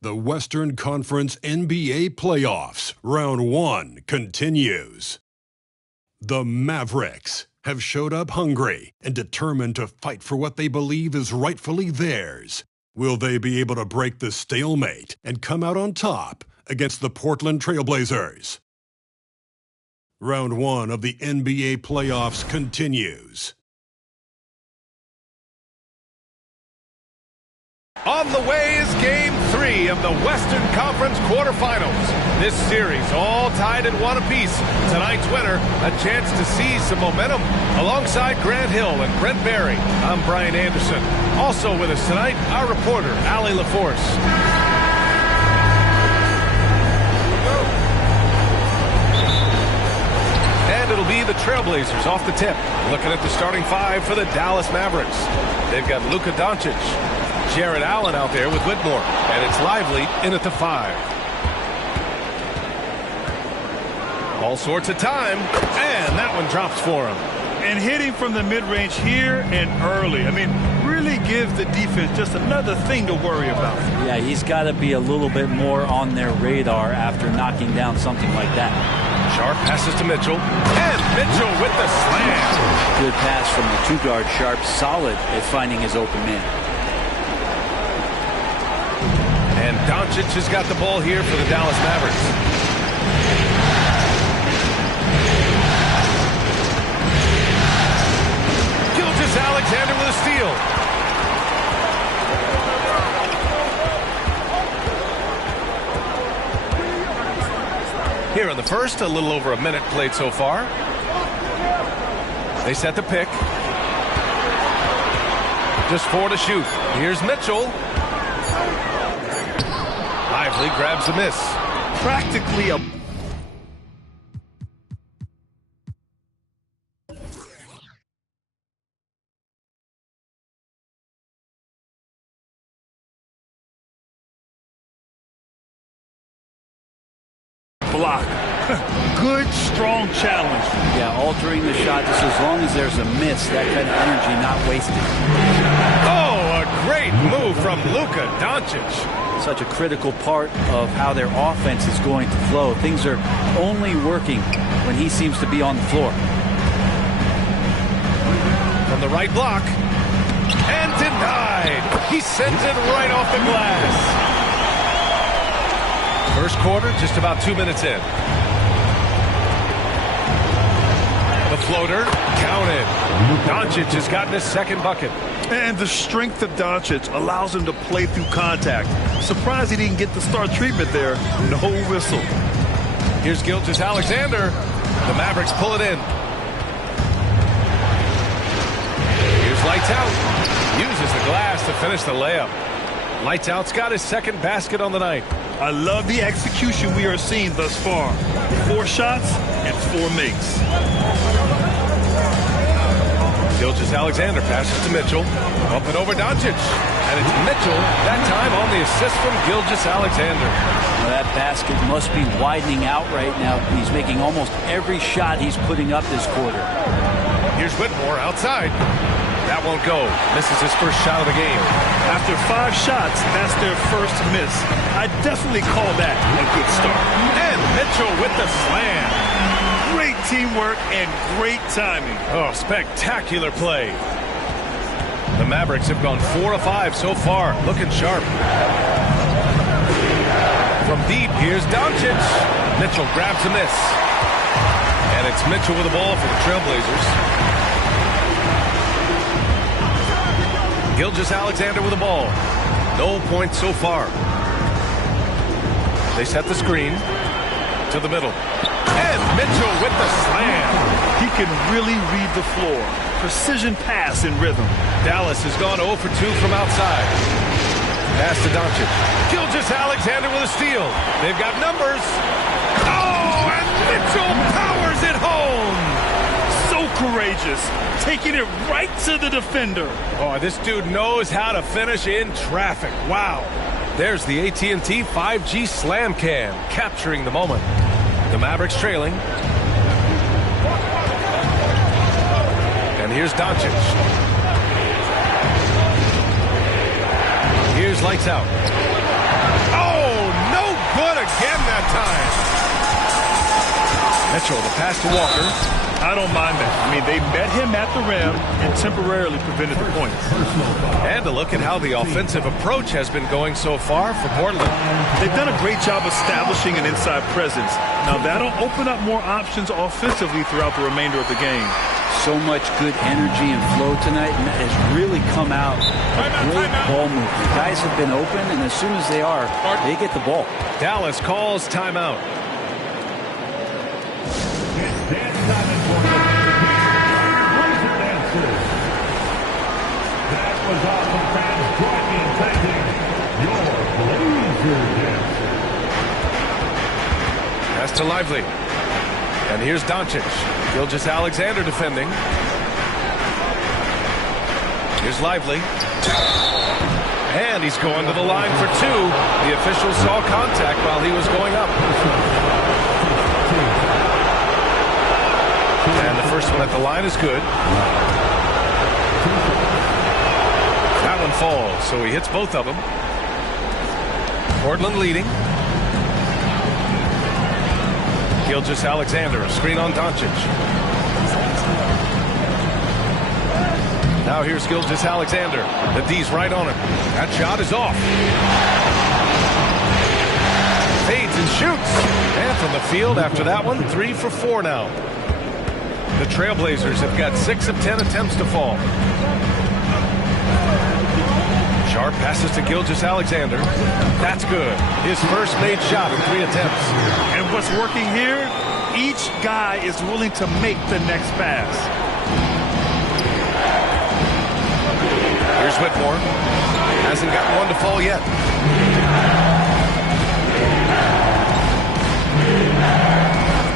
The Western Conference NBA playoffs, round 1 continues. The Mavericks have showed up hungry and determined to fight for what they believe is rightfully theirs. Will they be able to break the stalemate and come out on top against the Portland Trailblazers? Round 1 of the NBA playoffs continues. On the way is Game 3 of the Western Conference quarterfinals. This series all tied at 1 apiece. Tonight's winner, a chance to seize some momentum. Alongside Grant Hill and Brent Barry, I'm Brian Anderson. Also with us tonight, our reporter, Allie LaForce. And it'll be the Trailblazers off the tip. Looking at the starting 5 for the Dallas Mavericks. They've got Luka Doncic, Jared Allen out there with Whitmore, and it's Lively in at the 5. All sorts of time, and that one drops for him. And hitting from the mid-range here and early. I mean, really gives the defense just another thing to worry about. Yeah, he's got to be a little bit more on their radar after knocking down something like that. Sharp passes to Mitchell, and Mitchell with the slam. Good pass from the two-guard. Sharp, solid at finding his open man. And Doncic has got the ball here for the Dallas Mavericks. Gilgeous-Alexander with a steal. Here in the first, a little over a minute played so far. They set the pick. Just 4 to shoot. Here's Mitchell. Lively grabs the miss. Practically a... block. Good, strong challenge. Yeah, altering the shot just as long as there's a miss, that kind of energy not wasted. Oh, a great move from Luka Doncic. Such a critical part of how their offense is going to flow. Things are only working when he seems to be on the floor. From the right block. And denied. He sends it right off the glass. First quarter, just about 2 minutes in. The floater, counted. Doncic has gotten his second bucket. And the strength of Doncic allows him to play through contact. Surprised he didn't get the star treatment there. No whistle. Here's Gilgeous-Alexander. The Mavericks pull it in. Here's Lights Out. Uses the glass to finish the layup. Lights Out's got his second basket on the night. I love the execution we are seeing thus far. 4 shots and 4 makes. Gilgeous-Alexander passes to Mitchell. Up and over Doncic. And it's Mitchell, that time on the assist from Gilgeous-Alexander. Well, that basket must be widening out right now. He's making almost every shot he's putting up this quarter. Here's Whitmore outside. That won't go. Misses his first shot of the game. After 5 shots, that's their first miss. I definitely call that a good start. And Mitchell with the slam. Great teamwork and great timing. Oh, spectacular play. The Mavericks have gone 4 of 5 so far. Looking sharp. From deep, here's Doncic. Mitchell grabs a miss. And it's Mitchell with the ball for the Trailblazers. Gilgeous-Alexander with the ball. No points so far. They set the screen to the middle. And Mitchell with the slam. He can really read the floor. Precision pass in rhythm. Dallas has gone 0 for 2 from outside. Pass to Doncic. Gilgeous-Alexander with a steal. They've got numbers. Oh, and Mitchell powers it home. So courageous. Taking it right to the defender. Oh, this dude knows how to finish in traffic. Wow. There's the AT&T 5G Slam Cam, capturing the moment. The Mavericks trailing. And here's Doncic. Here's Lights Out. Oh, Mitchell, the pass to Walker. I don't mind that. I mean, they met him at the rim and temporarily prevented the points. And a look at how the offensive approach has been going so far for Portland. They've done a great job establishing an inside presence. Now, that'll open up more options offensively throughout the remainder of the game. So much good energy and flow tonight, and that has really come out of great ball movement. Guys have been open, and as soon as they are, they get the ball. Dallas calls timeout. Pass to Lively. And here's Doncic. Gilgeous-Alexander defending. Here's Lively. And he's going to the line for two. The official saw contact while he was going up. And the first one at the line is good. That one falls, so he hits both of them. Portland leading. Gilgeous-Alexander, a screen on Doncic. Now here's Gilgeous-Alexander. The D's right on him. That shot is off. Fades and shoots. And from the field after that one, 3 for 4 now. The Trailblazers have got 6 of 10 attempts to fall. Sharp passes to Gilgeous-Alexander. That's good. His first made shot in 3 attempts. And what's working here, each guy is willing to make the next pass. Here's Whitmore. Hasn't gotten one to fall yet.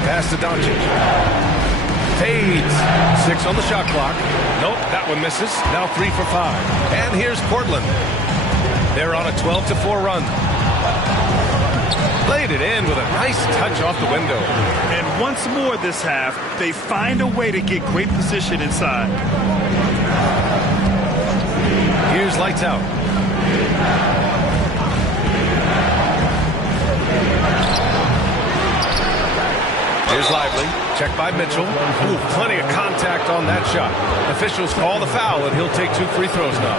Pass to Doncic. Fades. 6 on the shot clock. Nope, that one misses. Now 3 for 5. And here's Portland. They're on a 12-4 run. Played it in with a nice touch off the window. And once more this half, they find a way to get great position inside. Here's lights out. Here's Lively. Checked by Mitchell. Ooh, plenty of contact on that shot. Officials call the foul, and he'll take 2 free throws now.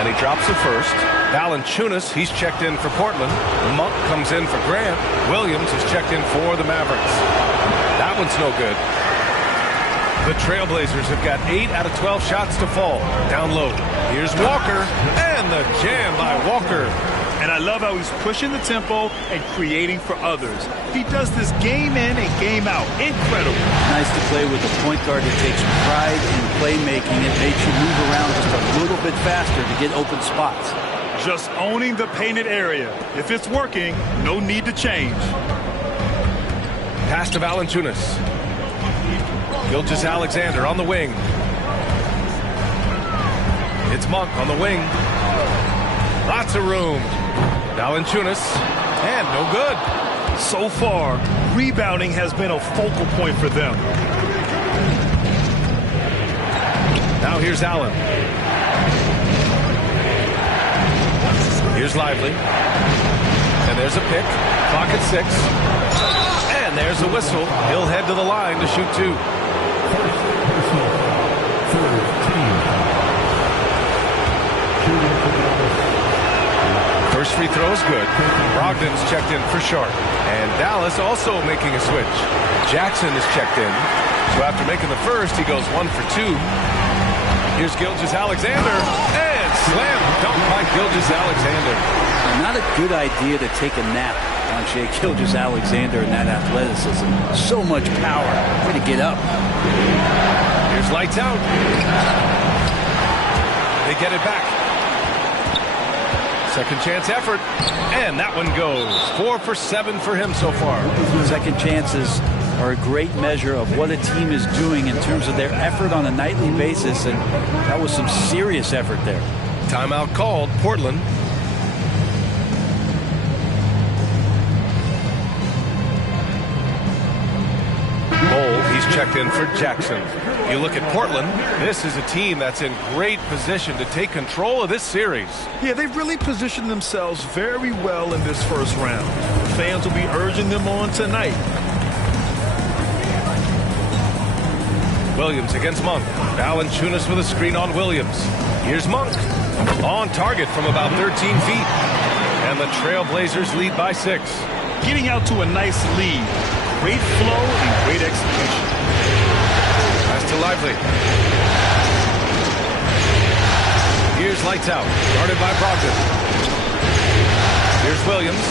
And he drops the first. Valanciunas, he's checked in for Portland. Monk comes in for Grant. Williams is checked in for the Mavericks. That one's no good. The Trailblazers have got 8 out of 12 shots to fall. Down low. Here's Walker. And the jam by Walker. And I love how he's pushing the tempo and creating for others. He does this game in and game out. Incredible. Nice to play with a point guard that takes pride in playmaking. It makes you move around just a little bit faster to get open spots. Just owning the painted area. If it's working, no need to change. Pass to Valanciunas. Gilgeous-Alexander on the wing. It's Monk on the wing. Lots of room. Valanciunas. And no good. So far, rebounding has been a focal point for them. Now here's Allen. Here's Lively. And there's a pick. Clock at 6. And there's a whistle. He'll head to the line to shoot 2. First free throw is good. Brogdon's checked in for Sharp. And Dallas also making a switch. Jackson is checked in. So after making the first, he goes 1 for 2. Here's Gilgeous-Alexander. And slam dunk by Gilgeous-Alexander. Not a good idea to take a nap on Shai Gilgeous-Alexander and that athleticism. So much power. Way to get up. Here's lights out. They get it back. Second chance effort. And that one goes. 4 for 7 for him so far. Second chances are a great measure of what a team is doing in terms of their effort on a nightly basis. And that was some serious effort there. Timeout called. Portland. Bol, he's checked in for Jackson. You look at Portland, this is a team that's in great position to take control of this series. Yeah, they've really positioned themselves very well in this first round. Fans will be urging them on tonight. Williams against Monk. Valanciunas with a screen on Williams. Here's Monk. On target from about 13 feet. And the Trailblazers lead by 6. Getting out to a nice lead. Great flow and great execution. Pass to Lively. Here's Lights Out. Guarded by Brogdon. Here's Williams.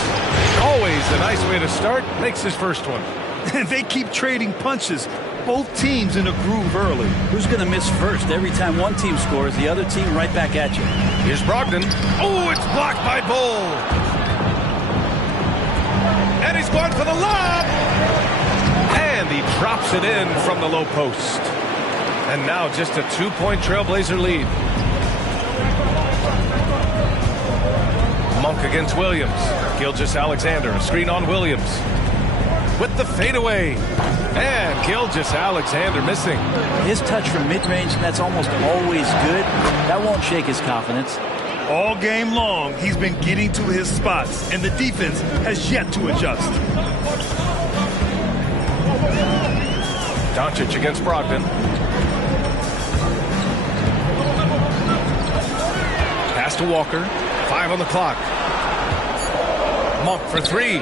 Always a nice way to start. Makes his first one. And they keep trading punches. Both teams in a groove early. Who's going to miss first? Every time one team scores, the other team right back at you. Here's Brogdon. Oh, it's blocked by Bull. And he's going for the lob. And he drops it in from the low post. And now just a 2-point Trailblazer lead. Monk against Williams. Gilgeous-Alexander, a screen on Williams. With the fadeaway. And Gilgeous-Alexander missing. His touch from mid-range, that's almost always good. That won't shake his confidence. All game long, he's been getting to his spots, and the defense has yet to adjust. Doncic against Brogdon. Pass to Walker. 5 on the clock. Monk for 3.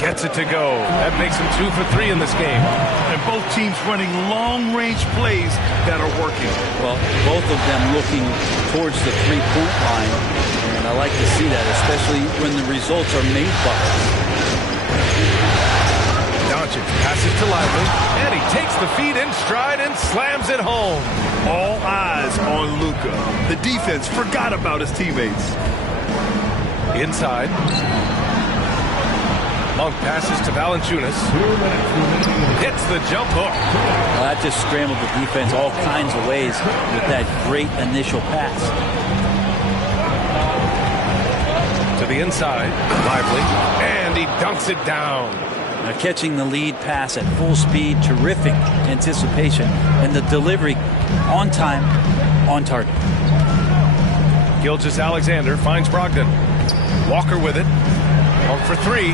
Gets it to go. That makes him 2 for 3 in this game. And both teams running long-range plays that are working. Well, both of them looking towards the three-point line. And I like to see that, especially when the results are made buckets. Doncic passes to Lively. And he takes the feed in stride and slams it home. All eyes on Luka. The defense forgot about his teammates. Inside. Monk passes to Valanciunas. Hits the jump hook. Well, that just scrambled the defense all kinds of ways with that great initial pass. To the inside. Lively. And he dunks it down. Now catching the lead pass at full speed. Terrific anticipation. And the delivery on time, on target. Gilgeous-Alexander finds Brogdon. Walker with it. Monk for 3.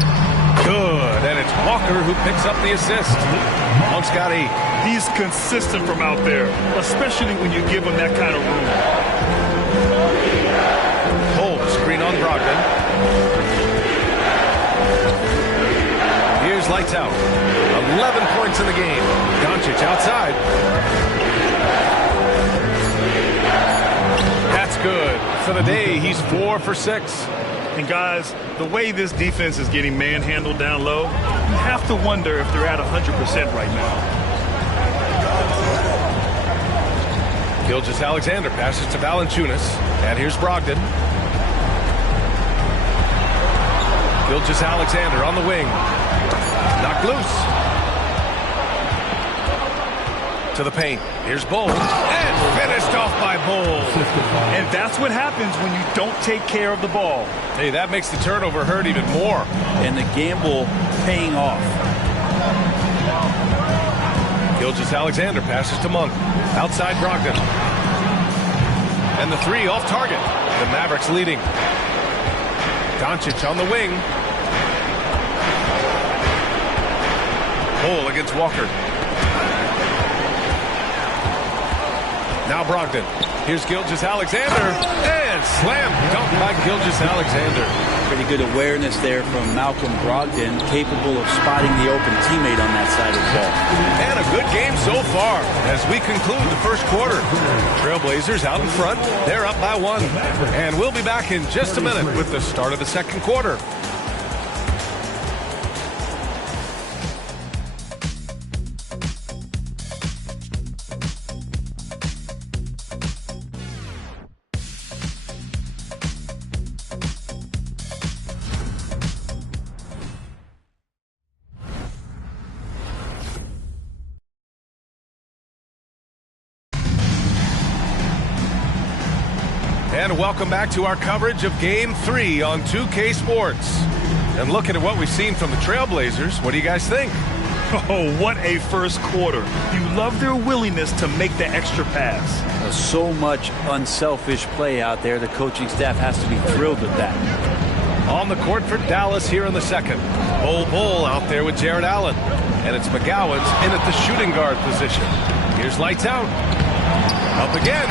Good, and it's Walker who picks up the assist. Monk's got 8. He's consistent from out there, especially when you give him that kind of room. Hold, screen on Brogdon. Here's Lights Out. 11 points in the game. Doncic outside. That's good. For the day, he's 4 for 6. And guys, the way this defense is getting manhandled down low, you have to wonder if they're at 100% right now. Gilgeous-Alexander passes to Valanciunas. And here's Brogdon. Gilgeous-Alexander on the wing. Knocked loose. To the paint. Here's Bull. And finished off by Bull. And that's what happens when you don't take care of the ball. Hey, that makes the turnover hurt even more. And the gamble paying off. Gilgeous-Alexander passes to Monk. Outside Brogdon. And the 3 off target. The Mavericks leading. Doncic on the wing. Bull against Walker. Now Brogdon. Here's Gilgeous-Alexander. And slam dunk by Gilgeous-Alexander. Pretty good awareness there from Malcolm Brogdon, capable of spotting the open teammate on that side of the ball. And a good game so far as we conclude the first quarter. Trailblazers out in front. They're up by 1. And we'll be back in just a minute with the start of the second quarter. And welcome back to our coverage of Game 3 on 2K Sports. And looking at what we've seen from the Trailblazers, what do you guys think? Oh, what a first quarter. You love their willingness to make the extra pass. So much unselfish play out there. The coaching staff has to be thrilled with that. On the court for Dallas here in the second. Bull out there with Jared Allen. And it's McGowan's in at the shooting guard position. Here's Lights Out. Up again.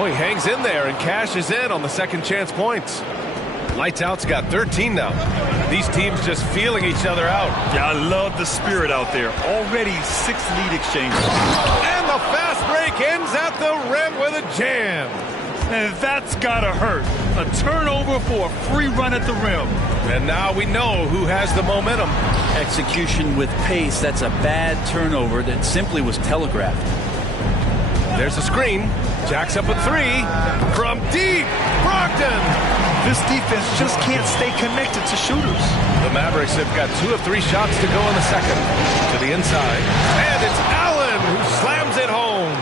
Oh, he hangs in there and cashes in on the second chance points. Lights Out's got 13 now. These teams just feeling each other out. Yeah, I love the spirit out there. Already 6 lead exchanges. And the fast break ends at the rim with a jam. And that's gotta hurt. A turnover for a free run at the rim. And now we know who has the momentum. Execution with pace. That's a bad turnover that simply was telegraphed. There's a screen. Jacks up a 3 from deep. Brogdon. This defense just can't stay connected to shooters. The Mavericks have got 2 of 3 shots to go in the second. To the inside. And it's Allen who slams it home.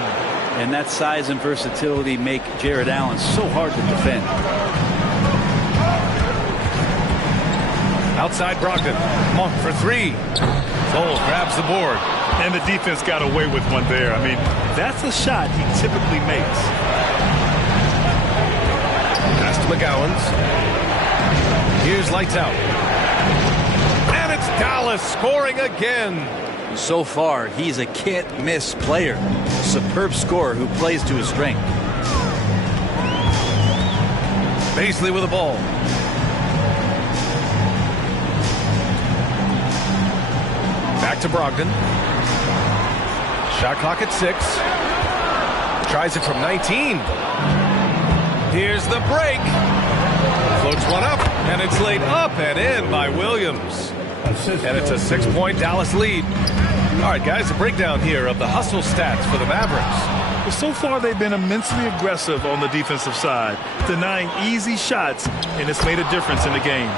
And that size and versatility make Jared Allen so hard to defend. Outside Brogdon. Monk for 3. Cole grabs the board. And the defense got away with one there. I mean, that's a shot he typically makes. Pass to McGowan's. Here's Lights Out. And it's Dallas scoring again. So far, he's a can't-miss player. Superb scorer who plays to his strength. Beasley with the ball. Back to Brogdon. Shot clock at 6. Tries it from 19. Here's the break. Floats one up, and it's laid up and in by Williams. And it's a 6-point Dallas lead. All right, guys, a breakdown here of the hustle stats for the Mavericks. Well, so far, they've been immensely aggressive on the defensive side, denying easy shots, and it's made a difference in the game.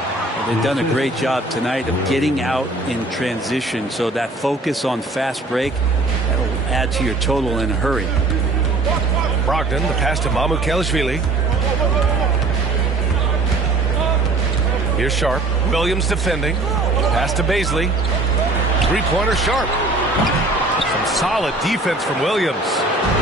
They've done a great job tonight of getting out in transition, so that focus on fast break, that'll add to your total in a hurry. Brogdon, the pass to Mamukelashvili. Here's Sharp. Williams defending. Pass to Beasley. Three-pointer Sharp. Some solid defense from Williams.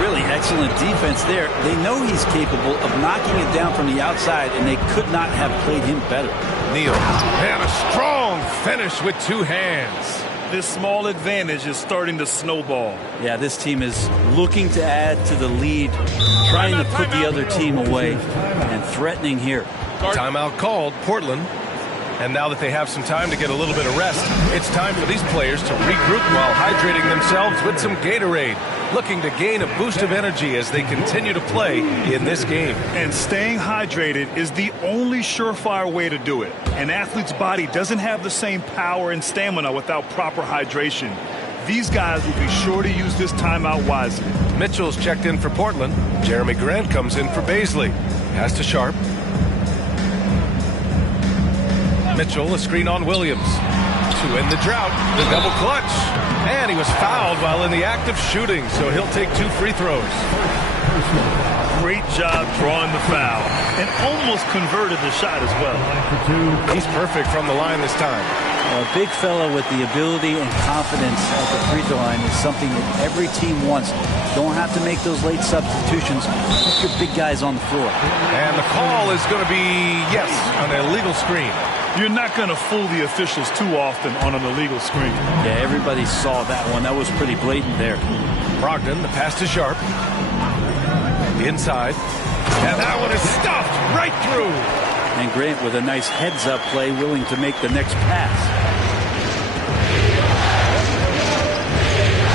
Really excellent defense there. They know he's capable of knocking it down from the outside, and they could not have played him better. Neal. And a strong finish with 2 hands. This small advantage is starting to snowball. Yeah, this team is looking to add to the lead, trying to put the other team away, and threatening here. Timeout called, Portland. And now that they have some time to get a little bit of rest, it's time for these players to regroup while hydrating themselves with some Gatorade, looking to gain a boost of energy as they continue to play in this game. And staying hydrated is the only surefire way to do it. An athlete's body doesn't have the same power and stamina without proper hydration. These guys will be sure to use this timeout wisely. Mitchell's checked in for Portland. Jeremy Grant comes in for Beasley. Pass to Sharp. Mitchell, a screen on Williams. To end the drought, the double clutch. And he was fouled while in the act of shooting, so he'll take 2 free throws. Great job drawing the foul and almost converted the shot as well. He's perfect from the line this time. A big fella with the ability and confidence at the free throw line is something that every team wants. Don't have to make those late substitutions. Put your big guys on the floor. And the call is going to be, yes, an illegal screen. You're not going to fool the officials too often on an illegal screen. Yeah, everybody saw that one. That was pretty blatant there. Brogdon, the pass to Sharp. Inside. And that one is stuffed right through. And Grant with a nice heads-up play, willing to make the next pass.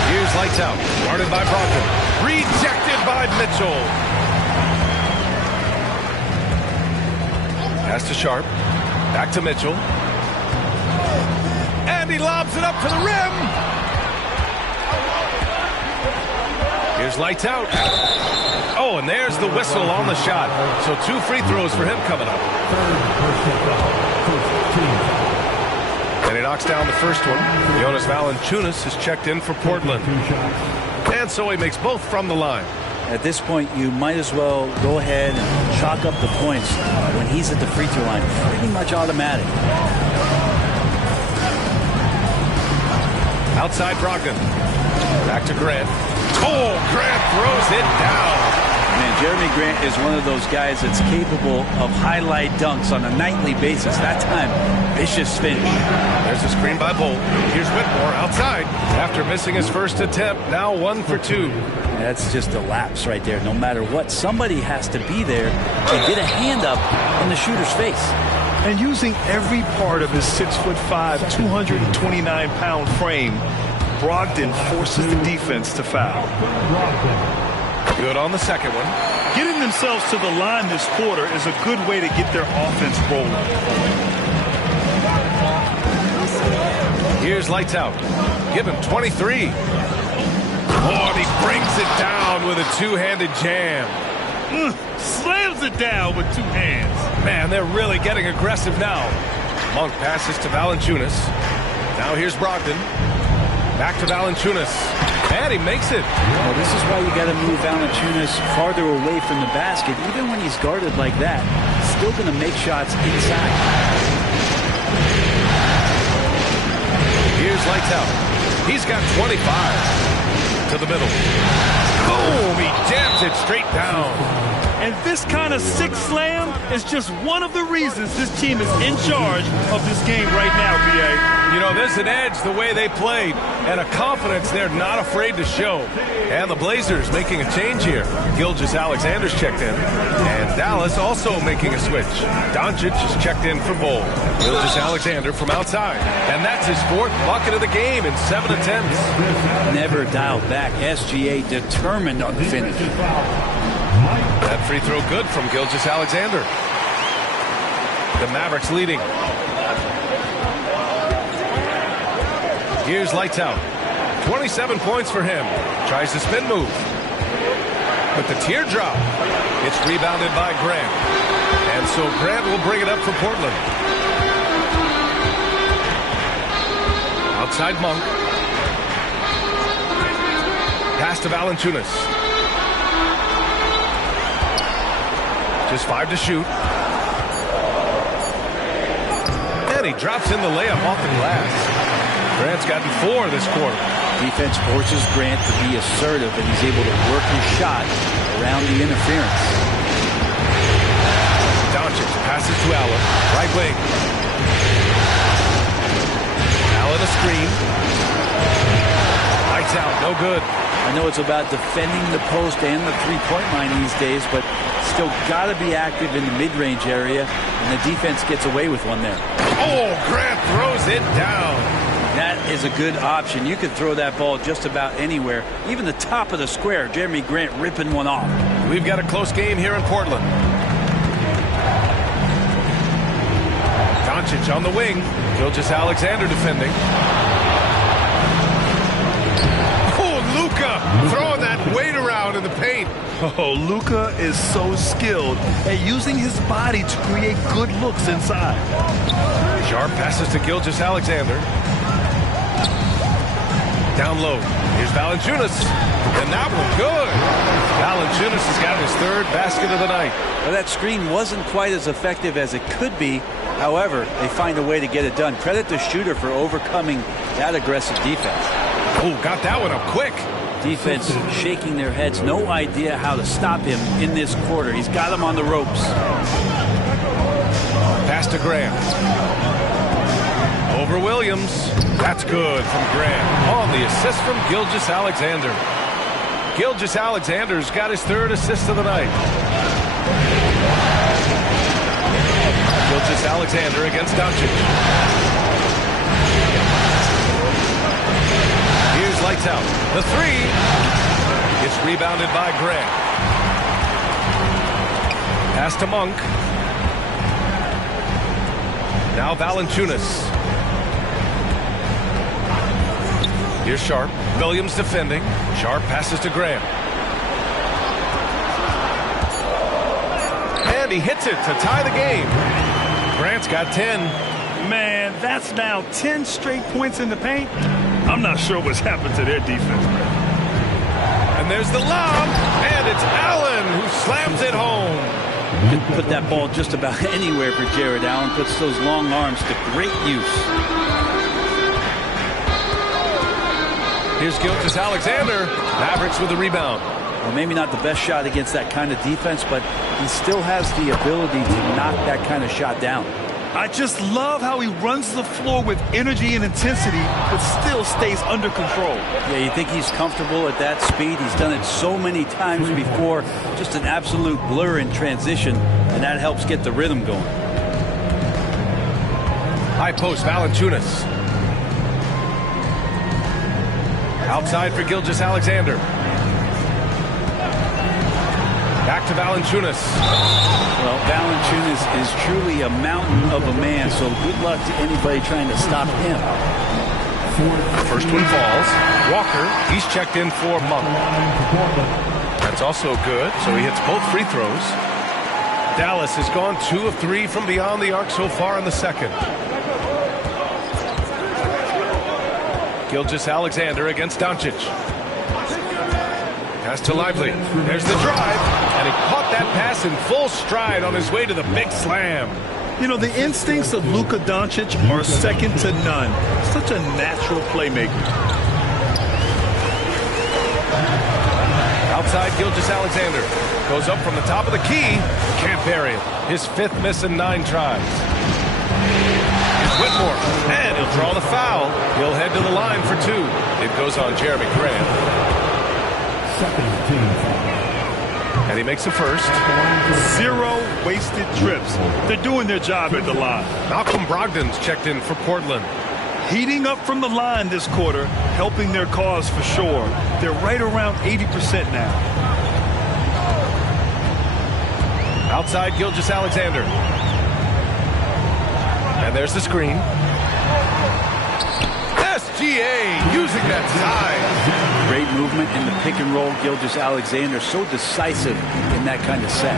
Here's Lights Out. Guarded by Brogdon. Rejected by Mitchell. Pass to Sharp. Back to Mitchell. And he lobs it up to the rim. Here's Lights Out. Oh, and there's the whistle on the shot. So 2 free throws for him coming up. And he knocks down the first one. Jonas Valanciunas is checked in for Portland. And so he makes both from the line. At this point, you might as well go ahead and chalk up the points when he's at the free throw line. Pretty much automatic. Outside Brogdon. Back to Grant. Oh, Grant throws it down. Man, Jeremy Grant is one of those guys that's capable of highlight dunks on a nightly basis. That time, vicious finish. There's a screen by Bolt. Here's Whitmore outside. After missing his first attempt, now 1 for 2. That's just a lapse right there. No matter what, somebody has to be there and get a hand up in the shooter's face. And using every part of his 6'5", 229-pound frame, Brogdon forces the defense to foul. Good on the second one. Getting themselves to the line this quarter is a good way to get their offense rolling. Here's lights out. Give him 23. Oh, and he brings it down with a two-handed jam. Slams it down with two hands. Man, they're really getting aggressive now. Monk passes to Valanciunas. Now here's Brogdon. Back to Valanciunas. And he makes it. Well, this is why you got to move Valanciunas farther away from the basket. Even when he's guarded like that, he's still going to make shots inside. Here's lights out. He's got 25. To the middle. Boom! He jams it straight down. And this kind of sick slam is just one of the reasons this team is in charge of this game right now, B.A. You know, there's an edge the way they played and a confidence they're not afraid to show. And the Blazers making a change here. Gilgeous-Alexander's checked in. And Dallas also making a switch. Doncic is checked in for Bol. Gilgeous-Alexander from outside. And that's his fourth bucket of the game in 7 attempts. Never dialed back. SGA determined on the finish. That free throw good from Gilgeous-Alexander. The Mavericks leading. Here's lights out. 27 points for him. Tries the spin move. With the teardrop. It's rebounded by Grant. And so Grant will bring it up for Portland. Outside Monk. Pass to Valanciunas. Just 5 to shoot. And he drops in the layup off the glass. Grant's gotten 4 this quarter. Defense forces Grant to be assertive, and he's able to work his shot around the interference. Doncic passes to Allen. Right wing. Allen a screen. Lights out. No good. I know it's about defending the post and the three-point line these days, but still got to be active in the mid-range area, and the defense gets away with one there. Oh, Grant throws it down. That is a good option. You could throw that ball just about anywhere, even the top of the square. Jeremy Grant ripping one off. We've got a close game here in Portland. Doncic on the wing. Gilgeous-Alexander defending. Oh, Luka throwing that weight around in the paint. Oh, Luka is so skilled at using his body to create good looks inside. Sharp passes to Gilgeous-Alexander. Down low. Here's Valanciunas. And that one good. Valanciunas has got his 3rd basket of the night. Well, that screen wasn't quite as effective as it could be. However, they find a way to get it done. Credit the shooter for overcoming that aggressive defense. Oh, got that one up quick. Defense shaking their heads. No idea how to stop him in this quarter. He's got him on the ropes. Pass to Grant. Over Williams. That's good from Grant. On the assist from Gilgeous-Alexander. Gilgeous-Alexander's got his 3rd assist of the night. Gilgeous-Alexander against Doncic. Here's lights out. The 3. It's rebounded by Grant. Pass to Monk. Now Valanciunas. Here's Sharp. Williams defending. Sharp passes to Grant. And he hits it to tie the game. Grant's got 10. Man, that's now 10 straight points in the paint. I'm not sure what's happened to their defense. And there's the lob. And it's Allen who slams it home. You can put that ball just about anywhere for Jared Allen. Puts those long arms to great use. Here's Gilgeous-Alexander. Mavericks with the rebound. Well, maybe not the best shot against that kind of defense, but he still has the ability to knock that kind of shot down. I just love how he runs the floor with energy and intensity, but still stays under control. Yeah, you think he's comfortable at that speed? He's done it so many times before. Just an absolute blur in transition, and that helps get the rhythm going. High post, Valanciunas. Outside for Gilgeous-Alexander. Back to Valanciunas. Well, Valanciunas is truly a mountain of a man, so good luck to anybody trying to stop him. First one falls. Walker, he's checked in for Monk. That's also good, so he hits both free throws. Dallas has gone 2 of 3 from beyond the arc so far in the second. Gilgeous-Alexander against Doncic. Pass to Lively. There's the drive, and he caught that pass in full stride on his way to the big slam. You know, the instincts of Luka Doncic are second to none. Such a natural playmaker. Outside, Gilgeous-Alexander goes up from the top of the key. Can't bury it. His 5th miss in 9 tries. Here's Whitmore, and he'll draw the foul. He'll head to the line for 2. It goes on Jeremy Grant. And he makes the first. 0 wasted trips. They're doing their job at the line. Malcolm Brogdon's checked in for Portland. Heating up from the line this quarter, helping their cause for sure. They're right around 80% now. Outside, Gilgeous-Alexander. And there's the screen. SGA using that size. Great movement in the pick and roll. Gilgeous-Alexander so decisive in that kind of set.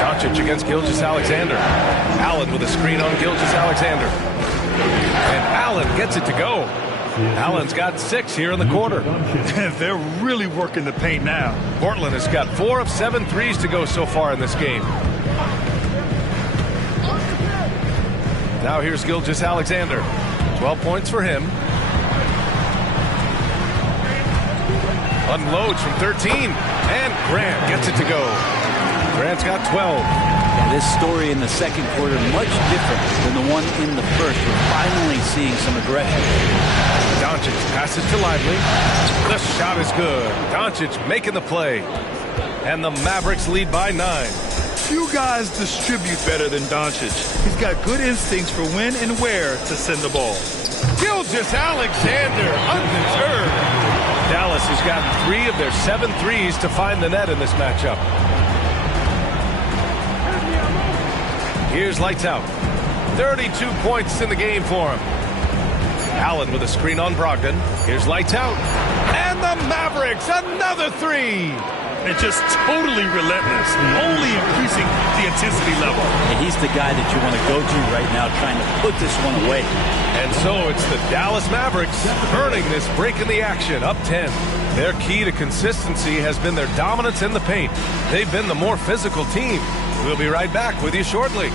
Doncic against Gilgeous-Alexander. Allen with a screen on Gilgeous-Alexander. And Allen gets it to go. Allen's got 6 here in the quarter. They're really working the paint now. Portland has got 4 of 7 threes to go so far in this game. Now here's Gilgeous-Alexander. 12 points for him. Unloads from 13. And Grant gets it to go. Grant's got 12. Yeah, this story in the second quarter much different than the one in the first. We're finally seeing some aggression. Doncic passes to Lively. The shot is good. Doncic making the play. And the Mavericks lead by 9. Few guys distribute better than Doncic. He's got good instincts for when and where to send the ball. Gilgeous-Alexander undeterred. Dallas has gotten 3 of their 7 threes to find the net in this matchup. Here's lights out. 32 points in the game for him. Allen with a screen on Brogdon. Here's lights out. And the Mavericks, another 3. And just totally relentless, only increasing the intensity level. And he's the guy that you want to go to right now, trying to put this one away. And so it's the Dallas Mavericks earning this break in the action, up 10. Their key to consistency has been their dominance in the paint. They've been the more physical team. We'll be right back with you shortly.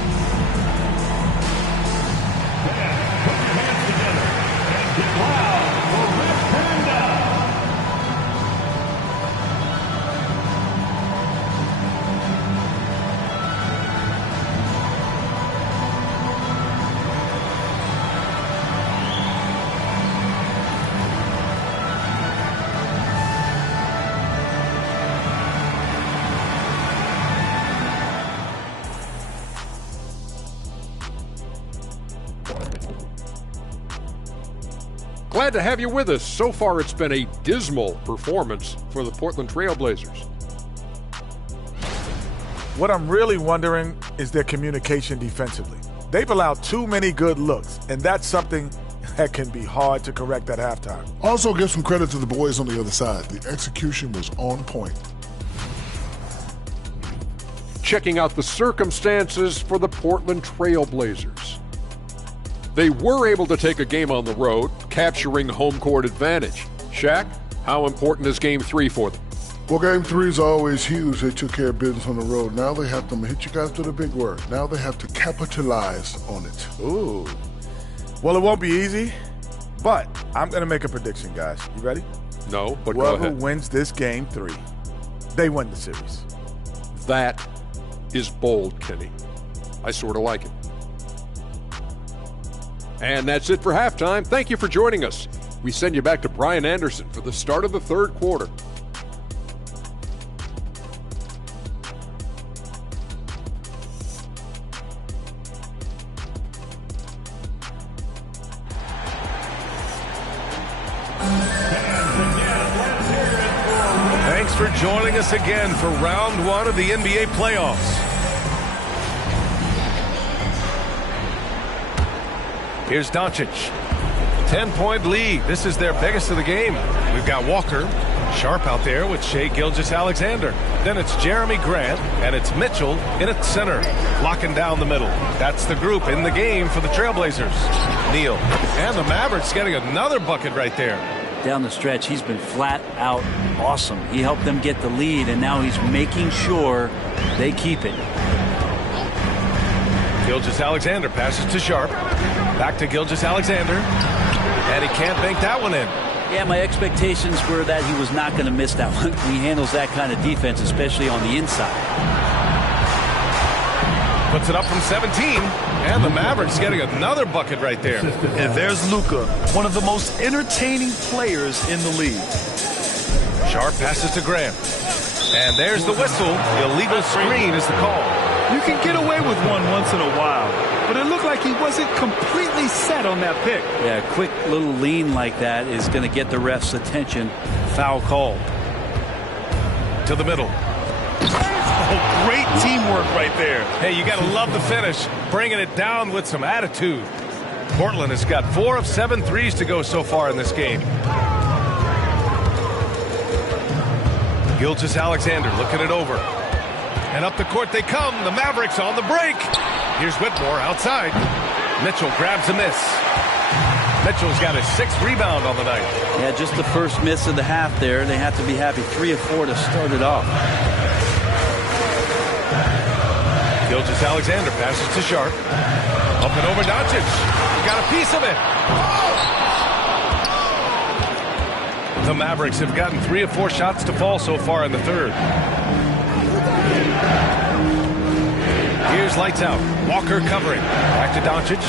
Glad to have you with us. So far, it's been a dismal performance for the Portland Trail Blazers. What I'm really wondering is their communication defensively. They've allowed too many good looks, and that's something that can be hard to correct at halftime. Also, give some credit to the boys on the other side. The execution was on point. Checking out the circumstances for the Portland Trail Blazers. They were able to take a game on the road, capturing home court advantage. Shaq, how important is Game 3 for them? Well, Game 3 is always huge. They took care of business on the road. Now they have to hit you guys with a big word. Now they have to capitalize on it. Ooh. Well, it won't be easy, but I'm going to make a prediction, guys. You ready? No, but go Whoever ahead. wins this game 3, they win the series. That is bold, Kenny. I sort of like it. And that's it for halftime. Thank you for joining us. We send you back to Brian Anderson for the start of the third quarter. Thanks for joining us again for round 1 of the NBA playoffs. Here's Doncic. 10-point lead. This is their biggest of the game. We've got Walker, Sharp out there with Shai Gilgeous-Alexander. Then it's Jeremy Grant, and it's Mitchell in at center, locking down the middle. That's the group in the game for the Trailblazers. Neal. And the Mavericks getting another bucket right there. Down the stretch, he's been flat out awesome. He helped them get the lead, and now he's making sure they keep it. Gilgeous-Alexander passes to Sharp. Back to Gilgeous-Alexander. And he can't bank that one in. Yeah, my expectations were that he was not going to miss that one. He handles that kind of defense, especially on the inside. Puts it up from 17. And the Mavericks getting another bucket right there. And there's Luka, one of the most entertaining players in the league. Sharp passes to Grant. And there's the whistle. The illegal screen is the call. You can get away with one once in a while, but it looked like he wasn't completely set on that pick. Yeah, a quick little lean like that is going to get the ref's attention. Foul call. To the middle. Oh, great teamwork right there. Hey, you got to love the finish. Bringing it down with some attitude. Portland has got 4 of 7 threes to go so far in this game. Gilgeous-Alexander looking it over. And up the court they come. The Mavericks on the break. Here's Whitmore outside. Mitchell grabs a miss. Mitchell's got his 6th rebound on the night. Yeah, just the first miss of the half there. They have to be happy. 3 of 4 to start it off. Gilgeous-Alexander passes to Sharp. Up and over Doncic. Got a piece of it. The Mavericks have gotten 3 of 4 shots to fall so far in the third. Here's lights out. Walker covering. Back to Doncic.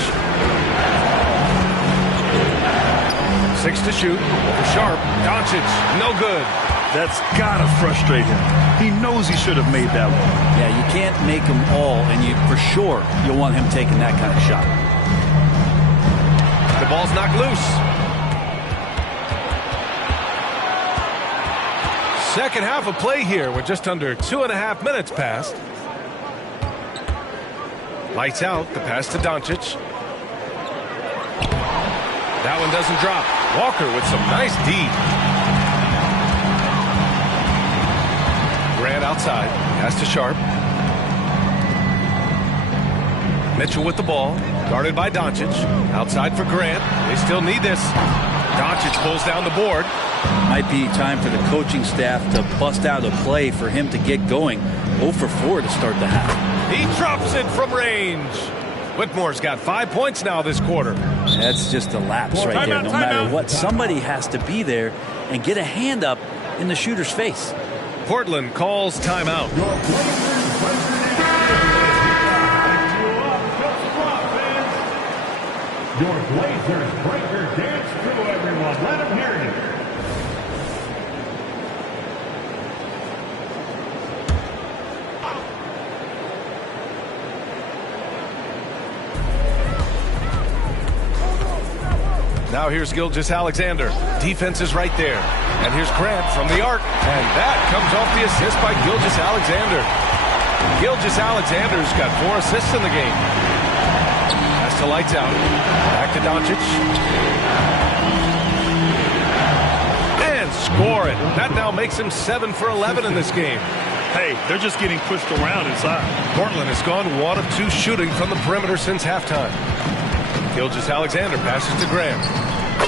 6 to shoot. Over Sharp. Doncic. No good. That's got to frustrate him. He knows he should have made that one. Yeah, you can't make them all, and you for sure you'll want him taking that kind of shot. The ball's knocked loose. Second half of play here. We're just under 2.5 minutes past. Lights out. The pass to Doncic. That one doesn't drop. Walker with some nice D. Grant outside. Pass to Sharp. Mitchell with the ball. Guarded by Doncic. Outside for Grant. They still need this. Doncic pulls down the board. Might be time for the coaching staff to bust out a play for him to get going. 0 for 4 to start the half. He drops it from range. Whitmore's got 5 points now this quarter. That's just a lapse right there. No matter what, somebody has to be there and get a hand up in the shooter's face. Portland calls timeout. Your Blazers break your dance through, everyone. Let them hear you. Now here's Gilgeous-Alexander. Defense is right there. And here's Grant from the arc. And that comes off the assist by Gilgeous-Alexander. Gilgeous-Alexander's got 4 assists in the game. Pass to lights out. Back to Doncic. And score it. That now makes him 7 for 11 in this game. Hey, they're just getting pushed around inside. Portland has gone 1 of 2 shooting from the perimeter since halftime. Gilgeous-Alexander passes to Grant.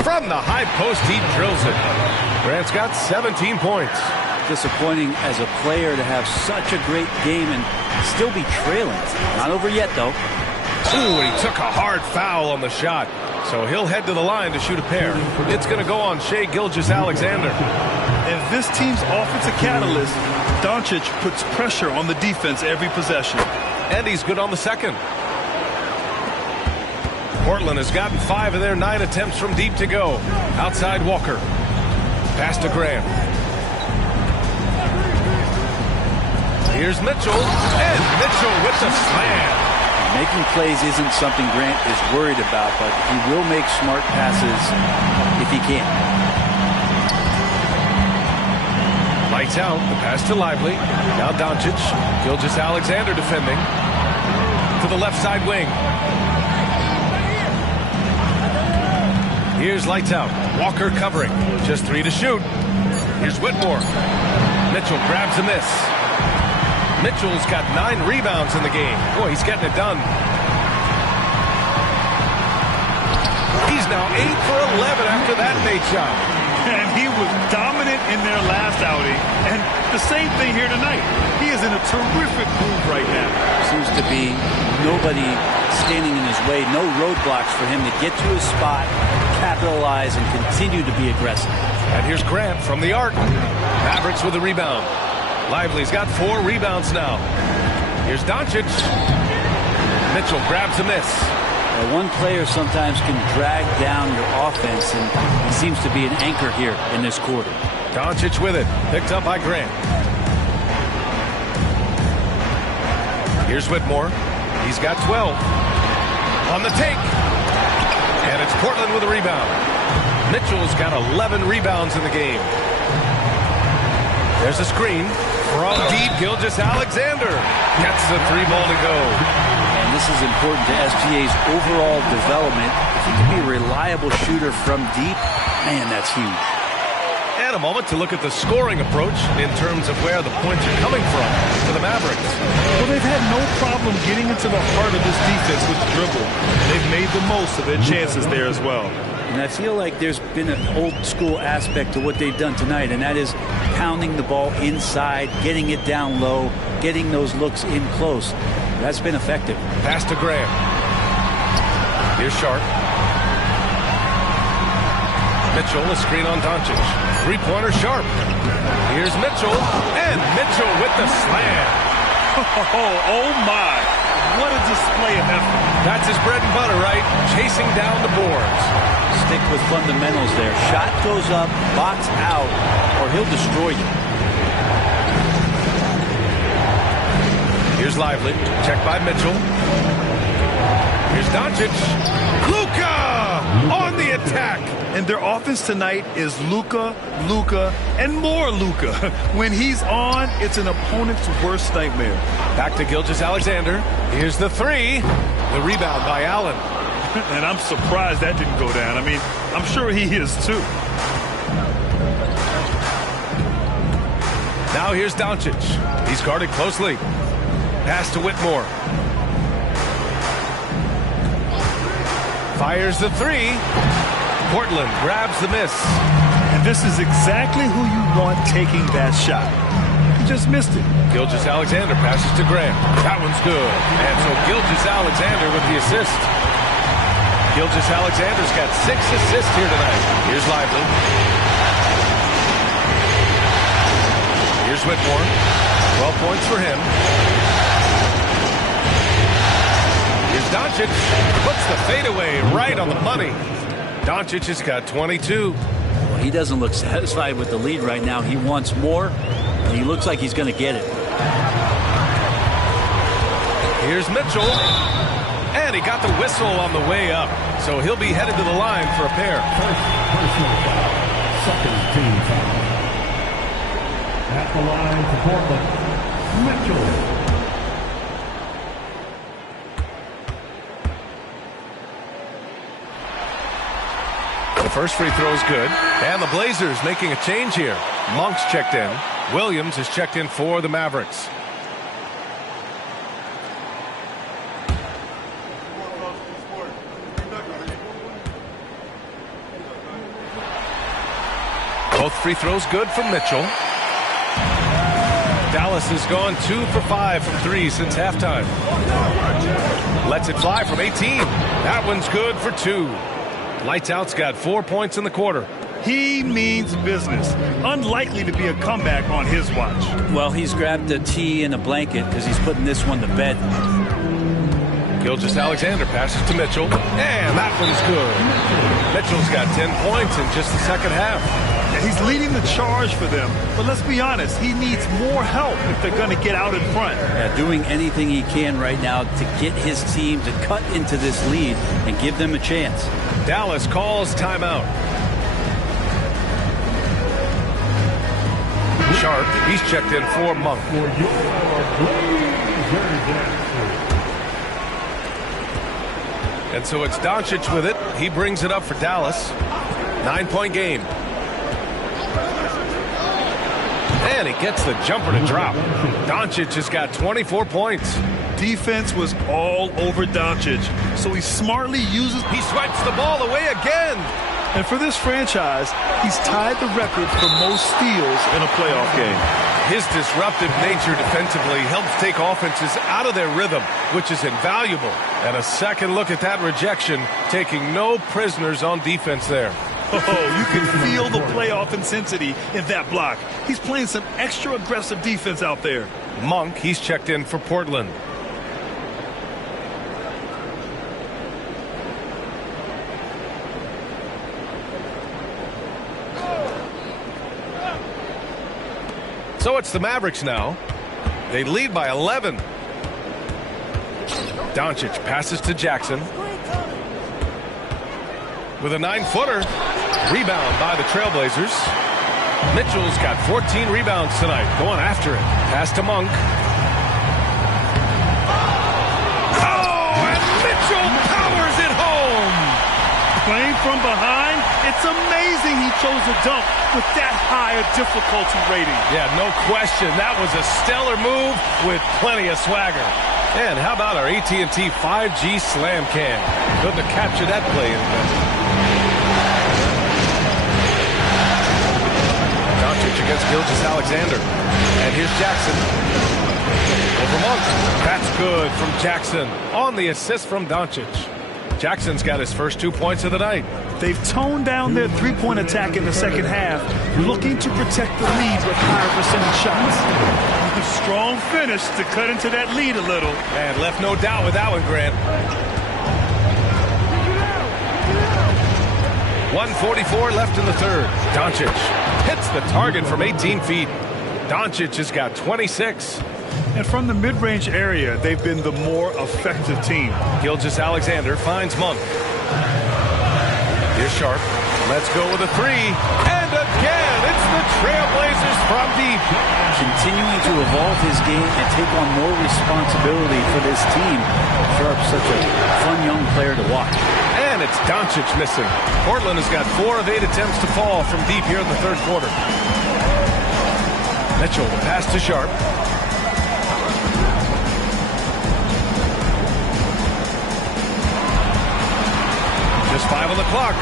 From the high post, he drills it. Grant's got 17 points. Disappointing as a player to have such a great game and still be trailing. Not over yet, though. Ooh, he took a hard foul on the shot. So he'll head to the line to shoot a pair. It's going to go on Shai Gilgeous-Alexander. And this team's offensive catalyst, Doncic puts pressure on the defense every possession. And he's good on the second. Portland has gotten 5 of their 9 attempts from deep to go. Outside Walker. Pass to Graham. Here's Mitchell. And Mitchell with the slam. Making plays isn't something Grant is worried about, but he will make smart passes if he can. Lights out. The pass to Lively. Now Doncic. Gilgeous-Alexander defending. To the left side wing. Here's lights out. Walker covering. Just 3 to shoot. Here's Whitmore. Mitchell grabs a miss. Mitchell's got 9 rebounds in the game. Boy, he's getting it done. He's now 8 for 11 after that made shot. And he was dominant in their last outing. And the same thing here tonight. He is in a terrific groove right now. Seems to be nobody standing in his way. No roadblocks for him to get to his spot, capitalize, and continue to be aggressive. And here's Grant from the arc. Mavericks with a rebound. Lively's got 4 rebounds now. Here's Doncic. Mitchell grabs a miss. One player sometimes can drag down your offense, and he seems to be an anchor here in this quarter. Doncic with it. Picked up by Grant. Here's Whitmore. He's got 12. On the take. And it's Portland with a rebound. Mitchell's got 11 rebounds in the game. There's a screen. From deep, Gilgeous-Alexander gets the 3-ball to go. And this is important to SGA's overall development. If he can be a reliable shooter from deep, man, that's huge. And a moment to look at the scoring approach in terms of where the points are coming from for the Mavericks. Well, they've had no problem getting into the heart of this defense with the dribble. They've made the most of their chances there as well. And I feel like there's been an old-school aspect to what they've done tonight, and that is pounding the ball inside, getting it down low, getting those looks in close. That's been effective. Pass to Graham. Here's Sharp. Mitchell, a screen on Doncic. 3-pointer Sharp. Here's Mitchell, and Mitchell with the slam. Oh my. What a display of effort. That's his bread and butter, right? Chasing down the boards. Stick with fundamentals there. Shot goes up, box out, or he'll destroy you. Here's Lively. Checked by Mitchell. Here's Doncic. Luka on the attack. And their offense tonight is Luka, and more Luka. When he's on, it's an opponent's worst nightmare. Back to Gilgeous-Alexander. Here's the 3. The rebound by Allen. And I'm surprised that didn't go down. I mean, I'm sure he is too. Now here's Doncic. He's guarded closely. Pass to Whitmore. Fires the 3. Portland grabs the miss. And this is exactly who you want taking that shot. He just missed it. Gilgeous-Alexander passes to Graham. That one's good. And so Gilgeous-Alexander with the assist. Gilgeous-Alexander's got 6 assists here tonight. Here's Lively. Here's Whitmore. 12 points for him. Here's Doncic. Puts the fadeaway right on the money. Doncic has got 22. Well, he doesn't look satisfied with the lead right now. He wants more, and he looks like he's going to get it. Here's Mitchell. And he got the whistle on the way up. So he'll be headed to the line for a pair. Personal foul. Second team foul. At the line for Portland, Mitchell. The first free throw is good. And the Blazers making a change here. Monk's checked in. Williams has checked in for the Mavericks. Both free throws good from Mitchell. Dallas has gone 2 for 5 from 3 since halftime. Lets it fly from 18. That one's good for 2. Lights Out's got 4 points in the quarter. He means business. Unlikely to be a comeback on his watch. Well, he's grabbed a tee and a blanket because he's putting this one to bed. Gilgeous-Alexander passes to Mitchell, and that one's good. Mitchell's got 10 points in just the second half. Yeah, he's leading the charge for them, but let's be honest, he needs more help if they're going to get out in front. Yeah, doing anything he can right now to get his team to cut into this lead and give them a chance. Dallas calls timeout. Sharp, he's checked in for Monk. And so it's Doncic with it. He brings it up for Dallas. 9-point game. And he gets the jumper to drop. Doncic has got 24 points. Defense was all over Doncic, so he smartly uses... He swipes the ball away again. And for this franchise, he's tied the record for most steals in a playoff game. His disruptive nature defensively helps take offenses out of their rhythm, which is invaluable. And a second look at that rejection, taking no prisoners on defense there. Oh, you can feel the playoff intensity in that block. He's playing some extra aggressive defense out there. Monk, he's checked in for Portland. So it's the Mavericks now. They lead by 11. Doncic passes to Jackson. With a 9-footer. Rebound by the Trailblazers. Mitchell's got 14 rebounds tonight. Going after it. Pass to Monk. Oh, and Mitchell powers it home. Playing from behind, it's amazing he chose a dunk with that high a difficulty rating. Yeah, no question. That was a stellar move with plenty of swagger. And how about our AT&T 5G Slam Cam? Couldn't have captured that play in best. Doncic against Gilgeous-Alexander. And here's Jackson. Over Monk. That's good from Jackson on the assist from Doncic. Jackson's got his first 2 points of the night. They've toned down their three-point attack in the second half, looking to protect the lead with higher percentage shots. A strong finish to cut into that lead a little. And left no doubt with that one, Grant. 1:44 left in the third. Doncic hits the target from 18 feet. Doncic has got 26. And from the mid-range area, they've been the more effective team. Gilgeous-Alexander finds Monk. Here's Sharp. Let's go with a three. And again, it's the Trailblazers from deep. Continuing to evolve his game and take on more responsibility for this team. Sharp's such a fun young player to watch. And it's Doncic missing. Portland has got 4 of 8 attempts to fall from deep here in the third quarter. Mitchell, the pass to Sharp. Just 5 on the clock.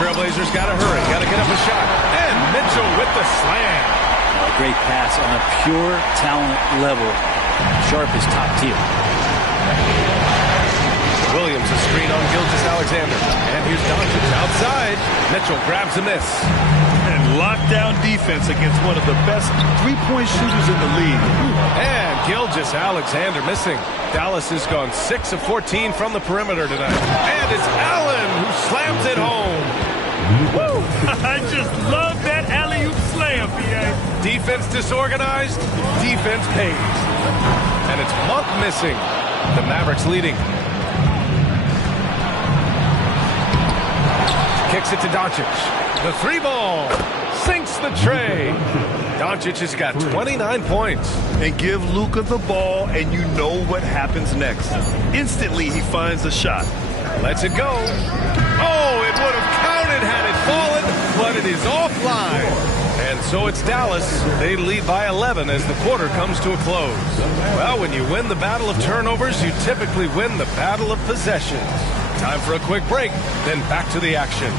Trailblazers got to hurry. Got to get up a shot. And Mitchell with the slam. A great pass on a pure talent level. Sharp is top tier. Williams a screen on Gilgeous-Alexander. And here's Doncic outside. Mitchell grabs a miss. And lockdown defense against one of the best three-point shooters in the league. And Gilgeous-Alexander missing. Dallas has gone 6 of 14 from the perimeter tonight. And it's Allen who slams it home. Woo! I just love that alley-oop slam, B.A. Defense disorganized, defense pays. And it's Monk missing. The Mavericks leading. Kicks it to Doncic. The three ball sinks the tray. Doncic has got 29 points. And give Luka the ball, and you know what happens next. Instantly, he finds the shot. Lets it go. Oh, it would have counted had it fallen, but it is offline. And so it's Dallas. They lead by 11 as the quarter comes to a close. Well, when you win the battle of turnovers, you typically win the battle of possessions. Time for a quick break, then back to the action.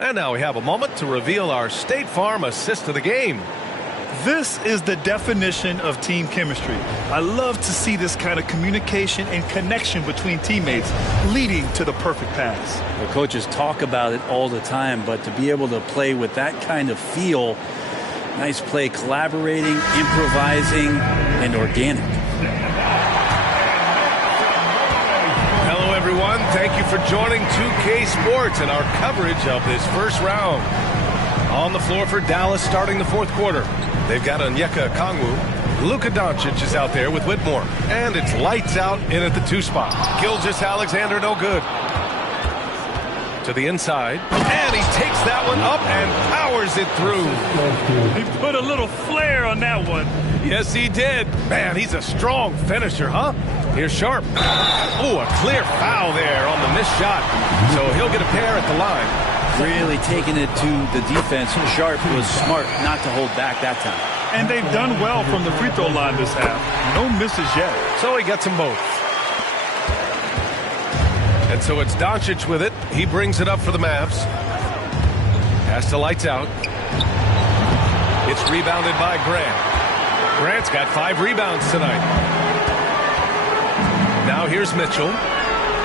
And now we have a moment to reveal our State Farm assist of the game. This is the definition of team chemistry. I love to see this kind of communication and connection between teammates leading to the perfect pass. The coaches talk about it all the time, but to be able to play with that kind of feel, nice play, collaborating, improvising, and organic. Hello, everyone. Thank you for joining 2K Sports and our coverage of this first round. On the floor for Dallas starting the fourth quarter. They've got Onyeka Okongwu. Luka Doncic is out there with Whitmore. And it's lights out in at the 2 spot. Gilgeous-Alexander no good. To the inside. And he takes that one up and powers it through. He put a little flair on that one. Yes, he did. Man, he's a strong finisher, huh? Here's Sharp. Oh, a clear foul there on the missed shot. So he'll get a pair at the line. Really taking it to the defense. Sharp was smart not to hold back that time. And they've done well from the free throw line this half. No misses yet. So he gets them both. And so it's Doncic with it. He brings it up for the Mavs. Pass to lights out. It's rebounded by Grant. Grant's got 5 rebounds tonight. Now here's Mitchell.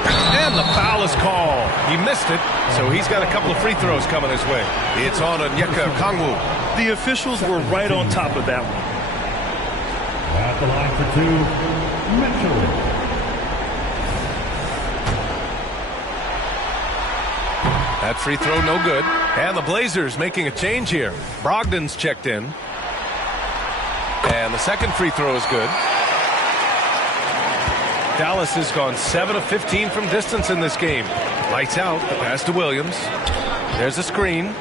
And the foul is called. He missed it, so he's got a couple of free throws coming his way. It's on Onyeka Okongwu. The officials were right on top of that one. At the line for 2, Mitchell. That free throw no good. And the Blazers making a change here. Brogdon's checked in. And the second free throw is good. Dallas has gone 7 of 15 from distance in this game. Lights out. The pass to Williams. There's a screen.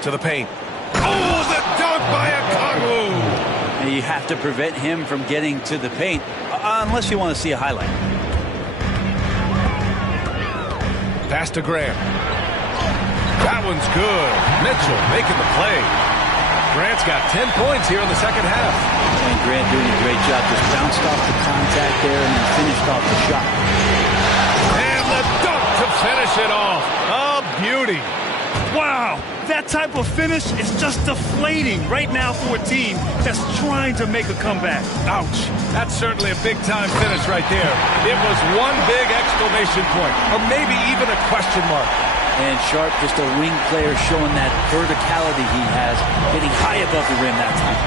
To the paint. Oh, the dunk by Okongwu. And you have to prevent him from getting to the paint unless you want to see a highlight. Pass to Grant. That one's good. Mitchell making the play. Grant's got 10 points here in the second half. And Grant doing a great job. Just bounced off the contact there and then finished off the shot. And the dunk to finish it off. Oh, beauty. Wow, that type of finish is just deflating right now for a team that's trying to make a comeback. Ouch. That's certainly a big-time finish right there. It was one big exclamation point, or maybe even a question mark. And Sharp, just a wing player showing that verticality he has, getting high above the rim that time.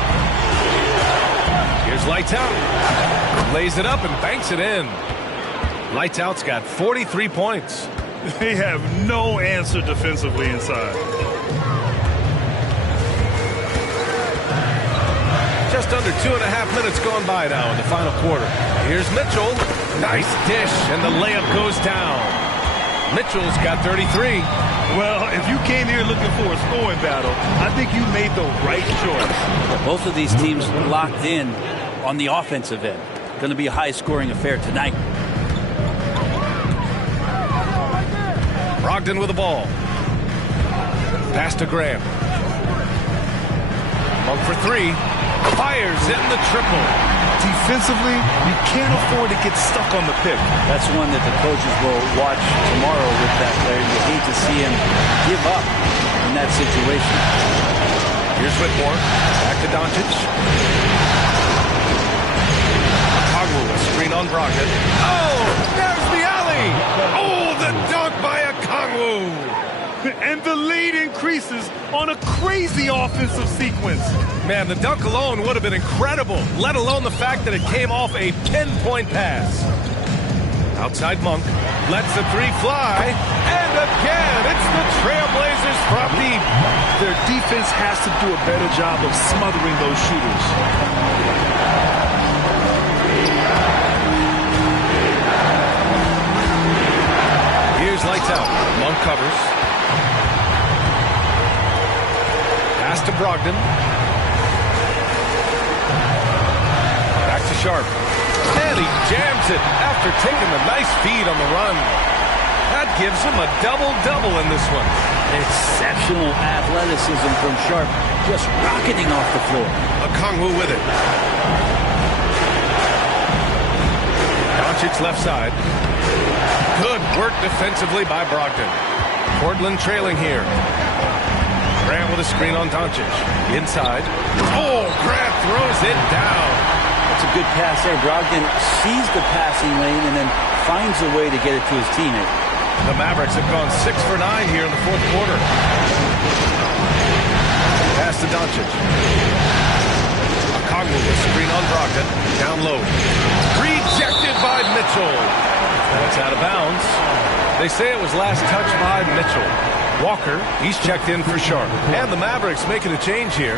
Here's Lights Out. Lays it up and banks it in. Lights Out's got 43 points. They have no answer defensively inside. Just under 2.5 minutes gone by now in the final quarter. Here's Mitchell. Nice dish, and the layup goes down. Mitchell's got 33. Well, if you came here looking for a scoring battle, I think you made the right choice. Both of these teams locked in on the offensive end. Going to be a high-scoring affair tonight. Brogdon with the ball. Pass to Graham. Monk for 3. Fires in the triple. Defensively, you can't afford to get stuck on the pick. That's one that the coaches will watch tomorrow with that player. You hate to see him give up in that situation. Here's Whitmore. Back to Doncic. Okongwu, a screen on Brogdon. Oh, there's the alley. Oh, the dunk by Okongwu. And the lead increases on a crazy offensive sequence. Man, the dunk alone would have been incredible, let alone the fact that it came off a pinpoint pass. Outside Monk, lets the 3 fly, and again, it's the Trailblazers from deep. Their defense has to do a better job of smothering those shooters. Here's Lights Out. Monk covers. Pass to Brogdon. Back to Sharp. And he jams it after taking a nice feed on the run. That gives him a double-double in this one. Exceptional athleticism from Sharp, just rocketing off the floor. Okongwu with it. Doncic left side. Good work defensively by Brogdon. Portland trailing here. Grant with a screen on Doncic. Inside. Oh, Grant throws it down. That's a good pass there. Brogdon sees the passing lane and then finds a way to get it to his teammate. The Mavericks have gone 6 for 9 here in the fourth quarter. Pass to Doncic. Okongwu with screen on Brogdon. Down low. Rejected by Mitchell. That's out of bounds. They say it was last touched by Mitchell. Walker, he's checked in for Sharp. And the Mavericks making a change here.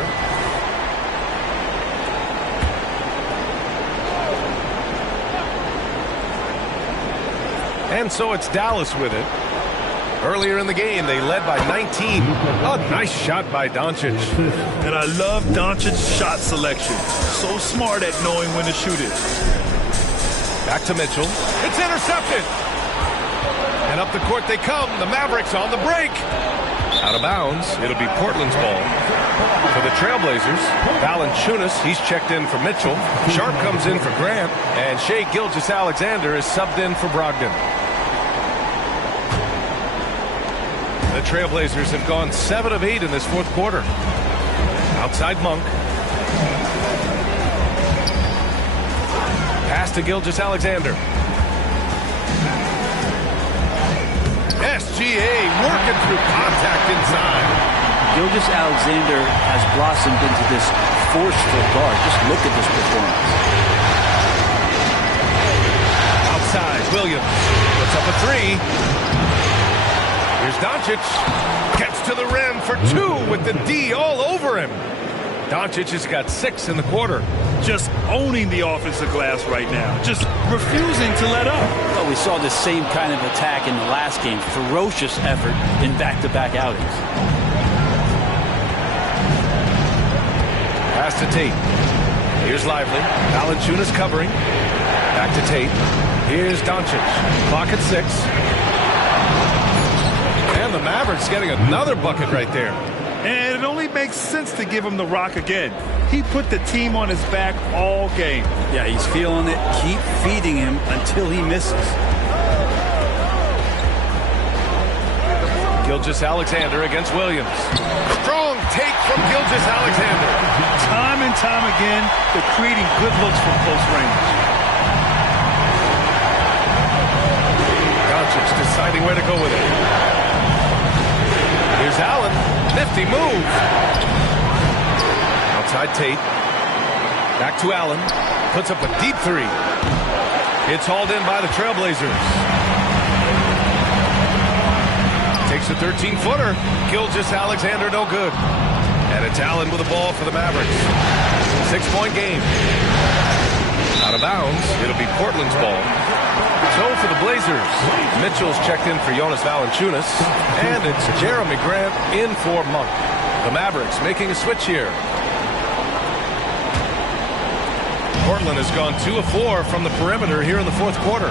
And so it's Dallas with it. Earlier in the game, they led by 19. A nice shot by Doncic. And I love Doncic's shot selection. So smart at knowing when to shoot it. Back to Mitchell. It's intercepted. And up the court they come. The Mavericks on the break. Out of bounds. It'll be Portland's ball. For the Trailblazers, Valanciunas, he's checked in for Mitchell. Sharp comes in for Grant. And Shai Gilgeous-Alexander is subbed in for Brogdon. The Trailblazers have gone 7 of 8 in this fourth quarter. Outside Monk. Pass to Gilgeous-Alexander. SGA working through contact inside. Gilgeous-Alexander has blossomed into this forceful guard. Just look at this performance. Outside, Williams puts up a 3. Here's Doncic. Gets to the rim for 2 with the D all over him. Doncic has got 6 in the quarter. Just owning the offensive glass right now. Just refusing to let up. Well, we saw the same kind of attack in the last game. Ferocious effort in back-to-back outings. Pass to Tate. Here's Lively. Valanciunas covering. Back to Tate. Here's Doncic. Clock at 6. And the Mavericks getting another bucket right there. And it only makes sense to give him the rock again. He put the team on his back all game. Yeah, he's feeling it. Keep feeding him until he misses. Gilgeous-Alexander against Williams. Strong take from Gilgeous-Alexander. Time and time again, they're creating good looks from close range. Doncic deciding where to go with it. Here's Allen. Nifty move. Outside Tate. Back to Allen. Puts up a deep 3. It's hauled in by the Trailblazers. Takes a 13-footer. Gilgeous-Alexander no good. And it's Allen with the ball for the Mavericks. 6-point game. Out of bounds. It'll be Portland's ball. So for the Blazers, Mitchell's checked in for Jonas Valanciunas, and it's Jeremy Grant in for Monk. The Mavericks making a switch here. Portland has gone 2 of 4 from the perimeter here in the fourth quarter.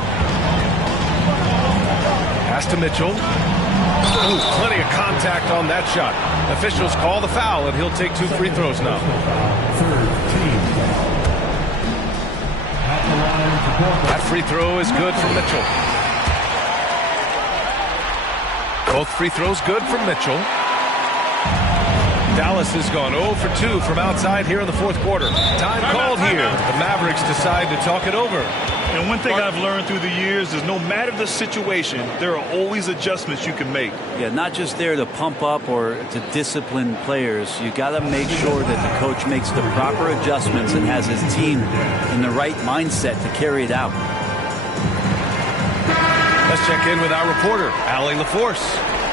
Pass to Mitchell. Ooh, plenty of contact on that shot. Officials call the foul, and he'll take 2 free throws now. That free throw is good for Mitchell. Both free throws good for Mitchell. Dallas has gone 0 for 2 from outside here in the fourth quarter. Time called here. The Mavericks decide to talk it over. And one thing I've learned through the years is no matter the situation, there are always adjustments you can make. Yeah, not just there to pump up or to discipline players. You got to make sure that the coach makes the proper adjustments and has his team in the right mindset to carry it out. Let's check in with our reporter, Allie LaForce.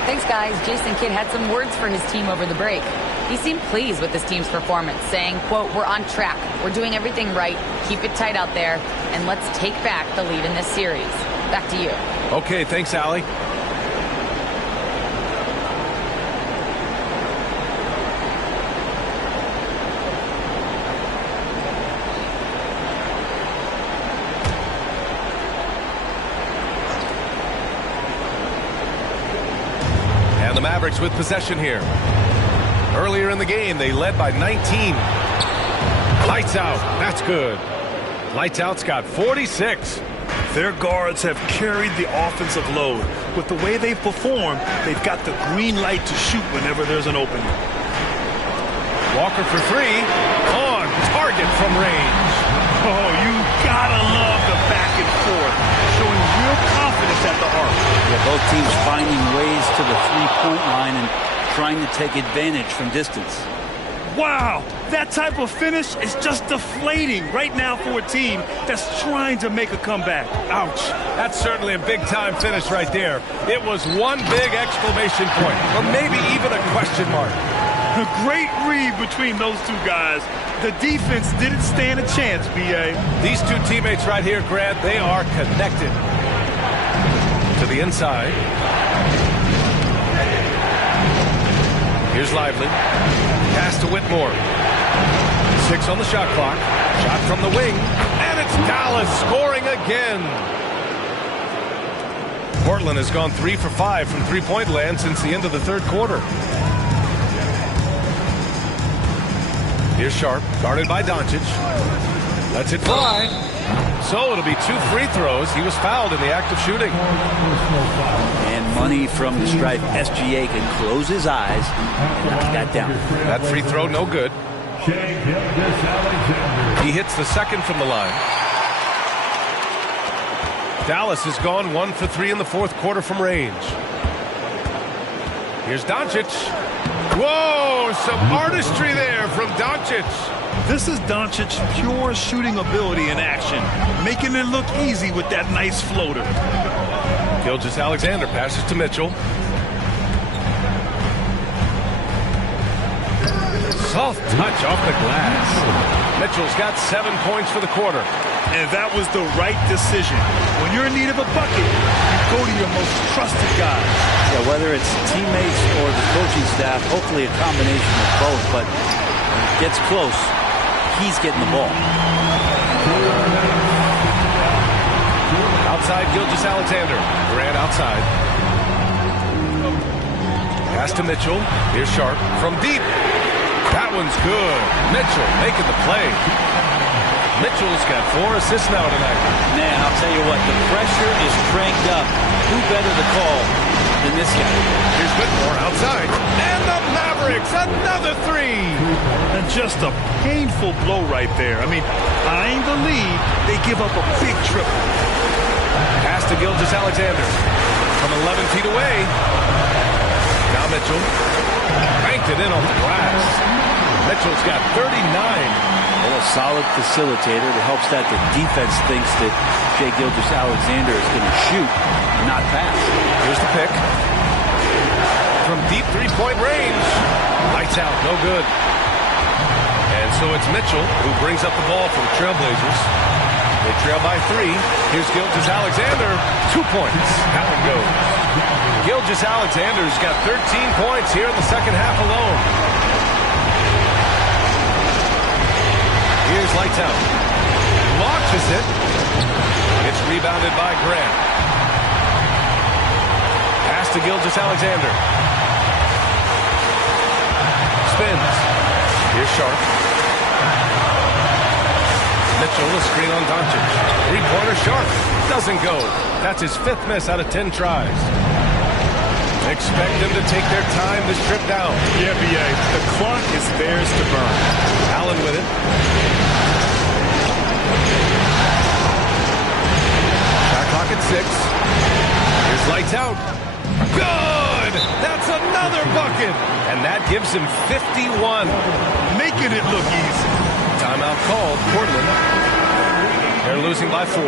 Thanks, guys. Jason Kidd had some words for his team over the break. He seemed pleased with his team's performance, saying, quote, "We're on track. We're doing everything right. Keep it tight out there, and let's take back the lead in this series." Back to you. Okay, thanks, Allie. And the Mavericks with possession here. Earlier in the game, they led by 19. Lights out. That's good. Lights out's got 46. Their guards have carried the offensive load. With the way they've performed, they've got the green light to shoot whenever there's an opening. Walker for three. On target from range. Oh, you gotta love the back and forth, showing real confidence at the arc. Yeah, both teams finding ways to the three-point line and trying to take advantage from distance. Wow, that type of finish is just deflating right now for a team that's trying to make a comeback. Ouch. That's certainly a big-time finish right there. It was one big exclamation point, or maybe even a question mark. A great read between those two guys. The defense didn't stand a chance, B.A. These two teammates right here, Grant, they are connected. To the inside. Here's Lively. Pass to Whitmore. 6 on the shot clock. Shot from the wing. And it's Dallas scoring again. Portland has gone 3 for 5 from three-point land since the end of the third quarter. Here's Sharp, guarded by Doncic. Lets it fly. So it'll be 2 free throws. He was fouled in the act of shooting. And money from the stripe. SGA can close his eyes and knock that down. That free throw, no good. He hits the second from the line. Dallas has gone 1 for 3 in the fourth quarter from range. Here's Doncic. Whoa, some artistry there from Doncic. This is Doncic's pure shooting ability in action, making it look easy with that nice floater. Gilgeous-Alexander passes to Mitchell. Soft touch off the glass. Mitchell's got 7 points for the quarter. And that was the right decision. When you're in need of a bucket, you go to your most trusted guys. Yeah, whether it's teammates or the coaching staff, hopefully a combination of both, but when it gets close, he's getting the ball. Outside Gilgeous-Alexander. Durant outside. Pass to Mitchell. Here's Sharp from deep. That one's good. Mitchell making the play. Mitchell's got 4 assists now tonight. Man, I'll tell you what, the pressure is cranked up. Who better to call than this guy? Here's Whitmore outside. And the Mavericks, another 3. And just a painful blow right there. I mean, eyeing the lead, they give up a big triple. Pass to Gilgeous-Alexander. From 11 feet away. Now Mitchell. Banked it in on the glass. Mitchell's got 39. Well, a solid facilitator that helps that the defense thinks that Shai Gilgeous-Alexander is going to shoot and not pass. Here's the pick. From deep three-point range. Lights out, no good. And so it's Mitchell who brings up the ball for the Trailblazers. They trail by 3. Here's Gilgeous-Alexander. 2 points. That one goes. Gilgeous-Alexander's got 13 points here in the second half alone. Here's lights out. Launches it. It's rebounded by Grant. Pass to Gilgeous-Alexander. Spins. Here's Sharp. Mitchell, a screen on Doncic. Three-pointer Sharp. Doesn't go. That's his 5th miss out of 10 tries. Expect them to take their time this trip down. Yeah, B.A. The clock is theirs to burn. Allen with it. Shot clock at 6. Here's lights out. Good! That's another bucket! And that gives him 51. Making it look easy. Timeout called. Portland. They're losing by 4.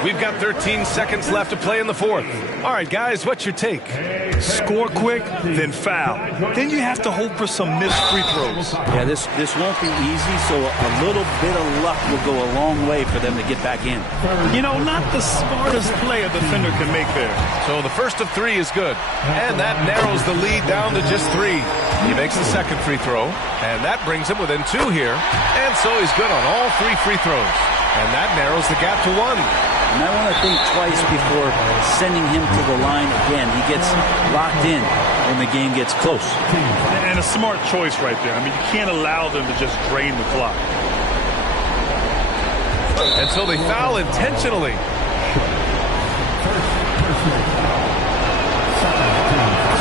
We've got 13 seconds left to play in the fourth. All right, guys, what's your take? Score quick, then foul. Then you have to hope for some missed free throws. Yeah, this won't be easy, so a little bit of luck will go a long way for them to get back in. You know, not the smartest play a defender can make there. So the first of 3 is good. And that narrows the lead down to just 3. He makes the second free throw, and that brings him within 2 here. And so he's good on all 3 free throws. And that narrows the gap to 1. And I want to think twice before sending him to the line again. He gets locked in when the game gets close. And a smart choice right there. I mean, you can't allow them to just drain the clock. And so they foul intentionally.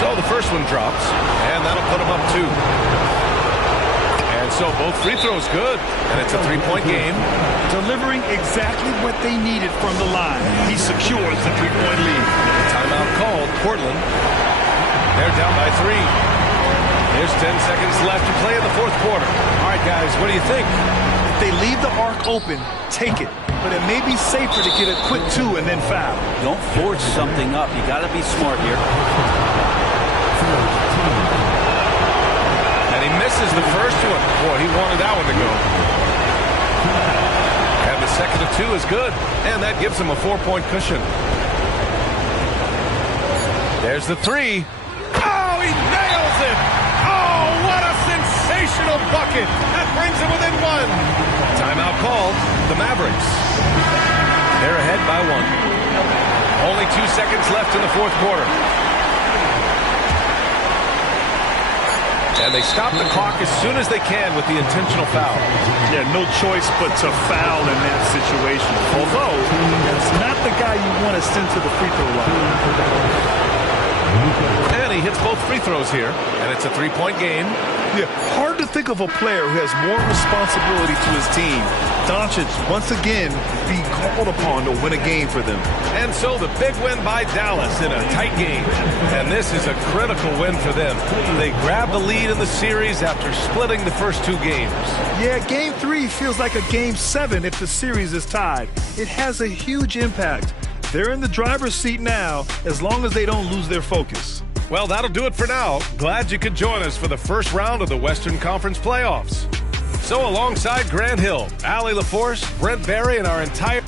So the first one drops, and that'll put him up 2. And so both free throws good, and it's a 3-point game. Delivering exactly what they needed from the line. He secures the 3-point lead. Timeout called, Portland. They're down by 3. There's 10 seconds left to play in the fourth quarter. All right, guys, what do you think? If they leave the arc open, take it. But it may be safer to get a quick 2 and then foul. Don't force something up. You got to be smart here. And he misses the first one. Boy, he wanted that one to go. And the second of 2 is good. And that gives him a 4-point cushion. There's the 3. Oh, he nails it! Oh, what a sensational bucket! That brings him within 1. Timeout called. The Mavericks. They're ahead by 1. Only 2 seconds left in the fourth quarter. And they stop the clock as soon as they can with the intentional foul. Yeah, no choice but to foul in that situation. Although, that's not the guy you want to send to the free throw line. And he hits both free throws here, and it's a 3-point game. Yeah, hard to think of a player who has more responsibility to his team. Doncic, once again, being called upon to win a game for them. And so the big win by Dallas in a tight game. And this is a critical win for them. They grab the lead in the series after splitting the first 2 games. Yeah, Game 3 feels like a Game 7 if the series is tied. It has a huge impact. They're in the driver's seat now as long as they don't lose their focus. Well, that'll do it for now. Glad you could join us for the first round of the Western Conference playoffs. So alongside Grant Hill, Allie LaForce, Brent Barry, and our entire...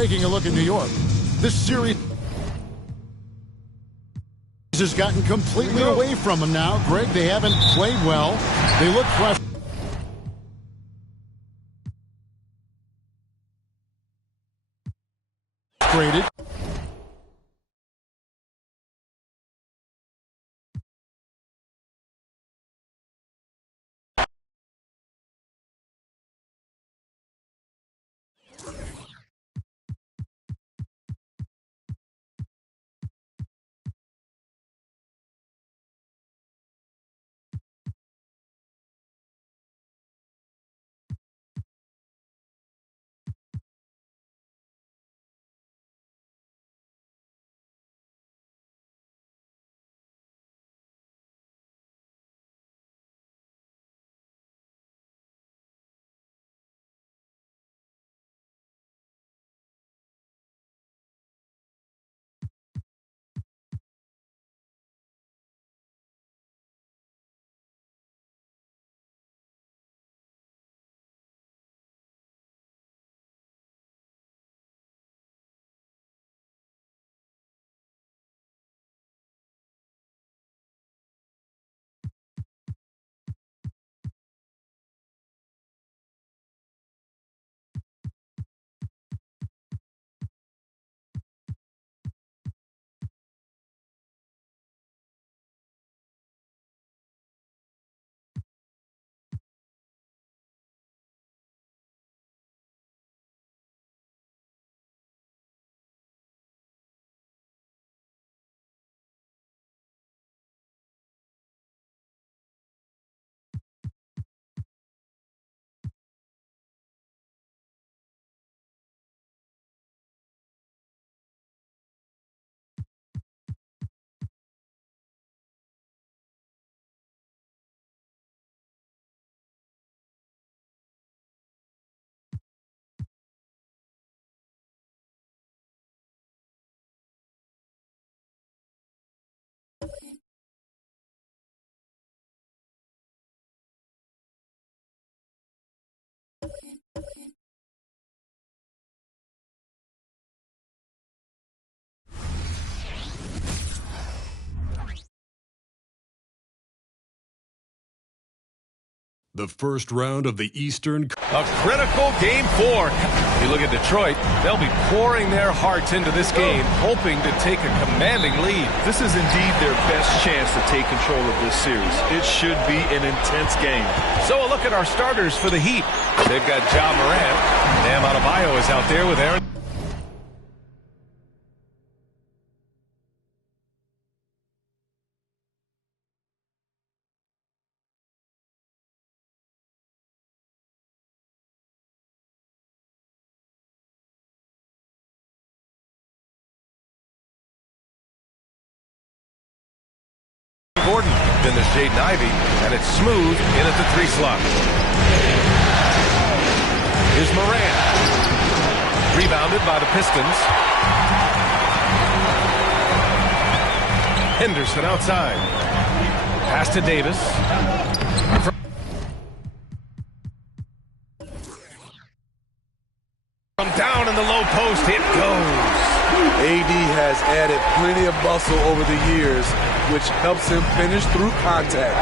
taking a look at New York. This series has gotten completely away from them now. Greg, they haven't played well. They look frustrated. The first round of the Eastern. A critical Game 4. You look at Detroit, they'll be pouring their hearts into this game, hoping to take a commanding lead. This is indeed their best chance to take control of this series. It should be an intense game. So a look at our starters for the Heat. They've got Ja Morant. Bam Adebayo is out there with Aaron. Gordon. Then there's Jaden Ivey, and it's smooth in at the 3 slot. Here's Morant. Rebounded by the Pistons. Henderson outside. Pass to Davis. From down in the low post, it goes. AD has added plenty of muscle over the years, which helps him finish through contact.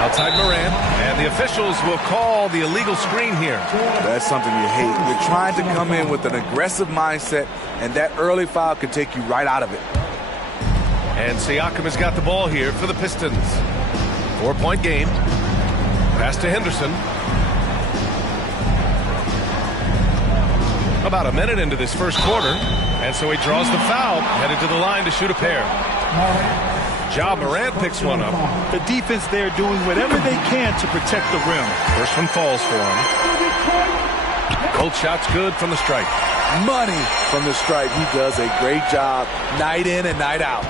Outside Morant, and the officials will call the illegal screen here. That's something you hate. You're trying to come in with an aggressive mindset, and that early foul could take you right out of it. And Siakam has got the ball here for the Pistons. 4-point game. Pass to Henderson. About a minute into this first quarter, and so he draws the foul, headed to the line to shoot a pair. Ja Morant picks one up. The defense there doing whatever they can to protect the rim. First one falls for him. Cold shot's good from the stripe. Money from the stripe. He does a great job night in and night out.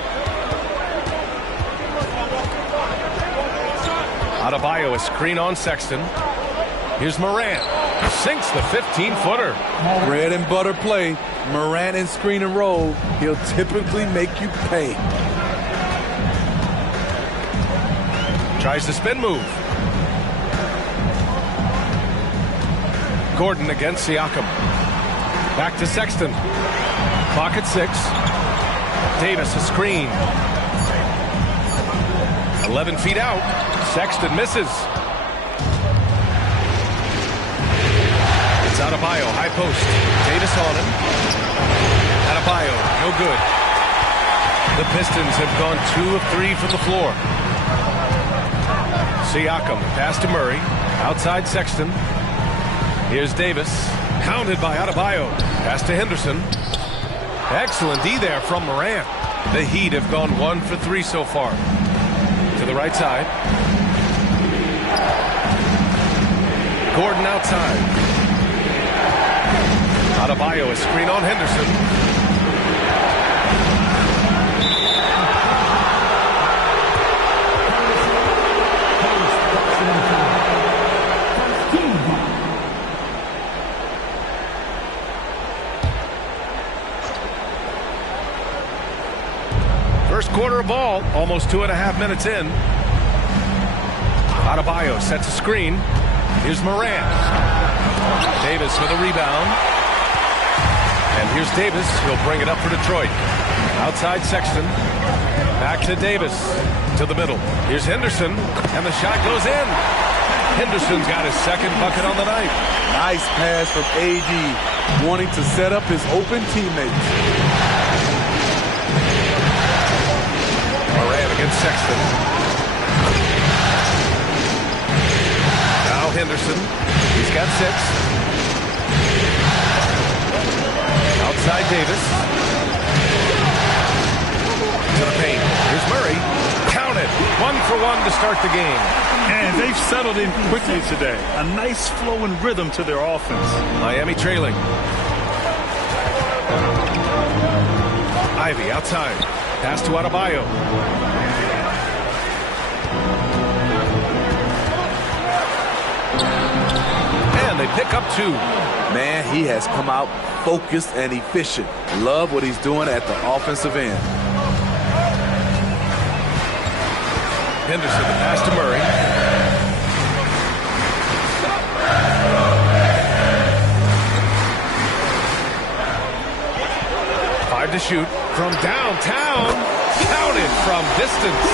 Adebayo, a screen on Sexton. Here's Morant. Sinks the 15-footer. Bread and butter play. Morant and screen and roll. He'll typically make you pay. Tries the spin move. Gordon against Siakam. Back to Sexton. Clock at 6. Davis, a screen. 11 feet out. Sexton misses. It's Adebayo, high post. Davis on him. Adebayo, no good. The Pistons have gone 2 of 3 from the floor. Siakam, pass to Murray. Outside Sexton. Here's Davis. Pounded by Adebayo. Pass to Henderson. Excellent D there from Morant. The Heat have gone 1 for 3 so far. To the right side. Gordon outside. Adebayo, a screen on Henderson. First quarter of ball, almost 2.5 minutes in. Adebayo sets a screen. Here's Morant. Davis with a rebound. And here's Davis. He'll bring it up for Detroit. Outside Sexton. Back to Davis. To the middle. Here's Henderson. And the shot goes in. Henderson's got his second bucket on the night. Nice pass from AD, wanting to set up his open teammates. Morant against Sexton. Now Henderson. He's got 6. Outside Davis. To the paint. Here's Murray. Count it. 1 for 1 to start the game. And they've settled in quickly today. A nice flow and rhythm to their offense. Miami trailing. Ivy outside. Pass to Adebayo. And they pick up 2. Man, he has come out focused and efficient. Love what he's doing at the offensive end. Henderson, the pass to Murray. Five to shoot from downtown. Counted from distance.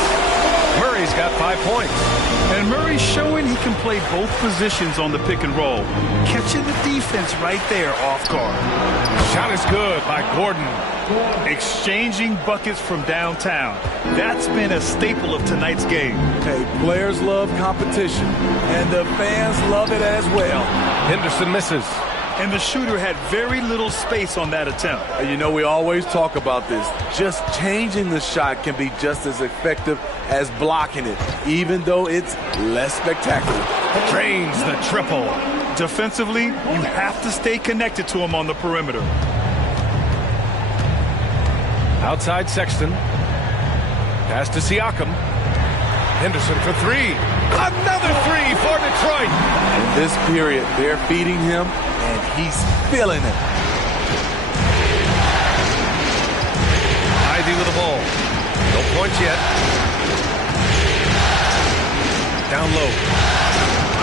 Murray's got 5 points. And Murray's showing he can play both positions on the pick and roll. Catching the defense right there off guard. Shot is good by Gordon. Exchanging buckets from downtown. That's been a staple of tonight's game. Hey, players love competition, and the fans love it as well. Henderson misses. And the shooter had very little space on that attempt. You know, we always talk about this. Just changing the shot can be just as effective as blocking it, even though it's less spectacular. Drains the triple. Defensively, you have to stay connected to him on the perimeter. Outside Sexton. Pass to Siakam. Henderson for 3. Another 3 for Detroit. In this period, they're feeding him, and he's feeling it. Ivy with the ball. No points yet. Down low.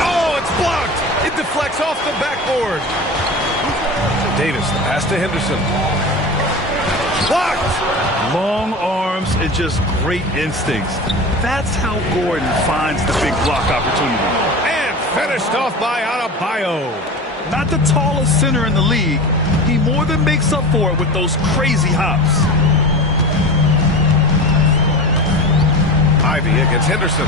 Oh, it's blocked. It deflects off the backboard. Davis, the pass to Henderson. Blocked. Long arms and just great instincts. That's how Gordon finds the big block opportunity. And finished off by Adebayo. Not the tallest center in the league. He more than makes up for it with those crazy hops. Ivy against Henderson.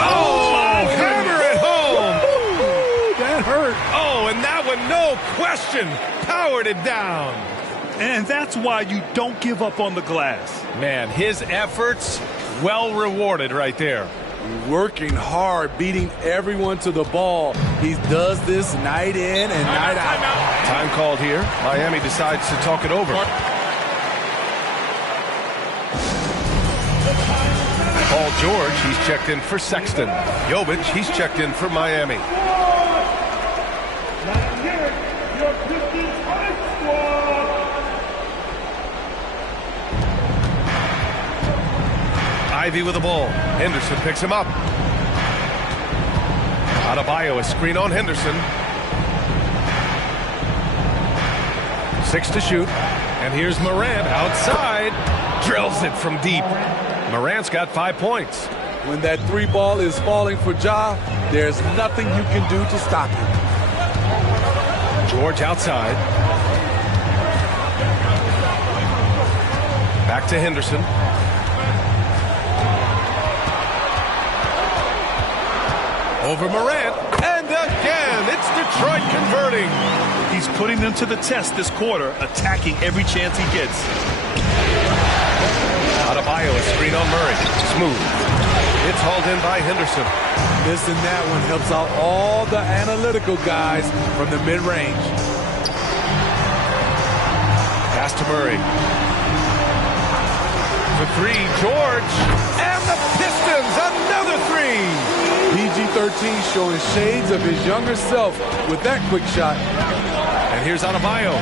Oh, hammer it home. That hurt. Oh, and that one, no question, powered it down. And that's why you don't give up on the glass. Man, his efforts well rewarded right there. Working hard, beating everyone to the ball. He does this night in and night out. Time called here. Miami decides to talk it over. Paul George, he's checked in for Sexton. Jovic, he's checked in for Miami. Ivy with the ball. Henderson picks him up. Adebayo, a screen on Henderson. 6 to shoot. And here's Morant outside. Drills it from deep. Morant's got 5 points. When that 3 ball is falling for Ja, there's nothing you can do to stop him. George outside. Back to Henderson. Over Morant. And again, it's Detroit converting. He's putting them to the test this quarter, attacking every chance he gets. Adebayo, a screen on Murray. Smooth. It's hauled in by Henderson. Missing that one helps out all the analytical guys from the mid-range. Pass to Murray. For 3, George. And the Pistons, another 3. PG-13 showing shades of his younger self with that quick shot. And here's Adebayo.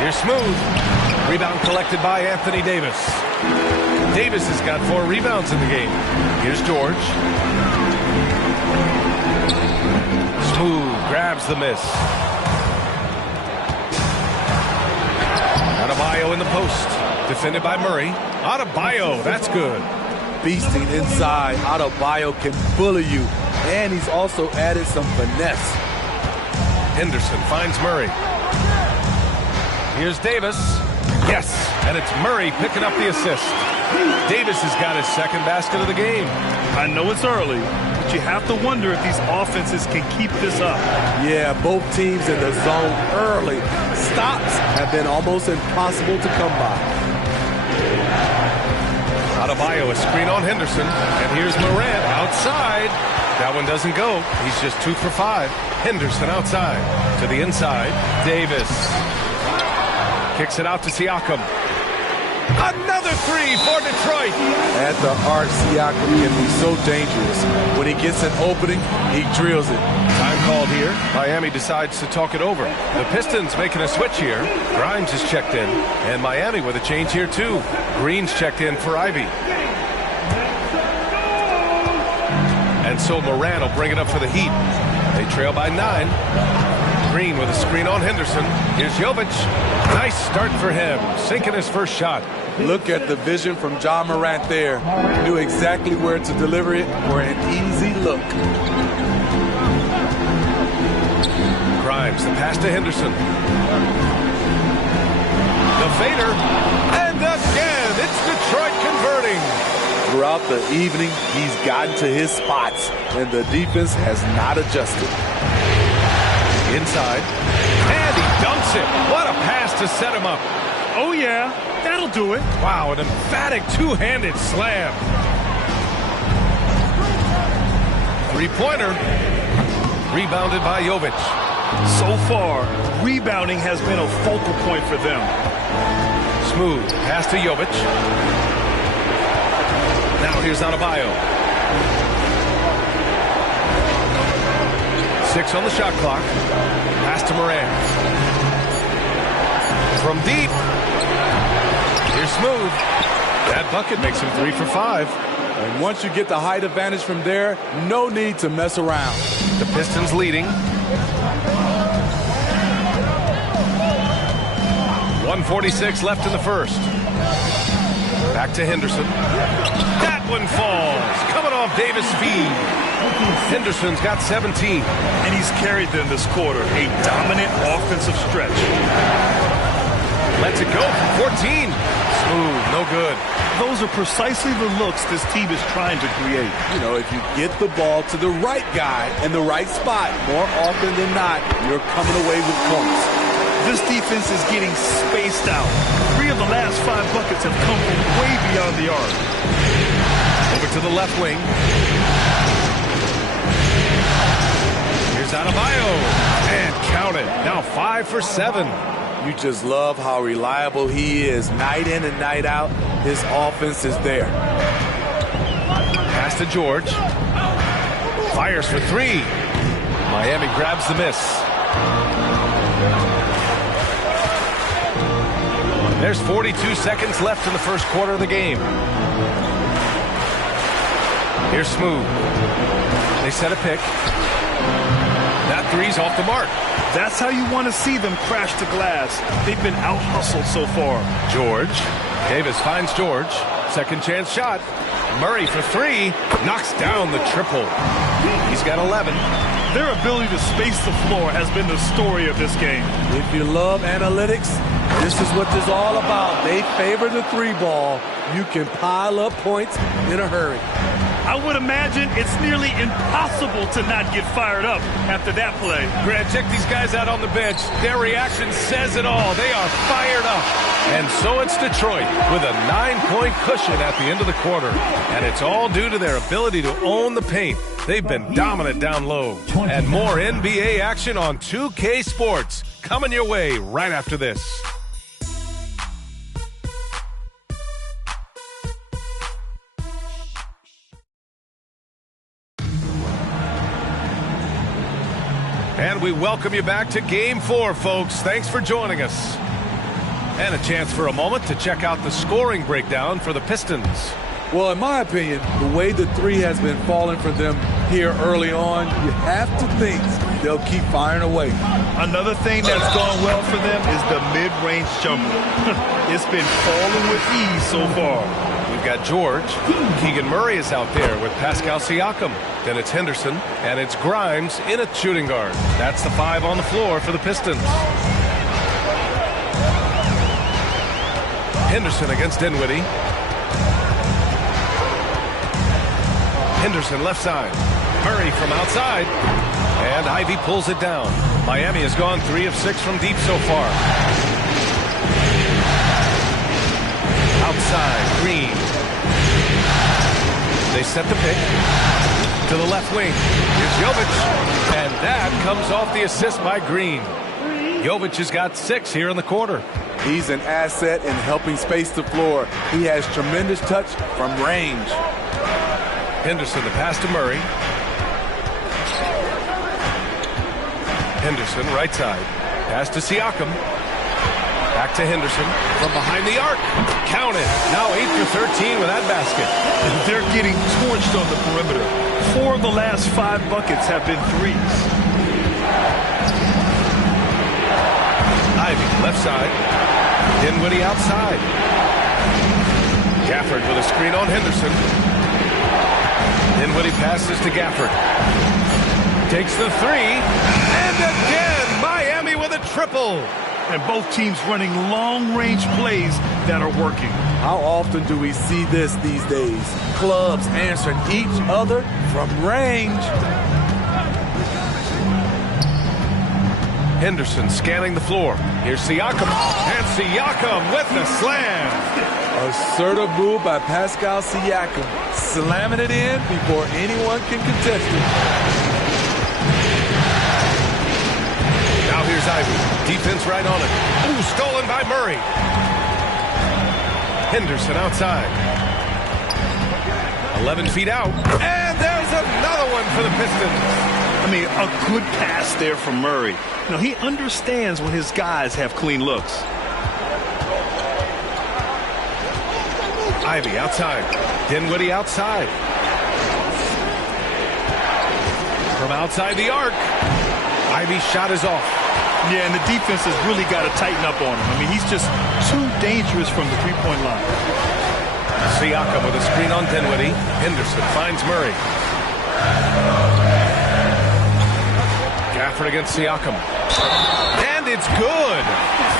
Here's Smooth. Rebound collected by Anthony Davis. Davis has got 4 rebounds in the game. Here's George. Smooth grabs the miss. Adebayo in the post. Defended by Murray. Adebayo, that's good. Beasting inside. Adebayo can bully you. And he's also added some finesse. Henderson finds Murray. Here's Davis. Yes, and it's Murray picking up the assist. Davis has got his second basket of the game. I know it's early, but you have to wonder if these offenses can keep this up. Yeah, both teams in the zone early. Stops have been almost impossible to come by. Adebayo, a screen on Henderson. And here's Morant outside. That one doesn't go. He's just 2 for 5. Henderson outside. To the inside. Davis. Kicks it out to Siakam. Another 3 for Detroit. At the arc, Siakam can be so dangerous. When he gets an opening, he drills it. Time called here. Miami decides to talk it over. The Pistons making a switch here. Grimes is checked in. And Miami with a change here too. Green's checked in for Ivy. And so Morant will bring it up for the Heat. They trail by 9. Green with a screen on Henderson. Here's Jovic. Nice start for him. Sinking his first shot. Look at the vision from Ja Morant there. Knew exactly where to deliver it for an easy look. Grimes, the pass to Henderson. The fader. And again, it's Detroit converting. Throughout the evening, he's gotten to his spots, and the defense has not adjusted. Inside. And he dunks it. What a pass to set him up. Oh, yeah. That'll do it. Wow, an emphatic two-handed slam. 3-pointer. Rebounded by Jovic. So far, rebounding has been a focal point for them. Smooth. Pass to Jovic. Now here's Adebayo. 6 on the shot clock. Pass to Morant. From deep. Here's Smooth. That bucket makes him 3 for 5. And once you get the height advantage from there, no need to mess around. The Pistons leading. 1:46 left in the first. Back to Henderson. That one falls. Coming off Davis' feed. Henderson's got 17. And he's carried them this quarter. A dominant offensive stretch. Lets it go from 14. Smooth, no good. Those are precisely the looks this team is trying to create. You know, if you get the ball to the right guy in the right spot, more often than not, you're coming away with points. This defense is getting spaced out. 3 of the last 5 buckets have come from way beyond the arc. Over to the left wing. Here's Adebayo. And count it. Now 5 for 7. You just love how reliable he is. Night in and night out, his offense is there. Pass to George. Fires for 3. Miami grabs the miss. There's 42 seconds left in the first quarter of the game. Here's Smooth. They set a pick. That three's off the mark. That's how you want to see them crash the glass. They've been out-hustled so far. George. Davis finds George. Second chance shot. Murray for three. Knocks down the triple. He's got 11. Their ability to space the floor has been the story of this game. If you love analytics, this is what this is all about. They favor the three ball. You can pile up points in a hurry. I would imagine it's nearly impossible to not get fired up after that play. Grant, check these guys out on the bench. Their reaction says it all. They are fired up. And so it's Detroit with a 9-point cushion at the end of the quarter. And it's all due to their ability to own the paint. They've been dominant down low. And more NBA action on 2K Sports coming your way right after this. And we welcome you back to Game 4, folks. Thanks for joining us. And a chance for a moment to check out the scoring breakdown for the Pistons. Well, in my opinion, the way the three has been falling for them here early on, you have to think they'll keep firing away. Another thing that's gone well for them is the mid-range jumper. It's been falling with ease so far. We've got George. Keegan Murray is out there with Pascal Siakam. Then it's Henderson, and it's Grimes in a shooting guard. That's the 5 on the floor for the Pistons. Henderson against Dinwiddie. Henderson left side. Murray from outside. And Ivy pulls it down. Miami has gone 3 of 6 from deep so far. Outside, Green. They set the pick to the left wing. Here's Jovic. And that comes off the assist by Green. Jovic has got 6 here in the quarter. He's an asset in helping space the floor. He has tremendous touch from range. Henderson, the pass to Murray. Henderson, right side. Pass to Siakam. Back to Henderson from behind the arc. Count it. Now 8 for 13 with that basket. They're getting torched on the perimeter. 4 of the last 5 buckets have been threes. Ivy, left side. Dinwiddie outside. Gafford with a screen on Henderson. Dinwiddie passes to Gafford. Takes the 3. And again, Miami with a triple. And both teams running long-range plays that are working. How often do we see this these days? Clubs answering each other from range. Henderson scanning the floor. Here's Siakam. And Siakam with the slam. Assertive move by Pascal Siakam. Slamming it in before anyone can contest it. Now here's Ivy. Defense right on it. Ooh, stolen by Murray. Henderson outside. 11 feet out. And there's another one for the Pistons. I mean, a good pass there from Murray. Now, he understands when his guys have clean looks. Ivy outside. Dinwiddie outside. From outside the arc. Ivy's shot is off. Yeah, and the defense has really got to tighten up on him. I mean, he's just too dangerous from the three-point line. Siakam with a screen on Dinwiddie. Henderson finds Murray. Gafford against Siakam. And it's good.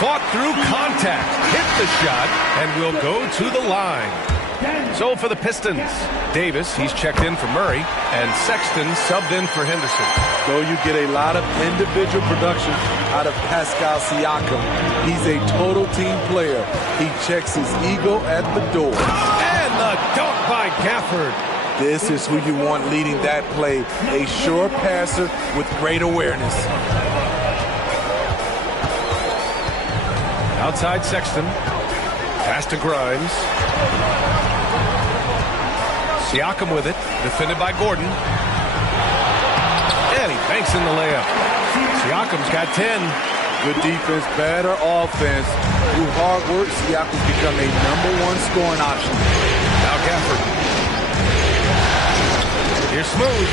Fought through contact. Hit the shot and will go to the line. So for the Pistons, Davis, he's checked in for Murray, and Sexton subbed in for Henderson. Though you get a lot of individual production out of Pascal Siakam, he's a total team player. He checks his ego at the door. And the dunk by Gafford. This is who you want leading that play, a sure passer with great awareness. Outside Sexton. Pass to Grimes. Siakam with it. Defended by Gordon. And he banks in the layup. Siakam's got 10. Good defense, better offense. Through hard work, Siakam's become a #1 scoring option. Now Gafford. Here's Smooth.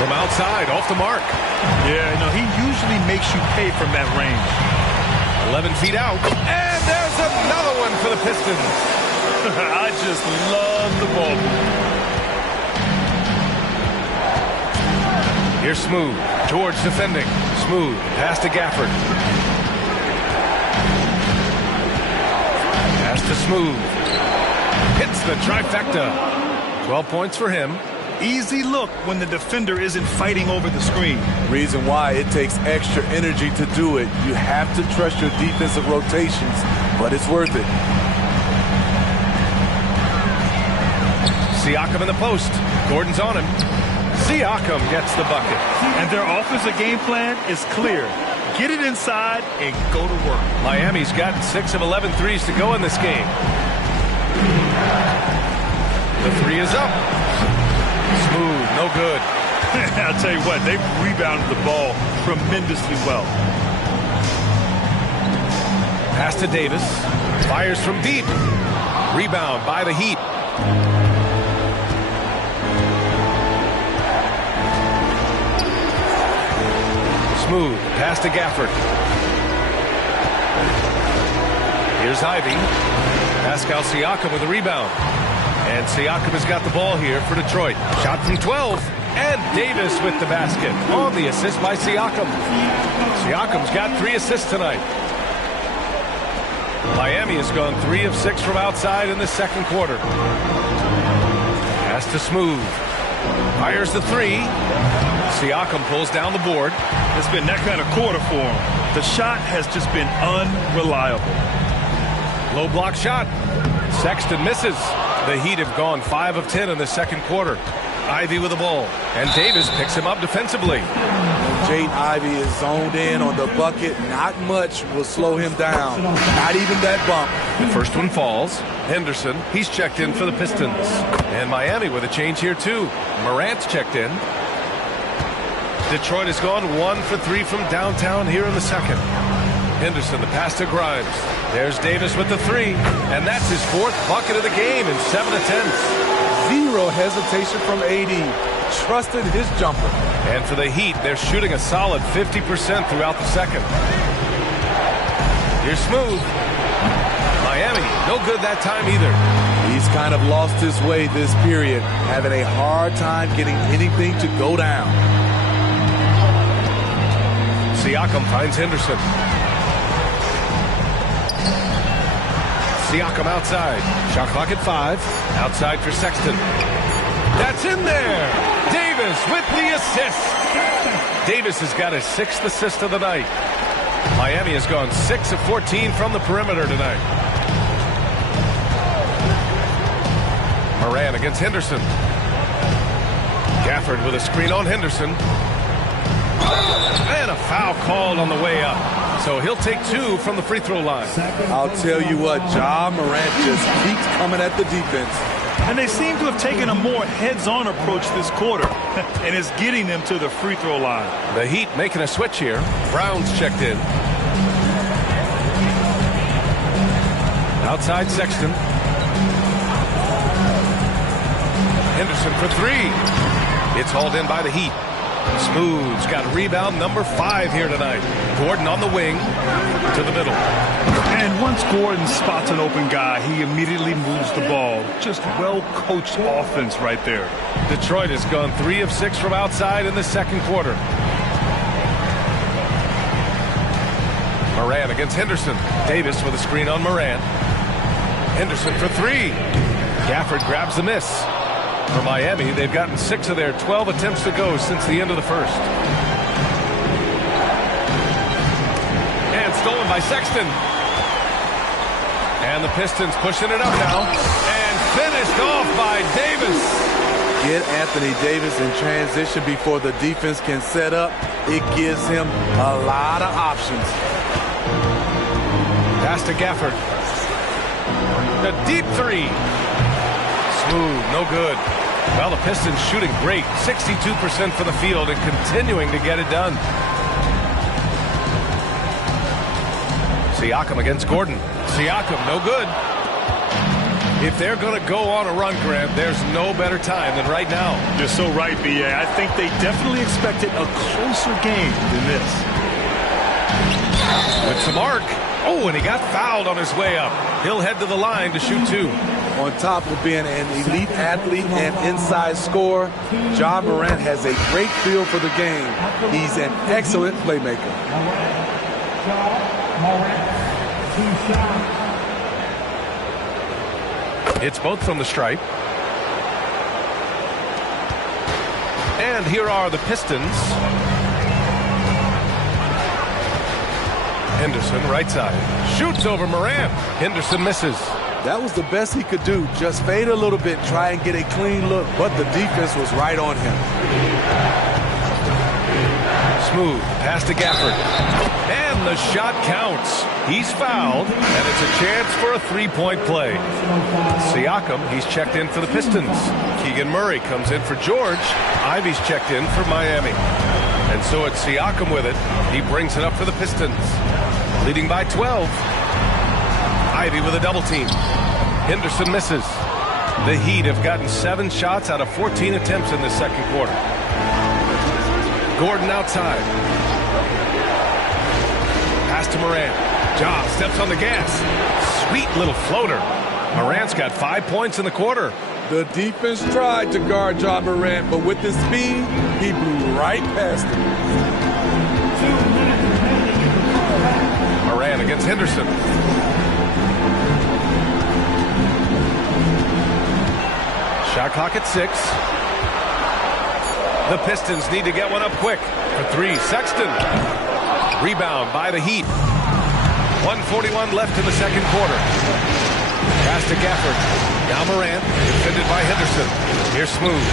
From outside, off the mark. Yeah, no, he usually makes you pay from that range. 11 feet out. And there's another one for the Pistons. I just love the ball. Here's Smooth. George defending. Smooth. Pass to Gafford. Pass to Smooth. Hits the trifecta. 12 points for him. Easy look when the defender isn't fighting over the screen. Reason why it takes extra energy to do it. You have to trust your defensive rotations, but it's worth it. Siakam in the post. Gordon's on him. Siakam gets the bucket. And their offensive game plan is clear. Get it inside and go to work. Miami's gotten 6 of 11 threes to go in this game. The three is up. Smooth, no good. I'll tell you what, they've rebounded the ball tremendously well. Pass to Davis. Fires from deep. Rebound by the Heat. Smooth. Pass to Gafford. Here's Ivy. Pascal Siakam with a rebound. And Siakam has got the ball here for Detroit. Shot from 12. And Davis with the basket on the assist by Siakam. Siakam's got 3 assists tonight. Miami has gone 3 of 6 from outside in the second quarter. Pass to Smooth. Fires the 3. Siakam pulls down the board. It's been that kind of quarter for him. The shot has just been unreliable. Low block shot. Sexton misses. The Heat have gone 5 of 10 in the second quarter. Ivy with the ball. And Davis picks him up defensively. Jaden Ivey is zoned in on the bucket. Not much will slow him down. Not even that bump. The first one falls. Henderson, he's checked in for the Pistons. And Miami with a change here too. Morant's checked in. Detroit has gone 1 for 3 from downtown here in the second. Henderson, the pass to Grimes. There's Davis with the 3. And that's his 4th bucket of the game in 7 attempts. Zero hesitation from AD. Trusted his jumper. And for the Heat, they're shooting a solid 50% throughout the second. Here's Smooth. Miami, no good that time either. He's kind of lost his way this period, having a hard time getting anything to go down. Siakam finds Henderson. Siakam outside. Shot clock at 5. Outside for Sexton. That's in there. Davis with the assist. Davis has got his 6th assist of the night. Miami has gone 6 of 14 from the perimeter tonight. Morant against Henderson. Gafford with a screen on Henderson. And a foul called on the way up. So he'll take 2 from the free throw line. I'll tell you what, Ja Morant just keeps coming at the defense. And they seem to have taken a more heads-on approach this quarter. And it's getting them to the free throw line. The Heat making a switch here. Brown's checked in. Outside Sexton. Henderson for 3. It's hauled in by the Heat. Smooth's got rebound number 5 here tonight. Gordon on the wing to the middle. And once Gordon spots an open guy, he immediately moves the ball. Just well-coached offense right there. Detroit has gone 3 of 6 from outside in the second quarter. Morant against Henderson. Davis with a screen on Morant. Henderson for 3. Gafford grabs the miss. For Miami, they've gotten 6 of their 12 attempts to go since the end of the first. And stolen by Sexton. And the Pistons pushing it up now. And finished off by Davis. Get Anthony Davis in transition before the defense can set up. It gives him a lot of options. Pass to Gafford. The deep 3. Smooth, no good. Well, the Pistons shooting great. 62% for the field and continuing to get it done. Siakam against Gordon. Siakam, no good. If they're going to go on a run, Grant, there's no better time than right now. You're so right, B.A. I think they definitely expected a closer game than this. With some arc. Oh, and he got fouled on his way up. He'll head to the line to shoot 2. On top of being an elite athlete and inside scorer, Ja Morant has a great feel for the game. He's an excellent playmaker. It's both from the stripe. And here are the Pistons. Henderson, right side. Shoots over Morant. Henderson misses. That was the best he could do. Just fade a little bit, try and get a clean look, but the defense was right on him. Smooth, pass to Gafford. And the shot counts. He's fouled, and it's a chance for a three-point play. Siakam, he's checked in for the Pistons. Keegan Murray comes in for George. Ivy's checked in for Miami. And so it's Siakam with it. He brings it up for the Pistons. Leading by 12. Ivy with a double team. Henderson misses. The Heat have gotten 7 shots out of 14 attempts in the second quarter. Gordon outside. Pass to Morant. Ja steps on the gas. Sweet little floater. Morant's got 5 points in the quarter. The defense tried to guard Ja Morant, but with his speed, he blew right past him. Morant against Henderson. Shot clock at 6. The Pistons need to get one up quick. For 3, Sexton. Rebound by the Heat. 1:41 left in the second quarter. Pass to Gafford. Now Morant, defended by Henderson. Here's Smooth.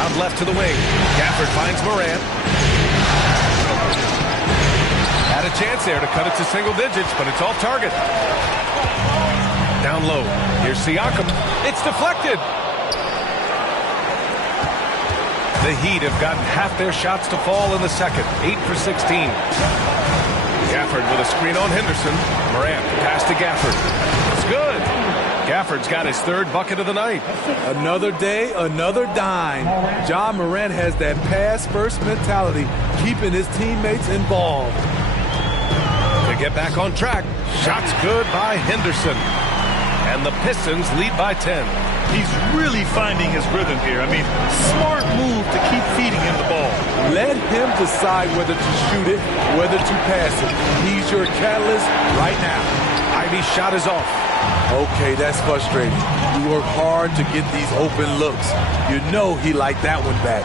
Out left to the wing. Gafford finds Morant. Had a chance there to cut it to single digits, but it's off target. Down low. Here's Siakam. It's deflected. The Heat have gotten half their shots to fall in the second. 8 for 16. Gafford with a screen on Henderson. Morant pass to Gafford. It's good. Gafford's got his 3rd bucket of the night. Another day, another dime. Ja Morant has that pass-first mentality, keeping his teammates involved. To get back on track, shots good by Henderson. And the Pistons lead by 10. He's really finding his rhythm here. I mean, smart move to keep feeding him the ball. Let him decide whether to shoot it, whether to pass it. He's your catalyst right now. Ivy's shot is off. Okay, that's frustrating. You work hard to get these open looks. You know he liked that one back.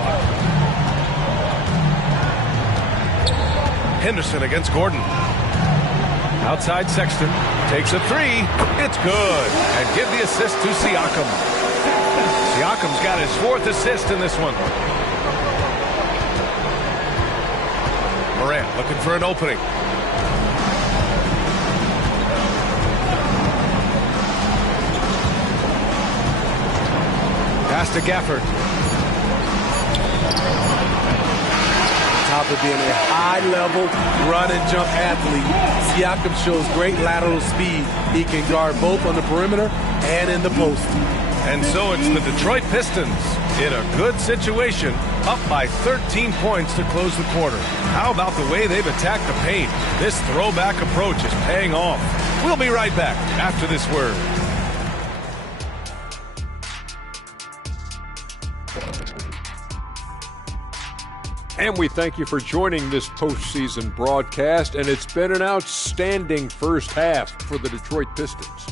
Henderson against Gordon. Outside Sexton. Takes a 3. It's good. And give the assist to Siakam. Siakam's got his 4th assist in this one. Morant looking for an opening. Pass to Gafford. Top of being a high-level run and jump athlete, Siakam shows great lateral speed. He can guard both on the perimeter and in the post. And so it's the Detroit Pistons in a good situation, up by 13 points to close the quarter. How about the way they've attacked the paint? This throwback approach is paying off. We'll be right back after this word. And we thank you for joining this postseason broadcast, and it's been an outstanding first half for the Detroit Pistons.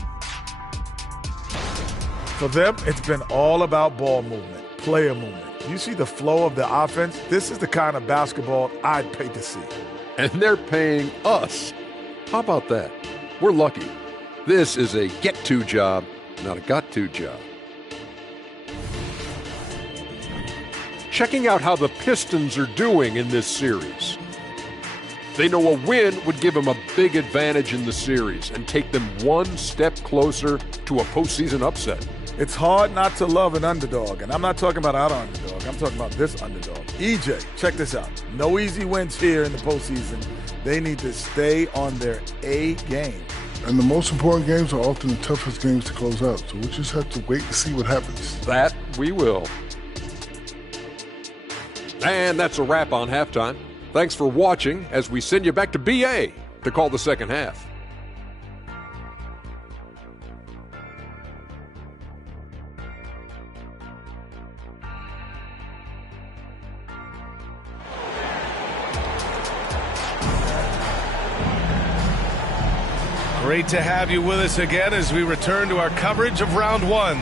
For them, it's been all about ball movement, player movement. You see the flow of the offense? This is the kind of basketball I'd pay to see. And they're paying us. How about that? We're lucky. This is a get-to job, not a got-to job. Checking out how the Pistons are doing in this series. They know a win would give them a big advantage in the series and take them one step closer to a postseason upset. It's hard not to love an underdog, and I'm not talking about our underdog. I'm talking about this underdog. EJ, check this out. No easy wins here in the postseason. They need to stay on their A game. And the most important games are often the toughest games to close out. So we just have to wait to see what happens. That we will. And that's a wrap on halftime. Thanks for watching as we send you back to BA to call the second half. Great to have you with us again as we return to our coverage of round one.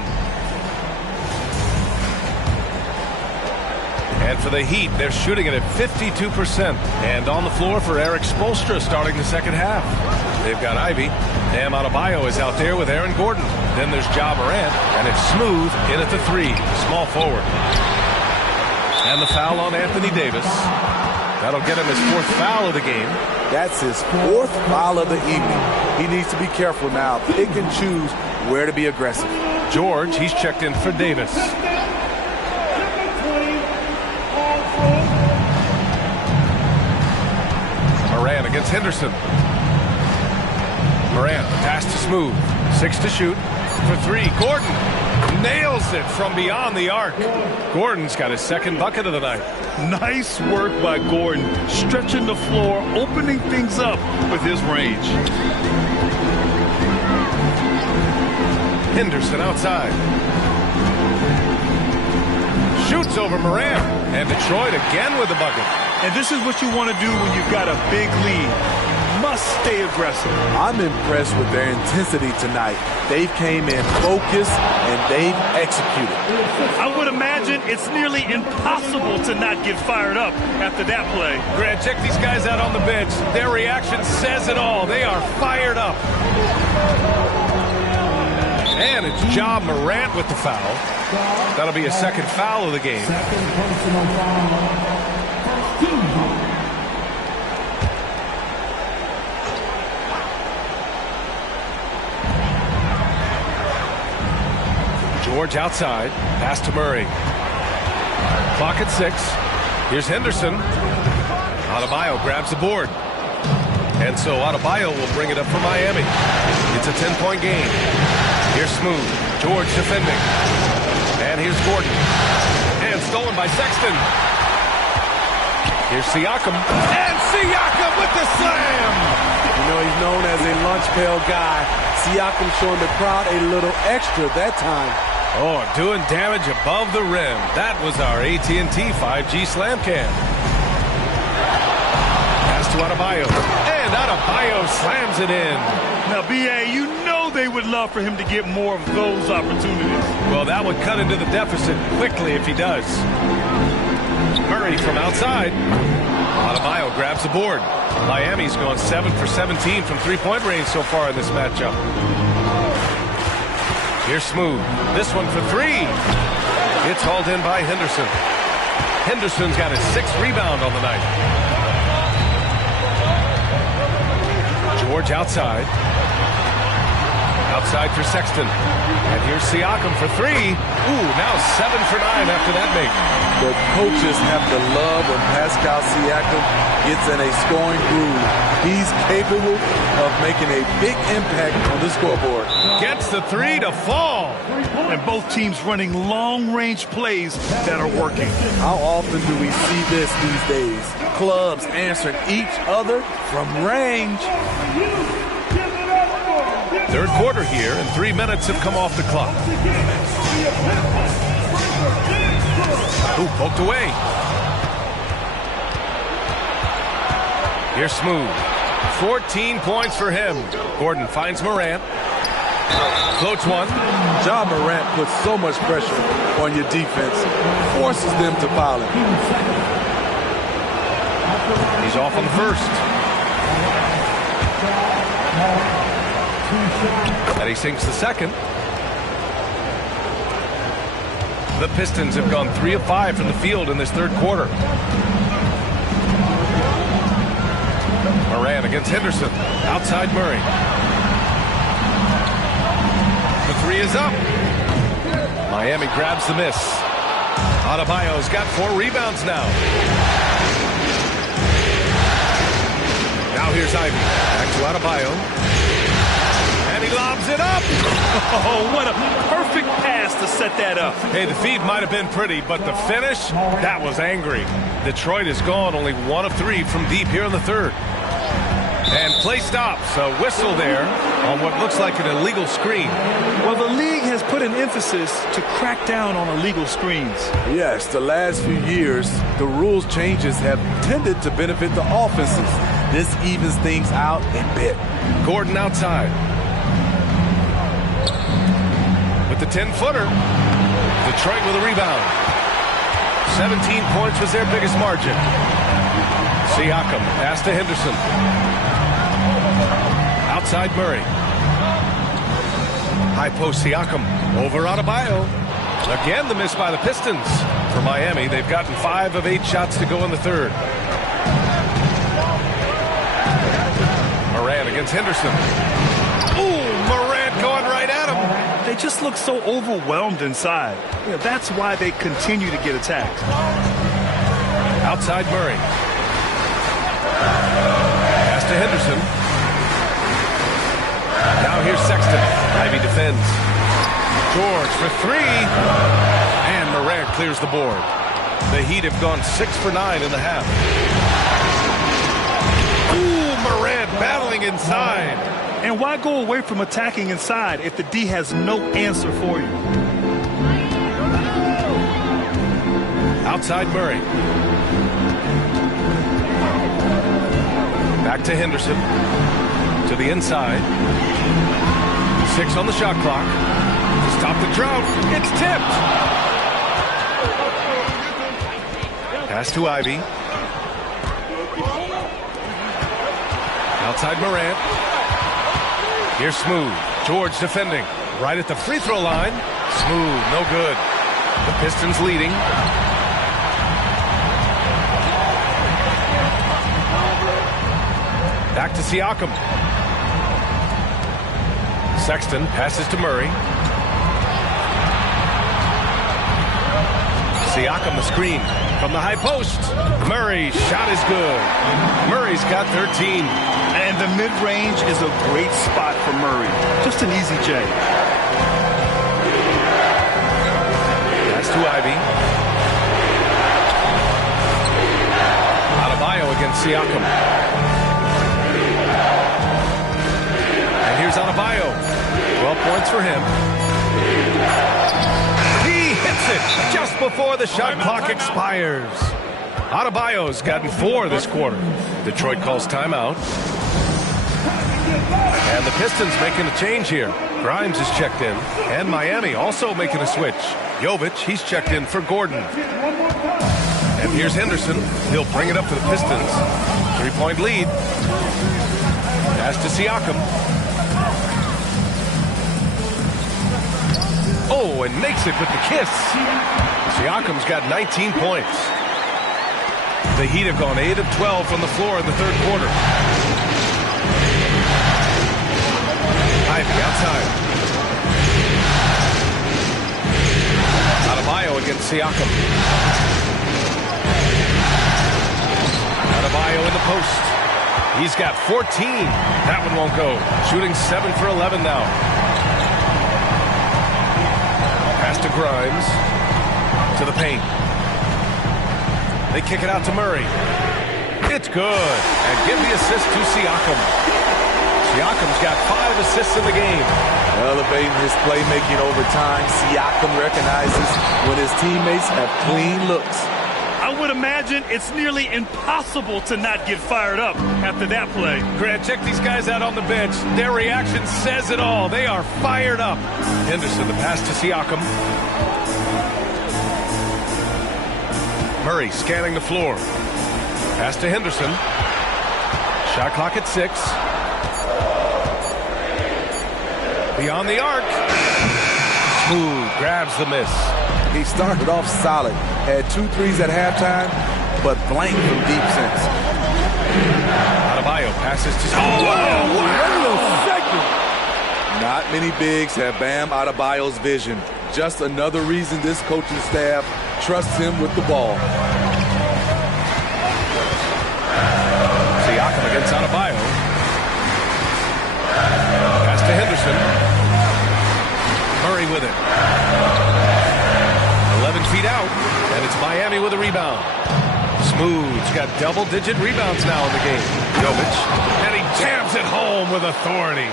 And for the Heat, they're shooting it at 52%. And on the floor for Eric Spoelstra starting the second half. They've got Ivy. Bam Adebayo is out there with Aaron Gordon. Then there's Ja Morant, and it's Smooth in at the three. Small forward. And the foul on Anthony Davis. That'll get him his fourth foul of the game. That's his fourth foul of the evening. He needs to be careful now. Pick and choose where to be aggressive. George, he's checked in for Davis. Morant against Henderson. Morant, pass to Smooth. 6 to shoot. For three, Gordon nails it from beyond the arc. Gordon's got his second bucket of the night. Nice work by Gordon, stretching the floor, opening things up with his range. Henderson outside. Shoots over Morant. And Detroit again with the bucket. And this is what you want to do when you've got a big lead. Must stay aggressive. I'm impressed with their intensity tonight. They've came in focused and they've executed. I would imagine it's nearly impossible to not get fired up after that play. Grant, check these guys out on the bench. Their reaction says it all. They are fired up. And it's Ja Morant with the foul. That'll be a second foul of the game. Second personal foul. Team foul. George outside. Pass to Murray. Clock at 6. Here's Henderson. Adebayo grabs the board. And so Adebayo will bring it up for Miami. It's a 10-point game. Here's Smooth. George defending. And here's Gordon. And stolen by Sexton. Here's Siakam. And Siakam with the slam! You know, he's known as a lunch pail guy. Siakam showing the crowd a little extra that time. Oh, doing damage above the rim. That was our AT&T 5G slam cam. Pass to Adebayo. And Adebayo slams it in. Now, B.A., you know they would love for him to get more of those opportunities. Well, that would cut into the deficit quickly if he does. Murray from outside. Adebayo grabs the board. Miami's gone 7 for 17 from three-point range so far in this matchup. Here's Smooth. This one for three. It's hauled in by Henderson. Henderson's got his 6th rebound on the night. George outside. Outside for Sexton. And here's Siakam for three. Ooh, now 7 for 9 after that make. The coaches have to love when Pascal Siakam gets in a scoring groove. He's capable of making a big impact on the scoreboard. Gets the three to fall. And both teams running long-range plays that are working. How often do we see this these days? Clubs answering each other from range. Third quarter here, and 3 minutes have come off the clock. Ooh, poked away. Here's Smooth. 14 points for him. Gordon finds Morant. Floats one. Ja Morant puts so much pressure on your defense. Forces them to foul him. He's off on the first. And he sinks the second. The Pistons have gone 3 of 5 from the field in this third quarter. Morant against Henderson. Outside Murray. The three is up. Miami grabs the miss. Adebayo's got 4 rebounds now. Now here's Ivy. Back to Adebayo. And he lobs it up. Oh, what a perfect pass to set that up. Hey, the feed might have been pretty, but the finish, that was angry. Detroit is gone, only 1 of 3 from deep here in the third. And play stops. A whistle there on what looks like an illegal screen. Well, the league has put an emphasis to crack down on illegal screens. Yes, the last few years, the rules changes have tended to benefit the offenses. This evens things out a bit. Gordon outside. With the 10-footer. Detroit with a rebound. 17 points was their biggest margin. Siakam pass to Henderson. Outside Murray. High post Siakam. Over Adebayo. Again the miss by the Pistons. For Miami, they've gotten 5 of 8 shots to go in the third. Morant against Henderson. Ooh, Morant going right at him. They just look so overwhelmed inside. You know, that's why they continue to get attacked. Outside Murray. Pass to Henderson. Now here's Sexton. Ivy defends. George for 3. And Morant clears the board. The Heat have gone 6 for 9 in the half. Ooh, Morant battling inside. And why go away from attacking inside if the D has no answer for you? Outside Murray. Back to Henderson. To the inside. 6 on the shot clock. To stop the drought. It's tipped. Pass to Ivy. Outside Morant. Here's Smooth. George defending. Right at the free throw line. Smooth. No good. The Pistons leading. Back to Siakam. Sexton passes to Murray. Siakam the screen from the high post. Murray's shot is good. Murray's got 13. And the mid-range is a great spot for Murray. Just an easy J. Pass to Ivy. Adebayo against Siakam. And here's Adebayo. 12 points for him. He hits it just before the shot clock expires. Adebayo's gotten 4 this quarter. Detroit calls timeout. And the Pistons making a change here. Grimes is checked in. And Miami also making a switch. Jovic, he's checked in for Gordon. And here's Henderson. He'll bring it up to the Pistons. 3-point lead. Pass to Siakam. Oh, and makes it with the kiss. Siakam's got 19 points. The Heat have gone 8 of 12 from the floor in the third quarter. Ivy outside. Adebayo against Siakam. Adebayo in the post. He's got 14. That one won't go. Shooting 7 for 11 now. Pass to Grimes. To the paint. They kick it out to Murray. It's good. And give the assist to Siakam. Siakam's got 5 assists in the game. Elevating his playmaking over time, Siakam recognizes when his teammates have clean looks. I would imagine it's nearly impossible to not get fired up after that play. Grant, check these guys out on the bench. Their reaction says it all. They are fired up. Henderson, the pass to Siakam. Murray scanning the floor. Pass to Henderson. Shot clock at 6. Beyond the arc. Smooth grabs the miss. He started off solid, had 2 threes at halftime, but blanked from deep since. Adebayo passes to... Oh, wait a second! Not many bigs have Bam Adebayo's vision. Just another reason this coaching staff trusts him with the ball. Siakam against Adebayo. Pass to Henderson. Murray with it. 11 feet out, and it's Miami with a rebound. Smooth's got double-digit rebounds now in the game. Jovic, and he jams it home with authority.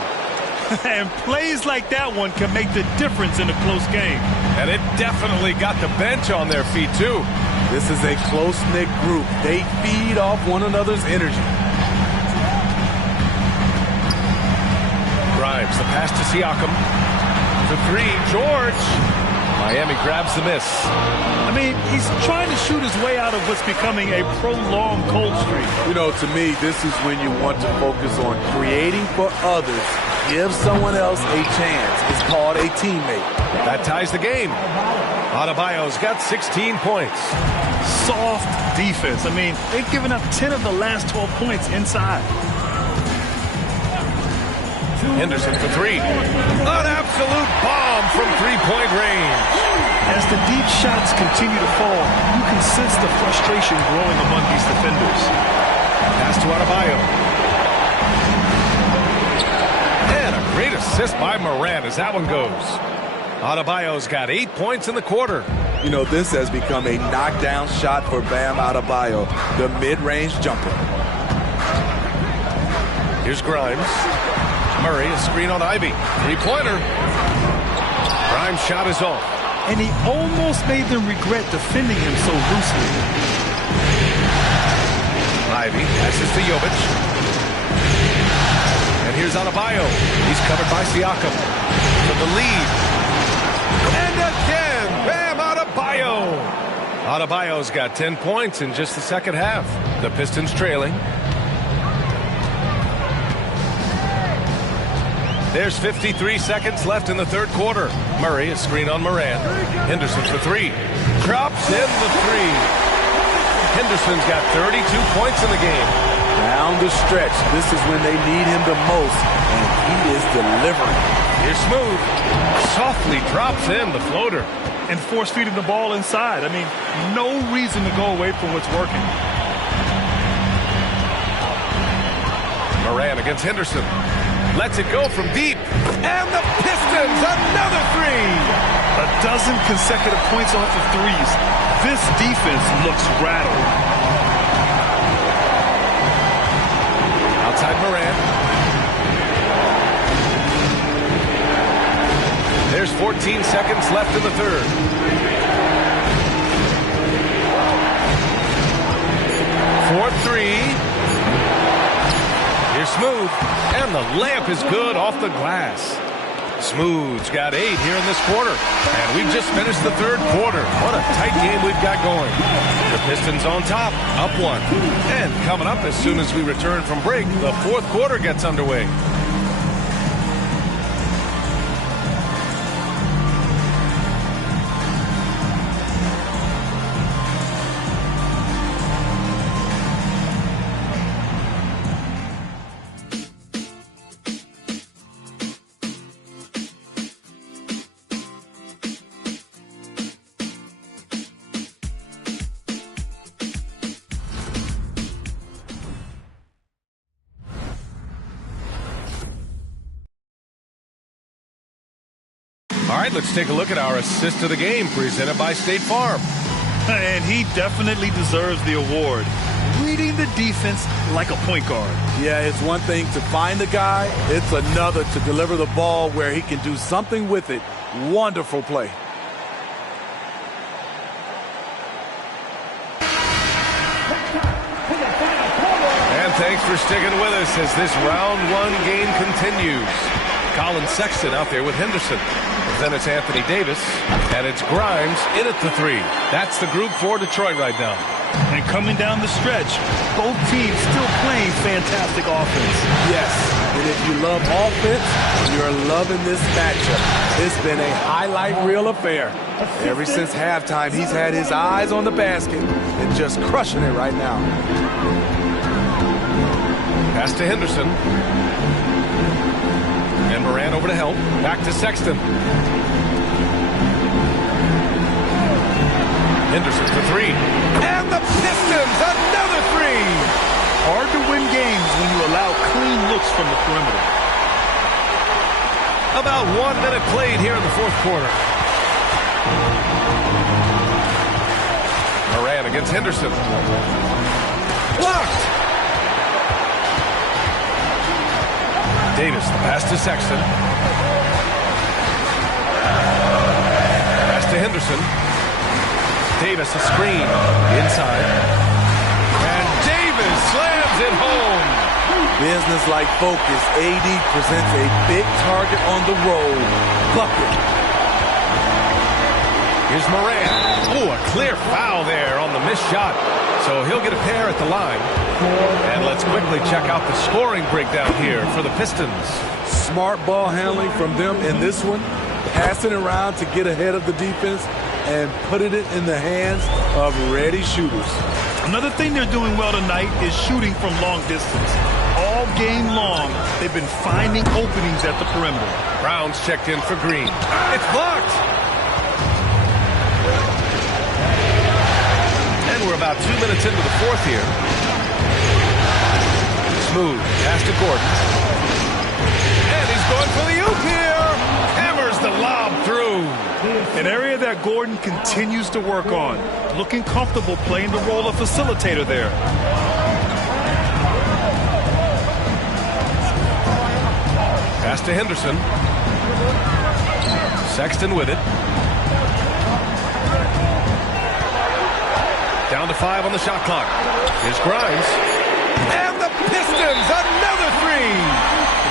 And plays like that one can make the difference in a close game. And it definitely got the bench on their feet, too. This is a close-knit group. They feed off one another's energy. Grimes, the pass to Siakam. The three, George. Miami grabs the miss. I mean, he's trying to shoot his way out of what's becoming a prolonged cold streak. You know, to me, this is when you want to focus on creating for others. Give someone else a chance. It's called a teammate. That ties the game. Adebayo's got 16 points. Soft defense. I mean, they've given up 10 of the last 12 points inside. Henderson for three. An absolute bomb from three-point range. As the deep shots continue to fall, you can sense the frustration growing among these defenders. Pass to Adebayo. And a great assist by Moran as that one goes. Adebayo's got 8 points in the quarter. You know, this has become a knockdown shot for Bam Adebayo, the mid-range jumper. Here's Grimes. Murray, a screen on Ivy. Three-pointer. Grimes' shot is off. And he almost made them regret defending him so loosely. Ivy passes to Jovic. And here's Adebayo. He's covered by Siakam. For the lead. And again, Bam Adebayo. Adebayo's got 10 points in just the second half. The Pistons trailing. There's 53 seconds left in the third quarter. Murray, a screen on Moran. Henderson for three. Drops in the three. Henderson's got 32 points in the game. Down the stretch, this is when they need him the most, and he is delivering. Here's Smooth. Softly drops in the floater. And force-feeding the ball inside. I mean, no reason to go away from what's working. Moran against Henderson. Lets it go from deep. And the Pistons, another three. A dozen consecutive points off of threes. This defense looks rattled. Outside Moran. There's 14 seconds left in the third. 4-3. Here's Smooth, and the layup is good off the glass. Smooth's got 8 here in this quarter, and we've just finished the third quarter. What a tight game we've got going. The Pistons on top, up 1. And coming up as soon as we return from break, the fourth quarter gets underway. All right, let's take a look at our assist of the game presented by State Farm. And he definitely deserves the award. Reading the defense like a point guard. Yeah, it's one thing to find the guy. It's another to deliver the ball where he can do something with it. Wonderful play. And thanks for sticking with us as this round 1 game continues. Colin Sexton out there with Henderson. Then it's Anthony Davis, and it's Grimes in at the 3. That's the group for Detroit right now. And coming down the stretch, both teams still playing fantastic offense. Yes, and if you love offense, you're loving this matchup. It's been a highlight reel affair. Ever since halftime, he's had his eyes on the basket and just crushing it right now. Pass to Henderson. And Moran over to help. Back to Sexton. Henderson for 3. And the Pistons, another 3. Hard to win games when you allow clean looks from the perimeter. About 1 minute played here in the fourth quarter. Moran against Henderson. Blocked. Davis, the pass to Sexton. Pass to Henderson. Davis, a screen inside. And Davis slams it home. Business-like focus. AD presents a big target on the roll. Bucket. Here's Moran. Oh, a clear foul there on the missed shot. So he'll get a pair at the line. And let's quickly check out the scoring breakdown here for the Pistons. Smart ball handling from them in this one. Passing around to get ahead of the defense and putting it in the hands of ready shooters. Another thing they're doing well tonight is shooting from long distance. All game long, they've been finding openings at the perimeter. Brown's checked in for Green. It's blocked. And we're about 2 minutes into the fourth here. Smooth. Pass to Gordon. And he's going for the oop here. Hammers the lob through. An area that Gordon continues to work on. Looking comfortable playing the role of facilitator there. Pass to Henderson. Sexton with it. Down to 5 on the shot clock. Here's Grimes. And the Pistons, another three.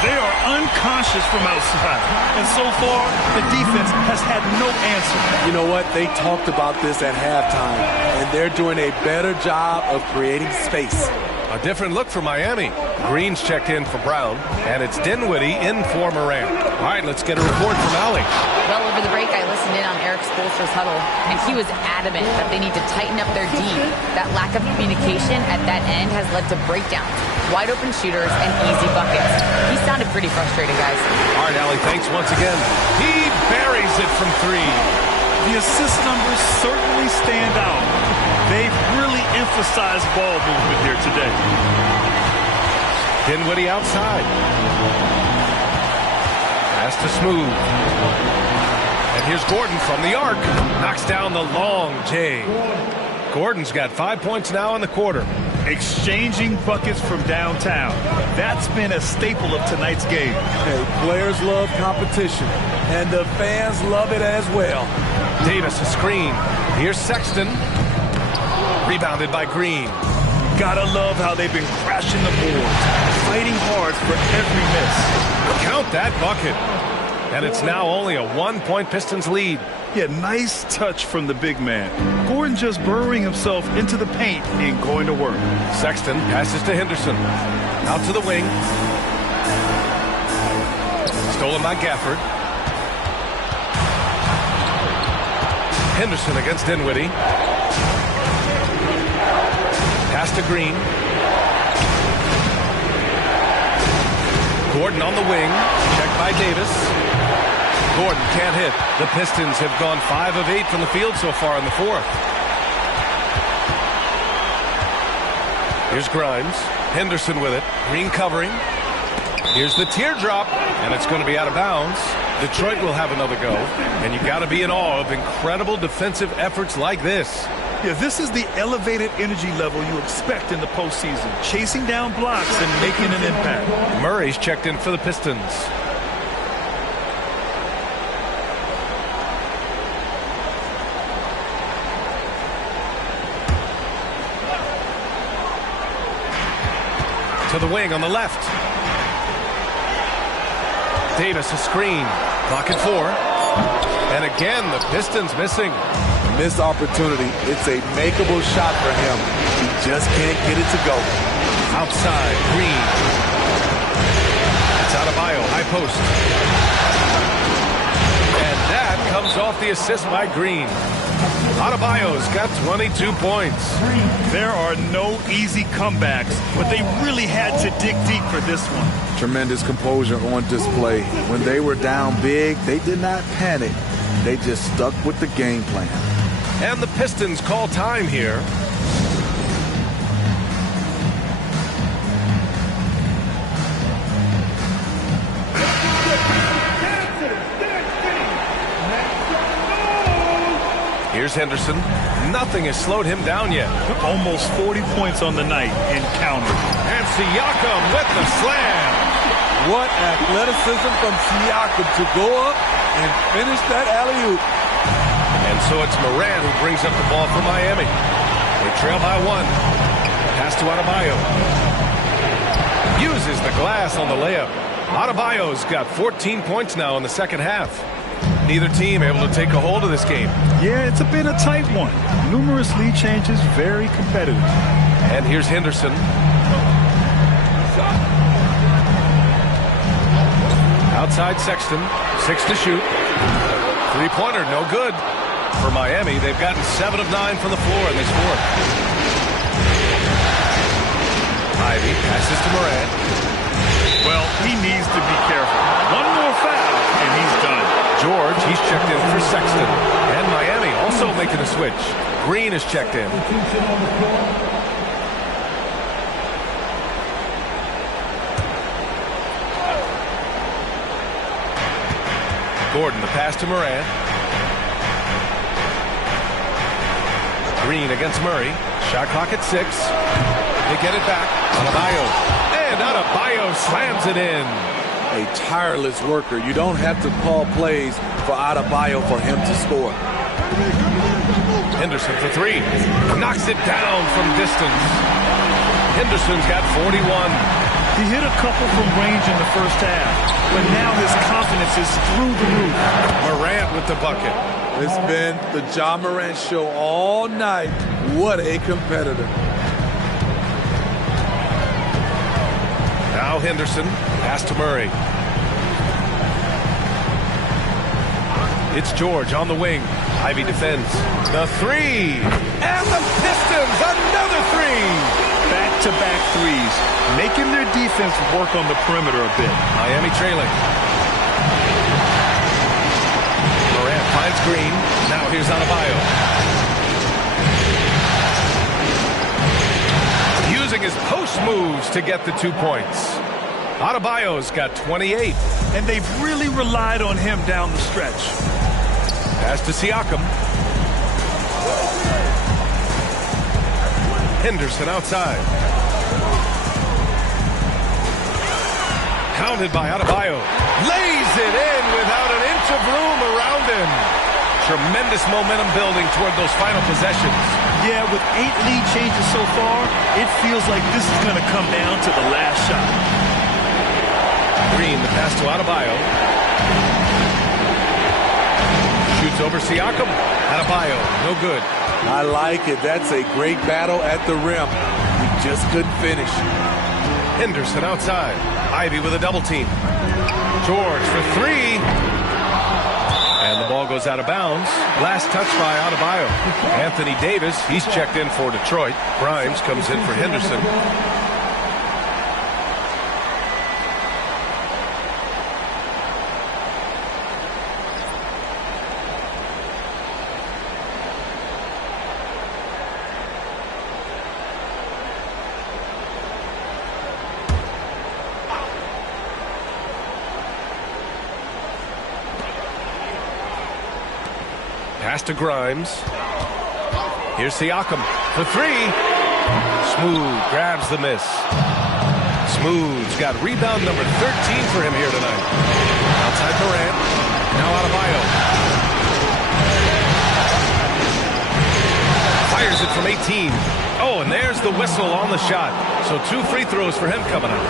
They are unconscious from outside. And so far, the defense has had no answer. You know what? They talked about this at halftime, and they're doing a better job of creating space. A different look for Miami. Green's checked in for Brown, and it's Dinwiddie in for Moran. All right, let's get a report from Allie. Well, over the break, I listened in on Eric Spoelstra's huddle, and he was adamant that they need to tighten up their D. That lack of communication at that end has led to breakdowns, wide open shooters, and easy buckets. He sounded pretty frustrated, guys. All right, Allie, thanks once again. He buries it from 3. The assist numbers certainly stand out. They've really emphasized ball movement here today. Dinwiddie outside. Pass to Smooth. And here's Gordon from the arc. Knocks down the long J. Gordon's got 5 points now in the quarter. Exchanging buckets from downtown. That's been a staple of tonight's game. Hey, players love competition, and the fans love it as well. Davis a screen. Here's Sexton. Rebounded by Green. Gotta love how they've been crashing the boards, fighting hard for every miss. Count that bucket. And it's now only a 1-point Pistons lead. Yeah, nice touch from the big man. Gordon just burrowing himself into the paint and going to work. Sexton passes to Henderson. Out to the wing. Stolen by Gafford. Henderson against Dinwiddie. Pass to Green. Gordon on the wing. Checked by Davis. Gordon can't hit. The Pistons have gone 5 of 8 from the field so far in the fourth. Here's Grimes. Henderson with it. Green covering. Here's the teardrop, and it's going to be out of bounds. Detroit will have another go, and you got to be in awe of incredible defensive efforts like this. Yeah, this is the elevated energy level you expect in the postseason. Chasing down blocks and making an impact. Murray's checked in for the Pistons. To the wing on the left. Davis a screen. Clock at 4. And again, the Pistons missing. Missed opportunity. It's a makeable shot for him. He just can't get it to go. Outside, Green. It's Adebayo, high post. And that comes off the assist by Green. Adebayo's got 22 points. There are no easy comebacks, but they really had to dig deep for this one. Tremendous composure on display. When they were down big, they did not panic. They just stuck with the game plan. And the Pistons call time here. Here's Henderson. Nothing has slowed him down yet. Almost 40 points on the night and counting. And Siakam with the slam. What athleticism from Siakam to go up and finish that alley-oop. And so it's Morant who brings up the ball for Miami. They trail by 1. Pass to Adebayo. Uses the glass on the layup. Adebayo's got 14 points now in the second half. Neither team able to take a hold of this game. Yeah, it's a bit a tight one. Numerous lead changes, very competitive. And here's Henderson. Outside Sexton. 6 to shoot. Three-pointer, no good. For Miami, they've gotten 7 of 9 from the floor, and they scored. Ivy passes to Morant. Well, he needs to be careful. One more foul, and he's done. George, he's checked in for Sexton. And Miami also making a switch. Green is checked in. Gordon, the pass to Morant. Green against Murray. Shot clock at 6. They get it back. Adebayo. And Adebayo slams it in. A tireless worker. You don't have to call plays for Adebayo for him to score. Henderson for 3. Knocks it down from distance. Henderson's got 41. He hit a couple from range in the first half, but now his confidence is through the roof. Morant with the bucket. It's been the Ja Morant show all night. What a competitor. Now Henderson. Pass to Murray. It's George on the wing. Ivy defends. The 3. And the Pistons, another 3. Back-to-back threes, making their defense work on the perimeter a bit. Miami trailing. Morant finds Green. Now here's Adebayo. Using his post moves to get the 2 points. Adebayo's got 28. And they've really relied on him down the stretch. Pass to Siakam. Henderson outside. Counted by Adebayo. Lays it in without an inch of room around him. Tremendous momentum building toward those final possessions. Yeah, with 8 lead changes so far, it feels like this is going to come down to the last shot. Green, the pass to Adebayo. Shoots over Siakam. Adebayo, no good. I like it. That's a great battle at the rim. He just couldn't finish. Henderson outside. Ivy with a double team. George for 3. And the ball goes out of bounds. Last touch by Adebayo. Anthony Davis, he's checked in for Detroit. Grimes comes in for Henderson. Pass to Grimes. Here's Siakam for 3. Smooth grabs the miss. Smooth's got rebound number 13 for him here tonight. Outside Morant. Now Adebayo. Fires it from 18. Oh, and there's the whistle on the shot. So 2 free throws for him coming up.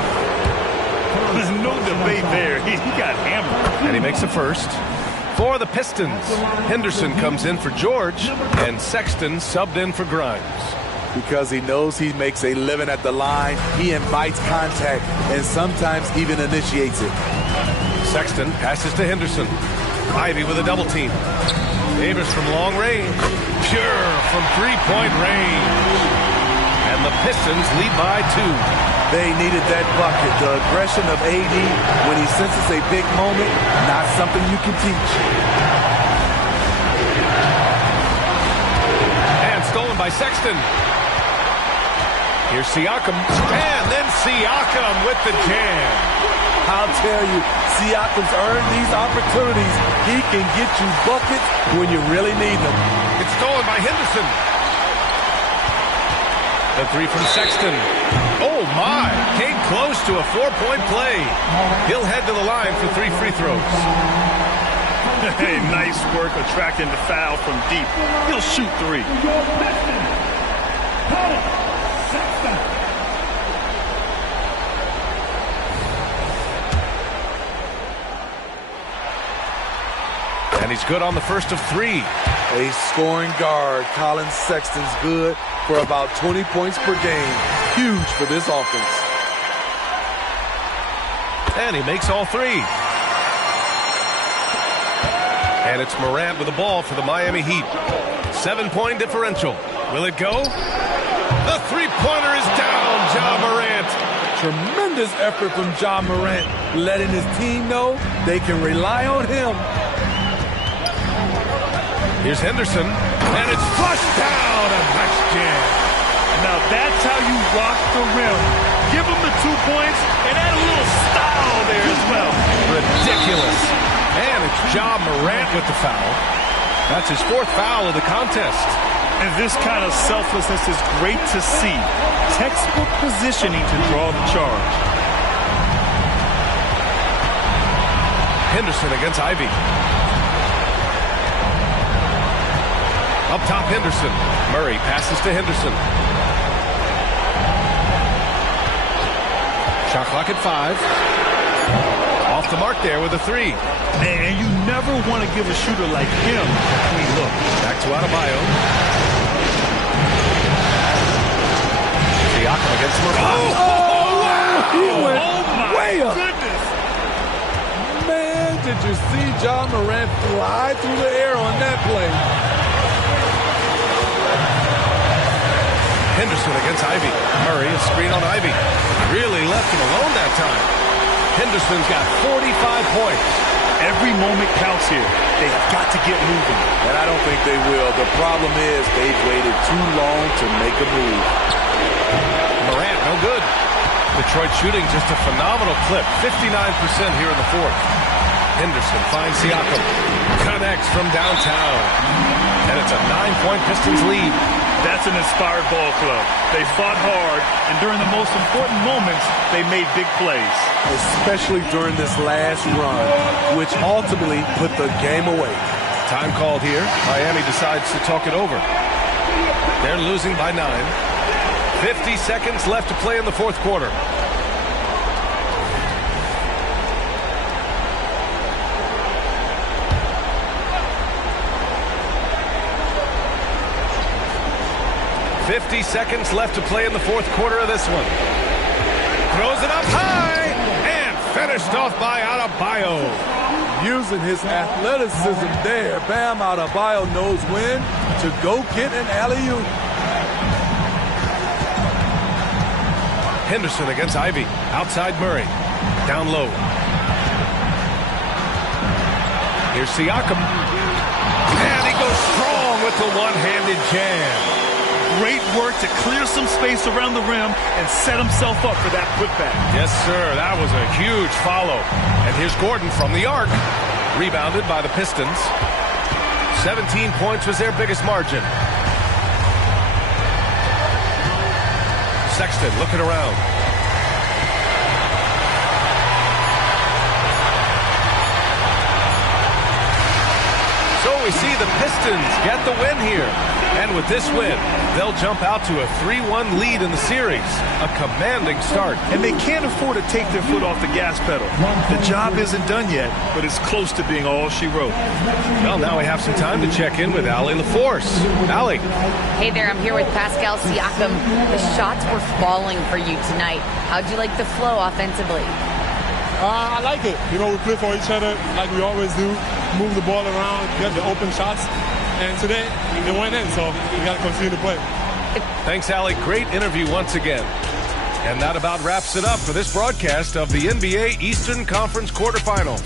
There's no debate there. He got hammered. And he makes a first. For the Pistons, Henderson comes in for George, and Sexton subbed in for Grimes. Because he knows he makes a living at the line, he invites contact and sometimes even initiates it. Sexton passes to Henderson. Ivy with a double team. Davis from long range. Pure from three-point range. And the Pistons lead by 2. They needed that bucket. The aggression of AD when he senses a big moment, not something you can teach. And stolen by Sexton. Here's Siakam. And then Siakam with the jam. I'll tell you, Siakam's earned these opportunities. He can get you buckets when you really need them. It's stolen by Henderson. The three from Sexton. Oh, my. Came close to a 4-point play. He'll head to the line for 3 free throws. Hey, nice work attracting the foul from deep. He'll shoot 3. And he's good on the first of 3. A scoring guard, Colin Sexton's good for about 20 points per game. Huge for this offense. And he makes all 3. And it's Morant with the ball for the Miami Heat. 7-point differential. Will it go? The three-pointer is down, Ja Morant. Tremendous effort from Ja Morant, letting his team know they can rely on him. Here's Henderson, and it's flushed down. A nice jam. Now that's how you rock the rim. Give him the 2 points and add a little style there as well. Ridiculous. And it's Ja Morant with the foul. That's his 4th foul of the contest. And this kind of selflessness is great to see. Textbook positioning to draw the charge. Henderson against Ivy. Up top, Henderson. Murray passes to Henderson. Shot clock at 5. Off the mark there with a 3. And you never want to give a shooter like him a clean look. Back to Adebayo. Siakam against Murray. He went way up. Goodness. Man, did you see Ja Morant fly through the air on that play? Henderson against Ivy. Murray, a screen on Ivy. Really left him alone that time. Henderson's got 45 points. Every moment counts here. They have got to get moving. And I don't think they will. The problem is they've waited too long to make a move. Morant, no good. Detroit shooting just a phenomenal clip. 59% here in the 4th. Henderson finds Siakam. Connects from downtown. And it's a 9-point Pistons lead. That's an inspired ball club. They fought hard, and during the most important moments, they made big plays. Especially during this last run, which ultimately put the game away. Time called here. Miami decides to talk it over. They're losing by 9. 50 seconds left to play in the 4th quarter. .50 seconds left to play in the 4th quarter of this one. Throws it up high and finished off by Adebayo. Using his athleticism there, Bam Adebayo knows when to go get an alley-oop. Henderson against Ivy. Outside Murray. Down low. Here's Siakam. And he goes strong with the one-handed jam. Great work to clear some space around the rim and set himself up for that putback. Yes, sir. That was a huge follow. And here's Gordon from the arc. Rebounded by the Pistons. 17 points was their biggest margin. Sexton looking around. So we see the Pistons get the win here. And with this win, they'll jump out to a 3-1 lead in the series. A commanding start. And they can't afford to take their foot off the gas pedal. The job isn't done yet, but it's close to being all she wrote. Well, now we have some time to check in with Allie LaForce. Allie. Hey there, I'm here with Pascal Siakam. The shots were falling for you tonight. How'd you like the flow offensively? I like it. You know, we play for each other like we always do. Move the ball around, get the open shots. And today, they went in, so we got to continue to play. Thanks, Allie. Great interview once again. And that about wraps it up for this broadcast of the NBA Eastern Conference quarterfinals.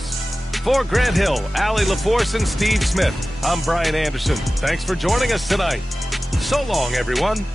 For Grant Hill, Allie LaForce, and Steve Smith, I'm Brian Anderson. Thanks for joining us tonight. So long, everyone.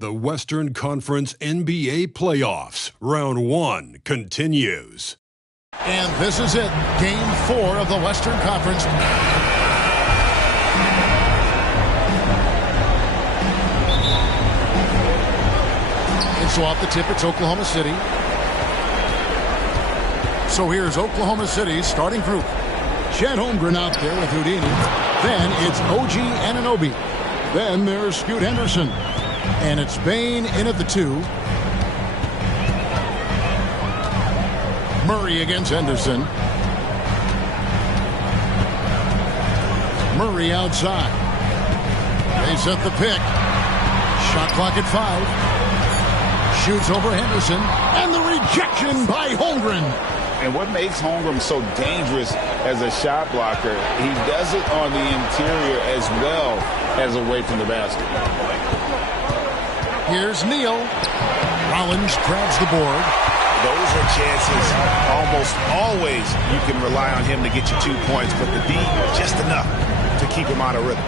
The Western Conference NBA Playoffs, Round 1 continues. And this is it, Game 4 of the Western Conference. And so off the tip, it's Oklahoma City. So here's Oklahoma City's starting group. Chet Holmgren out there with Houdini. Then it's OG Anunoby. Then there's Scoot Henderson. And it's Bane in at the 2. Murray against Henderson. Murray outside. They set the pick. Shot clock at 5. Shoots over Henderson. And the rejection by Holmgren. And what makes Holmgren so dangerous as a shot blocker, he does it on the interior as well as away from the basket. Here's Neal. Rollins grabs the board. Those are chances almost always you can rely on him to get you 2 points, but the D just enough to keep him out of rhythm.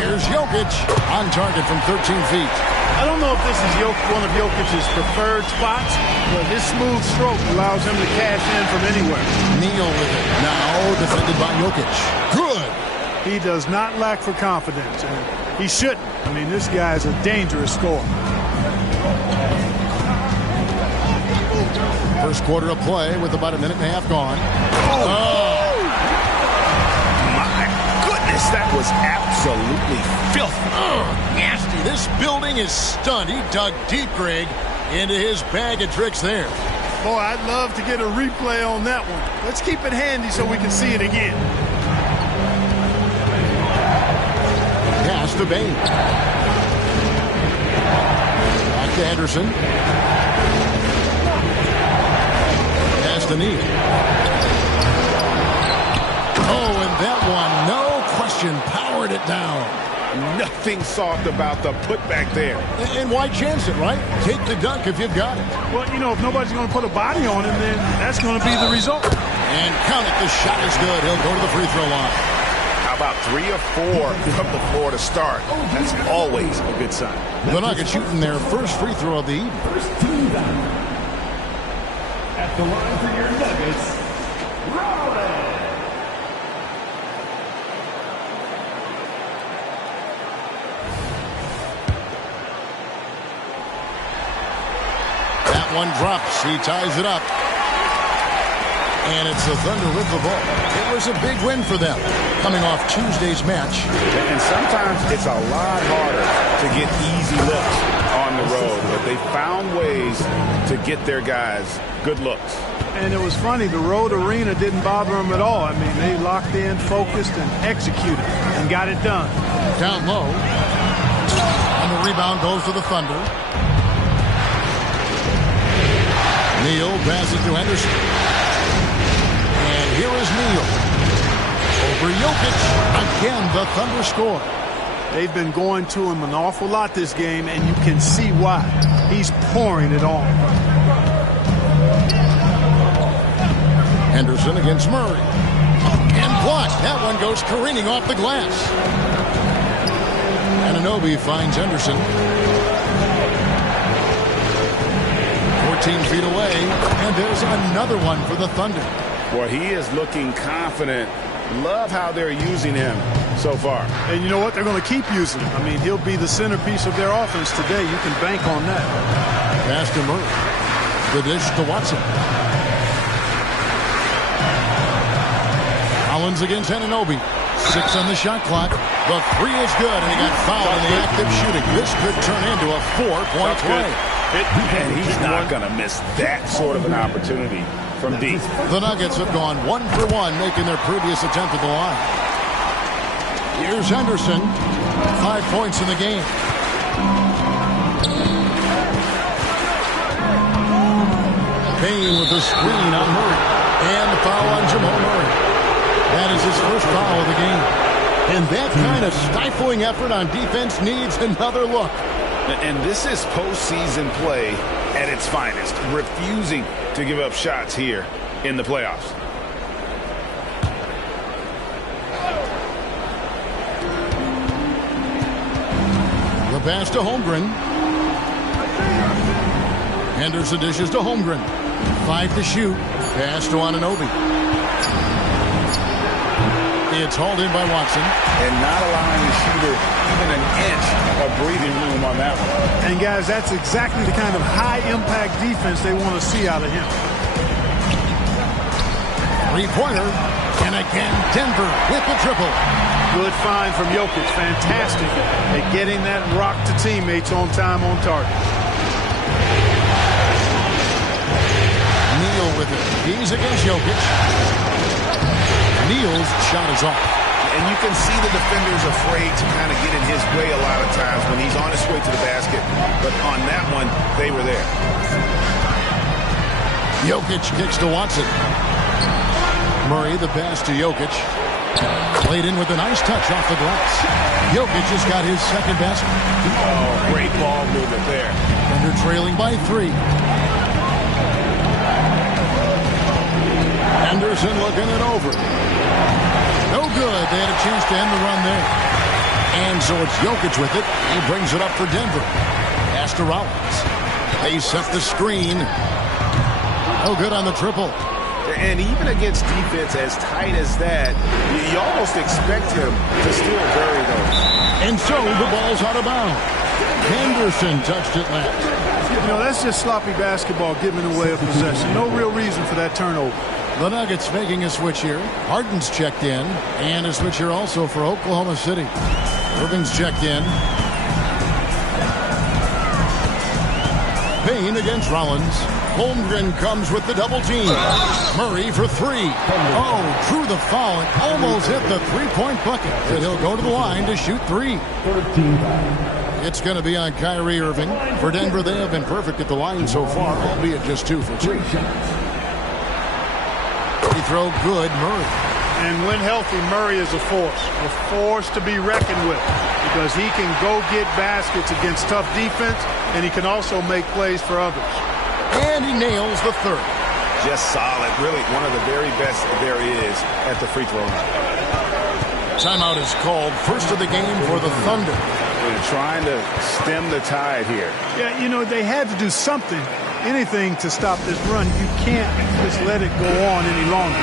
Here's Jokic on target from 13 feet. I don't know if this is one of Jokic's preferred spots, but his smooth stroke allows him to cash in from anywhere. Neal with it. Now defended by Jokic. Good. He does not lack for confidence, and he shouldn't. I mean, this guy is a dangerous scorer. First quarter of play with about a minute and a half gone. Oh. My goodness, that was absolutely filthy. Nasty. This building is stunned. He dug deep, Greg, into his bag of tricks there. Boy, I'd love to get a replay on that one. Let's keep it handy so we can see it again. Pass to Bane. Back to Henderson. Pass to Neal. Oh, and that one, no question, powered it down. Nothing soft about the putback there. And why chance it, right? Take the dunk if you've got it. Well, you know, if nobody's going to put a body on him, then that's going to be the result. And count it, the shot is good. He'll go to the free throw line. How about 3 or 4 from the floor to start? That's always a good sign. The Nuggets shooting their first free throw of the evening. At the line for your Nuggets, Rollins. That one drops. He ties it up. And it's the Thunder with the ball. It was a big win for them, coming off Tuesday's match. And sometimes it's a lot harder to get easy looks on the road, but they found ways to get their guys good looks. And it was funny, the road arena didn't bother them at all. I mean, they locked in, focused, and executed, and got it done. Down low. And the rebound goes to the Thunder. Neal passes to Henderson. And here is Neal. Over Jokic. Again, the Thunder score. They've been going to him an awful lot this game, and you can see why. He's pouring it on. Henderson against Murray. And blocked. That one goes careening off the glass. Anunoby finds Henderson. 14 feet away. And there's another one for the Thunder. Well, he is looking confident. Love how they're using him so far. And you know what? They're going to keep using him. I mean, he'll be the centerpiece of their offense today. You can bank on that. Pass to Murray. The dish to Watson. Rollins against Anunoby. 6 on the shot clock. The 3 is good, and he got fouled in the active shooting. This could turn into a 4-point play. And he's not going to miss that sort of an opportunity from deep. The Nuggets have gone 1 for 1, making their previous attempt at the line. Here's Henderson. 5 points in the game. Payne with the screen on Murray. And the foul on Jamal Murray. That is his first foul of the game. And that kind of stifling effort on defense needs another look. And this is postseason play at its finest, refusing to give up shots here in the playoffs. The pass to Holmgren. Henderson dishes to Holmgren. 5 to shoot. Pass to Anunoby. It's hauled in by Watson. And not allowing the shooter even an inch of breathing room on that one. And, guys, that's exactly the kind of high-impact defense they want to see out of him. Three-pointer. And again, Denver with the triple. Good find from Jokic. Fantastic at getting that rock to teammates on time, on target. Neal with it. He's against Jokic. Neal's shot is off. And you can see the defenders afraid to kind of get in his way a lot of times when he's on his way to the basket. But on that one, they were there. Jokic kicks to Watson. Murray, the pass to Jokic. Played in with a nice touch off the glass. Jokic just got his second basket. Oh, great ball movement there. Thunder trailing by 3. Anderson looking it over. No good. They had a chance to end the run there. And so it's Jokic with it. He brings it up for Denver. Pass to Rollins. They set the screen. No good on the triple. And even against defense as tight as that, you almost expect him to still bury those. And so the ball's out of bounds. Henderson touched it last. You know, that's just sloppy basketball giving away a possession. No real reason for that turnover. The Nuggets making a switch here. Harden's checked in. And a switch here also for Oklahoma City. Irving's checked in. Payne against Rollins. Holmgren comes with the double team. Murray for 3. Oh, drew the foul and almost hit the three-point bucket. But he'll go to the line to shoot 3. It's going to be on Kyrie Irving. For Denver, they have been perfect at the line so far, albeit just 2 for 2. Free throw good, Murray. And when healthy, Murray is a force to be reckoned with, because he can go get baskets against tough defense, and he can also make plays for others. And he nails the third. Just solid. Really one of the very best there is at the free throw line. Timeout is called. First of the game for the Thunder. They're trying to stem the tide here. Yeah, you know, they had to do something, anything to stop this run. You can't just let it go on any longer.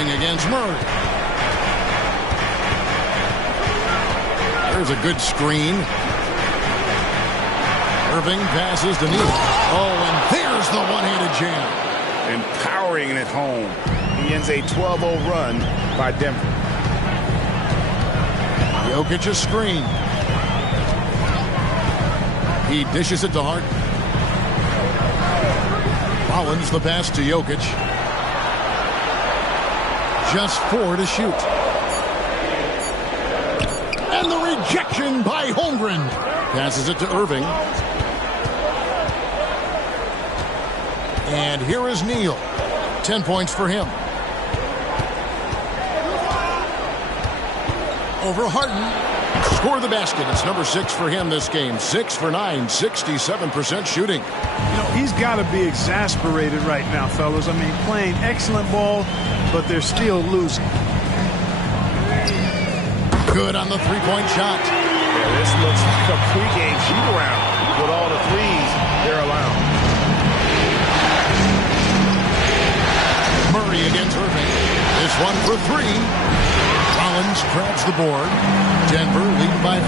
Against Murray. There's a good screen. Irving passes to Neal. Oh, and there's the one-handed jam. Empowering it home. He ends a 12-0 run by Denver. Jokic a screen. He dishes it to Harden. Rollins the pass to Jokic. Just 4 to shoot. And the rejection by Holmgren. Passes it to Irving. And here is Neal. 10 points for him. Over Harden. Score the basket. It's number 6 for him this game. 6 for 9, 67% shooting. You know, he's got to be exasperated right now, fellas. I mean, playing excellent ball, but they're still losing. Good on the three-point shot. Yeah, this looks like a pregame shoot-around with all the threes they're allowing. Murray against Irving. This one for 3. Rollins grabs the board. Denver leading by 5.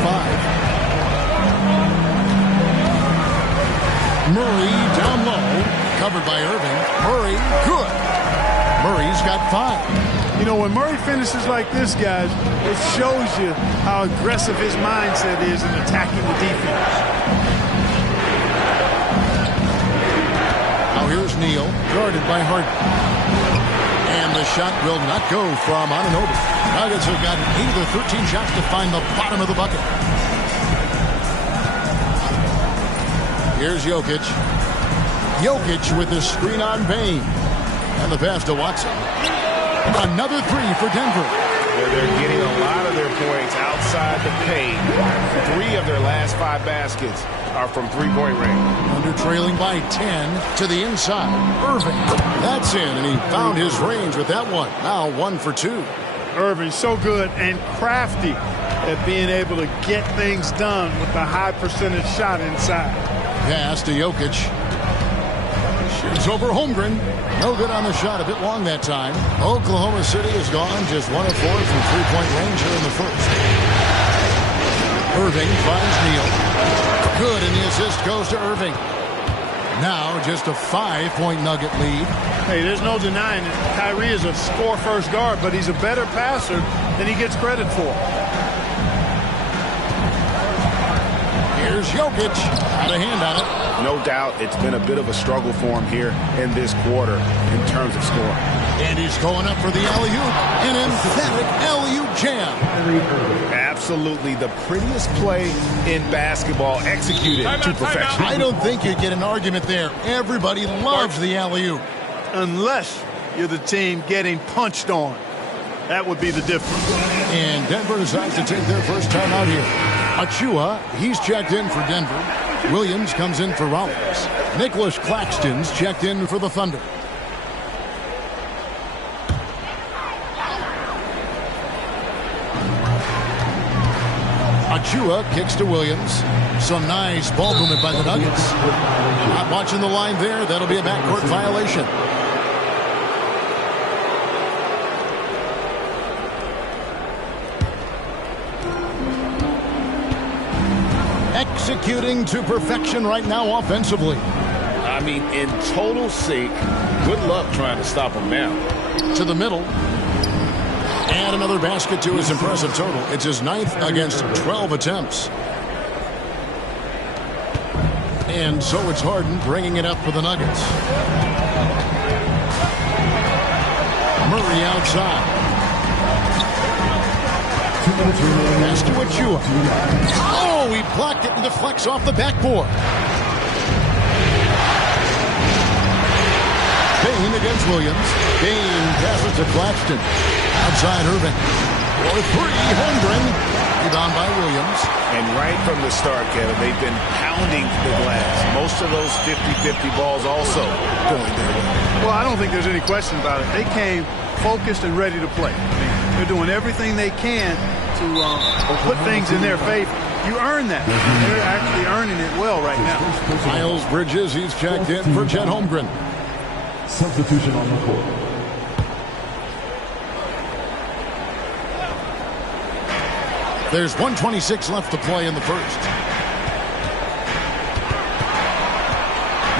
Murray down low. Covered by Irving. Murray, good. Murray's got 5. You know, when Murray finishes like this, guys, it shows you how aggressive his mindset is in attacking the defense. Now here's Neal, guarded by Harden. And the shot will not go from Anunoby. Nuggets have gotten 8 of the 13 shots to find the bottom of the bucket. Here's Jokic. Jokic with the screen on Payne. And the pass to Watson. Another three for Denver. Where they're getting a lot of their points outside the paint. 3 of their last 5 baskets are from three-point range. Under trailing by 10 to the inside. Irving. That's in, and he found his range with that one. Now 1 for 2. Irving, so good and crafty at being able to get things done with the high percentage shot inside. Pass to Jokic. Shoots over Holmgren. No good on the shot. A bit long that time. Oklahoma City is gone. Just 1 of 4 from three-point range here in the first. Irving finds Neal. Good, and the assist goes to Irving. Now just a 5-point Nugget lead. Hey, there's no denying it. Kyrie is a score-first guard, but he's a better passer than he gets credit for. Here's Jokic. Had a hand on it. No doubt it's been a bit of a struggle for him here in this quarter in terms of scoring. And he's going up for the alley-oop. An emphatic alley-oop jam. Absolutely the prettiest play in basketball executed to perfection. I don't think you get an argument there. Everybody loves the alley-oop. Unless you're the team getting punched on. That would be the difference. And Denver decides to take their first time out here. Achua, he's checked in for Denver. Williams comes in for Rollins. Nicholas Claxton's checked in for the Thunder. Achua kicks to Williams. Some nice ball movement by the Nuggets. Not watching the line there. That'll be a backcourt violation. Executing to perfection right now offensively. I mean, in total sync. Good luck trying to stop him now. To the middle. And another basket to his impressive total. It's his 9th against 12 attempts. And so it's Harden bringing it up for the Nuggets. Murray outside. Pass to Achua. Oh, he blocked it and deflects off the backboard. Payne against Williams. Payne passes to Claxton. Outside Irving. For 3, Holmgren. Rebound by Williams. And right from the start, Kevin, they've been pounding the glass. Most of those 50-50 balls also going their way. Well, I don't think there's any question about it. They came focused and ready to play. I mean, they're doing everything they can to put things in their favor. You earn that. They're actually earning it well right now. Miles Bridges, he's checked in for Chet Holmgren. Substitution on the court. There's 1:26 left to play in the first.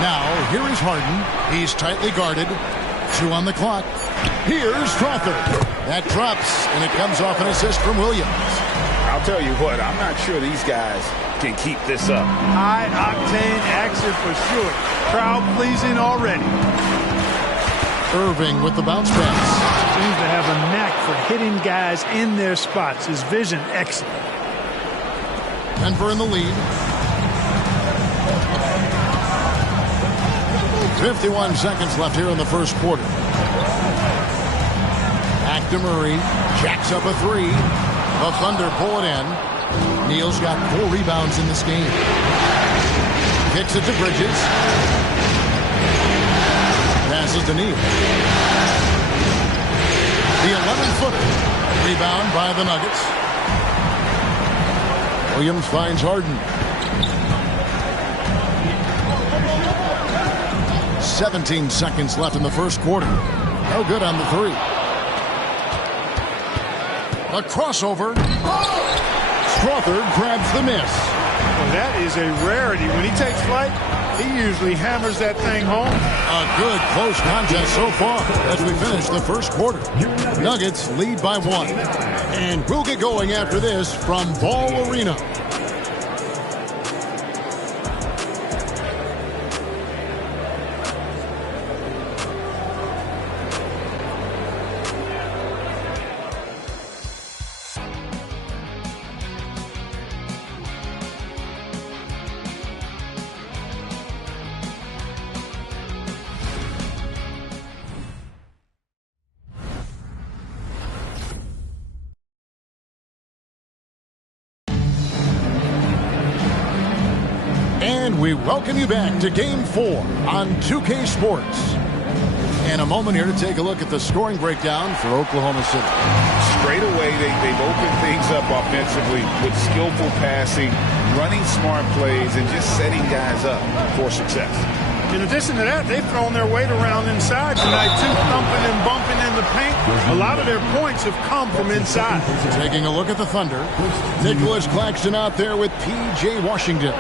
Now, here is Harden. He's tightly guarded. 2 on the clock. Here's Strother. That drops, and it comes off an assist from Williams. I'll tell you what, I'm not sure these guys can keep this up. High-octane action for sure. Crowd-pleasing already. Irving with the bounce pass. Seems to have a knack for hitting guys in their spots. His vision, excellent. Denver in the lead. 51 seconds left here in the first quarter. Back to Murray. Jacks up a 3. The Thunder pull it in. Neal's got 4 rebounds in this game. Kicks it to Bridges. Passes to Neal. The 11-footer. Rebound by the Nuggets. Williams finds Harden. 17 seconds left in the first quarter. No good on the 3. A crossover. Strother grabs the miss. Well, that is a rarity. When he takes flight, he usually hammers that thing home. A good close contest so far as we finish the first quarter. Nuggets lead by 1. And we'll get going after this from Ball Arena. And we welcome you back to Game 4 on 2K Sports. And a moment here to take a look at the scoring breakdown for Oklahoma City. Straight away, they've opened things up offensively with skillful passing, running smart plays, and just setting guys up for success. In addition to that, they've thrown their weight around inside tonight, too, thumping and bumping in the paint. A lot of their points have come from inside. Taking a look at the Thunder, Nicholas Claxton out there with P.J. Washington.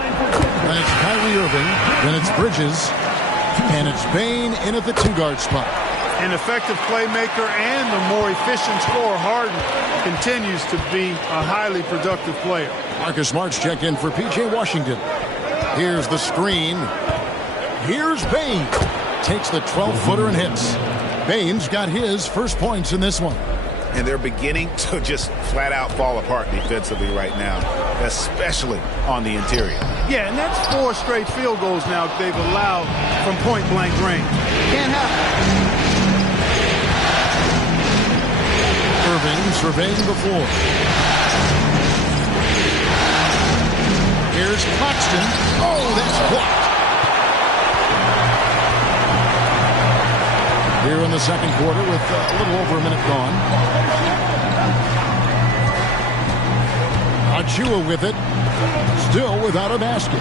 Then it's Kyrie Irving, then it's Bridges, and it's Bane in at the two-guard spot. An effective playmaker and the more efficient scorer, Harden, continues to be a highly productive player. Marcus Smart's checked in for P.J. Washington. Here's the screen. Here's Bane. Takes the 12-footer and hits. Bane's got his first points in this one. And they're beginning to just flat-out fall apart defensively right now, especially on the interior. Yeah, and that's 4 straight field goals now they've allowed from point-blank range. Can't happen. Irving surveying the floor. Here's Claxton. Oh, that's blocked. Here in the second quarter with a little over a minute gone. Achua with it. Still without a basket.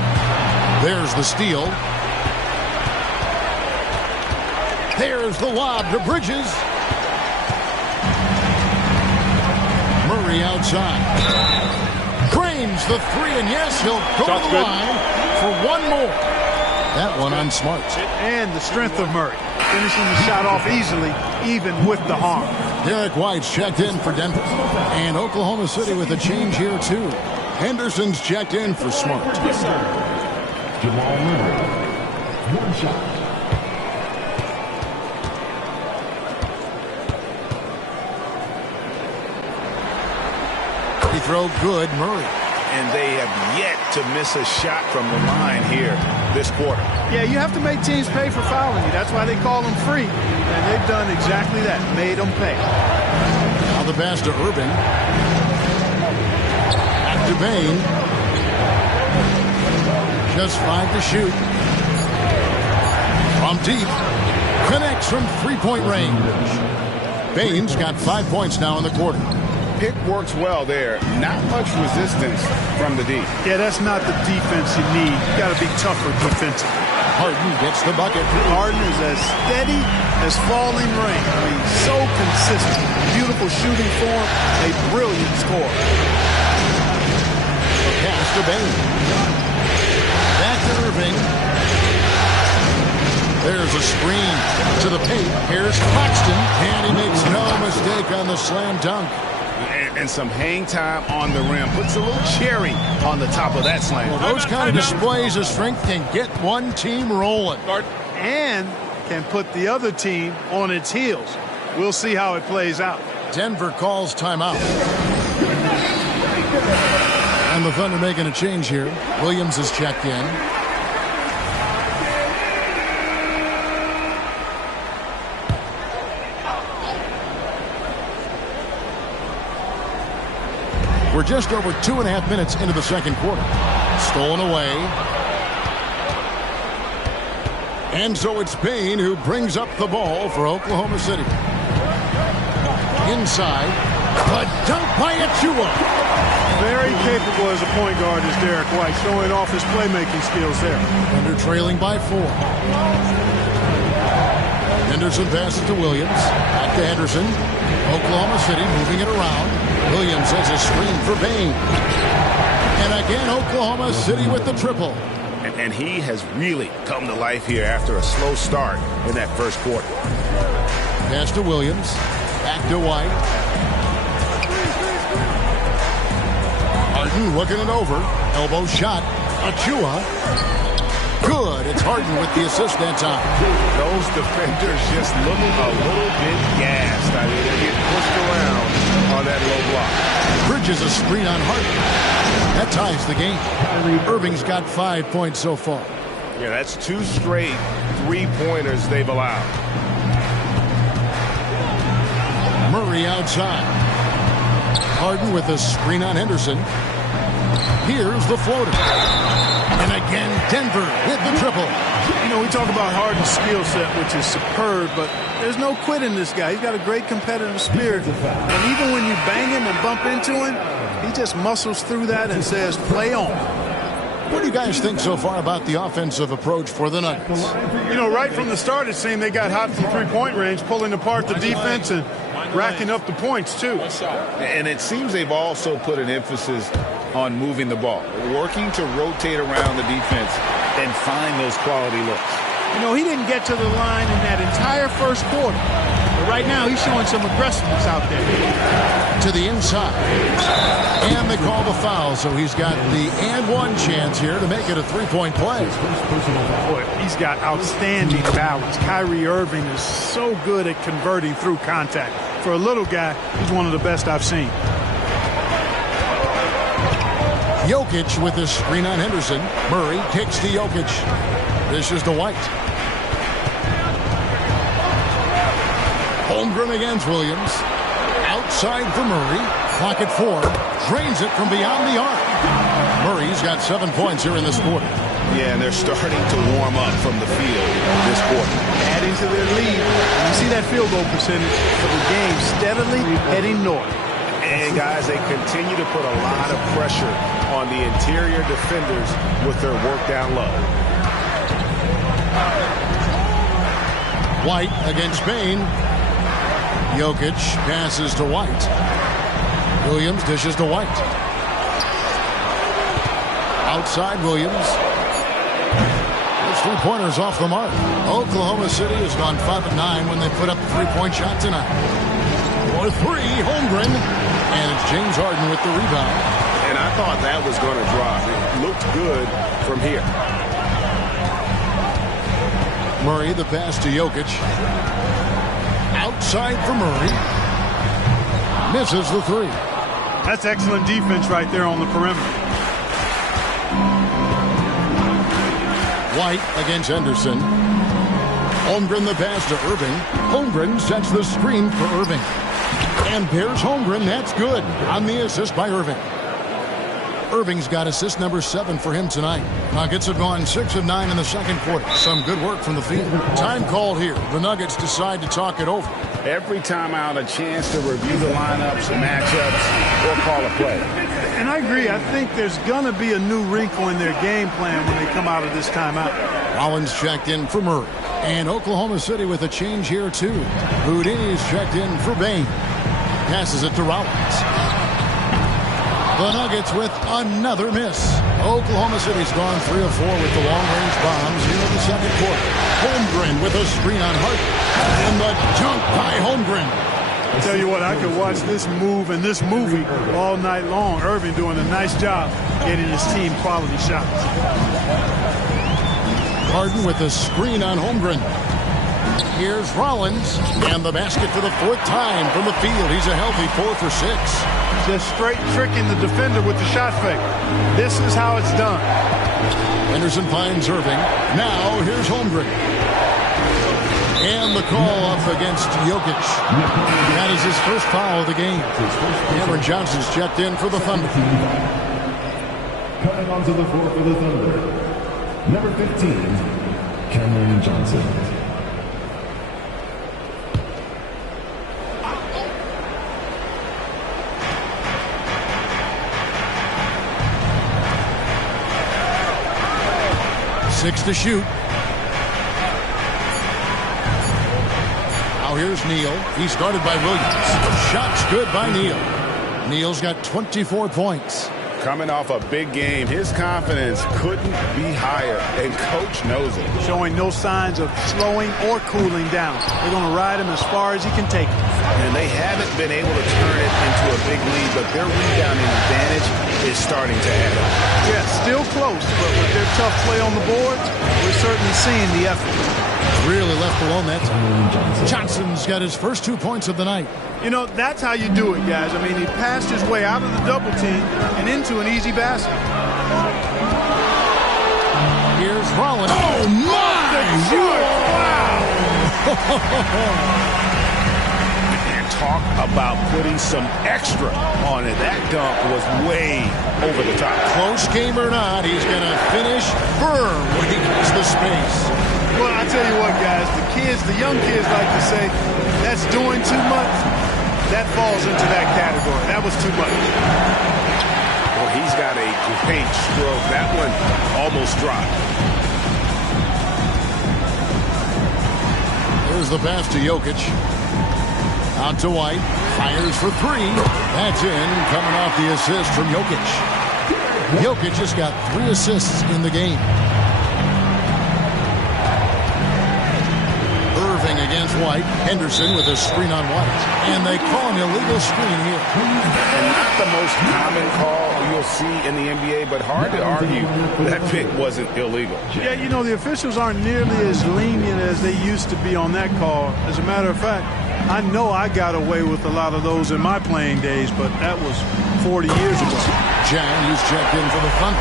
There's the steal. There's the lob to Bridges. Murray outside. Cranes the three, and yes, he'll go to the line for one more. That one on Smart. And the strength of Murray. Finishing the shot off easily, even with the harm. Derek White's checked in for Denver. And Oklahoma City with a change here, too. Henderson's checked in for Smart. Jamal Murray, one shot. Free throw good, Murray. And they have yet to miss a shot from the line here this quarter. Yeah, you have to make teams pay for fouling you. That's why they call them free. And they've done exactly that, made them pay. Now the pass to Irving. Back to Bane. Just 5 to shoot. From deep. Connects from three-point range. Bane's got 5 points now in the quarter. Pick works well there. Not much resistance from the D. Yeah, that's not the defense you need. You got to be tougher defensively. Harden gets the bucket. Harden is as steady as falling rain. I mean, so consistent. Beautiful shooting form. A brilliant scorer. A pass to Bane. Back to Irving. There's a screen to the paint. Here's Claxton. And he makes no mistake on the slam dunk. And some hang time on the rim. Puts a little cherry on the top of that slam. Well, those kind of displays of strength can get one team rolling. And can put the other team on its heels. We'll see how it plays out. Denver calls timeout. And the Thunder making a change here. Williams is checked in. We're just over 2.5 minutes into the second quarter. Stolen away. And so it's Bane who brings up the ball for Oklahoma City. Inside. A dunk by Achua. Very capable as a point guard is Derek White, showing off his playmaking skills there. Under trailing by 4. Henderson passes to Williams. Back to Henderson. Oklahoma City moving it around. Williams has a screen for Bane. And again, Oklahoma City with the triple. And he has really come to life here after a slow start in that first quarter. Pass to Williams. Back to White. Harden looking it over. Elbow shot. Achua. Good. It's Harden with the assist that time. Those defenders just looking a little bit gassed. I mean, they're getting pushed around on that low block. Bridges a screen on Harden. That ties the game. Irving's got 5 points so far. Yeah, that's 2 straight three-pointers they've allowed. Murray outside. Harden with a screen on Henderson. Here's the floater. And again, Denver with the triple. You know, we talk about Harden's skill set, which is superb, but there's no quitting this guy. He's got a great competitive spirit. And even when you bang him and bump into him, he just muscles through that and says, play on. What do you guys think so far about the offensive approach for the Nuggets? You know, right from the start, it seemed they got hot from three-point range, pulling apart the defense and racking up the points, too. And it seems they've also put an emphasis on moving the ball, working to rotate around the defense and find those quality looks. You know, he didn't get to the line in that entire first quarter. But right now, he's showing some aggressiveness out there. To the inside. And they call the foul, so he's got the and one chance here to make it a three-point play. Boy, he's got outstanding balance. Kyrie Irving is so good at converting through contact. For a little guy, he's one of the best I've seen. Jokic with his screen on Henderson. Murray kicks to Jokic. This is to White. Holmgren against Williams. Outside for Murray. Clock at 4. Drains it from beyond the arc. Murray's got 7 points here in this quarter. Yeah, and they're starting to warm up from the field this quarter. Adding to their lead. You see that field goal percentage for the game steadily heading north. And guys, they continue to put a lot of pressure on the interior defenders with their work down low. White against Bain. Jokic passes to White. Williams dishes to White. Outside Williams. Those three-pointers off the mark. Oklahoma City has gone 5 of 9 when they put up a three-point shot tonight. For 3, Holmgren. And it's James Harden with the rebound. And I thought that was going to drop. It looked good from here. Murray, the pass to Jokic. Outside for Murray. Misses the 3. That's excellent defense right there on the perimeter. White against Henderson. Holmgren the pass to Irving. Holmgren sets the screen for Irving. And there's Holmgren. That's good on the assist by Irving. Irving's got assist number 7 for him tonight. Nuggets have gone 6 of 9 in the second quarter. Some good work from the field. Time called here. The Nuggets decide to talk it over. Every time out, a chance to review the lineups, matchups, or call a play. And I agree. I think there's going to be a new wrinkle in their game plan when they come out of this timeout. Rollins checked in for Murray. And Oklahoma City with a change here, too. Houdini's checked in for Bain. Passes it to Rollins. The Nuggets with another miss. Oklahoma City's gone 3 of 4 with the long-range bombs here in the second quarter. Holmgren with a screen on Harden. And the dunk by Holmgren. I tell you what, I could watch this move and this movie all night long. Irving doing a nice job getting his team quality shots. Harden with a screen on Holmgren. Here's Rollins. And the basket for the 4th time from the field. He's a healthy 4 for 6. Just straight tricking the defender with the shot fake. This is how it's done. Henderson finds Irving. Now here's Holmgren. And the call up against Jokic. That is his first foul of the game. Cameron Johnson's checked in for the Thunder. Coming onto the floor for the Thunder, number 15, Cameron Johnson. Six to shoot. Now here's Neal. He started by Williams. Shots good by Neal. Neal's got 24 points. Coming off a big game, his confidence couldn't be higher, and Coach knows it. Showing no signs of slowing or cooling down. They're going to ride him as far as he can take him. And they haven't been able to turn it into a big lead, but their rebounding advantage is starting to add up. Yeah, still close, but with their tough play on the boards, we're certainly seeing the effort. Really left alone that time. Johnson's got his first 2 points of the night. You know, that's how you do it, guys. I mean, he passed his way out of the double team and into an easy basket. Here's Rollins. Oh, my! Wow! Talk about putting some extra on it. That dunk was way over the top. Close game or not, he's going to finish firm when he gets the space. Well, I tell you what, guys, the young kids like to say, that's doing too much. That falls into that category. That was too much. Well, he's got a great stroke. That one almost dropped. Here's the pass to Jokic. Out to White. Fires for three. That's in, coming off the assist from Jokic. Jokic just got 3 assists in the game. Irving against White. Henderson with a screen on White. And they call an illegal screen here. And not the most common call you'll see in the NBA, but hard to argue that pick wasn't illegal. Yeah, you know, the officials aren't nearly as lenient as they used to be on that call. As a matter of fact, I know I got away with a lot of those in my playing days, but that was 40 years ago. Jang, who's checked in for the Thunder.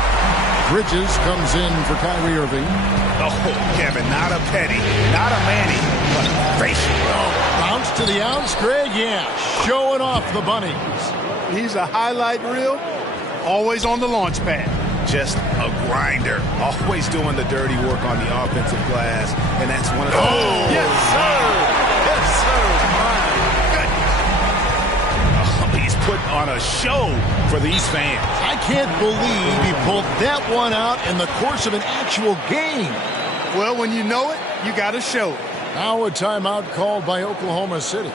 Bridges comes in for Kyrie Irving. Oh, Kevin, not a Petty, not a Manny, but a facial. Oh, bounce to the outs, Greg, yeah. Showing off the bunnies. He's a highlight reel, always on the launch pad. Just a grinder, always doing the dirty work on the offensive glass, and that's one of the... Oh, yes, sir. Yes, sir. My goodness. Oh, he's put on a show for these fans. I can't believe he pulled that one out in the course of an actual game. Well, when you know it, you got to show it. Now a timeout called by Oklahoma City.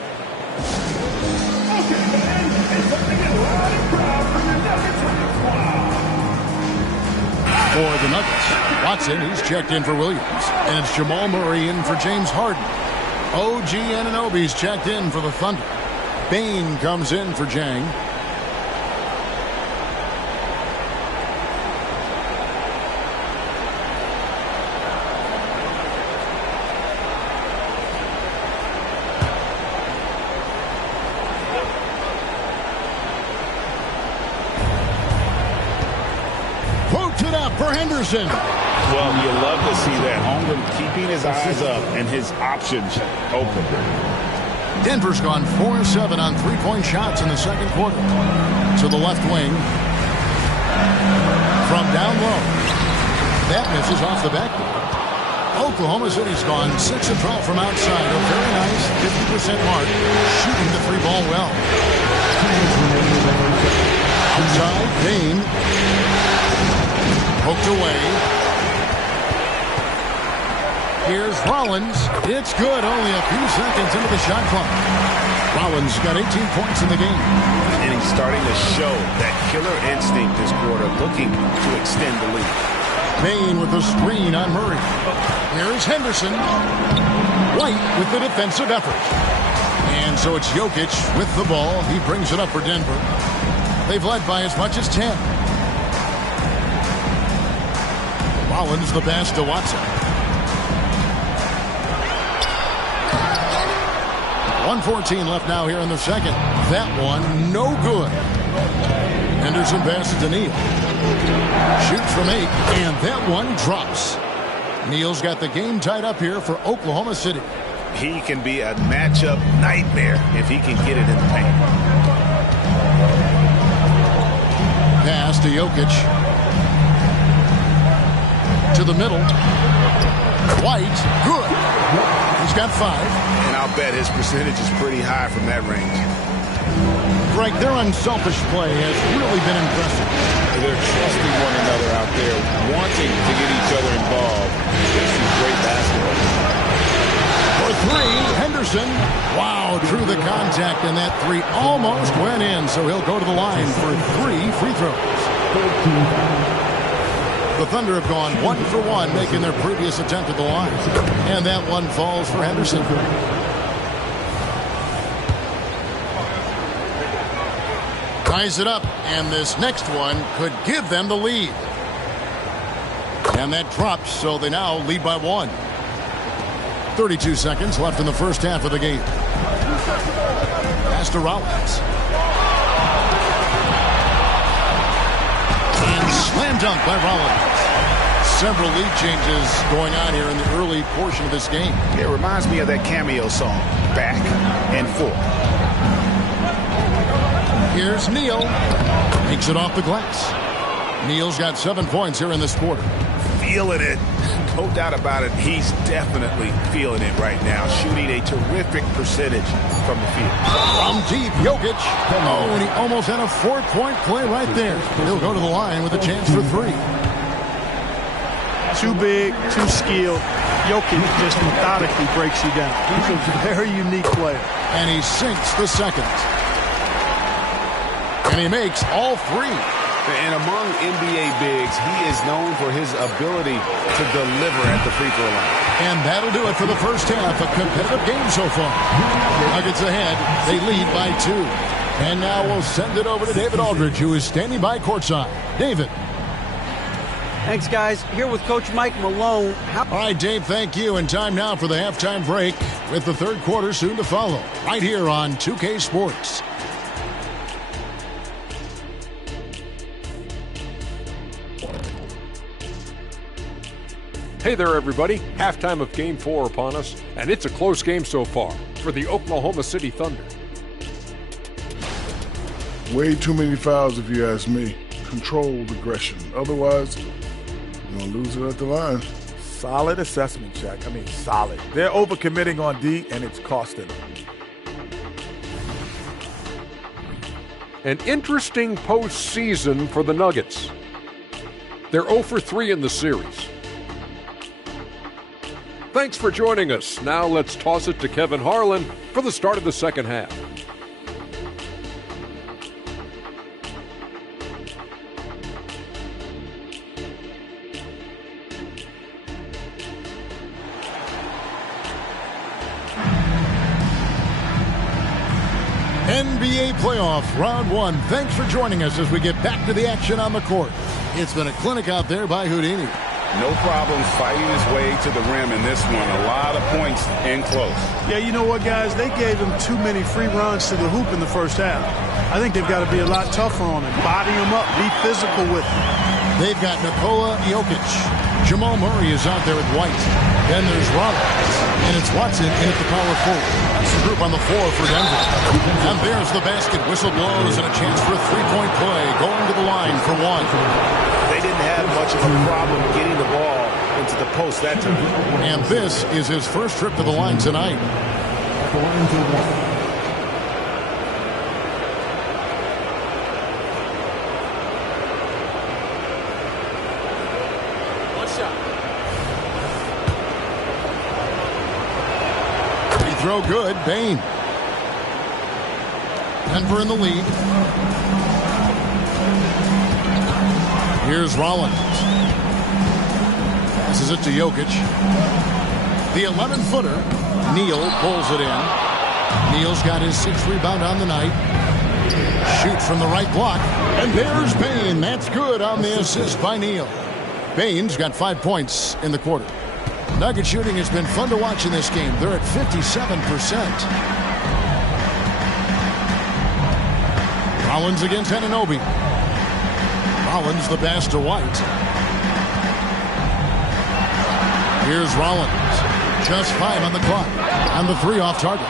For the Nuggets, Watson, he's checked in for Williams. And it's Jamal Murray in for James Harden. OG Anunoby's checked in for the Thunder. Bane comes in for Jang. It up for Henderson. Well, you love to see that. Holmgren keeping his eyes up and his options open. Denver's gone 4-7 on three-point shots in the second quarter. To the left wing. From down low. That misses off the backboard. Oklahoma City's gone 6-12 from outside. A very nice 50% mark. Shooting the three ball well. Outside, Bane. Poked away. Here's Rollins. It's good. Only a few seconds into the shot clock. Rollins got 18 points in the game. And he's starting to show that killer instinct this quarter, looking to extend the lead. Bane with the screen on Murray. Here's Henderson. White with the defensive effort. And so it's Jokic with the ball. He brings it up for Denver. They've led by as much as 10. Rollins the pass to Watson. 1:14 left now here in the second. That one no good. Henderson passes to Neal. Shoots from 8, and that one drops. Neal's got the game tied up here for Oklahoma City. He can be a matchup nightmare if he can get it in the paint. Pass to Jokic. To the middle. White, good. He's got 5. And I'll bet his percentage is pretty high from that range. Greg, their unselfish play has really been impressive. They're trusting one another out there, wanting to get each other involved. This is great basketball. For 3, Henderson. Wow, drew the contact, and that 3 almost went in, so he'll go to the line for 3 free throws. The Thunder have gone 1 for 1, making their previous attempt at the line. And that one falls for Henderson. Ties it up, and this next one could give them the lead. And that drops, so they now lead by 1. 32 seconds left in the first half of the game. Pass to Rollins. And slam dunk by Rollins. Several lead changes going on here in the early portion of this game. It reminds me of that cameo song, Back and Forth. Here's Neal. Makes it off the glass. Neal's got 7 points here in this quarter. Feeling it. No doubt about it. He's definitely feeling it right now. Shooting a terrific percentage from the field. From deep, Jokic. Oh, and he almost had a 4-point play right there. He'll go to the line with a chance for 3. Too big, too skilled. Jokic just methodically breaks you down. He's a very unique player. And he sinks the second. And he makes all 3. And among NBA bigs, he is known for his ability to deliver at the free throw line. And that'll do it for the first half. A competitive game so far. Nuggets ahead. They lead by 2. And now we'll send it over to David Aldridge, who is standing by courtside. David. Thanks, guys. Here with Coach Mike Malone. All right, Dave, thank you. And time now for the halftime break with the third quarter soon to follow. Right here on 2K Sports. Hey there, everybody. Halftime of Game 4 upon us, and it's a close game so far for the Oklahoma City Thunder. Way too many fouls, if you ask me. Controlled aggression. Otherwise, you're going to lose it at the line. Solid assessment, Shaq. I mean, solid. They're overcommitting on D, and it's costing them. An interesting postseason for the Nuggets. They're 0 for 3 in the series. Thanks for joining us. Now let's toss it to Kevin Harlan for the start of the second half. NBA playoff round 1. Thanks for joining us as we get back to the action on the court. It's been a clinic out there by Houdini. No problem fighting his way to the rim in this one. A lot of points in close. Yeah, you know what, guys? They gave him too many free runs to the hoop in the first half. I think they've got to be a lot tougher on him. Body him up. Be physical with him. They've got Nikola Jokic. Jamal Murray is out there at White. Then there's Rollins. And it's Watson in at the power forward. That's the group on the floor for Denver. And there's the basket. Whistle blows and a chance for a 3-point play. Going to the line for 1. They didn't have much of a problem getting the ball into the post that time. And this is his first trip to the line tonight. Free throw good. Bain. Denver in the lead. Here's Rollins. Passes it to Jokic. The 11-footer. Neal pulls it in. Neal's got his 6th rebound on the night. Shoots from the right block. And there's Bain. That's good on the assist by Neal. Bain's got 5 points in the quarter. Nugget shooting has been fun to watch in this game. They're at 57%. Rollins against Anunoby. Rollins the pass to White. Here's Rollins. Just 5 on the clock. And the 3 off target.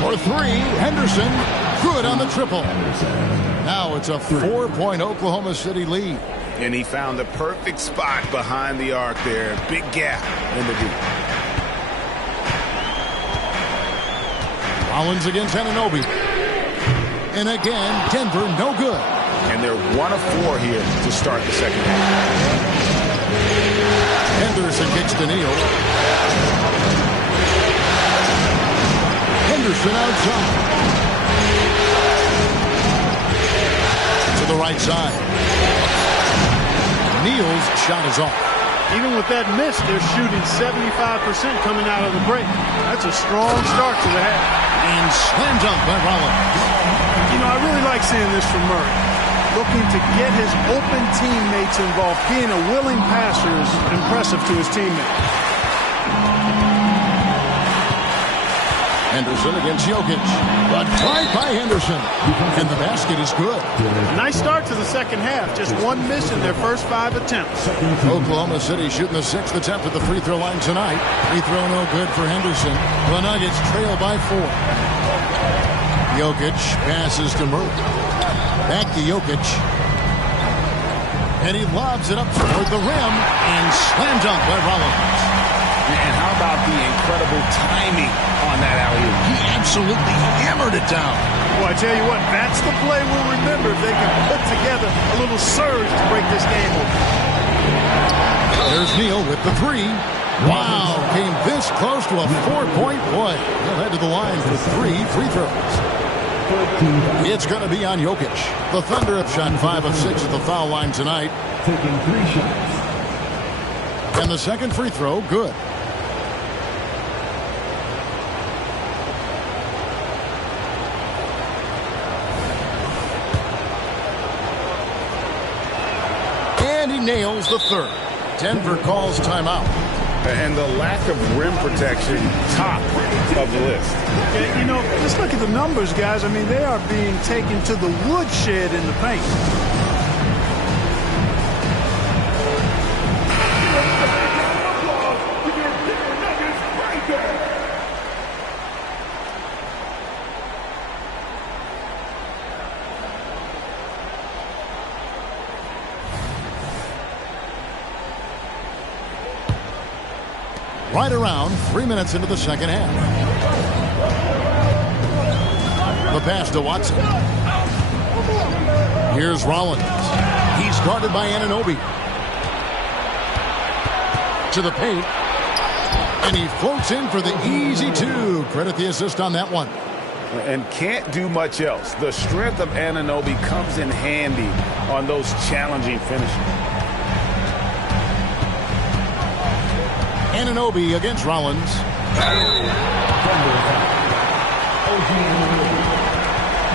For 3, Henderson. Good on the triple. Now it's a 4-point Oklahoma City lead. And he found the perfect spot behind the arc there. Big gap in the deep. Rollins against Anunoby. And again, Denver no good. And they're 1 of 4 here to start the second half. Henderson kicks to Neal. Henderson outside. To the right side. Neal's shot is off. Even with that miss, they're shooting 75% coming out of the break. That's a strong start to the half. And slam dunk by Rollins. You know, I really like seeing this from Murray. Looking to get his open teammates involved. Being a willing passer is impressive to his teammates. Henderson against Jokic. But tried by Henderson. And the basket is good. Nice start to the second half. Just 1 miss in their first 5 attempts. Oklahoma City shooting the 6th attempt at the free throw line tonight. Free throw no good for Henderson. The Nuggets trail by 4. Jokic passes to Murray. Back to Jokic. And he lobs it up toward the rim and slam dunk by Rollins. And how about the incredible timing on that alley-oop? He absolutely hammered it down. Well, I tell you what, that's the play we'll remember if they can put together a little surge to break this game open. There's Neal with the three. Wow, came this close to a 4-point play. He'll head to the line for 3 free throws. It's going to be on Jokic. The Thunder have shot 5 of 6 at the foul line tonight. Taking 3 shots. And the second free throw, good. And he nails the third. Denver calls timeout. And the lack of rim protection, top of the list. You know, just look at the numbers, guys. I mean, they are being taken to the woodshed in the paint. Right around 3 minutes into the second half. The pass to Watson. Here's Rollins. He's guarded by Anunoby. To the paint. And he floats in for the easy 2. Credit the assist on that one. And can't do much else. The strength of Anunoby comes in handy on those challenging finishes. Anunoby against Rollins.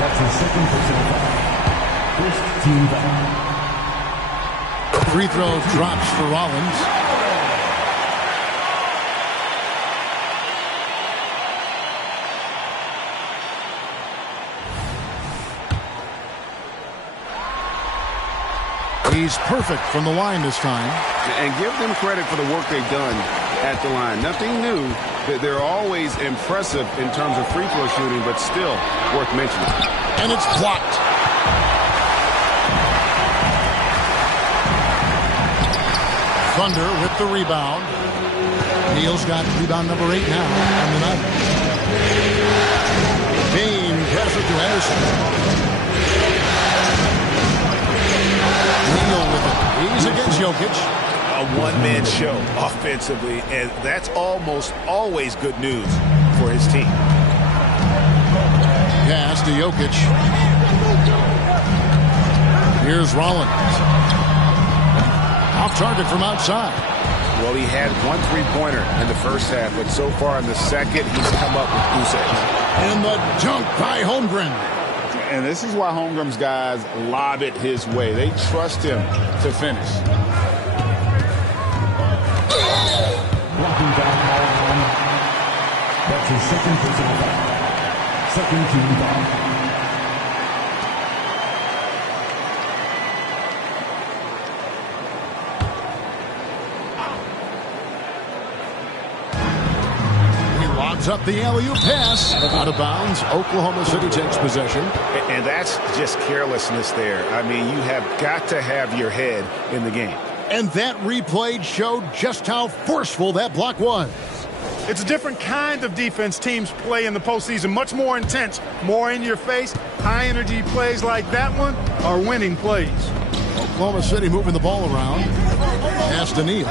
That's his second personal foul. First team foul. Free throw drops for Rollins. He's perfect from the line this time. And give them credit for the work they've done at the line. Nothing new. They're always impressive in terms of free throw shooting, but still worth mentioning. And it's blocked. Thunder with the rebound. Neal's got rebound number 8 now on the night. Bain passes to Anderson. Neal with it. He's against Jokic. A one-man show offensively, and that's almost always good news for his team. Pass to Jokic. Here's Rollins. Off target from outside. Well, he had 1 3-pointer in the first half, but so far in the second, he's come up with goose eggs. And the dunk by Holmgren. And this is why Holmgren's guys lob it his way. They trust him to finish. Blocking foul. That's his second personal foul. Second team foul. Up the alley-oop pass. Out of bounds. Oklahoma City takes possession. And that's just carelessness there. I mean, you have got to have your head in the game. And that replay showed just how forceful that block was. It's a different kind of defense teams play in the postseason. Much more intense, more in your face. High-energy plays like that one are winning plays. Oklahoma City moving the ball around. Pass to Neal.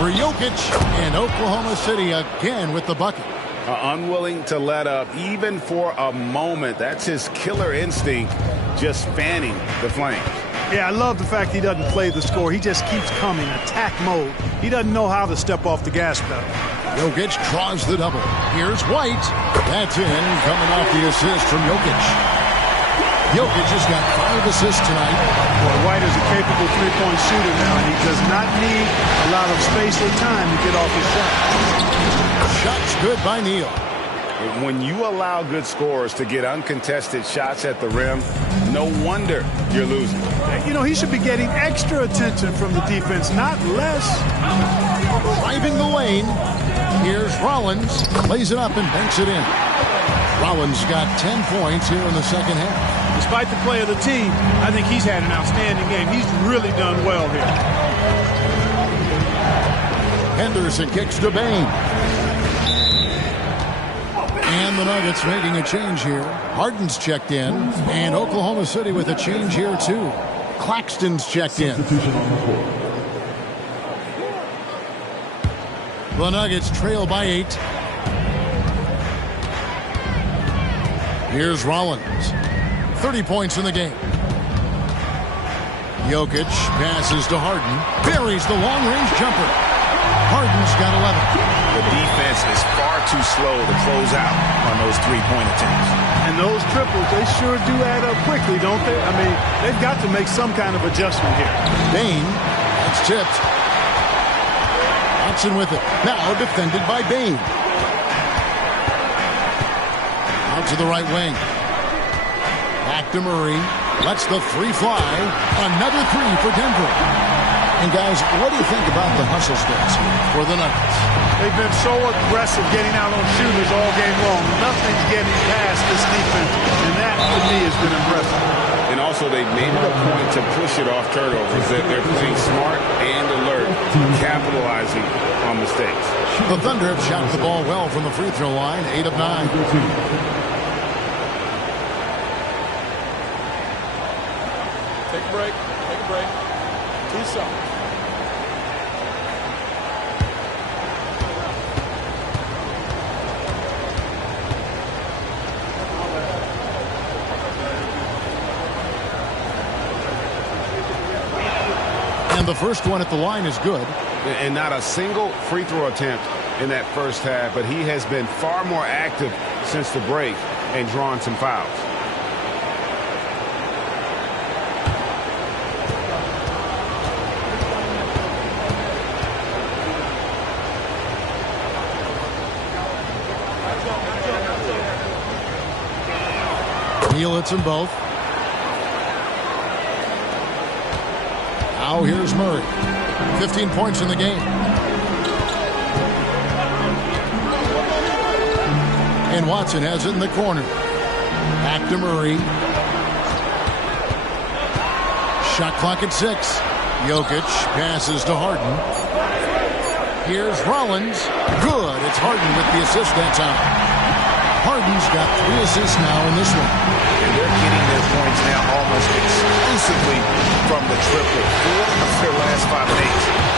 For Jokic, and Oklahoma City again with the bucket. Unwilling to let up even for a moment. That's his killer instinct, just fanning the flames. Yeah, I love the fact he doesn't play the score. He just keeps coming, attack mode. He doesn't know how to step off the gas pedal. Jokic draws the double. Here's White. That's in, coming off the assist from Jokic. Jokic has got 5 assists tonight. Well, White is a capable three-point shooter now, and he does not need a lot of space or time to get off his shot. Shots good by Neal. When you allow good scorers to get uncontested shots at the rim, no wonder you're losing. You know, he should be getting extra attention from the defense, not less. Driving the lane. Here's Rollins. Plays it up and banks it in. Rollins got 10 points here in the second half. Despite the play of the team, I think he's had an outstanding game. He's really done well here. Henderson kicks to Bain. And the Nuggets making a change here. Harden's checked in. And Oklahoma City with a change here, too. Claxton's checked in. The Nuggets trail by 8. Here's Rollins. 30 points in the game. Jokic passes to Harden. Buries the long-range jumper. Harden's got 11. The defense is far too slow to close out on those three-point attempts. And those triples, they sure do add up quickly, don't they? I mean, they've got to make some kind of adjustment here. Bain, it's tipped. Watson with it. Now defended by Bain. Out to the right wing. Back to Murray. Lets the three fly. Another three for Denver. And guys, what do you think about the hustle stats for the Nuggets? They've been so aggressive getting out on shooters all game long. Nothing's getting past this defense, and that, to me, has been impressive. And also, they've made it a point to push it off turnovers, that they're playing smart and alert, capitalizing on mistakes. The Thunder have shot the ball well from the free throw line, 8 of 9. Take a break. Take a break. 2 shots. And the first one at the line is good. And not a single free throw attempt in that first half, but he has been far more active since the break and drawn some fouls. Neal hits them both. Now here's Murray. 15 points in the game. And Watson has it in the corner. Back to Murray. Shot clock at 6. Jokic passes to Harden. Here's Rollins. Good. It's Harden with the assist that time. Harden's got 3 assists now in this one. And they're getting their points now almost exclusively from the triple. 4 of their last 5 and 8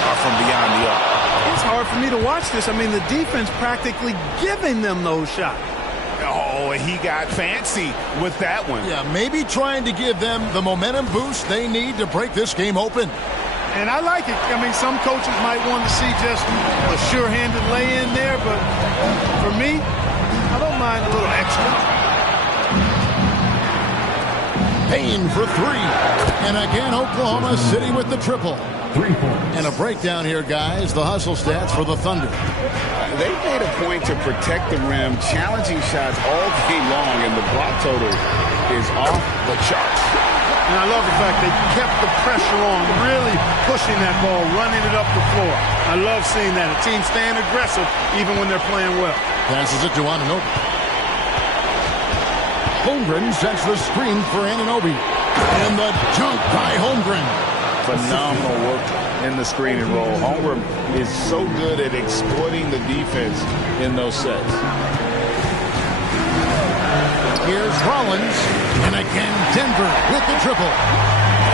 are from beyond the arc. It's hard for me to watch this. I mean, the defense practically giving them those shots. Oh, he got fancy with that one. Yeah, maybe trying to give them the momentum boost they need to break this game open. And I like it. I mean, some coaches might want to see just a sure-handed lay-in there, but for me, I don't mind a little extra. Bain for 3. And again, Oklahoma City with the triple. 3 points. And a breakdown here, guys. The hustle stats for the Thunder. They made a point to protect the rim, challenging shots all game long, and the block total is off the charts. And I love the fact they kept the pressure on, really pushing that ball, running it up the floor. I love seeing that. A team staying aggressive even when they're playing well. Passes it to Anunoby. Holmgren sets the screen for Anunoby. And the dunk by Holmgren. Phenomenal work in the screen and roll. Holmgren is so good at exploiting the defense in those sets. Here's Rollins. And again, Denver with the triple.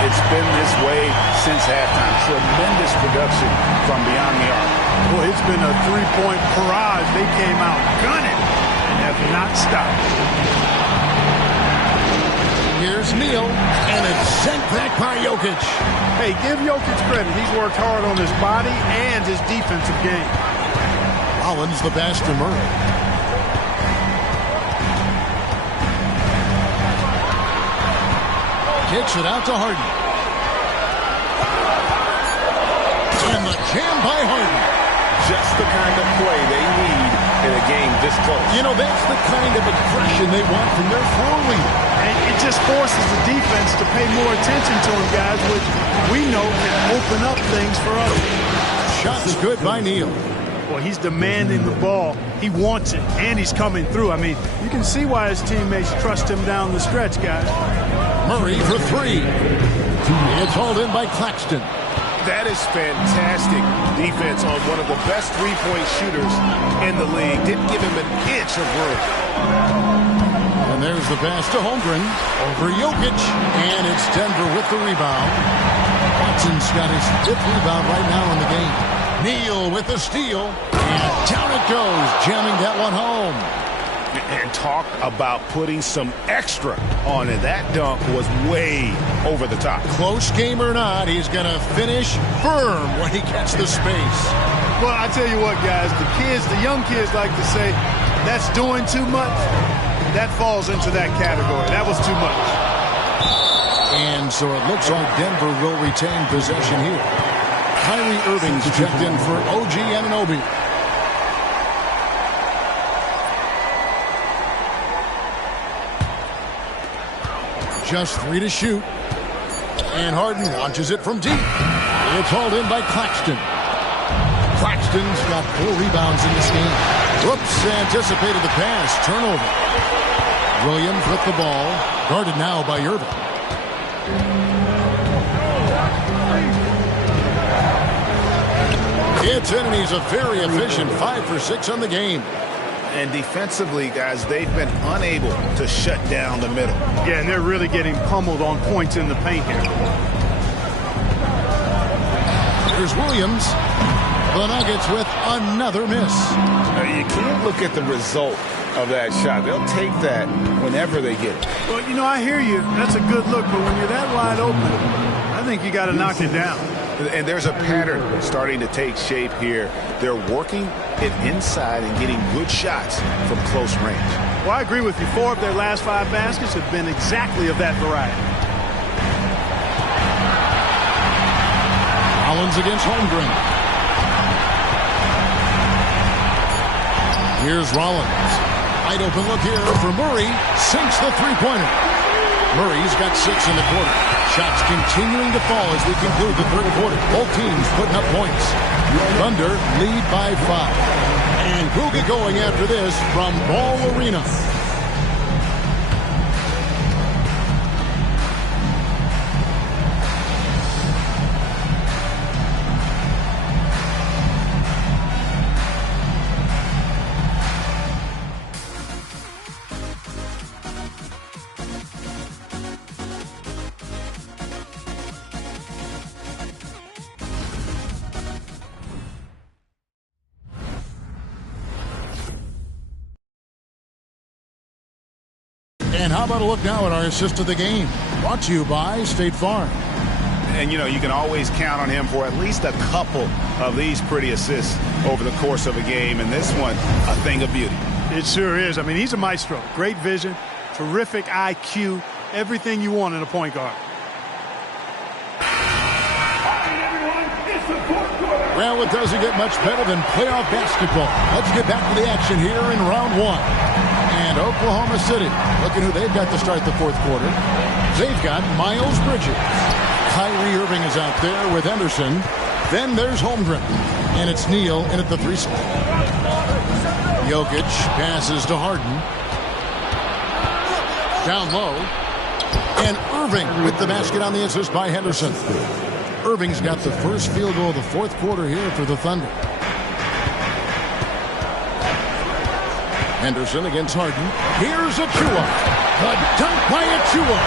It's been this way since halftime. Tremendous production from beyond the arc. Boy, it's been a three-point barrage. They came out gunning and have not stopped. Here's Neal, and it's sent back by Jokic. Hey, give Jokic credit. He's worked hard on his body and his defensive game. Rollins the pass to Murray. Kicks it out to Harden. And the jam by Harden. Just the kind of play they need in a game this close. You know, that's the kind of aggression they want from their floor leader. And it just forces the defense to pay more attention to him, guys, which we know can open up things for others. Shots good by Neal. Boy, Boy, he's demanding the ball. He wants it, and he's coming through. I mean, you can see why his teammates trust him down the stretch, guys. Murray for three. It's hauled in by Claxton. That is fantastic defense on one of the best three-point shooters in the league. Didn't give him an inch of room. And there's the pass to Holmgren over Jokic, and it's Denver with the rebound. Watson's got his 5th rebound right now in the game. Neal with the steal, and down it goes, jamming that one home. And talk about putting some extra on it. That dunk was way over the top. Close game or not, he's going to finish firm when he gets the space. Well, I tell you what, guys, the young kids like to say, that's doing too much. That falls into that category. That was too much. And so it looks like Denver will retain possession here. Kyrie Irving's checked in for OG Anunoby. Just 3 to shoot. And Harden launches it from deep. It's hauled in by Claxton. Claxton's got 4 rebounds in this game. Whoops, anticipated the pass. Turnover. Williams with the ball. Guarded now by Irving. It's in, and he's a very efficient 5 for 6 on the game. And defensively, guys, they've been unable to shut down the middle. Yeah, and they're really getting pummeled on points in the paint here. There's Williams. The Nuggets with another miss. You can't look at the result of that shot. They'll take that whenever they get it. Well, you know, I hear you. That's a good look, but when you're that wide open, I think you got to knock it down. And there's a pattern starting to take shape here. They're working it inside and getting good shots from close range. Well, I agree with you. 4 of their last 5 baskets have been exactly of that variety. Collins against Holmgren. Here's Rollins. Wide open look here for Murray. Sinks the three-pointer. Murray's got 6 in the quarter. Shots continuing to fall as we conclude the third quarter. Both teams putting up points. Thunder lead by 5. And we'll get going after this from Ball Arena. And how about a look now at our assist of the game? Brought to you by State Farm. And, you know, you can always count on him for at least a couple of these pretty assists over the course of a game. And this one, a thing of beauty. It sure is. I mean, he's a maestro. Great vision, terrific IQ, everything you want in a point guard. Well, it doesn't get much better than playoff basketball. Let's get back to the action here in round 1. And Oklahoma City, looking who they've got to start the fourth quarter. They've got Miles Bridges. Kyrie Irving is out there with Henderson. Then there's Holmgren. And it's Neal in at the 3 spot. Jokic passes to Harden. Down low. And Irving with the basket on the assist by Henderson. Irving's got the first field goal of the fourth quarter here for the Thunder. Henderson against Harden. Here's Achua. The dunk by Achua.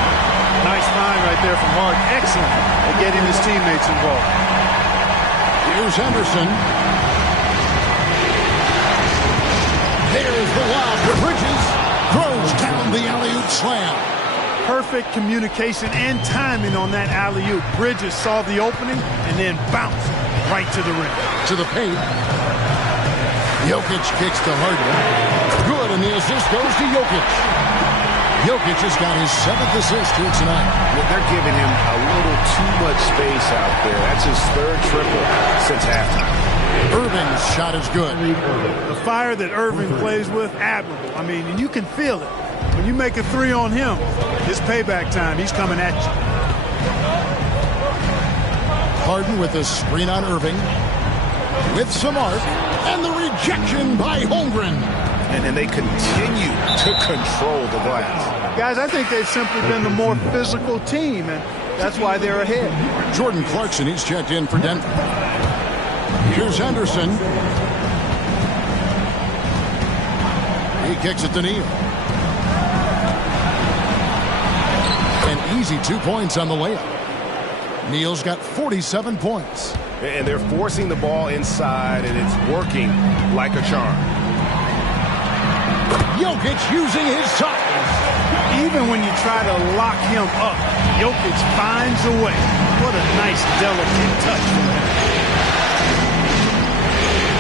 Nice find right there from Harden. Excellent at getting his teammates involved. Here's Henderson. There's the lob to Bridges. Throws down the alley-oop slam. Perfect communication and timing on that alley-oop. Bridges saw the opening and then bounced right to the rim. To the paint. Jokic kicks to Harden. Good, and the assist goes to Jokic. Jokic has got his 7th assist here tonight. They're giving him a little too much space out there. That's his 3rd triple since halftime. Irving's shot is good. The fire that Irving plays with, admirable. I mean, and you can feel it. When you make a 3 on him, it's payback time. He's coming at you. Harden with a screen on Irving. With some arc. And the rejection by Holmgren. And they continue to control the glass. Guys, I think they've simply been the more physical team, and that's why they're ahead. Jordan Clarkson, he's checked in for Denver. Here's Henderson. He kicks it to Neal. An easy 2 points on the layup. Neal's got 47 points. And they're forcing the ball inside, and it's working like a charm. Jokic using his size. Even when you try to lock him up, Jokic finds a way. What a nice, delicate touch from him.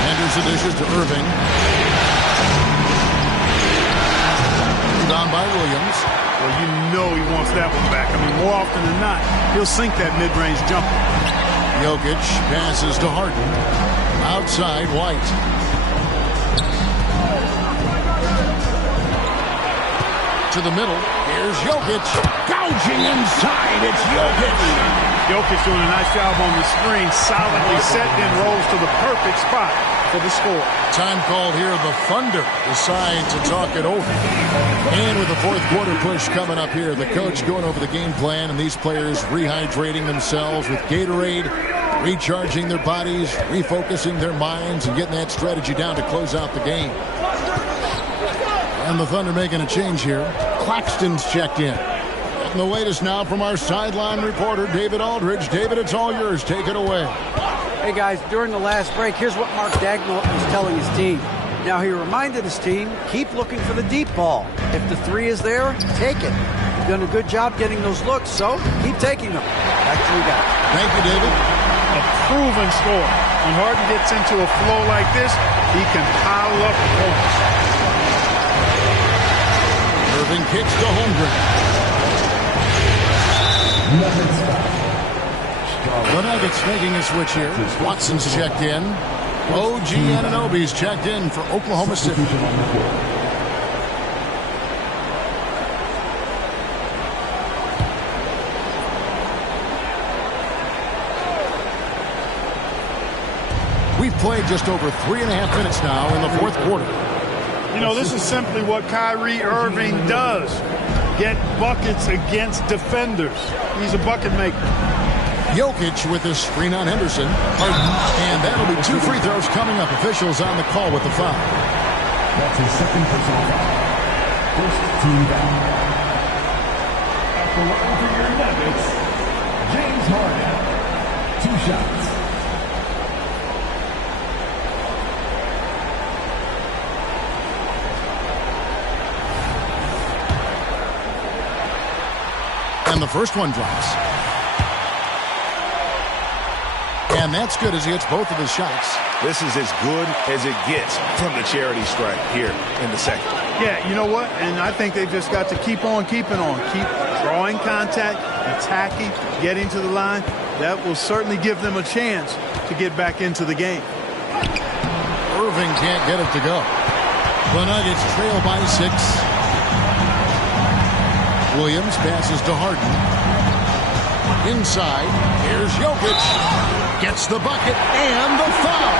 Henderson dishes to Irving. Down by Williams. Well, you know he wants that one back. I mean, more often than not, he'll sink that mid-range jumper. Jokic passes to Harden. Outside, White. To the middle. Here's Jokic. Gouging inside. It's Jokic. Jokic doing a nice job on the screen. Solidly set, then rolls to the perfect spot for the score. Time called here. The Thunder decide to talk it over. And with the fourth quarter push coming up here, the coach going over the game plan, and these players rehydrating themselves with Gatorade, recharging their bodies, refocusing their minds, and getting that strategy down to close out the game. And the Thunder making a change here. Claxton's checked in. And the latest now from our sideline reporter, David Aldridge. David, it's all yours. Take it away. Hey, guys, during the last break, here's what Mark Dagnall was telling his team. Now, he reminded his team, keep looking for the deep ball. If the three is there, take it. You've done a good job getting those looks, so keep taking them. Back to you guys. Thank you, David. A proven score. When Harden gets into a flow like this, he can pile up points. Irving kicks to Holmgren. The Nuggets making a switch here. Watson's checked in. OG Anunoby's checked in for Oklahoma City. We've played just over 3.5 minutes now in the fourth quarter. You know, this is simply what Kyrie Irving does. Get buckets against defenders. He's a bucket maker. Jokic with a screen on Henderson. And that'll be 2 free throws coming up. Officials on the call with the foul. That's his second personal foul. First team foul. At the line for your Nuggets, James Harden. 2 shots. And the first one drops. And that's good as he hits both of his shots. This is as good as it gets from the charity stripe here in the second. Yeah, you know what? And I think they've just got to keep on keeping on. Keep drawing contact, attacking, getting to the line. That will certainly give them a chance to get back into the game. Irving can't get it to go. The Nuggets trail by 6. Williams passes to Harden. Inside, here's Jokic. Gets the bucket and the foul.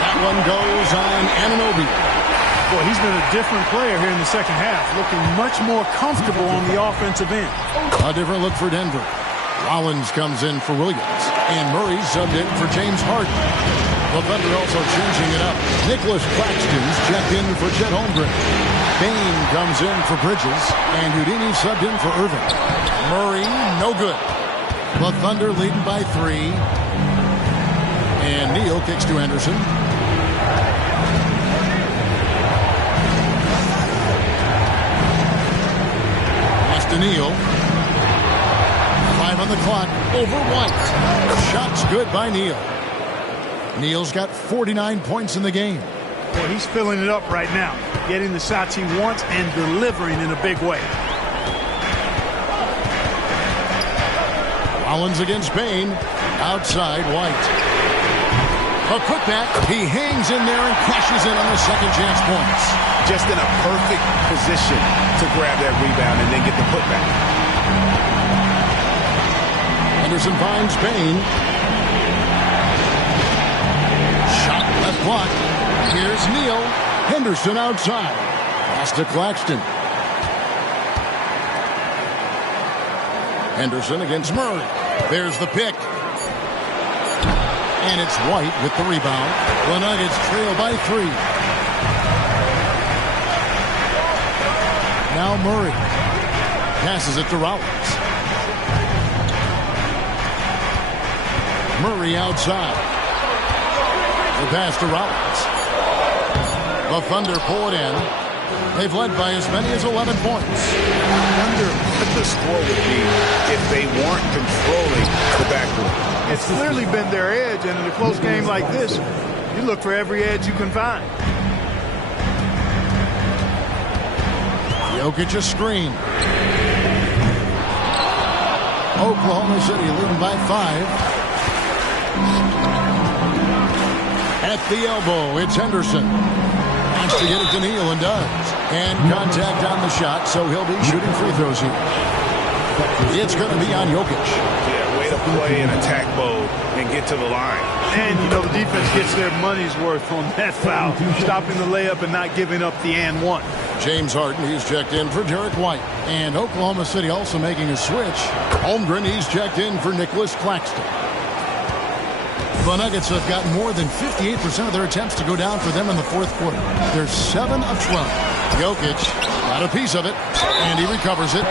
That one goes on Anunoby. Boy, he's been a different player here in the second half, looking much more comfortable on the offensive end. A different look for Denver. Rollins comes in for Williams. And Murray subbed in for James Harden. The Thunder also changing it up. Nicholas Claxton's checked in for Chet Holmgren. Bain comes in for Bridges. And Houdini subbed in for Irving. Murray, no good. The Thunder leading by 3. And Neal kicks to Henderson. Pass to Neal. 5 on the clock. Over White. Shots good by Neal. Neal's got 49 points in the game. Well, he's filling it up right now. Getting the shots he wants and delivering in a big way. Rollins against Bain. Outside, White. A putback. He hangs in there and cashes in on the second chance points. Just in a perfect position to grab that rebound and then get the putback. Henderson finds Bain. Shot left clock. Here's Neal. Henderson outside. Pass to Claxton. Henderson against Murray. There's the pick. And it's White with the rebound. The Nuggets trail by 3. Now Murray passes it to Rollins. Murray outside. The pass to Rollins. The Thunder pull it in. They've led by as many as 11 points. I wonder what the score would be if they weren't controlling the backcourt. It's clearly been their edge, and in a close game like this, you look for every edge you can find. Jokic a screen. Oklahoma City leading by 5. At the elbow, it's Henderson. Wants to get it to Neal and does. And contact on the shot, so he'll be shooting free throws here. It's going to be on Jokic. Yeah, way to play in attack mode and get to the line. And, you know, the defense gets their money's worth on that foul, stopping the layup and not giving up the and one. James Harden, he's checked in for Derek White. And Oklahoma City also making a switch. Holmgren, he's checked in for Nicholas Claxton. The Nuggets have got more than 58% of their attempts to go down for them in the fourth quarter. They're 7 of 12. Jokic got a piece of it, and he recovers it.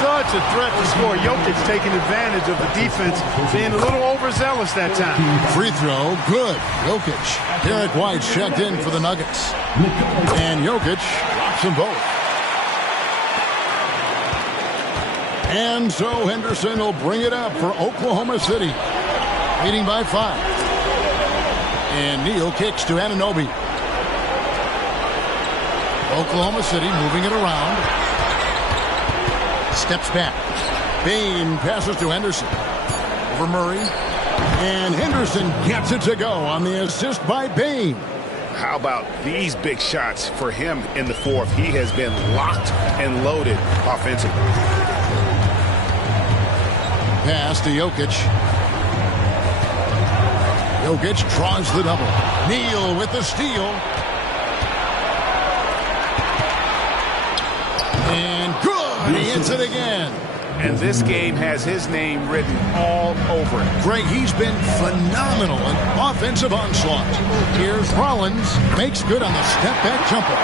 Such a threat to score. Jokic taking advantage of the defense, being a little overzealous that time. Free throw, good. Jokic. Derek White's checked in for the Nuggets. And Jokic locks them both. And so Henderson will bring it up for Oklahoma City. Leading by 5. And Neal kicks to Anunoby. Oklahoma City moving it around. Steps back. Bane passes to Henderson. Over Murray. And Henderson gets it to go on the assist by Bane. How about these big shots for him in the fourth? He has been locked and loaded offensively. Pass to Jokic. Jokic draws the double. Neal with the steal. And good. He hits it again. And this game has his name written all over it. Greg, he's been phenomenal in offensive onslaught. Here's Rollins. Makes good on the step-back jumper.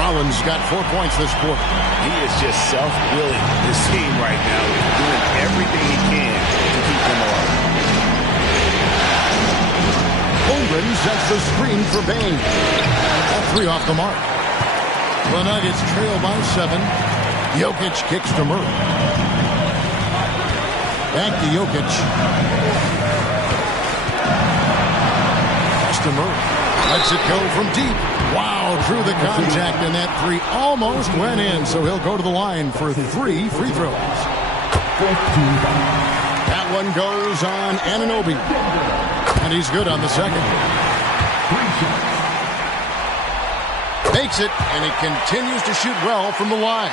Rollins got 4 points this quarter. He is just self-willing, this team right now, doing everything he can to keep them alive. Holmgren sets the screen for Bane. That 3 off the mark. The Nuggets trail by 7. Jokic kicks to Murray. Back to Jokic. Pass to Murray. Lets it go from deep. Wow, through the contact, and that 3 almost went in, so he'll go to the line for 3 free throws. That one goes on Anunoby. And he's good on the second. Makes it, and he continues to shoot well from the line.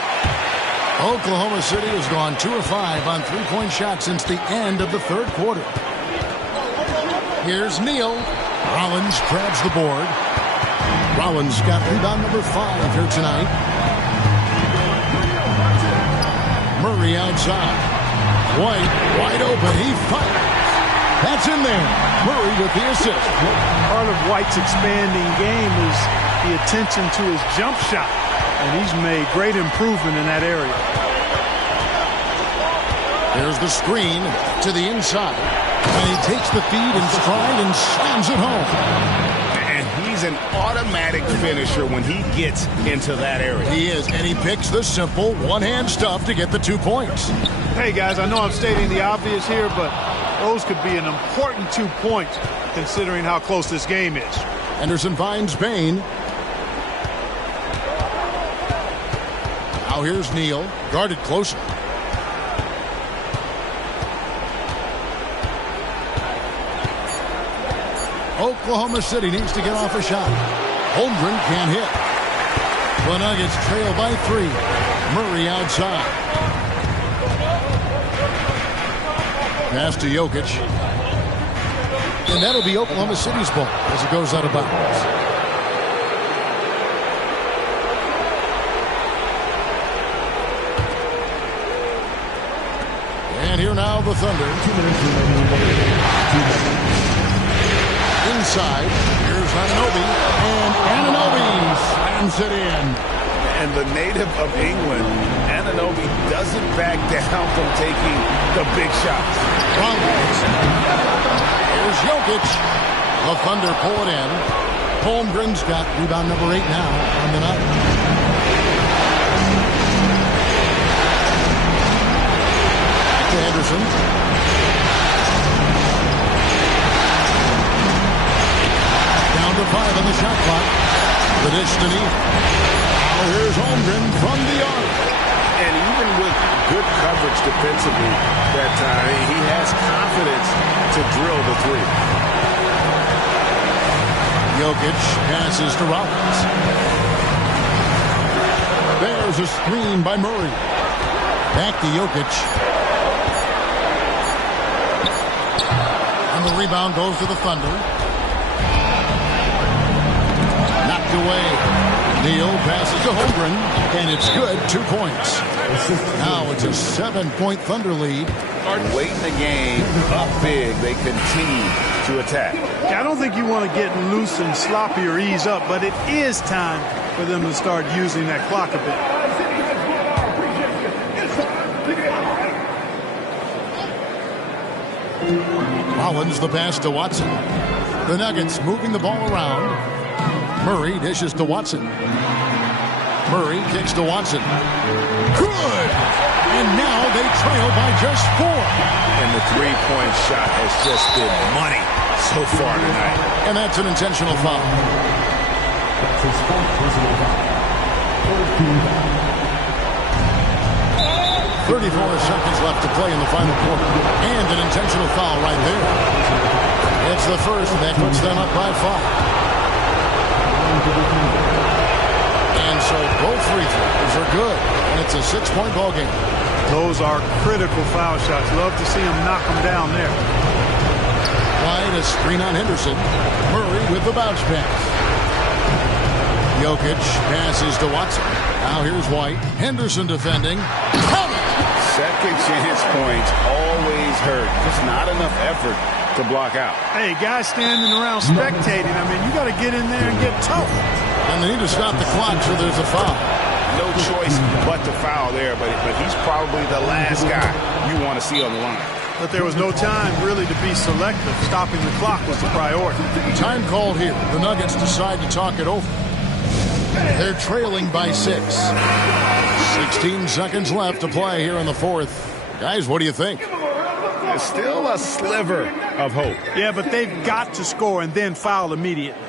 Oklahoma City has gone 2 of 5 on 3-point shots since the end of the third quarter. Here's Neal. Rollins grabs the board. Rollins got rebound number 5 here tonight. Murray outside. White wide open. He fires. That's in there. Murray with the assist. Part of White's expanding game is the attention to his jump shot, and he's made great improvement in that area. There's the screen to the inside, and he takes the feed in stride and slams it home. And he's an automatic finisher when he gets into that area. He is, and he picks the simple one-hand stuff to get the 2 points. Hey, guys, I know I'm stating the obvious here, but those could be an important 2 points considering how close this game is. Henderson finds Bane. Now here's Neal, guarded closer. Oklahoma City needs to get off a shot. Holmgren can't hit. The Nuggets trail by 3. Murray outside. Pass to Jokic. And that'll be Oklahoma City's ball as it goes out of bounds. And here now the Thunder. Inside, here's Anunoby, and Anunoby slams it in. And the native of England, Anunoby doesn't back down from taking the big shots. Here's Jokic. The Thunder pull it in. Holmgren's got rebound number 8 now on the night. Back to Henderson. Down to 5 on the shot clock. The dish to Neal. Now here's Holmgren from the arc. And even with good coverage defensively that time, he has confidence to drill the three. Jokic passes to Rollins. There's a screen by Murray. Back to Jokic. And the rebound goes to the Thunder. Knocked away. Neal passes to Holmgren, and it's good. 2 points. Now it's a 7-point Thunder lead. Late in the game, up big, they continue to attack. I don't think you want to get loose and sloppy or ease up, but it is time for them to start using that clock a bit. Rollins the pass to Watson. The Nuggets moving the ball around. Murray dishes to Watson. Murray kicks to Watson. Good! And now they trail by just 4. And the three-point shot has just been money so far tonight. And that's an intentional foul. That's his 4th personal foul. 34 seconds left to play in the final quarter. And an intentional foul right there. It's the first that puts them up by 5. And so both free throws are good. And it's a 6-point ball game. Those are critical foul shots. Love to see him knock them down there. Wide, a screen on Henderson. Murray with the bounce pass. Jokic passes to Watson. Now here's White. Henderson defending. Second chance points always hurt. Just not enough effort to block out. Hey, guys standing around spectating. I mean, you got to get in there and get tough. And they need to stop the clock, so there's a foul. No choice but to foul there, but he's probably the last guy you want to see on the line. But there was no time really to be selective. Stopping the clock was the priority. Time called here. The Nuggets decide to talk it over. They're trailing by 6. 16 seconds left to play here in the 4th. Guys, what do you think? There's still a sliver of hope. Yeah, but they've got to score and then foul immediately.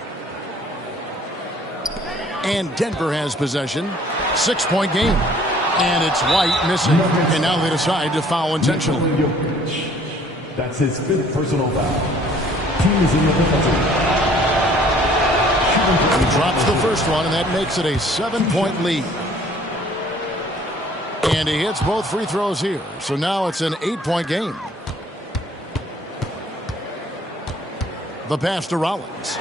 And Denver has possession. 6-point game. And it's White missing. And now they decide to foul intentionally. That's his 5th personal foul. Teams in the defensive. He drops the first one, and that makes it a 7-point lead. And he hits both free throws here. So now it's an 8-point game. The pass to Rollins.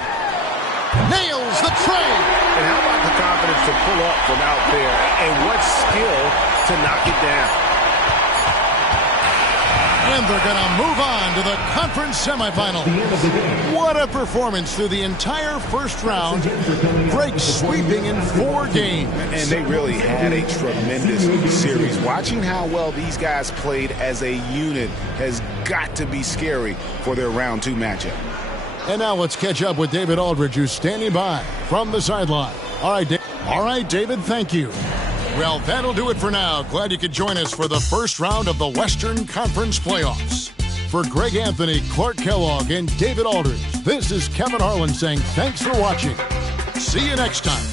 Nails the tray. And how about the confidence to pull up from out there? And what skill to knock it down. And they're going to move on to the conference semifinals. What a performance through the entire first round. Break sweeping in 4 games. And they really had a tremendous series. Watching how well these guys played as a unit has got to be scary for their round 2 matchup. And now let's catch up with David Aldridge, who's standing by from the sideline. All right, David, thank you. Well, that'll do it for now. Glad you could join us for the first round of the Western Conference Playoffs. For Greg Anthony, Clark Kellogg, and David Aldridge, this is Kevin Harlan saying thanks for watching. See you next time.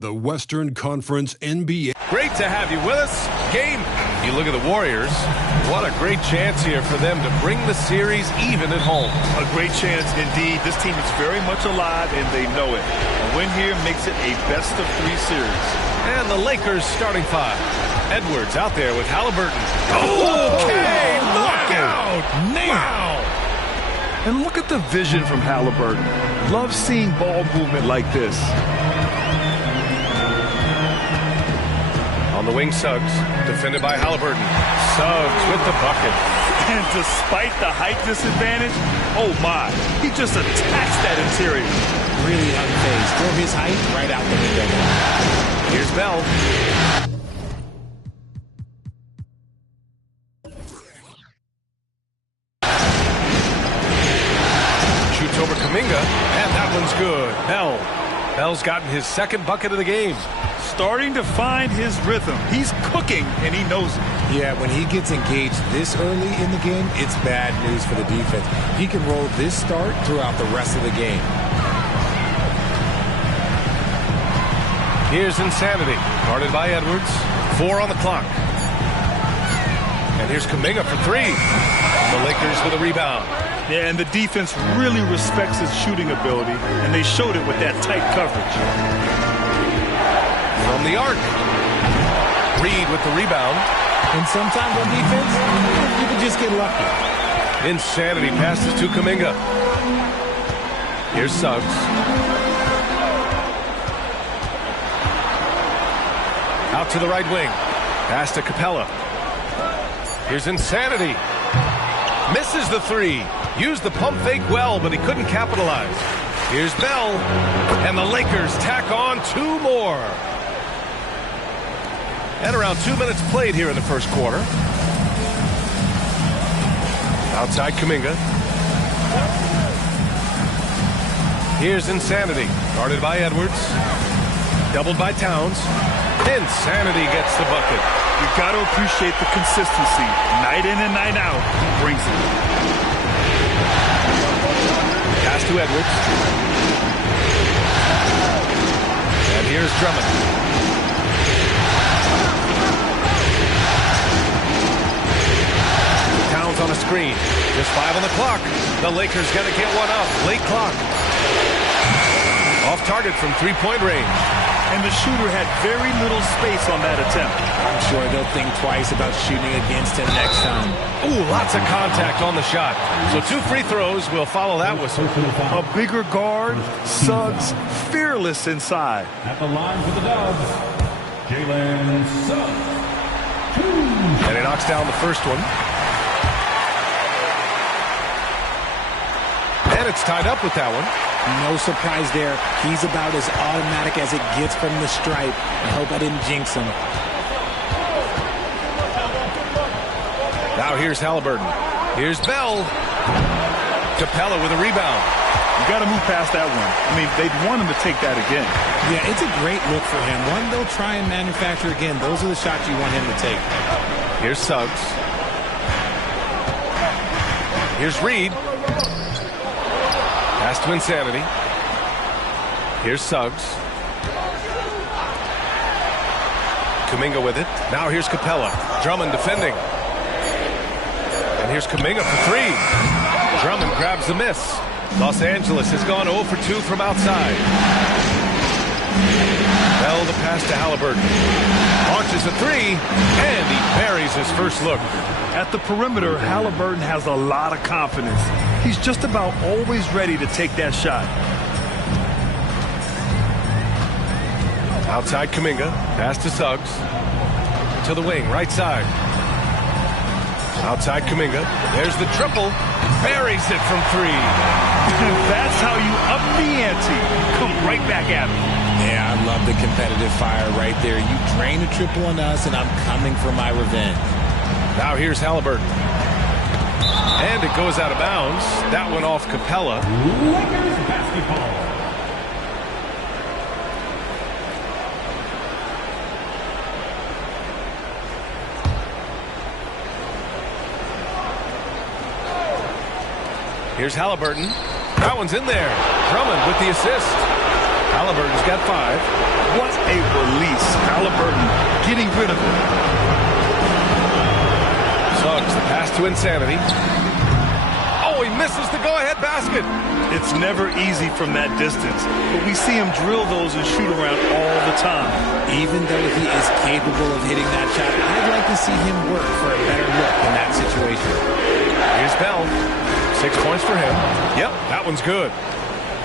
The Western Conference NBA. Great to have you with us. Game. You look at the Warriors. What a great chance here for them to bring the series even at home. A great chance indeed. This team is very much alive, and they know it. A win here makes it a best-of-3 series. And the Lakers starting five. Edwards out there with Halliburton. Okay, look out! Wow! And look at the vision from Halliburton. Love seeing ball movement like this. On the wing, Suggs, defended by Halliburton. Suggs with the bucket. And despite the height disadvantage, oh my, he just attacks that interior. Really unfazed. Throw his height right out the window. Here's Bell. Shoots over Kuminga, and that one's good. Bell's gotten his second bucket of the game. Starting to find his rhythm. He's cooking, and he knows it. Yeah, when he gets engaged this early in the game, it's bad news for the defense. He can roll this start throughout the rest of the game. Here's Insanity, guarded by Edwards. 4 on the clock. And here's Kuminga for 3. The Lakers with a rebound. Yeah, and the defense really respects his shooting ability, and they showed it with that tight coverage. From the arc. Reed with the rebound. And sometimes on defense, you can just get lucky. Insanity passes to Kuminga. Here's Suggs. Out to the right wing. Pass to Capella. Here's Insanity. Misses the 3. Used the pump fake well, but he couldn't capitalize. Here's Bell. And the Lakers tack on 2 more. And around 2 minutes played here in the first quarter. Outside Kuminga. Here's Insanity, guarded by Edwards. Doubled by Towns. Insanity gets the bucket. You got to appreciate the consistency. Night in and night out, he brings it. Pass to Edwards. And here's Drummond. Towns on a screen. Just 5 on the clock. The Lakers got to get one up. Late clock. Off target from 3-point range. And the shooter had very little space on that attempt. I'm sure they'll think twice about shooting against him next time. Ooh, lots of contact on the shot. So 2 free throws will follow that whistle. A bigger guard, Suggs, fearless inside. At the line for the Dubs, Jalen Suggs. And he knocks down the first one. And it's tied up with that one. No surprise there. He's about as automatic as it gets from the stripe. I hope I didn't jinx him. Now here's Halliburton. Here's Bell. Capella with a rebound. You got to move past that one. I mean, they'd want him to take that again. Yeah, it's a great look for him. One they'll try and manufacture again. Those are the shots you want him to take. Here's Suggs. Here's Reed. Pass to Insanity. Here's Suggs. Kuminga with it. Now here's Capella. Drummond defending. And here's Kuminga for 3. Drummond grabs the miss. Los Angeles has gone 0 for 2 from outside. Bell the pass to Halliburton. Launches a 3, and he buries his first look. At the perimeter, Halliburton has a lot of confidence. He's just about always ready to take that shot. Outside Kuminga. Pass to Suggs. To the wing, right side. Outside Kuminga. There's the triple. Buries it from 3. That's how you up the ante. Come right back at him. Yeah, I love the competitive fire right there. You drain a triple on us, and I'm coming for my revenge. Now here's Halliburton. And it goes out of bounds. That went off Capella. Lakers basketball. Here's Halliburton. That one's in there. Drummond with the assist. Halliburton's got 5. What a release. Halliburton getting rid of it. Suggs, the pass to Insanity. Oh, he misses the go-ahead basket. It's never easy from that distance, but we see him drill those and shoot around all the time. Even though he is capable of hitting that shot, I'd like to see him work for a better look in that situation. Here's Bell. 6 points for him. Yep, that one's good.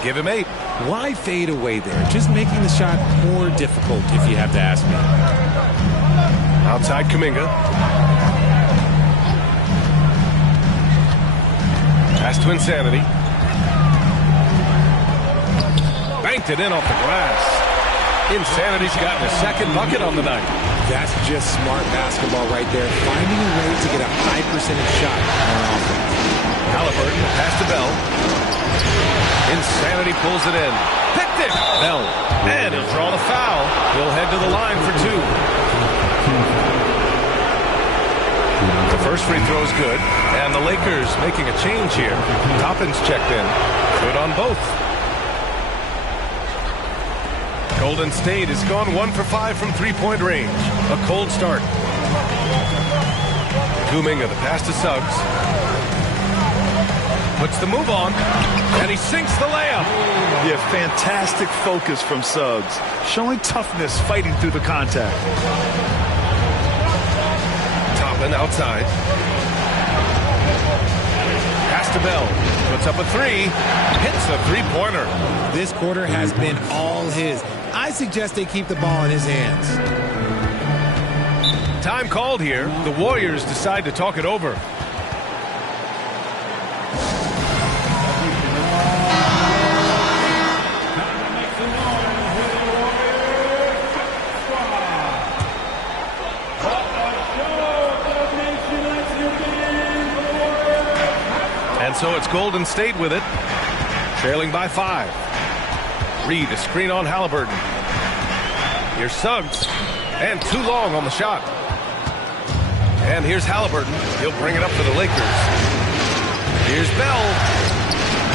Give him 8. Why fade away there? Just making the shot more difficult, if you have to ask me. Outside Kuminga. Pass to Insanity. Banked it in off the glass. Insanity's gotten a second bucket on the night. That's just smart basketball right there. Finding a way to get a high percentage shot on offense. Halliburton, pass to Bell. Insanity pulls it in. Picked it! Bell. And he'll draw the foul. He'll head to the line for 2. The first free throw is good. And the Lakers making a change here. Toppin's checked in. Good on both. Golden State has gone 1 for 5 from 3-point range. A cold start. Kuminga, the pass to Suggs. Puts the move on, and he sinks the layup. Yeah, fantastic focus from Suggs. Showing toughness, fighting through the contact. Toppin outside. Pass to Bell. Puts up a 3. Hits a 3-pointer. This quarter has been all his. I suggest they keep the ball in his hands. Time called here. The Warriors decide to talk it over. And so it's Golden State with it, trailing by 5. Reed, a screen on Halliburton. Here's Suggs, and too long on the shot. And here's Halliburton. He'll bring it up for the Lakers. Here's Bell,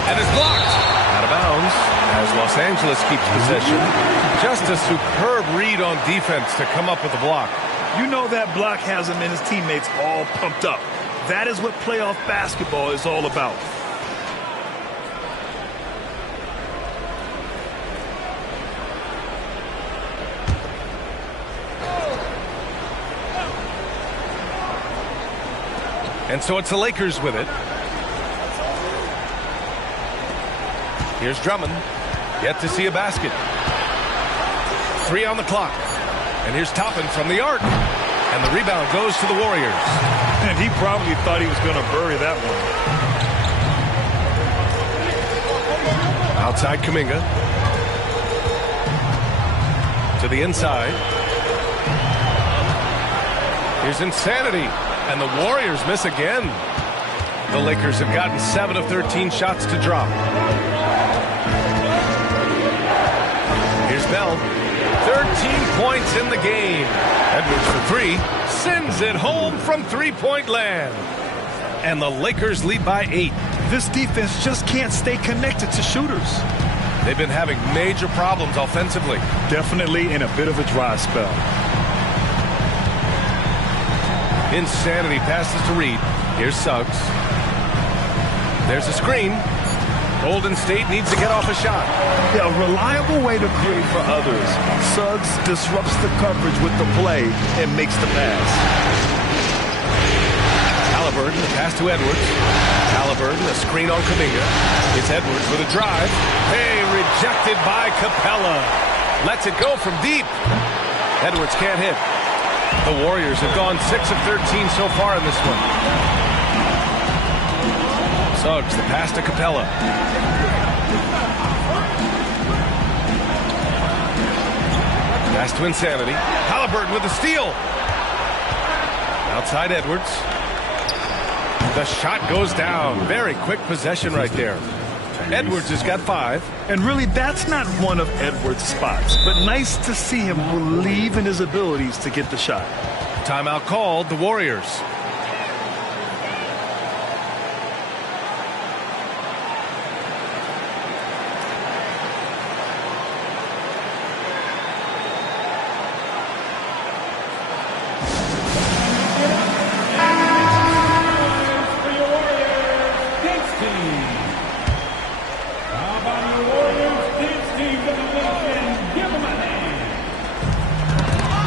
and it's blocked. Out of bounds as Los Angeles keeps possession. Just a superb read on defense to come up with the block. You know that block has him and his teammates all pumped up. That is what playoff basketball is all about. And so it's the Lakers with it. Here's Drummond. Yet to see a basket. 3 on the clock. And here's Toppin from the arc. And the rebound goes to the Warriors. And he probably thought he was going to bury that one. Outside Kuminga. To the inside. Here's Insanity. And the Warriors miss again. The Lakers have gotten 7 of 13 shots to drop. Here's Bell. 13 points in the game. Edwards for 3. Sends it home from 3-point land. And the Lakers lead by 8. This defense just can't stay connected to shooters. They've been having major problems offensively. Definitely in a bit of a dry spell. Insanity passes to Reed. Here's Suggs. There's a screen. Golden State needs to get off a shot. Yeah, a reliable way to create for others. Suggs disrupts the coverage with the play and makes the pass. Halliburton, the pass to Edwards. Halliburton, a screen on Kuminga. It's Edwards with a drive. Hey, rejected by Capella. Lets it go from deep. Edwards can't hit. The Warriors have gone 6 of 13 so far in this one. Suggs, the pass to Capella. Pass to Insanity. Halliburton with the steal. Outside Edwards. The shot goes down. Very quick possession right there. Edwards has got 5. And really, that's not one of Edwards' spots. But nice to see him believe in his abilities to get the shot. Timeout called, the Warriors.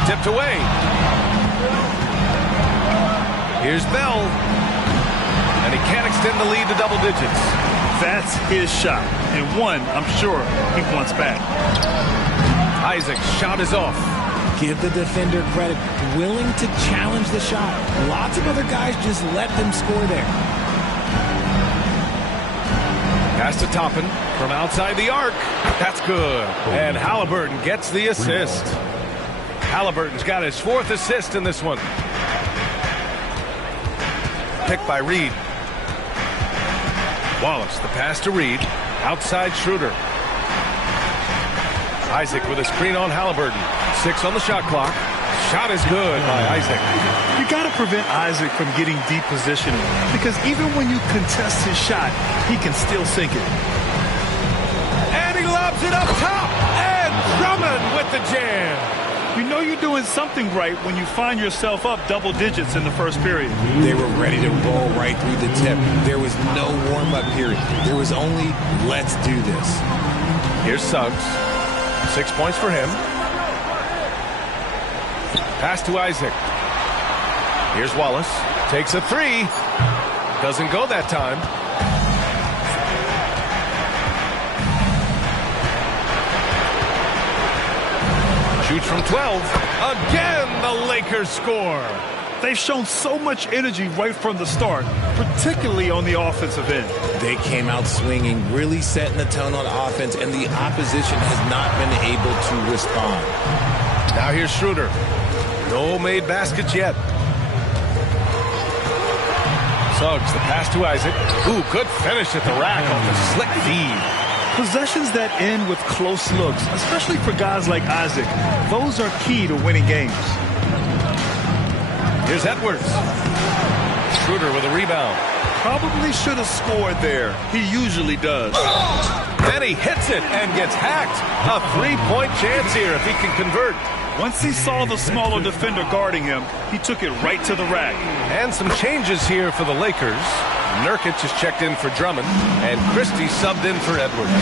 Tipped away. Here's Bell. And he can't extend the lead to double digits. That's his shot. And one, I'm sure, he wants back. Isaac's shot is off. Give the defender credit. Willing to challenge the shot. Lots of other guys just let them score there. Pass to Toppin from outside the arc. That's good. And Halliburton gets the assist. Halliburton's got his 4th assist in this one. Picked by Reed. Wallace, the pass to Reed. Outside Schroeder. Isaac with a screen on Halliburton. 6 on the shot clock. Shot is good by Isaac. You got to prevent Isaac from getting deep positioning, because even when you contest his shot, he can still sink it. And he lobs it up top. And Drummond with the jam. You know you're doing something right when you find yourself up double digits in the first period. They were ready to roll right through the tip. There was no warm-up period. There was only, let's do this. Here's Suggs. 6 points for him. Pass to Isaac. Here's Wallace. Takes a 3. Doesn't go that time. Shoots from 12. Again, the Lakers score. They've shown so much energy right from the start, particularly on the offensive end. They came out swinging, really setting the tone on offense, and the opposition has not been able to respond. Now here's Schroeder. No made baskets yet. Suggs, the pass to Isaac. Ooh, good finish at the rack on the slick feed. Possessions that end with close looks, especially for guys like Isaac, those are key to winning games. Here's Edwards. Schroeder with a rebound. Probably should have scored there. He usually does. Then he hits it and gets hacked. A 3-point chance here if he can convert. Once he saw the smaller defender guarding him, he took it right to the rack. And some changes here for the Lakers. Nurkic is checked in for Drummond, and Christie subbed in for Edwards.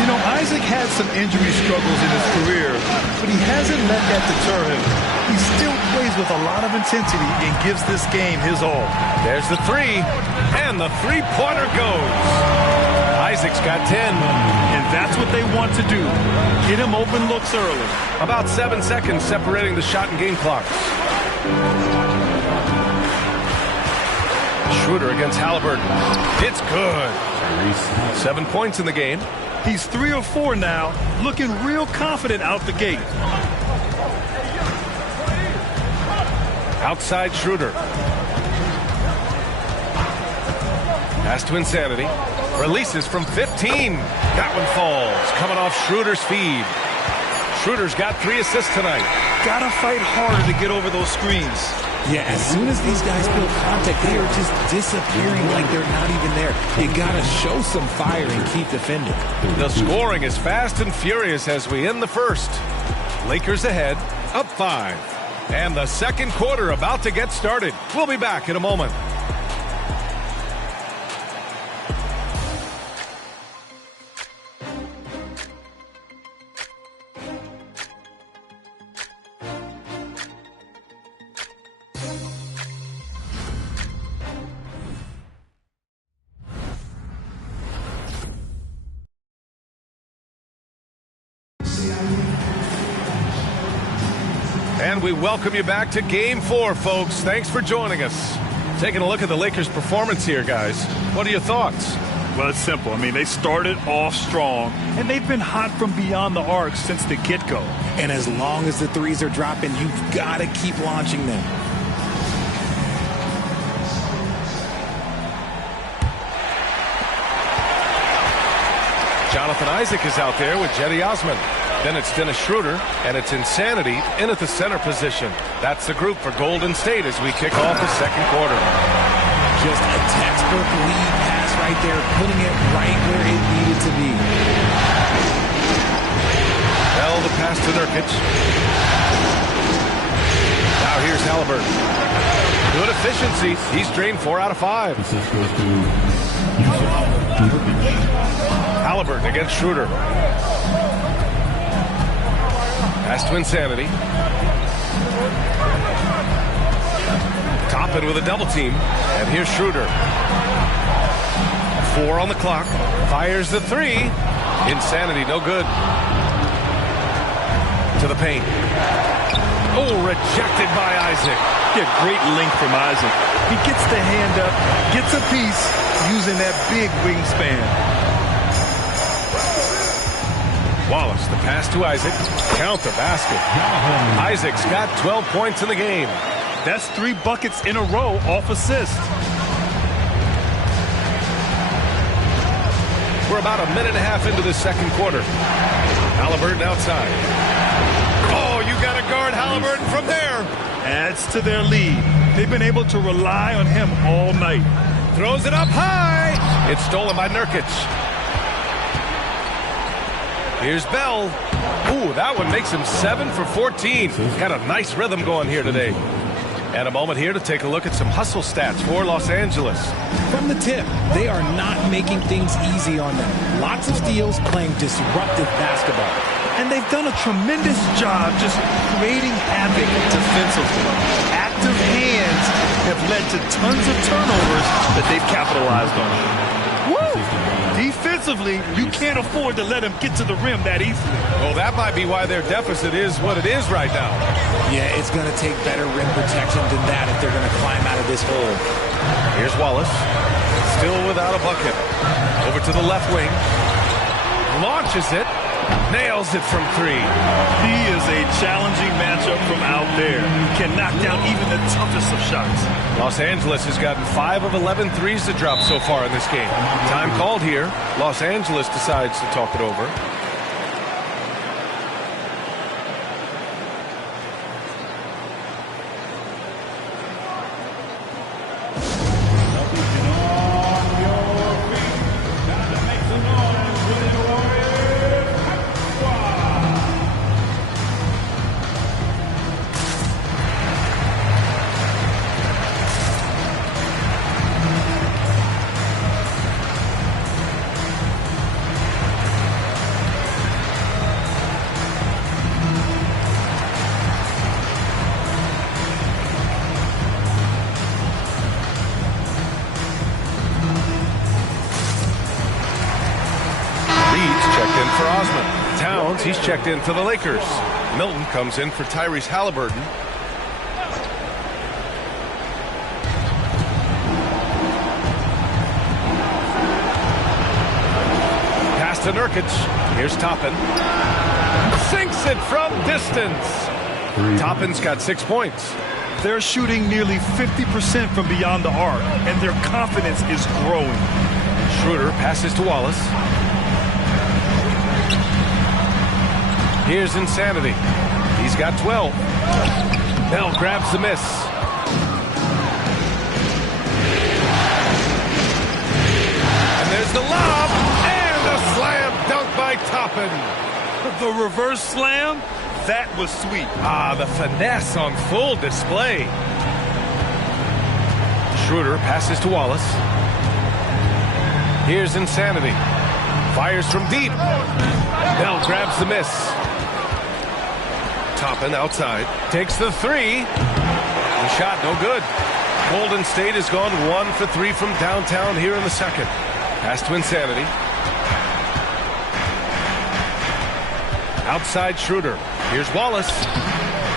You know, Isaac had some injury struggles in his career, but he hasn't let that deter him. He still plays with a lot of intensity and gives this game his all. There's the 3, and the three-pointer goes. Isaac's got 10. And that's what they want to do. Get him open looks early. About 7 seconds separating the shot and game clocks. Schroeder against Halliburton. It's good. 7 points in the game. He's 3 or 4 now, looking real confident out the gate. Outside Schroeder. Pass to Insanity. Releases from 15. That one falls. Coming off Schroeder's feed. Schroeder's got 3 assists tonight. Gotta fight harder to get over those screens. Yeah, as soon as these guys feel contact, they are just disappearing like they're not even there. You gotta show some fire and keep defending. The scoring is fast and furious as we end the first. Lakers ahead, up 5. And the second quarter about to get started. We'll be back in a moment. And we welcome you back to Game 4, folks. Thanks for joining us. Taking a look at the Lakers' performance here, guys. What are your thoughts? Well, it's simple. I mean, they started off strong, and they've been hot from beyond the arc since the get-go. And as long as the threes are dropping, you've got to keep launching them. Jonathan Isaac is out there with Jetty Osman. Then it's Dennis Schroeder, and it's Insanity in at the center position. That's the group for Golden State as we kick off the second quarter. Just a textbook lead pass right there, putting it right where it needed to be. Bell the pass to Nurkic. Now here's Halliburton. Good efficiency. He's drained 4 out of 5. Halliburton against Schroeder. Pass to Insanity. Toppin with a double team. And here's Schroeder. 4 on the clock. Fires the 3. Insanity, no good. To the paint. Oh, rejected by Isaac. Yeah, great length from Isaac. He gets the hand up, gets a piece using that big wingspan. Wallace, the pass to Isaac. Count the basket. Isaac's got 12 points in the game. That's 3 buckets in a row off assist. We're about a minute and a half into the second quarter. Halliburton outside. Oh, you got to guard Halliburton from there. Adds to their lead. They've been able to rely on him all night. Throws it up high. It's stolen by Nurkic. Here's Bell. Ooh, that one makes him 7 for 14. Got a nice rhythm going here today. And a moment here to take a look at some hustle stats for Los Angeles. From the tip, they are not making things easy on them. Lots of steals, playing disruptive basketball. And they've done a tremendous job just creating havoc defensively. Active hands have led to tons of turnovers that they've capitalized on. Woo! Defensively, you can't afford to let them get to the rim that easily. Well, that might be why their deficit is what it is right now. Yeah, it's going to take better rim protection than that if they're going to climb out of this hole. Here's Wallace. Still without a bucket. Over to the left wing. Launches it. Nails it from 3. He is a challenging matchup from out there. Can knock down even the toughest of shots. Los Angeles has gotten 5 of 11 threes to drop so far in this game. Time called here. Los Angeles decides to talk it over. He's checked in for the Lakers. Milton comes in for Tyrese Halliburton. Pass to Nurkic. Here's Toppin. Sinks it from distance. Toppin's got 6 points. They're shooting nearly 50% from beyond the arc, and their confidence is growing. Schroeder passes to Wallace. Here's Insanity. He's got 12. Bell grabs the miss. And there's the lob. And a slam dunk by Toppin. The reverse slam, that was sweet. Ah, the finesse on full display. Schroeder passes to Wallace. Here's Insanity. Fires from deep. Bell grabs the miss. Toppin outside. Takes the 3. The shot no good. Golden State has gone 1 for 3 from downtown here in the second. Pass to Insanity. Outside Schroeder. Here's Wallace.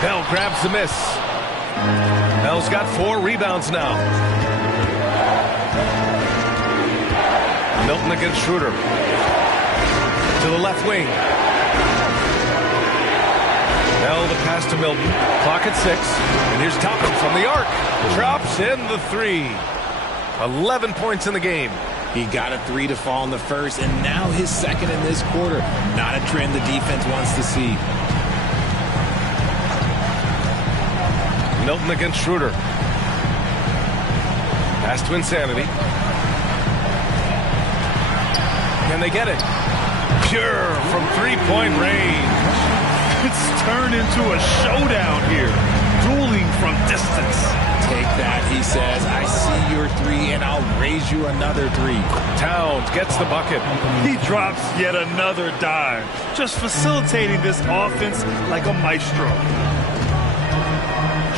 Bell grabs the miss. Bell's got 4 rebounds now. Milton against Schroeder. To the left wing. Bell the pass to Milton. Clock at 6. And here's Toppin from the arc. Drops in the 3. 11 points in the game. He got a 3 to fall in the first, and now his second in this quarter. Not a trend the defense wants to see. Milton against Schroeder. Pass to Insanity. Can they get it? Pure from three-point range. It's turned into a showdown here. Dueling from distance. Take that, he says. I see your 3, and I'll raise you another 3. Towns gets the bucket. He drops yet another dime. Just facilitating this offense like a maestro.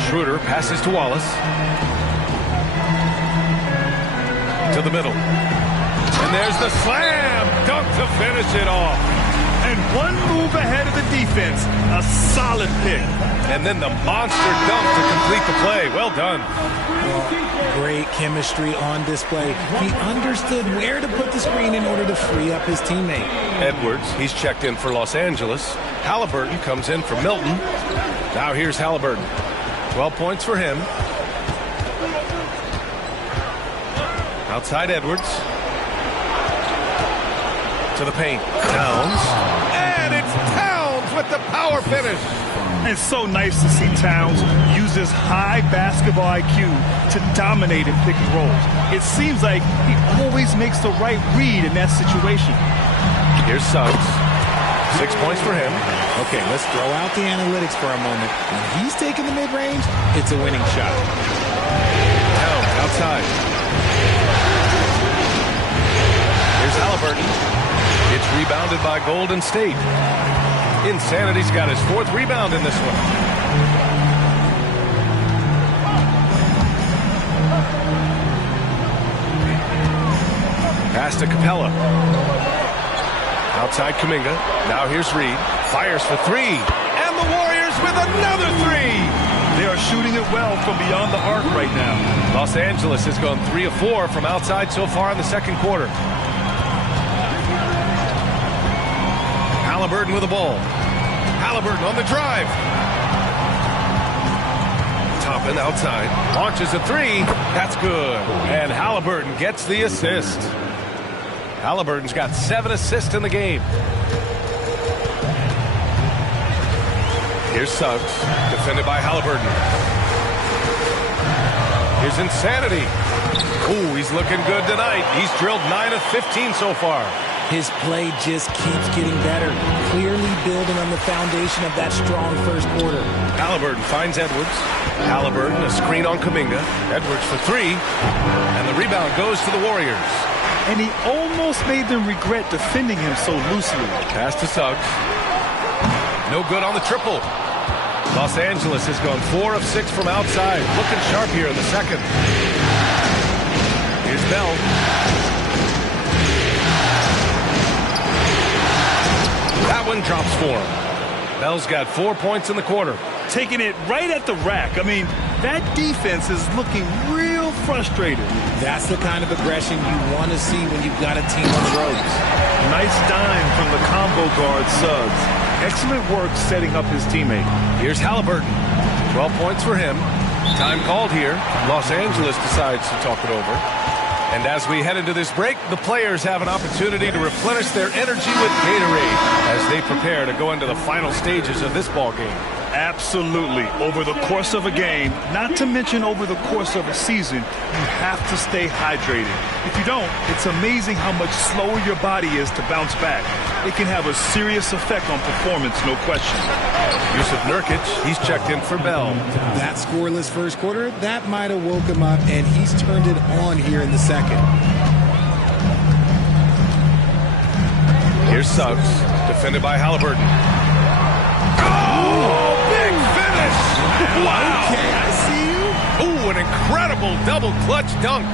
Schroeder passes to Wallace. To the middle. And there's the slam dunk to finish it off. And one move ahead of the defense. A solid pick. And then the monster dunk to complete the play. Well done. Well, great chemistry on display. He understood where to put the screen in order to free up his teammate. Edwards, he's checked in for Los Angeles. Halliburton comes in for Milton. Now here's Halliburton. 12 points for him. Outside Edwards. To the paint. Towns. And it's Towns with the power finish. It's so nice to see Towns use his high basketball IQ to dominate in pick and rolls. It seems like he always makes the right read in that situation. Here's Suggs. 6 points for him. Okay, let's throw out the analytics for a moment. When he's taking the mid-range, it's a winning shot. Towns outside. Here's Halliburton. It's rebounded by Golden State. Insanity's got his 4th rebound in this one. Pass to Capella. Outside Kuminga. Now here's Reed. Fires for 3. And the Warriors with another 3. They are shooting it well from beyond the arc right now. Los Angeles has gone 3 of 4 from outside so far in the second quarter. Halliburton with the ball. Halliburton on the drive. Toppin outside. Launches a 3. That's good. And Halliburton gets the assist. Halliburton's got 7 assists in the game. Here's Suggs. Defended by Halliburton. Here's Insanity. Ooh, he's looking good tonight. He's drilled 9 of 15 so far. His play just keeps getting better, clearly building on the foundation of that strong first quarter. Halliburton finds Edwards. Halliburton, a screen on Kuminga. Edwards for 3. And the rebound goes to the Warriors. And he almost made them regret defending him so loosely. Pass to Suggs. No good on the triple. Los Angeles has gone 4 of 6 from outside. Looking sharp here in the second. Here's Bell. That one drops for him. Bell's got 4 points in the quarter. Taking it right at the rack. I mean, that defense is looking real frustrated. That's the kind of aggression you want to see when you've got a team on the ropes. Nice dime from the combo guard Suggs. Excellent work setting up his teammate. Here's Halliburton. 12 points for him. Time called here. Los Angeles decides to talk it over. And as we head into this break, the players have an opportunity to replenish their energy with Gatorade as they prepare to go into the final stages of this ball game. Absolutely. Over the course of a game, not to mention over the course of a season, you have to stay hydrated. If you don't, it's amazing how much slower your body is to bounce back. It can have a serious effect on performance, no question. Yusuf Nurkic, he's checked in for Bell. That scoreless first quarter, that might have woke him up, and he's turned it on here in the second. Here's Suggs, defended by Halliburton. Oh, big finish! Wow! Okay, I see you. Ooh, an incredible double clutch dunk.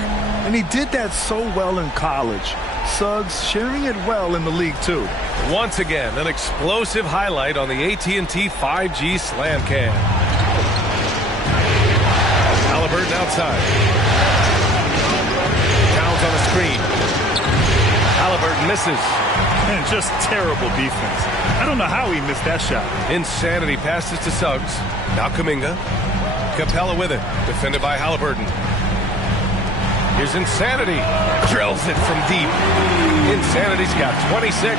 And he did that so well in college. Suggs sharing it well in the league, too. Once again, an explosive highlight on the AT&T 5G Slam Cam. Halliburton outside. Towns on the screen. Halliburton misses. And just terrible defense. I don't know how he missed that shot. Insanity passes to Suggs. Now Kuminga. Capella with it. Defended by Halliburton. Here's Insanity. Drills it from deep. Insanity's got 26.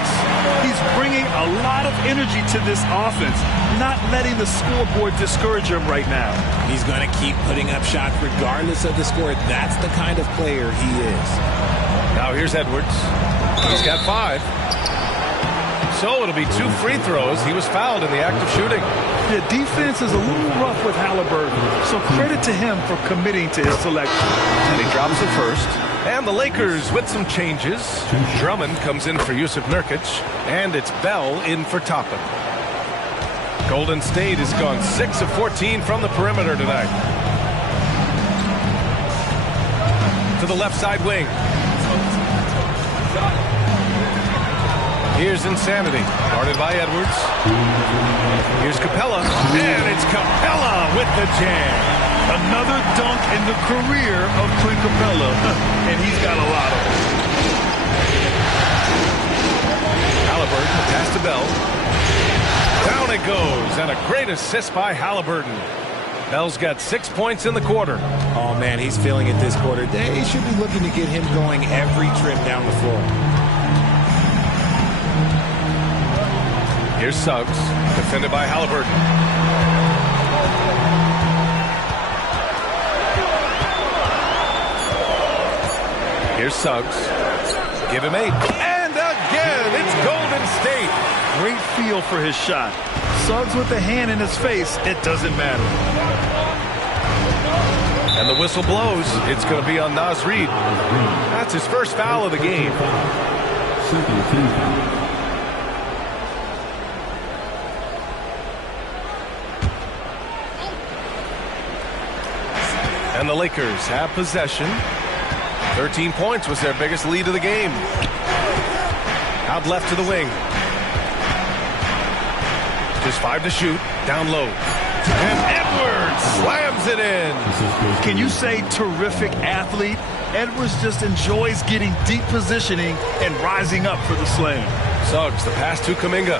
He's bringing a lot of energy to this offense, not letting the scoreboard discourage him right now. He's going to keep putting up shots regardless of the score. That's the kind of player he is. Now here's Edwards. He's got 5. So it'll be 2 free throws. He was fouled in the act of shooting. The defense is a little rough with Halliburton, so credit to him for committing to his selection. And he drops it first. And the Lakers with some changes. Drummond comes in for Yusuf Nurkic, and it's Bell in for Toppin. Golden State has gone 6 of 14 from the perimeter tonight. To the left side wing. Here's Insanity, guarded by Edwards. Here's Capella, and it's Capella with the jam. Another dunk in the career of Clint Capella, and he's got a lot of them. Halliburton, pass to Bell. Down it goes, and a great assist by Halliburton. Bell's got 6 points in the quarter. Oh, man, he's feeling it this quarter. They should be looking to get him going every trip down the floor. Here's Suggs, defended by Halliburton. Here's Suggs. Give him 8. And again, it's Golden State. Great feel for his shot. Suggs with the hand in his face, it doesn't matter. And the whistle blows. It's going to be on Naz Reid. That's his first foul of the game. And the Lakers have possession. 13 points was their biggest lead of the game. Out left to the wing. Just 5 to shoot. Down low. And Edwards slams it in. Can you say terrific athlete? Edwards just enjoys getting deep positioning and rising up for the slam. Suggs, the pass to Kuminga.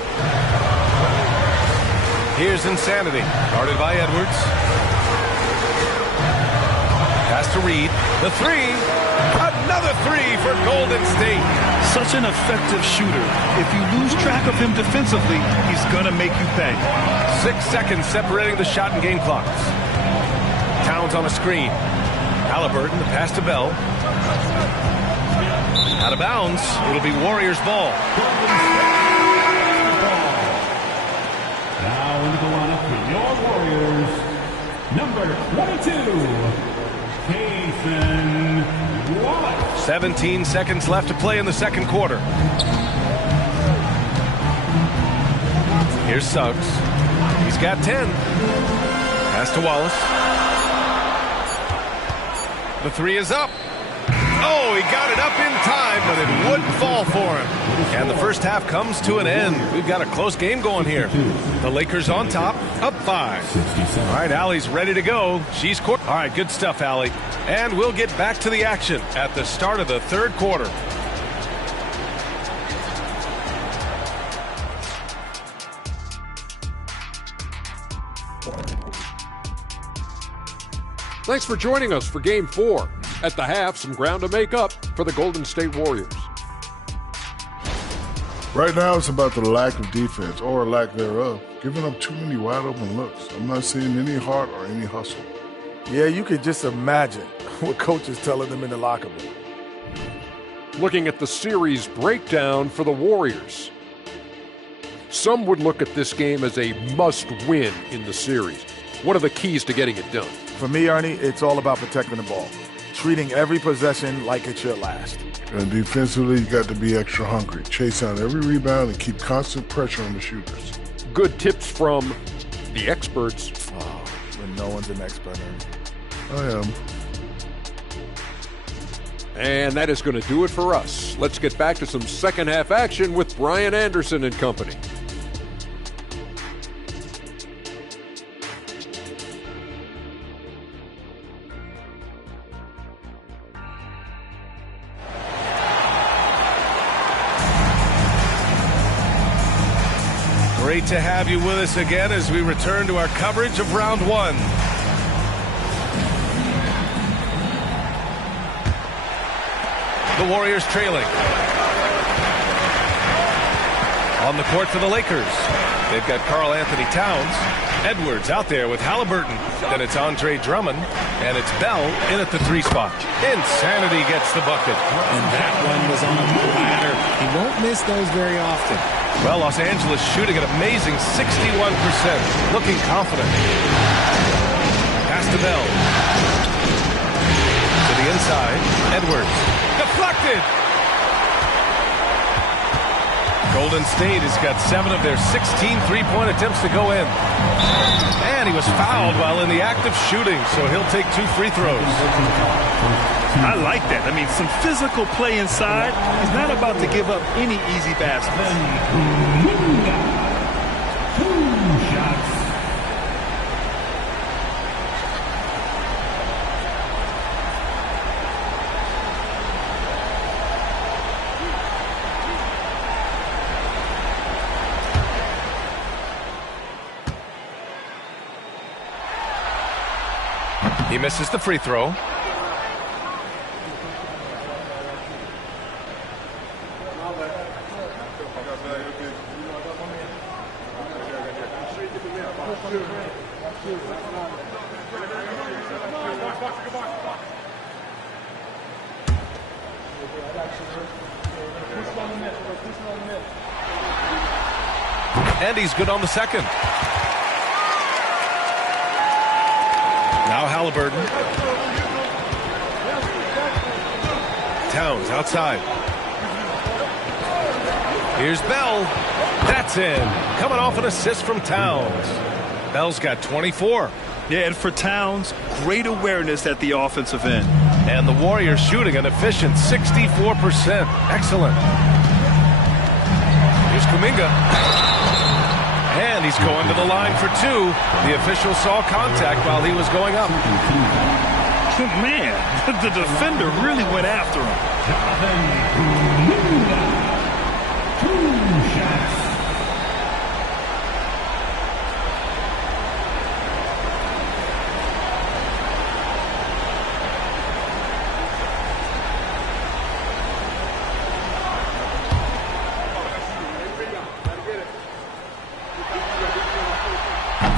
Here's Insanity, guarded by Edwards. Pass to Reid. The 3. Another 3 for Golden State. Such an effective shooter. If you lose track of him defensively, he's going to make you pay. 6 seconds separating the shot and game clocks. Towns on a screen. Halliburton, the pass to Bell. Out of bounds. It'll be Warriors ball. Now into the lineup for your Warriors, number 22, Cason Wallace. 17 seconds left to play in the second quarter. Here's Suggs. He's got 10. Pass to Wallace. The 3 is up. Oh, he got it up in time, but it wouldn't fall for him. And the first half comes to an end. We've got a close game going here. The Lakers on top, up 5. All right, Allie's ready to go. She's court. All right, good stuff, Allie. And we'll get back to the action at the start of the third quarter. Thanks for joining us for Game 4. At the half, some ground to make up for the Golden State Warriors. Right now, it's about the lack of defense, or lack thereof, giving up too many wide-open looks. I'm not seeing any heart or any hustle. Yeah, you could just imagine what coach is telling them in the locker room. Looking at the series breakdown for the Warriors. Some would look at this game as a must-win in the series. What are the keys to getting it done? For me, Ernie, it's all about protecting the ball. Treating every possession like it's your last. And defensively, you got to be extra hungry. Chase out every rebound and keep constant pressure on the shooters. Good tips from the experts. Oh, when no one's an expert, Ernie. I am. And that is going to do it for us. Let's get back to some second half action with Brian Anderson and company. Great to have you with us again as we return to our coverage of round one. The Warriors trailing. On the court for the Lakers, they've got Karl Anthony Towns. Edwards out there with Halliburton. Then it's Andre Drummond, and it's Bell in at the 3 spot. Insanity gets the bucket. And that one was on a platter. He won't miss those very often. Well, Los Angeles shooting an amazing 61%, looking confident. Pass to Bell. To the inside, Edwards. Deflected! Golden State has got 7 of their 16 three-point attempts to go in. And he was fouled while in the act of shooting, so he'll take 2 free throws. I like that. I mean, some physical play inside. He's not about to give up any easy baskets. 2 shots. He misses the free throw. And he's good on the second. Now Halliburton. Towns outside. Here's Bell. That's in. Coming off an assist from Towns. Bell's got 24. Yeah, and for Towns, great awareness at the offensive end. And the Warriors shooting an efficient 64%. Excellent. Here's Kuminga. And he's going to the line for 2. The official saw contact while he was going up. Man, the defender really went after him. 2 shots.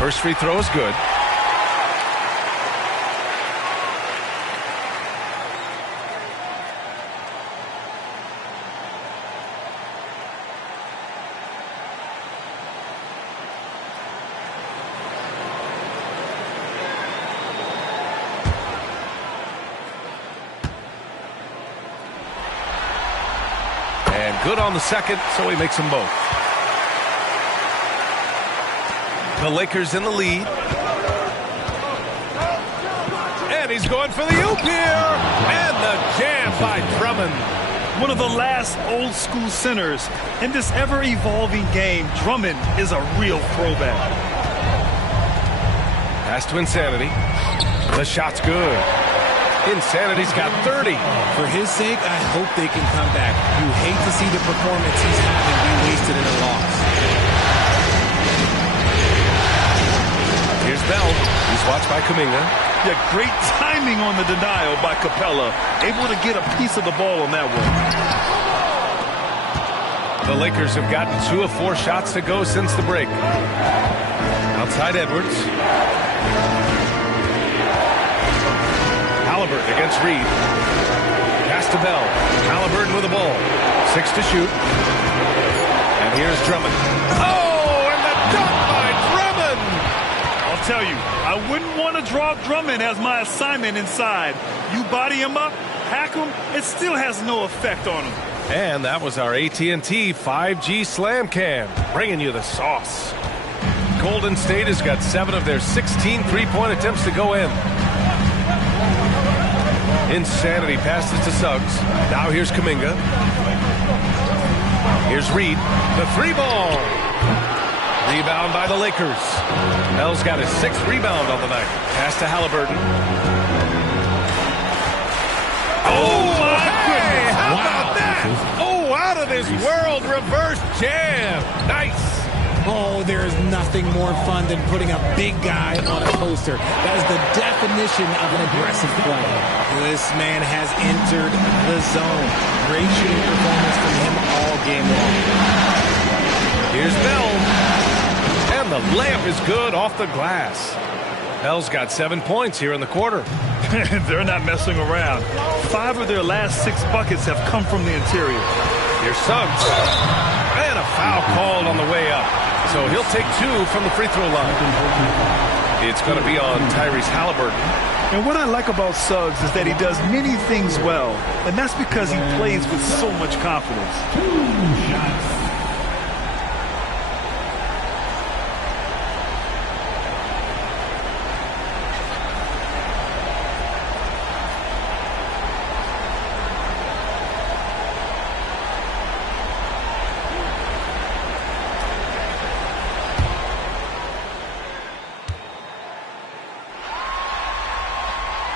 First free throw is good. And good on the second, so he makes them both. The Lakers in the lead. And he's going for the oop here. And the jam by Drummond. One of the last old school centers in this ever-evolving game. Drummond is a real throwback. Pass to Insanity. The shot's good. Insanity's got 30. For his sake, I hope they can come back. You hate to see the performance he's having be wasted in a loss. Here's Bell. He's watched by Kuminga. Yeah, great timing on the denial by Capella. Able to get a piece of the ball on that one. The Lakers have gotten 2 of 4 shots to go since the break. Outside Edwards. Halliburton against Reed. Pass to Bell. Halliburton with the ball. 6 to shoot. And here's Drummond. Oh, and the dunk by Drummond! I'll tell you, I wouldn't want to draw Drummond as my assignment inside. You body him up, hack him, it still has no effect on him. And that was our AT&T 5G Slam Cam, bringing you the sauce. Golden State has got 7 of their 16 three-point attempts to go in. Insanity passes to Suggs. Now here's Kuminga. Here's Reed. The 3-ball. Rebound by the Lakers. Bell's got his 6th rebound on the night. Pass to Halliburton. Oh, my goodness. How about that? Oh, out of this world reverse jam. Nice. Oh, there is nothing more fun than putting a big guy on a poster. That is the definition of an aggressive play. This man has entered the zone. Great shooting performance from him all game long. Here's Bell. And the layup is good off the glass. Bell's got 7 points here in the quarter. They're not messing around. 5 of their last 6 buckets have come from the interior. Here's Suggs. And a foul called on the way up. So he'll take 2 from the free throw line. It's going to be on Tyrese Halliburton. And what I like about Suggs is that he does many things well. And that's because he plays with so much confidence. 2 shots.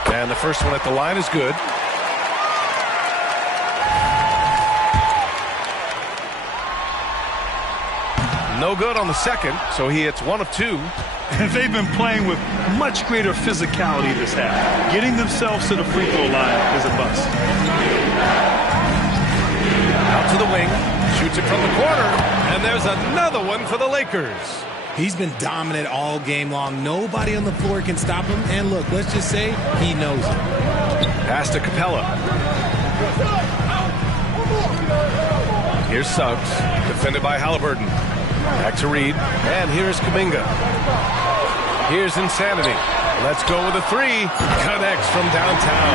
And the first one at the line is good. No good on the second, so he hits 1 of 2. And they've been playing with much greater physicality this half. Getting themselves to the free throw line is a bust. Out to the wing, shoots it from the corner, and there's another one for the Lakers. He's been dominant all game long. Nobody on the floor can stop him. And look, let's just say he knows it. Pass to Capella. Here's Suggs, defended by Halliburton. Back to Reed, and here's Kuminga. Here's Insanity. Let's go with a 3. Connects from downtown.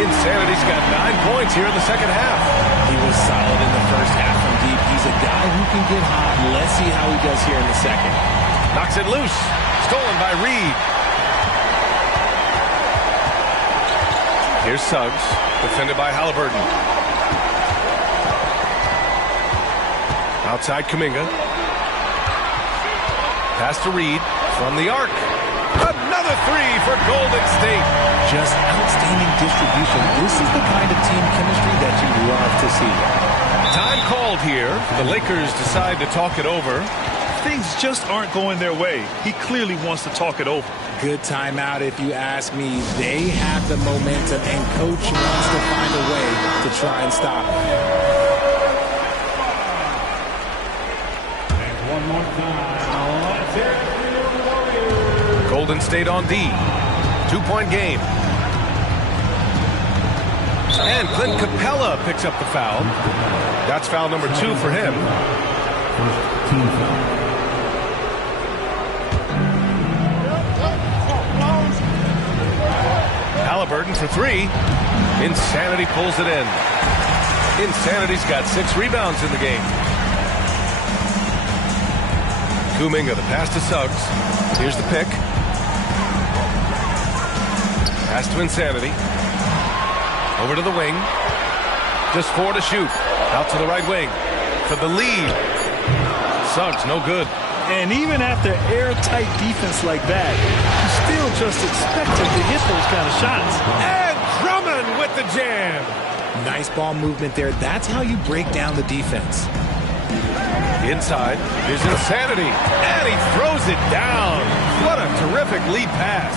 Insanity's got 9 points here in the second half. He was solid in the first half from deep. He's a guy who can get hot. Let's see how he does here in the second. Knocks it loose. Stolen by Reed. Here's Suggs, defended by Halliburton. Outside Kuminga. Pass to Reed from the arc. Another 3 for Golden State. Just outstanding distribution. This is the kind of team chemistry that you love to see. Time called here. The Lakers decide to talk it over. Things just aren't going their way. He clearly wants to talk it over. Good timeout if you ask me. They have the momentum, and Coach wants to find a way to try and stop it. And one more time. Let's hear it for your Warriors. Golden State on D. 2-point game. And Clint Capella picks up the foul. That's foul number 2 for him. First team foul. Halliburton for 3. Insanity pulls it in. Insanity's got 6 rebounds in the game. Kuminga, the pass to Suggs. Here's the pick. Pass to Insanity. Over to the wing. Just 4 to shoot. Out to the right wing. For the lead. Suggs, no good. And even after airtight defense like that, you still just expect him to hit those kind of shots. And Drummond with the jam. Nice ball movement there. That's how you break down the defense. Inside, here's Insanity. And he throws it down. What a terrific lead pass.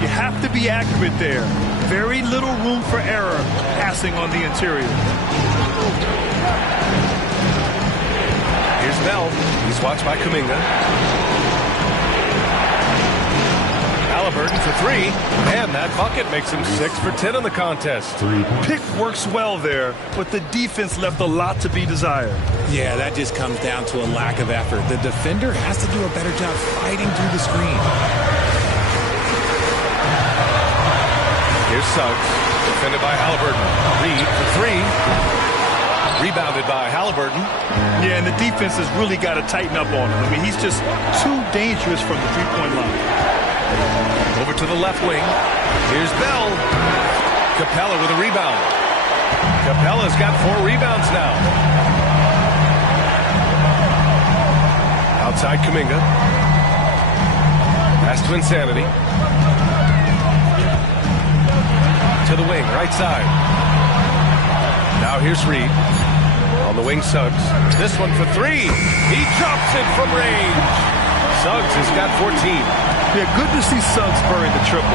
You have to be accurate there. Very little room for error passing on the interior. Here's Bell. He's watched by Kuminga. Halliburton for 3. And that bucket makes him 6 for 10 in the contest. Pick works well there, but the defense left a lot to be desired. Yeah, that just comes down to a lack of effort. The defender has to do a better job fighting through the screen. Here's Suggs, defended by Halliburton. Reed for 3. Rebounded by Halliburton. Yeah, and the defense has really got to tighten up on him. I mean, he's just too dangerous from the three-point line. Over to the left wing. Here's Bell. Capella with a rebound. Capella's got 4 rebounds now. Outside Kuminga. Pass to Insanity. To the wing, right side. Now here's Reed. On the wing, Suggs. This one for three. He drops it from range. Suggs has got 14. Yeah, good to see Suggs burying the triple.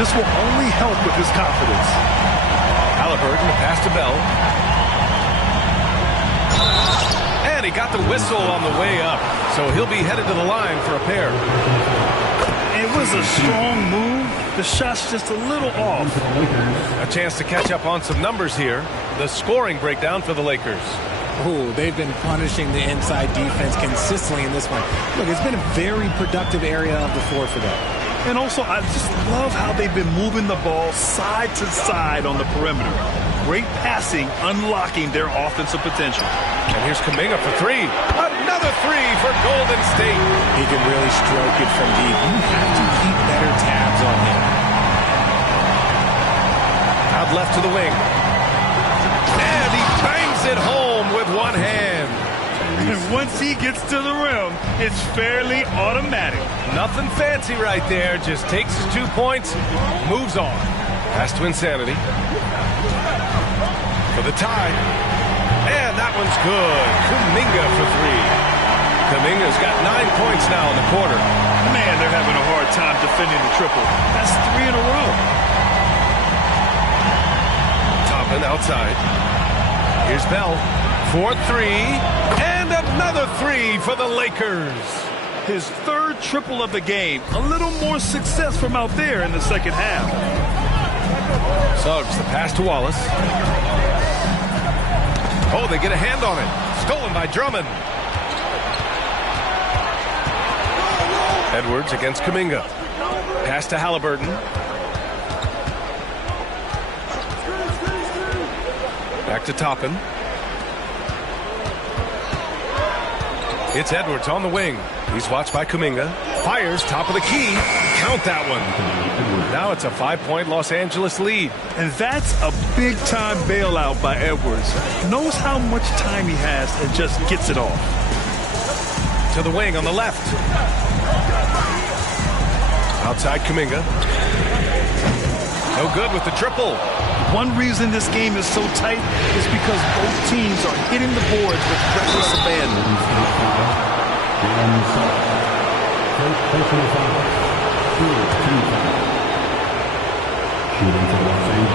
This will only help with his confidence. Halliburton, the pass to Bell. And he got the whistle on the way up. So he'll be headed to the line for a pair. It was a strong move. The shot's just a little off. A chance to catch up on some numbers here. The scoring breakdown for the Lakers. Oh, they've been punishing the inside defense consistently in this one. Look, it's been a very productive area of the floor for them. And also, I just love how they've been moving the ball side to side on the perimeter. Great passing, unlocking their offensive potential. And here's Kuminga for three. Another three for Golden State. He can really stroke it from deep. You have to keep better tabs on him. Out left to the wing. And he bangs it home with one hand. And once he gets to the rim, it's fairly automatic. Nothing fancy right there. Just takes his 2 points, moves on. Pass to Insanity. For the tie. And that one's good. Kuminga for three. Kuminga's got 9 points now in the quarter. Man, they're having a hard time defending the triple. That's 3 in a row. Toppin outside. Here's Bell. 4-3. And another three for the Lakers. His third triple of the game. A little more success from out there in the second half. Suggs, the pass to Wallace. Oh, they get a hand on it. Stolen by Drummond. Edwards against Kuminga. Pass to Halliburton. Back to Toppin. It's Edwards on the wing. He's watched by Kuminga. Fires, top of the key. Count that one. Now it's a 5-point Los Angeles lead. And that's a big-time bailout by Edwards. Knows how much time he has and just gets it off. To the wing on the left. Outside Kuminga. No good with the triple. One reason this game is so tight is because both teams are hitting the boards with reckless abandon.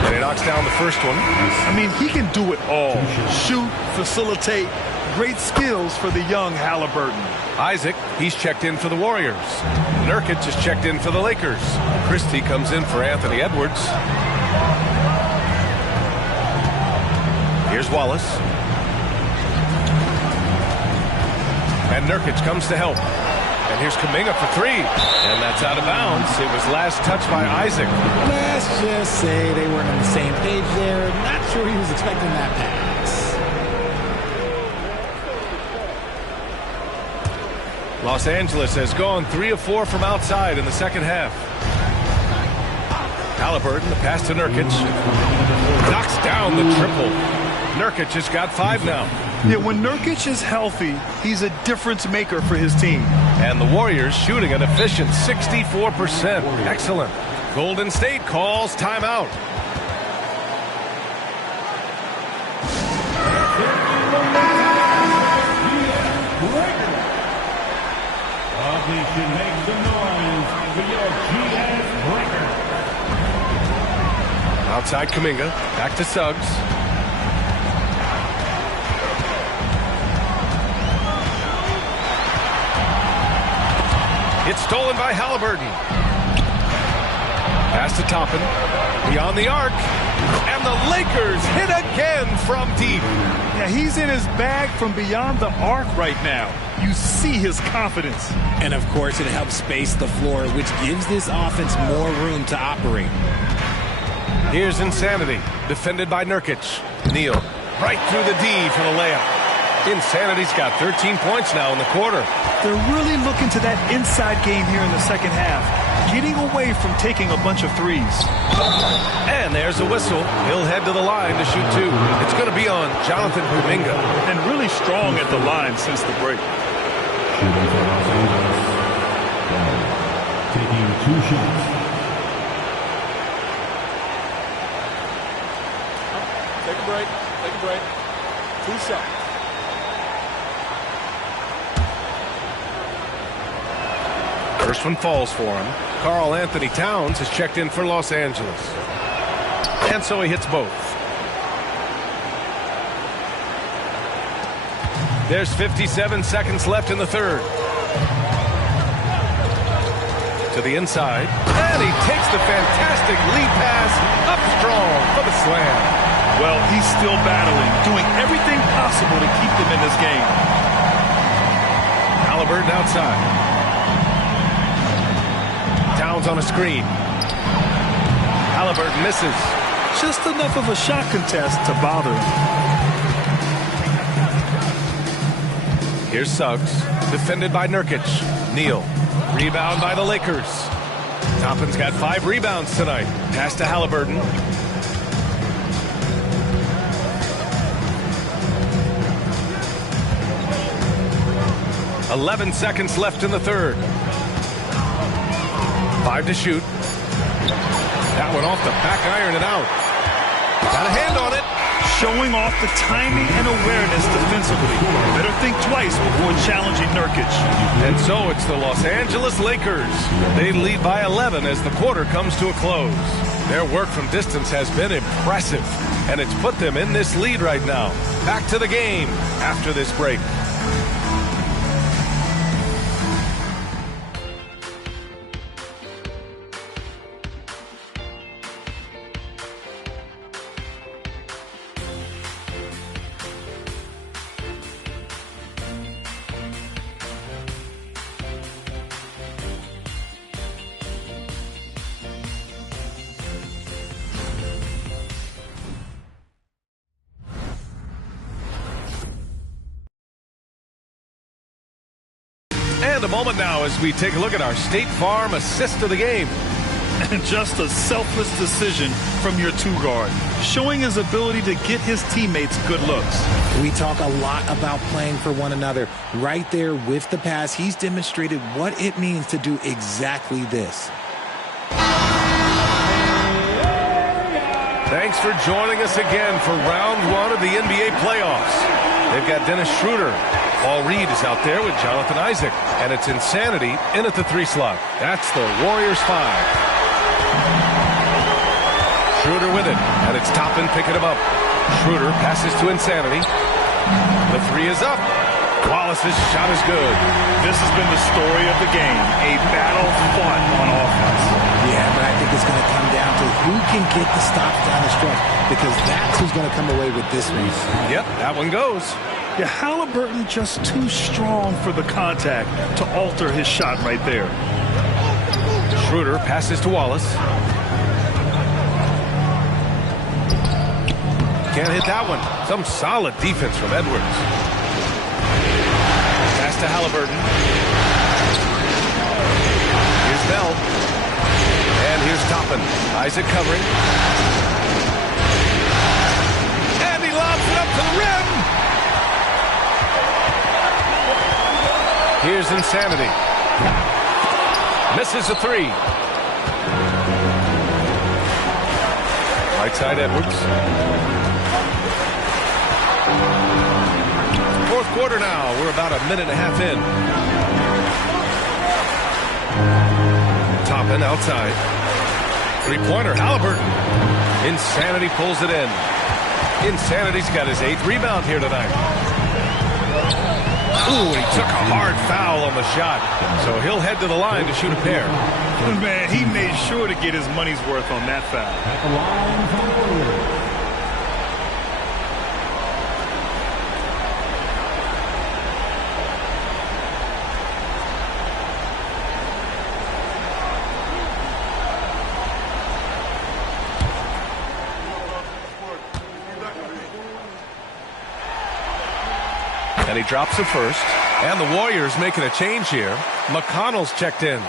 And he knocks down the first one. I mean, he can do it all. Shoot, facilitate. Great skills for the young Halliburton. Isaac, he's checked in for the Warriors. Nurkic is checked in for the Lakers. Christie comes in for Anthony Edwards. Here's Wallace. And Nurkic comes to help. And here's Kuminga for three. And that's out of bounds. It was last touched by Isaac. Let's just say they weren't on the same page there. Not sure he was expecting that pass. Los Angeles has gone 3 of 4 from outside in the second half. Halliburton, the pass to Nurkic. Knocks down the triple. Nurkic has got 5 now. Yeah, when Nurkic is healthy, he's a difference maker for his team. And the Warriors shooting an efficient 64%. Excellent. Golden State calls timeout. Outside Kuminga, back to Suggs. It's stolen by Halliburton. Pass to Toppin. Beyond the arc. And the Lakers hit again from deep. Yeah, he's in his bag from beyond the arc right now. You see his confidence. And of course, it helps space the floor, which gives this offense more room to operate. Here's Insanity, defended by Nurkic. Neal, right through the D for the layup. Insanity's got 13 points now in the quarter. They're really looking to that inside game here in the second half, getting away from taking a bunch of threes. And there's a whistle. He'll head to the line to shoot 2. It's going to be on Jonathan Kuminga. And really strong at the line since the break. Shooting for Los Angeles. Taking 2 shots. Take a break. 2 shots. First one falls for him. Karl Anthony Towns has checked in for Los Angeles. And so he hits both. There's 57 seconds left in the third. To the inside. And he takes the fantastic lead pass up strong for the slam. Well, he's still battling, doing everything possible to keep them in this game. Halliburton outside. Towns on a screen. Halliburton misses. Just enough of a shot contest to bother him. Here's Suggs, defended by Nurkic. Neal, rebound by the Lakers. Toppin's got 5 rebounds tonight. Pass to Halliburton. "11 seconds left in the third. 5 to shoot. That one off the back iron and out. Got a hand on it. Showing off the timing and awareness defensively. Better think twice before challenging Nurkic. And so it's the Los Angeles Lakers. They lead by 11 as the quarter comes to a close. Their work from distance has been impressive, and it's put them in this lead right now. Back to the game after this break. And a moment now as we take a look at our State Farm assist of the game. And just a selfless decision from your 2-guard, showing his ability to get his teammates good looks. We talk a lot about playing for one another. Right there with the pass, he's demonstrated what it means to do exactly this. Thanks for joining us again for round 1 of the NBA playoffs. They've got Dennis Schroeder. Paul Reed is out there with Jonathan Isaac. And it's Insanity in at the 3 slot. That's the Warriors 5. Schroeder with it. And it's Toppin picking him up. Schroeder passes to Insanity. The 3 is up. Wallace's shot is good. This has been the story of the game. A battle fought on offense. Yeah, but I think it's going to come down to who can get the stops down the stretch, because that's who's going to come away with this one. Yep, that one goes. Yeah, Halliburton just too strong for the contact to alter his shot right there. Schroeder passes to Wallace. Can't hit that one. Some solid defense from Edwards. Pass to Halliburton. Here's Bell. And here's Toppin. Isaac covering. And he lobs it up to the rim. Here's Insanity. Misses a 3. Right side Edwards. Fourth quarter now. We're about a minute and a half in. Toppin outside. 3-pointer Halliburton. Insanity pulls it in. Insanity's got his 8th rebound here tonight. Ooh, he took a hard foul on the shot. So he'll head to the line to shoot a pair. Man, he made sure to get his money's worth on that foul. And he drops it first. And the Warriors making a change here. McConnell's checked in.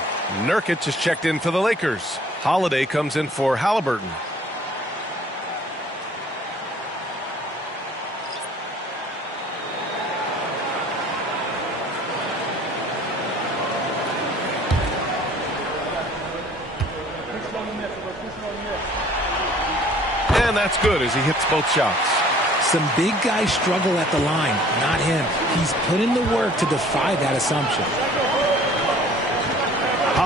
Nurkic is checked in for the Lakers. Holiday comes in for Halliburton. And that's good as he hits both shots. Some big guys struggle at the line, not him. He's put in the work to defy that assumption.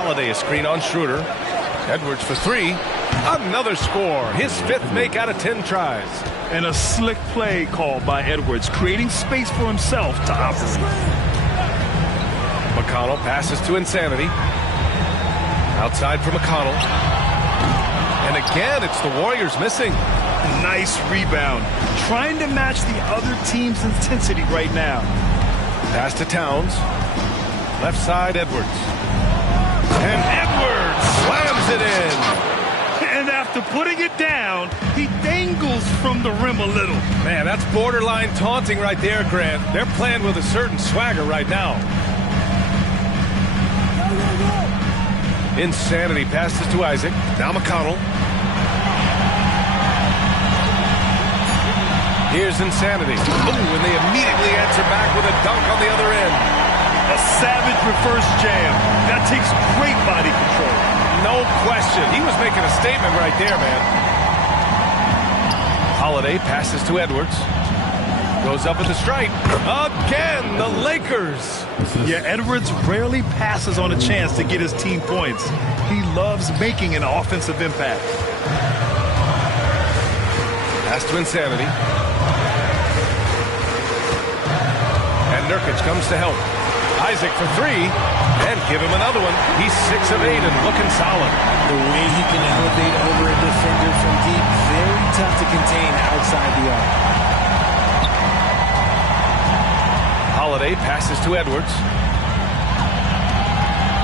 Holiday a screen on Schroeder. Edwards for three. Another score. His 5th make out of 10 tries. And a slick play called by Edwards, creating space for himself to operate. McConnell passes to Insanity. Outside for McConnell. And again, it's the Warriors missing. Nice rebound. Trying to match the other team's intensity right now. Pass to Towns. Left side, Edwards. And Edwards slams it in. And after putting it down, he dangles from the rim a little. Man, that's borderline taunting right there, Grant. They're playing with a certain swagger right now. Insanity passes to Isaac. Now McConnell. Here's Insanity. Ooh, and they immediately answer back with a dunk on the other end. A savage reverse jam. That takes great body control. No question. He was making a statement right there, man. Holiday passes to Edwards. Goes up with the stripe. Again, the Lakers. Yeah, Edwards rarely passes on a chance to get his team points. He loves making an offensive impact. Pass to Insanity. And Nurkic comes to help. Isaac for three. And give him another one. He's 6 of 8 and looking solid. The way he can elevate over a defender from deep, very tough to contain outside the arc. Holiday passes to Edwards.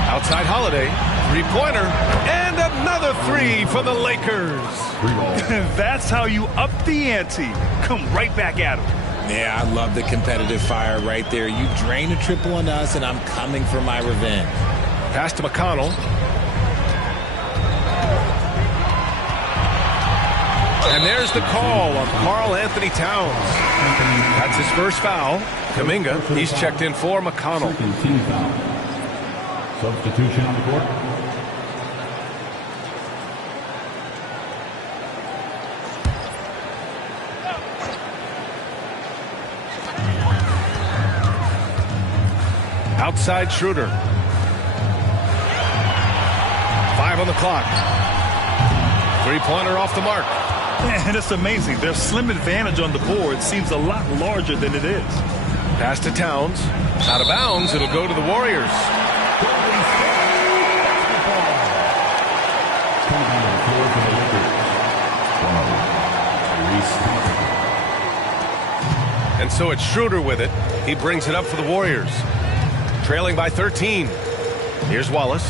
Outside Holiday. Three-pointer. And another three for the Lakers. That's how you up the ante. Come right back at him. Yeah, I love the competitive fire right there. You drain a triple on us, and I'm coming for my revenge. Pass to McConnell. And there's the call on Karl Anthony Towns. That's his first foul. Kuminga, he's checked in for McConnell. Substitution on the court. Outside Schroeder. 5 on the clock. Three-pointer off the mark. And it's amazing. Their slim advantage on the board seems a lot larger than it is. Pass to Towns. Out of bounds. It'll go to the Warriors. And so it's Schroeder with it. He brings it up for the Warriors. Trailing by 13. Here's Wallace.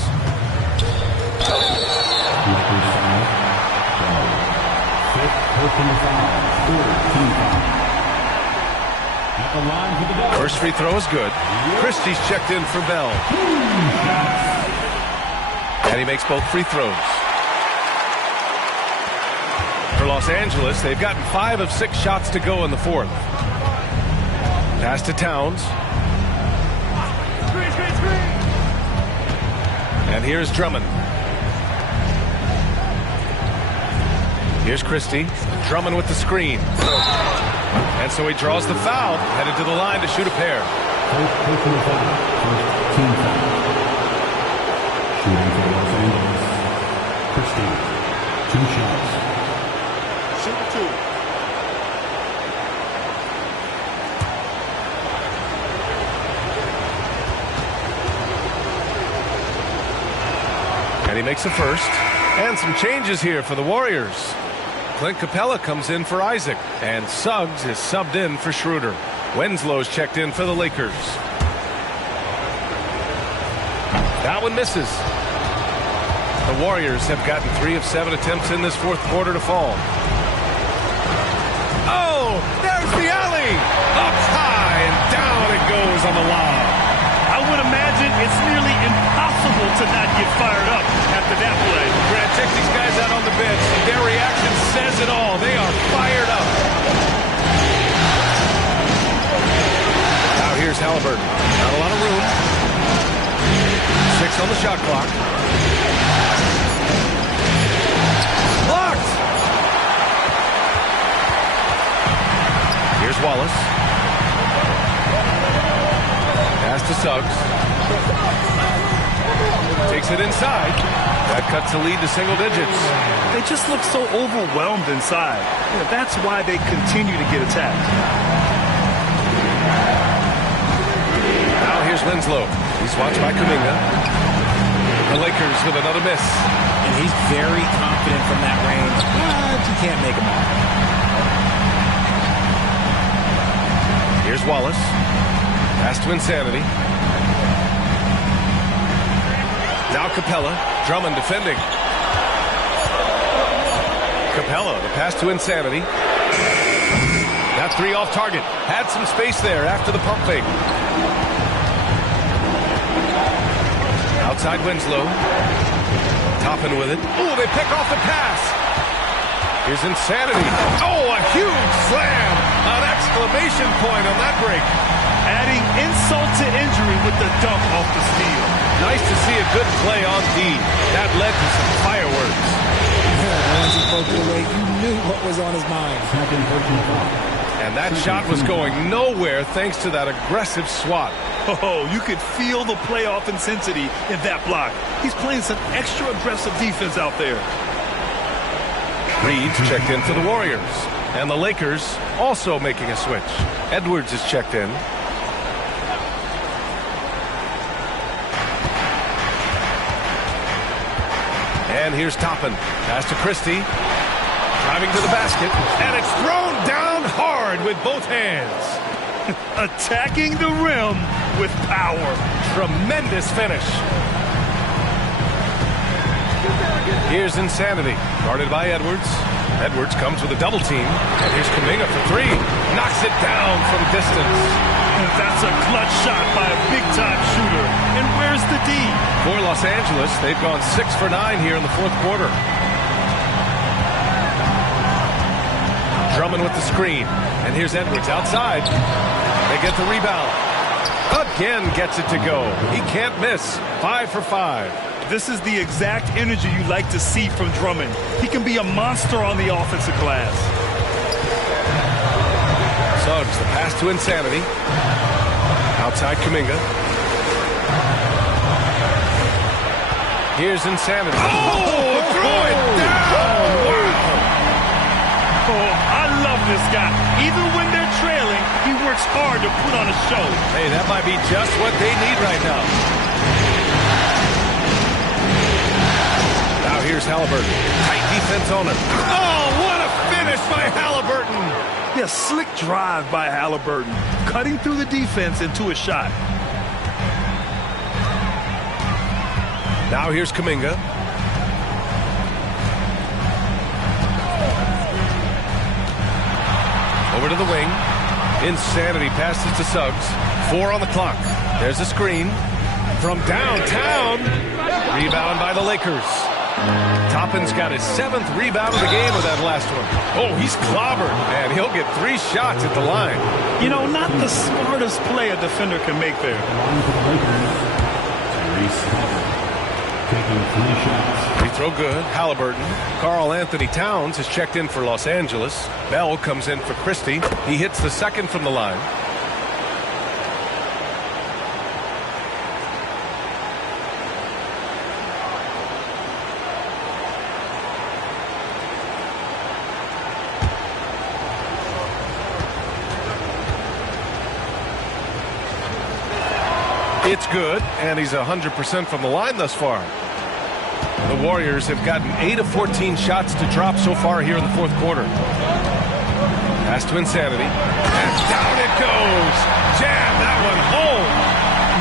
First free throw is good. Christie's checked in for Bell. And he makes both free throws. For Los Angeles, they've gotten 5 of 6 shots to go in the fourth. Pass to Towns. And here's Drummond. Here's Christie. Drummond with the screen. And so he draws the foul, headed to the line to shoot a pair. First personal foul. First team foul. Shooting for Los Angeles. Christie. 2 shots. Shoot 2. And he makes a first. And some changes here for the Warriors. Clint Capella comes in for Isaac. And Suggs is subbed in for Schroeder. Winslow's checked in for the Lakers. That one misses. The Warriors have gotten 3 of 7 attempts in this fourth quarter to fall. Oh, there's the alley. Up high and down it goes on the lob. I would imagine it's nearly impossible to not get fired up after that play. Grant, check these guys out on the bench. Their reaction says it all. They are fired up. Now here's Halliburton. Not a lot of room. 6 on the shot clock. Blocked! Here's Wallace. Pass to Suggs. Takes it inside. That cuts the lead to single digits. They just look so overwhelmed inside. That's why they continue to get attacked. Now here's Winslow. He's watched by Kuminga. The Lakers with another miss. And he's very confident from that range, but you can't make him out. Here's Wallace. Pass to Insanity. Now Capella. Drummond defending. Capella, the pass to Insanity. That three off target. Had some space there after the pump fake. Outside Winslow. Toppin with it. Oh, they pick off the pass. Here's Insanity. Oh, a huge slam. An exclamation point on that break. Adding insult to injury with the dunk off the steal. Nice to see a good play on D. That led to some fireworks. Once he poked it away, you knew what was on his mind. And that shot was going nowhere thanks to that aggressive swat. Oh, you could feel the playoff intensity in that block. He's playing some extra aggressive defense out there. Reed's checked in for the Warriors. And the Lakers also making a switch. Edwards is checked in. And here's Toppin. Pass to Christie. Driving to the basket. And it's thrown down hard with both hands. Attacking the rim with power. Tremendous finish. Here's Insanity. Guarded by Edwards. Edwards comes with a double team. And here's Kuminga for three. Knocks it down from distance. That's a clutch shot by a big-time shooter. And where's the D? For Los Angeles, they've gone 6 for 9 here in the fourth quarter. Drummond with the screen. And here's Edwards outside. They get the rebound. Again gets it to go. He can't miss. 5 for 5. This is the exact energy you like to see from Drummond. He can be a monster on the offensive glass. Suggs, the pass to Insanity. Outside Kuminga. Here's Insanity. Oh, throw it down! Wow! Oh, I love this guy. Even when they're trailing, he works hard to put on a show. Hey, that might be just what they need right now. Now here's Halliburton. Tight defense on him. Oh, what a finish by Halliburton! Yeah, slick drive by Halliburton. Cutting through the defense into a shot. Now here's Kuminga. Over to the wing. Insanity passes to Suggs. 4 on the clock. There's a screen. From downtown. Rebound by the Lakers. Toppin's got his 7th rebound of the game with that last one. Oh, he's clobbered, and he'll get 3 shots at the line. You know, not the smartest play a defender can make there. Free throw good. Halliburton. Karl Anthony Towns has checked in for Los Angeles. Bell comes in for Christie. He hits the second from the line. It's good, and he's 100% from the line thus far. The Warriors have gotten 8 of 14 shots to drop so far here in the fourth quarter. Pass to Insanity. And down it goes. Jam that one home.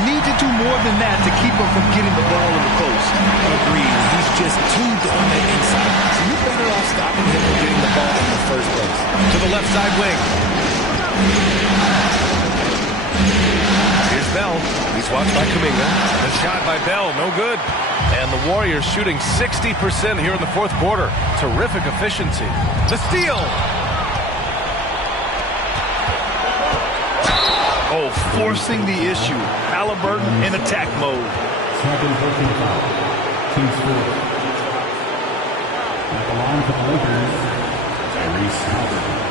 Need to do more than that to keep him from getting the ball in the post. Agreed. He's just too dominant inside. So you're better off stopping him from getting the ball in the first place. To the left side wing. Here's Bell. He's watched by Kuminga. The shot by Bell, no good. And the Warriors shooting 60% here in the fourth quarter. Terrific efficiency. The steal. Oh, forcing the issue. Halliburton in attack mode. Second personal foul. Team's fourth. At the line for the Lakers, Tyrese Halliburton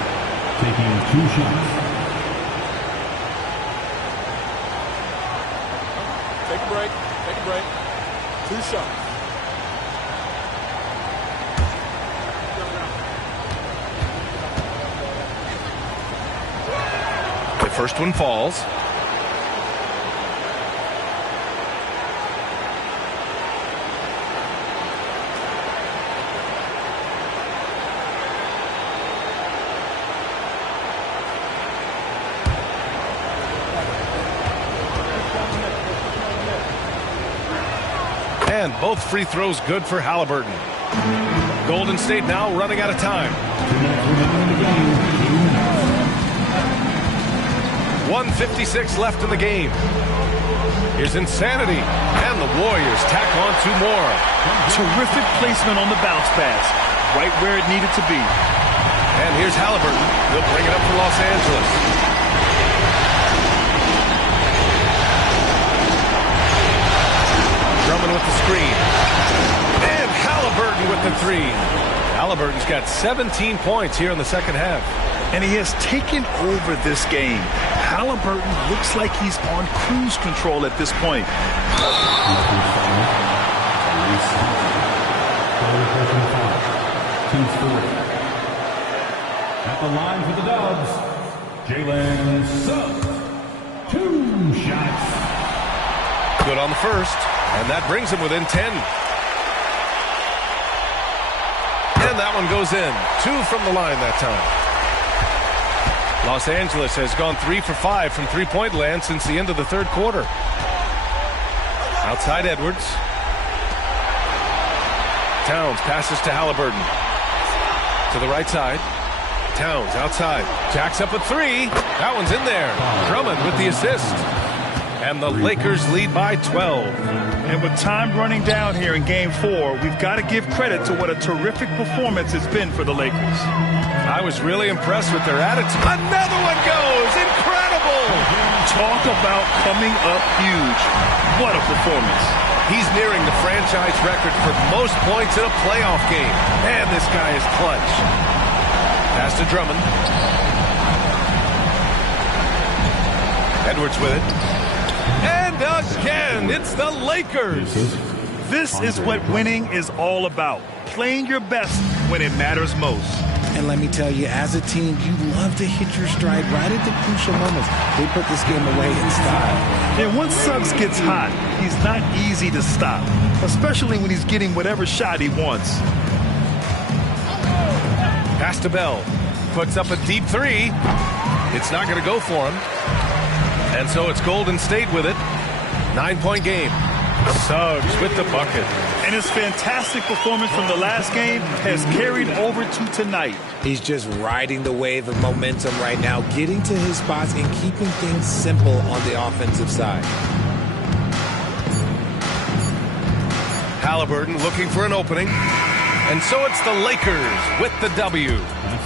taking 2 shots. Take a break. Take a break. 2 shots. The first one falls. And both free throws good for Halliburton. Golden State now running out of time. 1:56 left in the game. Here's Insanity, and the Warriors tack on 2 more. Terrific placement on the bounce pass, right where it needed to be. And here's Halliburton. He'll bring it up for Los Angeles. Drummond with the screen. And Halliburton with the 3. Halliburton's got 17 points here in the second half. And he has taken over this game. Halliburton looks like he's on cruise control at this point. At the line for the Dubs, Jalen Suggs. 2 shots. Good on the first, and that brings him within 10. And that one goes in. 2 from the line that time. Los Angeles has gone 3 for 5 from three-point land since the end of the third quarter. Outside Edwards. Towns passes to Halliburton. To the right side. Towns outside. Jacks up a 3. That one's in there. Drummond with the assist. And the Lakers lead by 12. And with time running down here in Game 4, we've got to give credit to what a terrific performance it's been for the Lakers. I was really impressed with their attitude. Another one goes! Incredible! Talk about coming up huge. What a performance. He's nearing the franchise record for most points in a playoff game. Man, this guy is clutch. Pass to Drummond. Edwards with it. And again, it's the Lakers. This is what winning is all about. Playing your best when it matters most. And let me tell you, as a team, you love to hit your stride right at the crucial moments. They put this game away in style. And once Suggs gets hot, he's not easy to stop, especially when he's getting whatever shot he wants. Pass to Bell. Puts up a deep 3. It's not going to go for him. And so it's Golden State with it. 9-point game. Suggs with the bucket. And his fantastic performance from the last game has carried over to tonight. He's just riding the wave of momentum right now, getting to his spots and keeping things simple on the offensive side. Halliburton looking for an opening. And so it's the Lakers with the W.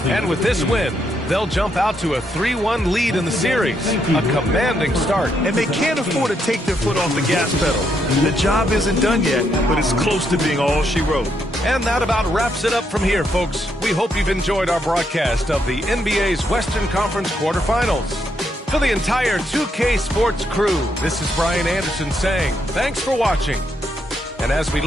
And with this win, they'll jump out to a 3-1 lead in the series. A commanding start. And they can't afford to take their foot off the gas pedal. The job isn't done yet, but it's close to being all she wrote. And that about wraps it up from here, folks. We hope you've enjoyed our broadcast of the NBA's Western Conference quarterfinals. For the entire 2K Sports crew, this is Brian Anderson saying thanks for watching. And as we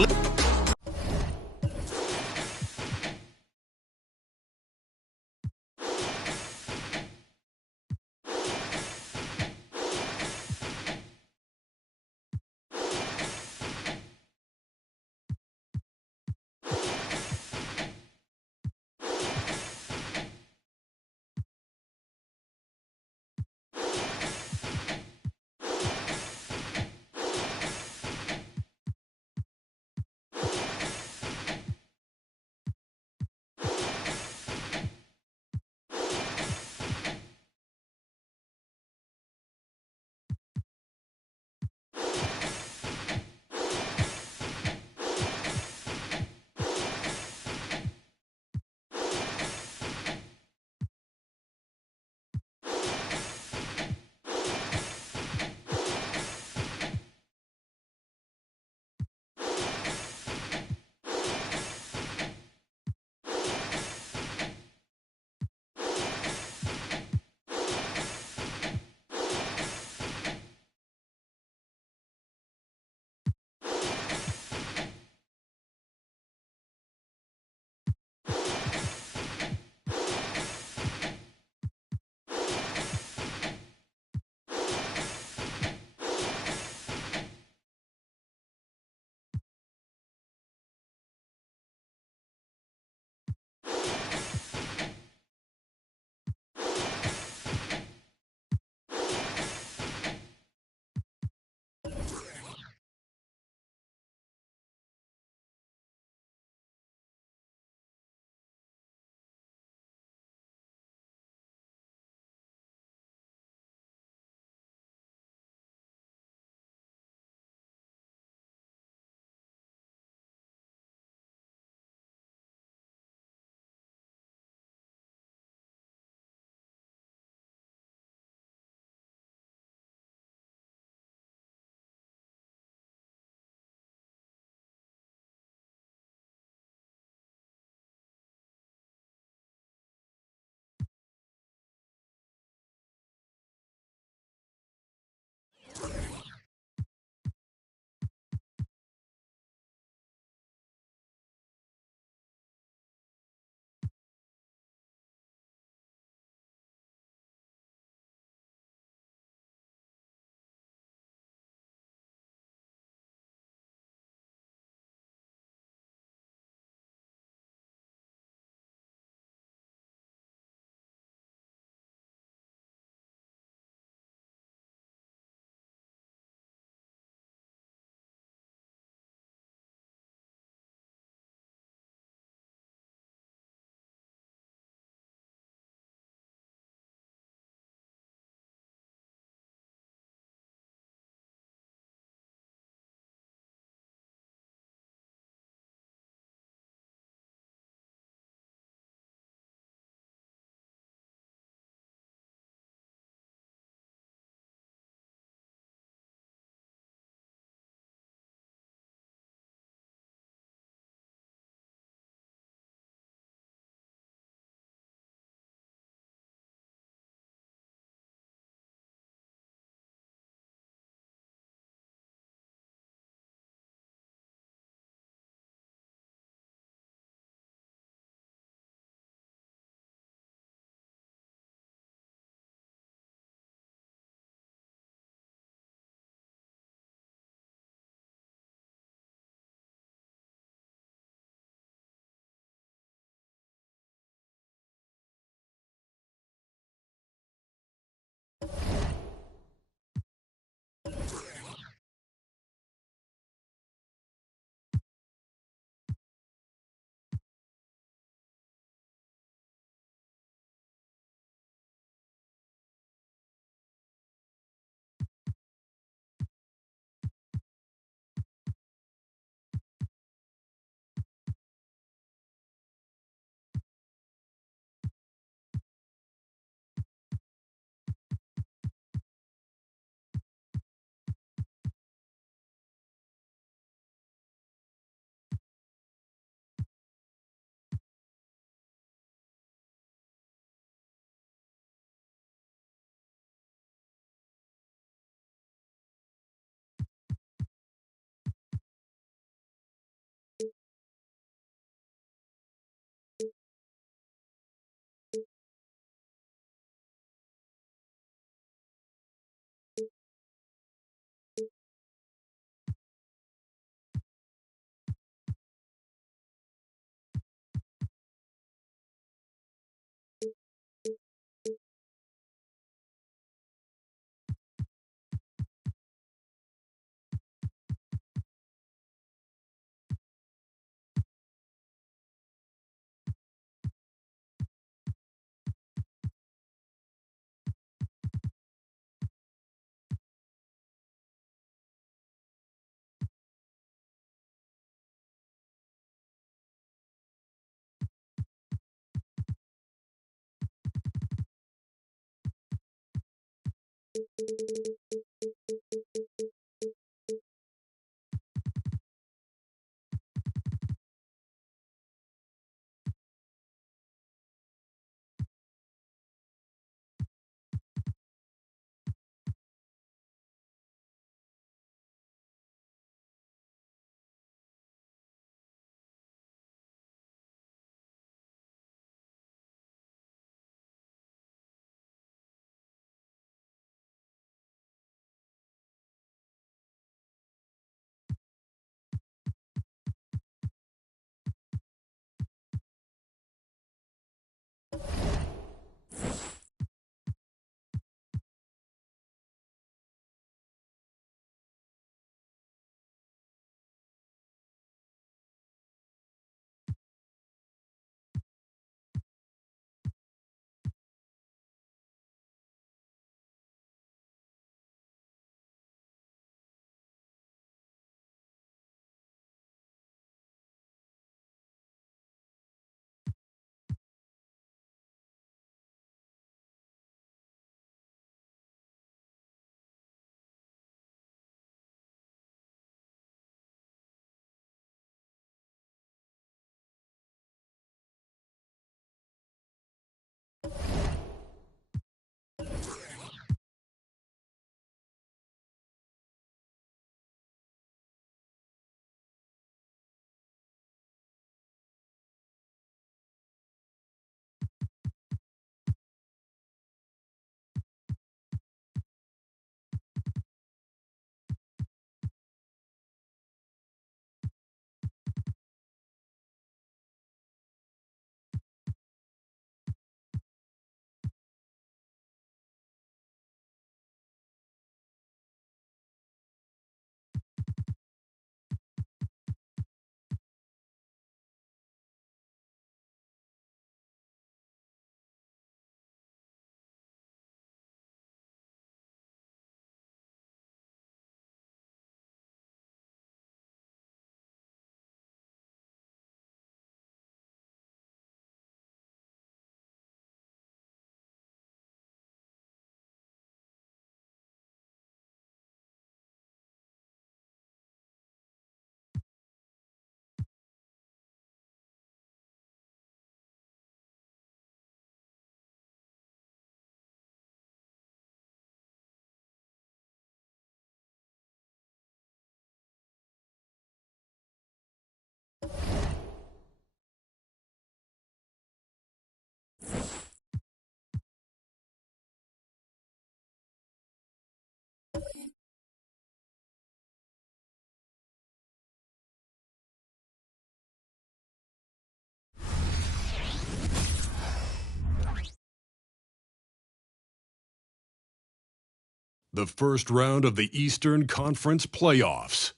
The first round of the Eastern Conference playoffs.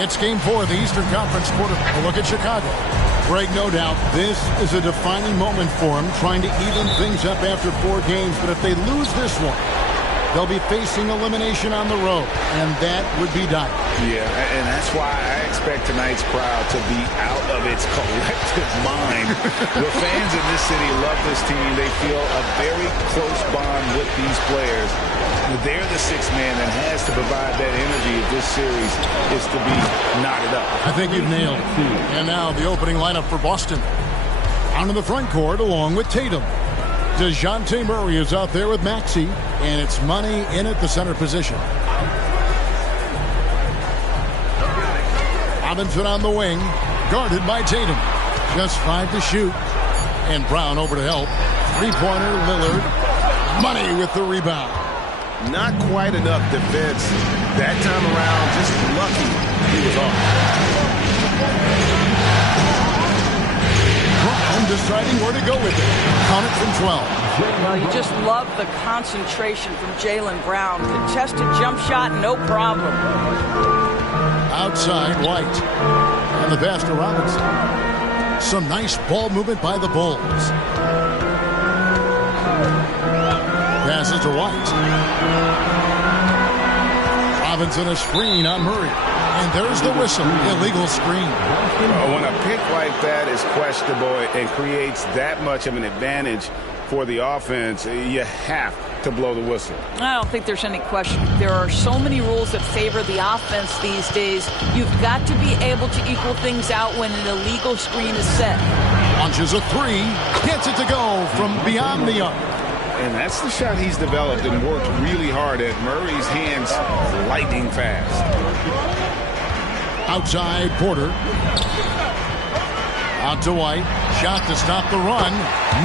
It's Game 4 of the Eastern Conference quarter. A look at Chicago. Greg, no doubt, this is a defining moment for them, trying to even things up after 4 games. But if they lose this one, they'll be facing elimination on the road, and that would be dire. Yeah, and that's why I expect tonight's crowd to be out of its collective mind. The fans in this city love this team. They feel a very close bond with these players. They're the sixth man that has to provide that energy if this series is to be knotted up. I think you've nailed it. And now the opening lineup for Boston. Out in the front court along with Tatum. DeJounte Murray is out there with Maxey, and it's Money in at the center position. Robinson on the wing, guarded by Tatum. Just 5 to shoot. And Brown over to help. Three-pointer, Lillard. Money with the rebound. Not quite enough defense that time around. Just lucky he was off. Brown deciding where to go with it. Count it from 12. Well, you just love the concentration from Jaylen Brown. Contested jump shot, no problem. Outside, White. And the pass to Robinson. Some nice ball movement by the Bulls. Passes to White. Robinson a screen on Murray. And there's the whistle. Illegal screen. When a pick like that is questionable and creates that much of an advantage for the offense, you have to blow the whistle. I don't think there's any question. There are so many rules that favor the offense these days. You've got to be able to equal things out when an illegal screen is set. Launches a three, gets it to go from beyond the arc. And that's the shot he's developed and worked really hard at. Murray's hands lightning fast. Outside Porter. Out to White. Shot to stop the run.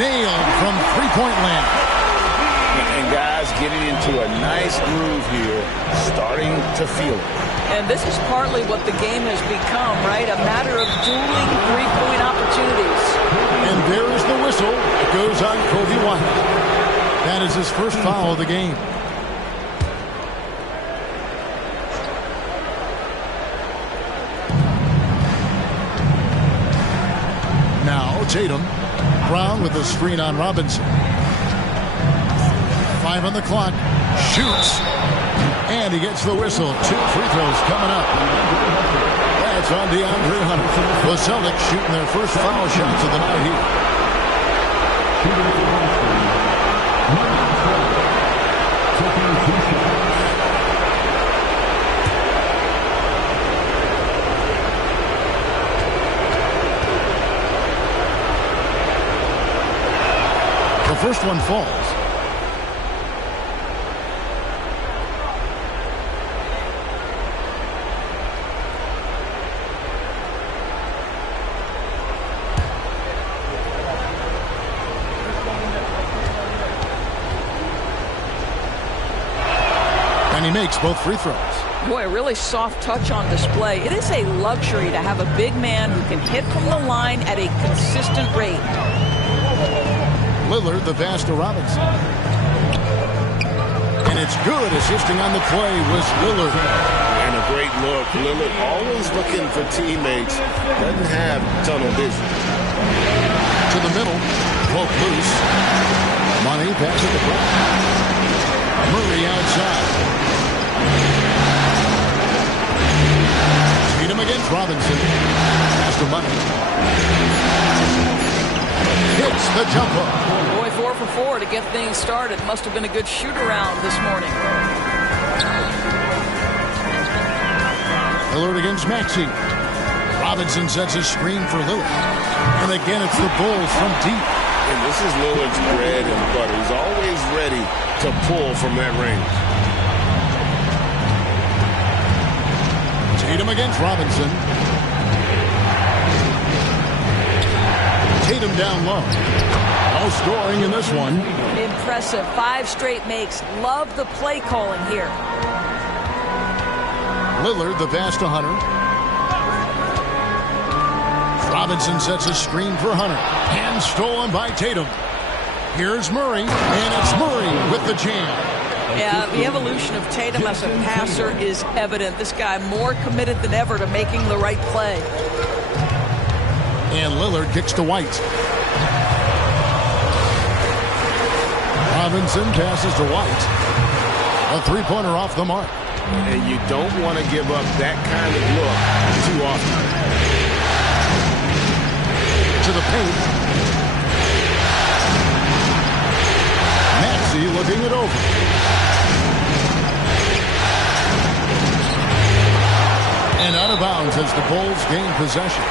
Nailed from three-point land. And guys getting into a nice groove here, starting to feel it. And this is partly what the game has become, right? A matter of dueling three-point opportunities. And there is the whistle. It goes on Kobe White. That is his first foul of the game. Now Tatum. Brown with the screen on Robinson. 5 on the clock. Shoots. And he gets the whistle. 2 free throws coming up. That's on DeAndre Hunter. The Celtics shooting their first foul shots of the night here. The first one falls. And he makes both free throws. Boy, a really soft touch on display. It is a luxury to have a big man who can hit from the line at a consistent rate. Lillard, the pass to Robinson. And it's good. Assisting on the play was Lillard. And a great look. Lillard always looking for teammates. Doesn't have tunnel vision. To the middle. Poke loose. Money pass at the front. Murray outside. Beat him against Robinson. Pass to Money. Hits the jumper. Boy, 4 for 4 to get things started. Must have been a good shoot-around this morning. Lillard against Maxey. Robinson sets a screen for Lillard. And again, it's the Bulls from deep. And this is Lillard's bread and butter. He's always ready to pull from that range. Tatum against Robinson. Tatum down low. No scoring in this one. Impressive. 5 straight makes. Love the play calling here. Lillard, the pass to Hunter. Robinson sets a screen for Hunter. And stolen by Tatum. Here's Murray. And it's Murray with the jam. Yeah, the evolution of Tatum as a passer is evident. This guy more committed than ever to making the right play. And Lillard kicks to White. Robinson passes to White. A three-pointer off the mark. And you don't want to give up that kind of look too often. To the paint. Maxey looking it over. And out of bounds as the Bulls gain possession.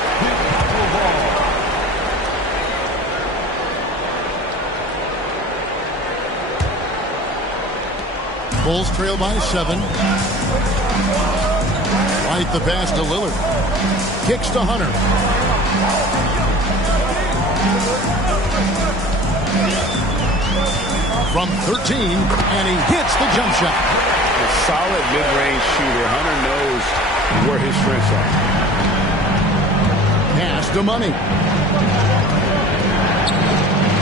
Bulls trail by 7. White the pass to Lillard. Kicks to Hunter. From 13, and he hits the jump shot. A solid mid-range shooter. Hunter knows where his strengths are. Pass to Money.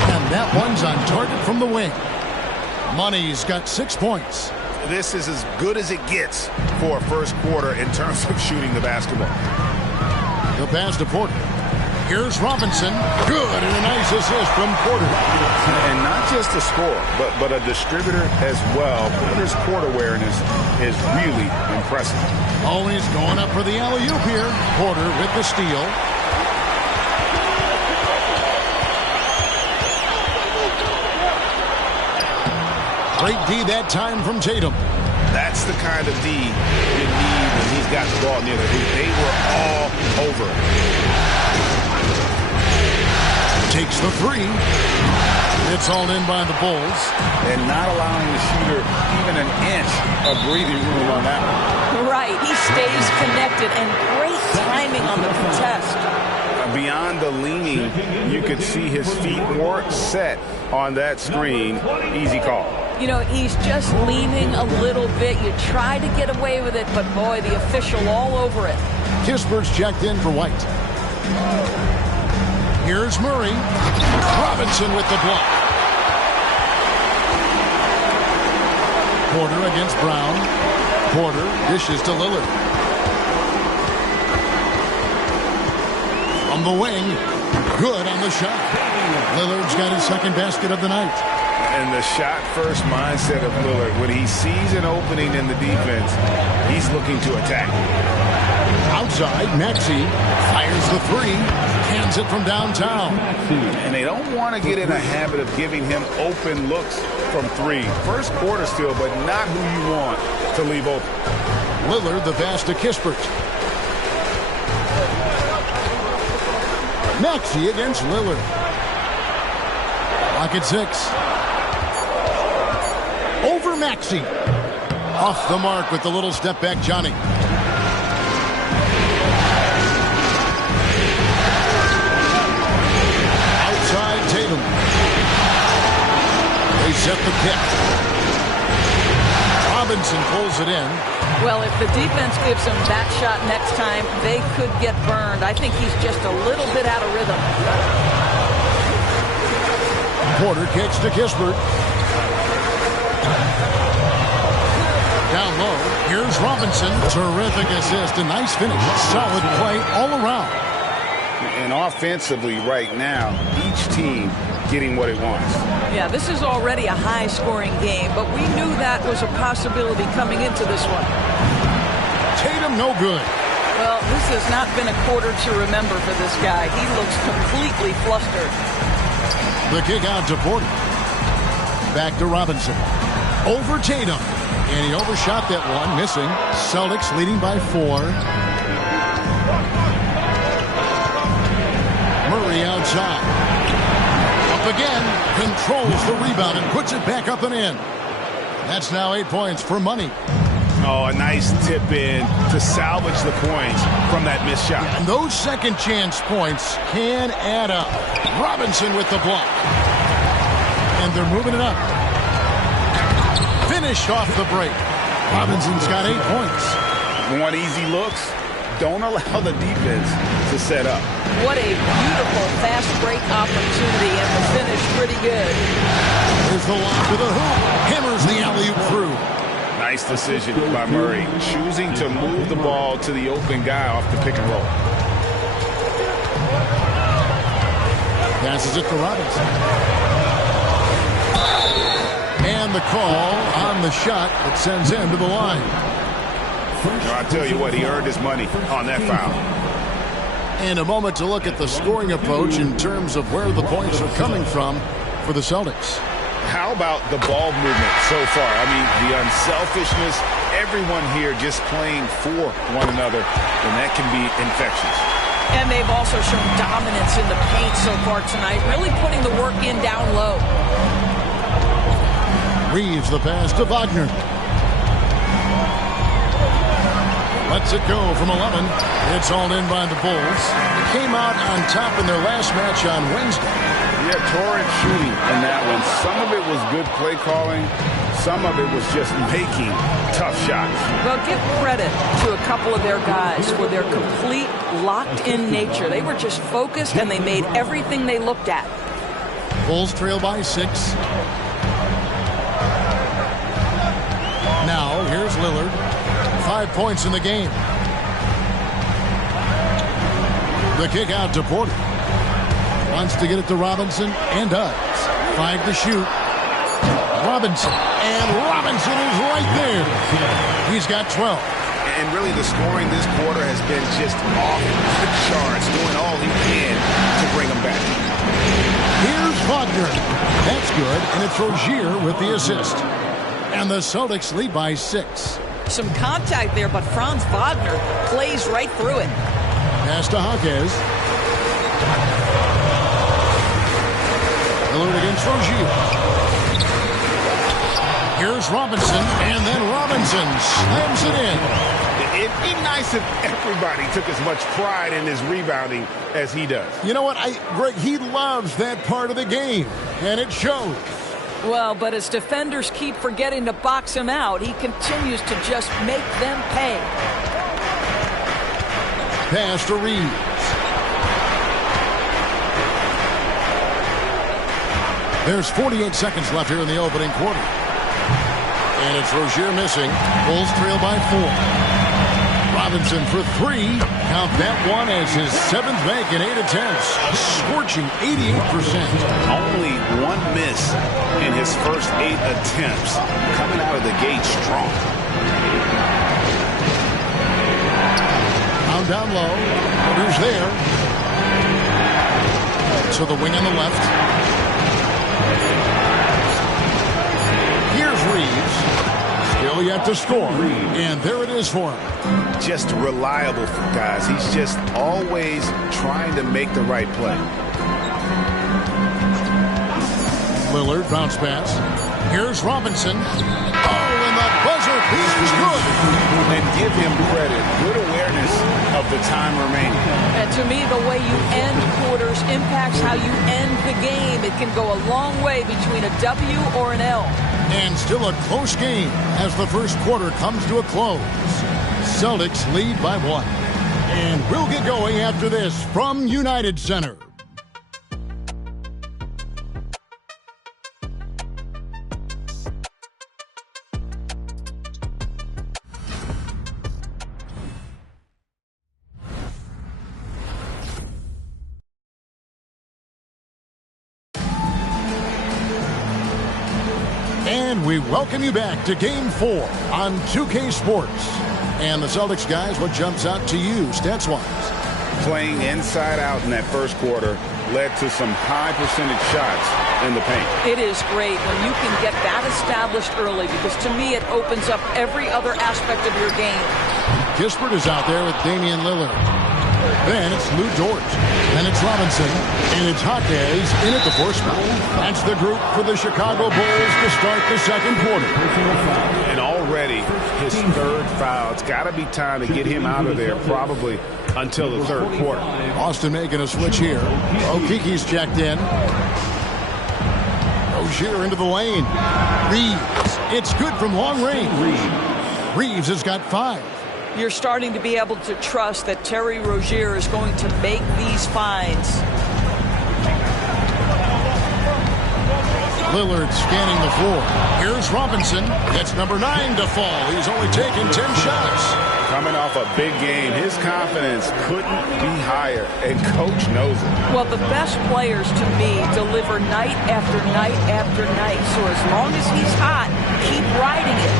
And that one's on target from the wing. Money's got 6 points. This is as good as it gets for a first quarter in terms of shooting the basketball. The pass to Porter. Here's Robinson. Good, and a nice assist from Porter. And not just a scorer, but a distributor as well. Porter's court awareness is really impressive. Oh, he's going up for the alley-oop here. Porter with the steal. Great D that time from Tatum. That's the kind of D you need when he's got the ball near the hoop. They were all over it. Takes the three. It's all in by the Bulls. And not allowing the shooter even an inch of breathing room on that one. Right. He stays connected, and great timing on the contest. Beyond the leaning, you could see his feet weren't set on that screen. Easy call. You know, he's just leaning a little bit. You try to get away with it, but boy, the official all over it. Kispert's checked in for White. Here's Murray. Robinson with the block. Porter against Brown. Porter dishes to Lillard. From the wing. Good on the shot. Lillard's got his second basket of the night. And the shot-first mindset of Lillard, when he sees an opening in the defense, he's looking to attack. Outside, Maxey fires the three, hands it from downtown. And they don't want to get in a habit of giving him open looks from three. First quarter still, but not who you want to leave open. Lillard, the pass to Kispert. Maxey against Lillard. Lock at 6. Over Maxey. Off the mark with the little step back, Johnny. Outside Tatum. They set the pick. Robinson pulls it in. Well, if the defense gives him that shot next time, they could get burned. I think he's just a little bit out of rhythm. Porter kicks to Kispert. Down low, here's Robinson. Terrific assist, a nice finish. Solid play all around. And offensively right now, each team getting what it wants. Yeah, this is already a high-scoring game, but we knew that was a possibility coming into this one. Tatum no good. Well, this has not been a quarter to remember for this guy. He looks completely flustered. The kick out to Porter. Back to Robinson. Over Tatum. And he overshot that one, missing. Celtics leading by 4. Murray outside. Up again. Controls the rebound and puts it back up and in. That's now 8 points for Money. Oh, a nice tip in to salvage the points from that missed shot. And those second chance points can add up. Robinson with the block. And they're moving it up. Finished off the break. Robinson's got 8 points. Want easy looks? Don't allow the defense to set up. What a beautiful fast break opportunity, and the finish pretty good. There's the lob to the hoop. Hammers the alley-oop through. Nice decision by Murray, choosing to move the ball to the open guy off the pick and roll. Passes it to Robinson. And the call on the shot that sends him to the line. I'll tell you what, he earned his money on that foul. And a moment to look at the scoring approach in terms of where the points are coming from for the Celtics. How about the ball movement so far? I mean, the unselfishness, everyone here just playing for one another, and that can be infectious. And they've also shown dominance in the paint so far tonight, really putting the work in down low. Reeves the pass to Wagner. Lets it go from 11. It's all in by the Bulls. Came out on top in their last match on Wednesday. Yeah, torrent shooting in that one. Some of it was good play calling. Some of it was just making tough shots. Well, give credit to a couple of their guys for their complete locked-in nature. They were just focused, and they made everything they looked at. Bulls trail by 6. Now, here's Lillard. 5 points in the game. The kick out to Porter. Wants to get it to Robinson, and does. 5 to shoot. Robinson. And Robinson is right there. He's got 12. And really the scoring this quarter has been just off the charts, doing all he can to bring them back. Here's Wagner. That's good, and it's Rozier with the assist. And the Celtics lead by 6. Some contact there, but Franz Wagner plays right through it. Pass to Hawkes. Lillard against Rozier. Here's Robinson, and then Robinson slams it in. It'd be nice if everybody took as much pride in his rebounding as he does. You know what, Greg, he loves that part of the game, and it shows. Well, but as defenders keep forgetting to box him out, he continues to just make them pay. Pass to Reeves. There's 48 seconds left here in the opening quarter. And it's Rozier missing. Bulls trail by 4. Robinson for 3. Count that one as his 7th make in 8 attempts. A scorching 88%. Only one miss in his first 8 attempts. Coming out of the gate strong. Down, down low. Who's there? So the wing on the left. Here's Reeves. Still yet to score. And there it is for him. Just reliable, guys. He's just always trying to make the right play. Lillard bounce pass. Here's Robinson. Oh, and the buzzer beater is good. And give him credit. Good awareness of the time remaining. And to me, the way you end quarters impacts how you end the game. It can go a long way between a W or an L. And still a close game as the first quarter comes to a close. Celtics lead by 1. And we'll get going after this from United Center. And we welcome you back to Game 4 on 2K Sports. And the Celtics guys, what jumps out to you stats-wise? Playing inside out in that first quarter led to some high percentage shots in the paint. It is great when you can get that established early because to me it opens up every other aspect of your game. Kispert is out there with Damian Lillard. Then it's Lou Dort. Then it's Robinson. And it's Hawkes in at the 4th spot. That's the group for the Chicago Bulls to start the second quarter. And already his 3rd foul. It's got to be time to get him out of there probably until the 3rd quarter. Austin making a switch here. Okiki's checked in. Rozier into the lane. Reeves. It's good from long range. Reeves has got 5. You're starting to be able to trust that Terry Rozier is going to make these finds. Lillard scanning the floor. Here's Robinson. It's number 9 to fall. He's only taken 10 shots. Coming off a big game, his confidence couldn't be higher, and coach knows it. Well, the best players to me deliver night after night after night. So as long as he's hot, keep riding it.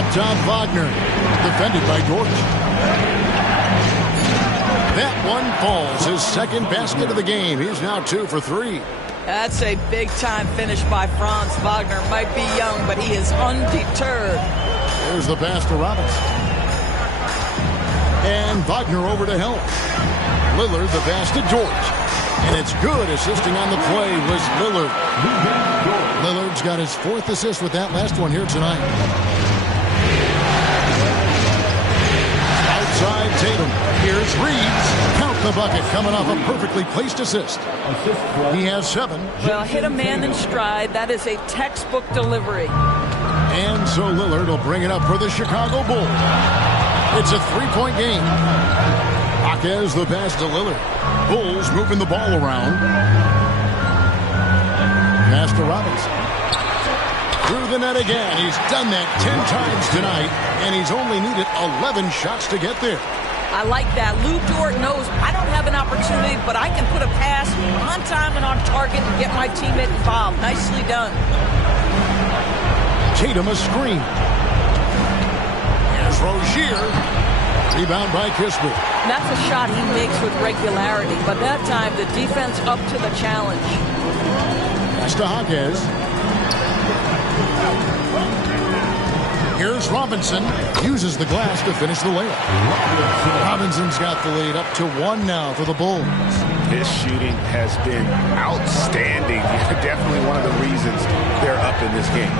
Up top, Wagner. Defended by Dort. That one falls. His 2nd basket of the game. He's now 2 for 3. That's a big-time finish by Franz Wagner. Might be young, but he is undeterred. There's the pass to Robinson. And Wagner over to help. Lillard, the pass to Dort. And it's good. Assisting on the play was Lillard. Lillard's got his 4th assist with that last one here tonight. Outside Tatum. Here's Reeves. Count the bucket coming off a perfectly placed assist. He has 7. Well, hit a man in stride. That is a textbook delivery. And so Lillard will bring it up for the Chicago Bulls. It's a 3-point game. Hawkes the pass to Lillard. Bulls moving the ball around. Pass to Robinson. Through the net again. He's done that 10 times tonight, and he's only needed 11 shots to get there. I like that. Lou Dort knows I don't have an opportunity, but I can put a pass on time and on target and get my teammate involved. Nicely done. Tatum a screen. Here's Rozier. Rebound by Kispert. That's a shot he makes with regularity, but that time the defense up to the challenge. Pass to Hawkins. Here's Robinson. Uses the glass to finish the layup. Robinson's got the lead up to 1 now for the Bulls. His shooting has been outstanding. Definitely one of the reasons they're up in this game.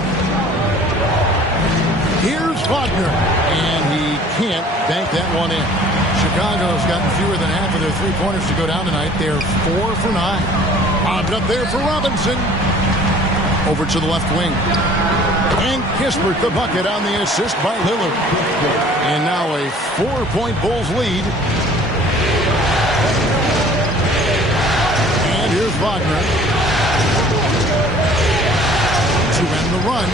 Here's Wagner, and he can't bank that one in. Chicago's gotten fewer than half of their three-pointers to go down tonight. They're 4 for 9. Bobbed up there for Robinson. Over to the left wing. And Kispert the bucket on the assist by Lillard. And now a 4-point Bulls lead. And here's Wagner. To end the run.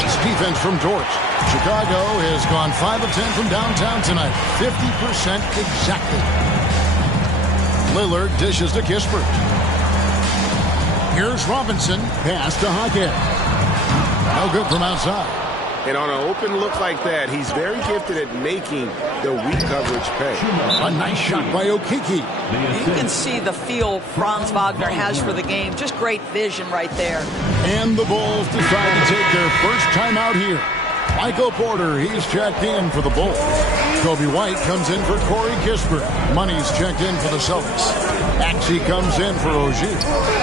Nice defense from Dort. Chicago has gone 5 of 10 from downtown tonight. 50% exactly. Lillard dishes to Kispert. Here's Robinson. Pass to Hackett. No good from outside. And on an open look like that, he's very gifted at making the weak coverage pay. A nice shot by Okeke. You can see the feel Franz Wagner has for the game. Just great vision right there. And the Bulls decide to take their first time out here. Michael Porter, he's checked in for the Bulls. Kobe White comes in for Corey Kispert. Money's checked in for the Celtics. Maxey comes in for Ogier.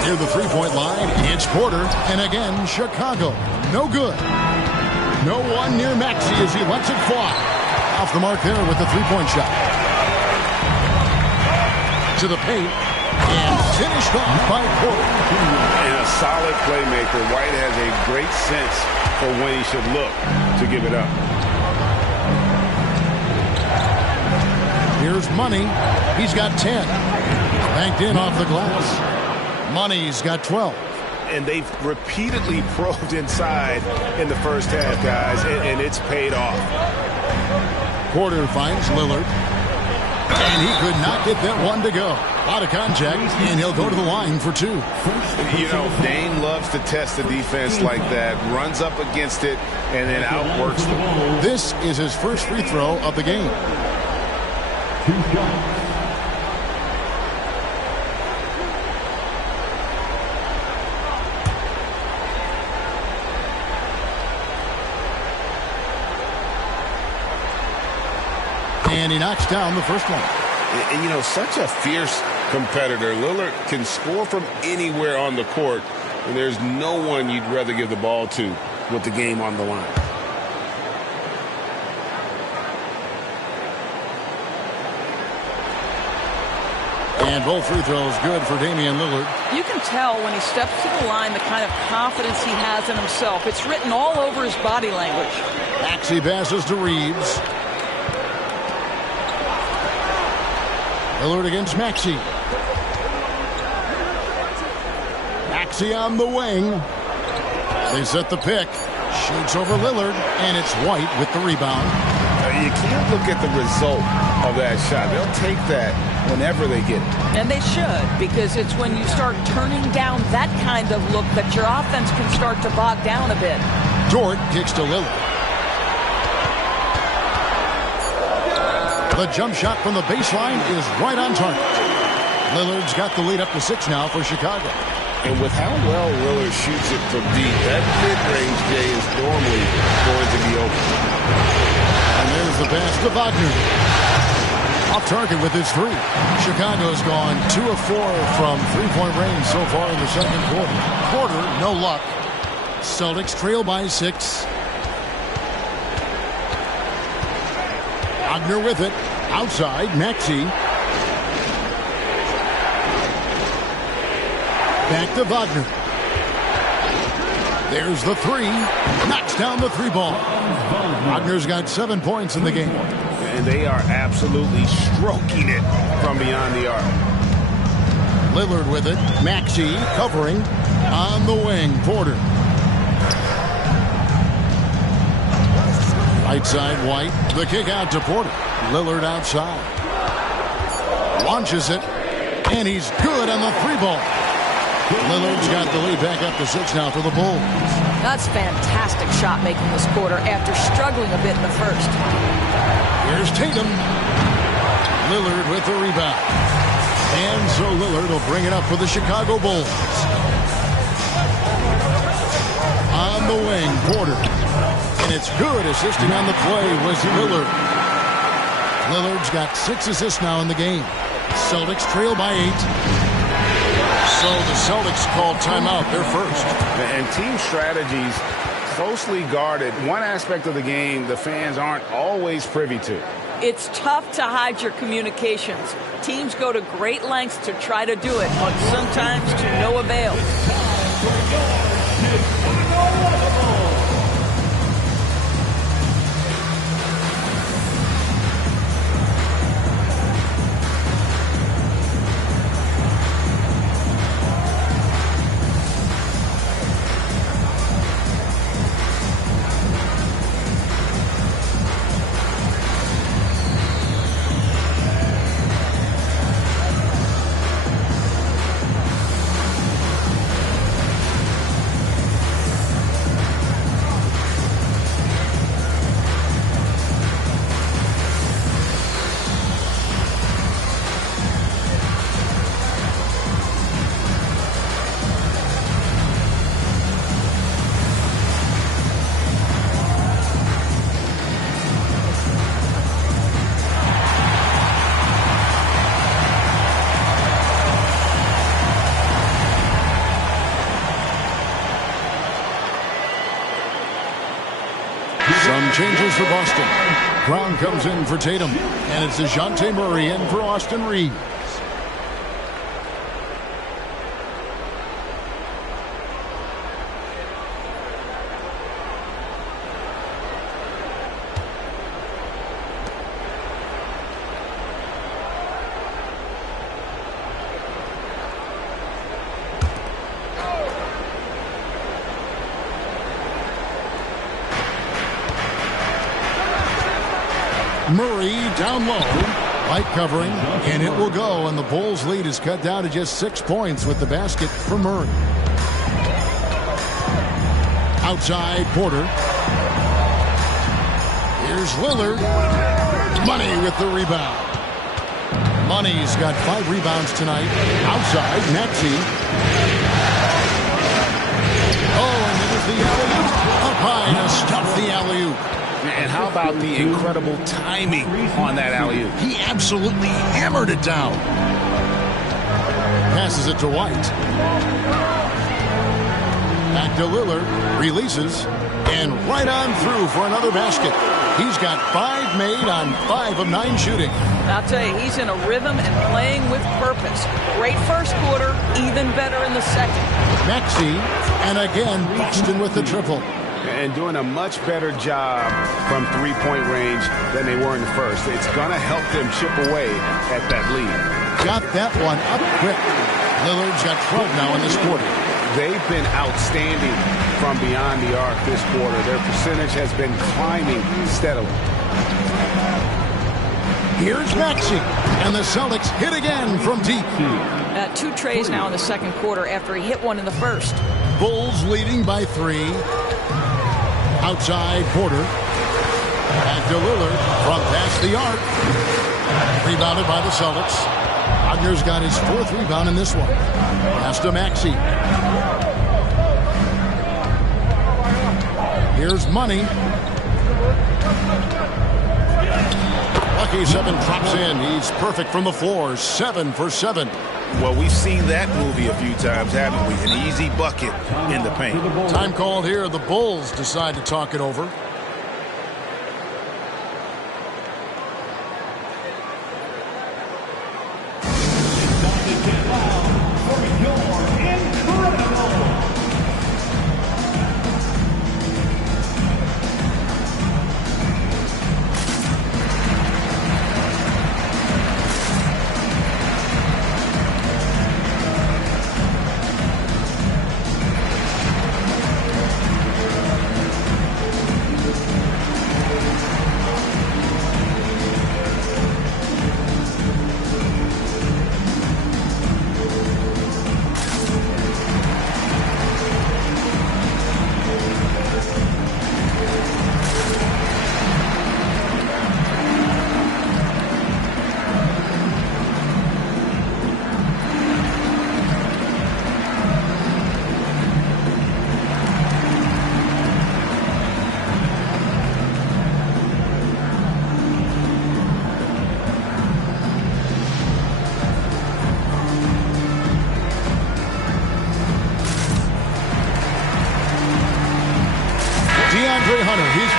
Near the three-point line, it's Porter. And again, Chicago. No good. No one near Maxey as he lets it fly. Off the mark there with the three-point shot. To the paint. And finished off by Porter. And a solid playmaker. White has a great sense for when he should look to give it up. Here's Money. He's got 10. Banked in off the glass. Money's got 12. And they've repeatedly probed inside in the first half, guys, and it's paid off. Porter finds Lillard. And he could not get that one to go. A lot of contact, and he'll go to the line for 2. You know, Dame loves to test the defense like that, runs up against it, and then outworks them. This is his first free throw of the game. 2 shots. And he knocks down the first one. And, you know, such a fierce competitor. Lillard can score from anywhere on the court, and there's no one you'd rather give the ball to with the game on the line. And both free throws good for Damian Lillard. You can tell when he steps to the line the kind of confidence he has in himself. It's written all over his body language. Maxey passes to Reeves. Lillard against Maxey. Maxey on the wing. They set the pick. Shoots over Lillard, and it's White with the rebound. You can't look at the result of that shot. They'll take that whenever they get it. And they should, because it's when you start turning down that kind of look that your offense can start to bog down a bit. Dort kicks to Lillard. The jump shot from the baseline is right on target. Lillard's got the lead up to 6 now for Chicago. And with how well Lillard shoots it from deep, that mid-range Jay is normally going to be open. And there's the pass to Wagner. Off target with his 3. Chicago's gone 2 of 4 from three-point range so far in the second quarter. Porter, no luck. Celtics trail by 6. Wagner with it. Outside, Maxey. Back to Wagner. There's the 3. Knocks down the 3 ball. Wagner's got 7 points in the game. And they are absolutely stroking it from beyond the arc. Lillard with it. Maxey covering on the wing. Porter. Right side, White. The kick out to Porter. Lillard outside. Launches it. And he's good on the 3 ball. Lillard's got the lead back up to 6 now for the Bulls. That's fantastic shot making this quarter after struggling a bit in the first. Here's Tatum. Lillard with the rebound. And so Lillard will bring it up for the Chicago Bulls. the wing, Porter. And it's good. Assisting on the play was Lillard. Lillard's got 6 assists now in the game. Celtics trail by 8. So the Celtics call timeout. They're first. And team strategies closely guarded. One aspect of the game the fans aren't always privy to. It's tough to hide your communications. Teams go to great lengths to try to do it, but sometimes to no avail. Some changes for Boston. Brown comes in for Tatum. And it's DeJounte Murray in for Austin Reeves. Murray down low, light covering, and it will go, and the Bulls' lead is cut down to just 6 points with the basket for Murray. Outside, Porter. Here's Lillard. Money with the rebound. Money's got 5 rebounds tonight. Outside, Maxey. Oh, and there's the alley-oop. Up high to stuff the alley-oop. And how about the incredible timing on that alley-oop? He absolutely hammered it down. Passes it to White. Back to Lillard. Releases. And right on through for another basket. He's got 5 made on 5 of 9 shooting. I'll tell you, he's in a rhythm and playing with purpose. Great first quarter, even better in the second. Maxey. And again, Boston with the triple. And doing a much better job from three-point range than they were in the first. It's going to help them chip away at that lead. Got that one up quick. Lillard's got 12 now in this quarter. They've been outstanding from beyond the arc this quarter. Their percentage has been climbing steadily. Here's Maxey. And the Celtics hit again from deep. 2 trays now in the second quarter after he hit one in the first. Bulls leading by 3. Outside, Porter. Back to Lillard from past the arc. Rebounded by the Celtics. Wagner's got his 4th rebound in this one. Pass to Maxey. Here's Money. Lucky 7 drops in. He's perfect from the floor. 7 for 7. Well, we've seen that movie a few times, haven't we? An easy bucket in the paint. Time called here. The Bulls decide to talk it over.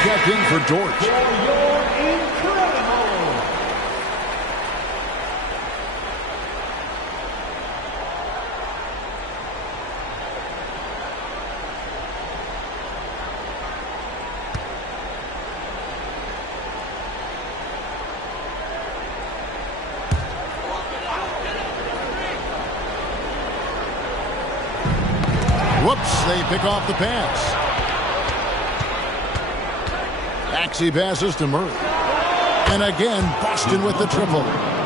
check in for George. Whoops, they pick off the pass. Maxey passes to Murray. And again, Boston with the triple.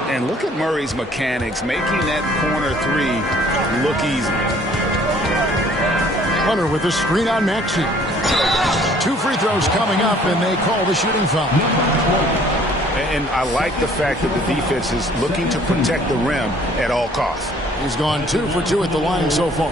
And look at Murray's mechanics, making that corner three look easy. Hunter with the screen on Maxey. 2 free throws coming up, and they call the shooting foul. And I like the fact that the defense is looking to protect the rim at all costs. He's gone 2 for 2 at the line so far.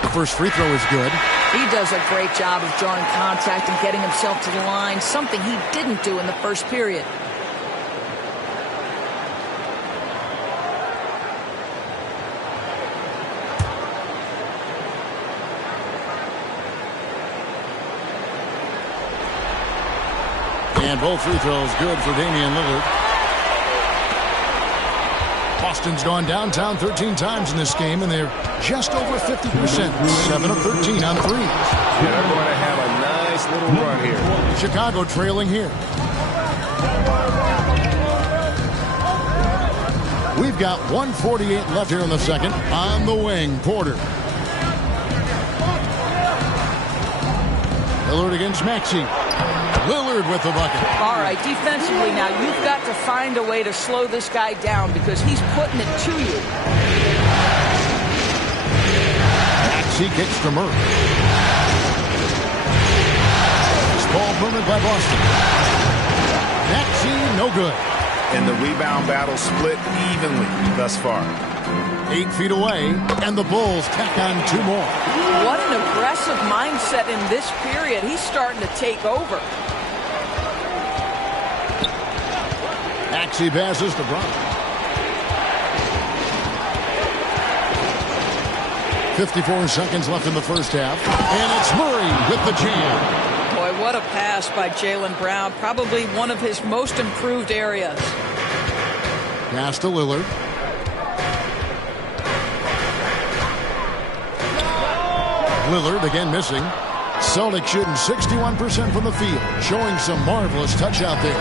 The first free throw is good. He does a great job of drawing contact and getting himself to the line, something he didn't do in the first period. And both free throws good for Damian Lillard. Boston's gone downtown 13 times in this game, and they're just over 50%. 7 of 13 on threes. Yeah, they're going to have a nice little run here. Chicago trailing here. We've got 1:48 left here in the second. On the wing, Porter. Lillard against Maxey. Lillard with the bucket. All right, defensively now, you've got to find a way to slow this guy down because he's putting it to you. Maxey kicks to Murray. This ball movement by Boston. Maxey, no good. And the rebound battle split evenly thus far. 8 feet away, and the Bulls tack on 2 more. What an aggressive mindset in this period. He's starting to take over. Maxey passes to Brown. 54 seconds left in the first half. And it's Murray with the jam. Boy, what a pass by Jaylen Brown. Probably one of his most improved areas. Pass to Lillard. Lillard again missing. Celtics shooting 61% from the field, showing some marvelous touch out there.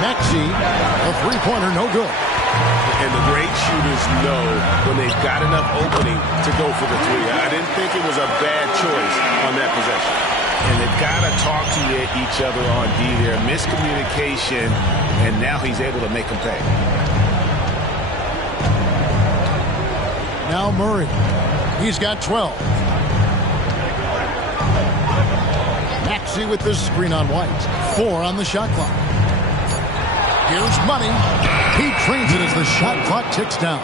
Maxey, a three-pointer, no good. And the great shooters know when they've got enough opening to go for the three. I didn't think it was a bad choice on that possession. And they've got to talk to each other on D there. Miscommunication, and now he's able to make them pay. Now Murray. He's got 12. Maxey with this screen on White. 4 on the shot clock. Here's Money. He trains it as the shot clock ticks down.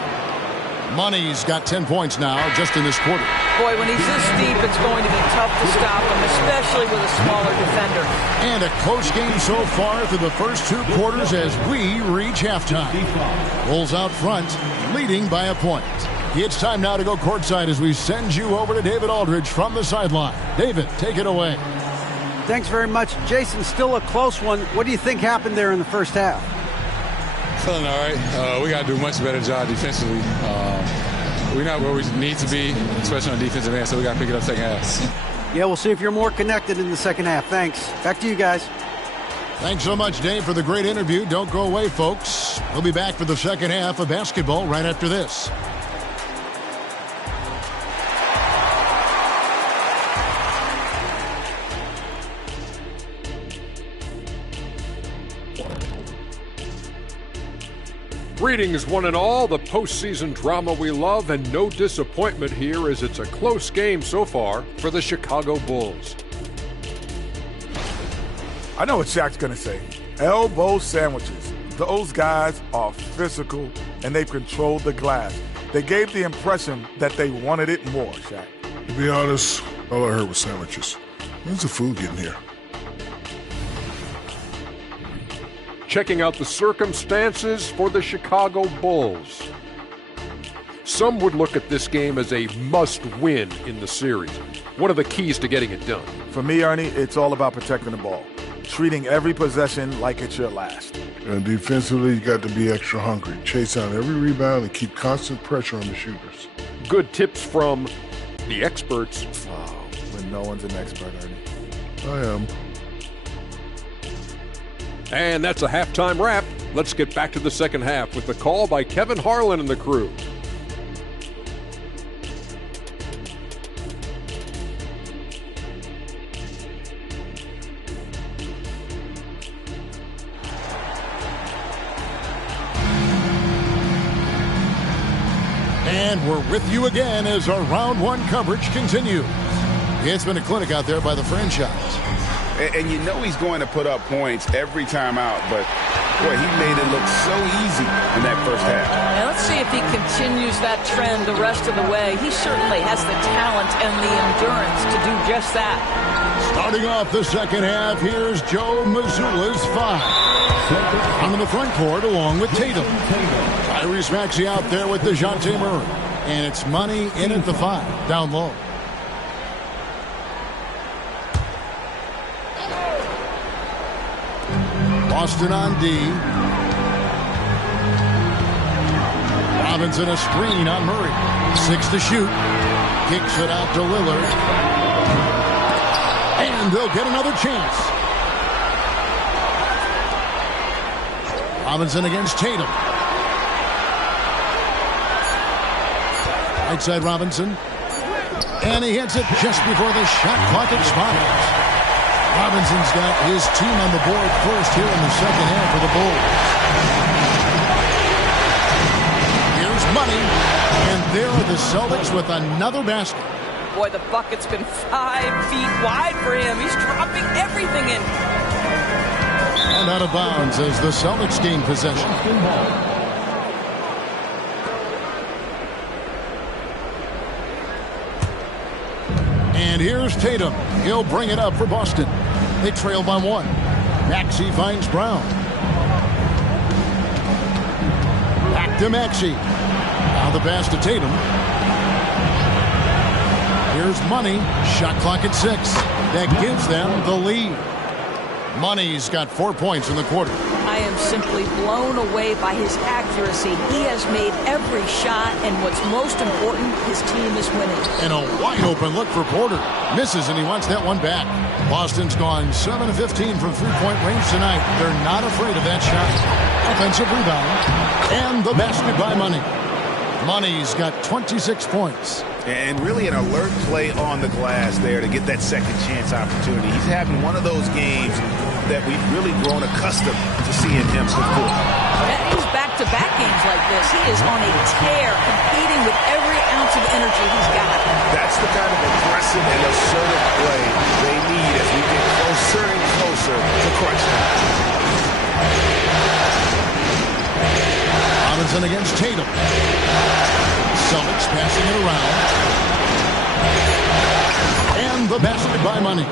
Money's got 10 points now just in this quarter. Boy, when he's this deep, it's going to be tough to stop him, especially with a smaller defender. And a close game so far through the first 2 quarters as we reach halftime. Bulls out front, leading by a point. It's time now to go courtside as we send you over to David Aldridge from the sideline. David, take it away. Thanks very much. Jason, still a close one. What do you think happened there in the first half? Feeling all right. We got to do a much better job defensively. We're not where we need to be, especially on the defensive end, so we got to pick it up second half. Yeah, we'll see if you're more connected in the second half. Thanks. Back to you guys. Thanks so much, Dave, for the great interview. Don't go away, folks. We'll be back for the second half of basketball right after this. Greetings, one and all. The postseason drama we love, and no disappointment here as it's a close game so far for the Chicago Bulls. I know what Shaq's going to say. Elbow sandwiches. Those guys are physical, and they've controlled the glass. They gave the impression that they wanted it more, Shaq. To be honest, all I heard was sandwiches. When's the food getting here? checking out the circumstances for the Chicago Bulls. Some would look at this game as a must-win in the series. What are the keys to getting it done? For me, Ernie, it's all about protecting the ball. Treating every possession like it's your last. And defensively, you got to be extra hungry. Chase out every rebound and keep constant pressure on the shooters. Good tips from the experts. Oh, when no one's an expert, Ernie. I am. And that's a halftime wrap. Let's get back to the second half with the call by Kevin Harlan and the crew. And we're with you again as our round one coverage continues. It's been a clinic out there by the franchise. And you know he's going to put up points every time out, but boy, he made it look so easy in that first half. Now let's see if he continues that trend the rest of the way. He certainly has the talent and the endurance to do just that. Starting off the second half, here's Joe Mazzulla's 5. On the front court along with Tatum. Tyrese Maxey out there with DeJounte Murray. And it's Money in at the 5, down low. Boston on D. Robinson a screen on Murray. 6 to shoot. Kicks it out to Lillard. And they'll get another chance. Robinson against Tatum. Right side Robinson. And he hits it just before the shot clock expires. Robinson's got his team on the board first here in the second half for the Bulls. Here's Money. And there are the Celtics with another basket. Boy, the bucket's been 5 feet wide for him. He's dropping everything in. And out of bounds as the Celtics gain possession. And here's Tatum. He'll bring it up for Boston. They trail by 1. Maxey finds Brown. Back to Maxey. Now the pass to Tatum. Here's Money. Shot clock at 6. That gives them the lead. Money's got 4 points in the quarter. I am simply blown away by his accuracy. He has made every shot, and what's most important, his team is winning. And a wide open look for Porter. Misses, and he wants that one back. Boston's gone 7 of 15 from three-point range tonight. They're not afraid of that shot. Offensive rebound. And the basket by Money. Money's got 26 points. And really an alert play on the glass there to get that second chance opportunity. He's having one of those games that we've really grown accustomed to seeing him perform. He's back-to-back games like this. He is on a tear, competing with every ounce of energy he's got. That's the kind of aggressive and assertive play they need as we get closer and closer to crunch time. Robinson against Tatum. Celtics passing it around. And the basket by Money.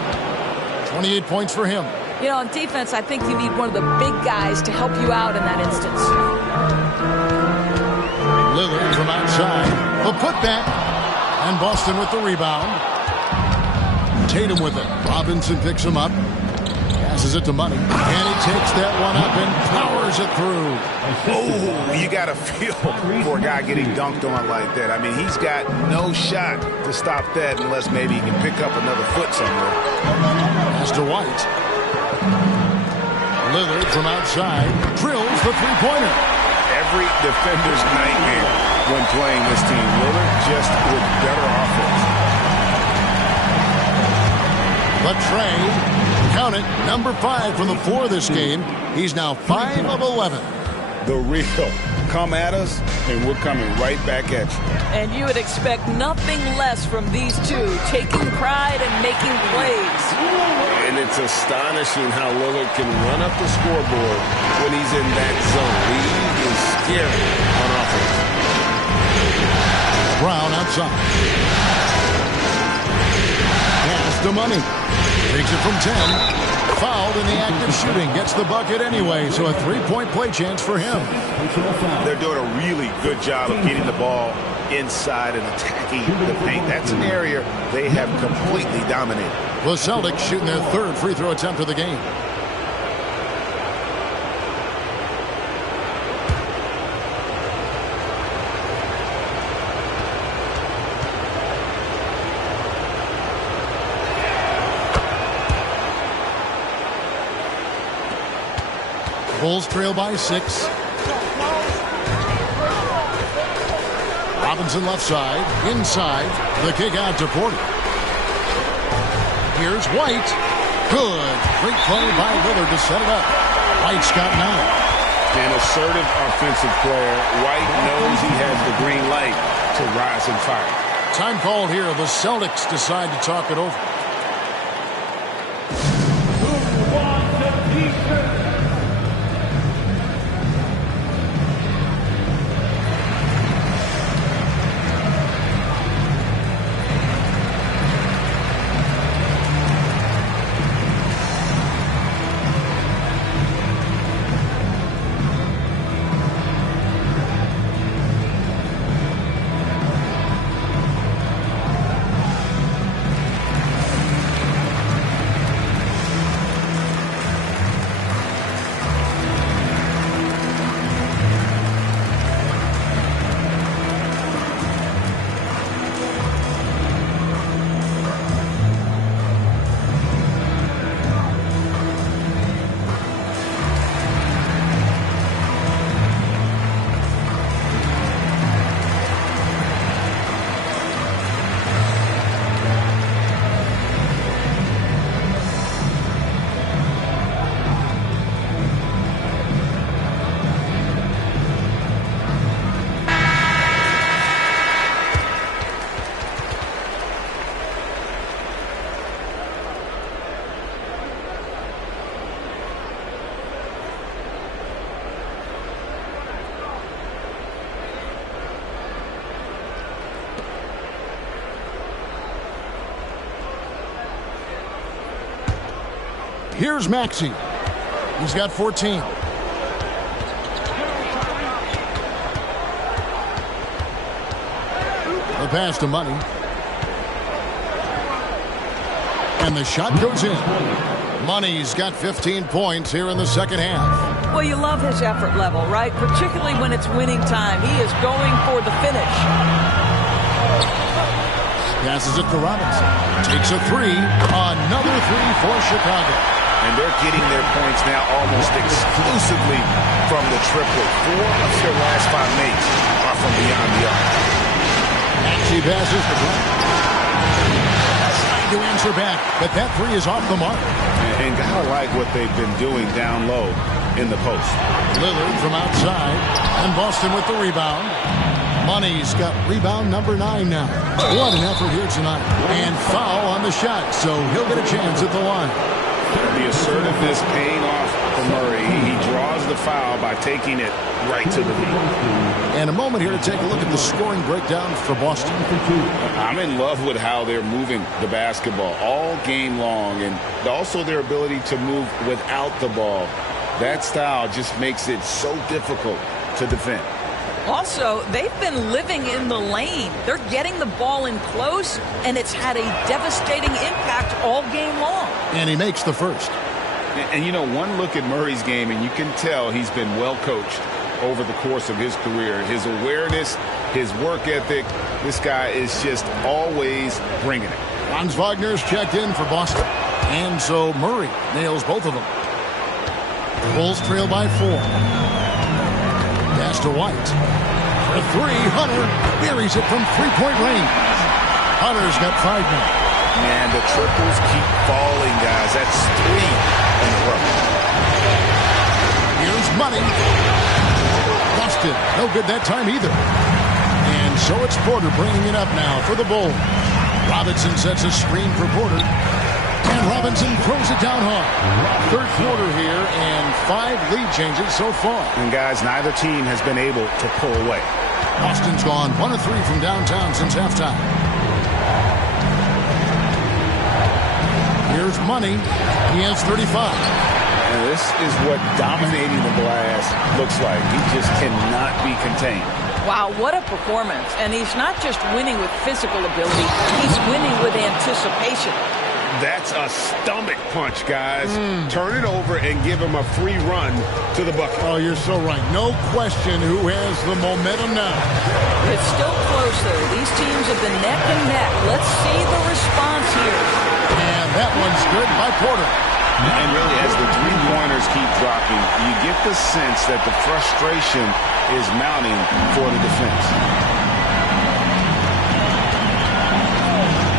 28 points for him. You know, on defense, I think you need one of the big guys to help you out in that instance. Lillard from outside. The putback. And Boston with the rebound. Tatum with it. Robinson picks him up. Passes it to Money. And he takes that one up and powers it through. Oh, you got to feel for a guy getting dunked on like that. I mean, he's got no shot to stop that unless maybe he can pick up another foot somewhere. Pass to White. Lillard from outside drills the three-pointer. Every defender's nightmare when playing this team. Lillard just with better offense. But Trey, count it, number 5 from the 4 this game. He's now 5 of 11. The real. Come at us, and we're coming right back at you. And you would expect nothing less from these two, taking pride and making plays. And it's astonishing how Lillard can run up the scoreboard when he's in that zone. He is scary on offense. Brown outside. Pass to Money. Takes it from 10. Fouled in the act of shooting. Gets the bucket anyway, so a three-point play chance for him. They're doing a really good job of getting the ball inside and attacking the paint. That's an area they have completely dominated. The Celtics shooting their third free throw attempt of the game. Bulls trail by 6. Robinson left side, inside, the kick out to Porter. Here's White. Good. Great play by Lillard to set it up. White's got 9. An assertive offensive player. White knows he has the green light to rise and fire. Time called here. The Celtics decide to talk it over. Here's Maxey. He's got 14. The pass to Money. And the shot goes in. Money's got 15 points here in the second half. Well, you love his effort level, right? Particularly when it's winning time. He is going for the finish. Passes it to Robinson. Takes a 3. Another 3 for Chicago. And they're getting their points now almost exclusively from the triplet. 4 of their last 5 makes are from beyond the arc. Maxey passes the play. To answer back, but that 3 is off the mark. And gotta like what they've been doing down low in the post. Lillard from outside, and Boston with the rebound. Money's got rebound number 9 now. What an effort here tonight. And foul on the shot, so he'll get a chance at the line. The assertiveness paying off for Murray. He draws the foul by taking it right to the lead. And a moment here to take a look at the scoring breakdown for Boston. I'm in love with how they're moving the basketball all game long, and also their ability to move without the ball. That style just makes it so difficult to defend. Also, they've been living in the lane. They're getting the ball in close, and it's had a devastating impact all game long. And he makes the first. And you know, one look at Murray's game, and you can tell he's been well coached over the course of his career. His awareness, his work ethic, this guy is just always bringing it. Franz Wagner's checked in for Boston. And so Murray nails both of them. Bulls trail by 4. Pass to White. For 3, Hunter buries it from three-point range. Hunter's got 5 now. Man, the triples keep falling, guys. That's 3 in a row. Here's Money. Busted. No good that time either. And so it's Porter bringing it up now for the Bulls. Robinson sets a screen for Porter. And Robinson throws it down hard. Third quarter here and 5 lead changes so far. And guys, neither team has been able to pull away. Boston's gone 1 of 3 from downtown since halftime. Here's Money. He has 35. And this is what dominating the glass looks like. He just cannot be contained. Wow, what a performance. And he's not just winning with physical ability, he's winning with anticipation. That's a stomach punch, guys. Turn it over and give him a free run to the bucket. Oh, you're so right. No question who has the momentum now. It's still close, though. These teams have been neck and neck. Let's see the response here. And that one's good by Porter. And really, as the three-pointers keep dropping, you get the sense that the frustration is mounting for the defense.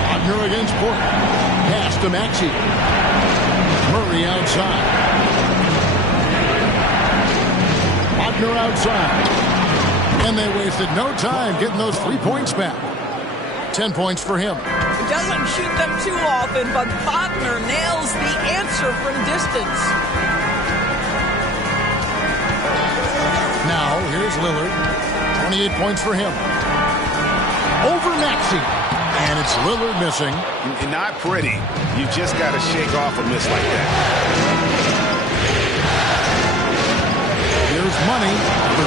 Wagner against Porter. Pass to Maxey. Murray outside. Wagner outside. And they wasted no time getting those 3 points back. 10 points for him. He doesn't shoot them too often, but Wagner nails the answer from distance. Now, here's Lillard. 28 points for him. Over Maxey. And it's Lillard missing. Not pretty. You just got to shake off a miss like that. Here's Money.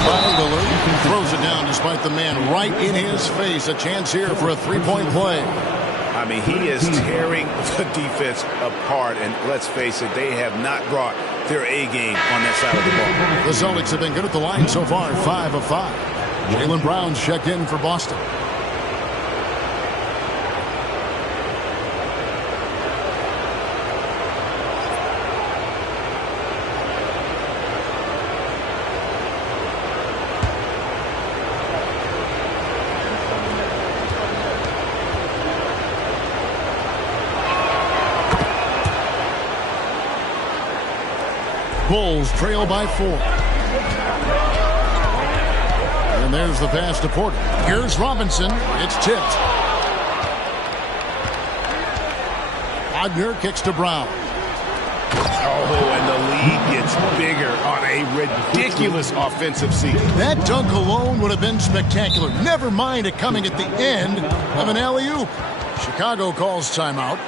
By Lillard. Throws it down despite the man right in his face. A chance here for a three-point play. I mean, he is tearing the defense apart. And let's face it, they have not brought their A game on that side of the ball. The Celtics have been good at the line so far. 5 of 5. Jaylen Brown's checked in for Boston. Bulls trail by 4. And there's the pass to Porter. Here's Robinson. It's tipped. Wagner kicks to Brown. Oh, and the lead gets bigger on a ridiculous offensive season. That dunk alone would have been spectacular. Never mind it coming at the end of an alley-oop. Chicago calls timeout.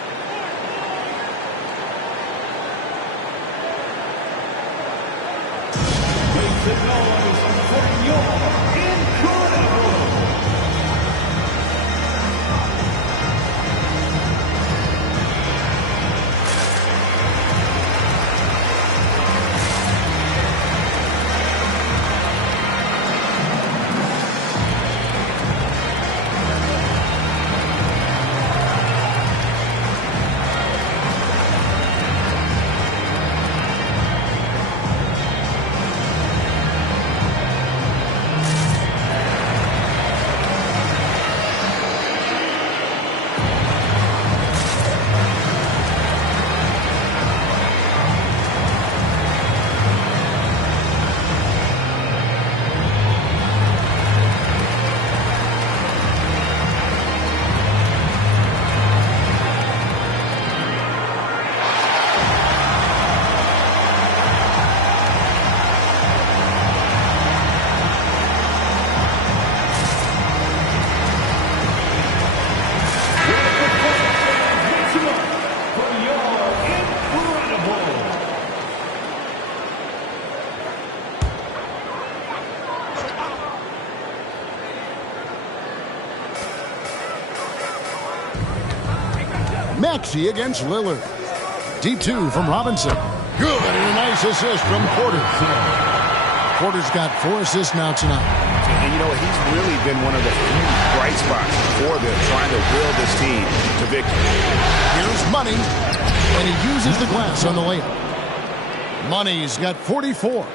Maxey against Lillard. D2 from Robinson. Good, and a nice assist from Porter. Porter's got 4 assists now tonight. And you know what? He's really been one of the few bright spots for them, trying to will this team to victory. Here's Money, and he uses the glass on the layup. Money's got 44.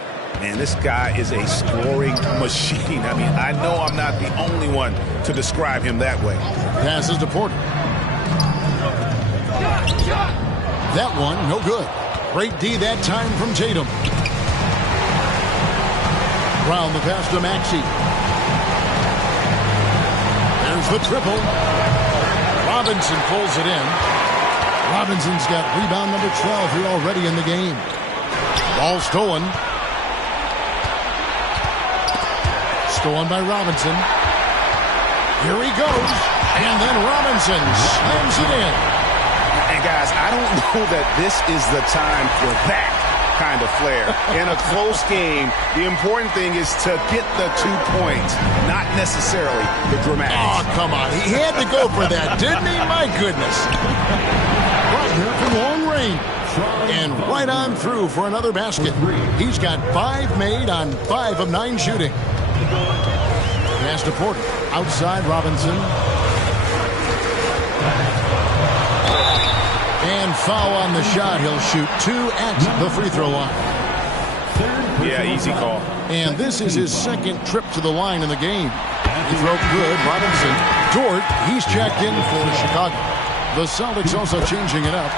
Man, this guy is a scoring machine. I mean, I know I'm not the only one to describe him that way. Passes to Porter. That one, no good. Great D that time from Tatum. Brown the pass to Maxey. There's the triple. Robinson pulls it in. Robinson's got rebound number 12 here already in the game. Ball stolen. Stolen by Robinson. Here he goes. And then Robinson slams it in. And guys, I don't know that this is the time for that kind of flair. In a close game, the important thing is to get the 2 points, not necessarily the dramatics. Oh, come on. He had to go for that, didn't he? My goodness. Right here from long range. And right on through for another basket. He's got 5 made on 5 of 9 shooting. Pass to Porter. Outside Robinson. And foul on the shot. He'll shoot 2 at the free throw line. Yeah, easy call. And this is his second trip to the line in the game. He throw good. Robinson. Dort, he's checked in for Chicago. The Celtics also changing it up.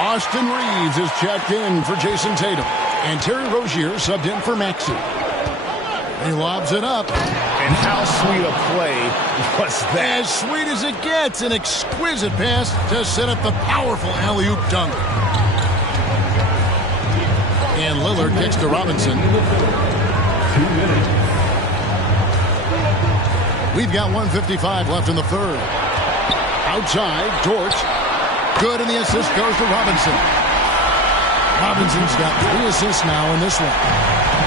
Austin Reeves is checked in for Jason Tatum. And Terry Rozier subbed in for Maxey. He lobs it up. And how sweet a play was that? As sweet as it gets. An exquisite pass to set up the powerful alley-oop dunk. And Lillard kicks to Robinson. 2 minutes. We've got 1:55 left in the third. Outside, Dort. Good, and the assist goes to Robinson. Robinson's got 3 assists now in this one.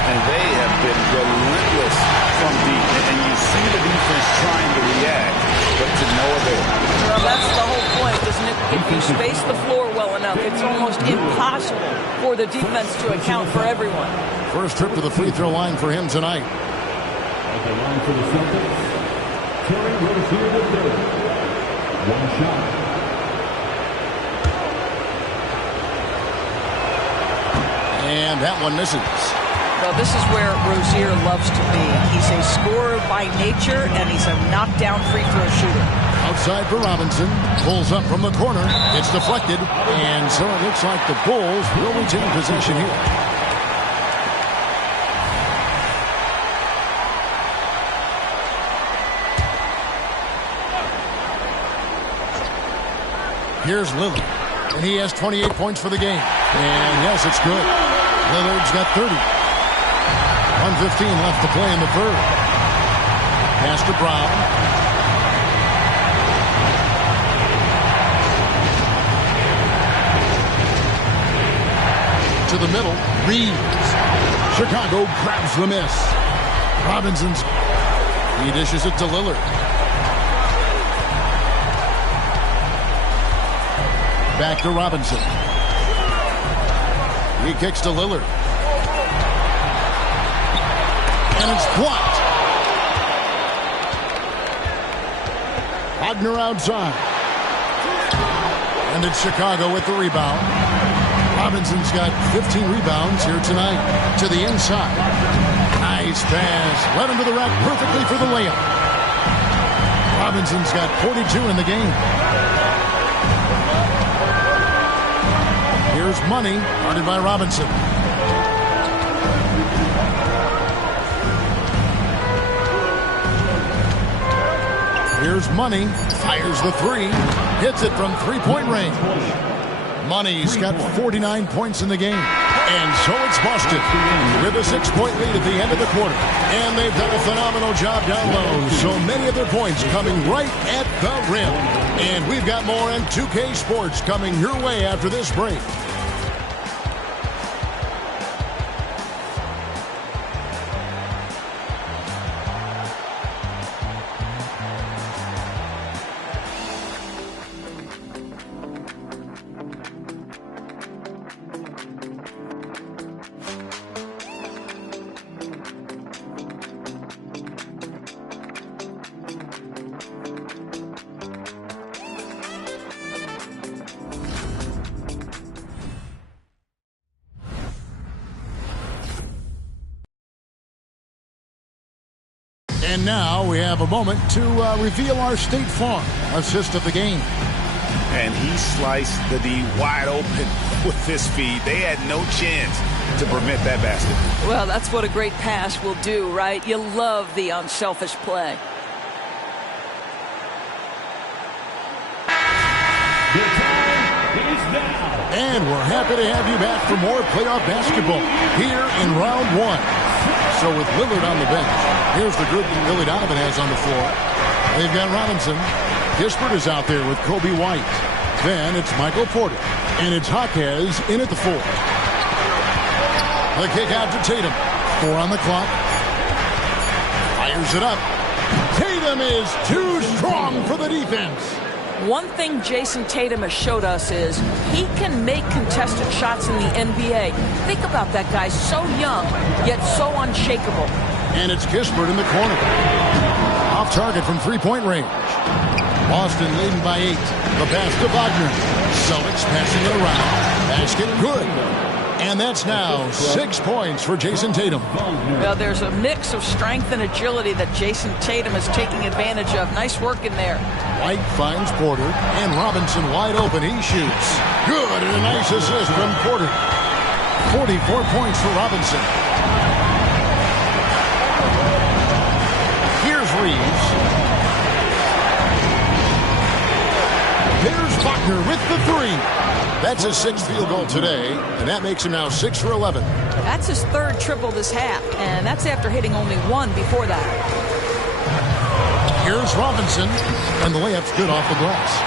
And they have been relentless from deep. And you see the defense trying to react, but to no avail. Well, that's the whole point, isn't it? If you space the floor well enough, it's almost impossible for the defense to account for everyone. First trip to the free throw line for him tonight. At the line for the Celtics, Terry Rozier III. 1 shot. And that one misses. Well, this is where Rozier loves to be. He's a scorer by nature, and he's a knockdown free throw shooter. Outside for Robinson. Pulls up from the corner. It's deflected. And so it looks like the Bulls will retain possession here. Here's Lillard. And he has 28 points for the game. And yes, it's good. Lillard's got 30. 1:15 left to play in the third. Pass to Brown. To the middle. Reeves. Chicago grabs the miss. Robinson's. He dishes it to Lillard. Back to Robinson. He kicks to Lillard. And it's blocked. Wagner outside. And it's Chicago with the rebound. Robinson's got 15 rebounds here tonight. To the inside. Nice pass. Led him to the rack perfectly for the layup. Robinson's got 42 in the game. Here's Money, guarded by Robinson. Here's Money, fires the 3, hits it from 3-point range. Money's got 49 points in the game. And so it's Boston with a 6-point lead at the end of the quarter. And they've done a phenomenal job down low. So many of their points coming right at the rim. And we've got more on 2K Sports coming your way after this break. And now we have a moment to reveal our State Farm assist of the game. And he sliced the D wide open with this feed. They had no chance to prevent that basket. Well, that's what a great pass will do, right? You love the unselfish play. And we're happy to have you back for more playoff basketball here in round 1. So with Lillard on the bench, here's the group that Billy Donovan has on the floor. They've got Robinson. Kispert is out there with Kobe White. Then it's Michael Porter. And it's Jaquez in at the 4. The kick out to Tatum. 4 on the clock. Fires it up. Tatum is too strong for the defense. One thing Jason Tatum has showed us is he can make contested shots in the NBA. Think about that guy, so young, yet so unshakable. And it's Kispert in the corner. Off target from three-point range. Boston leading by 8. The pass to Wagner. Celtics passing it around. Basket good. And that's now 6 points for Jason Tatum. Well, there's a mix of strength and agility that Jason Tatum is taking advantage of. Nice work in there. White finds Porter, and Robinson wide open. He shoots. Good, and a nice assist from Porter. 44 points for Robinson. Here's Reeves. There's Wagner with the 3. That's his 6th field goal today, and that makes him now 6 for 11. That's his 3rd triple this half, and that's after hitting only 1 before that. Here's Robinson, and the layup's good off the glass.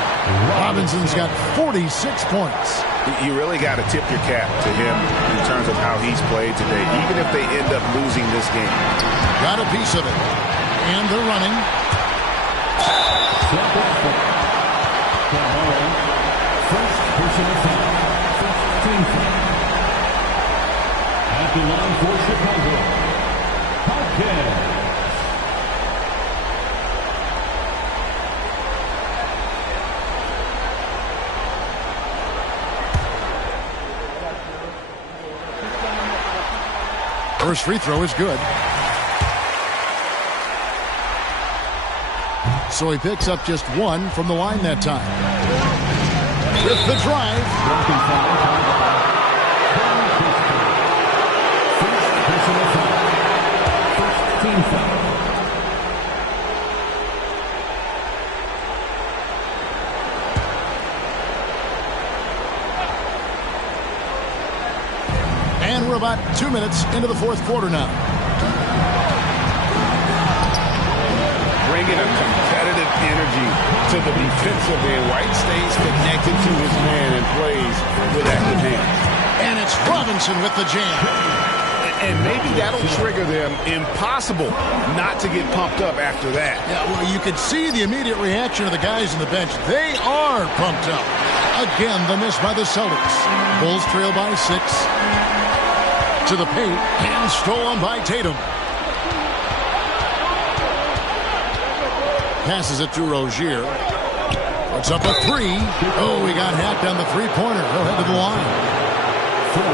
Robinson's got 46 points. You really got to tip your cap to him in terms of how he's played today, even if they end up losing this game. Got a piece of it, and they're running. At the line for Chicago, Jaquez. First free throw is good. So he picks up just 1 from the line that time. With the drive. And we're about 2 minutes into the 4th quarter now. Bringing a competitive energy to the defensive end. White stays connected to his man and plays with active hands. And it's Robinson with the jam. And maybe that'll trigger them. Impossible not to get pumped up after that. Yeah, well, you could see the immediate reaction of the guys on the bench. They are pumped up. Again, the miss by the Celtics. Bulls trail by 6. To the paint, and stolen by Tatum. Passes it to Rozier. Puts up a 3. Oh, he got hacked on the three-pointer. He'll head to the line.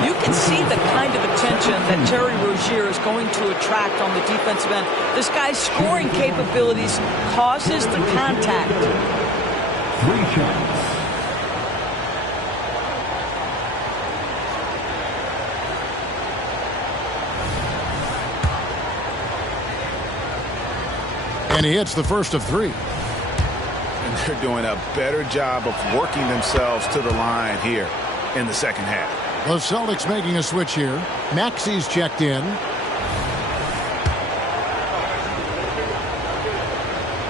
You can see the kind of attention that Terry Rozier is going to attract on the defensive end. This guy's scoring capabilities causes the contact. 3 shots. And he hits the first of 3. And they're doing a better job of working themselves to the line here in the second half. The Celtics making a switch here. Maxey's checked in.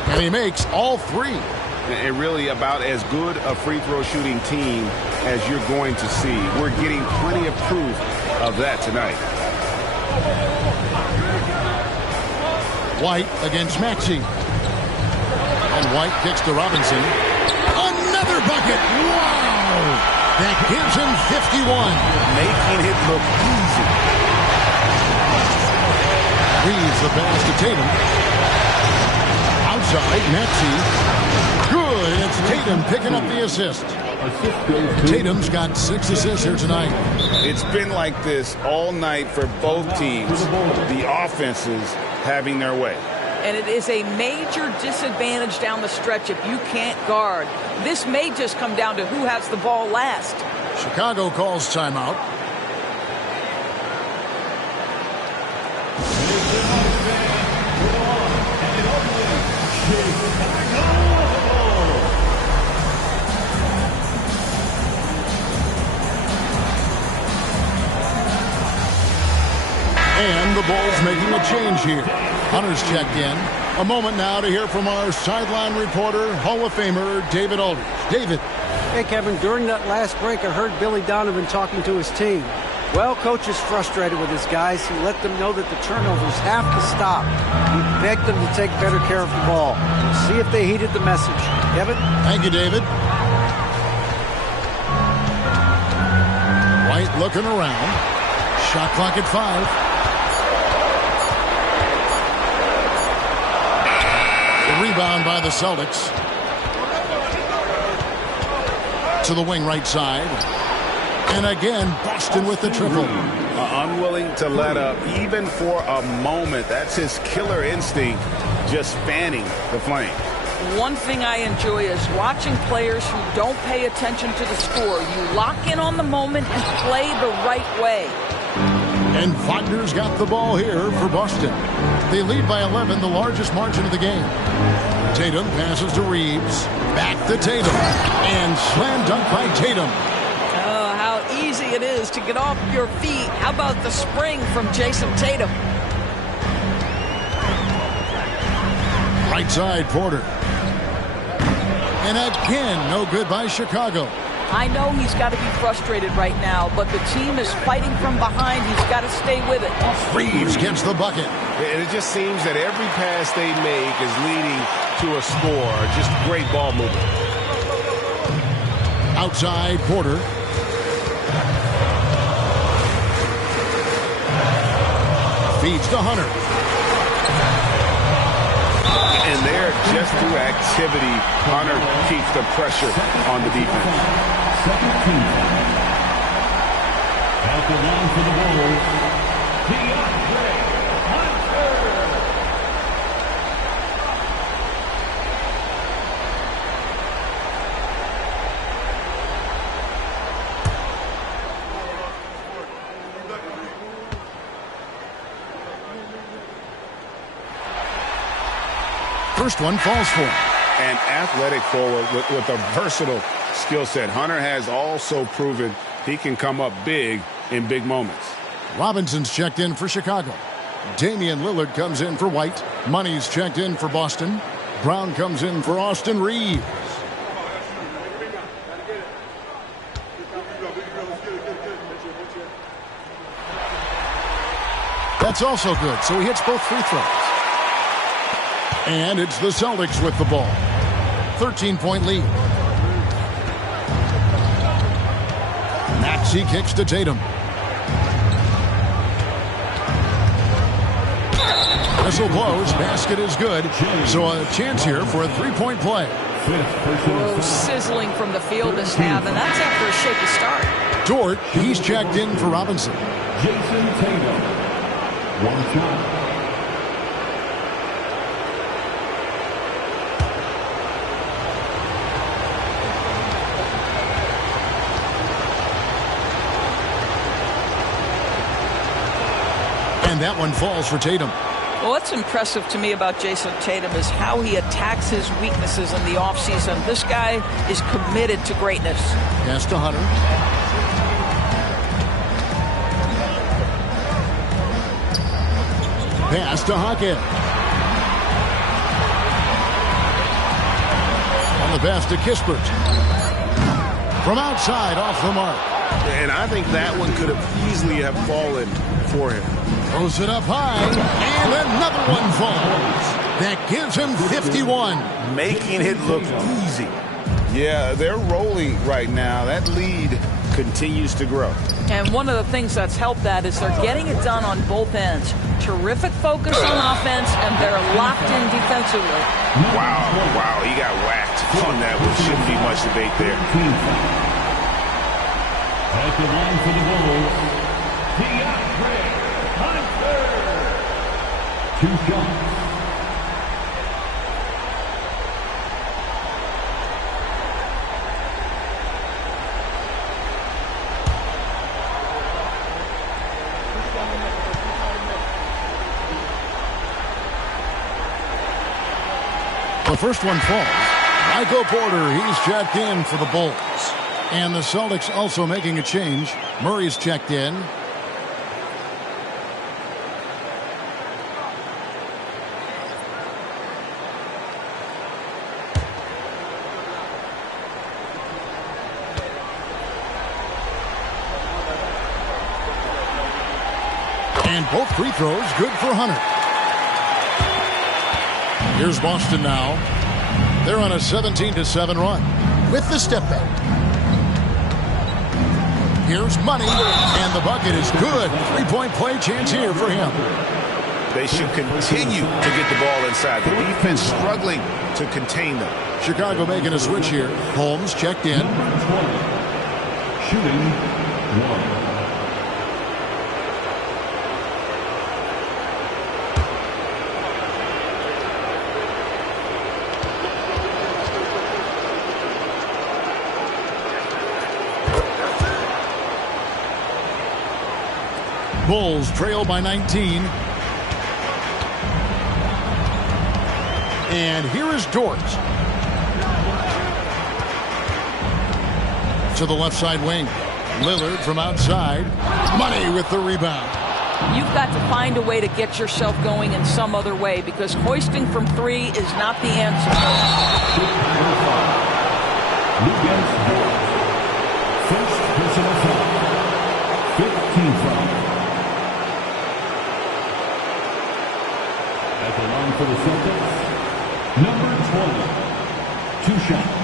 And he makes all 3. And really about as good a free throw shooting team as you're going to see. We're getting plenty of proof of that tonight. White against Maxey. And White kicks to Robinson. Another bucket! Wow! That gives him 51. Making it look easy. Reeves the pass to Tatum. Outside, Maxey. Good, and it's Tatum picking up the assist. Tatum's got 6 assists here tonight. It's been like this all night for both teams. The offenses having their way. And it is a major disadvantage down the stretch if you can't guard. This may just come down to who has the ball last. Chicago calls timeout. And the Bulls making a change here. Hunter's checked in. A moment now to hear from our sideline reporter, Hall of Famer David Aldridge. David. Hey, Kevin, during that last break, I heard Billy Donovan talking to his team. Well, coach is frustrated with his guys. He let them know that the turnovers have to stop. He begged them to take better care of the ball. We'll see if they heeded the message. Kevin? Thank you, David. White looking around. Shot clock at 5. The rebound by the Celtics. To the wing right side. And again, Boston with the triple. Unwilling to let up, even for a moment. That's his killer instinct, just fanning the flame. One thing I enjoy is watching players who don't pay attention to the score. You lock in on the moment and play the right way. And Wagner's got the ball here for Boston. They lead by 11, the largest margin of the game. Tatum passes to Reeves. Back to Tatum. And slam dunk by Tatum. Oh, how easy it is to get off your feet. How about the spring from Jason Tatum? Right side, Porter. And again, no good by Chicago. I know he's got to be frustrated right now, but the team is fighting from behind. He's got to stay with it. Reeves gets the bucket. And it just seems that every pass they make is leading to a score. Just great ball movement. Outside, Porter. Feeds to Hunter. And there, just through activity, Hunter keeps the pressure on the defense. Second team. At the line for the Bulls, DeAndre Hunter. First one falls for him. An athletic forward with a versatile skill set. Hunter has also proven he can come up big in big moments. Robinson's checked in for Chicago. Damian Lillard comes in for White. Money's checked in for Boston. Brown comes in for Austin Reeves. That's also good, so he hits both free throws. And it's the Celtics with the ball. 13-point lead. Maxey kicks to Tatum. Whistle blows. Basket is good. So a chance here for a three-point play. Oh, sizzling from the field this half, and that's after a shaky start. Dort, he's checked in for Robinson. Jason Tatum. One shot. And that one falls for Tatum. Well, what's impressive to me about Jason Tatum is how he attacks his weaknesses in the offseason. This guy is committed to greatness. Pass to Hunter. Pass to Hackett. On the pass to Kispert. From outside, off the mark. And I think that one could have easily have fallen for him. Throws it up high, and another one falls. That gives him 51. Making it look easy. Yeah, they're rolling right now. That lead continues to grow. And one of the things that's helped that is they're getting it done on both ends. Terrific focus on offense, and they're locked in defensively. Wow, he got whacked on that one. Shouldn't be much debate there. At the line for the Bulls, DeAndre Hunter. Two shots. The first one falls. Michael Porter, he's checked in for the Bulls. And the Celtics also making a change. Murray's checked in. And both free throws good for Hunter. Here's Boston now. They're on a 17-7 run with the step back. Here's Money, and the bucket is good. Three-point play chance here for him. They should continue to get the ball inside. The defense struggling to contain them. Chicago making a switch here. Holmes checked in. Shooting 1. Bulls trail by 19. And here is Dort. To the left side wing. Lillard from outside. Money with the rebound. You've got to find a way to get yourself going in some other way, because hoisting from three is not the answer. First personal foul. 15th foul. At the line for the Celtics, number 20. 2 shots.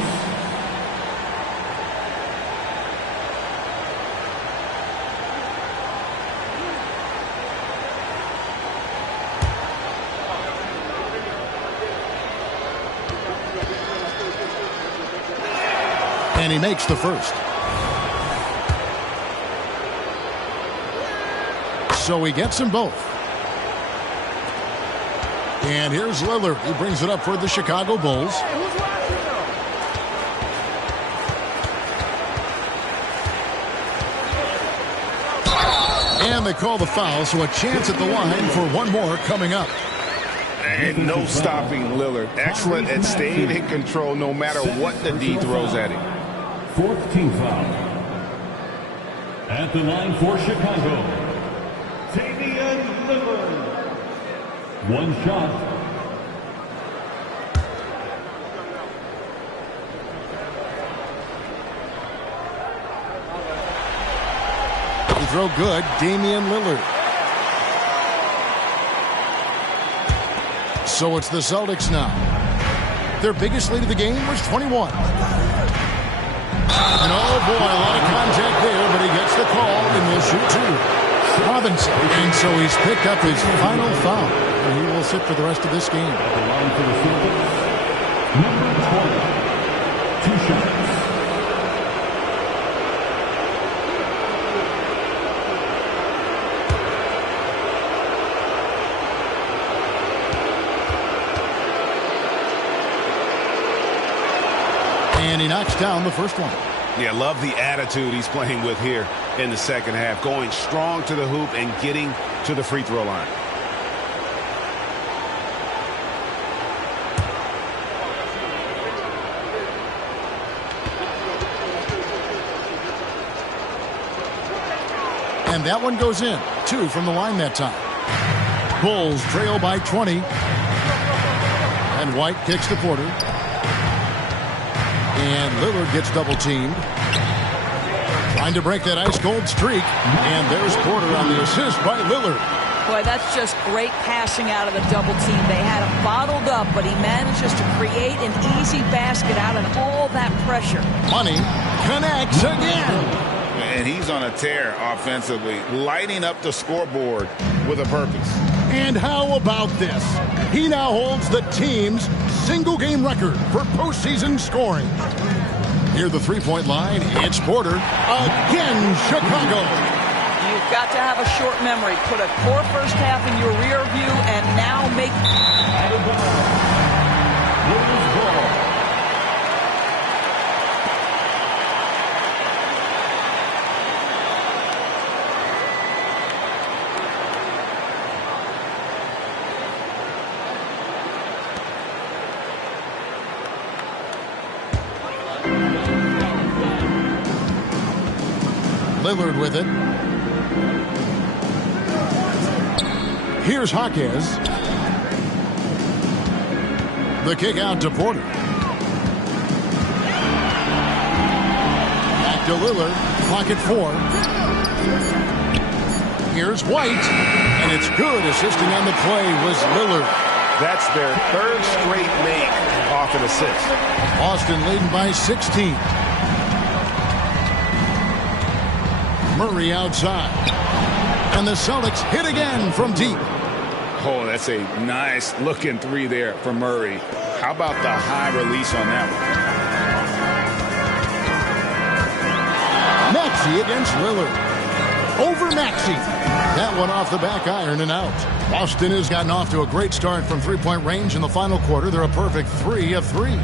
And he makes the first. So he gets them both. And here's Lillard. He brings it up for the Chicago Bulls. And they call the foul, so a chance at the line for one more coming up. And no stopping Lillard. Excellent at staying in control no matter what the D throws at him. 4th team foul. At the line for Chicago, Damian Lillard. 1 shot. He throw good, Damian Lillard. So it's the Celtics now. Their biggest lead of the game was 21. And oh boy, a lot of contact there, but he gets the call and will shoot 2. Robinson. And so he's picked up his final foul. And he will sit for the rest of this game. At the line for the Celtics, number 20. 2 shots. And he knocks down the first one. Yeah, love the attitude he's playing with here in the second half. Going strong to the hoop and getting to the free throw line. And that one goes in. 2 from the line that time. Bulls trail by 20. And White kicks to Porter. And Lillard gets double-teamed. Trying to break that ice-cold streak. And there's Porter on the assist by Lillard. Boy, that's just great passing out of the double team. They had him bottled up, but he manages to create an easy basket out of all that pressure. Money connects again. And he's on a tear offensively, lighting up the scoreboard with a purpose. And how about this? He now holds the team's single-game record for postseason scoring. Near the three-point line, it's Porter. Again, Chicago. You've got to have a short memory. Put a poor first half in your rear view and now make... Lillard with it. Here's Jaquez. The kick out to Porter. Back to Lillard. Clock at 4. Here's White, and it's good. Assisting on the play was Lillard. That's their third straight make off an assist. Boston leading by 16. Murray outside. And the Celtics hit again from deep. Oh, that's a nice looking three there for Murray. How about the high release on that one? Maxey against Lillard. Over Maxey. That one off the back iron and out. Boston has gotten off to a great start from three-point range in the final quarter. They're a perfect 3 of 3.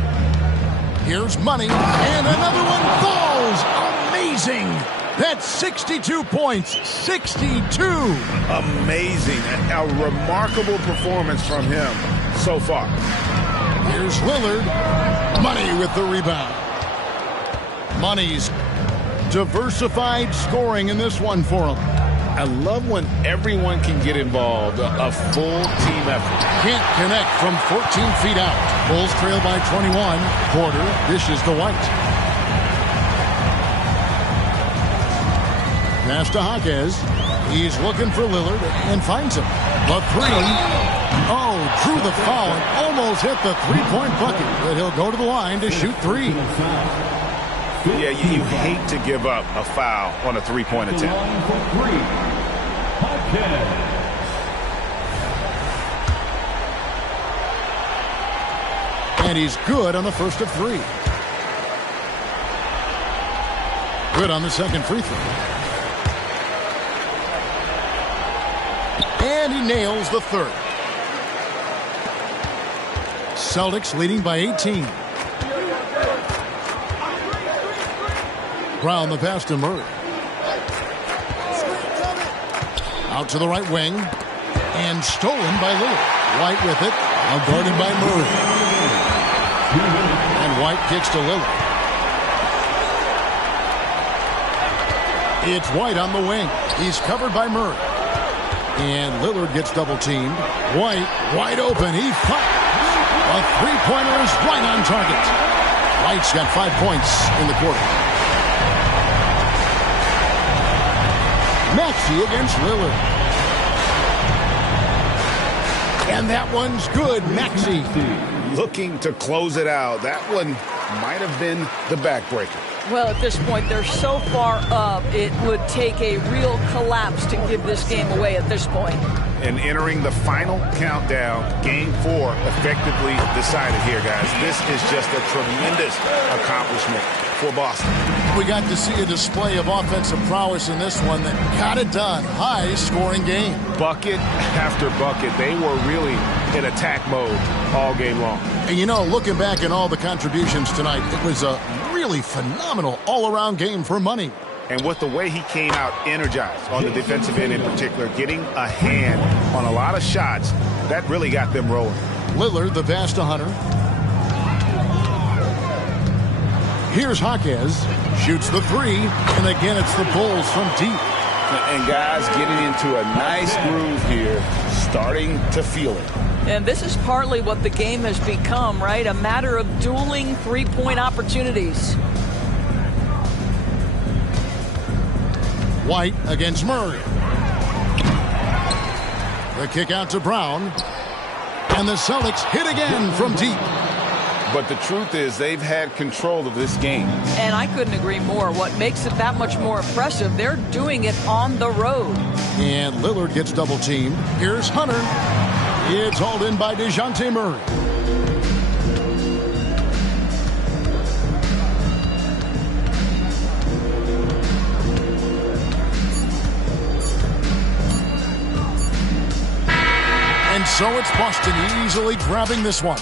Here's Money, and another one falls. Amazing. That's 62 points. 62. Amazing. A remarkable performance from him so far. Here's Lillard. Money with the rebound. Money's diversified scoring in this one for him. I love when everyone can get involved, a full team effort. Can't connect from 14 feet out. Bulls trail by 21. Porter dishes to White. Pass to Jaquez. He's looking for Lillard and finds him. The three. Oh, drew the foul and almost hit the three-point bucket, but he'll go to the line to shoot three. Yeah, you hate to give up a foul on a three-point attempt. And he's good on the first of three. Good on the second free throw. And he nails the third. Celtics leading by 18. Brown the pass to Murray. Out to the right wing. And stolen by Lillard. White with it. Now guarded by Murray. And White kicks to Lillard. It's White on the wing. He's covered by Murray. And Lillard gets double-teamed. White wide open. He fires. A three-pointer is right on target. White's got 5 points in the quarter. Maxey against Lillard. And that one's good. Maxey looking to close it out. That one might have been the backbreaker. Well, at this point, they're so far up, it would take a real collapse to give this game away at this point. And entering the final countdown, Game 4 effectively decided here, guys. This is just a tremendous accomplishment for Boston. We got to see a display of offensive prowess in this one that got it done. High-scoring game. Bucket after bucket. They were really in attack mode all game long. And, you know, looking back at all the contributions tonight, it was a really phenomenal all-around game for Money. And with the way he came out energized on the defensive end in particular, getting a hand on a lot of shots, that really got them rolling. Lillard, the pass to Hunter. Here's Jaquez. Shoots the three. And again, it's the Bulls from deep. And guys getting into a nice groove here, starting to feel it. And this is partly what the game has become, right? A matter of dueling three-point opportunities. White against Murray. The kick out to Brown. And the Celtics hit again from deep. But the truth is they've had control of this game. And I couldn't agree more. What makes it that much more impressive, they're doing it on the road. And Lillard gets double-teamed. Here's Hunter. It's hauled in by DeJounte Murray. And so it's Boston easily grabbing this one.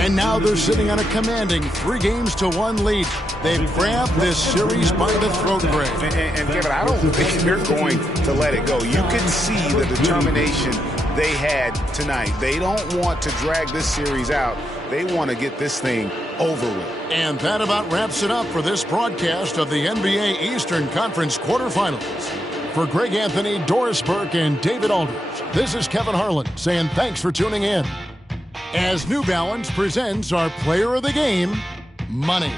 And now they're sitting on a commanding 3-1 lead. They've grabbed this series by the throat, Greg. And Kevin, I don't think they're going to let it go. You can see the determination they had tonight. They don't want to drag this series out. They want to get this thing over with. And that about wraps it up for this broadcast of the NBA Eastern Conference quarterfinals. For Greg Anthony, Doris Burke, and David Aldridge, this is Kevin Harlan saying thanks for tuning in. As New Balance presents our player of the game, Money.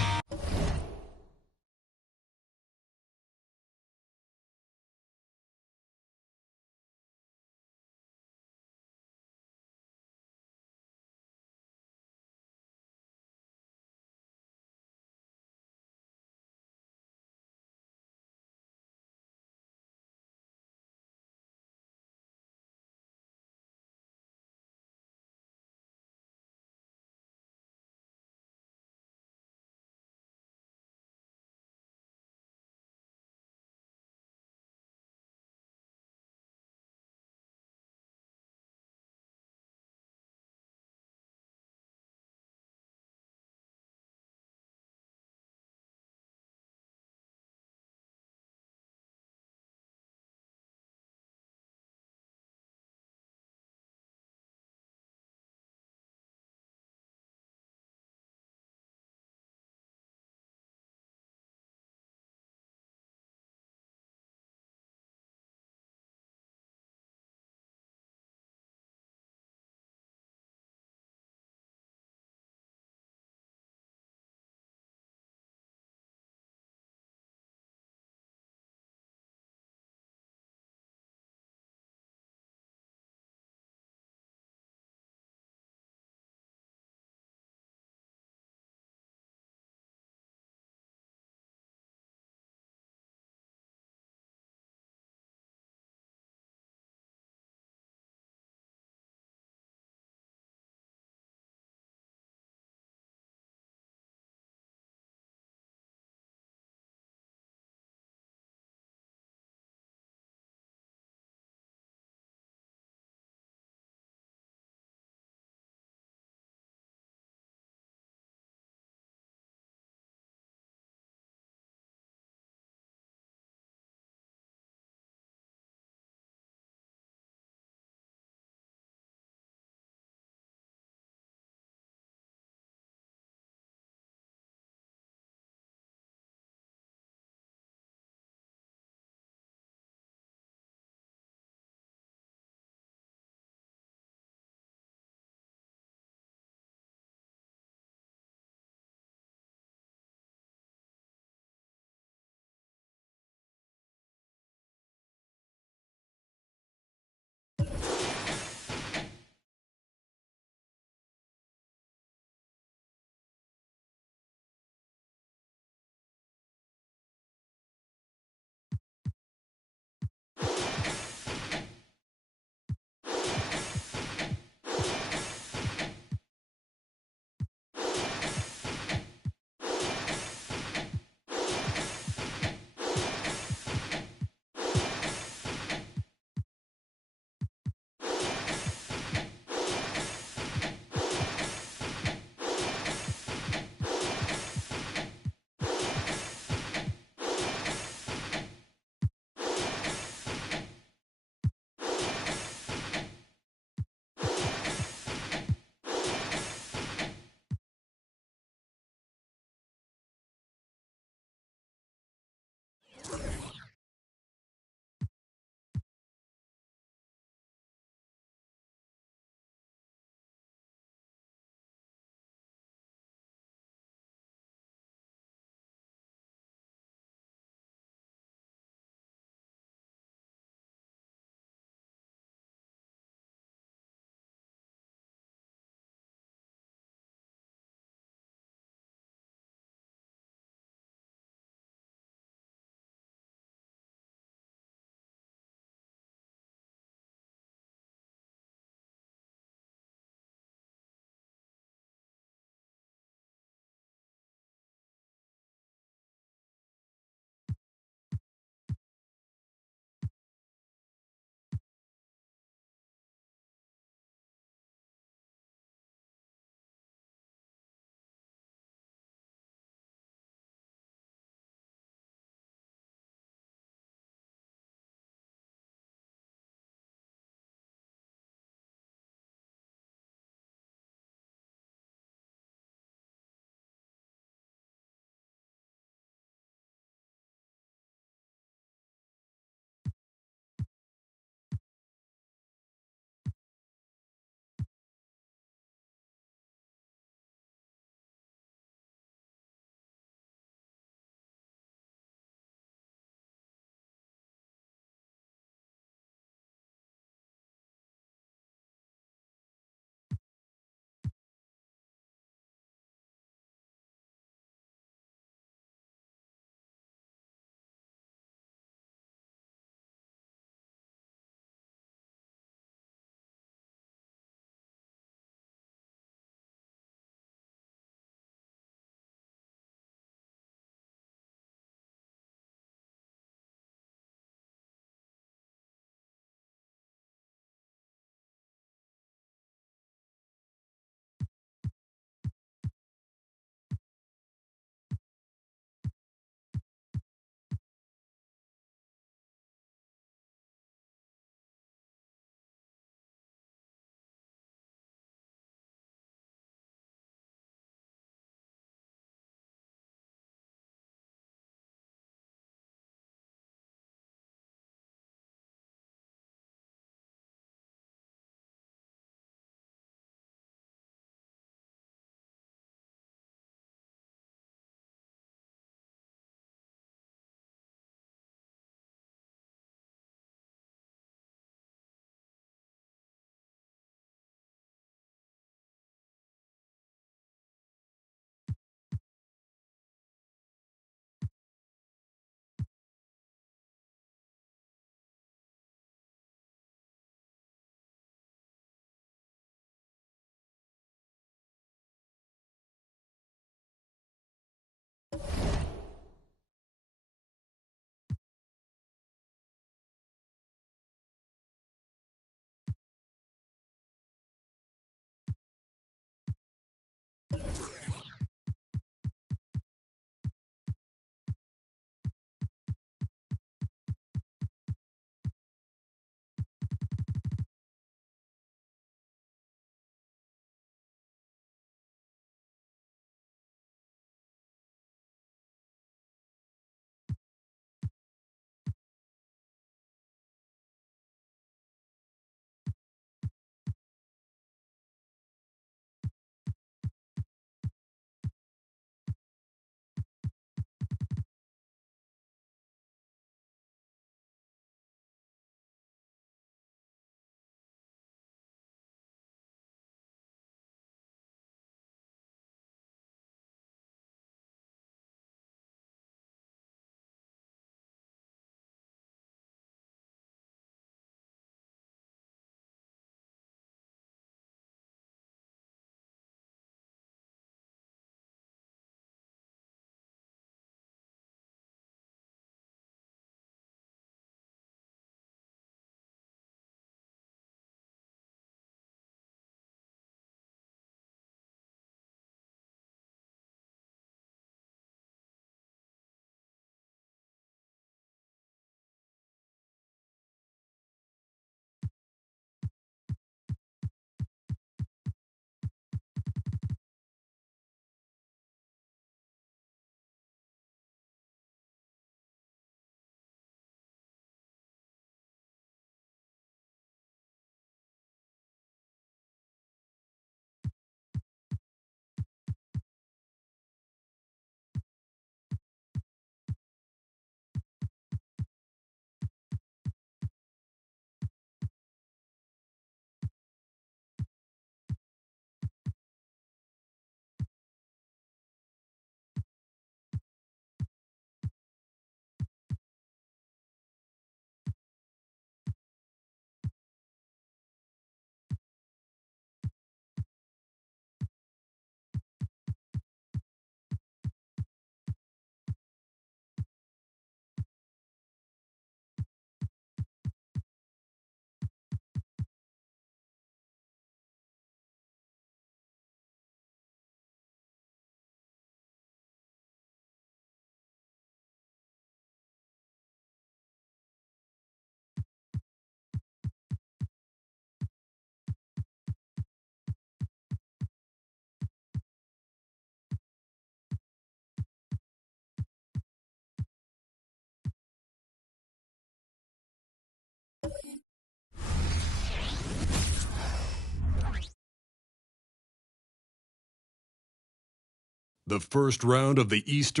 The first round of the Eastern.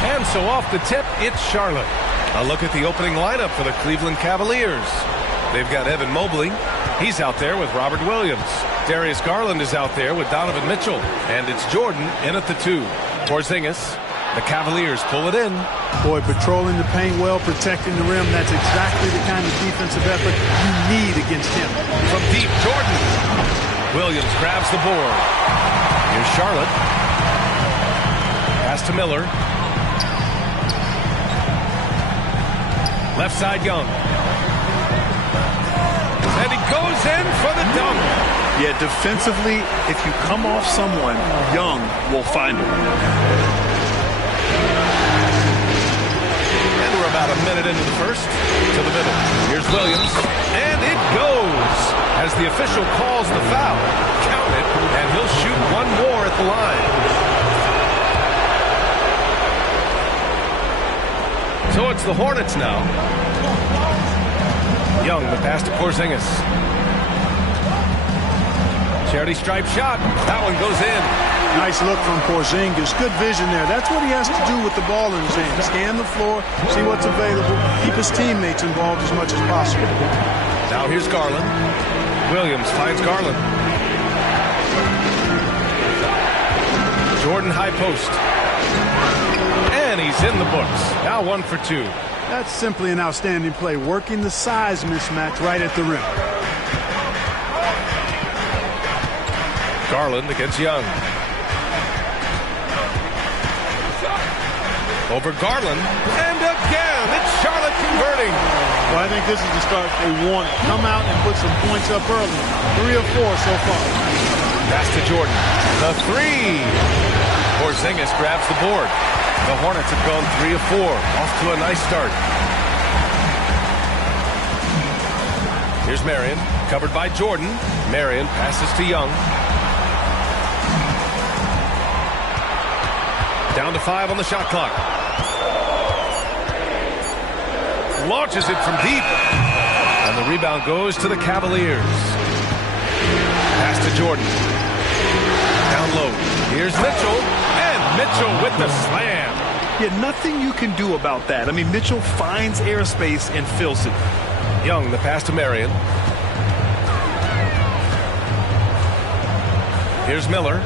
And so off the tip, it's Charlotte. A look at the opening lineup for the Cleveland Cavaliers. They've got Evan Mobley. He's out there with Robert Williams. Darius Garland is out there with Donovan Mitchell. And it's Jordan in at the 2. Porzingis. The Cavaliers pull it in. Boy, patrolling the paint well, protecting the rim. That's exactly the kind of defensive effort you need against him. From deep, Jordan. Williams grabs the board. Here's Charlotte. Pass to Miller. Left side, Young. And he goes in for the dunk. Yeah, defensively, if you come off someone, Young will find him. And we're about a minute into the first. To the middle. Here's Williams. And it goes. As the official calls the foul. Count it. And he'll shoot one more at the line. So it's the Hornets now. Young, the pass to Porzingis. Charity stripe shot. That one goes in. Nice look from Porzingis. Good vision there. That's what he has to do with the ball in his hand. Scan the floor, see what's available, keep his teammates involved as much as possible. Now here's Garland. Williams finds Garland. Jordan high post. And he's in the books. Now 1 for 2. That's simply an outstanding play, working the size mismatch right at the rim. Garland against Young. Over Garland. And again, it's Charlotte converting. Well, I think this is the start they want. Come out and put some points up early. 3 or 4 so far. Pass to Jordan. The 3. Porzingis grabs the board. The Hornets have gone 3 of 4. Off to a nice start. Here's Marion. Covered by Jordan. Marion passes to Young. Down to 5 on the shot clock. Launches it from deep. And the rebound goes to the Cavaliers. Pass to Jordan. Down low. Here's Mitchell. And Mitchell with the slam. Yeah, nothing you can do about that. I mean, Mitchell finds airspace and fills it. Young, the pass to Marion. Here's Miller.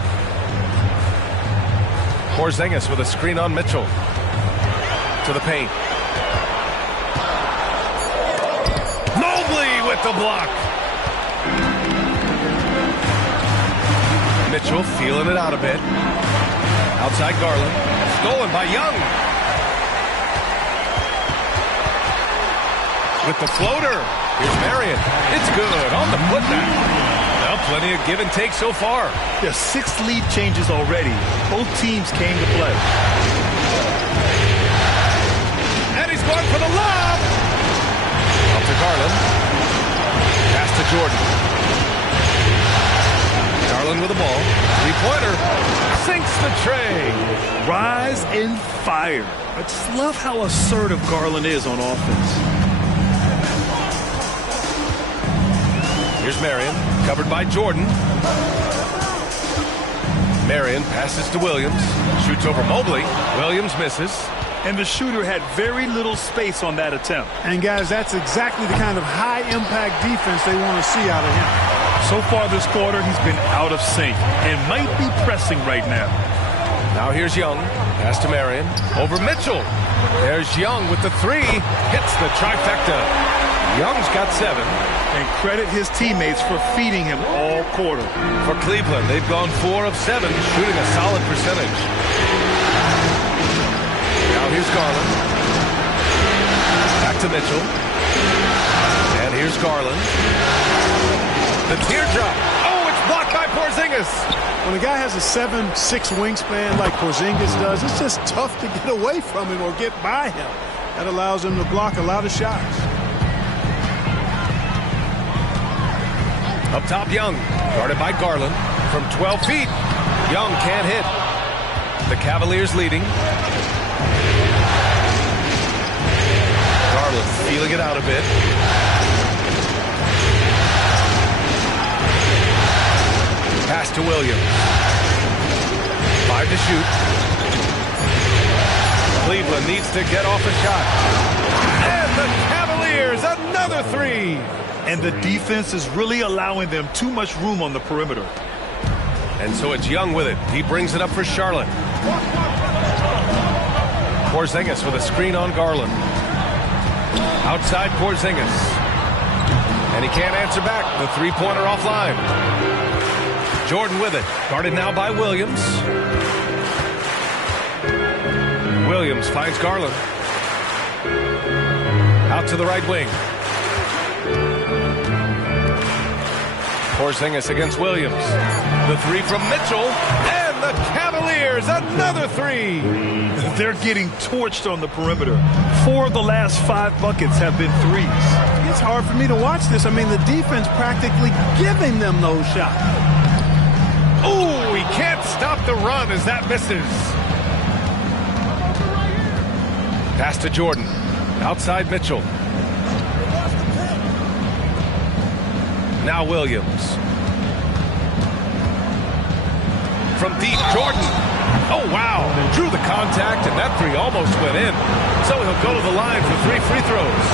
Porzingis with a screen on Mitchell. To the paint. Mobley with the block. Mitchell feeling it out a bit. Outside Garland. Stolen by Young. With the floater. Here's Marion. It's good on the putback. Well, plenty of give and take so far. There's 6 lead changes already. Both teams came to play. And he's going for the lob. Up to Garland. Pass to Jordan. Garland with the ball. 3-pointer. Sinks the tray. Rise and fire. I just love how assertive Garland is on offense. Here's Marion, covered by Jordan. Marion passes to Williams. Shoots over Mobley. Williams misses. And the shooter had very little space on that attempt. And guys, that's exactly the kind of high-impact defense they want to see out of him. So far this quarter, he's been out of sync and might be pressing right now. Now here's Young. Pass to Marion. Over Mitchell. There's Young with the 3. Hits the trifecta. Young's got 7. And credit his teammates for feeding him all quarter. For Cleveland, they've gone 4 of 7, shooting a solid percentage. Now here's Garland. Back to Mitchell. And here's Garland. The teardrop. Oh, it's blocked by Porzingis. When a guy has a 7'6" wingspan like Porzingis does, it's just tough to get away from him or get by him. That allows him to block a lot of shots. Up top, Young. Guarded by Garland. From 12 feet. Young can't hit. The Cavaliers leading. Garland feeling it out a bit. Pass to Williams. 5 to shoot. Cleveland needs to get off a shot. And the Cavaliers, another 3. And the defense is really allowing them too much room on the perimeter. And so it's Young with it. He brings it up for Charlotte. Porzingis with a screen on Garland. Outside Porzingis. And he can't answer back. The three-pointer offline. Jordan with it. Guarded now by Williams. Williams finds Garland. Out to the right wing. Porzingis against Williams. The 3 from Mitchell. And the Cavaliers, another 3. They're getting torched on the perimeter. 4 of the last 5 buckets have been threes. It's hard for me to watch this. I mean, the defense practically giving them those shots. Ooh, he can't stop the run as that misses. Pass to Jordan. Outside Mitchell. Now Williams. From deep, Jordan. Oh, wow. Drew the contact, and that 3 almost went in. So he'll go to the line for 3 free throws.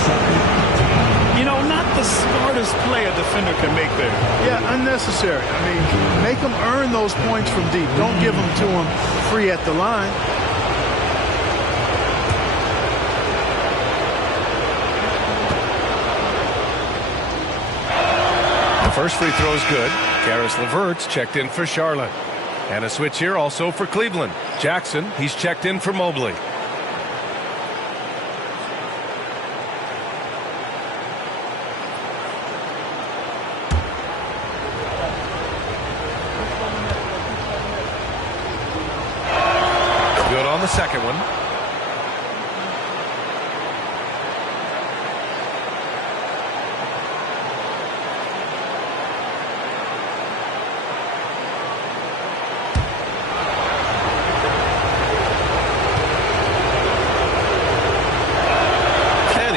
You know, not the smartest play a defender can make there. Yeah, unnecessary. I mean, make them earn those points from deep. Don't give them to them free at the line. The first free throw is good. Karis LeVert's checked in for Charlotte. And a switch here also for Cleveland. Jackson, he's checked in for Mobley. Good on the second one.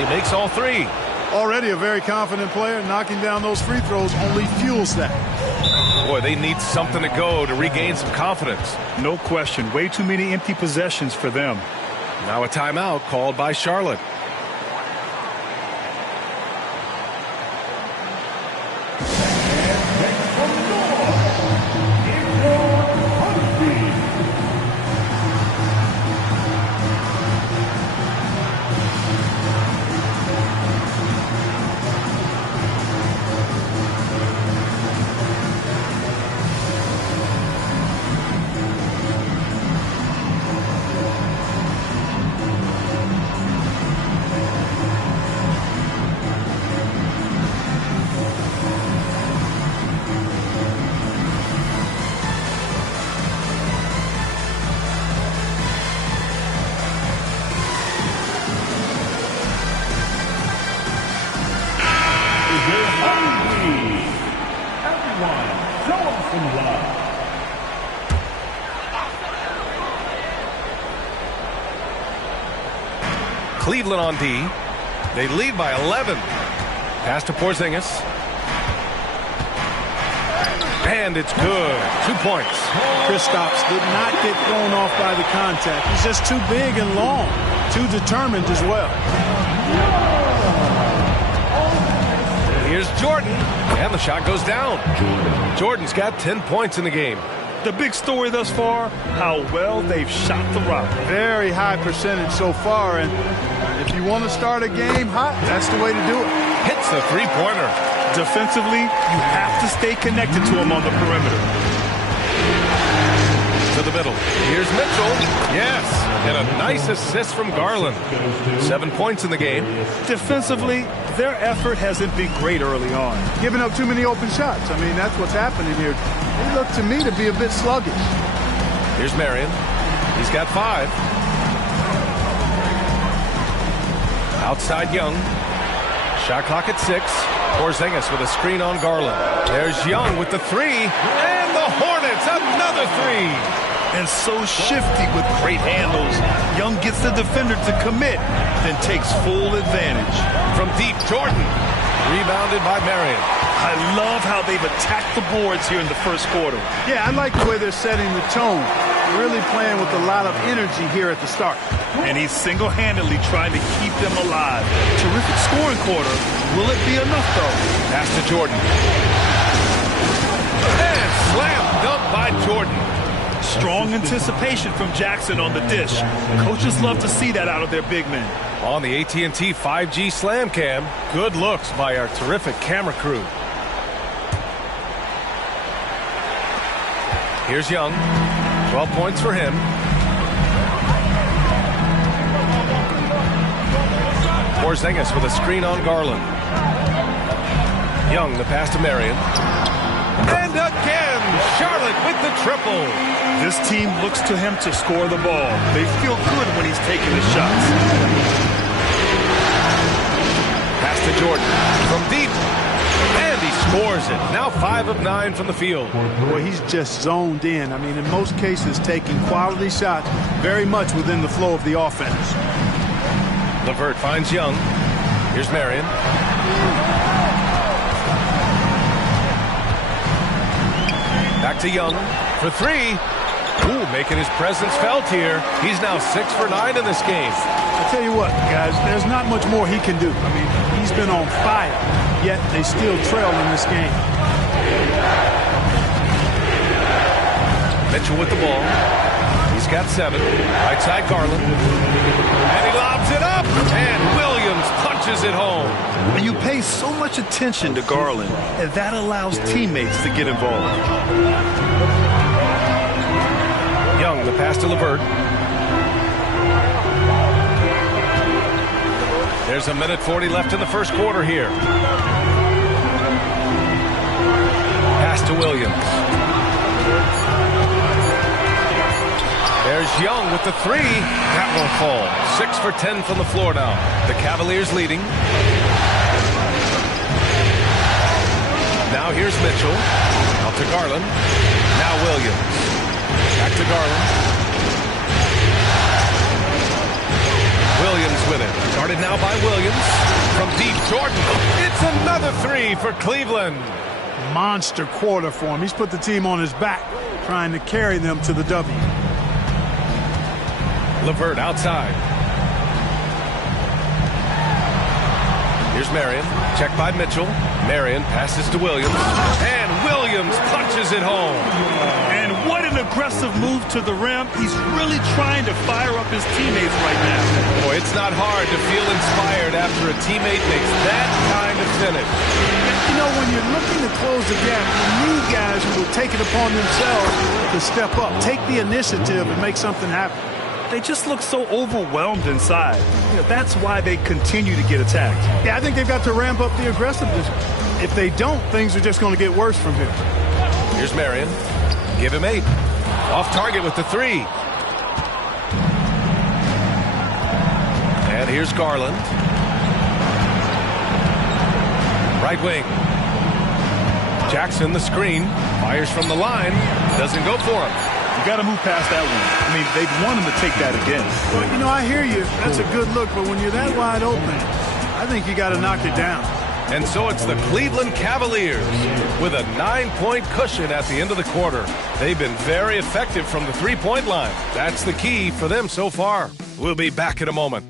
Makes all 3. Already a very confident player. Knocking down those free throws only fuels that. Boy, they need something to go to regain some confidence. No question. Way too many empty possessions for them. Now a timeout called by Charlotte. Cleveland on D. They lead by 11. Pass to Porzingis. And it's good. 2 points. Kristaps did not get thrown off by the contact. He's just too big and long. Too determined as well. Here's Jordan. And the shot goes down. Jordan's got 10 points in the game. The big story thus far, how well they've shot the rock. Very high percentage so far, and if you want to start a game hot, that's the way to do it. Hits the three-pointer. Defensively, you have to stay connected to him on the perimeter. To the middle. Here's Mitchell. Yes. And a nice assist from Garland. 7 points in the game. Defensively, their effort hasn't been great early on. Giving up too many open shots. I mean, that's what's happening here. They look to me to be a bit sluggish. Here's Marion. He's got 5. Outside Young. Shot clock at 6. Porzingis with a screen on Garland. There's Young with the 3. And the Hornets, another 3. And so shifty with great handles. Young gets the defender to commit, then takes full advantage. From deep, Jordan. Rebounded by Marion. I love how they've attacked the boards here in the first quarter. Yeah, I like the way they're setting the tone. They're really playing with a lot of energy here at the start. And he's single-handedly trying to keep them alive. Terrific scoring quarter. Will it be enough, though? Pass to Jordan. And slam dunk by Jordan. Strong anticipation from Jackson on the dish. Coaches love to see that out of their big men. On the AT&T 5G Slam Cam, good looks by our terrific camera crew. Here's Young. 12 points for him. Porzingis with a screen on Garland. Young, the pass to Marion. And again, Charlotte with the triple. This team looks to him to score the ball. They feel good when he's taking the shots. Pass to Jordan from deep. And he scores it. Now 5 of 9 from the field. Boy, he's just zoned in. I mean, in most cases, taking quality shots very much within the flow of the offense. LeVert finds Young. Here's Marion. Back to Young for 3. Ooh, making his presence felt here. He's now 6 for 9 in this game. I tell you what, guys, there's not much more he can do. I mean, he's been on fire, yet they still trail in this game. Mitchell with the ball. He's got 7. Right side Garland. And he lobs it up. And Williams punches it home. And you pay so much attention to Garland, and that allows teammates to get involved. Young, the pass to LeVert. There's a minute 40 left in the first quarter here. Pass to Williams. There's Young with the 3. That won't fall. 6 for 10 from the floor now. The Cavaliers leading. Now here's Mitchell. Out to Garland. Now Williams. Back to Garland. Williams with it. Guarded now by Williams. From deep, Jordan. It's another 3 for Cleveland. Monster quarter for him. He's put the team on his back, trying to carry them to the W. LeVert outside. Here's Marion. Check by Mitchell. Marion passes to Williams. And Williams punches it home. And what an aggressive move to the rim. He's really trying to fire up his teammates right now. Boy, it's not hard to feel inspired after a teammate makes that kind of finish. You know, when you're looking to close the gap, you need guys who will take it upon themselves to step up, take the initiative, and make something happen. They just look so overwhelmed inside. You know, that's why they continue to get attacked. Yeah, I think they've got to ramp up the aggressiveness. If they don't, things are just going to get worse from here. Here's Marion. Give him 8. Off target with the 3. And here's Garland. Right wing. Jackson, the screen. Fires from the line. Doesn't go for him. You got to move past that one. I mean, they'd want him to take that again. Well, you know, I hear you. That's a good look, but when you're that wide open, I think you got to knock it down. And so it's the Cleveland Cavaliers with a 9-point cushion at the end of the quarter. They've been very effective from the three-point line. That's the key for them so far. We'll be back in a moment.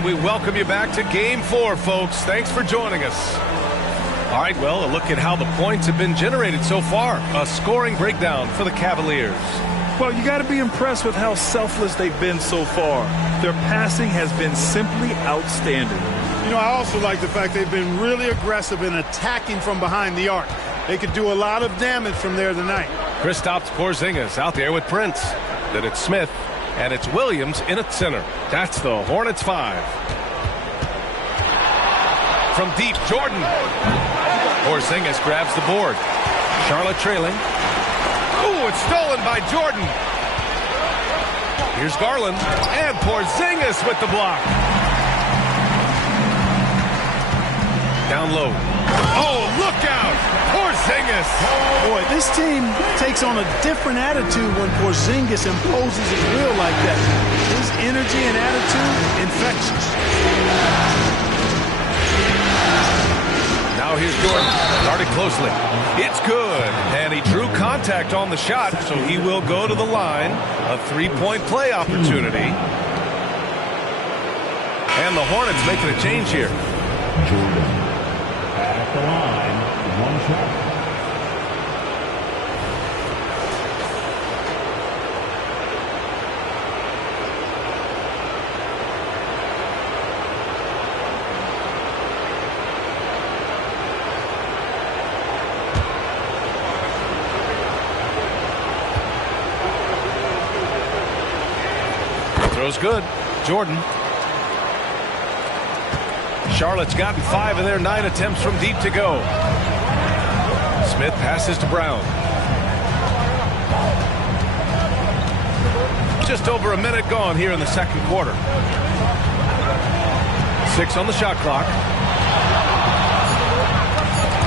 And we welcome you back to Game 4, folks. Thanks for joining us. All right, well, a look at how the points have been generated so far. A scoring breakdown for the Cavaliers. Well, you got to be impressed with how selfless they've been so far. Their passing has been simply outstanding. You know, I also like the fact they've been really aggressive in attacking from behind the arc. They could do a lot of damage from there tonight. Kristaps Porzingis out there with Prince. Then it's Smith, and it's Williams in at center. That's the Hornets 5. From deep, Jordan. Porzingis grabs the board. Charlotte trailing. Ooh, it's stolen by Jordan. Here's Garland, and Porzingis with the block. Down low. Oh, look out! Porzingis! Boy, this team takes on a different attitude when Porzingis imposes his will like that. His energy and attitude, infectious. Now here's Jordan. Guarded closely. It's good. And he drew contact on the shot, so he will go to the line. A three-point play opportunity. And the Hornets making a change here. Jordan at the line, one shot. Throw's good. Jordan. Charlotte's gotten 5 of their 9 attempts from deep to go. Smith passes to Brown. Just over a minute gone here in the second quarter. 6 on the shot clock.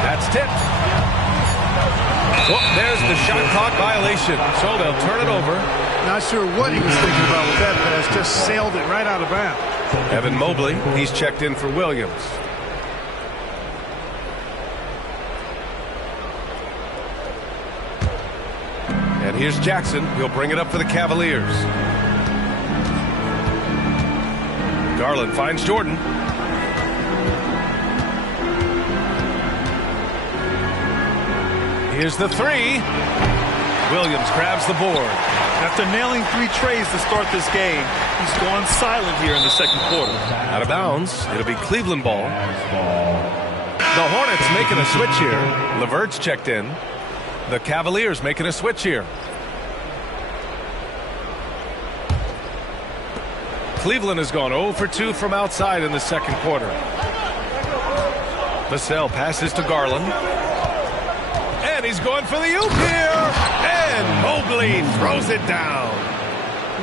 That's tipped. Well, there's the shot clock violation. So they'll turn it over. Not sure what he was thinking about with that pass. Just sailed it right out of bounds. Evan Mobley, he's checked in for Williams. And here's Jackson. He'll bring it up for the Cavaliers. Garland finds Jordan. Here's the 3. Williams grabs the board. After nailing 3 trays to start this game, he's gone silent here in the second quarter. Out of bounds. It'll be Cleveland ball. The Hornets making a switch here. LeVert's checked in. The Cavaliers making a switch here. Cleveland has gone 0 for 2 from outside in the second quarter. Vassell passes to Garland. And he's going for the oop here. And Mobley throws it down.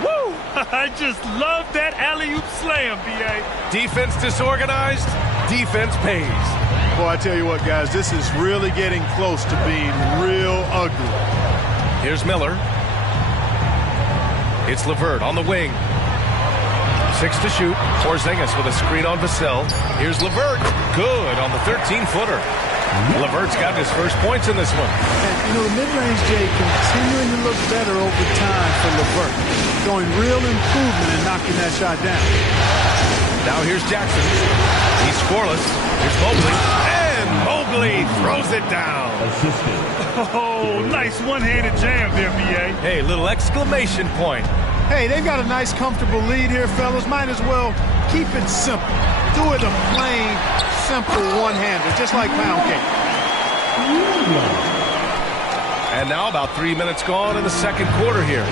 Woo! I just love that alley-oop slam, B.A. Defense disorganized. Defense pays. Boy, I tell you what, guys, this is really getting close to being real ugly. Here's Miller. It's LeVert on the wing. 6 to shoot. Porzingis with a screen on Vassell. Here's LeVert. Good on the 13-footer. LeVert's got his first points in this one. And, you know, the mid-range, Jay, continuing to look better over time for LeVert. Showing real improvement in knocking that shot down. Now here's Jackson. He's scoreless. Here's Mobley. And Mobley throws it down. Oh, nice one-handed jam there, B.A. Hey, little exclamation point. Hey, they've got a nice, comfortable lead here, fellas. Might as well keep it simple. Do it a plain, simple one-hander, just like pound cake. And now about 3 minutes gone in the second quarter here.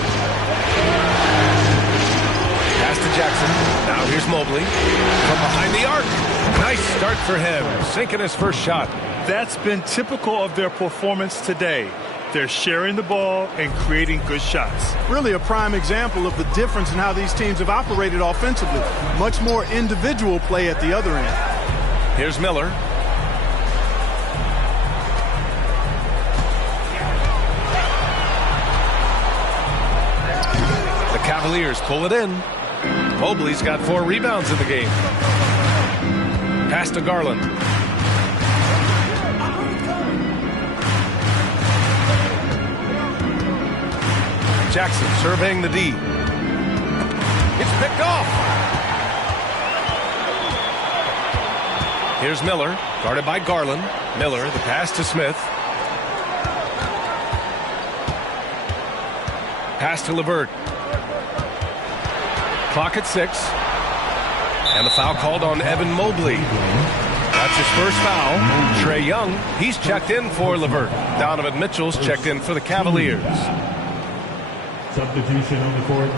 Pass to Jackson. Now here's Mobley. From behind the arc. Nice start for him. Sinking his first shot. That's been typical of their performance today. They're sharing the ball and creating good shots. Really a prime example of the difference in how these teams have operated offensively. Much more individual play at the other end. Here's Miller. The Cavaliers pull it in. Mobley's got 4 rebounds in the game. Pass to Garland. Jackson surveying the D. It's picked off. Here's Miller, guarded by Garland. Miller, the pass to Smith. Pass to LeVert. Clock at 6. And the foul called on Evan Mobley. That's his first foul. Trae Young, he's checked in for LeVert. Donovan Mitchell's checked in for the Cavaliers. Substitution on the court.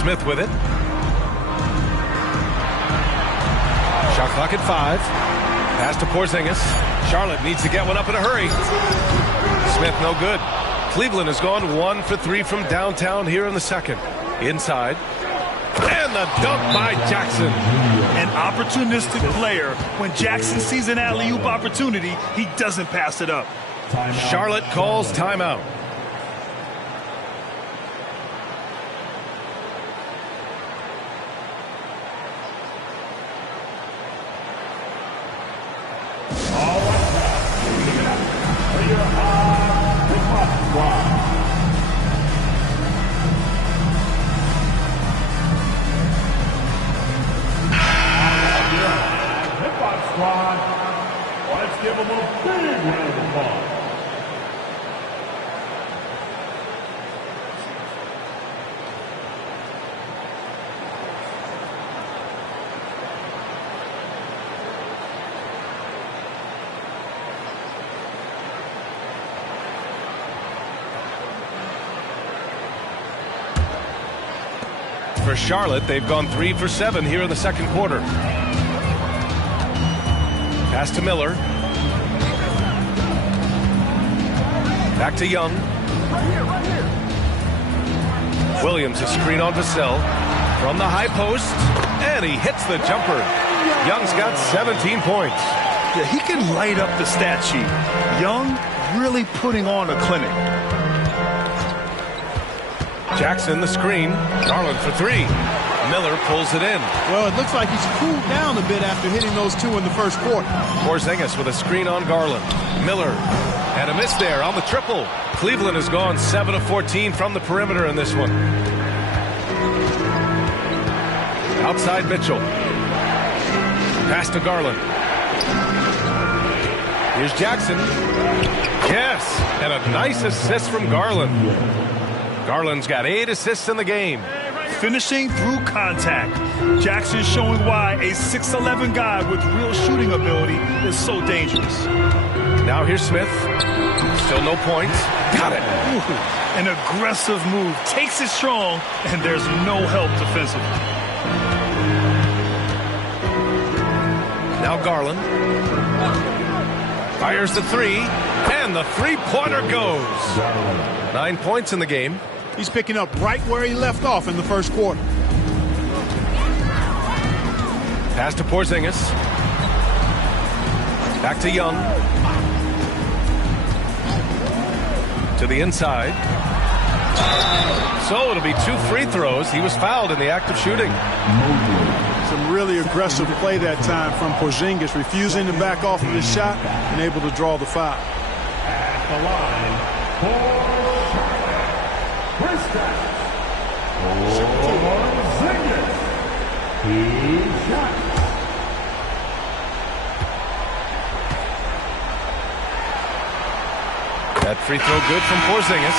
Smith with it. Shot clock at 5. Pass to Porzingis. Charlotte needs to get one up in a hurry. Smith no good. Cleveland has gone 1 for 3 from downtown here in the second. Inside. And the dunk by Jackson. An opportunistic player. When Jackson sees an alley-oop opportunity, he doesn't pass it up. Charlotte calls timeout. Let's give them a big round of applause. For Charlotte, they've gone 3 for 7 here in the second quarter. Pass to Miller. Back to Young. Williams, a screen on Vassell. From the high post, and he hits the jumper. Young's got 17 points. Yeah, he can light up the stat sheet. Young really putting on a clinic. Jackson, the screen. Garland for 3. Miller pulls it in. Well, it looks like he's cooled down a bit after hitting those 2 in the first quarter. Porzingis with a screen on Garland. Miller had a miss there on the triple. Cleveland has gone 7 of 14 from the perimeter in this one. Outside Mitchell. Pass to Garland. Here's Jackson. Yes, and a nice assist from Garland. Garland's got 8 assists in the game. Finishing through contact. Jackson showing why a 6'11" guy with real shooting ability is so dangerous. Now here's Smith. Still no points. Got it. Ooh, an aggressive move. Takes it strong, and there's no help defensively. Now Garland. Fires the 3, and the three-pointer goes. 9 points in the game. He's picking up right where he left off in the first quarter. Pass to Porzingis. Back to Young. To the inside. So it'll be 2 free throws. He was fouled in the act of shooting. Some really aggressive play that time from Porzingis, refusing to back off of his shot and able to draw the foul. At the line for That free throw good from Porzingis.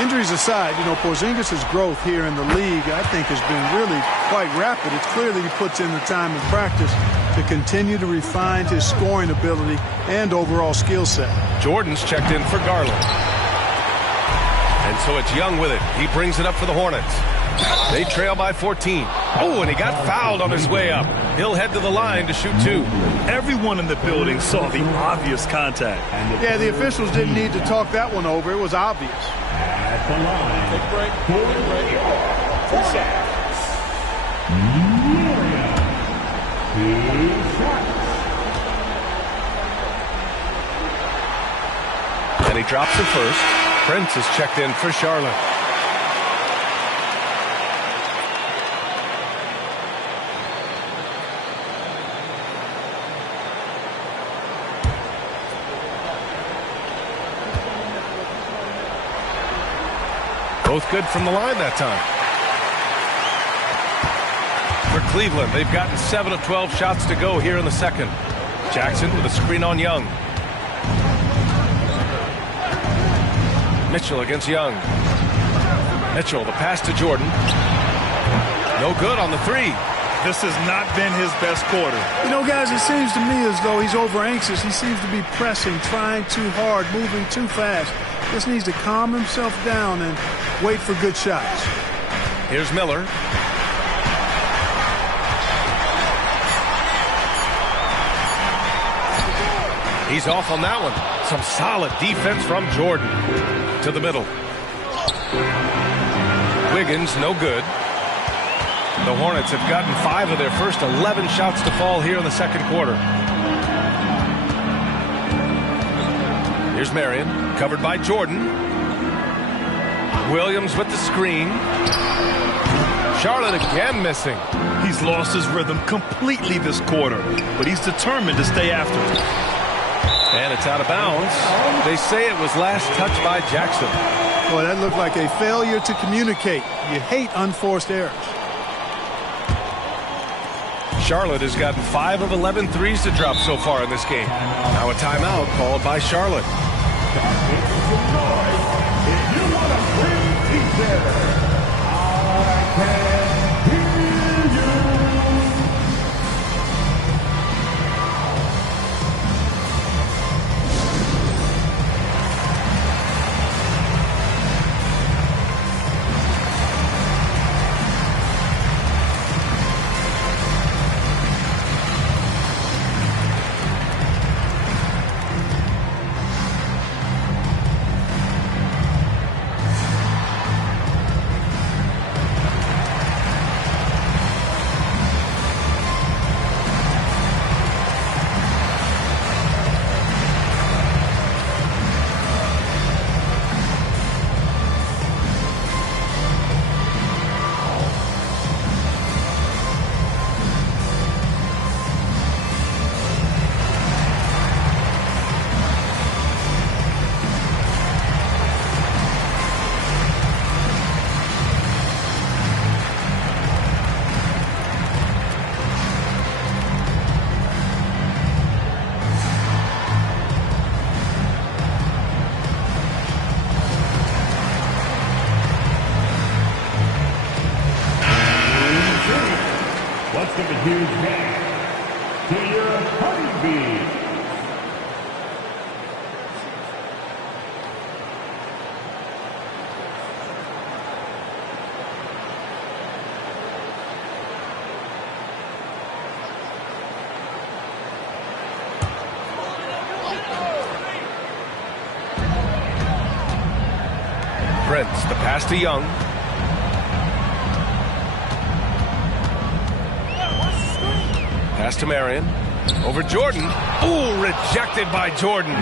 Injuries aside, you know, Porzingis' growth here in the league, I think, has been really quite rapid. It's clear that he puts in the time in practice to continue to refine his scoring ability and overall skill set. Jordan's checked in for Garland. And so it's Young with it. He brings it up for the Hornets. They trail by 14. Oh, and he got fouled on his way up. He'll head to the line to shoot 2. Everyone in the building saw the obvious contact. Yeah, the officials didn't need to talk that one over. It was obvious. At the line. Take a break. And he drops it first. Prince is checked in for Charlotte. Both good from the line that time. For Cleveland, they've gotten 7 of 12 shots to go here in the second. Jackson with a screen on Young. Mitchell against Young. Mitchell, the pass to Jordan. No good on the three. This has not been his best quarter. You know, guys, it seems to me as though he's over anxious. He seems to be pressing, trying too hard, moving too fast. Just needs to calm himself down and wait for good shots. Here's Miller. He's off on that one. Some solid defense from Jordan. To the middle. Wiggins, no good. The Hornets have gotten 5 of their first 11 shots to fall here in the second quarter. Here's Marion, covered by Jordan. Williams with the screen. Charlotte again missing. He's lost his rhythm completely this quarter, but he's determined to stay after it. And it's out of bounds. They say it was last touched by Jackson. Boy, that looked like a failure to communicate. You hate unforced errors. Charlotte has gotten 5 of 11 threes to drop so far in this game. Now a timeout called by Charlotte. Let's give a huge hand to your honeybees. Prince, the pass to Young. Pass to Marion. Over Jordan. Ooh, rejected by Jordan.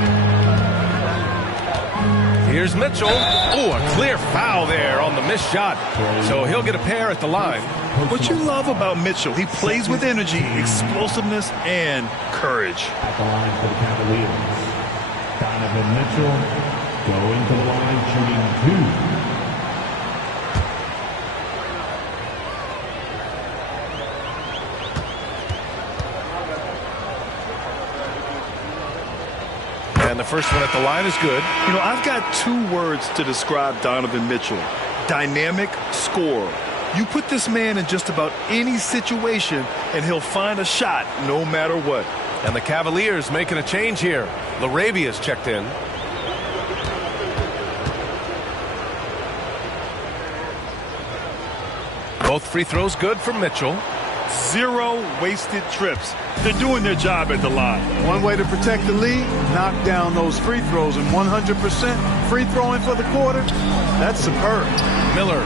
Here's Mitchell. Ooh, a clear foul there on the missed shot. So he'll get a pair at the line. What you love about Mitchell, he plays with energy, explosiveness, and courage. At the line for the Cavaliers, Donovan Mitchell going to the line shooting 2. And the first one at the line is good. You know, I've got 2 words to describe Donovan Mitchell. Dynamic scorer. You put this man in just about any situation, and he'll find a shot no matter what. And the Cavaliers making a change here. Larabia's checked in. Both free throws good for Mitchell. 0 wasted trips. They're doing their job at the line. One way to protect the lead, knock down those free throws, and 100% free throwing for the quarter, that's superb. Miller,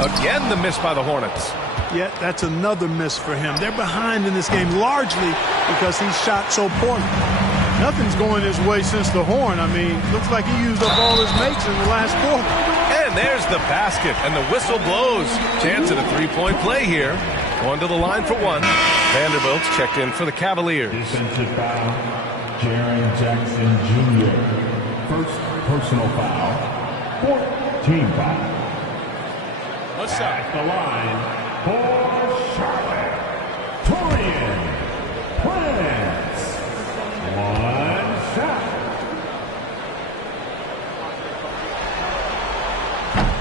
again the miss by the Hornets. Yet that's another miss for him. They're behind in this game largely because he shot so poorly. Nothing's going his way since the horn. I mean, looks like he used up all his mates in the last quarter. And there's the basket, and the whistle blows. Chance at a three-point play here. Going to the line for one. Vanderbilt's checked in for the Cavaliers. Defensive foul, Jaren Jackson Jr. First personal foul, 4th team foul. What's up? At the line for Charlotte, Torian Prince. 1 shot.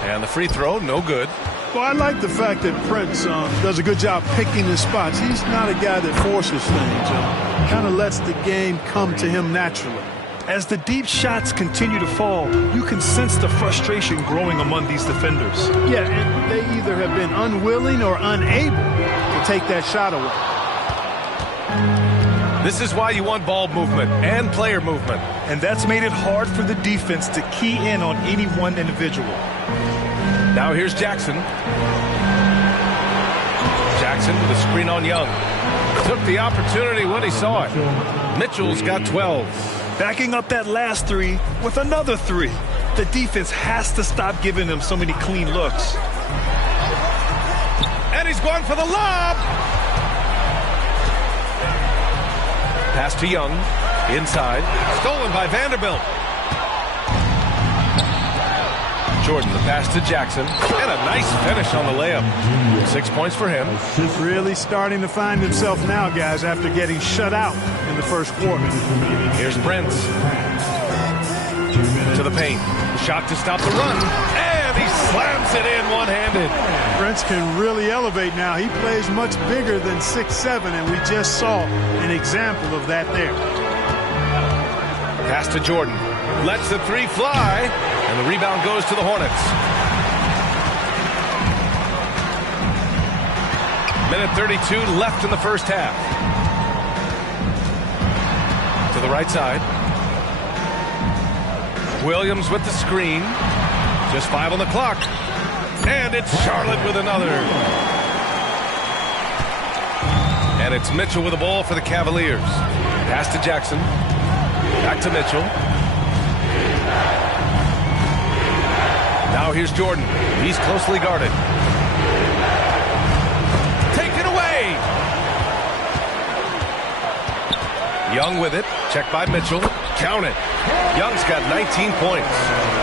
And the free throw, no good. Well, I like the fact that Prince does a good job picking his spots. He's not a guy that forces things. Kind of lets the game come to him naturally. As the deep shots continue to fall, you can sense the frustration growing among these defenders. Yeah, and they either have been unwilling or unable to take that shot away. This is why you want ball movement and player movement. And that's made it hard for the defense to key in on any one individual. Now here's Jackson. Jackson with a screen on Young. Took the opportunity when he saw it. Mitchell's got 12. Backing up that last three with another three. The defense has to stop giving them so many clean looks. And he's going for the lob. Pass to Young. Inside. Stolen by Vanderbilt. Jordan, the pass to Jackson. And a nice finish on the layup. 6 points for him. Really starting to find himself now, guys, after getting shut out in the first quarter. Here's Prince. To the paint. Shot to stop the run. And he slams it in one-handed. Prince can really elevate now. He plays much bigger than 6'7", and we just saw an example of that there. Pass to Jordan. Lets the three fly. And the rebound goes to the Hornets. Minute 32 left in the first half. To the right side. Williams with the screen. Just 5 on the clock. And it's Charlotte with another. And it's Mitchell with the ball for the Cavaliers. Pass to Jackson. Back to Mitchell. Now here's Jordan. He's closely guarded. Taken away. Young with it. Checked by Mitchell. Count it. Young's got 19 points.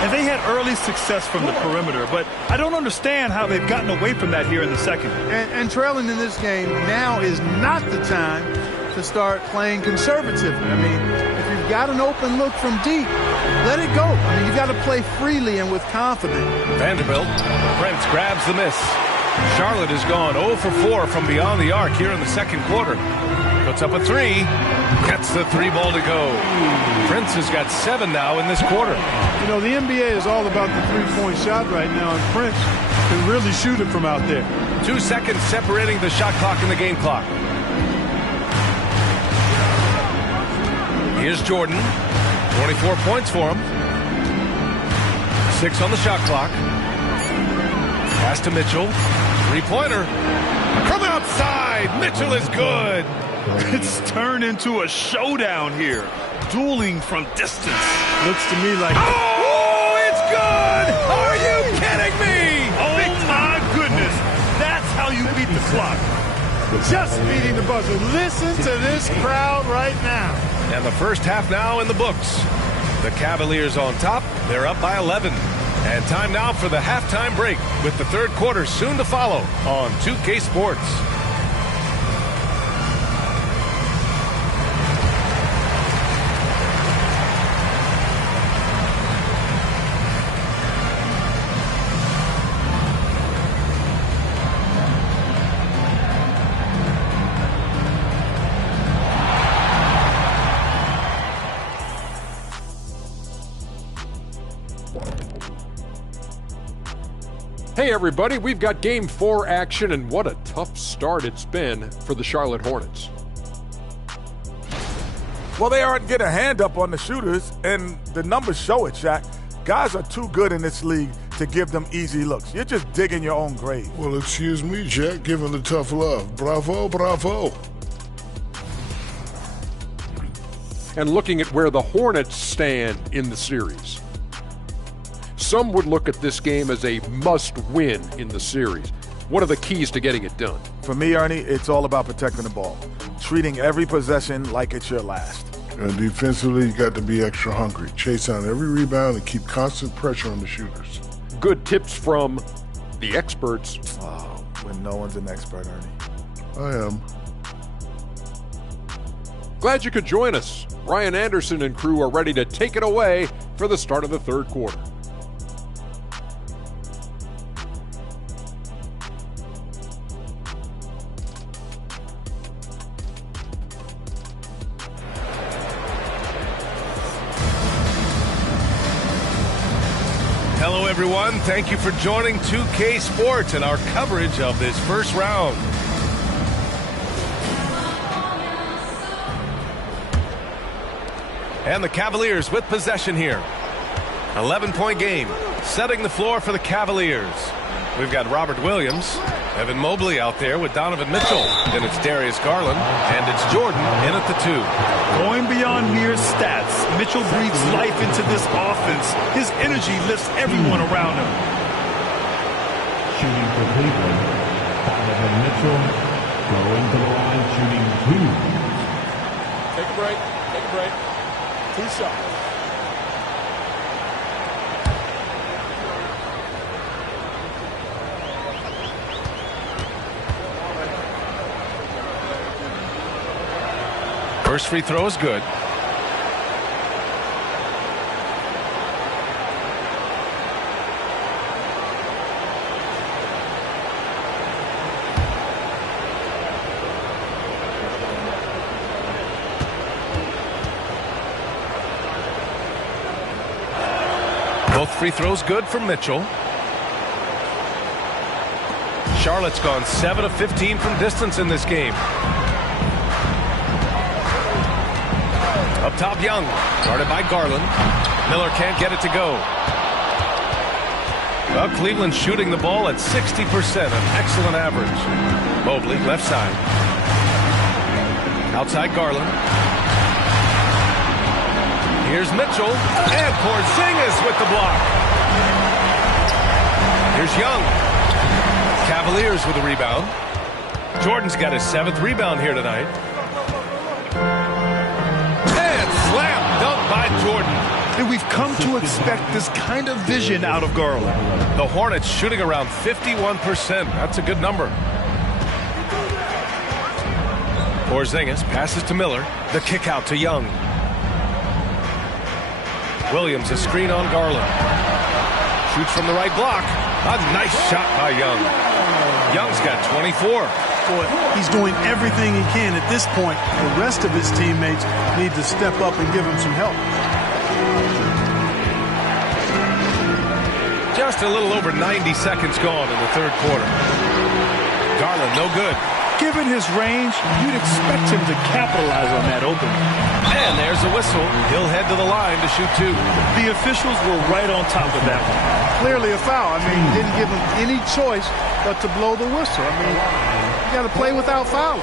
And they had early success from the perimeter, but I don't understand how they've gotten away from that here in the second. And trailing in this game, now is not the time to start playing conservatively. I mean, if you've got an open look from deep, let it go. I mean, you've got to play freely and with confidence. Vanderbilt. Prince grabs the miss. Charlotte has gone 0 for 4 from beyond the arc here in the second quarter. Puts up a three. Gets the three ball to go. Prince has got 7 now in this quarter. You know, the NBA is all about the three-point shot right now, and Prince can really shoot it from out there. 2 seconds separating the shot clock and the game clock. Here's Jordan. 24 points for him. 6 on the shot clock. Pass to Mitchell. Three-pointer. From outside. Mitchell is good. It's turned into a showdown here. Dueling from distance. Looks to me like... Oh, it's good! Are you kidding me? Oh, my goodness. That's how you beat the clock. Just beating the buzzer. Listen to this crowd right now. And the first half now in the books. The Cavaliers on top. They're up by 11. And time now for the halftime break with the third quarter soon to follow on 2K Sports. Hey everybody, we've got Game 4 action, and what a tough start it's been for the Charlotte Hornets. Well, they aren't getting a hand up on the shooters, and the numbers show it, Shaq. Guys are too good in this league to give them easy looks. You're just digging your own grave. Well, excuse me, Jack, giving the tough love. Bravo, bravo. And looking at where the Hornets stand in the series. Some would look at this game as a must-win in the series. What are the keys to getting it done? For me, Ernie, it's all about protecting the ball. Treating every possession like it's your last. And defensively, you got to be extra hungry. Chase down every rebound and keep constant pressure on the shooters. Good tips from the experts. Oh, when no one's an expert, Ernie. I am. Glad you could join us. Ryan Anderson and crew are ready to take it away for the start of the third quarter. Hello, everyone. Thank you for joining 2K Sports and our coverage of this first round. And the Cavaliers with possession here. 11-point game, setting the floor for the Cavaliers. We've got Robert Williams, Evan Mobley out there with Donovan Mitchell. Then it's Darius Garland, and it's Jordan in at the 2. Going beyond mere stats, Mitchell breathes life into this offense. His energy lifts everyone around him. Shooting for Cleveland, Donovan Mitchell going to the line, shooting 2. Take a break. Take a break. 2 shots. First free throw is good. Both free throws good for Mitchell. Charlotte's gone 7 of 15 from distance in this game. Up top, Young, guarded by Garland. Miller can't get it to go. Well, Cleveland shooting the ball at 60%, an excellent average. Mobley, left side. Outside Garland. Here's Mitchell, and Porzingis with the block. Here's Young. Cavaliers with a rebound. Jordan's got his 7th rebound here tonight. Slam dunk by Jordan. And we've come to expect this kind of vision out of Garland. The Hornets shooting around 51%. That's a good number. Porzingis passes to Miller. The kick out to Young. Williams, a screen on Garland. Shoots from the right block. A nice shot by Young. Young's got 24. Boy, he's doing everything he can at this point. The rest of his teammates need to step up and give him some help. Just a little over 90 seconds gone in the third quarter. Garland, no good. Given his range, you'd expect him to capitalize on that opening. And there's a whistle. He'll head to the line to shoot 2. The officials were right on top of that one. Clearly a foul. I mean, didn't give him any choice but to blow the whistle. I mean, you got to play without fouling.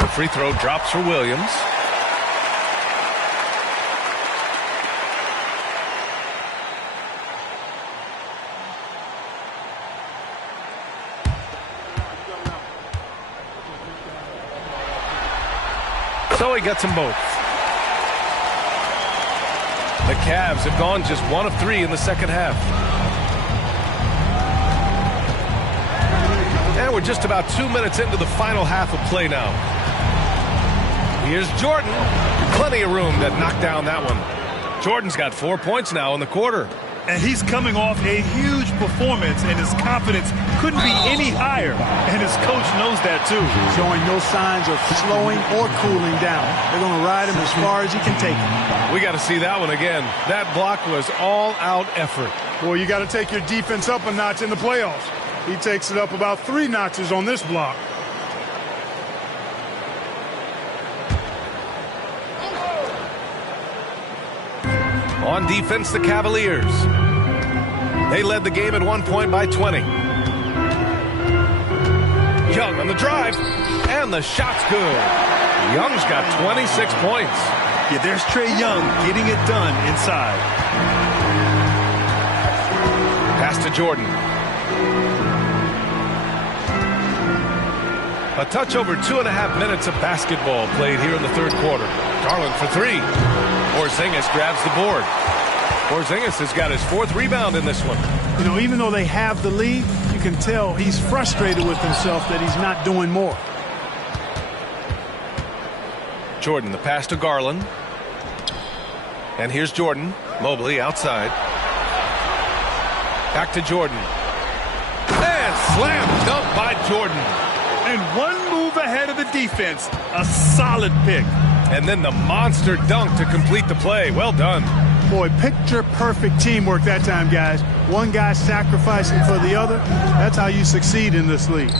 The free throw drops for Williams. So he gets them both. The Cavs have gone just 1 of 3 in the second half. And we're just about 2 minutes into the final half of play now. Here's Jordan. Plenty of room to knock down that one. Jordan's got 4 points now in the quarter. And he's coming off a huge performance, and his confidence couldn't be any higher. And his coach knows that, too. Showing no signs of slowing or cooling down. They're going to ride him as far as he can take him. We got to see that one again. That block was all-out effort. Well, you got to take your defense up a notch in the playoffs. He takes it up about 3 notches on this block. On defense, the Cavaliers. They led the game at 1 point by 20. Young on the drive, and the shot's good. Young's got 26 points. Yeah, there's Trae Young getting it done inside. Pass to Jordan. A touch over 2.5 minutes of basketball played here in the third quarter. Garland for three. Porzingis grabs the board. Porzingis has got his fourth rebound in this one. You know, even though they have the lead, you can tell he's frustrated with himself that he's not doing more. Jordan, the pass to Garland. And here's Jordan. Mobley outside. Back to Jordan. And slam dunk by Jordan. And one move ahead of the defense. A solid pick. And then the monster dunk to complete the play. Well done. Boy, picture-perfect teamwork that time, guys. One guy sacrificing for the other. That's how you succeed in this league.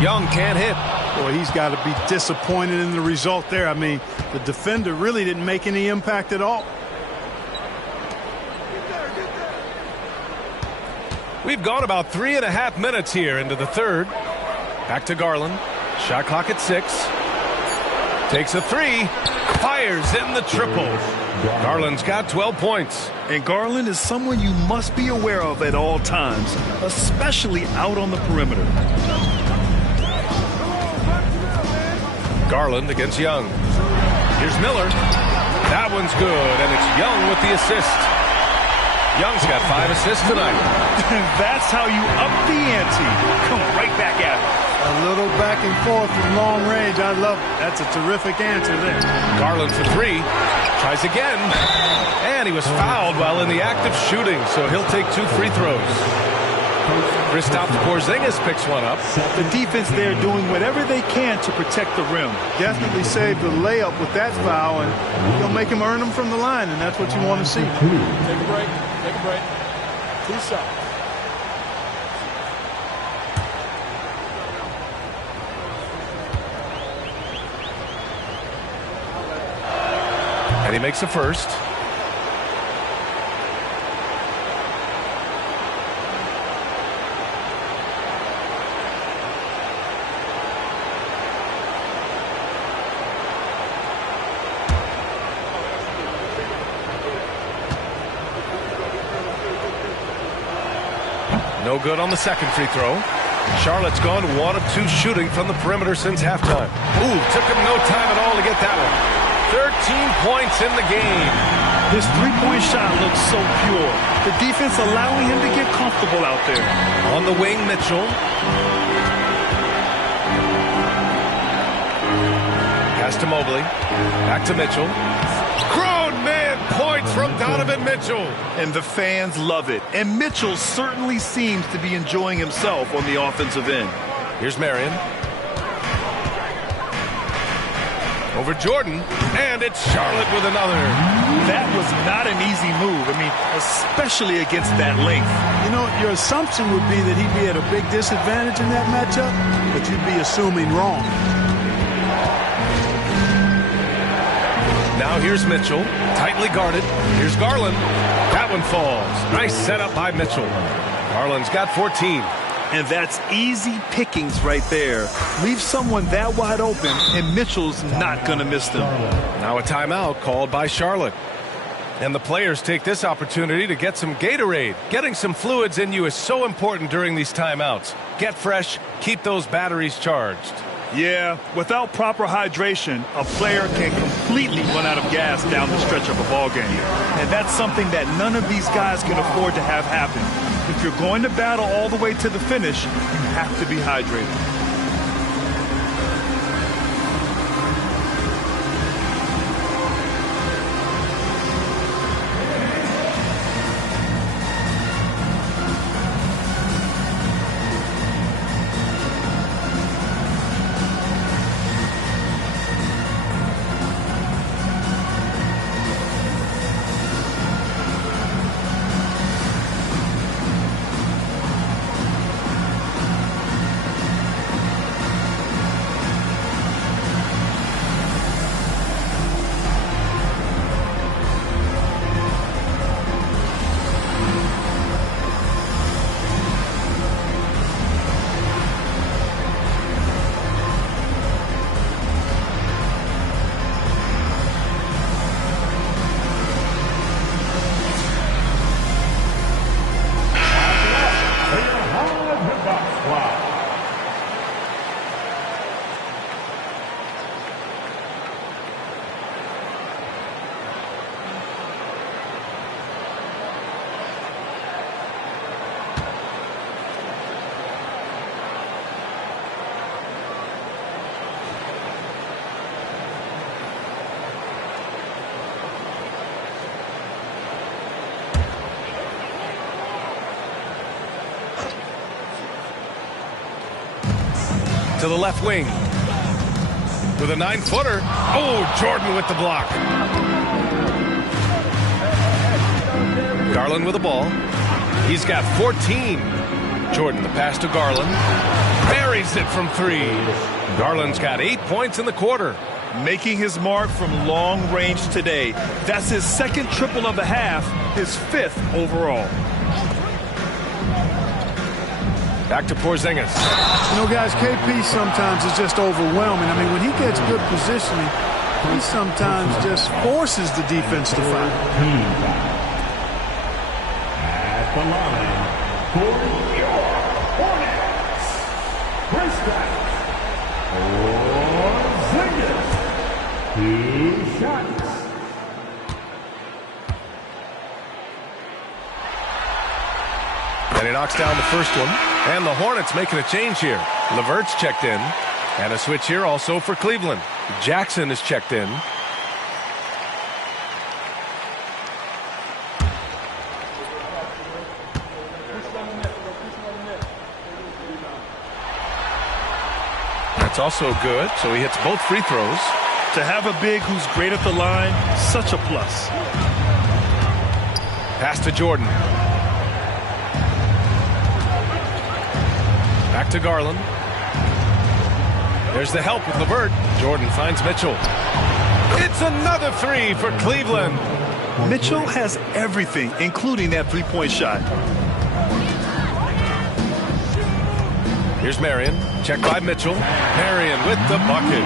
Young can't hit. Boy, he's got to be disappointed in the result there. I mean, the defender really didn't make any impact at all. We've gone about 3.5 minutes here into the third. Back to Garland. Shot clock at 6. Takes a three. Fires in the triple. Garland's got 12 points. And Garland is someone you must be aware of at all times, especially out on the perimeter. Garland against Young. Here's Miller. That one's good, and it's Young with the assist. Young's got 5 assists tonight. That's how you up the ante. Come right back at it. A little back and forth from long range. I love it. That's a terrific answer there. Garland for three. Tries again. And he was fouled while in the act of shooting, so he'll take 2 free throws. Kristaps Porzingis picks one up. The defense there doing whatever they can to protect the rim. Definitely saved the layup with that foul, and he'll make him earn them from the line, and that's what you want to see. Take a break. Take a break. 2 shots. And he makes the first. No good on the second free throw. Charlotte's gone 1 of 2 shooting from the perimeter since halftime. Ooh, took him no time at all to get that one. 13 points in the game. His three-point shot looks so pure. The defense allowing him to get comfortable out there. On the wing, Mitchell. Pass to Mobley. Back to Mitchell. Grown man points from Donovan Mitchell. And the fans love it. And Mitchell certainly seems to be enjoying himself on the offensive end. Here's Marion. Over Jordan, and it's Charlotte with another. That was not an easy move. I mean, especially against that length. You know, your assumption would be that he'd be at a big disadvantage in that matchup, but you'd be assuming wrong. Now here's Mitchell, tightly guarded. Here's Garland. That one falls. Nice setup by Mitchell. Garland's got 14. And that's easy pickings right there. Leave someone that wide open, and Mitchell's not going to miss them. Now a timeout called by Charlotte. And the players take this opportunity to get some Gatorade. Getting some fluids in you is so important during these timeouts. Get fresh, keep those batteries charged. Yeah, without proper hydration, a player can completely run out of gas down the stretch of a ball game. And that's something that none of these guys can afford to have happen. If you're going to battle all the way to the finish, you have to be hydrated. to the left wing. With a 9-footer. Oh, Jordan with the block. Garland with the ball. He's got 14. Jordan, the pass to Garland. Buries it from 3. Garland's got 8 points in the quarter. Making his mark from long range today. That's his second triple of the half, his 5th overall. Back to Porzingis. You know, guys, KP sometimes is just overwhelming. I mean, when he gets good positioning, he sometimes just forces the defense to foul. At the line for your Hornets, Kristaps Porzingis. 2 shots. And he knocks down the first one. And the Hornets making a change here. LeVert's checked in. And a switch here also for Cleveland. Jackson is checked in. That's also good. So he hits both free throws. To have a big who's great at the line, such a plus. Pass to Jordan. Back to Garland. There's the help with LeVert. Jordan finds Mitchell. It's another 3 for Cleveland. Mitchell has everything, including that three-point shot. Here's Marion. Checked by Mitchell. Marion with the bucket.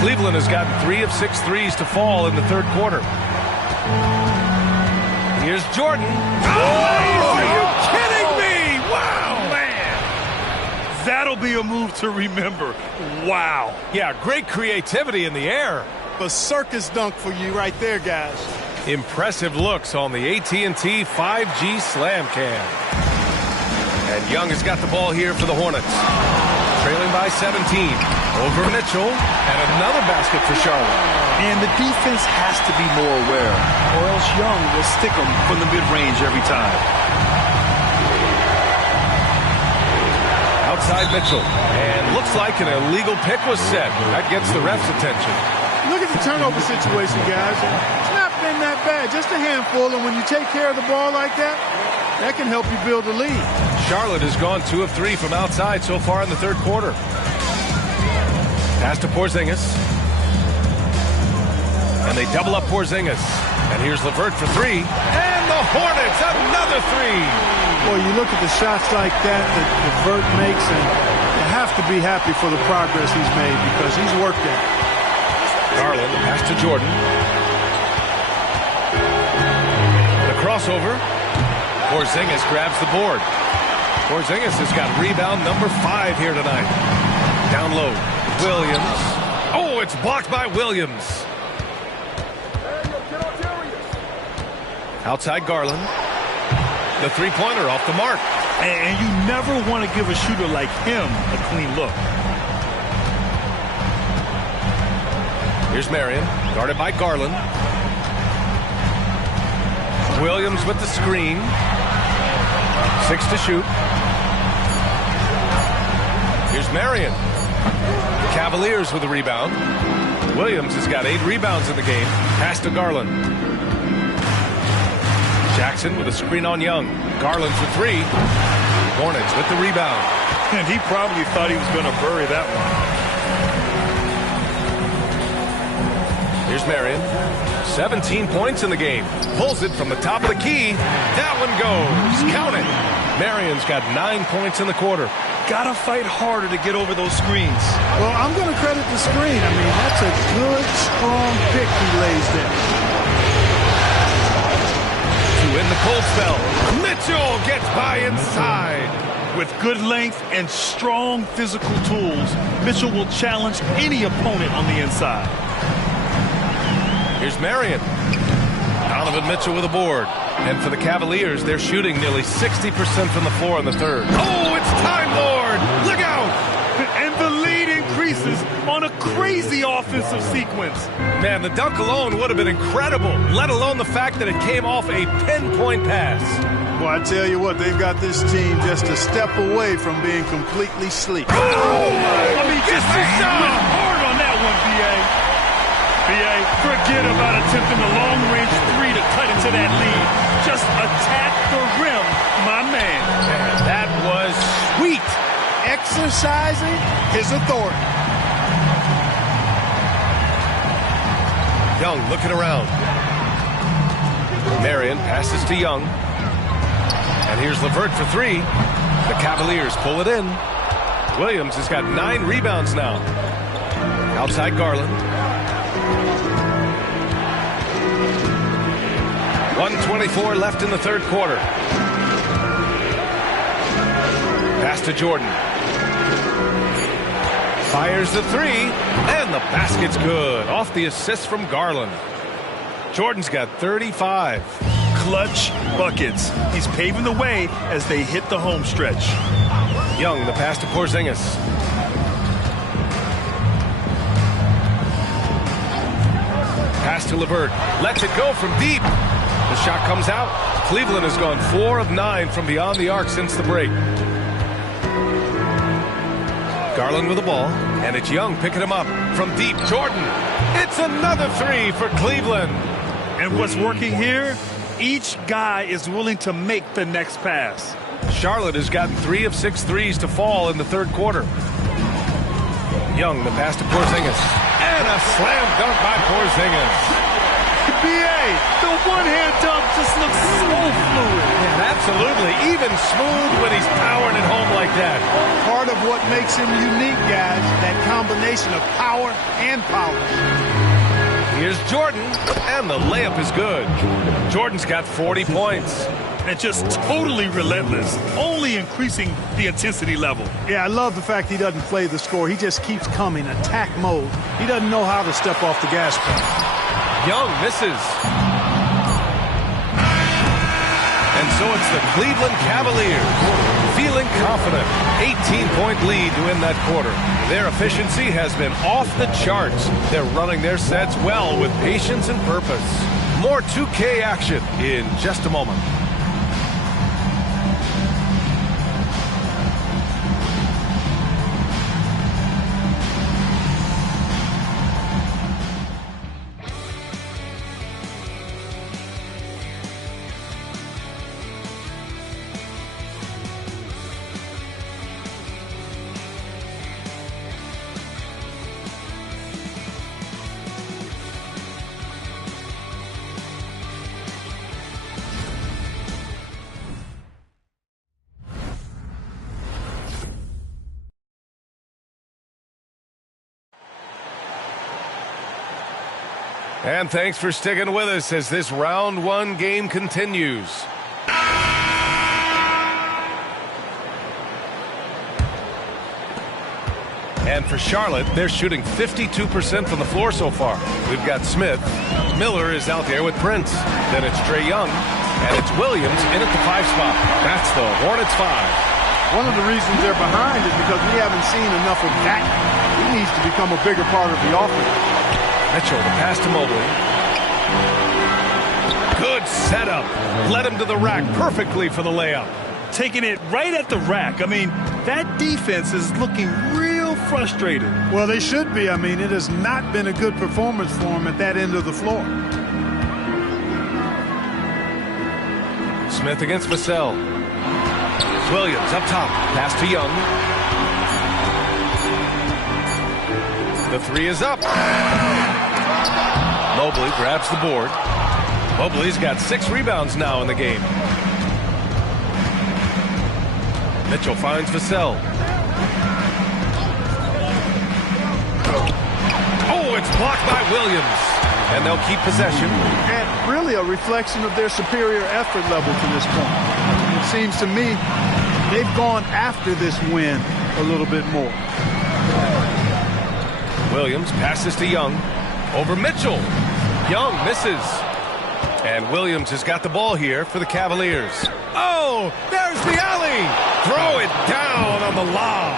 Cleveland has gotten 3 of 6 threes to fall in the third quarter. Here's Jordan. Oh, are you kidding me? Wow, man. That'll be a move to remember. Wow. Yeah, great creativity in the air. A circus dunk for you right there, guys. Impressive looks on the AT&T 5G Slam Cam. And Young has got the ball here for the Hornets. Trailing by 17. Over Mitchell. And another basket for Charlotte. And the defense has to be more aware, or else Young will stick them from the mid-range every time. Outside Mitchell. And looks like an illegal pick was set. That gets the ref's attention. Look at the turnover situation, guys. It's not been that bad. Just a handful, and when you take care of the ball like that, that can help you build a lead. Charlotte has gone 2 of 3 from outside so far in the third quarter. Pass to Porzingis. And they double up Porzingis. And here's LeVert for 3. And the Hornets, another 3. Boy, you look at the shots like that LeVert makes, and you have to be happy for the progress he's made because he's worked it. Garland, pass to Jordan. The crossover. Porzingis grabs the board. Porzingis has got rebound number 5 here tonight. Down low. Williams. Oh, it's blocked by Williams. Outside Garland. The three-pointer off the mark. And you never want to give a shooter like him a clean look. Here's Marion, guarded by Garland. Williams with the screen. 6 to shoot. Here's Marion. Cavaliers with the rebound. Williams has got 8 rebounds in the game. Pass to Garland. Jackson with a screen on Young. Garland for 3. Hornets with the rebound. And he probably thought he was going to bury that one. Here's Marion. 17 points in the game. Pulls it from the top of the key. That one goes. Count it. Marion's got 9 points in the quarter. Gotta fight harder to get over those screens. Well, I'm going to credit the screen. I mean, that's a good, strong pick he lays there. To end the cold spell, Mitchell gets by inside. With good length and strong physical tools, Mitchell will challenge any opponent on the inside. Here's Marion. Donovan Mitchell with a board. And for the Cavaliers, they're shooting nearly 60% from the floor in the third. Oh, it's time, Lord! Look out! And the lead increases on a crazy offensive sequence. Man, the dunk alone would have been incredible, let alone the fact that it came off a pinpoint pass. Well, I tell you what, they've got this team just a step away from being completely sleek. Oh, my. I mean, just hard on that one, B.A. B.A., forget about attempting the long-range three to cut into that lead. Just attack the rim, my man. That was sweet. Exercising his authority. Young looking around. Marion passes to Young. And here's LeVert for three. The Cavaliers pull it in. Williams has got 9 rebounds now. Outside Garland. 1:24 left in the third quarter. Pass to Jordan. Fires the three, and the basket's good. Off the assist from Garland. Jordan's got 35. Clutch buckets. He's paving the way as they hit the home stretch. Young, the pass to Porzingis. Pass to LeVert. Lets it go from deep. The shot comes out. Cleveland has gone 4 of 9 from beyond the arc since the break. Garland with the ball, and it's Young picking him up from deep. Jordan. It's another three for Cleveland. And what's working here? Each guy is willing to make the next pass. Charlotte has gotten 3 of 6 threes to fall in the third quarter. Young, the pass to Porzingis. And a slam dunk by Porzingis. B.A., the one-hand dunk just looks so fluid. And absolutely, even smooth when he's powering it home like that. Part of what makes him unique, guys, that combination of power and power. Here's Jordan, and the layup is good. Jordan's got 40 points. And just totally relentless, only increasing the intensity level. Yeah, I love the fact he doesn't play the score. He just keeps coming, attack mode. He doesn't know how to step off the gas pedal. Young misses. And so it's the Cleveland Cavaliers feeling confident. 18-point lead to win that quarter. Their efficiency has been off the charts. They're running their sets well with patience and purpose. More 2K action in just a moment. And thanks for sticking with us as this round 1 game continues. And for Charlotte, they're shooting 52% from the floor so far. We've got Smith. Miller is out there with Prince. Then it's Trae Young. And it's Williams in at the 5 spot. That's the Hornets 5. One of the reasons they're behind is because we haven't seen enough of that. He needs to become a bigger part of the offense. Mitchell, the pass to Mobley. Good setup. Led him to the rack perfectly for the layup. Taking it right at the rack. I mean, that defense is looking real frustrated. Well, they should be. I mean, it has not been a good performance for him at that end of the floor. Smith against Vassell. Williams up top. Pass to Young. The 3 is up. Mobley grabs the board. Mobley's got 6 rebounds now in the game. Mitchell finds Vassell. Oh, it's blocked by Williams. And they'll keep possession. And really a reflection of their superior effort level to this point. It seems to me they've gone after this win a little bit more. Williams passes to Young. Over Mitchell. Young misses. And Williams has got the ball here for the Cavaliers. Oh, there's the alley. Throw it down on the lob.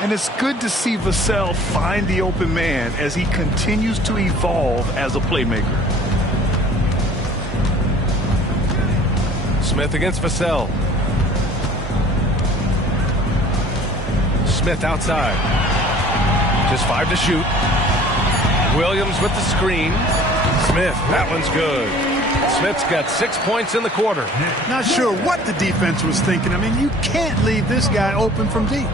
And it's good to see Vassell find the open man as he continues to evolve as a playmaker. Smith against Vassell. Smith outside. Just 5 to shoot. Williams with the screen. Smith, that one's good. Smith's got 6 points in the quarter. Not sure what the defense was thinking. I mean, you can't leave this guy open from deep.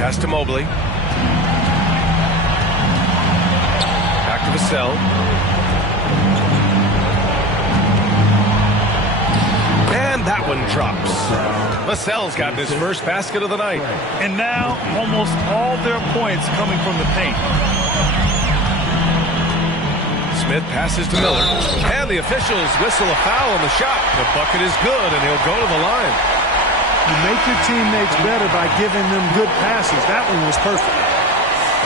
Pass to Mobley. Back to Vassell. And that one drops. Vassell's gotten his first basket of the night. And now almost all their points coming from the paint. Smith passes to Miller. And the officials whistle a foul on the shot. The bucket is good, and he'll go to the line. You make your teammates better by giving them good passes. That one was perfect.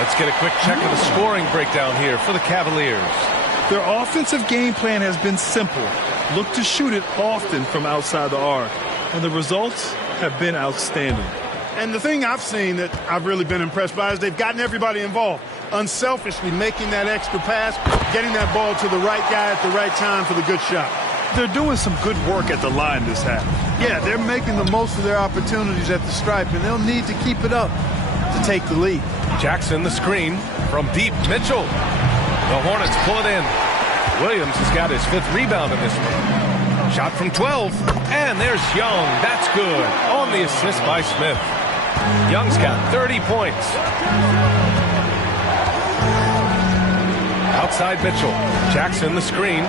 Let's get a quick check of the scoring breakdown here for the Cavaliers. Their offensive game plan has been simple. Look to shoot it often from outside the arc. And the results have been outstanding. And the thing I've seen that I've really been impressed by is they've gotten everybody involved. Unselfishly making that extra pass, getting that ball to the right guy at the right time for the good shot. They're doing some good work at the line this half. Yeah, they're making the most of their opportunities at the stripe, and they'll need to keep it up to take the lead. Jackson the screen from deep. Mitchell. The Hornets pull it in. Williams has got his 5th rebound in this one. Shot from 12. And there's Young. That's good. On the assist by Smith. Young's got 30 points. Outside Mitchell. Jackson the screen.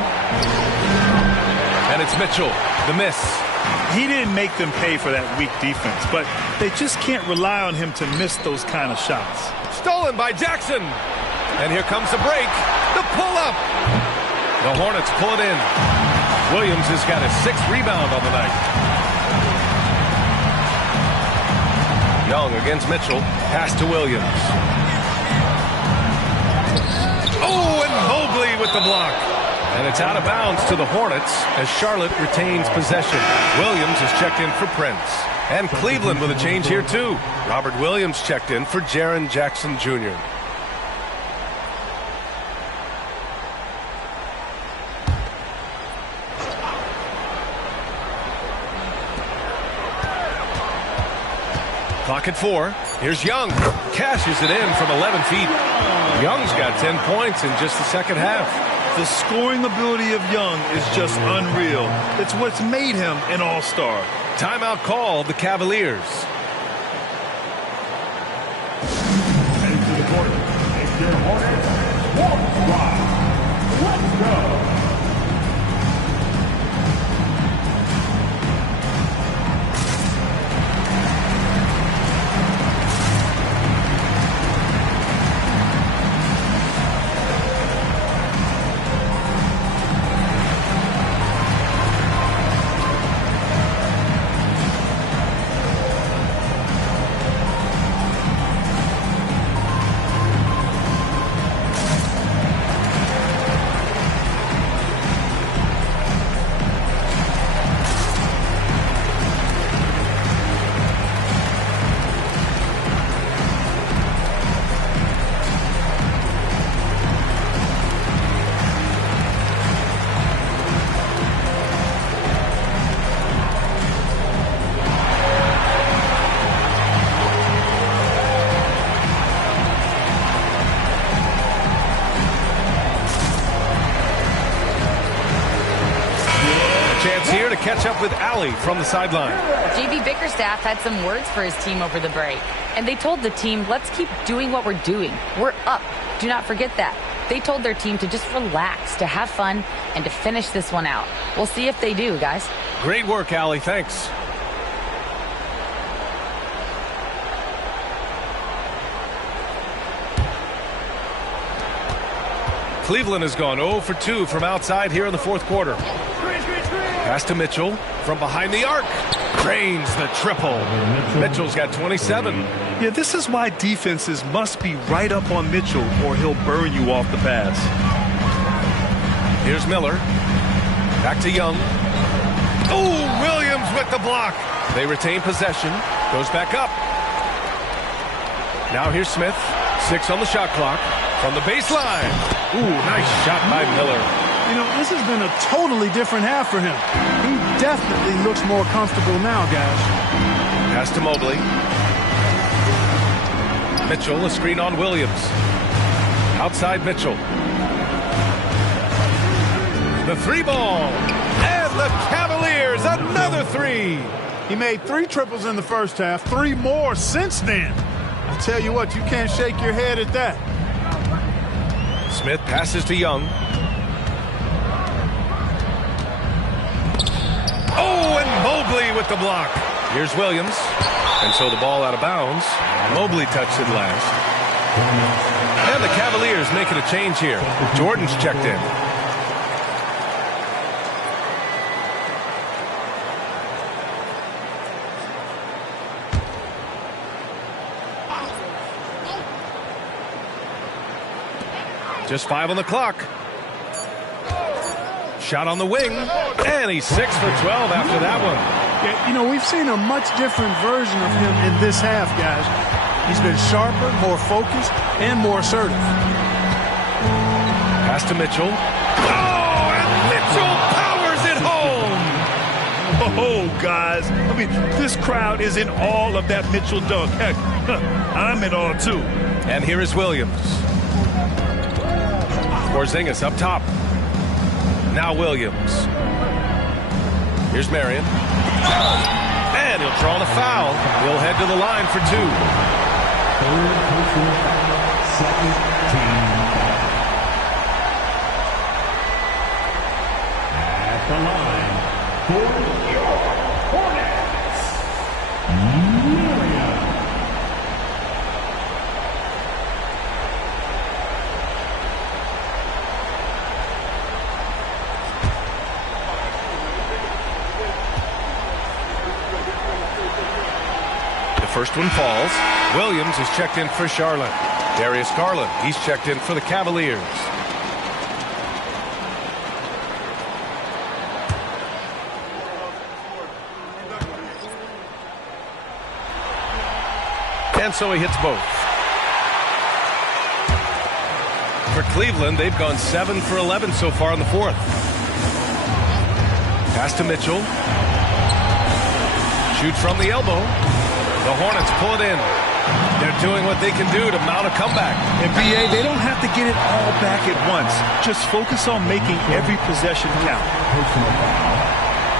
And it's Mitchell. The miss. He didn't make them pay for that weak defense, but they just can't rely on him to miss those kind of shots. Stolen by Jackson. And here comes the break. The pull-up. The Hornets pull it in. Williams has got his 6th rebound on the night. Young against Mitchell. Pass to Williams. Oh, and Mobley with the block. And it's out of bounds to the Hornets as Charlotte retains possession. Williams is checked in for Prince. And Cleveland with a change here, too. Robert Williams checked in for Jaren Jackson Jr. Clock at 4. Here's Young. Cashes it in from 11 feet. Young's got 10 points in just the second half. The scoring ability of Young is just unreal. It's what's made him an all-star. Timeout called the Cavaliers. Into the court. It's your Hornets. Sports Drive. Let's go. Here to catch up with Allie from the sideline. JB Bickerstaff had some words for his team over the break. And they told the team, let's keep doing what we're doing. We're up. Do not forget that. They told their team to just relax, to have fun, and to finish this one out. We'll see if they do, guys. Great work, Allie. Thanks. Cleveland has gone 0 for 2 from outside here in the fourth quarter. Pass to Mitchell from behind the arc. Drains the triple. Mitchell's got 27. Yeah, this is why defenses must be right up on Mitchell or he'll burn you off the pass. Here's Miller. Back to Young. Oh, Williams with the block. They retain possession. Goes back up. Now here's Smith. 6 on the shot clock. From the baseline. Ooh, nice shot by Miller. You know, this has been a totally different half for him. He definitely looks more comfortable now, guys. Pass to Mobley. Mitchell, a screen on Williams. Outside Mitchell. The three ball. And the Cavaliers, another three. He made 3 triples in the first half, 3 more since then. I tell you what, you can't shake your head at that. Smith passes to Young. Oh, and Mobley with the block. Here's Williams. And so the ball out of bounds. Mobley touched it last. And the Cavaliers making a change here. Jordan's checked in. Just 5 on the clock. Shot on the wing. And he's 6 for 12 after that one. Yeah, you know, we've seen a much different version of him in this half, guys. He's been sharper, more focused, and more assertive. Pass to Mitchell. Oh, and Mitchell powers it home. Oh, guys. I mean, this crowd is in awe of that Mitchell dunk. Heck, I'm in awe, too. And here is Williams. Porzingis up top. Now Williams. Here's Marion. And he'll draw the foul. He'll head to the line for 2. Third personal foul, second team foul. At the line for your Hornets, Marion. First one falls. Williams is checked in for Charlotte. Darius Garland, he's checked in for the Cavaliers. And so he hits both. For Cleveland, they've gone 7 for 11 so far in the 4th. Pass to Mitchell. Shoot from the elbow. The Hornets pull it in. They're doing what they can do to mount a comeback. And BA, they don't have to get it all back at once. Just focus on making every possession count. Personal foul.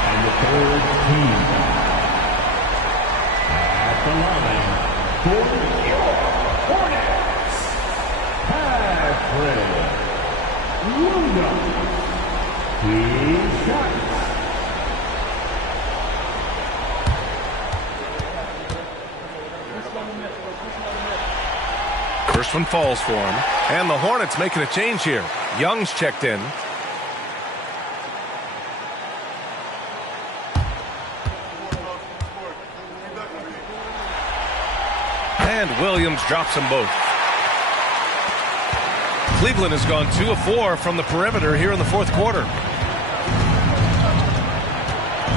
And the third team foul. At the line for your Hornets, Patrick Williams. 2 shots. First one falls for him. And the Hornets making a change here. Young's checked in. And Williams drops them both. Cleveland has gone 2 of 4 from the perimeter here in the 4th quarter.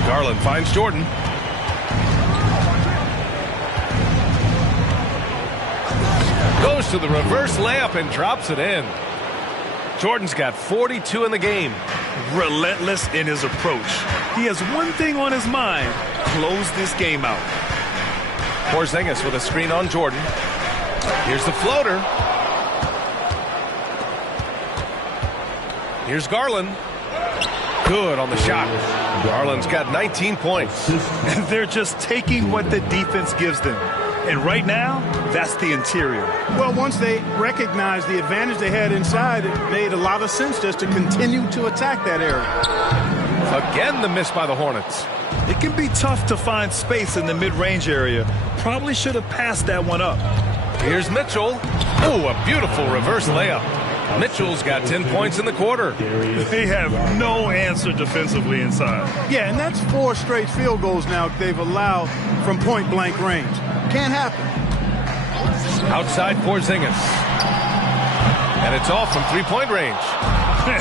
Garland finds Jordan. Goes to the reverse layup and drops it in. Jordan's got 42 in the game. Relentless in his approach. He has one thing on his mind: close this game out. Porzingis with a screen on Jordan. Here's the floater. Here's Garland. Good on the shot. Garland's got 19 points. And they're just taking what the defense gives them. And right now, that's the interior. Well, once they recognized the advantage they had inside, it made a lot of sense just to continue to attack that area. Again, the miss by the Hornets. It can be tough to find space in the mid-range area. Probably should have passed that one up. Here's Mitchell. Oh, a beautiful reverse layup. Mitchell's got 10 points in the quarter. They have no answer defensively inside. Yeah, and that's 4 straight field goals now they've allowed from point-blank range. Can't happen. Outside Porzingis. And it's off from 3-point range.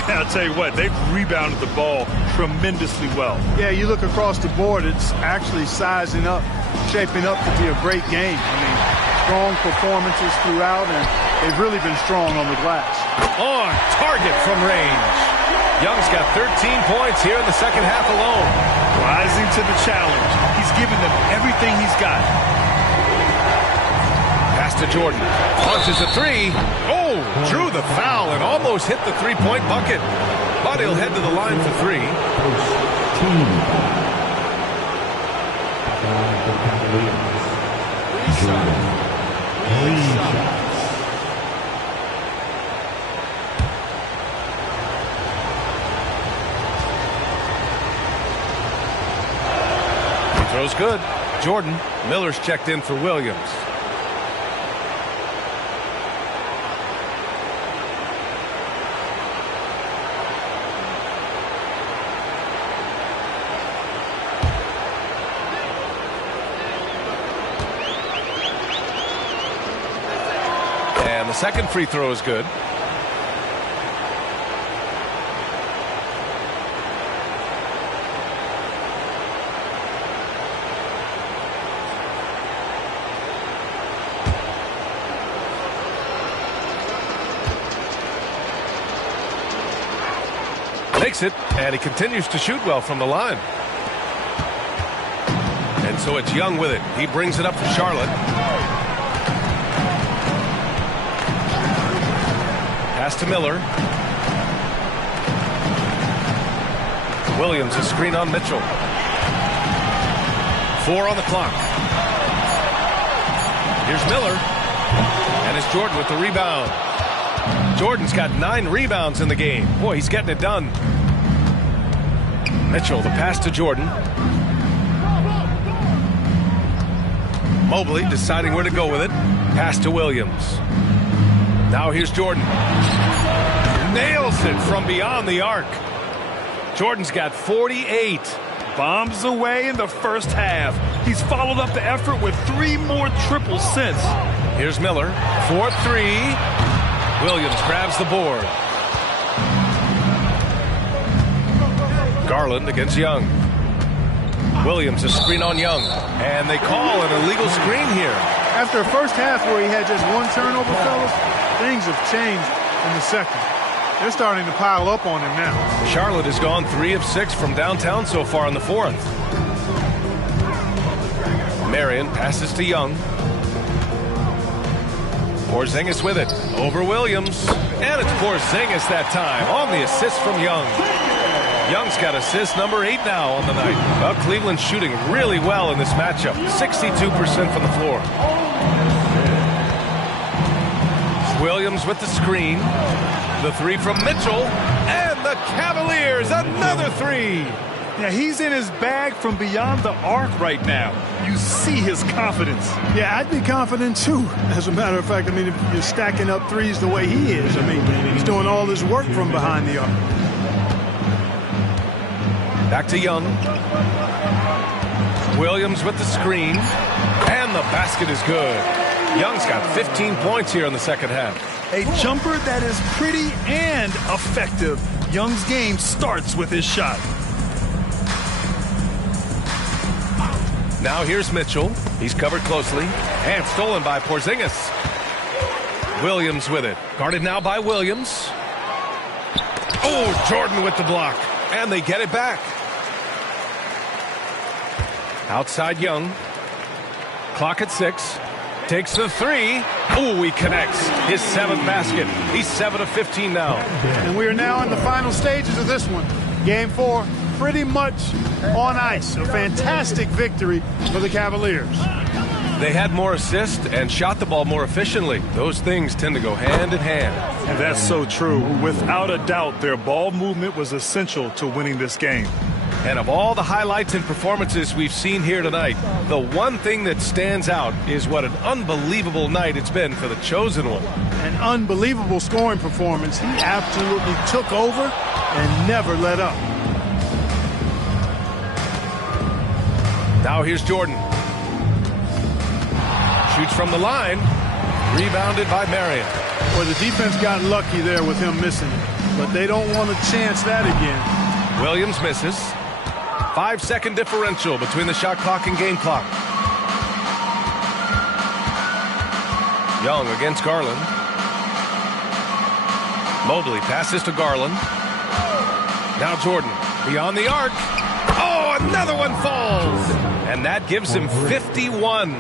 I'll tell you what, they've rebounded the ball tremendously well. Yeah, you look across the board, it's actually sizing up, shaping up to be a great game. I mean, strong performances throughout, and they've really been strong on the glass. On target from range. Young's got 13 points here in the second half alone. Rising to the challenge. He's given them everything he's got. Pass to Jordan. Launches a three. Oh, drew the foul and almost hit the three-point bucket. But he'll head to the line for three. He throws good. Jordan. Miller's checked in for Williams. And the second free throw is good. Makes it, and he continues to shoot well from the line. And so it's Young with it. He brings it up for Charlotte. Pass to Miller. Williams, a screen on Mitchell. 4 on the clock. Here's Miller. And it's Jordan with the rebound. Jordan's got 9 rebounds in the game. Boy, he's getting it done. Mitchell, the pass to Jordan. Mobley deciding where to go with it. Pass to Williams. Now here's Jordan. Nails it from beyond the arc. Jordan's got 48. Bombs away in the first half. He's followed up the effort with 3 more triples since. Here's Miller. 4-3. Williams grabs the board. Garland against Young. Williams, a screen on Young. And they call an illegal screen here. After a first half where he had just 1 turnover, fellas, things have changed in the second. They're starting to pile up on him now. Charlotte has gone 3 of 6 from downtown so far in the fourth. Marion passes to Young. Porzingis with it. Over Williams. And it's Porzingis that time on the assist from Young. Young's got assist number 8 now on the night. Well, Cleveland's shooting really well in this matchup. 62% from the floor. Williams with the screen. The 3 from Mitchell. And the Cavaliers, another 3. Yeah, he's in his bag from beyond the arc right now. You see his confidence. Yeah, I'd be confident too. As a matter of fact, I mean, if you're stacking up threes the way he is, I mean, he's doing all this work from behind the arc. Back to Young. Williams with the screen. And the basket is good. Young's got 15 points here in the second half. A jumper that is pretty and effective. Young's game starts with his shot. Now here's Mitchell. He's covered closely. And stolen by Porzingis. Williams with it. Guarded now by Williams. Oh, Jordan with the block. And they get it back. Outside Young. Clock at 6. Takes the 3. Oh, he connects. His 7th basket. He's 7 of 15 now. And we are now in the final stages of this one. Game 4, pretty much on ice. A fantastic victory for the Cavaliers. They had more assists and shot the ball more efficiently. Those things tend to go hand in hand. And that's so true. Without a doubt, their ball movement was essential to winning this game. And of all the highlights and performances we've seen here tonight, the one thing that stands out is what an unbelievable night it's been for the chosen one. An unbelievable scoring performance. He absolutely took over and never let up. Now here's Jordan. Shoots from the line. Rebounded by Marion. Well, the defense got lucky there with him missing it, but they don't want to chance that again. Williams misses. 5-second differential between the shot clock and game clock. Young against Garland. Mobley passes to Garland. Now Jordan, beyond the arc. Oh, another one falls. And that gives him 51.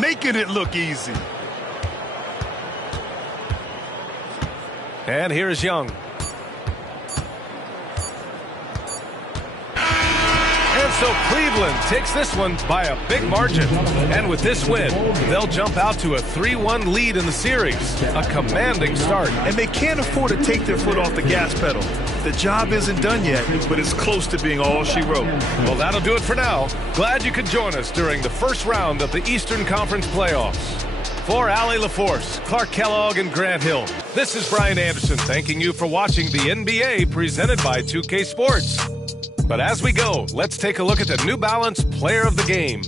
Making it look easy. And here is Young. And so Cleveland takes this one by a big margin. And with this win, they'll jump out to a 3-1 lead in the series. A commanding start. And they can't afford to take their foot off the gas pedal. The job isn't done yet, but it's close to being all she wrote. Well, that'll do it for now. Glad you could join us during the first round of the Eastern Conference playoffs. For Allie LaForce, Clark Kellogg, and Grant Hill, this is Brian Anderson thanking you for watching the NBA presented by 2K Sports. But as we go, let's take a look at the New Balance Player of the Game.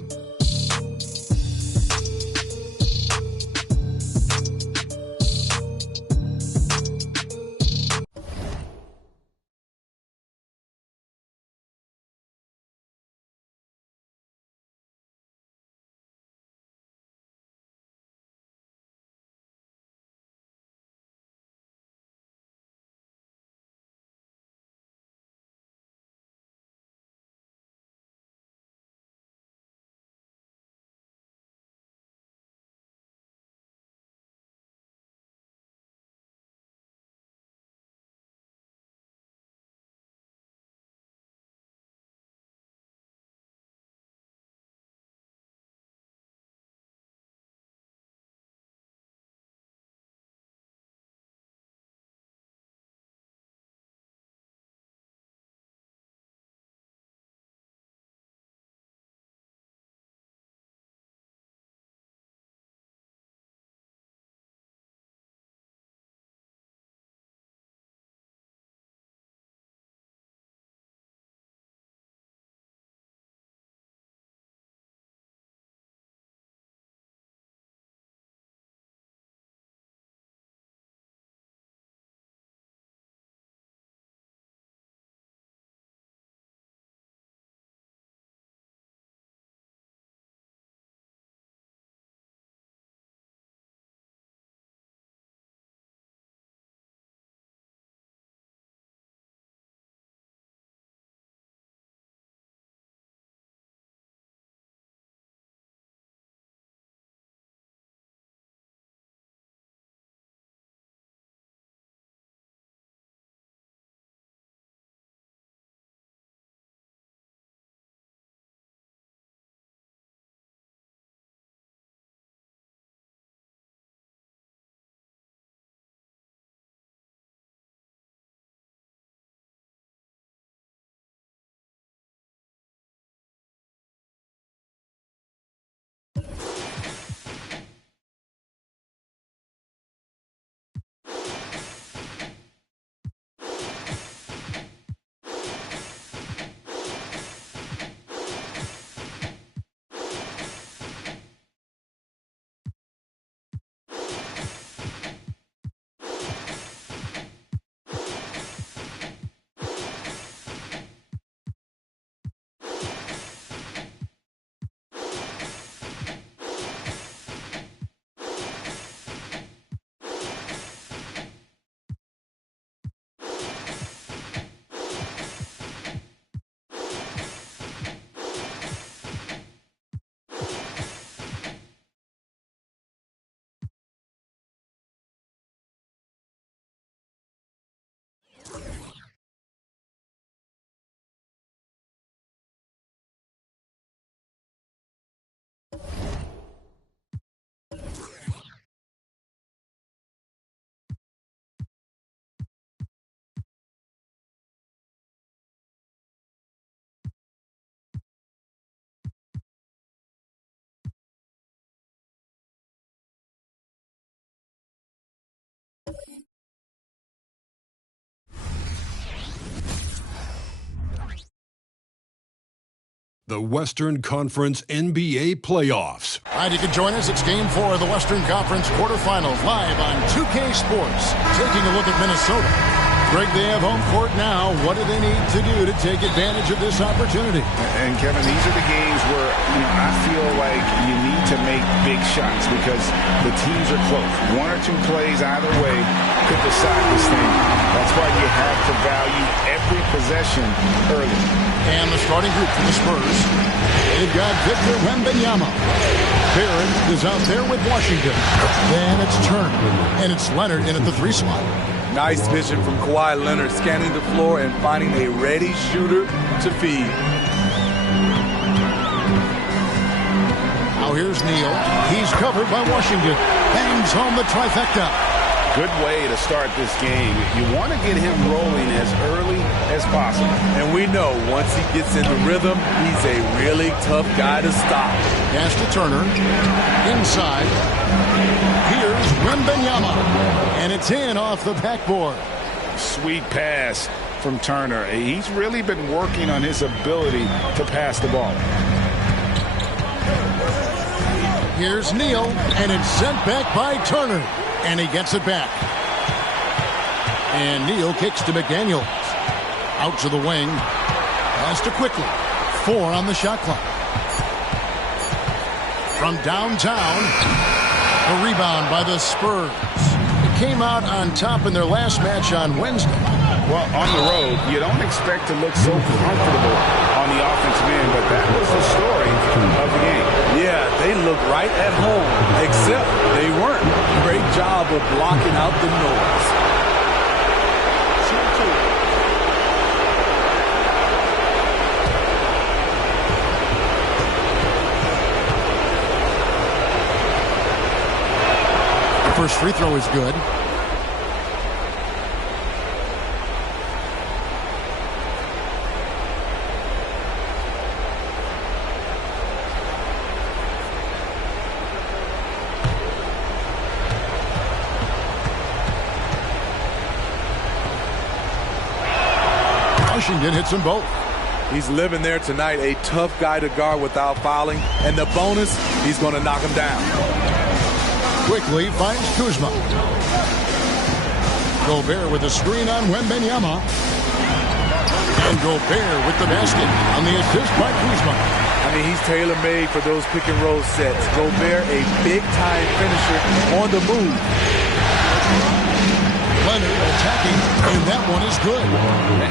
The Western Conference NBA playoffs. All right, you can join us. It's Game 4 of the Western Conference quarterfinals live on 2K Sports. Taking a look at Minnesota. Greg, they have home court now. What do they need to do to take advantage of this opportunity? And, Kevin, these are the games where I feel like you need to make big shots because the teams are close. One or two plays either way could decide this thing. That's why you have to value every possession early. And the starting group for the Spurs. They've got Victor Wembanyama. Barrett is out there with Washington. Then it's Turner. And it's Leonard in at the 3 slot. Nice vision from Kawhi Leonard, scanning the floor and finding a ready shooter to feed. Now here's Neal. He's covered by Washington. Bangs home the trifecta. Good way to start this game. You want to get him rolling as early as possible. And we know once he gets in the rhythm, he's a really tough guy to stop. Pass to Turner. Inside. Here's Wembanyama. And it's in off the backboard. Sweet pass from Turner. He's really been working on his ability to pass the ball. Here's Neal. And it's sent back by Turner. And he gets it back. And Neal kicks to McDaniels. Out to the wing. Pass to Quickly. 4 on the shot clock. From downtown, a rebound by the Spurs. It came out on top in their last match on Wednesday. Well, on the road, you don't expect to look so comfortable on the offensive end, but that was the story of the game. Yeah, they looked right at home, except they weren't. Great job of blocking out the noise. The first free throw is good. Washington hits them both. He's living there tonight, a tough guy to guard without fouling. And the bonus, he's going to knock him down. Quickly finds Kuzma. Gobert with a screen on Wembanyama. And Gobert with the basket on the assist by Kuzma. I mean, he's tailor-made for those pick-and-roll sets. Gobert, a big-time finisher on the move. Leonard attacking, and that one is good.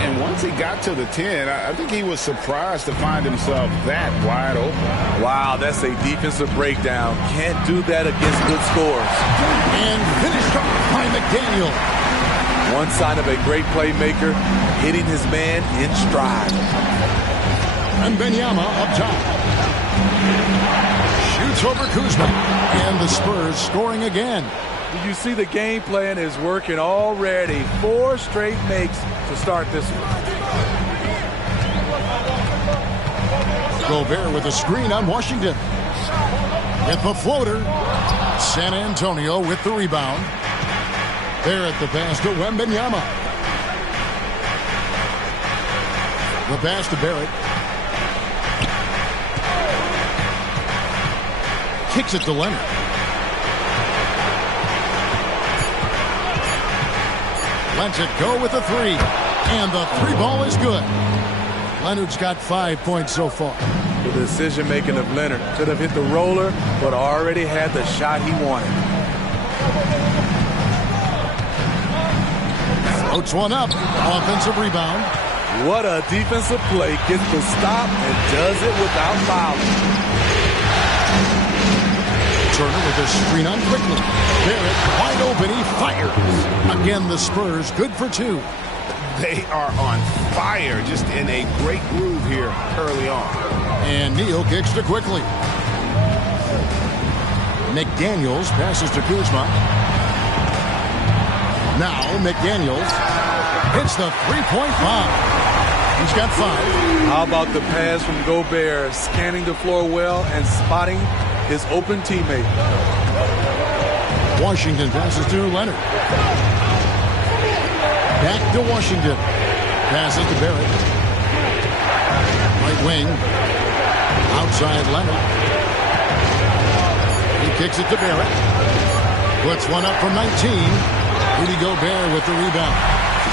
And once he got to the 10, I think he was surprised to find himself that wide open. Wow, that's a defensive breakdown. Can't do that against good scores. And finished up by McDaniel. One sign of a great playmaker, hitting his man in stride. And Wembanyama up top. Shoots over Kuzma. And the Spurs scoring again. You see the game plan is working already. 4 straight makes to start this one. Gobert with a screen on Washington. With the floater. San Antonio with the rebound. There at the pass to Wembanyama. The pass to Barrett. Kicks it to Leonard. Lets it go with the 3. And the 3 ball is good. Leonard's got 5 points so far. The decision-making of Leonard. Could have hit the roller, but already had the shot he wanted. Floats one up. Offensive rebound. What a defensive play. Gets the stop and does it without fouling. Turner with a screen on Quickly. Barrett wide open. He fires. Again, the Spurs good for 2. They are on fire, just in a great groove here early on. And Neal kicks to Quickly. McDaniels passes to Kuzma. Now McDaniels hits the 3-point bomb. He's got 5. How about the pass from Gobert, scanning the floor well and spotting his open teammate. Washington passes to Leonard. Back to Washington. Passes to Barrett. Right wing. Outside Leonard. He kicks it to Barrett. Puts one up from 19. Rudy Gobert with the rebound.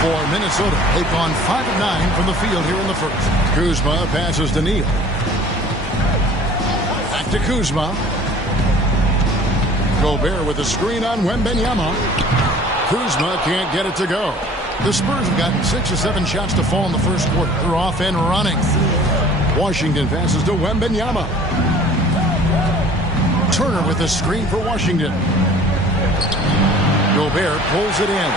for Minnesota. They've gone 5 of 9 from the field here in the first. Kuzma passes to Neal. Back to Kuzma. Gobert with a screen on Wembanyama. Kuzma can't get it to go. The Spurs have gotten 6 or 7 shots to fall in the first quarter. They're off and running. Washington passes to Wembanyama. Turner with a screen for Washington. Gobert pulls it in.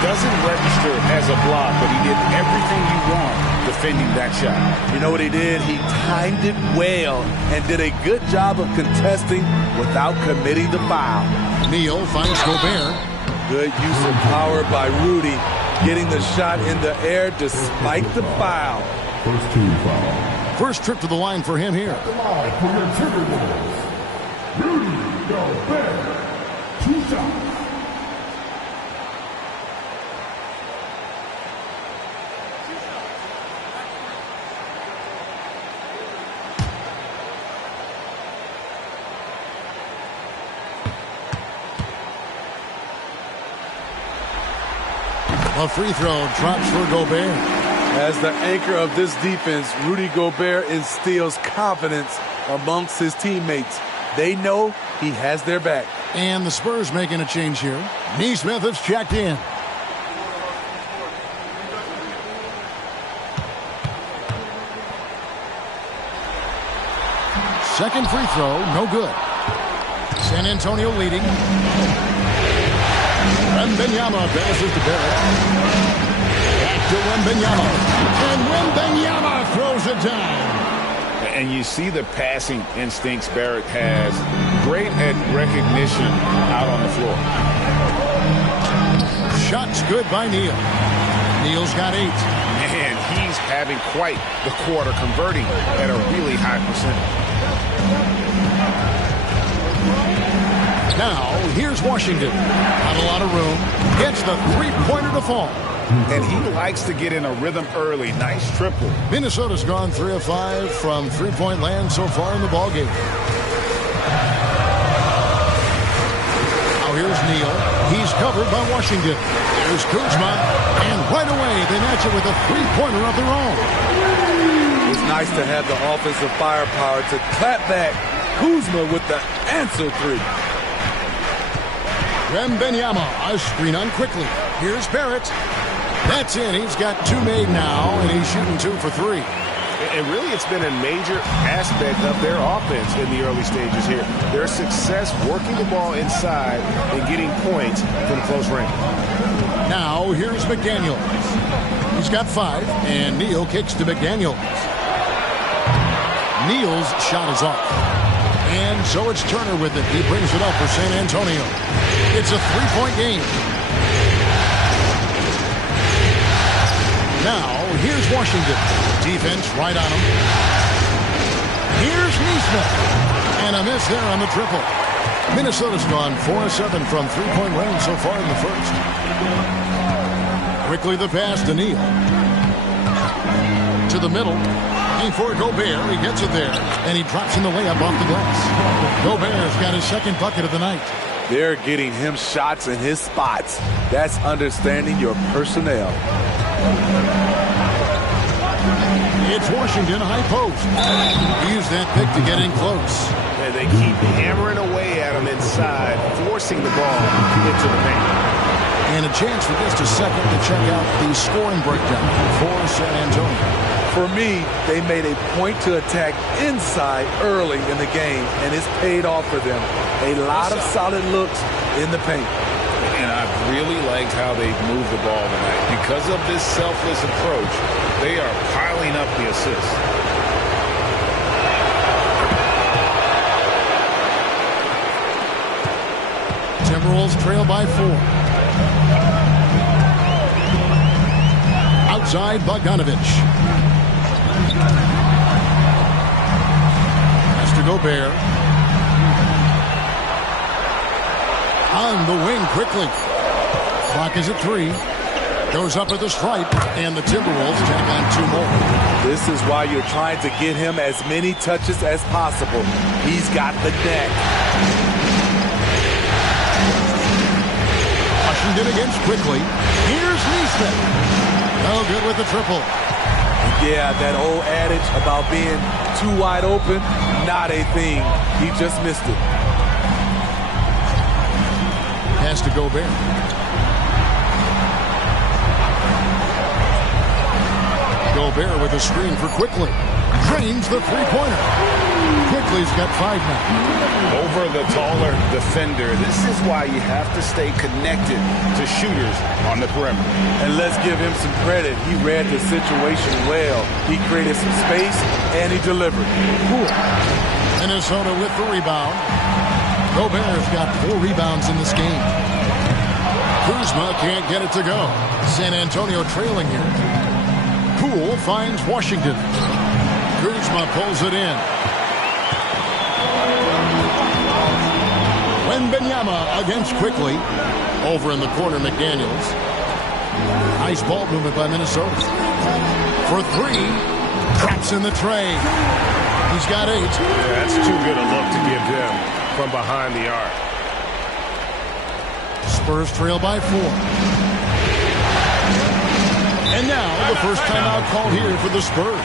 Doesn't register as a block, but he did everything you want defending that shot. You know what he did? He timed it well and did a good job of contesting without committing the foul. Neal finds Gobert. Good use of power by Rudy, getting the shot in the air despite the foul. First team foul. First trip to the line for him here. For your Timberwolves, Rudy Gobert. 2 shots. A free throw drops for Gobert. As the anchor of this defense, Rudy Gobert instills confidence amongst his teammates. They know he has their back. And the Spurs making a change here. Neesmith has checked in. Second free throw, no good. San Antonio leading. Wembanyama passes to Barrett. Back to Wembanyama. And Wembanyama throws it down. And you see the passing instincts Barrett has. Great at recognition out on the floor. Shots good by Neal. Neal's got 8. Man, he's having quite the quarter, converting at a really high percentage. Now, here's Washington. Not a lot of room. Gets the three-pointer to fall. And he likes to get in a rhythm early. Nice triple. Minnesota's gone 3 of 5 from three-point land so far in the ballgame. Now here's Neal. He's covered by Washington. Here's Kuzma. And right away, they match it with a three-pointer of their own. It's nice to have the offensive firepower to clap back Kuzma with the answer 3. Wembanyama, a screen on quickly. Here's Barrett. That's in. He's got 2 made now, and he's shooting 2 for 3. And really, it's been a major aspect of their offense in the early stages here. Their success working the ball inside and getting points from close range. Now, here's McDaniels. He's got 5, and Neal kicks to McDaniels. Neal's shot is off. And so it's Turner with it. He brings it up for San Antonio. It's a 3-point game. Now, here's Washington. Defense right on him. Here's Neesmith. And a miss there on the triple. Minnesota's gone 4 of 7 from three-point range so far in the first. Quickly the pass to Neal. To the middle. For Gobert, he gets it there, and he drops in the layup off the glass. Gobert's got his second bucket of the night. They're getting him shots in his spots. That's understanding your personnel. It's Washington high post. Use that pick to get in close. And they keep hammering away at him inside, forcing the ball into the paint. And a chance for just a second to check out the scoring breakdown for San Antonio. For me, they made a point to attack inside early in the game, and it's paid off for them. A lot of solid looks in the paint. And I really liked how they moved the ball tonight. Because of this selfless approach, they are piling up the assists. Timberwolves trail by 4. Outside, Bogdanovich. Has to Gobert. On the wing quickly. Clock is at 3. Goes up at the stripe, and the Timberwolves tack on 2 more. This is why you're trying to get him as many touches as possible. He's got the neck. A Washington against Quickly. Here's Neesmith. No good with the triple. Yeah, that old adage about being too wide open, not a thing. He just missed it. Pass to Gobert. Gobert with a screen for Quickly. Drains the three-pointer. Quickly's got 5 now. Over the taller defender. This is why you have to stay connected to shooters on the perimeter. And let's give him some credit. He read the situation well. He created some space, and he delivered. Cool. Minnesota with the rebound. Gobert's got 4 rebounds in this game. Kuzma can't get it to go. San Antonio trailing here. Poole finds Washington. Kuzma pulls it in. Wembanyama against Quickly. Over in the corner, McDaniels. Nice ball movement by Minnesota. For 3. Traps in the tray. He's got 8. Yeah, that's too good a look to give him from behind the arc. Spurs trail by 4. And now the first timeout called here for the Spurs.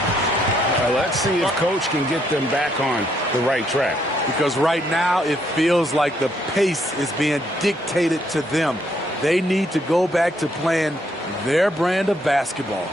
Let's see if Coach can get them back on the right track. Because right now it feels like the pace is being dictated to them. They need to go back to playing their brand of basketball.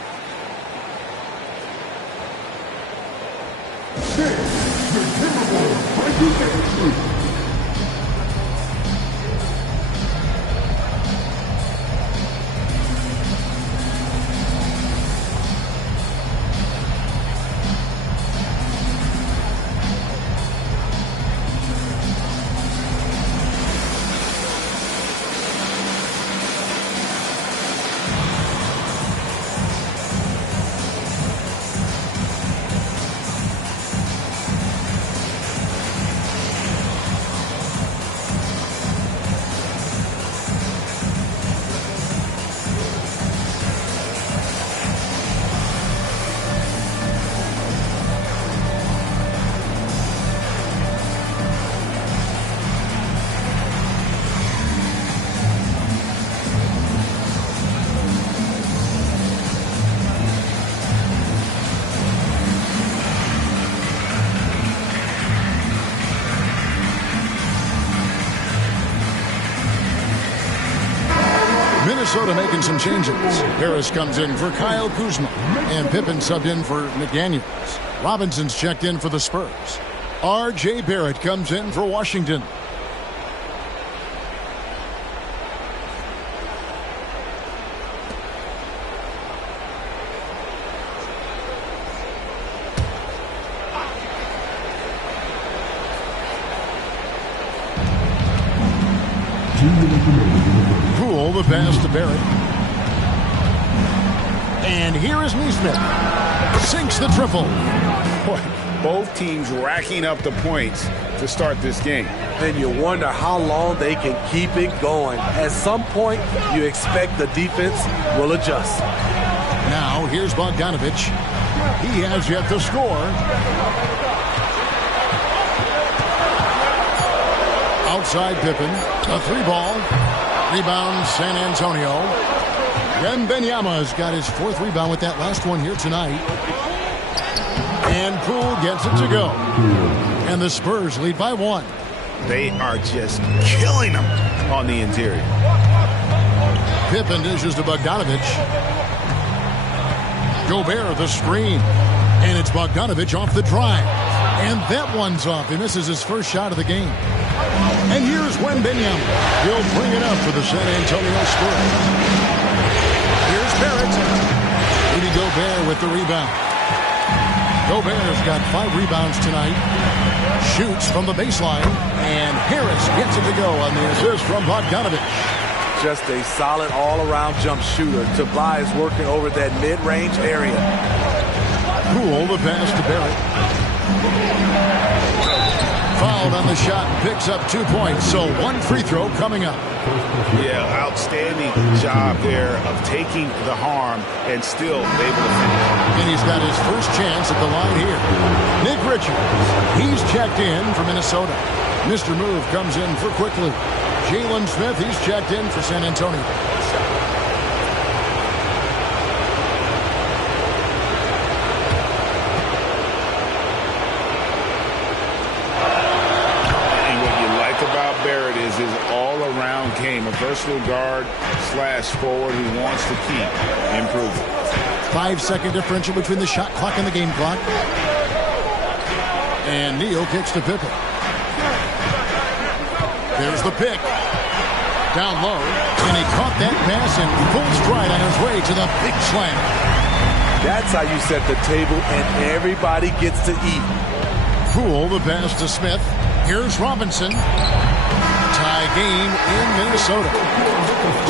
Minnesota making some changes. Harris comes in for Kyle Kuzma, and Pippen subbed in for McDaniels. Robinson's checked in for the Spurs. R.J. Barrett comes in for Washington. Poole, the pass to Barrett. And here is Neesmith. Sinks the triple. Both teams racking up the points to start this game. And you wonder how long they can keep it going. At some point, you expect the defense will adjust. Now, here's Bogdanovich. He has yet to score. Outside Pippen. A 3-ball. Rebound, San Antonio. Wembanyama's got his 4th rebound with that last one here tonight. And Poole gets it to go. And the Spurs lead by 1. They are just killing them on the interior. Pippen dishes to Bogdanovich. Gobert, the screen. And it's Bogdanovich off the drive. And that one's off. He misses his first shot of the game. And here's Wembanyama. He'll bring it up for the San Antonio Spurs. Here's Barrett. Rudy Gobert with the rebound. Gobert's got 5 rebounds tonight. Shoots from the baseline. And Harris gets it to go on the assist from Bogdanovich. Just a solid all-around jump shooter. Tobias working over that mid-range area. Poole, the pass to Barrett. Fouled on the shot, picks up 2 points, so 1 free throw coming up. Yeah, outstanding job there of taking the harm and still able to finish. And he's got his first chance at the line here. Nick Richards, he's checked in for Minnesota. Mr. Move comes in for Quickly. Jalen Smith, he's checked in for San Antonio. Barrett is his all-around game, a versatile guard / forward who wants to keep improving. 5-second differential between the shot clock and the game clock. And Neal kicks to Pippen. There's the pick. Down low. And he caught that pass in full stride on his way to the big slam. That's how you set the table and everybody gets to eat. Poole, the pass to Smith. Here's Robinson. Tie game in Minnesota.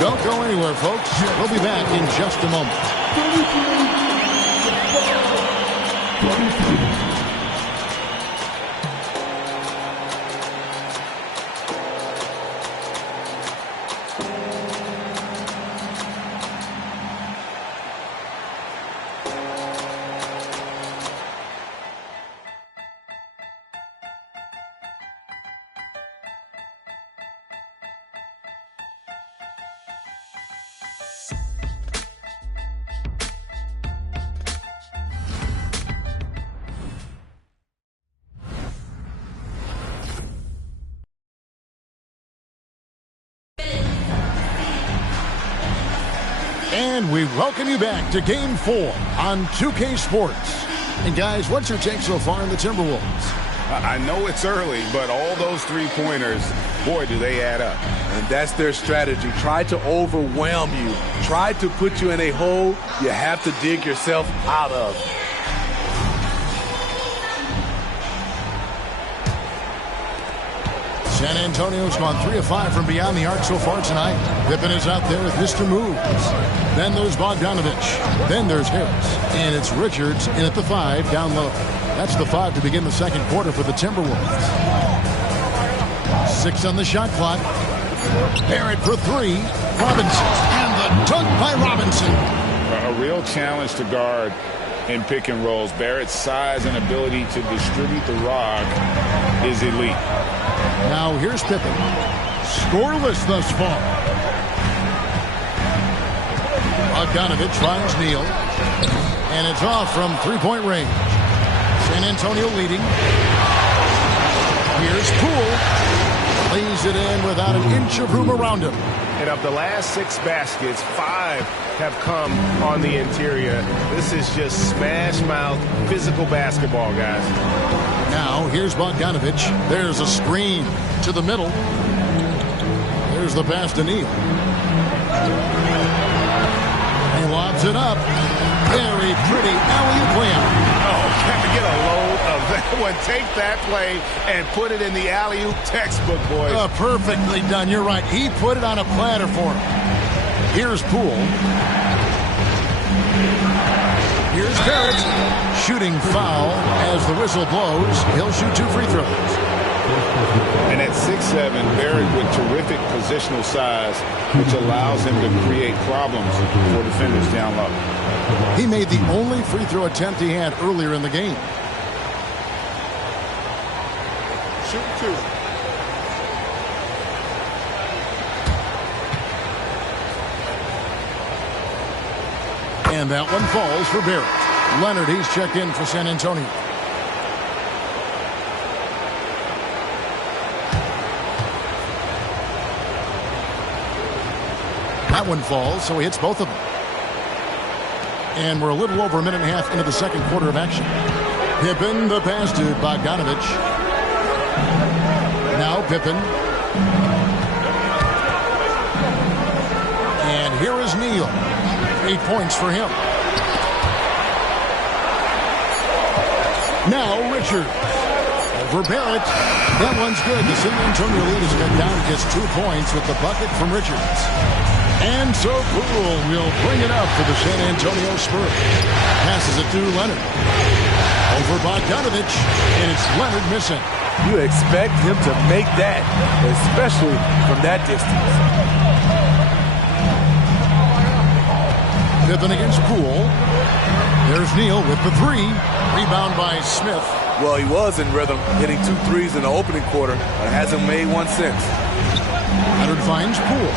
Don't go anywhere, folks. We'll be back in just a moment. And we welcome you back to Game 4 on 2K Sports. And guys, what's your take so far in the Timberwolves? I know it's early, but all those three-pointers, boy, do they add up. And that's their strategy. Try to overwhelm you. Try to put you in a hole you have to dig yourself out of. San Antonio's gone 3 of 5 from beyond the arc so far tonight. Pippen is out there with Mr. Moves. Then there's Bogdanovich. Then there's Harris. And it's Richards in at the 5 down low. That's the 5 to begin the second quarter for the Timberwolves. 6 on the shot clock. Barrett for 3. Robinson. And the dunk by Robinson. A real challenge to guard in pick and rolls. Barrett's size and ability to distribute the rock is elite. Now here's Pippen. Scoreless thus far. Bogdanovich finds Neal. And it's off from three-point range. San Antonio leading. Here's Poole. Lays it in without an inch of room around him. And of the last 6 baskets, 5 have come on the interior. This is just smash-mouth physical basketball, guys. Now, here's Bogdanovich. There's a screen to the middle. There's the pass to Neal. He lobs it up. Very pretty alley-oop layup. Oh, can we get a load of that one? Take that play and put it in the alley-oop textbook, boys. Perfectly done. You're right. He put it on a platter for him. Here's Poole. Here's Barrett. Shooting foul as the whistle blows. He'll shoot 2 free throws. And at 6'7", Barrett with terrific positional size, which allows him to create problems for defenders down low. He made the only free throw attempt he had earlier in the game. Shoot 2. And that one falls for Barrett. Leonard, he's checked in for San Antonio. That one falls, so he hits both of them. And we're a little over a minute and a half into the second quarter of action. Pippen, the pass to Bogdanovich. Now Pippen. And here is Neal. 8 points for him. Now Richards. Over Barrett. That one's good. The San Antonio lead has cut down to just 2 points with the bucket from Richards. And so Poole will bring it up for the San Antonio Spurs. Passes it to Leonard. Over Bogdanovich. And it's Leonard missing. You expect him to make that, especially from that distance. Pippen against Poole. There's Neal with the 3. Rebound by Smith. Well, he was in rhythm, hitting 2 threes in the opening quarter, but hasn't made one since. Leonard finds Poole.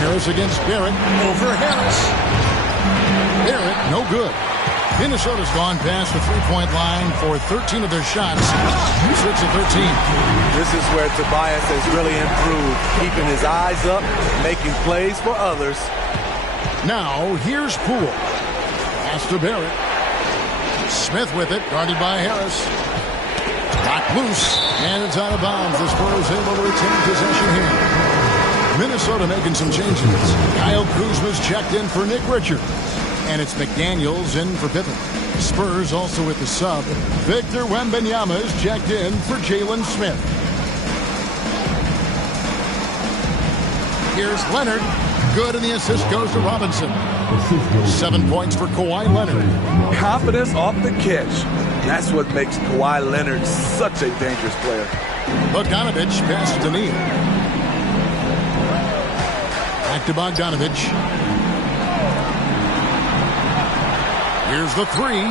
Harris against Barrett. Over Harris. Barrett, no good. Minnesota's gone past the three-point line for 13 of their shots. 6 of 13. This is where Tobias has really improved, keeping his eyes up, making plays for others. Now, here's Poole. Pass to Barrett. Smith with it, guarded by Harris. Knocked loose, and it's out of bounds. The Spurs able to retain possession here. Minnesota making some changes. Kyle Kuzma's checked in for Nick Richards. And it's McDaniels in for Pippen. Spurs also with the sub. Victor Wembanyama is checked in for Jalen Smith. Here's Leonard. Good, and the assist goes to Robinson. 7 points for Kawhi Leonard. Confidence off the catch. That's what makes Kawhi Leonard such a dangerous player. Bogdanovich passes to Neal. Back to Bogdanovich. Here's the three.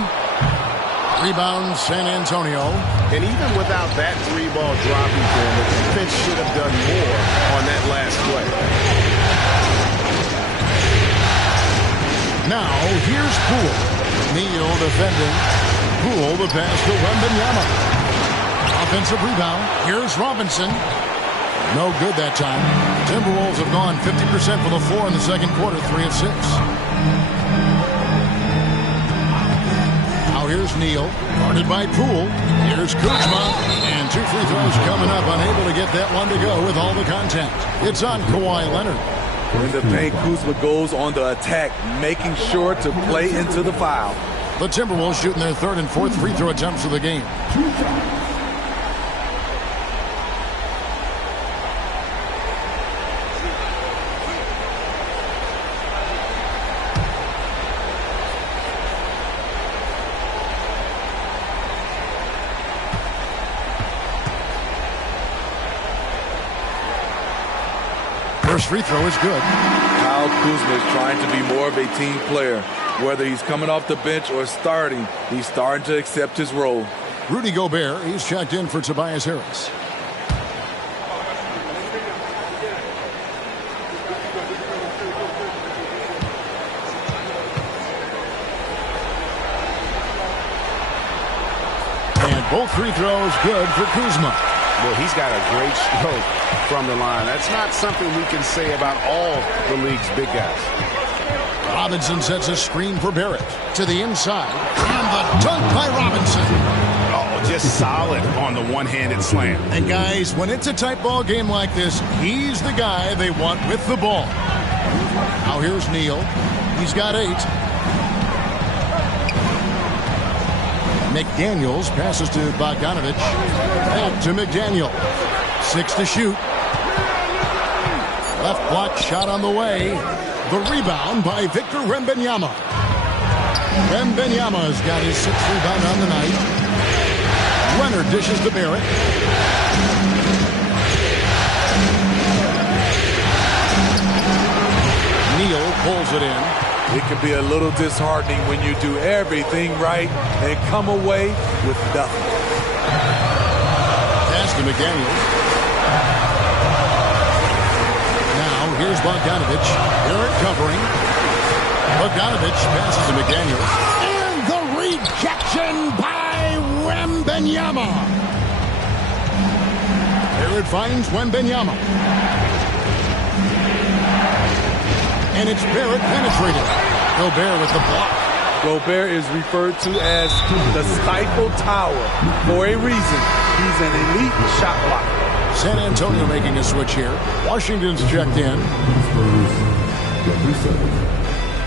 Rebound, San Antonio. And even without that three-ball dropping for him, the defense should have done more on that last play. Now, here's Poole. Neal defending. Poole the pass to Wembanyama. Offensive rebound. Here's Robinson. No good that time. Timberwolves have gone 50% for the floor in the second quarter, 3 of 6. Here's Neal, guarded by Poole. Here's Kuzma, and 2 free throws coming up, unable to get that one to go with all the contact. It's on Kawhi Leonard. In the paint, Kuzma goes on the attack, making sure to play into the foul. The Timberwolves shooting their 3rd and 4th free throw attempts of the game. First free throw is good. Kyle Kuzma is trying to be more of a team player. Whether he's coming off the bench or starting, he's starting to accept his role. Rudy Gobert, he's checked in for Tobias Harris. And both free throws good for Kuzma. Well, he's got a great stroke from the line. That's not something we can say about all the league's big guys. Robinson sets a screen for Barrett to the inside. And the dunk by Robinson. Oh, just solid on the one-handed slam. And guys, when it's a tight ball game like this, he's the guy they want with the ball. Now here's Neal. He's got 8. McDaniels passes to Bogdanovich. Back to McDaniel. 6 to shoot. Left block shot on the way. The rebound by Victor Wembanyama. Wembanyama's got his 6th rebound on the night. Leonard dishes to Barrett. Neal pulls it in. It can be a little disheartening when you do everything right and come away with nothing. Pass to McDaniels. Now here's Bogdanovich. Barrett covering. Bogdanovich passes to McDaniels. And the rejection by Wembanyama. Barrett finds Wembanyama. And it's Barrett penetrated. Gobert with the block. Gobert is referred to as the Stifle Tower for a reason. He's an elite shot blocker. San Antonio making a switch here. Washington's checked in.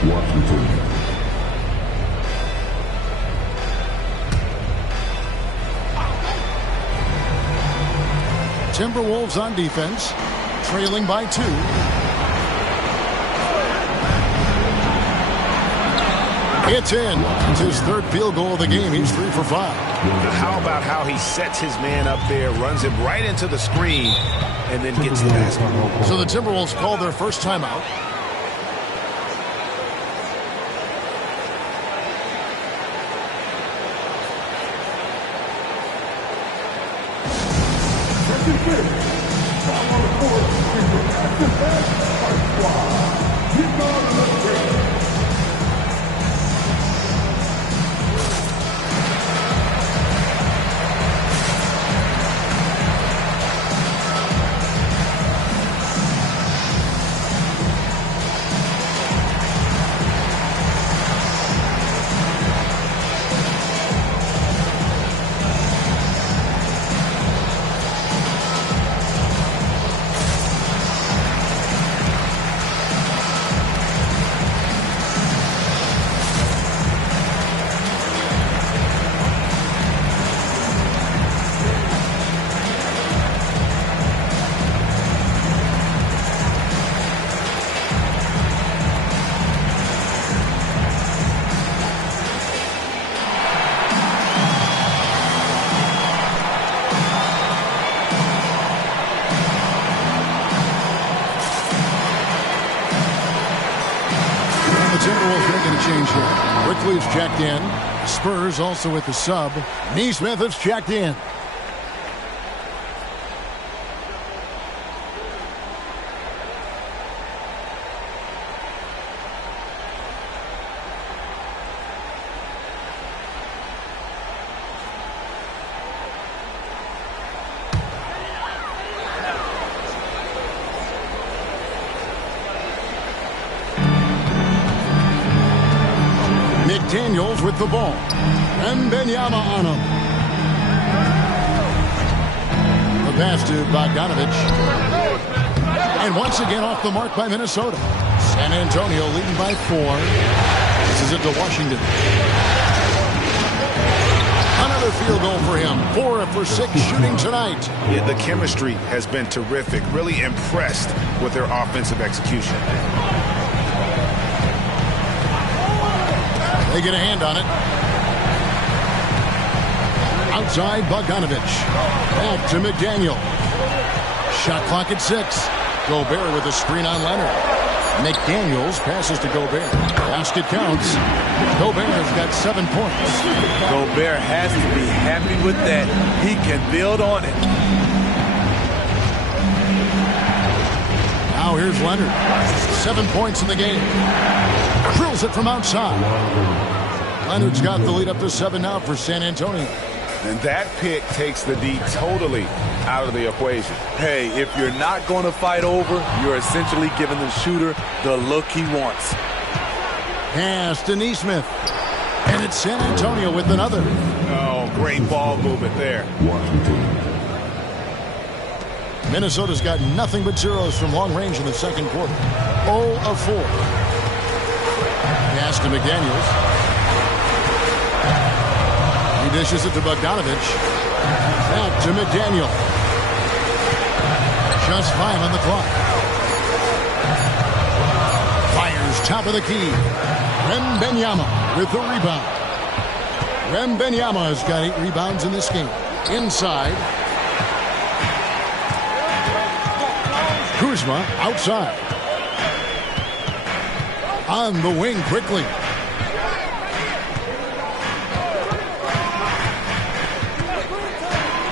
Washington. Timberwolves on defense, trailing by 2. It's in. It's his 3rd field goal of the game. He's 3 for 5. How about how he sets his man up there, runs him right into the screen, and then gets the basket. So the Timberwolves call their first timeout. Quickly's checked in. Spurs also with the sub. Neesmith is checked in. Daniels with the ball. And Benyama on him. The pass to Bogdanovich. And once again off the mark by Minnesota. San Antonio leading by 4. This is it to Washington. Another field goal for him. 4 for 6 shooting tonight. Yeah, the chemistry has been terrific. Really impressed with their offensive execution. They get a hand on it. Outside Bogdanovich. Back to McDaniel. Shot clock at 6. Gobert with a screen on Leonard. McDaniels passes to Gobert. Basket counts. Gobert has got 7 points. Gobert has to be happy with that. He can build on it. Now here's Leonard. 7 points in the game. Drills it from outside. Leonard's got the lead up to 7 now for San Antonio. And that pick takes the D totally out of the equation. Hey, if you're not going to fight over, you're essentially giving the shooter the look he wants. Pass to Neesmith. And it's San Antonio with another. Oh, great ball movement there. Minnesota's got nothing but zeros from long range in the second quarter. 0 of 4. Pass to McDaniels. He dishes it to Bogdanovich. Back to McDaniel. Just 5 on the clock. Fires top of the key. Wembanyama with the rebound. Wembanyama has got 8 rebounds in this game. Inside. Kuzma outside. On the wing quickly.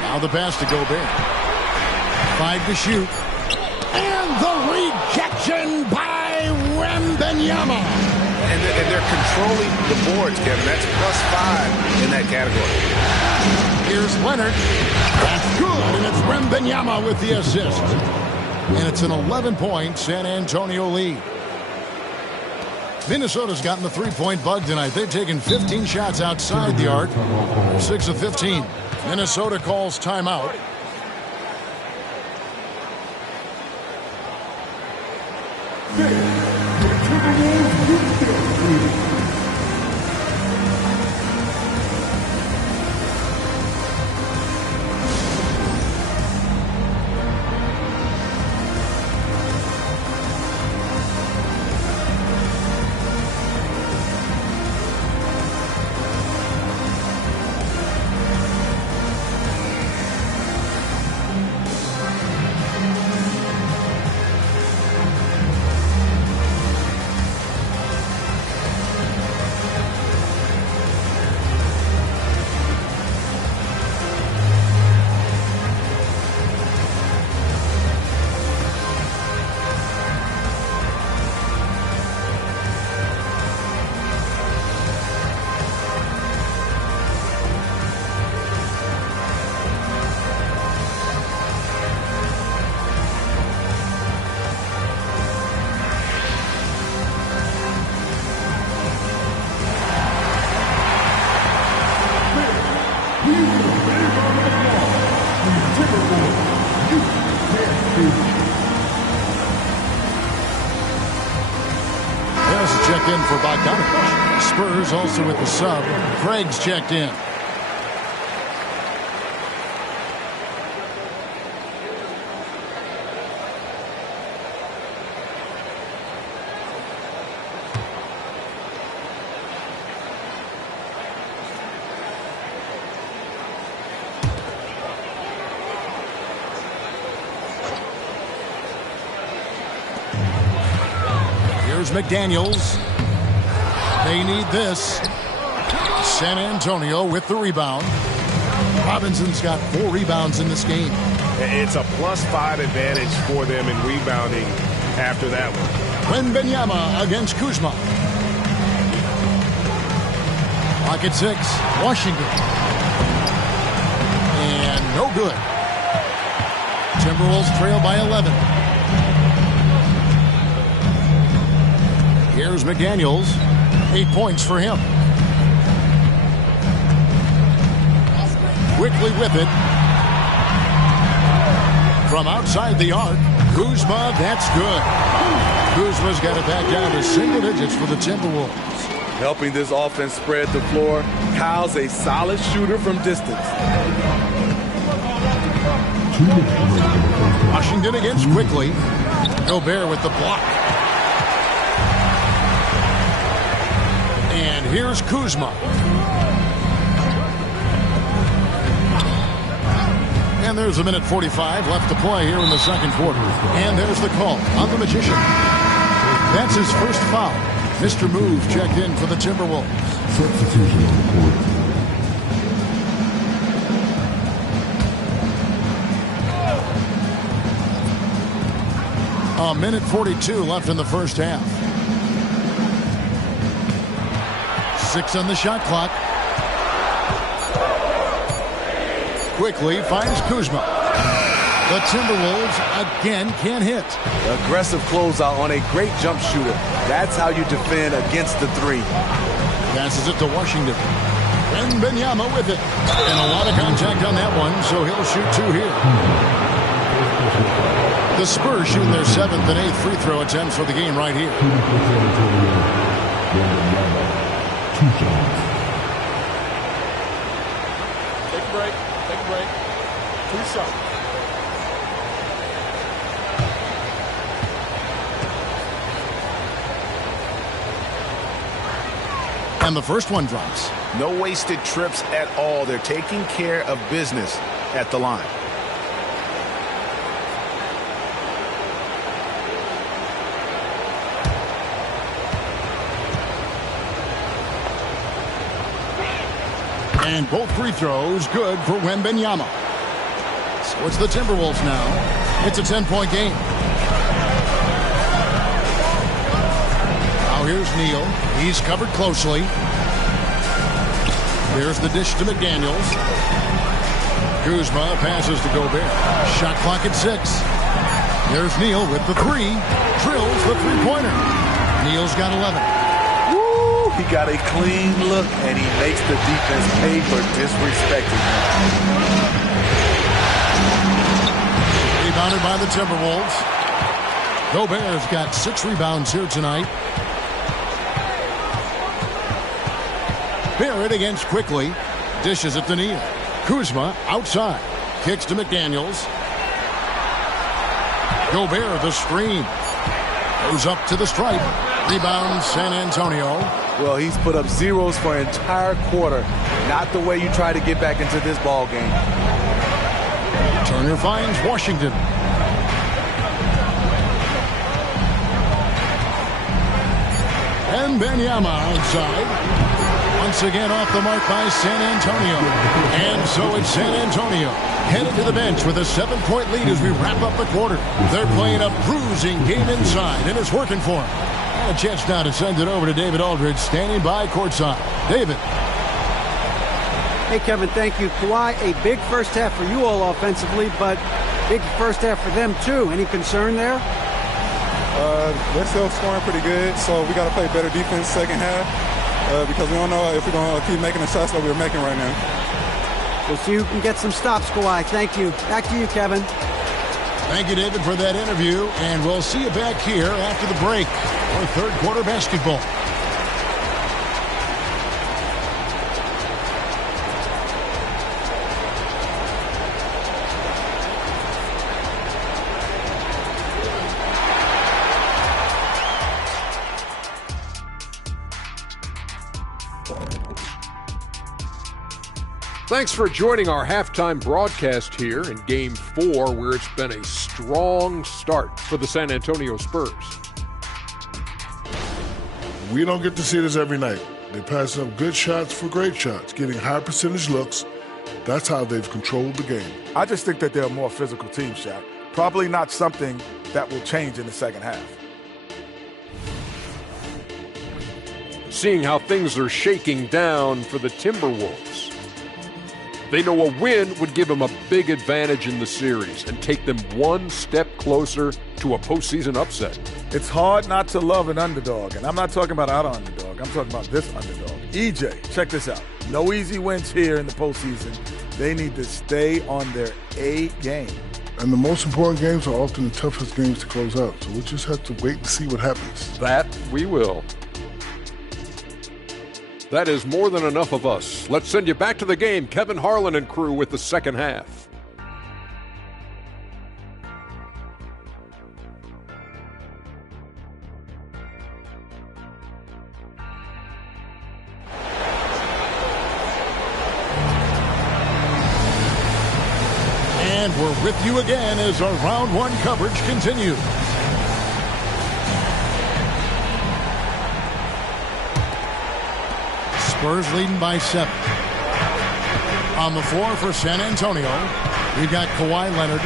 Now the pass to Gobert. 5 to shoot. And the rejection by Wembanyama. And they're controlling the boards, Kevin. That's +5 in that category. Here's Leonard. That's good. And it's Wembanyama with the assist. And it's an 11-point San Antonio lead. Minnesota's gotten the three-point bug tonight. They've taken 15 shots outside the arc. 6 of 15. Minnesota calls timeout. There's a check in for Bogdanovich. Spurs also with the sub. Craig's checked in. Here's McDaniels. They need this. San Antonio with the rebound. Robinson's got 4 rebounds in this game. It's a +5 advantage for them in rebounding after that one. Wembanyama against Kuzma. Clock at 6. Washington. And no good. Timberwolves trail by 11. Here's McDaniels. 8 points for him. Quickly with it. From outside the arc. Kuzma, that's good. Kuzma's got it back down to single digits for the Timberwolves. Helping this offense spread the floor. Kyle's a solid shooter from distance. Washington against Quickly. Gobert with the block. And here's Kuzma. And there's a minute 45 left to play here in the second quarter. And there's the call on the Magician. That's his first foul. Mr. Move checked in for the Timberwolves. Substitution on the court. A minute 42 left in the first half. 6 on the shot clock. Quickly finds Kuzma. The Timberwolves again can't hit. Aggressive closeout on a great jump shooter. That's how you defend against the 3. Passes it to Washington. Wembanyama with it. And a lot of contact on that one, so he'll shoot 2 here. The Spurs shooting their 7th and 8th free throw attempts for the game right here. 2 shots. Take a break. Take a break. 2 shots. And the first one drops. No wasted trips at all. They're taking care of business at the line. And both free throws good for Wembanyama. So it's the Timberwolves now. It's a 10-point game. Now here's Neal. He's covered closely. There's the dish to McDaniels. Kuzma passes to Gobert. Shot clock at 6. There's Neal with the 3. Drills the three-pointer. Neal's got 11. He got a clean look, and he makes the defense pay for disrespecting him. Rebounded by the Timberwolves. Gobert's got 6 rebounds here tonight. Barrett against Quickly. Dishes it to Neal. Kuzma outside. Kicks to McDaniels. Gobert the screen. Goes up to the stripe. Rebound San Antonio. Well, he's put up zeros for an entire quarter. Not the way you try to get back into this ball game. Turner finds Washington. And Wembanyama outside. Once again off the mark by San Antonio. And so it's San Antonio headed to the bench with a 7-point lead as we wrap up the quarter. They're playing a bruising game inside, and it's working for them. And a chance now to send it over to David Aldridge, standing by courtside. David. Hey, Kevin, thank you. Kawhi, a big first half for you all offensively, but big first half for them, too. Any concern there? They're still scoring pretty good, so we got to play better defense second half because we don't know if we're going to keep making the shots that we're making right now. We'll see who can get some stops, Kawhi. Thank you. Back to you, Kevin. Thank you, David, for that interview, and we'll see you back here after the break for third quarter basketball. Thanks for joining our halftime broadcast here in Game 4, where it's been a strong start for the San Antonio Spurs. We don't get to see this every night. They pass up good shots for great shots, getting high percentage looks. That's how they've controlled the game. I just think that they're a more physical team, Shaq. Probably not something that will change in the second half. Seeing how things are shaking down for the Timberwolves. They know a win would give them a big advantage in the series and take them one step closer to a postseason upset. It's hard not to love an underdog, and I'm not talking about our underdog. I'm talking about this underdog. EJ, check this out. No easy wins here in the postseason. They need to stay on their A game. And the most important games are often the toughest games to close out, so we'll just have to wait and see what happens. That we will. That is more than enough of us. Let's send you back to the game. Kevin Harlan and crew with the second half. And we're with you again as our round one coverage continues. Spurs leading by 7. On the floor for San Antonio, we've got Kawhi Leonard,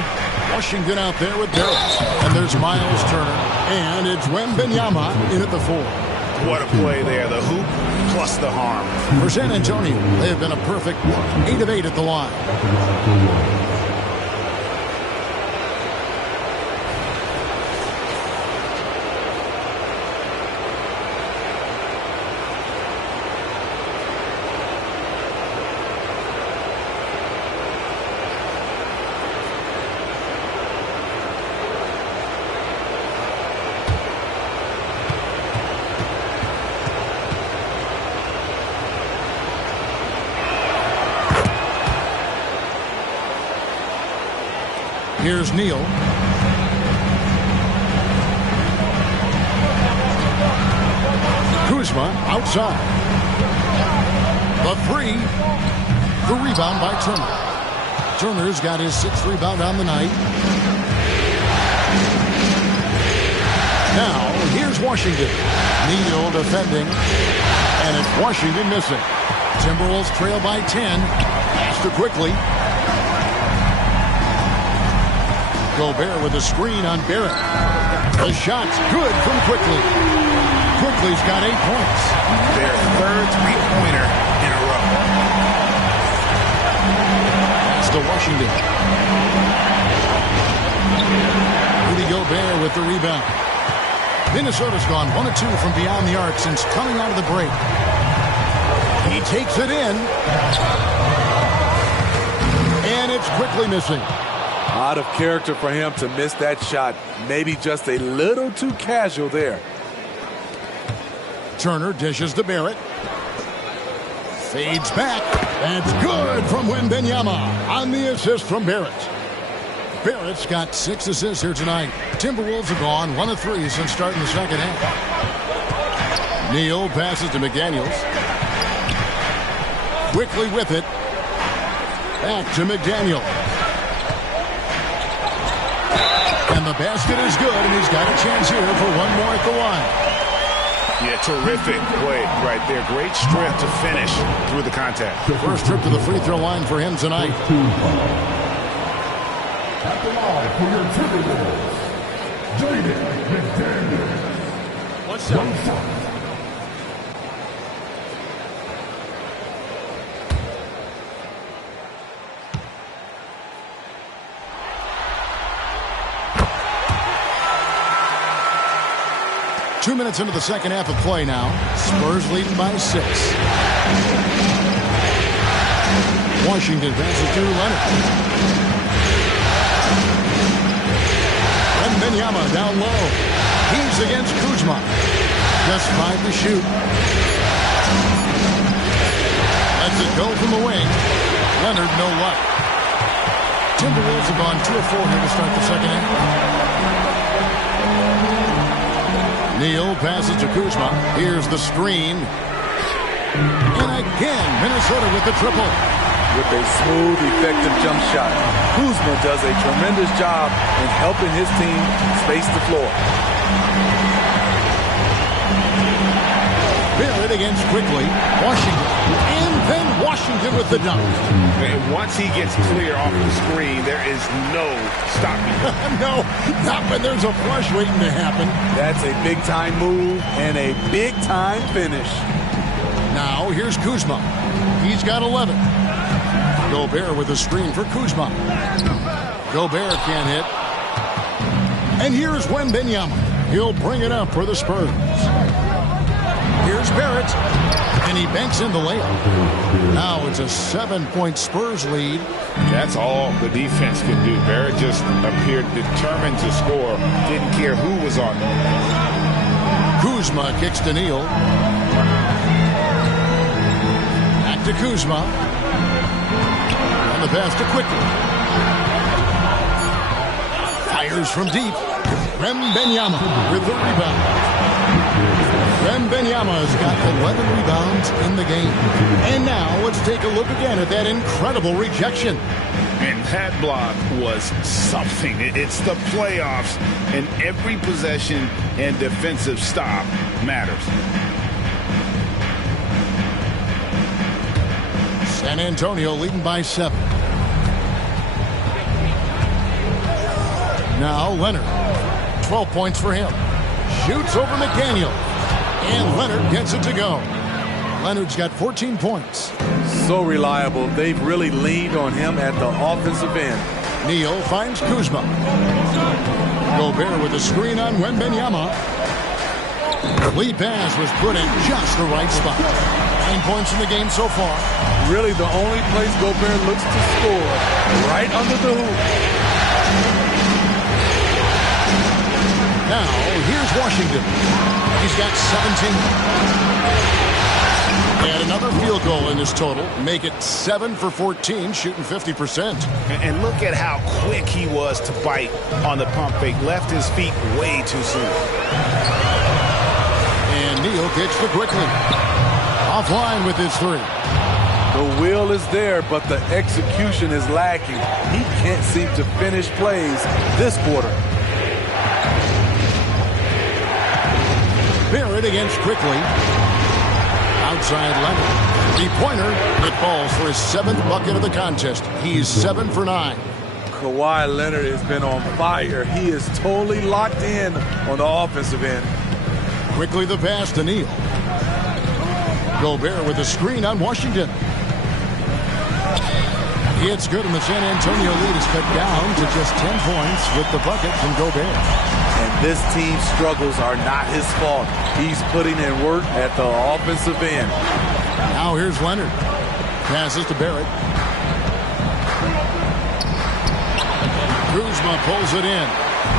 Washington out there with Barrett, and there's Miles Turner, and it's Wembanyama in at the 4. What a play there, the hoop plus the harm. For San Antonio, they have been a perfect 8 of 8 at the line. Here's Neal. Kuzma outside. The 3. The rebound by Turner. Turner's got his 6th rebound on the night. Now, here's Washington. Neal defending. And it's Washington missing. Timberwolves trail by 10. Pass to quickly. Gobert with a screen on Barrett. The shot's good from Quickly. Quickly's got 8 points. Their 3rd three-pointer in a row. That's to Washington. Rudy Gobert with the rebound. Minnesota's gone 1 of 2 from beyond the arc since coming out of the break. He takes it in. And it's Quickly missing. Out of character for him to miss that shot. Maybe just a little too casual there. Turner dishes to Barrett. Fades back. That's good from Wembanyama on the assist from Barrett. Barrett's got 6 assists here tonight. Timberwolves have gone 1 of 3 since starting the second half. Neal passes to McDaniels. Quickly with it. Back to McDaniel. And the basket is good, and he's got a chance here for one more at the line. Yeah, terrific play right there. Great strength to finish through the contact. First trip to the free throw line for him tonight. At the line for your Timberwolves, Jaden McDaniels. What's up? 1 shot. Two minutes into the second half of play now. Spurs leading by 6. Washington passes to Leonard. Wembanyama down low. He's against Kuzma. Just 5 to shoot. Lets it go from the wing. Leonard, no luck. Timberwolves have gone 2 of 4 here to start the second half. Neal passes to Kuzma. Here's the screen. And again, Minnesota with the triple. With a smooth, effective jump shot, Kuzma does a tremendous job in helping his team space the floor. Barrett against quickly. Washington. And then Washington with the dunk. And once he gets clear off the screen, there is no stopping him. No, not when there's a flush waiting to happen. That's a big-time move and a big-time finish. Now, here's Kuzma. He's got 11. Gobert with a screen for Kuzma. Gobert can't hit. And here's Wembanyama. He'll bring it up for the Spurs. Here's Barrett. And he banks in the layup. Now it's a 7-point Spurs lead. That's all the defense could do. Barrett just appeared determined to score. Didn't care who was on him. Kuzma kicks to Neal. Back to Kuzma. And the pass to Quickly. Fires from deep. Wembanyama with the rebound. Wembanyama's got 11 rebounds in the game. And now let's take a look again at that incredible rejection. And that block was something. It's the playoffs, and every possession and defensive stop matters. San Antonio leading by 7. Now Leonard. 12 points for him. Shoots over McDaniel. And Leonard gets it to go. Leonard's got 14 points. So reliable. They've really leaned on him at the offensive end. Neal finds Kuzma. Gobert with a screen on Wembanyama. The lead pass was put in just the right spot. 9 points in the game so far. Really the only place Gobert looks to score. Right under the hoop. Now, here's Washington. He's got 17. And another field goal in this total. Make it 7 for 14, shooting 50%. And look at how quick he was to bite on the pump fake. Left his feet way too soon. And Neal kicks for Quickly. Offline with his 3. The will is there, but the execution is lacking. He can't seem to finish plays this quarter. Barrett against Quickly. Outside Leonard. 3-pointer. It falls for his 7th bucket of the contest. He's 7 for 9. Kawhi Leonard has been on fire. He is totally locked in on the offensive end. Quickly the pass to Neal. Gobert with a screen on Washington. It's good, and the San Antonio lead is cut down to just 10 points with the bucket from Gobert. And this team's struggles are not his fault. He's putting in work at the offensive end. Now here's Leonard. Passes to Barrett. Kuzma pulls it in.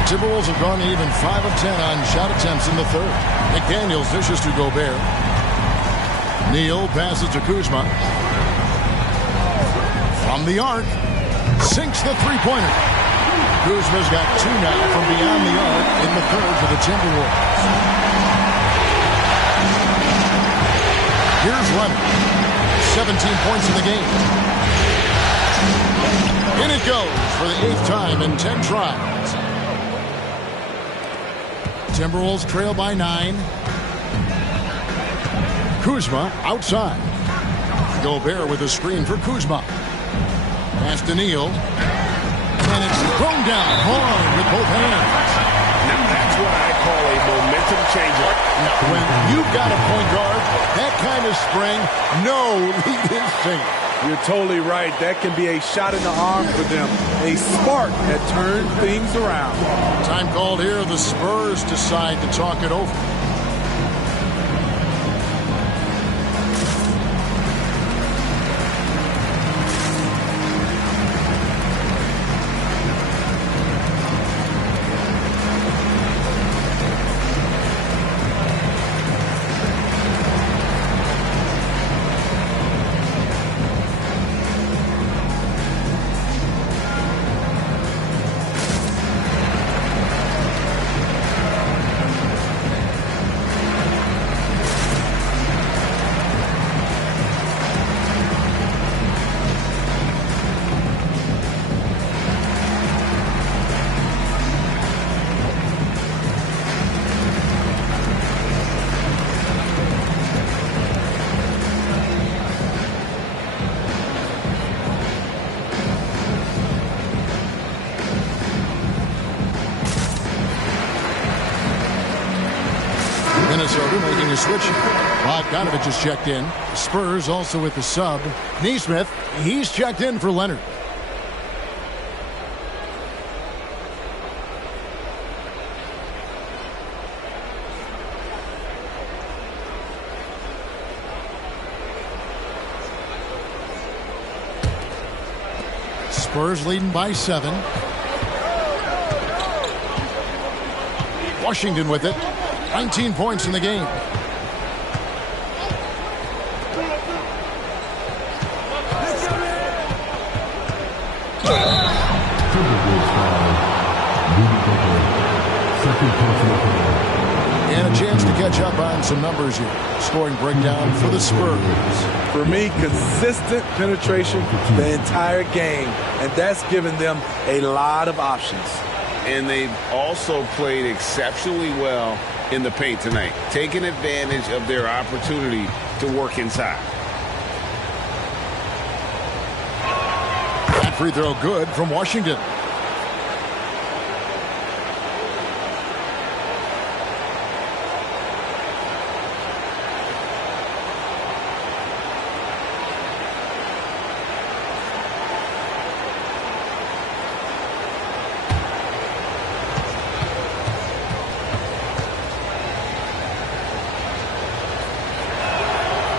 Timberwolves have gone even 5 of 10 on shot attempts in the third. McDaniels dishes to Gobert. Neal passes to Kuzma. From the arc. Sinks the 3-pointer. Kuzma's got 2 now from beyond the arc in the third for the Timberwolves. Here's Leonard. 17 points in the game. In it goes for the 8th time in 10 tries. Timberwolves trail by 9. Kuzma outside. Gobert with a screen for Kuzma. Pass to Neal. And it's thrown down hard with both hands. Now that's what I call a momentum changer. Now, when you've got a point guard, that kind of spring, no lead is safe. You're totally right. That can be a shot in the arm for them. A spark that turns things around. Time called here. The Spurs decide to talk it over. Minnesota making a switch. Bogdanovich has checked in. Spurs also with the sub. Neesmith, he's checked in for Leonard. Spurs leading by 7. Washington with it. 19 points in the game. And a chance to catch up on some numbers here. Scoring breakdown for the Spurs. For me, consistent penetration the entire game, and that's given them a lot of options. And they've also played exceptionally well in the paint tonight, taking advantage of their opportunity to work inside. That free throw good from Washington.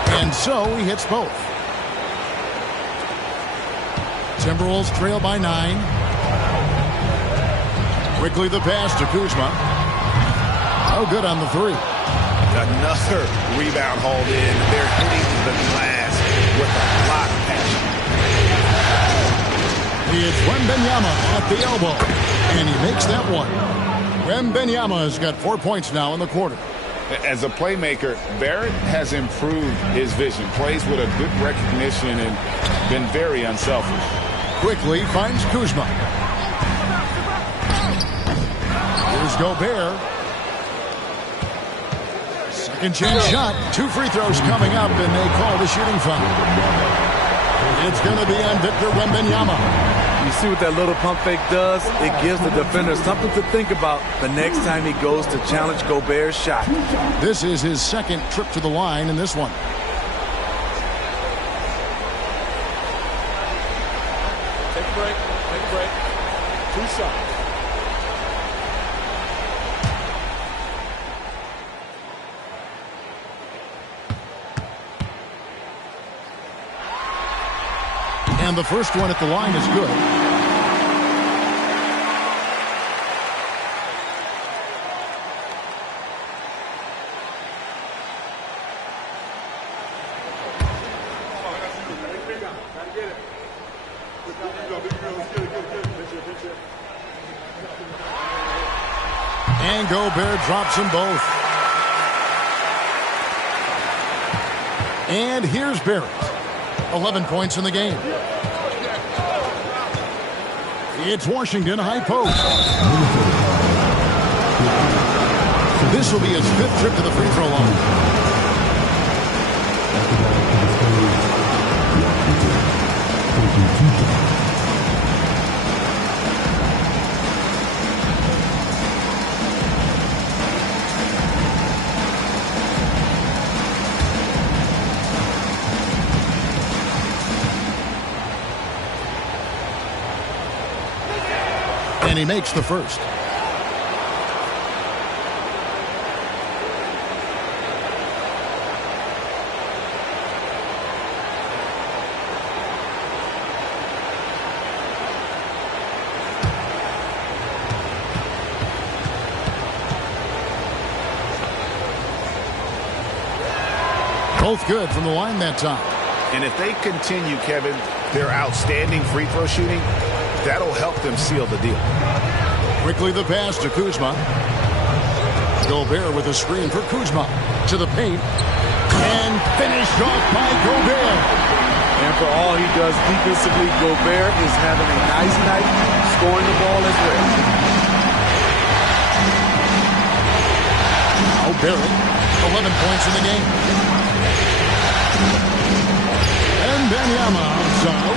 And so he hits both. Timberwolves trail by 9. Quickly the pass to Kuzma. Oh, good on the 3. Another rebound hauled in. They're hitting the glass with a lot of passion. It's Wembanyama at the elbow. And he makes that one. Wembanyama has got 4 points now in the quarter. As a playmaker, Barrett has improved his vision, plays with a good recognition and been very unselfish. Quickly finds Kuzma. Here's Gobert. Second chance shot. 2 free throws coming up, and they call the shooting foul. It's going to be on Victor Wembanyama. You see what that little pump fake does? It gives the defender something to think about the next time he goes to challenge Gobert's shot. This is his second trip to the line in this one. Take a break. Take a break. 2 shots. And the first one at the line is good. And Gobert drops them both. And here's Barrett. 11 points in the game. It's Washington high post. This will be his 5th trip to the free throw line. And he makes the first. Both good from the line that time. And if they continue, Kevin, their outstanding free throw shooting, that'll help them seal the deal. Quickly the pass to Kuzma. Gobert with a screen for Kuzma. To the paint. And finished off by Gobert. And for all he does defensively, Gobert is having a nice night scoring the ball as well. Now Barrett, 11 points in the game. And Wembanyama out.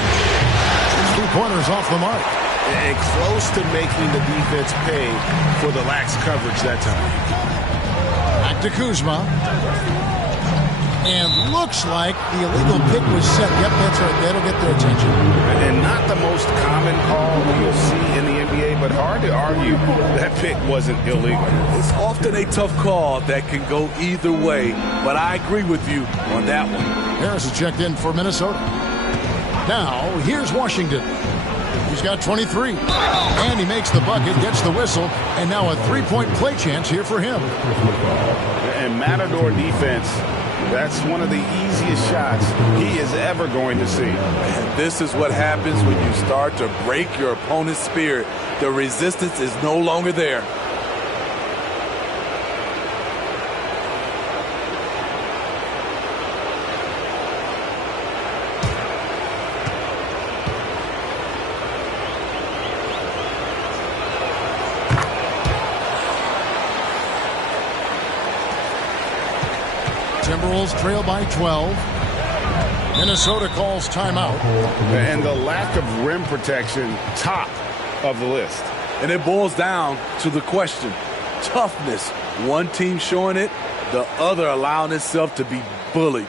3-pointers off the mark. And close to making the defense pay for the lax coverage that time. Back to Kuzma. And looks like the illegal pick was set. Yep, that's right. That'll get their attention. And not the most common call you'll see in the NBA, but hard to argue that pick wasn't illegal. It's often a tough call that can go either way, but I agree with you on that one. Harris is checked in for Minnesota. Now, here's Washington. He's got 23. And he makes the bucket, gets the whistle, and now a three-point play chance here for him. And Matador defense, that's one of the easiest shots he is ever going to see. And this is what happens when you start to break your opponent's spirit. The resistance is no longer there. Timberwolves trail by 12. Minnesota calls timeout. And the lack of rim protection, top of the list. And it boils down to the question, toughness. One team showing it, the other allowing itself to be bullied.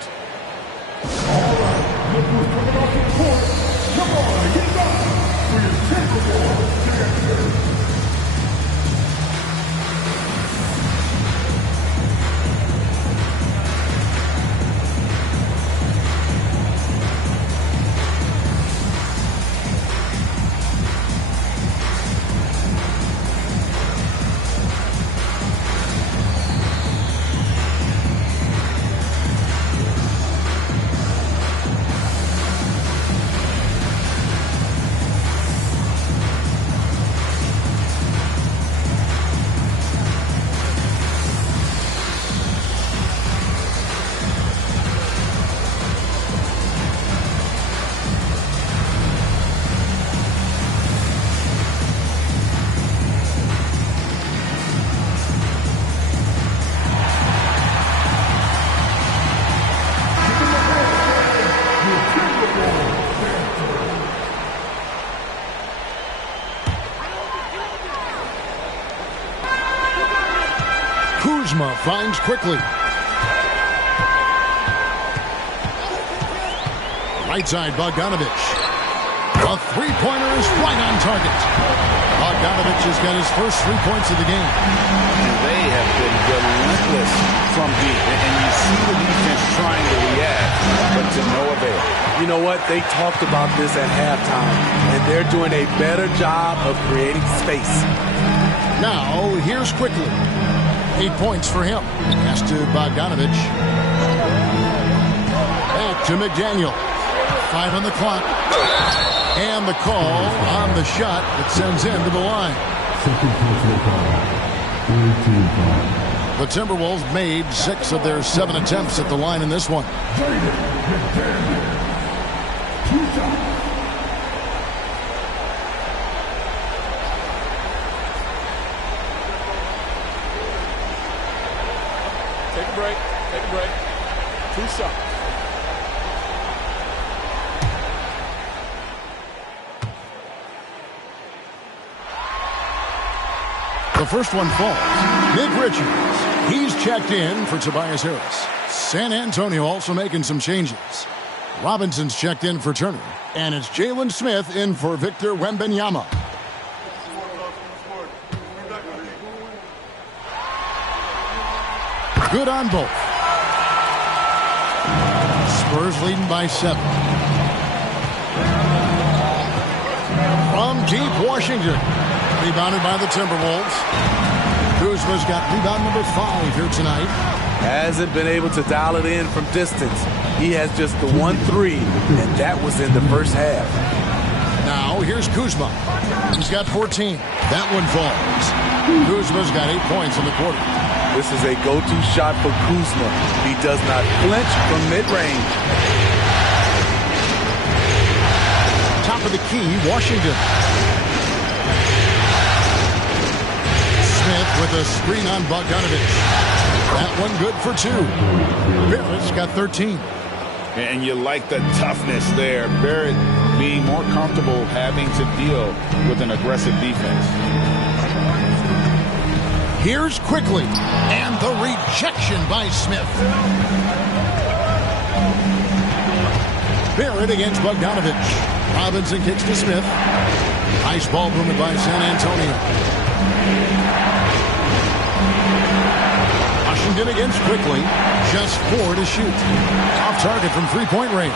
Kuzma finds quickly. Right side, Bogdanovich. A three-pointer is right on target. Bogdanovich has got his first 3 points of the game. And they have been relentless from deep. And you see the defense trying to react, but to no avail. You know what? They talked about this at halftime, and they're doing a better job of creating space. Now, here's quickly. 8 points for him. Pass to Bogdanovich. Back to McDaniel. 5 on the clock. And the call on the shot that sends him to the line. The Timberwolves made 6 of their 7 attempts at the line in this one. Take a break. Take a break. 2 shots. The first one falls. Nick Richards. He's checked in for Tobias Harris. San Antonio also making some changes. Robinson's checked in for Turner. And it's Jalen Smith in for Victor Wembanyama. Good on both. Spurs leading by 7. From deep Washington. Rebounded by the Timberwolves. Kuzma's got rebound number 5 here tonight. Hasn't been able to dial it in from distance. He has just the 1-3, and that was in the first half. Now, here's Kuzma. He's got 14. That one falls. Kuzma's got 8 points in the quarter. This is a go-to shot for Kuzma. He does not flinch from mid-range. Top of the key, Washington. Smith with a screen on Bogdanovich. That one good for 2. Barrett's got 13. And you like the toughness there. Barrett being more comfortable having to deal with an aggressive defense. Here's quickly, and the rejection by Smith. Barrett against Bogdanovich. Robinson kicks to Smith. Nice ball movement by San Antonio. Washington against quickly. Just 4 to shoot. Off target from three-point range.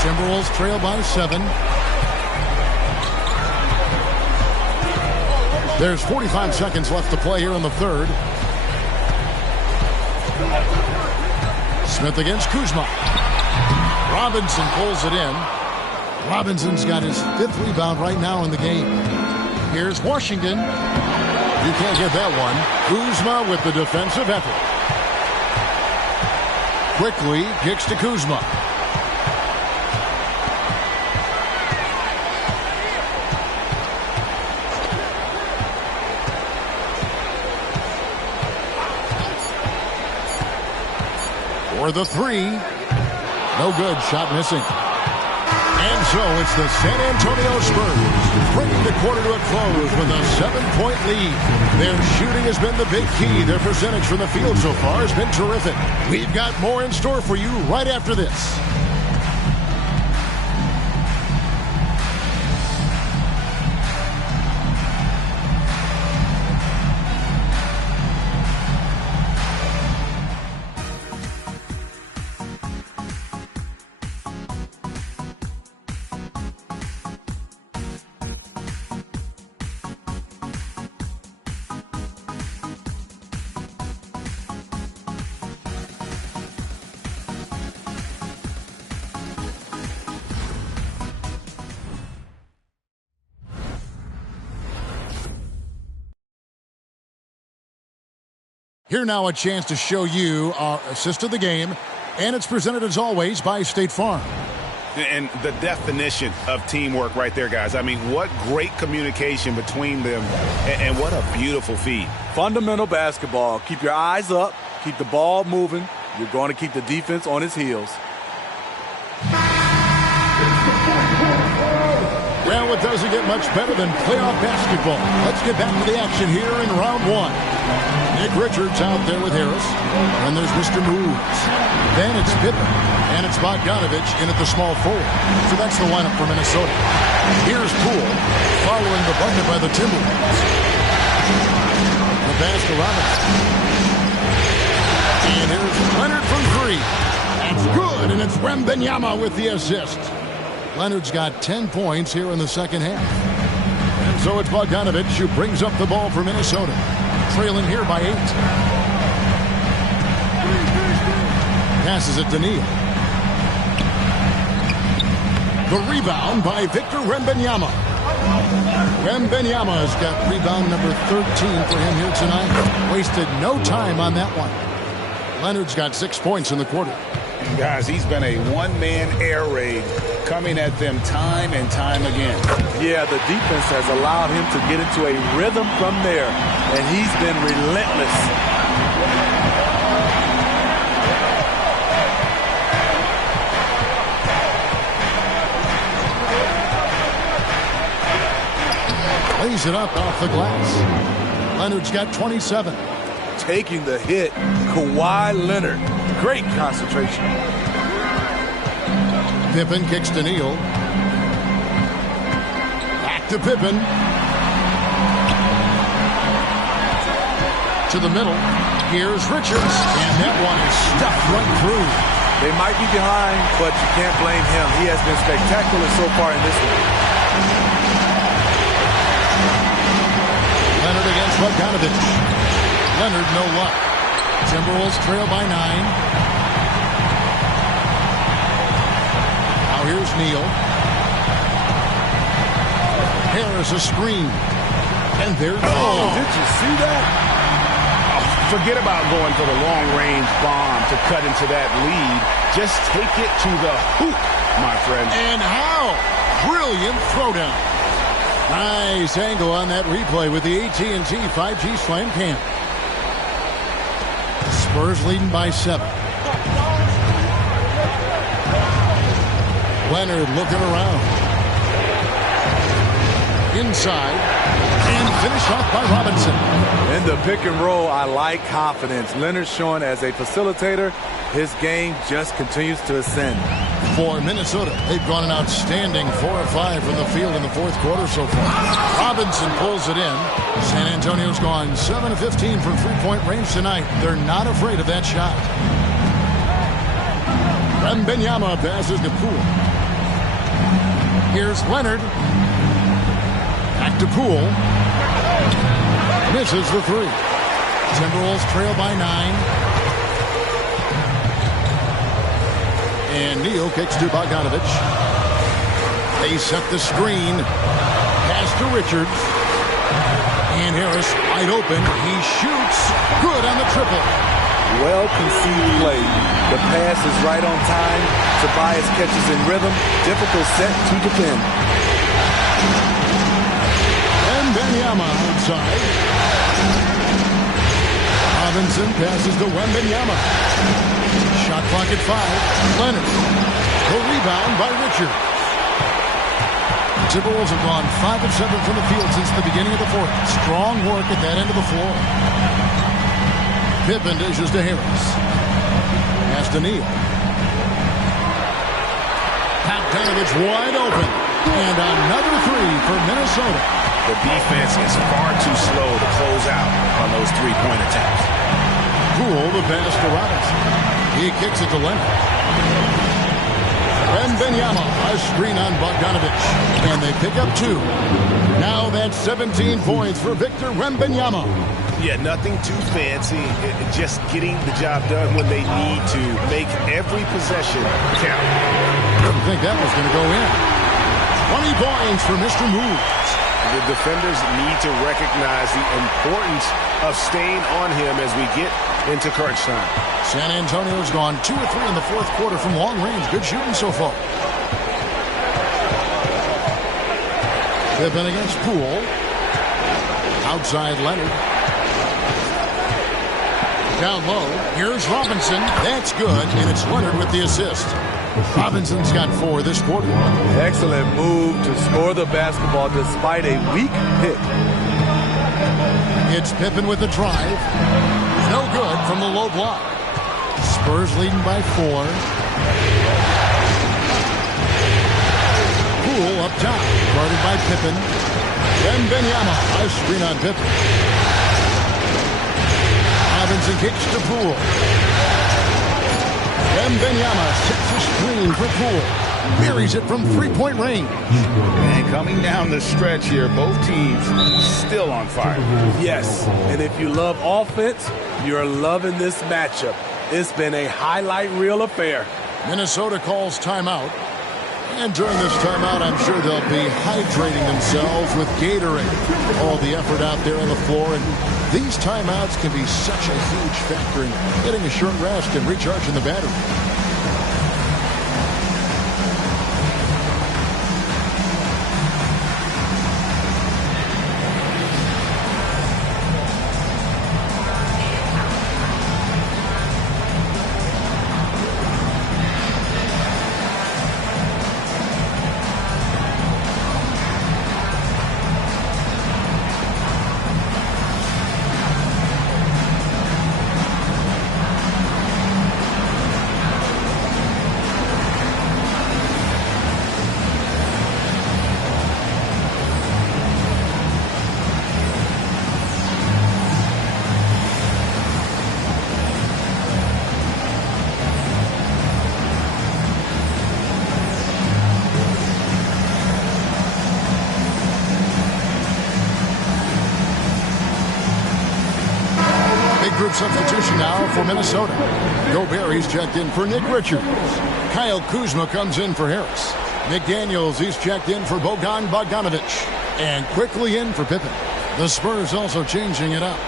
Timberwolves trail by 7. There's 45 seconds left to play here in the third. Smith against Kuzma. Robinson pulls it in. Robinson's got his 5th rebound right now in the game. Here's Washington. You can't get that one. Kuzma with the defensive effort. Quickly kicks to Kuzma. For the 3. No good. Shot missing. And so it's the San Antonio Spurs bringing the quarter to a close with a 7-point lead. Their shooting has been the big key. Their percentage from the field so far has been terrific. We've got more in store for you right after this. Here now a chance to show you our assist of the game, and it's presented as always by State Farm. And the definition of teamwork right there, guys. I mean, what great communication between them, and what a beautiful feed. Fundamental basketball. Keep your eyes up, keep the ball moving. You're going to keep the defense on its heels. Well, it doesn't get much better than playoff basketball. Let's get back to the action here in round 1. Nick Richards out there with Harris. And there's Mr. Moves. Then it's Pippen. And it's Bogdanovich in at the small forward. So that's the lineup for Minnesota. Here's Poole following the bucket by the Timberwolves. The pass to Robinson. And here's Leonard from 3. That's good, and it's Wembanyama with the assist. Leonard's got 10 points here in the second half. And so it's Bogdanovich who brings up the ball for Minnesota. Trailing here by 8. Passes it to Neal. The rebound by Victor Wembanyama. Wembanyama has got rebound number 13 for him here tonight. Wasted no time on that one. Leonard's got 6 points in the quarter. Guys, he's been a one-man air raid coming at them time and time again. Yeah, the defense has allowed him to get into a rhythm from there, and he's been relentless. Lays it up off the glass. Leonard's got 27. Taking the hit, Kawhi Leonard. Great concentration. Pippen kicks to Neal. Back to Pippen. To the middle. Here's Richards. And that one is stuffed right through. They might be behind, but you can't blame him. He has been spectacular so far in this one. Leonard against Bogdanovich. Leonard, no luck. Timberwolves trail by 9. Now here's Neal. Harris a screen. And there's... Oh, did you see that? Oh, forget about going for the long-range bomb to cut into that lead. Just take it to the hoop, my friend. And how? Brilliant throwdown. Nice angle on that replay with the AT&T 5G Slam Cam. Spurs leading by 7. Leonard looking around. Inside. And finished off by Robinson. In the pick and roll, I like confidence. Leonard showing as a facilitator, his game just continues to ascend. For Minnesota, they've gone an outstanding 4 of 5 from the field in the fourth quarter so far. Robinson pulls it in. San Antonio's gone 7 of 15 from three-point range tonight. They're not afraid of that shot. Wembanyama passes to Poole. Here's Leonard. Back to Poole. Misses the three. Timberwolves trail by 9. And Neal kicks to Bogdanovich. They set the screen. Pass to Richards. And Harris wide open. He shoots. Good on the triple. Well-conceived play. The pass is right on time. Tobias catches in rhythm. Difficult set to defend. Wembanyama outside. Robinson passes to Wembanyama. Shot clock at 5. Leonard. The rebound by Richards. Timberwolves have gone 5 of 7 from the field since the beginning of the fourth. Strong work at that end of the floor. Pippen dishes to Harris. Pass to Neal. Bogdanovich wide open. And another three for Minnesota. The defense is far too slow to close out on those three-point attempts. Poole the pass to Robinson. He kicks it to Leonard. Wembanyama, a screen on Bogdanovich. And they pick up 2. Now that's 17 points for Victor Wembanyama. Yeah, nothing too fancy. Just getting the job done when they need to. Make every possession count. Didn't think that was going to go in. 20 points for Mr. Moves. The defenders need to recognize the importance of staying on him as we get into crunch time. San Antonio's gone 2 of 3 in the fourth quarter from long range. Good shooting so far. Pippen against Poole. Outside Leonard. Down low. Here's Robinson. That's good, and it's Leonard with the assist. Robinson's got 4 this quarter. Excellent move to score the basketball despite a weak pick. It's Pippen with the drive. No good from the low block. Spurs leading by 4. Poole up top. Guarded by Pippen. Wembanyama. A screen on Pippen. Robinson kicks to Poole. Wembanyama sets a screen for Poole. Buries it from three-point range. And coming down the stretch here, both teams still on fire. Yes, and if you love offense, you're loving this matchup. It's been a highlight reel affair. Minnesota calls timeout. And during this timeout, I'm sure they'll be hydrating themselves with Gatorade. All the effort out there on the floor. And these timeouts can be such a huge factor in getting a short rest and recharging the battery. Group substitution now for Minnesota. Gobert, he's checked in for Nick Richards. Kyle Kuzma comes in for Harris. McDaniels, he's checked in for Bojan Bogdanovich. And quickly in for Pippen. The Spurs also changing it up.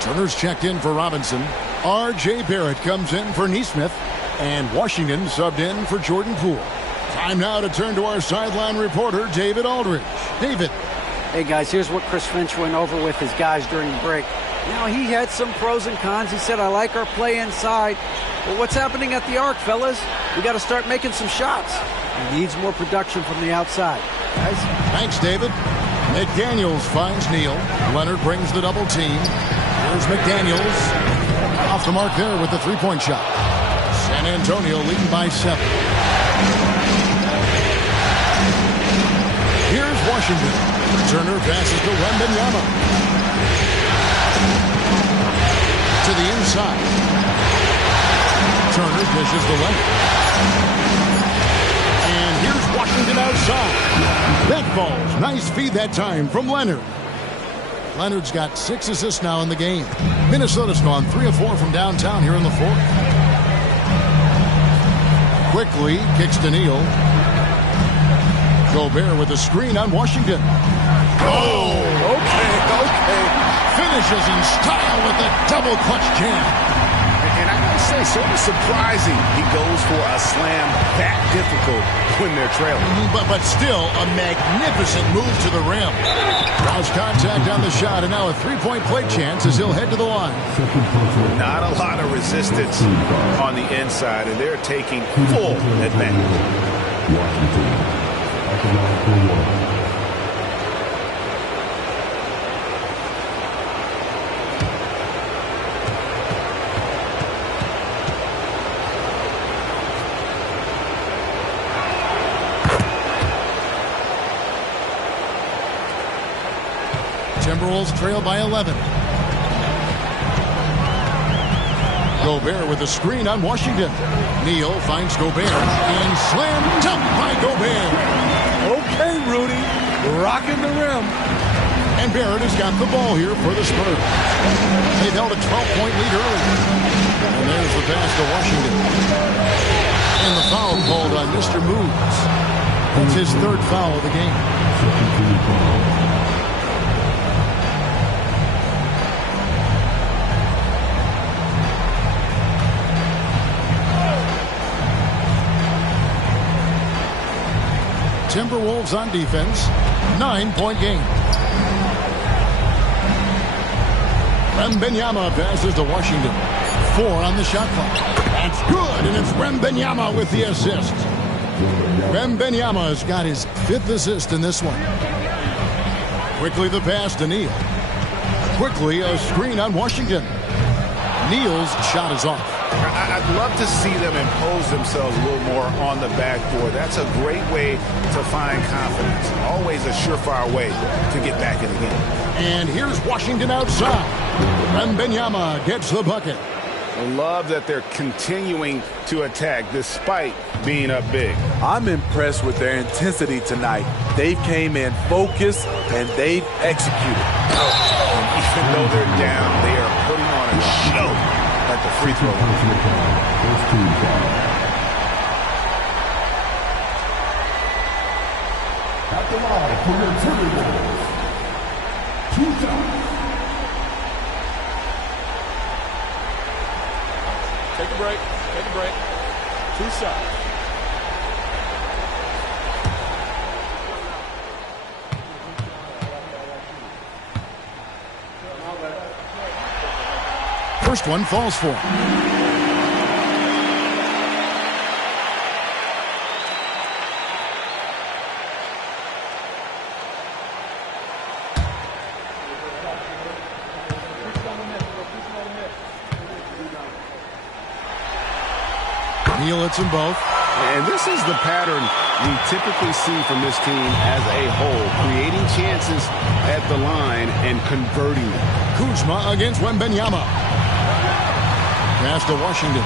Turner's checked in for Robinson. R.J. Barrett comes in for Nesmith. And Washington subbed in for Jordan Poole. Time now to turn to our sideline reporter, David Aldridge. David. Hey, guys, here's what Chris Finch went over with his guys during the break. You know, he had some pros and cons. He said, I like our play inside. Well, what's happening at the arc, fellas? We got to start making some shots. He needs more production from the outside. Guys? Thanks, David. McDaniels finds Neal. Leonard brings the double team. Here's McDaniels. Off the mark there with the three-point shot. San Antonio leading by 7. Here's Washington. Turner passes to Wembanyama. To the inside. Turner dishes to Leonard. And here's Washington outside. That falls. Nice feed that time from Leonard. Leonard's got 6 assists now in the game. Minnesota's gone 3 of 4 from downtown here in the fourth. Quickly kicks to Neal. Gobert with a screen on Washington. Oh, okay. Finishes in style with the double clutch jam. And I gotta say, sort of surprising he goes for a slam that difficult when they're trailing. But still a magnificent move to the rim. Draws contact on the shot, and now a three-point play chance as he'll head to the line. Not a lot of resistance on the inside, and they're taking full advantage. Timberwolves trail by 11. Gobert with a screen on Washington. Neal finds Gobert and slam dunk by Gobert. Okay, Rudy, rocking the rim. And Barrett has got the ball here for the Spurs. They've held a 12-point lead early. And there's the pass to Washington. And the foul called on Mr. Moves. That's his 3rd foul of the game. Timberwolves on defense. 9-point game. Wembanyama passes to Washington. 4 on the shot clock. That's good, and it's Wembanyama with the assist. Wembanyama has got his 5th assist in this one. Quickly the pass to Neal. Quickly a screen on Washington. Neal's shot is off. I'd love to see them impose themselves a little more on the backboard. That's a great way to find confidence. Always a surefire way to get back in the game. And here's Washington outside. Wembanyama gets the bucket. I love that they're continuing to attack despite being up big. I'm impressed with their intensity tonight. They came in focused and they've executed. And even though they're down, they are putting on a show at the free throw line. At the line for your Timberwolves, 2 shots. Take a break. 2 shots. First one falls for him. Neal hits them both. And this is the pattern we typically see from this team as a whole, creating chances at the line and converting them. Kuzma against Wembanyama. Pass to Washington.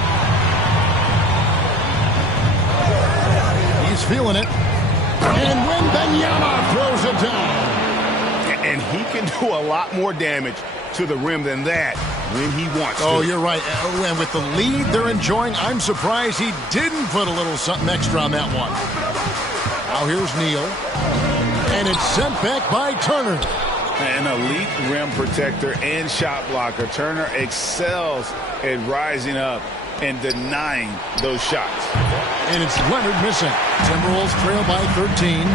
He's feeling it. And Wembanyama throws it down. And he can do a lot more damage to the rim than that when he wants to. Oh, you're right. And with the lead they're enjoying, I'm surprised he didn't put a little something extra on that one. Now here's Neal. And it's sent back by Turner. An elite rim protector and shot blocker. Turner excels at rising up and denying those shots. And it's Leonard missing. Timberwolves trail by 13.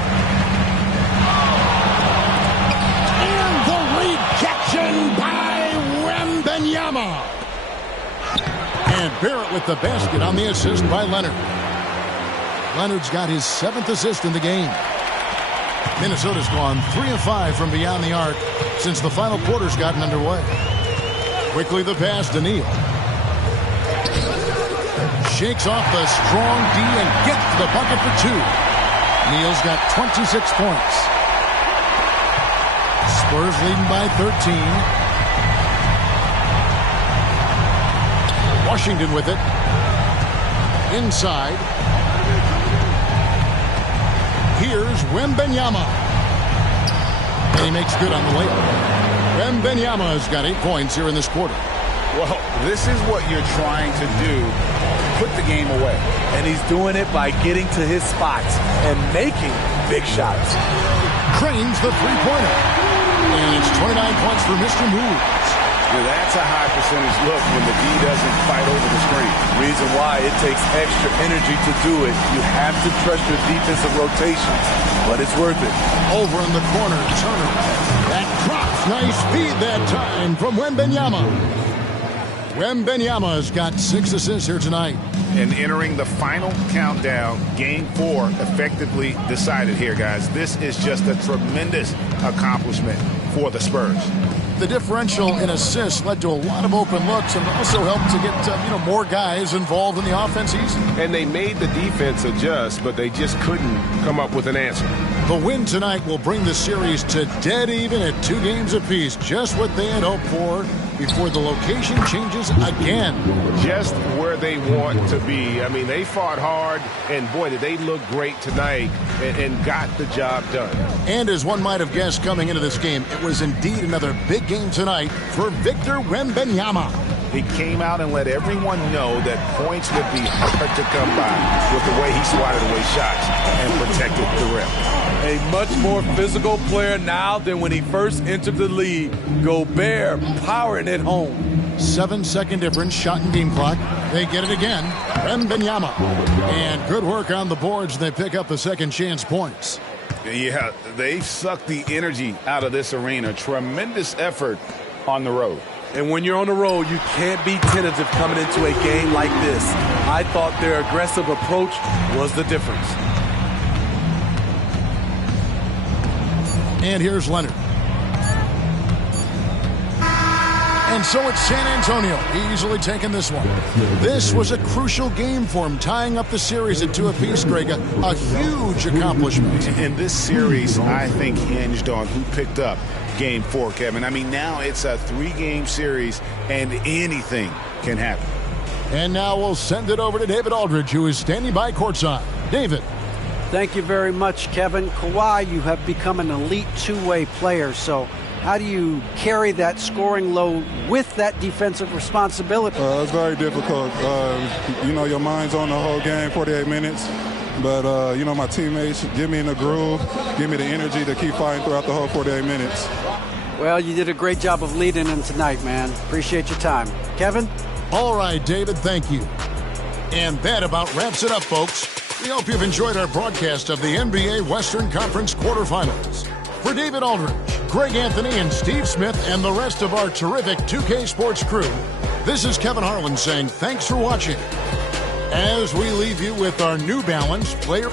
And the rejection by Wembanyama. And Barrett with the basket on the assist by Leonard. Leonard's got his 7th assist in the game. Minnesota's gone 3 of 5 from beyond the arc since the final quarter's gotten underway. Quickly the pass to Neal. Shakes off the strong D and gets to the bucket for 2. Neal's got 26 points. Spurs leading by 13. Washington with it. Inside. Here's Wembanyama. And he makes good on the layup. Wembanyama's got 8 points here in this quarter. Well, this is what you're trying to do. Put the game away. And he's doing it by getting to his spots and making big shots. Cranes the three-pointer. And it's 29 points for Mr. Moves. Now that's a high percentage look when the D doesn't fight over the screen. Reason why it takes extra energy to do it. You have to trust your defensive rotations, but it's worth it. Over in the corner, Turner. That drops. Nice feed that time from Wembanyama. Wembanyama's got 6 assists here tonight. And entering the final countdown, Game 4 effectively decided here, guys. This is just a tremendous accomplishment for the Spurs. The differential in assists led to a lot of open looks and also helped to get more guys involved in the offense easy. And they made the defense adjust, but they just couldn't come up with an answer. The win tonight will bring the series to dead even at 2 games apiece, just what they had hoped for before the location changes again. Just where they want to be. I mean, they fought hard, and boy, did they look great tonight and got the job done. And as one might have guessed coming into this game, it was indeed another big game tonight for Victor Wembanyama. He came out and let everyone know that points would be hard to come by with the way he swatted away shots and protected the rim. A much more physical player now than when he first entered the league. Gobert powering it home. 7-second difference, shot and game clock. They get it again. Wembanyama. And good work on the boards. They pick up the second chance points. Yeah, they sucked the energy out of this arena. Tremendous effort on the road. And when you're on the road, you can't be tentative coming into a game like this. I thought their aggressive approach was the difference. And here's Leonard. And so it's San Antonio easily taking this one. This was a crucial game for him, tying up the series at 2 apiece, Greg. A huge accomplishment. And this series, I think, hinged on who picked up Game 4, Kevin. I mean, now it's a 3-game series, and anything can happen. And now we'll send it over to David Aldridge, who is standing by courtside. David. Thank you very much, Kevin. Kawhi, you have become an elite two-way player, so how do you carry that scoring load with that defensive responsibility? It's very difficult. Your mind's on the whole game, 48 minutes. But, my teammates get me in the groove, give me the energy to keep fighting throughout the whole 48 minutes. Well, you did a great job of leading them tonight, man. Appreciate your time. Kevin? All right, David, thank you. And that about wraps it up, folks. We hope you've enjoyed our broadcast of the NBA Western Conference quarterfinals. For David Aldridge, Greg Anthony, and Steve Smith, and the rest of our terrific 2K Sports crew, this is Kevin Harlan saying thanks for watching. As we leave you with our New Balance player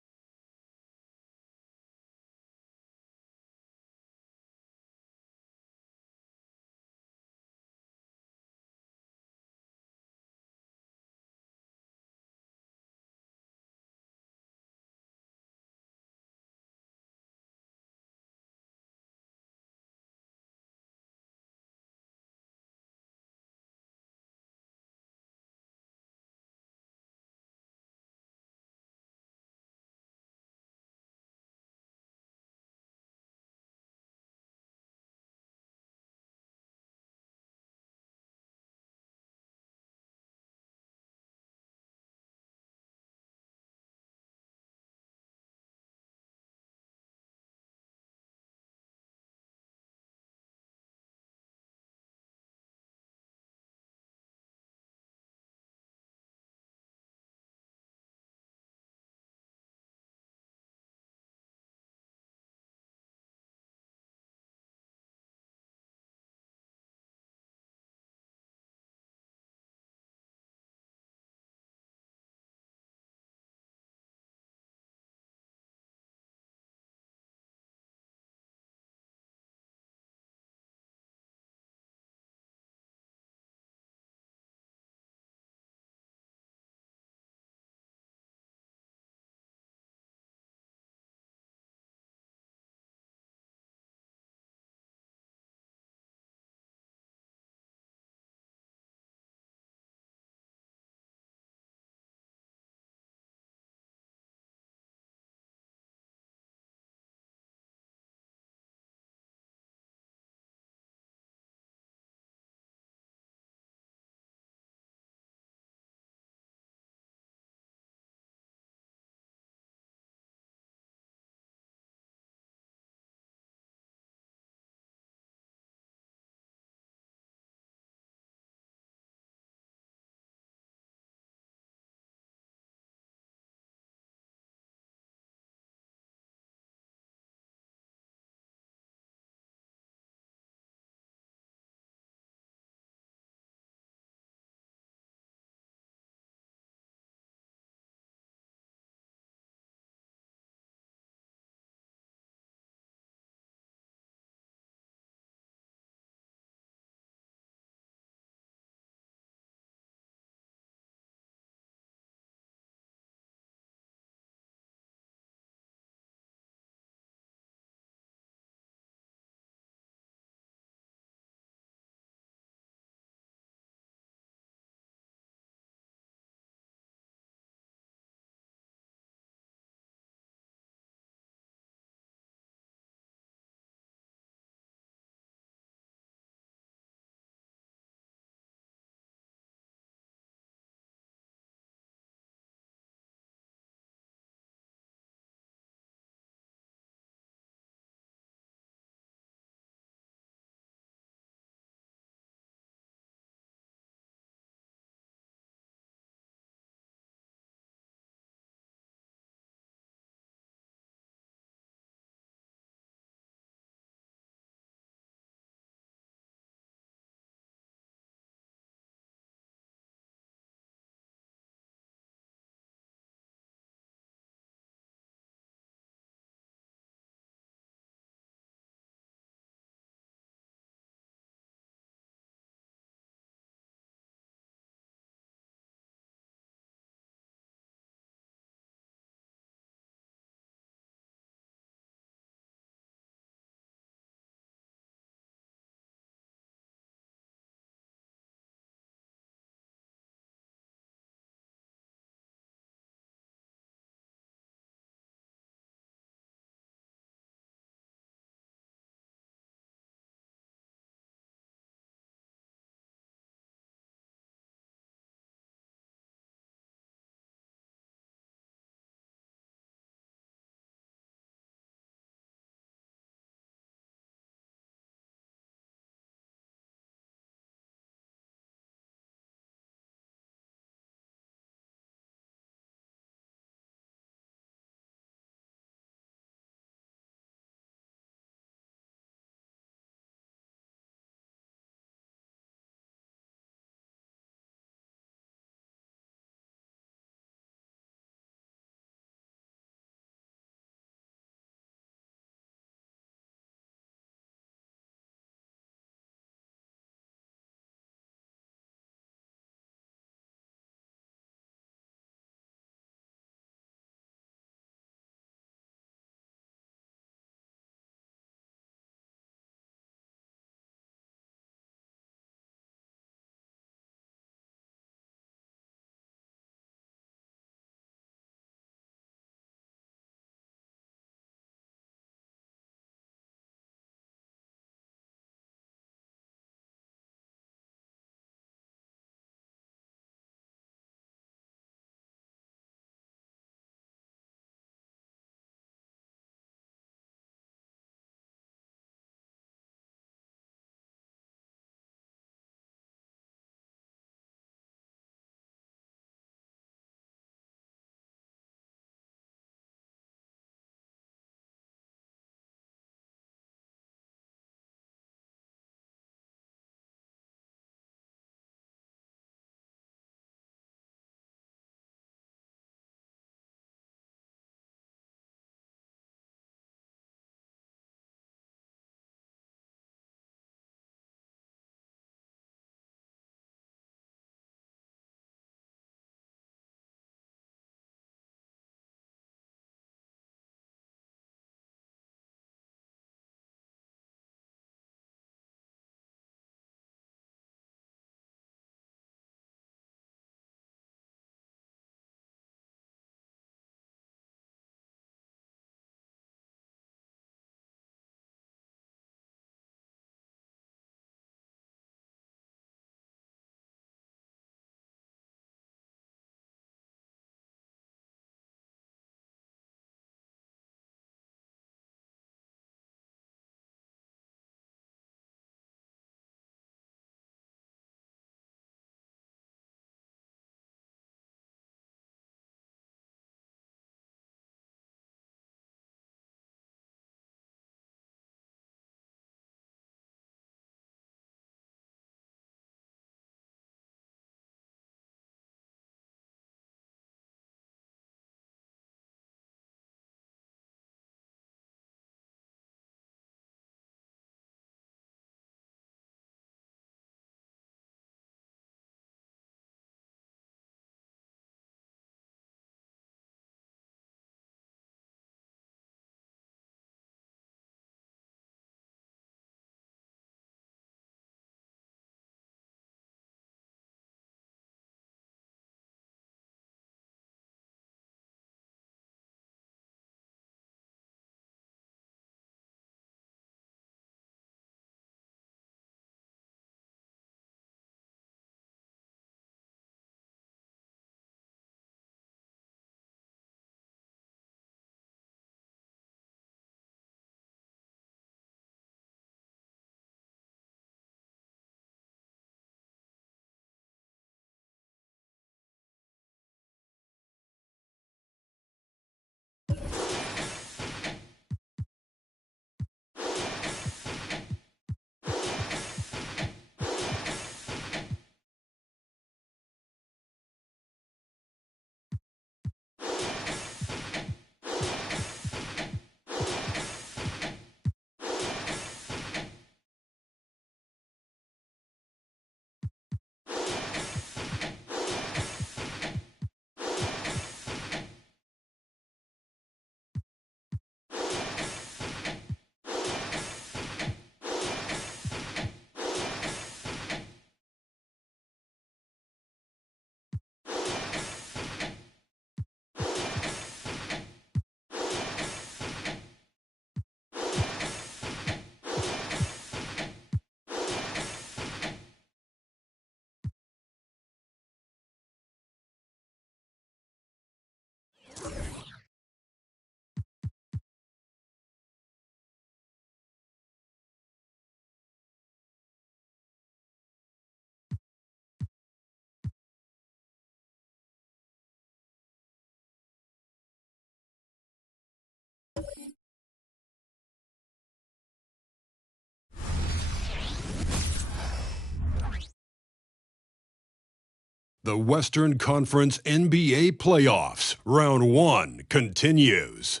The Western Conference NBA playoffs, round 1 continues.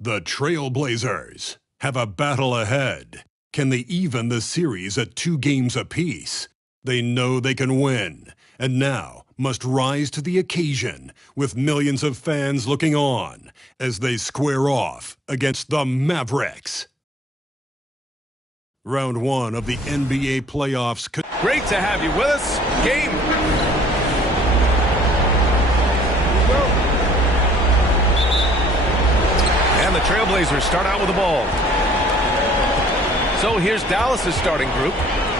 The Trailblazers have a battle ahead. Can they even the series at 2 games apiece? They know they can win, and now must rise to the occasion with millions of fans looking on as they square off against the Mavericks. Round 1 of the NBA playoffs. Great to have you with us. Game. And the Trailblazers start out with the ball. So here's Dallas's starting group.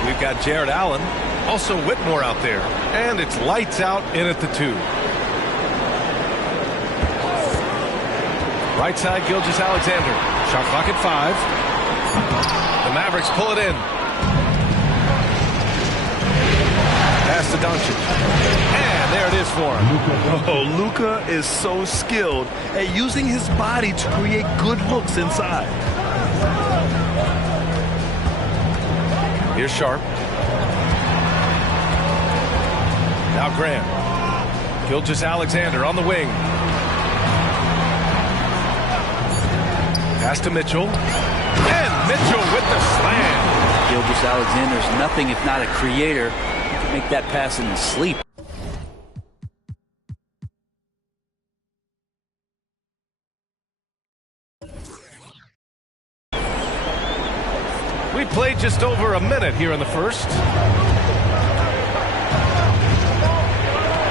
We've got Jared Allen, also Whitmore out there. And it's lights out in at the 2. Right side, Gilgeous-Alexander. Shot clock at 5. The Mavericks pull it in. Pass to Doncic. And there it is for him. Oh, Luka is so skilled at using his body to create good looks inside. Here's Sharp. Now Graham. Gilgeous-Alexander on the wing. Pass to Mitchell. And Mitchell with the slam. Gilgeous-Alexander's nothing if not a creator. He can make that pass in his sleep. We played just over a minute here in the first.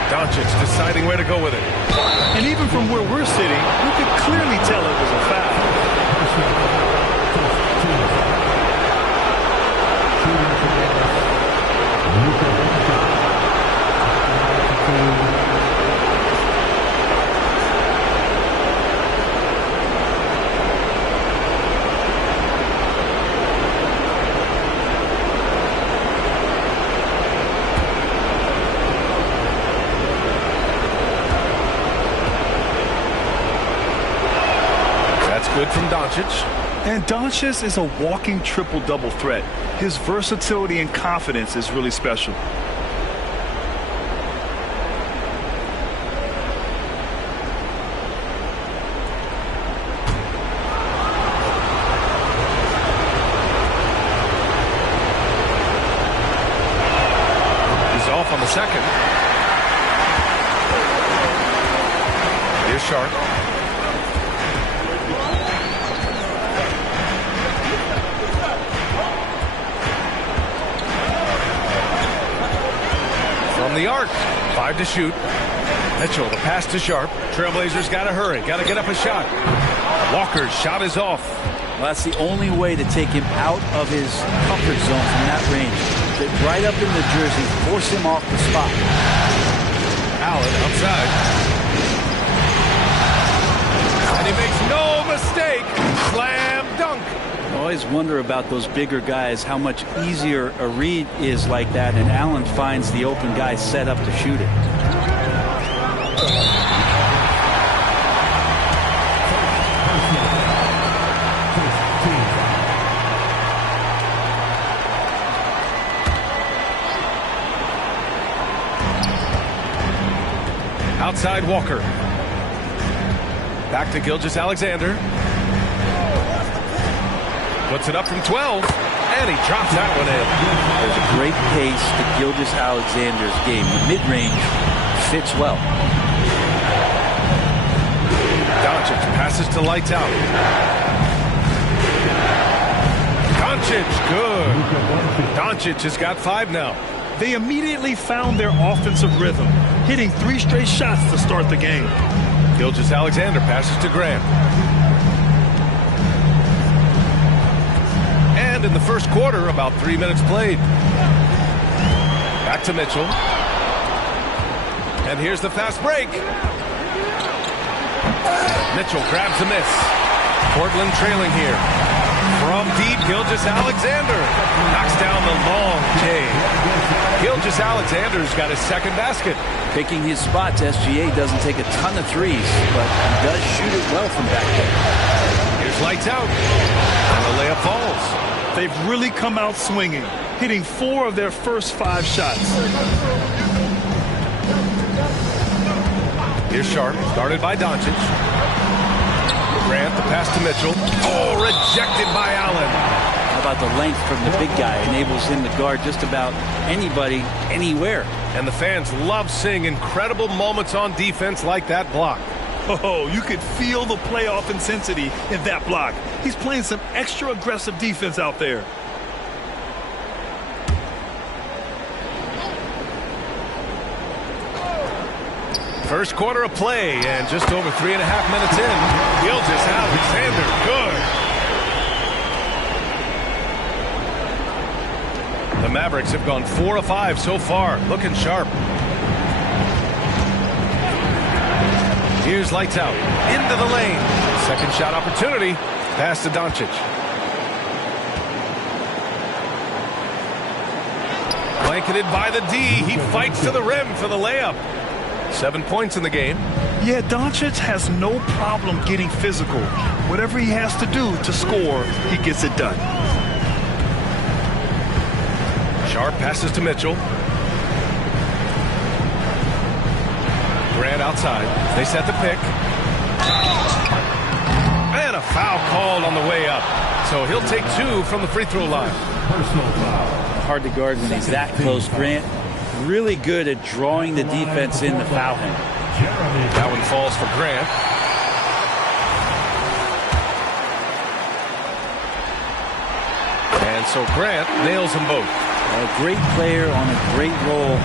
Doncic deciding where to go with it. And even from where we're sitting, we could clearly tell it was a foul. Good from Doncic. And Doncic is a walking triple-double threat. His versatility and confidence is really special. He's off on the second. Here's Sharp. The arc. 5 to shoot. Mitchell, the pass to Sharp. Trailblazers got to hurry. Got to get up a shot. Walker's shot is off. Well, that's the only way to take him out of his comfort zone from that range. Get right up in the jersey, force him off the spot. Allen outside. And he makes no mistake. Slam dunk. I always wonder about those bigger guys, how much easier a read is like that, and Allen finds the open guy set up to shoot it. Outside Walker. Back to Gilgeous-Alexander. Puts it up from 12, and he drops that one in. There's a great pace to Gilgeous-Alexander's game. The mid-range fits well. Doncic passes to lights out. Doncic, good. Doncic has got 5 now. They immediately found their offensive rhythm, hitting 3 straight shots to start the game. Gilgeous-Alexander passes to Graham. In the first quarter, about 3 minutes played. Back to Mitchell. And here's the fast break. Mitchell grabs a miss. Portland trailing here. From deep, Gilgeous-Alexander knocks down the long J. Gilgeous-Alexander's got his second basket. Picking his spots, SGA doesn't take a ton of threes, but he does shoot it well from back there. Here's lights out. And the layup falls. They've really come out swinging, hitting 4 of their first 5 shots. Here's Sharp, guarded by Doncic. Grant, the pass to Mitchell. Oh, rejected by Allen. How about the length from the big guy? Enables him to guard just about anybody, anywhere. And the fans love seeing incredible moments on defense like that block. Oh, you could feel the playoff intensity in that block. He's playing some extra aggressive defense out there. First quarter of play, and just over 3.5 minutes in. Gilgeous-Alexander, good. The Mavericks have gone 4 of 5 so far, looking sharp. Here's lights out, into the lane. Second shot opportunity, pass to Doncic. Blanketed by the D, he fights to the rim for the layup. 7 points in the game. Yeah, Doncic has no problem getting physical. Whatever he has to do to score, he gets it done. Sharp passes to Mitchell. Grant outside. They set the pick. And a foul called on the way up. So he'll take 2 from the free throw line. Personal foul. Hard to guard when he's that close. Grant really good at drawing the defense in to foul him. That one falls for Grant. And so Grant nails them both. A great player on a great role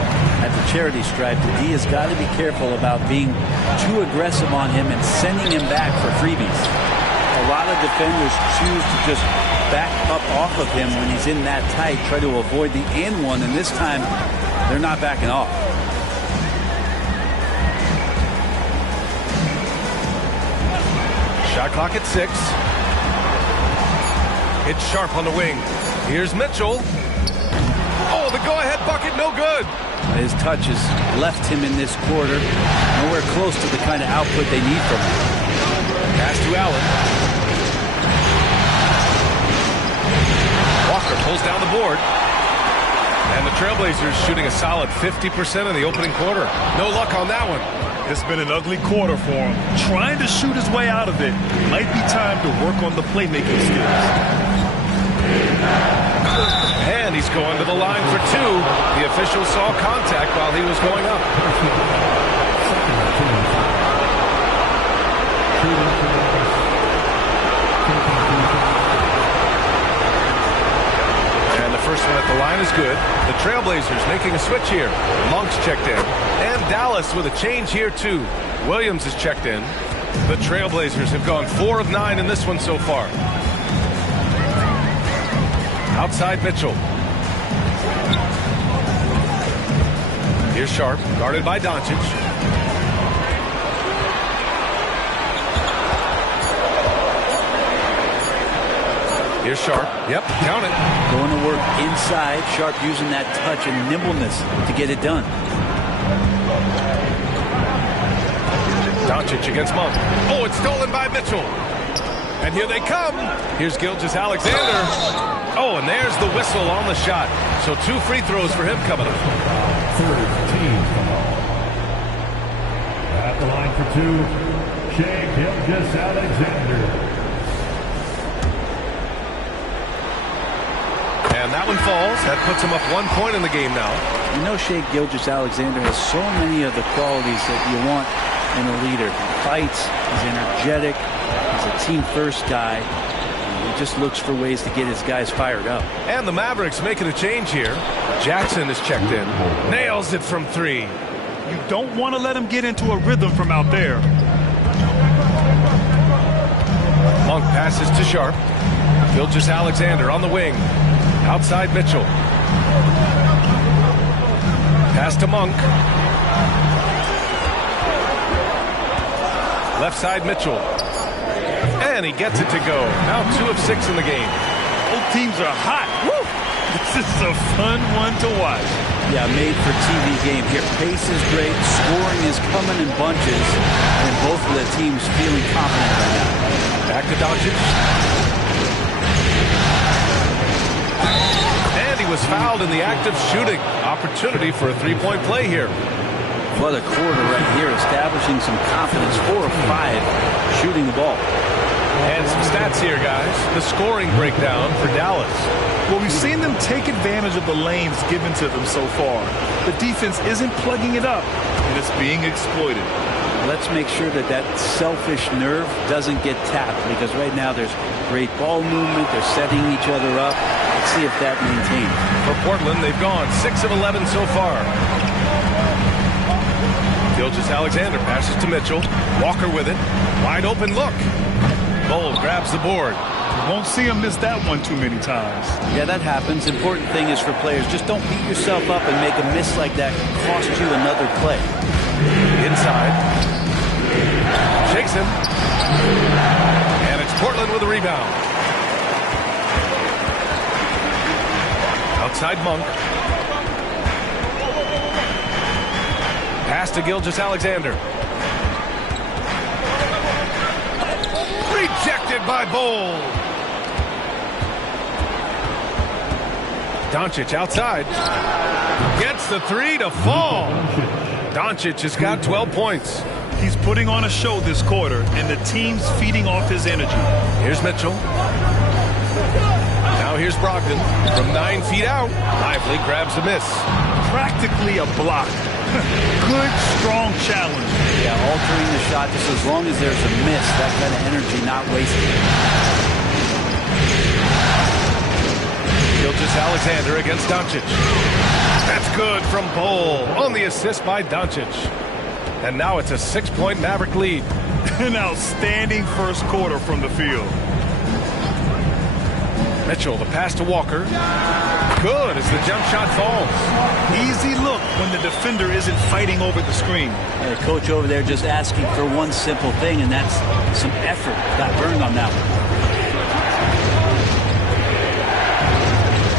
at the charity stripe. The D has got to be careful about being too aggressive on him and sending him back for freebies. A lot of defenders choose to just back up off of him when he's in that tight, try to avoid the and one, and this time they're not backing off. Shot clock at 6. It's Sharp on the wing. Here's Mitchell. Oh, the go-ahead bucket, no good. His touch has left him in this quarter. Nowhere close to the kind of output they need from him. Pass to Allen. Walker pulls down the board. And the Trailblazers shooting a solid 50% in the opening quarter. No luck on that one. It's been an ugly quarter for him. Trying to shoot his way out of it. Might be time to work on the playmaking skills. And he's going to the line for 2. The official saw contact while he was going up. And the first one at the line is good. The Trailblazers making a switch here. Monk's checked in. And Dallas with a change here too. Williams is checked in. The Trailblazers have gone 4 of 9 in this one so far. Outside Mitchell. Here's Sharp, guarded by Doncic. Here's Sharp. Yep, count it. Going to work inside. Sharp using that touch and nimbleness to get it done. Doncic against Monk. Oh, it's stolen by Mitchell. And here they come. Here's Gilgeous-Alexander. Oh, and there's the whistle on the shot. So 2 free throws for him coming up. Third team foul. At the line for 2, Shai Gilgeous-Alexander. And that one falls. That puts him up 1 point in the game now. You know, Shai Gilgeous-Alexander has so many of the qualities that you want in a leader. He fights, he's energetic, he's a team-first guy. He just looks for ways to get his guys fired up. And the Mavericks making a change here. Jackson is checked in. Nails it from 3. You don't want to let him get into a rhythm from out there. Monk passes to Sharp. Gilgeous-Alexander on the wing. Outside Mitchell. Pass to Monk. Left side Mitchell. And he gets it to go. Now 2 of 6 in the game. Both teams are hot. Woo! This is a fun one to watch. Yeah, made for TV game here. Pace is great. Scoring is coming in bunches. And both of the teams feeling confident right now. Back to Doncic. And he was fouled in the act of shooting. Opportunity for a 3-point play here. What a quarter right here, establishing some confidence. 4 of 5 shooting the ball. And some stats here, guys. The scoring breakdown for Dallas. Well, we've seen them take advantage of the lanes given to them so far. The defense isn't plugging it up, and it's being exploited. Let's make sure that that selfish nerve doesn't get tapped, because right now there's great ball movement. They're setting each other up. Let's see if that maintains. For Portland, they've gone 6 of 11 so far. Gilgeous-Alexander passes to Mitchell. Walker with it. Wide open look. Bol grabs the board. You won't see him miss that one too many times. Yeah, that happens. Important thing is for players, just don't beat yourself up and make a miss like that cost you another play. Inside. Shakes him. And it's Portland with a rebound. Outside Monk. Pass to Gilgeous-Alexander. Rejected by Bol. Doncic outside. Gets the 3 to fall. Doncic has got 12 points. He's putting on a show this quarter, and the team's feeding off his energy. Here's Mitchell. Now here's Brogdon from 9 feet out. Lively grabs a miss. Practically a block. Good, strong challenge. Yeah, altering the shot just as long as there's a miss. That kind of energy not wasted. Gilgeous-Alexander against Doncic. That's good from Bol on the assist by Doncic. And now it's a 6-point Maverick lead. An outstanding first quarter from the field. Mitchell, the pass to Walker. Good as the jump shot falls. Easy look when the defender isn't fighting over the screen. The coach over there just asking for one simple thing, and that's some effort. Got burned on that one.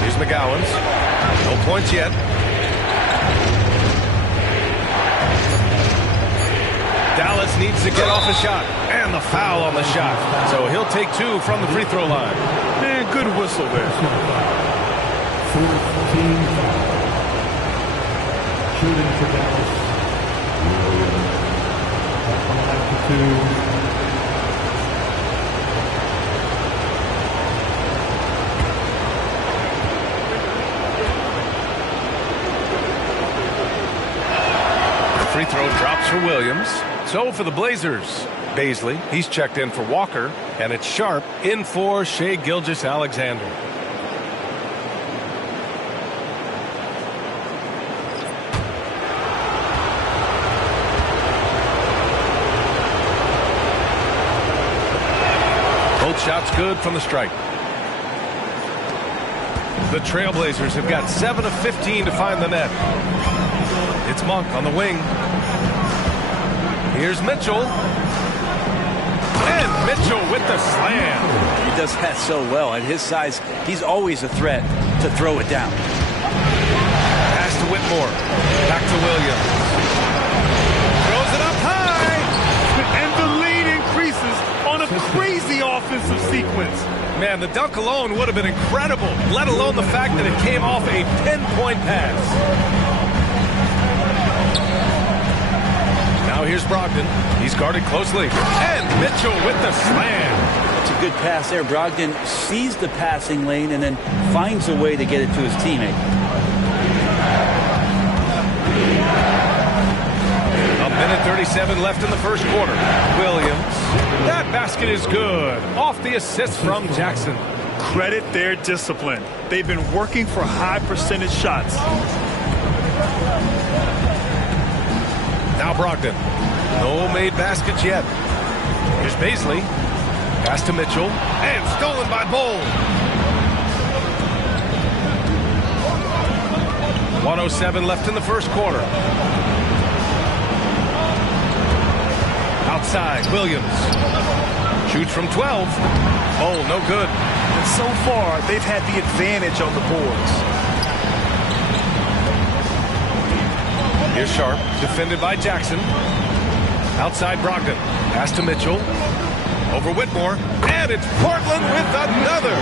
Here's McGowan's. No points yet. Dallas needs to get off a shot. And the foul on the shot. So he'll take 2 from the free throw line. Man, good whistle there. 14 foul. Shooting for Dallas. 5-2. Free throw drops for Williams. So for the Blazers, Baisley, he's checked in for Walker, and it's Sharp in for Shai Gilgeous-Alexander. Both shots good from the stripe. The Trailblazers have got 7 of 15 to find the net. It's Monk on the wing. Here's Mitchell. And Mitchell with the slam. He does that so well. At his size, he's always a threat to throw it down. Pass to Whitmore. Back to Williams. Throws it up high. And the lead increases on a crazy offensive sequence. Man, the dunk alone would have been incredible, let alone the fact that it came off a 10-point pass. Now here's Brogdon. He's guarded closely. And Mitchell with the slam. It's a good pass there. Brogdon sees the passing lane and then finds a way to get it to his teammate. A minute 37 left in the first quarter. Williams. That basket is good. Off the assist from Jackson. Credit their discipline. They've been working for high percentage shots. Now Brogdon. No made baskets yet. Here's Baisley. Pass to Mitchell. And stolen by Bol. 1:07 left in the first quarter. Outside, Williams. Shoots from 12. Oh, no good. And so far, they've had the advantage on the boards. Here's Sharp, defended by Jackson. Outside Brogdon. Pass to Mitchell. Over Whitmore. And it's Portland with another.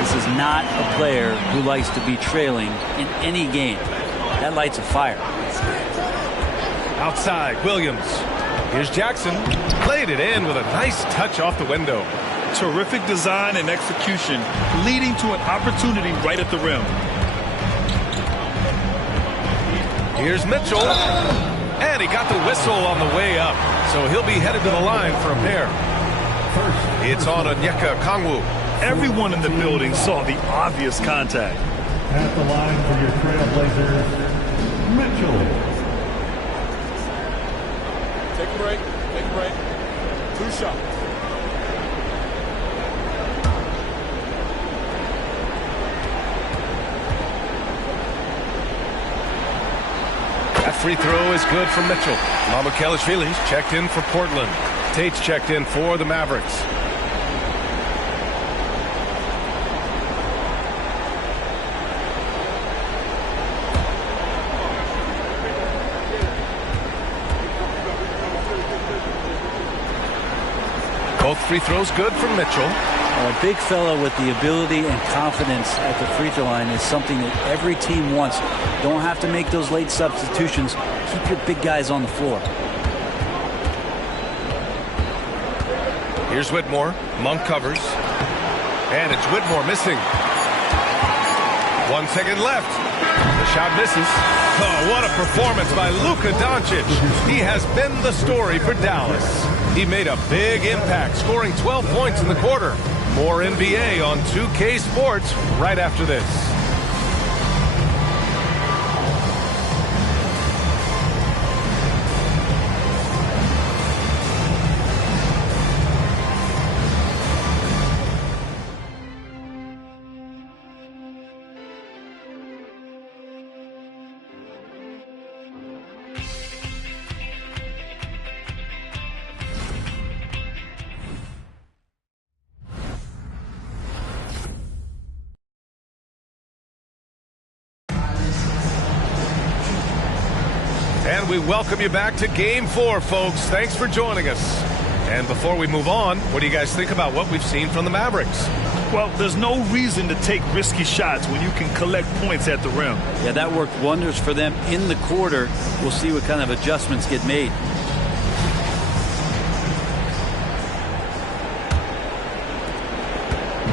This is not a player who likes to be trailing in any game. That lights a fire. Outside, Williams. Here's Jackson. Played it in with a nice touch off the window. Terrific design and execution, leading to an opportunity right at the rim. Here's Mitchell. And he got the whistle on the way up. So he'll be headed to the line for a pair. It's on Onyeka Kongwu. Everyone in the building saw the obvious contact. At the line for your Trailblazers, Mitchell. Take a break. Take a break. 2 shots. That free throw is good from Mitchell. Mamukelashvili's checked in for Portland. Tate's checked in for the Mavericks. Both free throws good from Mitchell. A big fella with the ability and confidence at the free throw line is something that every team wants. Don't have to make those late substitutions. Keep your big guys on the floor. Here's Whitmore. Monk covers. And it's Whitmore missing. 1 second left. The shot misses. Oh, what a performance by Luka Doncic. He has been the story for Dallas. He made a big impact, scoring 12 points in the quarter. More NBA on 2K Sports right after this. And we welcome you back to Game 4, folks. Thanks for joining us. And before we move on, what do you guys think about what we've seen from the Mavericks? Well, there's no reason to take risky shots when you can collect points at the rim. Yeah, that worked wonders for them in the quarter. We'll see what kind of adjustments get made.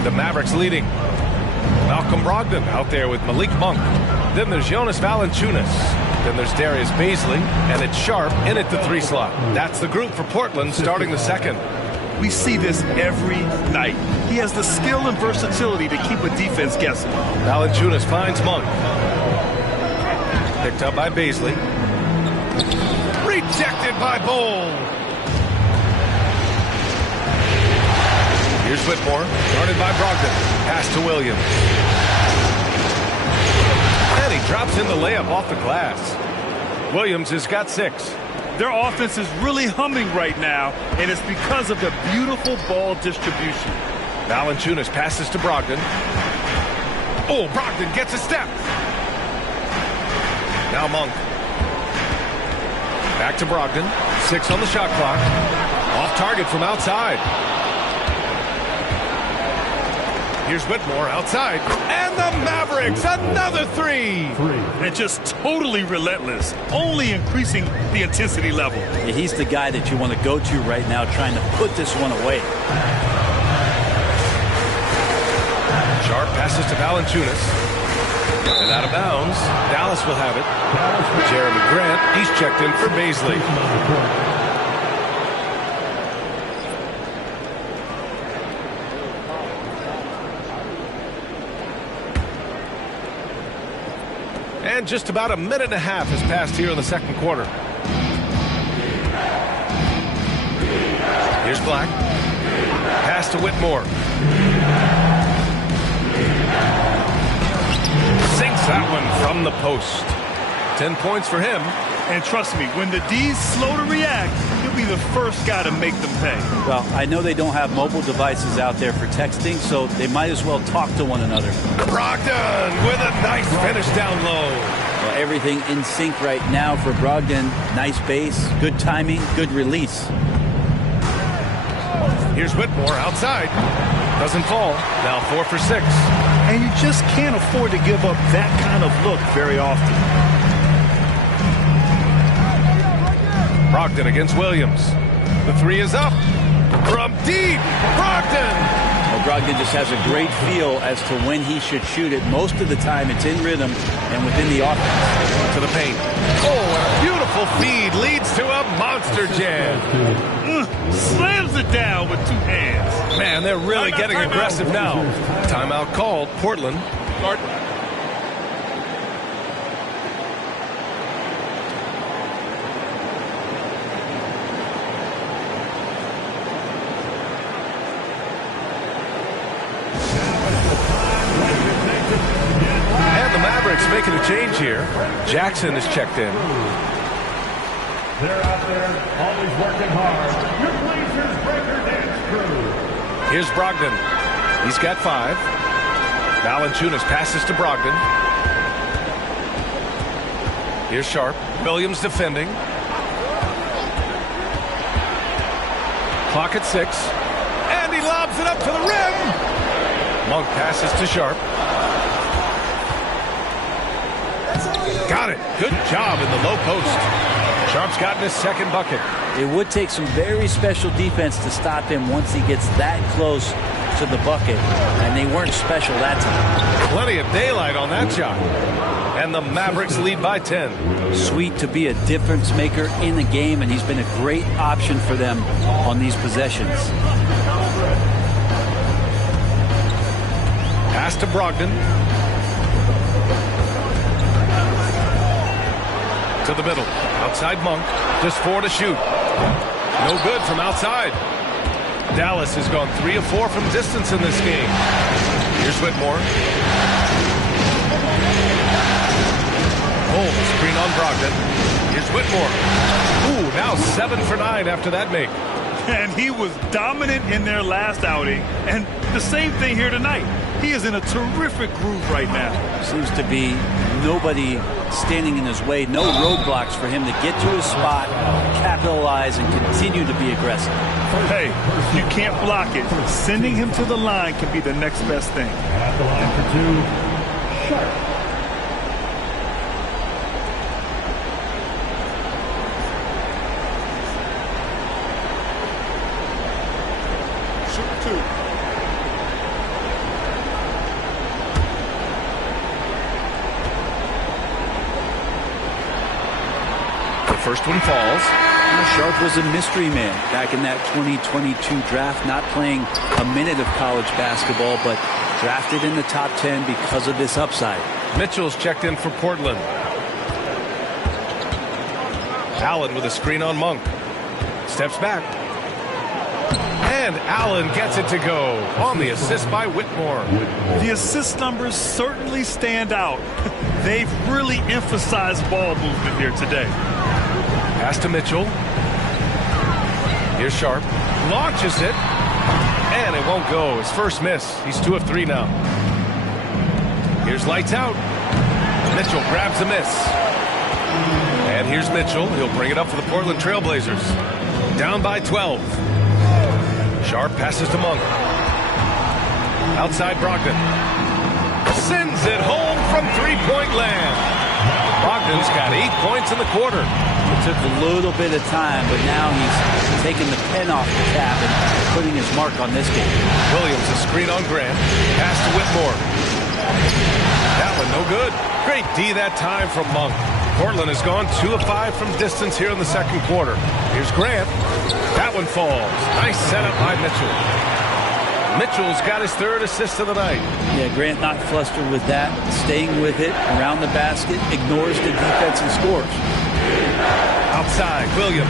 The Mavericks leading. Malcolm Brogdon out there with Malik Monk. Then there's Jonas Valanciunas. Then there's Darius Baisley, and it's Sharp in at the 3 slot. That's the group for Portland starting the second. We see this every night. He has the skill and versatility to keep a defense guessing. Valanciunas finds Monk. Picked up by Baisley. Rejected by Bol. Here's Whitmore, guarded by Brogdon. Pass to Williams. And he drops in the layup off the glass. Williams has got 6. Their offense is really humming right now, and it's because of the beautiful ball distribution. Valanciunas passes to Brogdon. Oh, Brogdon gets a step. Now Monk. Back to Brogdon. 6 on the shot clock. Off target from outside. Here's Whitmore outside. And the Mavericks, another 3. And just totally relentless, only increasing the intensity level. Yeah, he's the guy that you want to go to right now, trying to put this one away. Sharp passes to Valanciunas. And out of bounds. Dallas will have it. Jeremy Grant, he's checked in for Baisley. And just about a minute and a half has passed here in the second quarter. Here's Black. Pass to Whitmore. Sinks that one from the post. 10 points for him. And trust me, when the D's slow to react, he'll be the first guy to make them pay. Well, I know they don't have mobile devices out there for texting, so they might as well talk to one another. Brogdon with a nice finish down low. Well, everything in sync right now for Brogdon. Nice base, good timing, good release. Here's Whitmore outside. Doesn't fall. Now 4 for 6. And you just can't afford to give up that kind of look very often. Brogdon against Williams. The three is up. From deep, Brogdon! Well, Brogdon just has a great feel as to when he should shoot it. Most of the time, it's in rhythm and within the offense. To the paint. Oh, and a beautiful feed leads to a monster jam. Slams it down with two hands. Man, they're really getting aggressive now. Timeout called. Portland. Making a change here. Jackson is checked in. They're out there, always working hard. Your Blazers breaker dance crew. Here's Brogdon. He's got 5. Valanciunas passes to Brogdon. Here's Sharp. Williams defending. Clock at 6. And he lobs it up to the rim. Monk passes to Sharp. Got it. Good job in the low post. Sharp's gotten his second bucket. It would take some very special defense to stop him once he gets that close to the bucket, and they weren't special that time. Plenty of daylight on that shot. And the Mavericks lead by 10. Sweet to be a difference maker in the game, and he's been a great option for them on these possessions. Pass to Brogdon. To the middle. Outside Monk. Just 4 to shoot. No good from outside. Dallas has gone 3 of 4 from distance in this game. Here's Whitmore. Oh, screen on Brogdon. Here's Whitmore. Ooh, now 7 for 9 after that make. And he was dominant in their last outing. And the same thing here tonight. He is in a terrific groove right now. Seems to be nobody standing in his way. No roadblocks for him to get to his spot, capitalize, and continue to be aggressive. Hey, you can't block it. Sending him to the line can be the next best thing. At the line for 2, Sharp. First one falls. Sharp was a mystery man back in that 2022 draft, not playing a minute of college basketball, but drafted in the top 10 because of this upside. Mitchell's checked in for Portland. Allen with a screen on Monk. Steps back. And Allen gets it to go on the assist by Whitmore. The assist numbers certainly stand out. They've really emphasized ball movement here today. Pass to Mitchell. Here's Sharp. Launches it. And it won't go. His first miss. He's 2 of 3 now. Here's lights out. Mitchell grabs a miss. And here's Mitchell. He'll bring it up for the Portland Trailblazers. Down by 12. Sharp passes to Monk. Outside Brogdon. Sends it home from three-point land. Brogdon's got 8 points in the quarter. It took a little bit of time, but now he's taking the pen off the cap and putting his mark on this game. Williams, a screen on Grant. Pass to Whitmore. That one no good. Great D that time from Monk. Portland has gone 2 of 5 from distance here in the second quarter. Here's Grant. That one falls. Nice setup by Mitchell. Mitchell's got his 3rd assist of the night. Yeah, Grant not flustered with that. Staying with it around the basket. Ignores the defense and scores. Outside, Williams.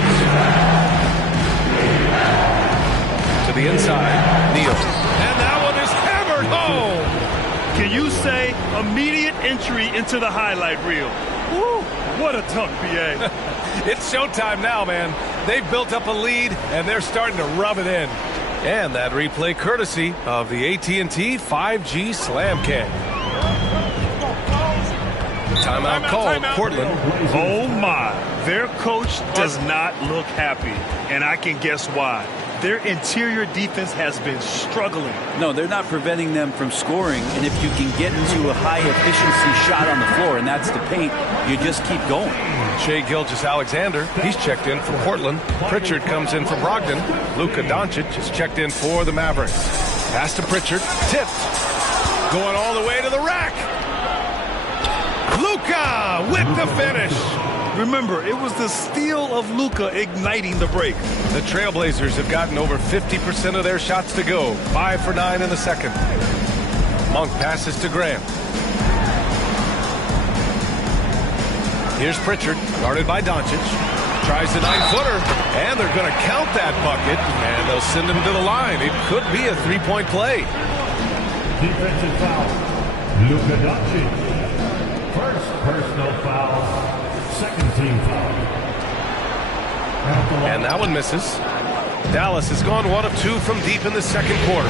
To the inside, Neal. And that one is hammered home. Can you say immediate entry into the highlight reel? Woo, what a dunk, BA. It's showtime now, man. They've built up a lead, and they're starting to rub it in. And that replay courtesy of the AT&T 5G Slam Cam. Timeout called, Portland. Oh, my. Their coach does not look happy, and I can guess why. Their interior defense has been struggling. No, they're not preventing them from scoring, and if you can get to a high-efficiency shot on the floor, and that's the paint, you just keep going. Shai Gilgeous-Alexander, he's checked in for Portland. Pritchard comes in for Brogdon. Luka Doncic is checked in for the Mavericks. Pass to Pritchard, tipped. Going all the way to the rack. Luka with the finish. Remember, it was the steal of Luka igniting the break. The Trailblazers have gotten over 50% of their shots to go. 5 for 9 in the second. Monk passes to Grant. Here's Pritchard, guarded by Doncic. Tries the 9-footer, and they're going to count that bucket, and they'll send him to the line. It could be a three-point play. Defensive foul. Luka Doncic. First personal foul. Second team foul. And that one misses. Dallas has gone 1 of 2 from deep in the second quarter.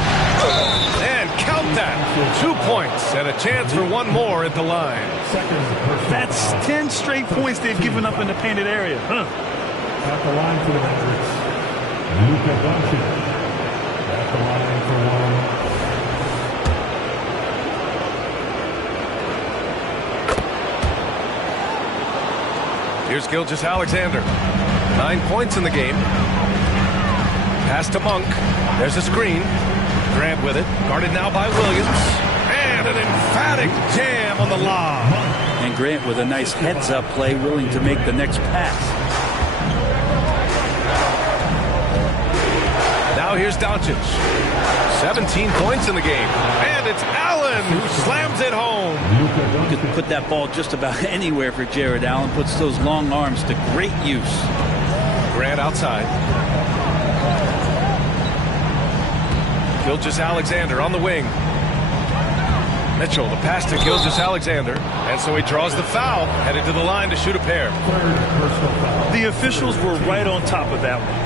And count that. 2 points and a chance for one more at the line. That's 10 straight points they've given up in the painted area. At the line for the Mavericks, Luka Doncic. At the line for one. Here's Gilgeous-Alexander. 9 points in the game. Pass to Monk. There's a screen. Grant with it. Guarded now by Williams. And an emphatic jam on the lob. And Grant with a nice heads-up play, willing to make the next pass. Now here's Doncic. 17 points in the game. And it's Allen who slams it home. You could put that ball just about anywhere for Jared Allen. Puts those long arms to great use. Grant outside. Gilgeous-Alexander on the wing. Mitchell, the pass to Gilgeous-Alexander. And so he draws the foul, headed to the line to shoot a pair. The officials were right on top of that one.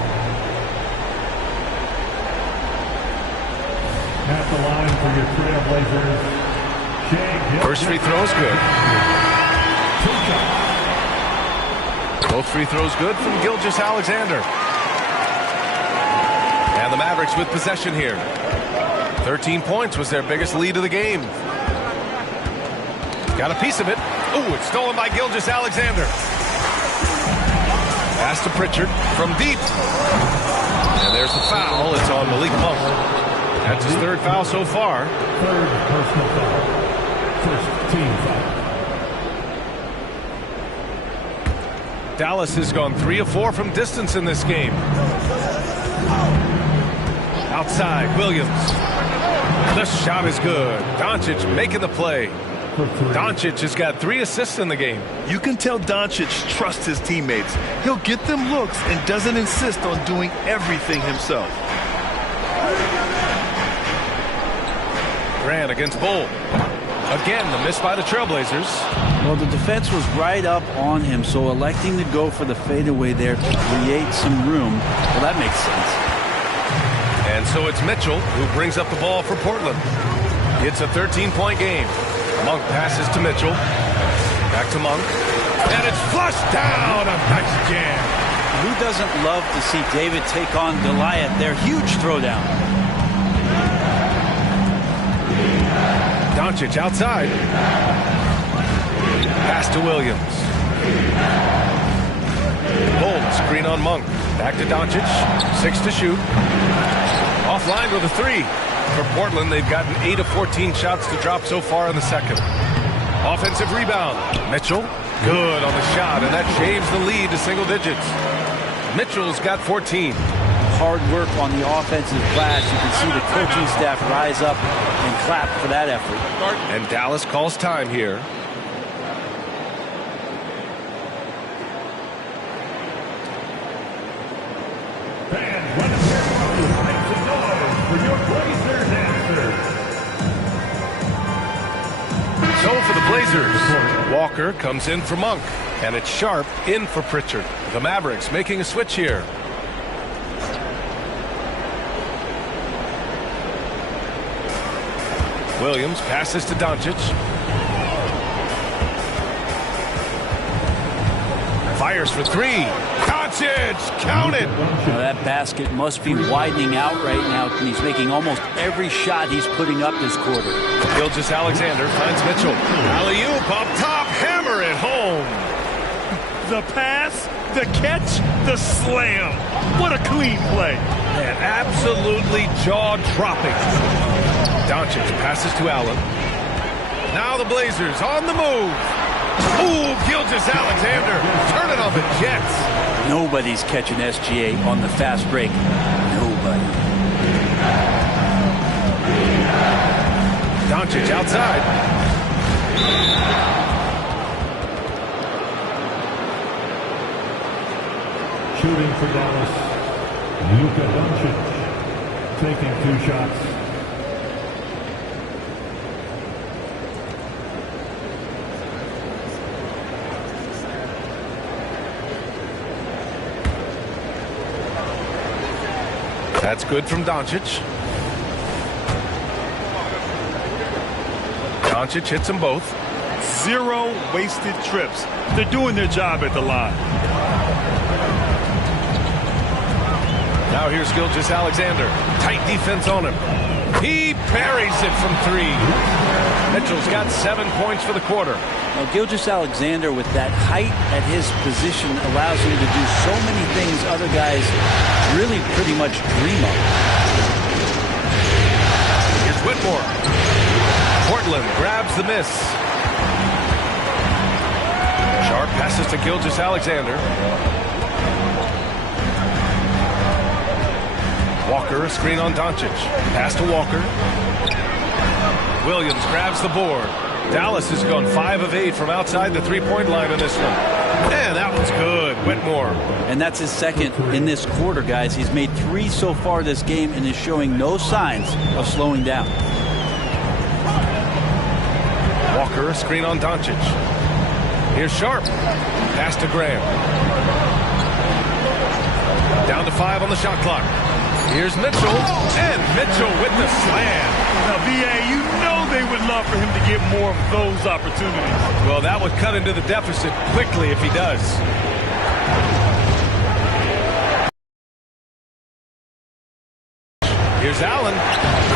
At the line for your Trailblazers. First free throw is good. Both free throws good from Gilgeous-Alexander. And the Mavericks with possession here. 13 points was their biggest lead of the game. Got a piece of it. Ooh, it's stolen by Gilgeous-Alexander. Pass to Pritchard from deep. And there's the foul. It's on Malik Monk. That's his third foul so far. Third personal foul. First team foul. Dallas has gone 3 of 4 from distance in this game. Outside, Williams. The shot is good. Doncic making the play. Doncic has got 3 assists in the game. You can tell Doncic trusts his teammates. He'll get them looks and doesn't insist on doing everything himself. Grant against Bull. Again, the miss by the Trailblazers. Well, the defense was right up on him, so electing to go for the fadeaway there to create some room, well, that makes sense. And so it's Mitchell who brings up the ball for Portland. It's a 13-point game. Monk passes to Mitchell. Back to Monk. And it's flushed down. A nice jam. Who doesn't love to see David take on Goliath? Their huge throwdown. Doncic outside. Pass to Williams. Bold screen on Monk. Back to Doncic. 6 to shoot. Offline with a 3. For Portland, they've gotten 8 of 14 shots to drop so far in the second. Offensive rebound. Mitchell, good on the shot, and that shaves the lead to single digits. Mitchell's got 14. Hard work on the offensive glass. You can see the coaching staff rise up and clap for that effort. And Dallas calls time here. Fans, let's hear from you. Make some noise for your Blazers answer. So for the Blazers, Walker comes in for Monk, and it's Sharp in for Pritchard. The Mavericks making a switch here. Williams passes to Doncic. Fires for 3. Doncic, count it. Now that basket must be widening out right now. He's making almost every shot he's putting up this quarter. Gilgeous-Alexander finds Mitchell. Alley-oop up top, hammer it home. the pass, the catch, the slam. What a clean play. And absolutely jaw-dropping. Doncic passes to Allen. Now the Blazers on the move. Ooh, Gilgeous-Alexander turning on the Jets. Nobody's catching SGA on the fast break. Nobody. Doncic outside. Shooting for Dallas, Luka Doncic, taking 2 shots. That's good from Doncic. Doncic hits them both. 0 wasted trips. They're doing their job at the line. Now here's Gilgeous-Alexander. Tight defense on him. He buries it from 3. Mitchell's got 7 points for the quarter. Now, Gilgeous-Alexander, with that height at his position, allows him to do so many things other guys really pretty much dream of. Here's Whitmore. Portland grabs the miss. Sharp passes to Gilgeous-Alexander. Walker, a screen on Doncic. Pass to Walker. Williams grabs the board. Dallas has gone 5 of 8 from outside the 3-point line in this one. Man, that was good. Whitmore. And that's his second in this quarter, guys. He's made 3 so far this game and is showing no signs of slowing down. Walker, a screen on Doncic. Here's Sharp. Pass to Graham. Down to 5 on the shot clock. Here's Mitchell, and Mitchell with the slam. Now, B.A., you know they would love for him to get more of those opportunities. Well, that would cut into the deficit quickly if he does. Here's Allen.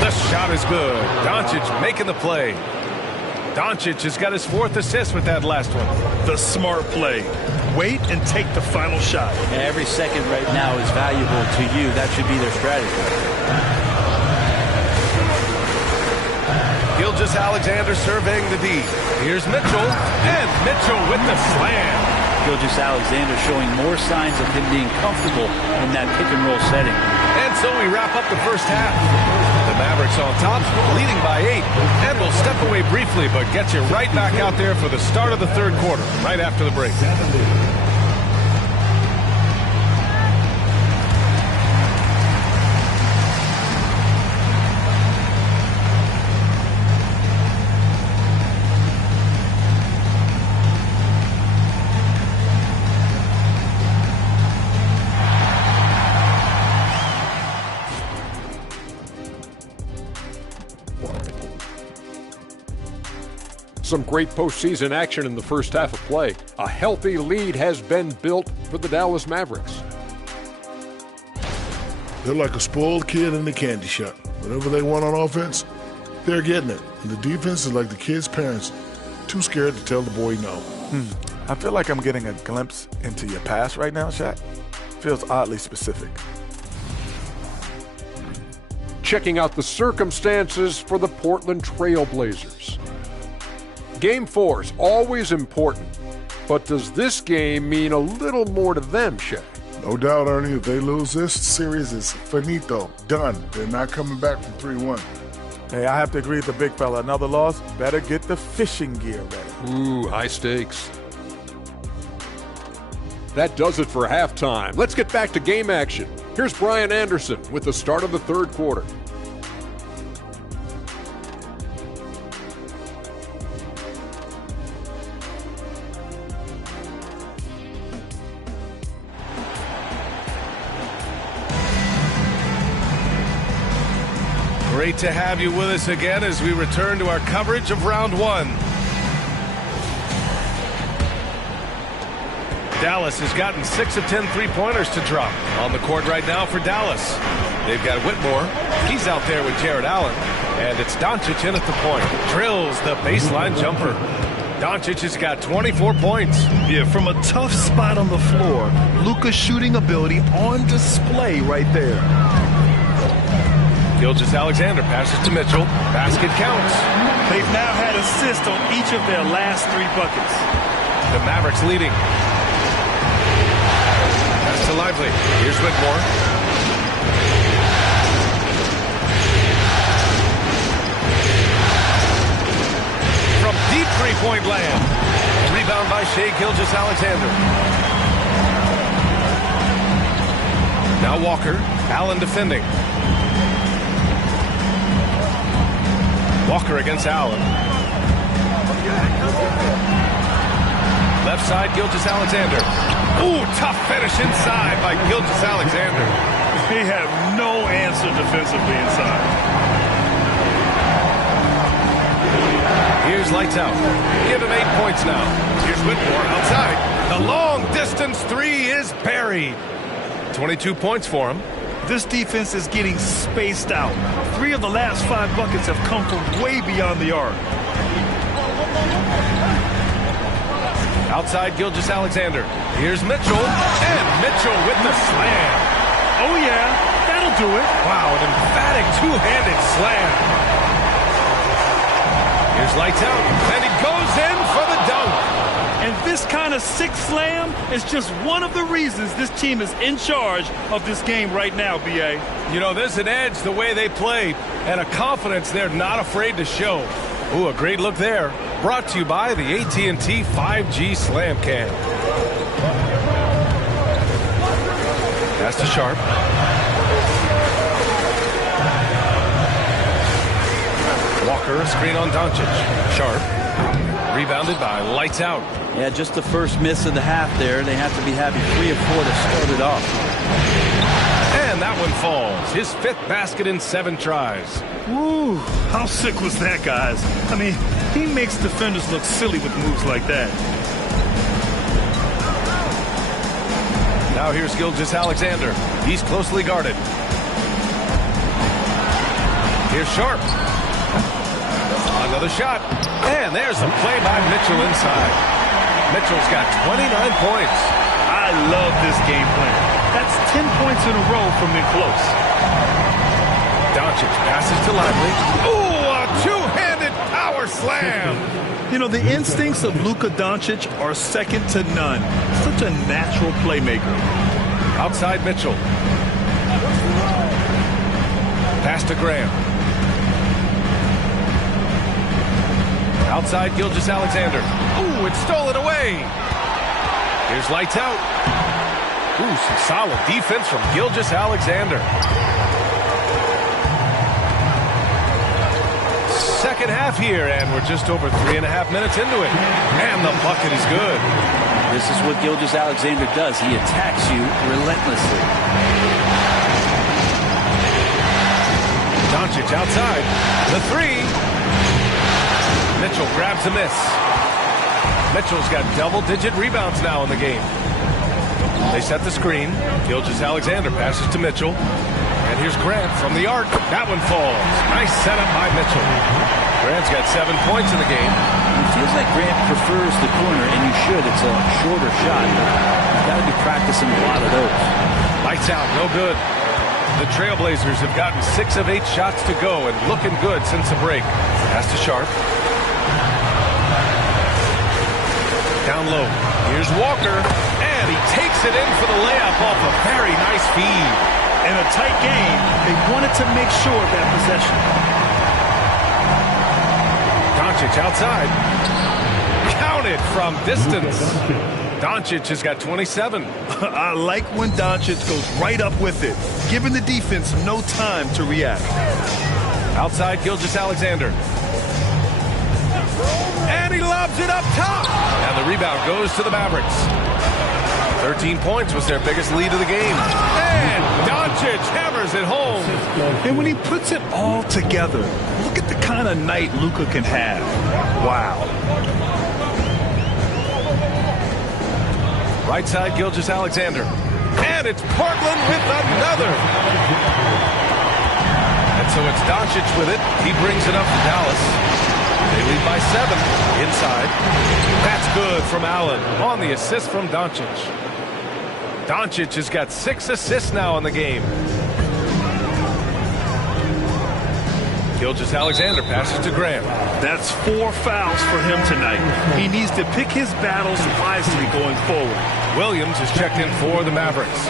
The shot is good. Doncic making the play. Doncic has got his 4th assist with that last one. The smart play. Wait and take the final shot. Every second right now is valuable to you. That should be their strategy. Gilgeous-Alexander surveying the D. Here's Mitchell, and Mitchell with the slam. Gilgeous-Alexander showing more signs of him being comfortable in that pick-and-roll setting. And so we wrap up the first half. The Mavericks on top, leading by 8. And we'll step away briefly, but get you right back out there for the start of the 3rd quarter, right after the break. Some great postseason action in the first half of play. A healthy lead has been built for the Dallas Mavericks. They're like a spoiled kid in the candy shop. Whatever they want on offense, they're getting it. And the defense is like the kid's parents, too scared to tell the boy no. I feel like I'm getting a glimpse into your past right now, Shaq. Feels oddly specific. Checking out the circumstances for the Portland Trail Blazers. Game 4 is always important, but does this game mean a little more to them, Shaq? No doubt, Ernie. If they lose this series, is finito, done. They're not coming back from 3-1. Hey, I have to agree with the big fella. Another loss, better get the fishing gear ready. Ooh, high stakes. That does it for halftime. Let's get back to game action. Here's Brian Anderson with the start of the 3rd quarter. Great to have you with us again as we return to our coverage of round 1. Dallas has gotten 6 of 10 3-pointers to drop. On the court right now for Dallas. They've got Whitmore. He's out there with Jared Allen. And it's Doncic in at the point. Drills the baseline jumper. Doncic has got 24 points. Yeah, from a tough spot on the floor, Luka's shooting ability on display right there. Gilgeous-Alexander passes to Mitchell. Basket counts. They've now had assists on each of their last 3 buckets. The Mavericks leading. Pass to Lively. Here's Whitmore. From deep three-point land. Rebound by Shai Gilgeous-Alexander. Now Walker. Allen defending. Walker against Allen. Left side, Gilgeous-Alexander. Ooh, tough finish inside by Gilgeous-Alexander. They have no answer defensively inside. Here's lights out. Give him 8 points now. Here's Whitmore outside. The long distance three is buried. 22 points for him. This defense is getting spaced out. 3 of the last 5 buckets have come from way beyond the arc. Outside Gilgeous-Alexander. Here's Mitchell. And Mitchell with the slam. Oh, yeah. That'll do it. Wow, an emphatic two-handed slam. Here's lights out. And he goes in for the dunk. And this kind of sick slam is just one of the reasons this team is in charge of this game right now, B.A. You know, there's an edge the way they play and a confidence they're not afraid to show. Ooh, a great look there. Brought to you by the AT&T 5G Slam Cam. Pass to Sharp. Walker, a screen on Doncic. Sharp. Rebounded by Lights Out. Yeah, just the first miss of the half there. They have to be having 3 or 4 to start it off. And that one falls. His 5th basket in 7 tries. Woo, how sick was that, guys? I mean, he makes defenders look silly with moves like that. Now here's Gilgeous-Alexander. He's closely guarded. Here's Sharp. Another shot. And there's a play by Mitchell inside. Mitchell's got 29 points. I love this game plan. That's 10 points in a row from in close. Doncic passes to Lively. Ooh, a two-handed power slam. You know, the instincts of Luka Doncic are second to none. Such a natural playmaker. Outside Mitchell. Pass to Graham. Outside Gilgeous-Alexander. Ooh, it's stolen away. Here's Lights Out. Ooh, some solid defense from Gilgeous-Alexander. Second half here, and we're just over 3.5 minutes into it. And the bucket is good. This is what Gilgeous-Alexander does. He attacks you relentlessly. Doncic outside. The 3. Mitchell grabs a miss. Mitchell's got double-digit rebounds now in the game. They set the screen. Gilgeous-Alexander passes to Mitchell. And here's Grant from the arc. That one falls. Nice setup by Mitchell. Grant's got 7 points in the game. It feels like Grant prefers the corner, and you should. It's a shorter shot. You've got to be practicing a lot of those. Lights out, no good. The Trailblazers have gotten 6 of 8 shots to go and looking good since the break. Pass to Sharp. Down low. Here's Walker. And he takes it in for the layup off a very nice feed. In a tight game, they wanted to make sure of that possession. Doncic outside. Counted from distance. Doncic has got 27. I like when Doncic goes right up with it, giving the defense no time to react. Outside Gilgeous-Alexander. And he lobs it up top. And the rebound goes to the Mavericks. 13 points was their biggest lead of the game. And Doncic hammers it home. And when he puts it all together, look at the kind of night Luka can have. Wow. Right side, Gilgeous-Alexander. And it's Portland with another. And so it's Doncic with it. He brings it up to Dallas. They lead by 7. Inside. That's good from Allen on the assist from Doncic. Doncic has got 6 assists now in the game. Gilgeous-Alexander passes to Graham. That's 4 fouls for him tonight. He needs to pick his battles wisely going forward. Williams is checked in for the Mavericks.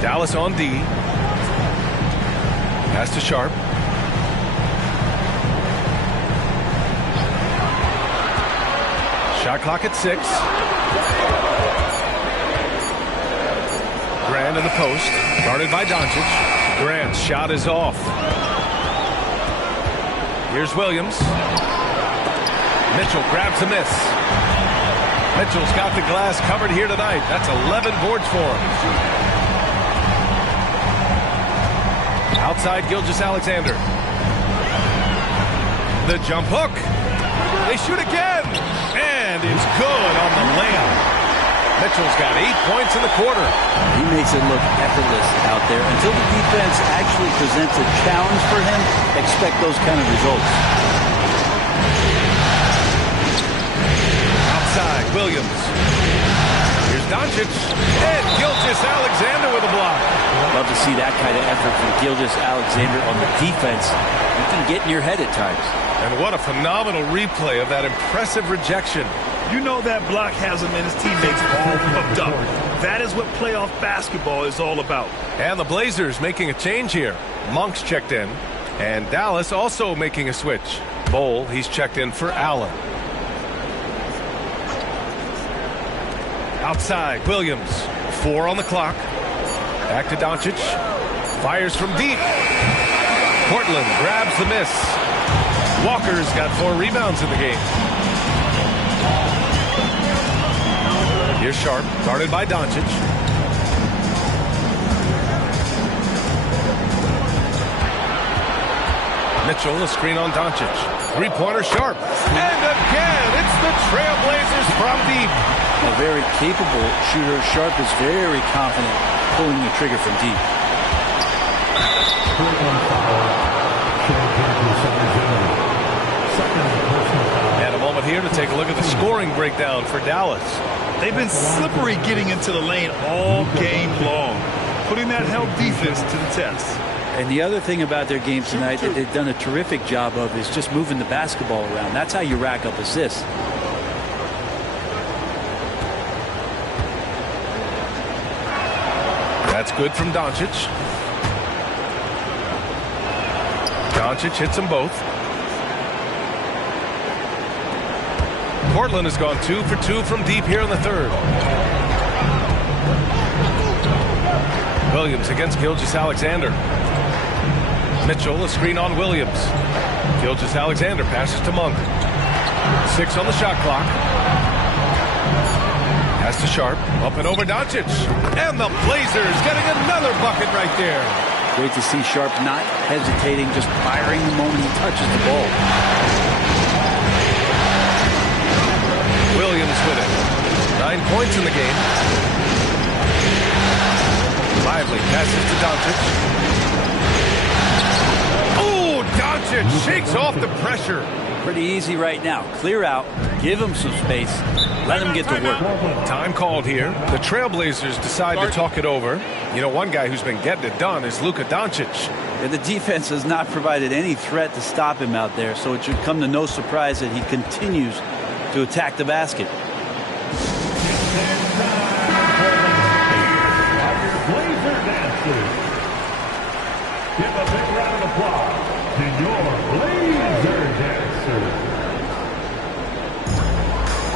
Dallas on D. Pass to Sharp. Shot clock at 6. Grant in the post. Guarded by Doncic. Grant's shot is off. Here's Williams. Mitchell grabs a miss. Mitchell's got the glass covered here tonight. That's 11 boards for him. Outside Gilgeous-Alexander. The jump hook. They shoot again. And it's good on the layup. Mitchell's got 8 points in the quarter. He makes it look effortless out there. Until the defense actually presents a challenge for him, expect those kind of results. Outside, Williams. Here's Doncic. And Gilgeous-Alexander with a block. Love to see that kind of effort from Gilgeous-Alexander on the defense. You can get in your head at times. And what a phenomenal replay of that impressive rejection. You know that block has him and his teammates all pumped up. That is what playoff basketball is all about. And the Blazers making a change here. Monk's checked in. And Dallas also making a switch. Bol, he's checked in for Allen. Outside, Williams. 4 on the clock. Back to Doncic. Fires from deep. Portland grabs the miss. Walker's got 4 rebounds in the game. Here's Sharp, guarded by Doncic. Mitchell, a screen on Doncic. 3-pointer Sharp. And again, it's the Trailblazers from deep. A very capable shooter. Sharp is very confident pulling the trigger from deep. And a moment here to take a look at the scoring breakdown for Dallas. They've been slippery getting into the lane all game long, putting that help defense to the test. And the other thing about their game tonight that they've done a terrific job of is just moving the basketball around. That's how you rack up assists. That's good from Doncic. Doncic hits them both. Portland has gone 2 for 2 from deep here in the third. Williams against Gilgeous-Alexander. Mitchell, a screen on Williams. Gilgeous-Alexander passes to Monk. 6 on the shot clock. Pass to Sharp. Up and over Doncic. And the Blazers getting another bucket right there. Great to see Sharp not hesitating, just firing the moment he touches the ball. Williams with it. 9 points in the game. Lively passes to Doncic. Oh, Doncic shakes off the pressure. Pretty easy right now. Clear out. Give him some space. Let him get to work. Time called here. The Trailblazers decide to talk it over. You know, one guy who's been getting it done is Luka Doncic. And the defense has not provided any threat to stop him out there, so it should come to no surprise that he continues to attack the basket. Blazer dancers. Give a big round of applause to your Blazer dancers.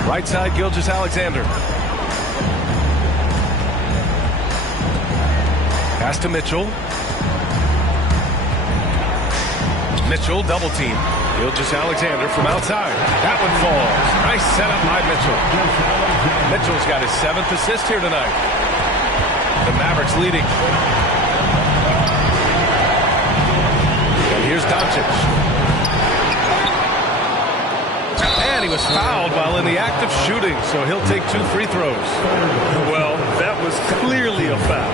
Right side, Gilgeous-Alexander. Pass to Mitchell. Mitchell double team. Gilgeous-Alexander from outside. That one falls. Nice setup by Mitchell. Mitchell's got his 7th assist here tonight. The Mavericks leading. And here's Doncic. And he was fouled while in the act of shooting, so he'll take 2 free throws. Well, that was clearly a foul.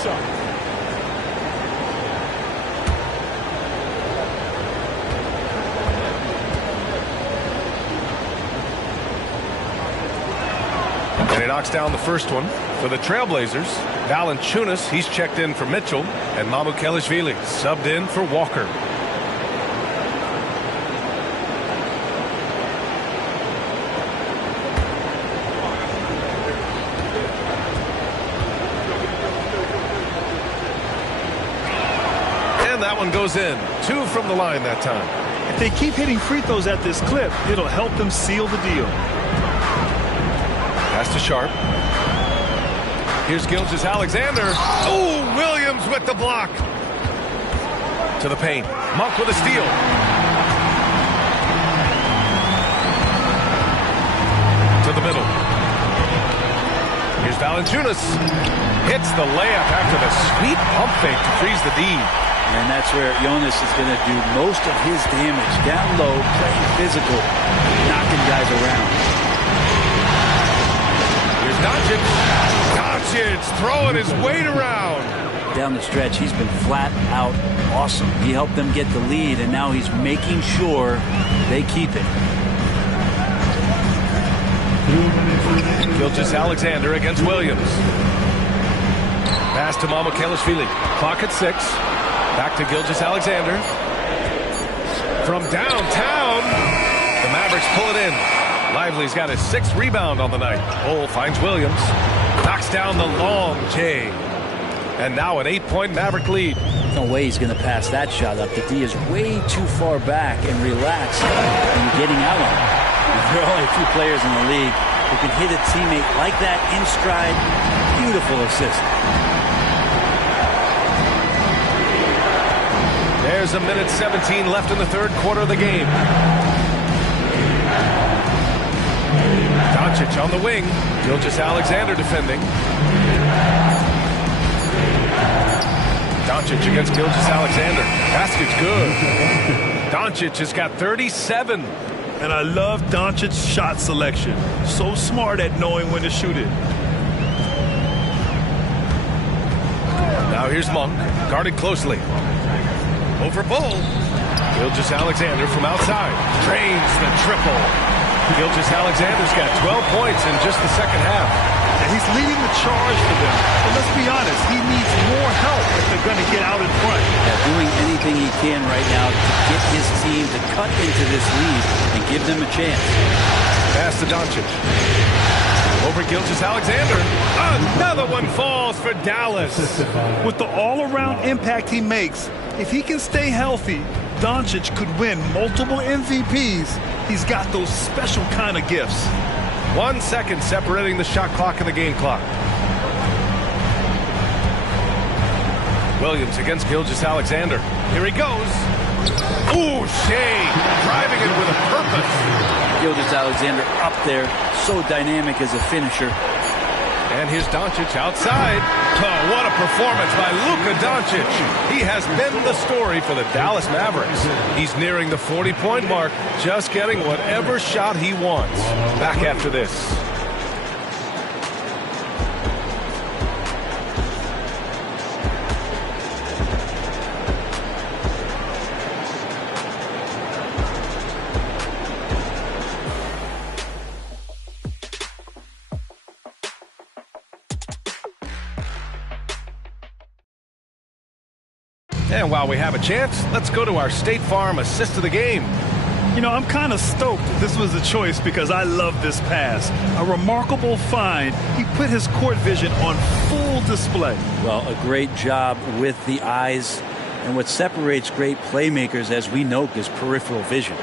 this up. And he knocks down the first one. For the Trailblazers, Valanciunas, he's checked in for Mitchell, and Mamukelashvili subbed in for Walker. And that one goes in. 2 from the line that time. If they keep hitting free throws at this clip, it'll help them seal the deal. Pass to Sharp. Here's Gilgeous-Alexander. Oh, Williams with the block. To the paint. Monk with a steal. To the middle. Here's Valanciunas. Hits the layup after the sweet pump fake to freeze the D. And that's where Jonas is going to do most of his damage. Down low, playing physical, knocking guys around. Here's Doncic. Doncic throwing his weight around. Down the stretch, he's been flat out awesome. He helped them get the lead, and now he's making sure they keep it. Gilgeous-Alexander against Williams. Pass to Mamukelashvili. Clock at 6. Back to Gilgeous-Alexander. From downtown, the Mavericks pull it in. Lively's got his 6th rebound on the night. Cole finds Williams. Knocks down the long J. And now an 8-point Maverick lead. No way he's going to pass that shot up. The D is way too far back and relaxed and getting out on it. There are only a few players in the league who can hit a teammate like that in stride. Beautiful assist. There's a minute 17 left in the third quarter of the game. Doncic on the wing. Gilgeous-Alexander defending. Doncic against Gilgeous-Alexander. Basket's good. Doncic has got 37. And I love Doncic's shot selection. So smart at knowing when to shoot it. Now here's Monk, guarded closely. Over Bull. Gilgeous-Alexander from outside. Drains the triple. Gilgeous-Alexander's got 12 points in just the second half. And he's leading the charge for them. But let's be honest, he needs more help if they're going to get out in front. Doing anything he can right now to get his team to cut into this lead and give them a chance. Pass to Doncic. Over Gilgeous-Alexander. Another one falls for Dallas. With the all-around impact he makes, if he can stay healthy, Doncic could win multiple MVPs. He's got those special kind of gifts. 1 second separating the shot clock and the game clock. Williams against Gilgeous-Alexander. Here he goes. Ooh, Shea driving it with a purpose. Gilgeous-Alexander up there, so dynamic as a finisher. And here's Doncic outside. Oh, what a performance by Luka Doncic. He has been the story for the Dallas Mavericks. He's nearing the 40-point mark, just getting whatever shot he wants. Back after this. And while we have a chance, let's go to our State Farm assist of the game. You know, I'm kind of stoked this was a choice because I love this pass. A remarkable find. He put his court vision on full display. Well, a great job with the eyes. And what separates great playmakers, as we know, is peripheral vision.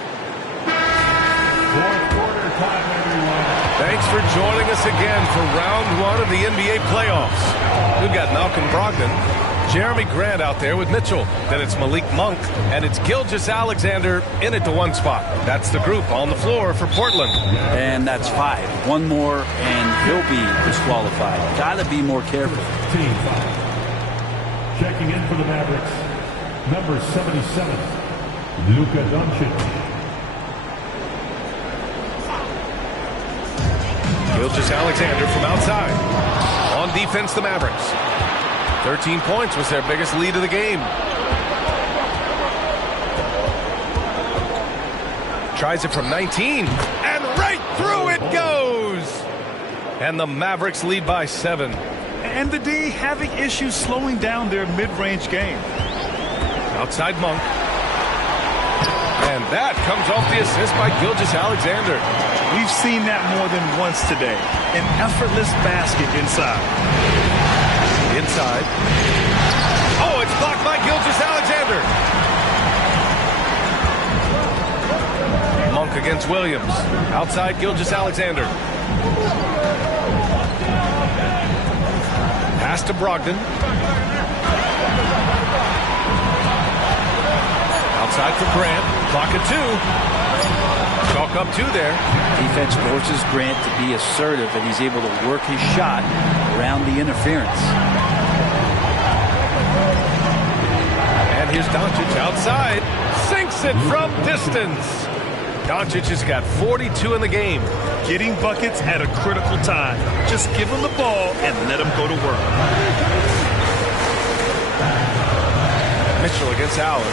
Thanks for joining us again for round 1 of the NBA playoffs. We've got Malcolm Brogdon, Jeremy Grant out there with Mitchell. Then it's Malik Monk, and it's Gilgeous-Alexander in at the 1 spot. That's the group on the floor for Portland. And that's 5. One more, and he'll be disqualified. Got to be more careful. Team foul. Checking in for the Mavericks, number 77, Luka Doncic. Gilgeous-Alexander from outside. On defense, the Mavericks. 13 points was their biggest lead of the game. Tries it from 19, and right through it goes! And the Mavericks lead by 7. And the D having issues slowing down their mid-range game. Outside Monk. And that comes off the assist by Gilgeous-Alexander. We've seen that more than once today. An effortless basket inside. Inside. Oh, it's blocked by Gilgeous-Alexander. Monk against Williams. Outside Gilgeous-Alexander. Pass to Brogdon. Outside for Grant. Clock at 2. Chalk up 2 there. Defense forces Grant to be assertive, and he's able to work his shot around the interference. And here's Doncic outside. Sinks it from distance. Doncic has got 42 in the game. Getting buckets at a critical time. Just give him the ball and let him go to work. Mitchell against Allen.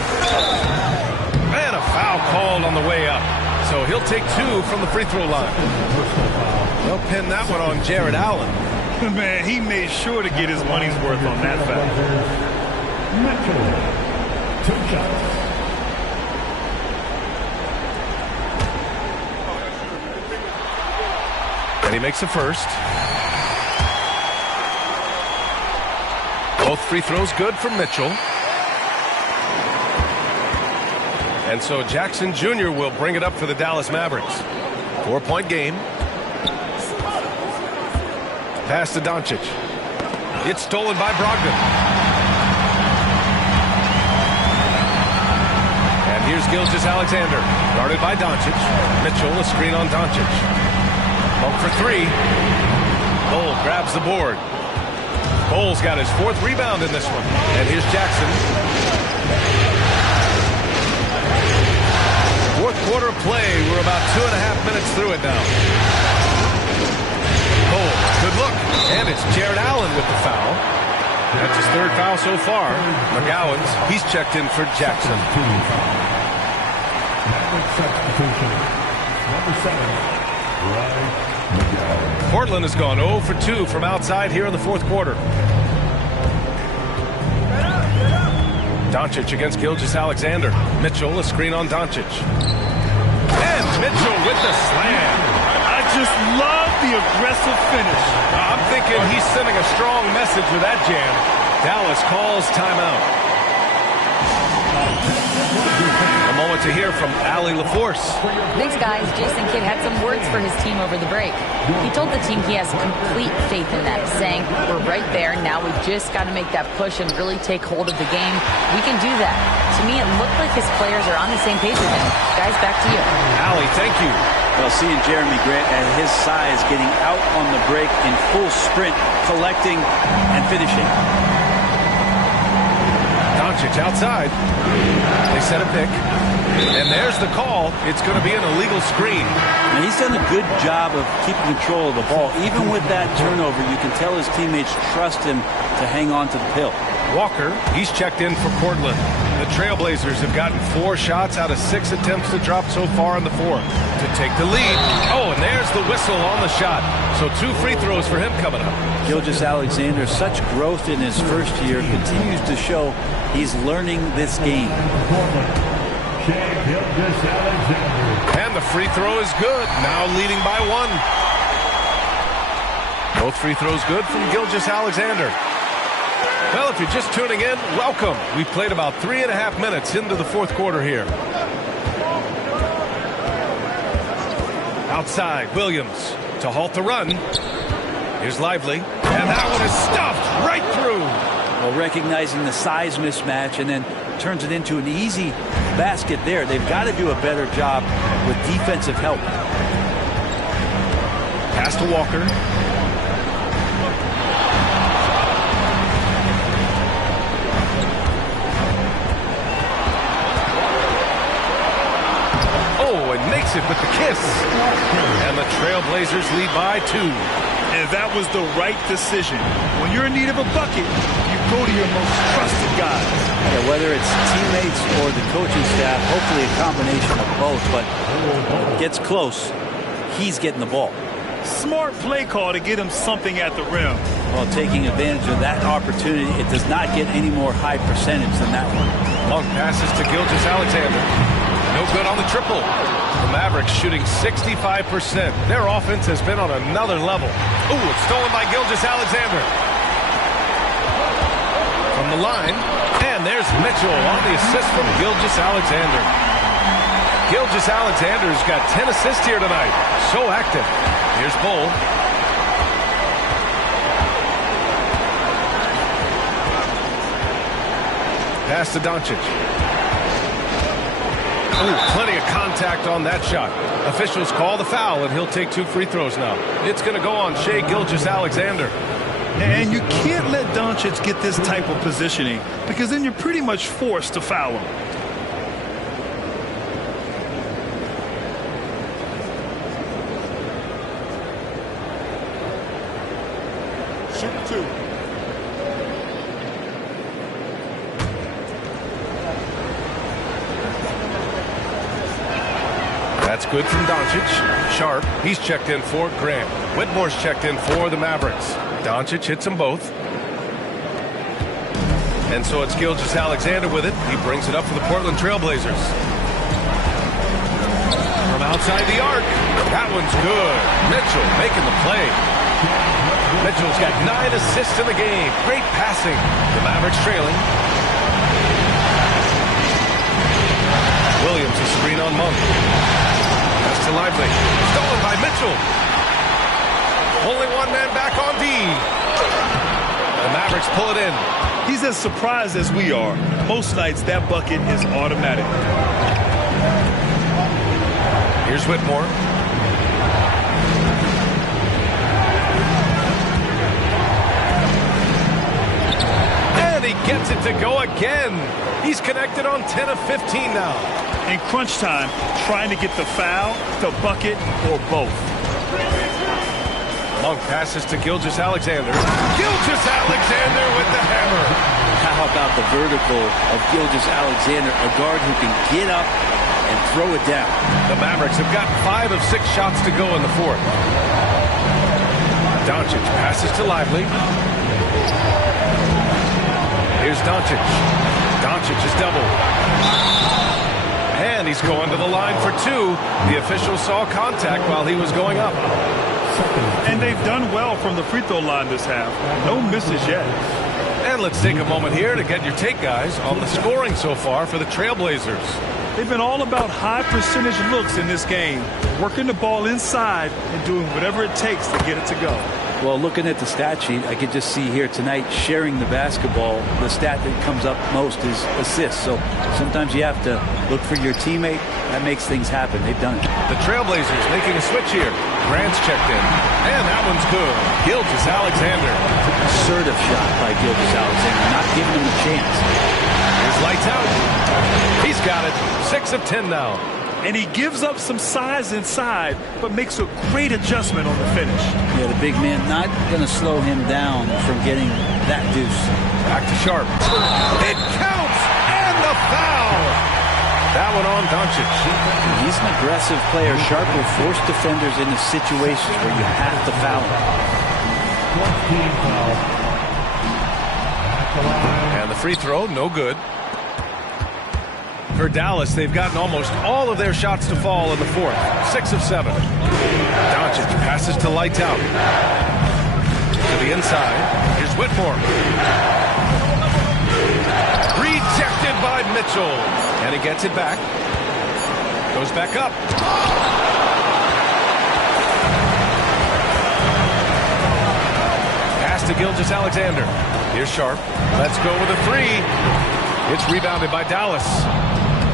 And a foul called on the way up. So he'll take 2 from the free throw line. They'll pin that one on Jared Allen. Man, he made sure to get his money's worth on that foul. Mitchell, 2 shots. And he makes the first. Both free throws good from Mitchell. And so Jackson Jr. will bring it up for the Dallas Mavericks. 4-point game. Pass to Doncic. It's stolen by Brogdon. And here's Gilgeous-Alexander. Guarded by Doncic. Mitchell, a screen on Doncic. Monk for 3. Cole grabs the board. Cole's got his 4th rebound in this one. And here's Jackson. 4th quarter of play. We're about 2.5 minutes through it now. Cole, good look. And it's Jared Allen with the foul. That's his 3rd foul so far. McGowan's, he's checked in for Jackson. Substitution. Number 7. Portland has gone 0 for 2 from outside here in the 4th quarter. Doncic against Gilgeous-Alexander. Mitchell, a screen on Doncic. And Mitchell with the slam. I just love the aggressive finish. I'm thinking he's sending a strong message with that jam. Dallas calls timeout. A moment to hear from Allie LaForce. Thanks, guys. Jason Kidd had some words for his team over the break. He told the team he has complete faith in them, saying, we're right there. Now we just got to make that push and really take hold of the game. We can do that. To me, it looked like his players are on the same page with him. Guys, back to you. Allie, thank you. Well, seeing Jeremy Grant at his size getting out on the break in full sprint, collecting and finishing. Doncic outside. They set a pick. And there's the call. It's going to be an illegal screen. And he's done a good job of keeping control of the ball. Even with that turnover, you can tell his teammates trust him to hang on to the pill. Walker, he's checked in for Portland. The Trailblazers have gotten 4 shots out of 6 attempts to drop so far in the 4th to take the lead. Oh, and there's the whistle on the shot. So 2 free throws for him coming up. Gilgeous-Alexander, such growth in his first year, continues to show he's learning this game. And the free throw is good. Now leading by 1. Both free throws good from Gilgeous-Alexander. Well, if you're just tuning in, welcome. We've played about 3.5 minutes into the 4th quarter here. Outside, Williams to halt the run. Here's Lively. And that one is stuffed right through. Well, recognizing the size mismatch and then turns it into an easy basket there. They've got to do a better job with defensive help. Pass to Walker. Oh, and makes it with the kiss. And the Trailblazers lead by 2. And that was the right decision. When you're in need of a bucket, you go to your most trusted guys. Yeah, whether it's teammates or the coaching staff, hopefully a combination of both, but when it gets close, he's getting the ball. Smart play call to get him something at the rim. While taking advantage of that opportunity, it does not get any more high percentage than that one. Long passes to Gilgeous-Alexander. No good on the triple. The Mavericks shooting 65%. Their offense has been on another level. Ooh, it's stolen by Gilgeous-Alexander. From the line, and there's Mitchell on the assist from Gilgeous-Alexander. Gilgeous-Alexander's got 10 assists here tonight. So active. Here's Bull. Pass to Doncic. Ooh, plenty of contact on that shot. Officials call the foul, and he'll take 2 free throws now. It's going to go on Shai Gilgeous-Alexander. And you can't let Doncic get this type of positioning, because then you're pretty much forced to foul him. Shoot 2. That's good from Doncic. Sharp, he's checked in for Grant. Whitmore's checked in for the Mavericks. Doncic hits them both. And so it's Gilgeous-Alexander with it. He brings it up for the Portland Trailblazers. From outside the arc. That one's good. Mitchell making the play. Mitchell's got 9 assists in the game. Great passing. The Mavericks trailing. Williams a screen on Monk. Pass to Lively. Stolen by Mitchell. Only one man back on D. The Mavericks pull it in. He's as surprised as we are. Most nights that bucket is automatic. Here's Whitmore. And he gets it to go again. He's connected on 10 of 15 now. In crunch time, trying to get the foul, the bucket, or both. Long passes to Gilgeous-Alexander. Gilgeous-Alexander with the hammer. How about the vertical of Gilgeous-Alexander, a guard who can get up and throw it down. The Mavericks have got 5 of 6 shots to go in the 4th. Doncic passes to Lively. Here's Doncic. Doncic is doubled. And he's going to the line for 2. The official saw contact while he was going up. And they've done well from the free throw line this half. No misses yet. And let's take a moment here to get your take, guys, on the scoring so far for the Trailblazers. They've been all about high percentage looks in this game, working the ball inside and doing whatever it takes to get it to go. Well, looking at the stat sheet, I could just see here tonight sharing the basketball. The stat that comes up most is assists. So sometimes you have to look for your teammate. That makes things happen. They've done it. The Trailblazers making a switch here. Grant's checked in. And that one's good. Gilgeous-Alexander. Assertive shot by Gilgeous-Alexander, not giving him a chance. Here's lights out. He's got it. 6 of 10 now. And he gives up some size inside, but makes a great adjustment on the finish. Yeah, the big man not going to slow him down from getting that deuce. Back to Sharp. It counts! And the foul! That one on Doncic. He's an aggressive player. Sharp will force defenders into situations where you have to foul him. And the free throw, no good. For Dallas, they've gotten almost all of their shots to fall in the 4th. 6 of 7. Doncic passes to lights out. To the inside. Here's Whitmore. Rejected by Mitchell. And he gets it back. Goes back up. Pass to Gilgeous-Alexander. Here's Sharp. Let's go with a 3. It's rebounded by Dallas.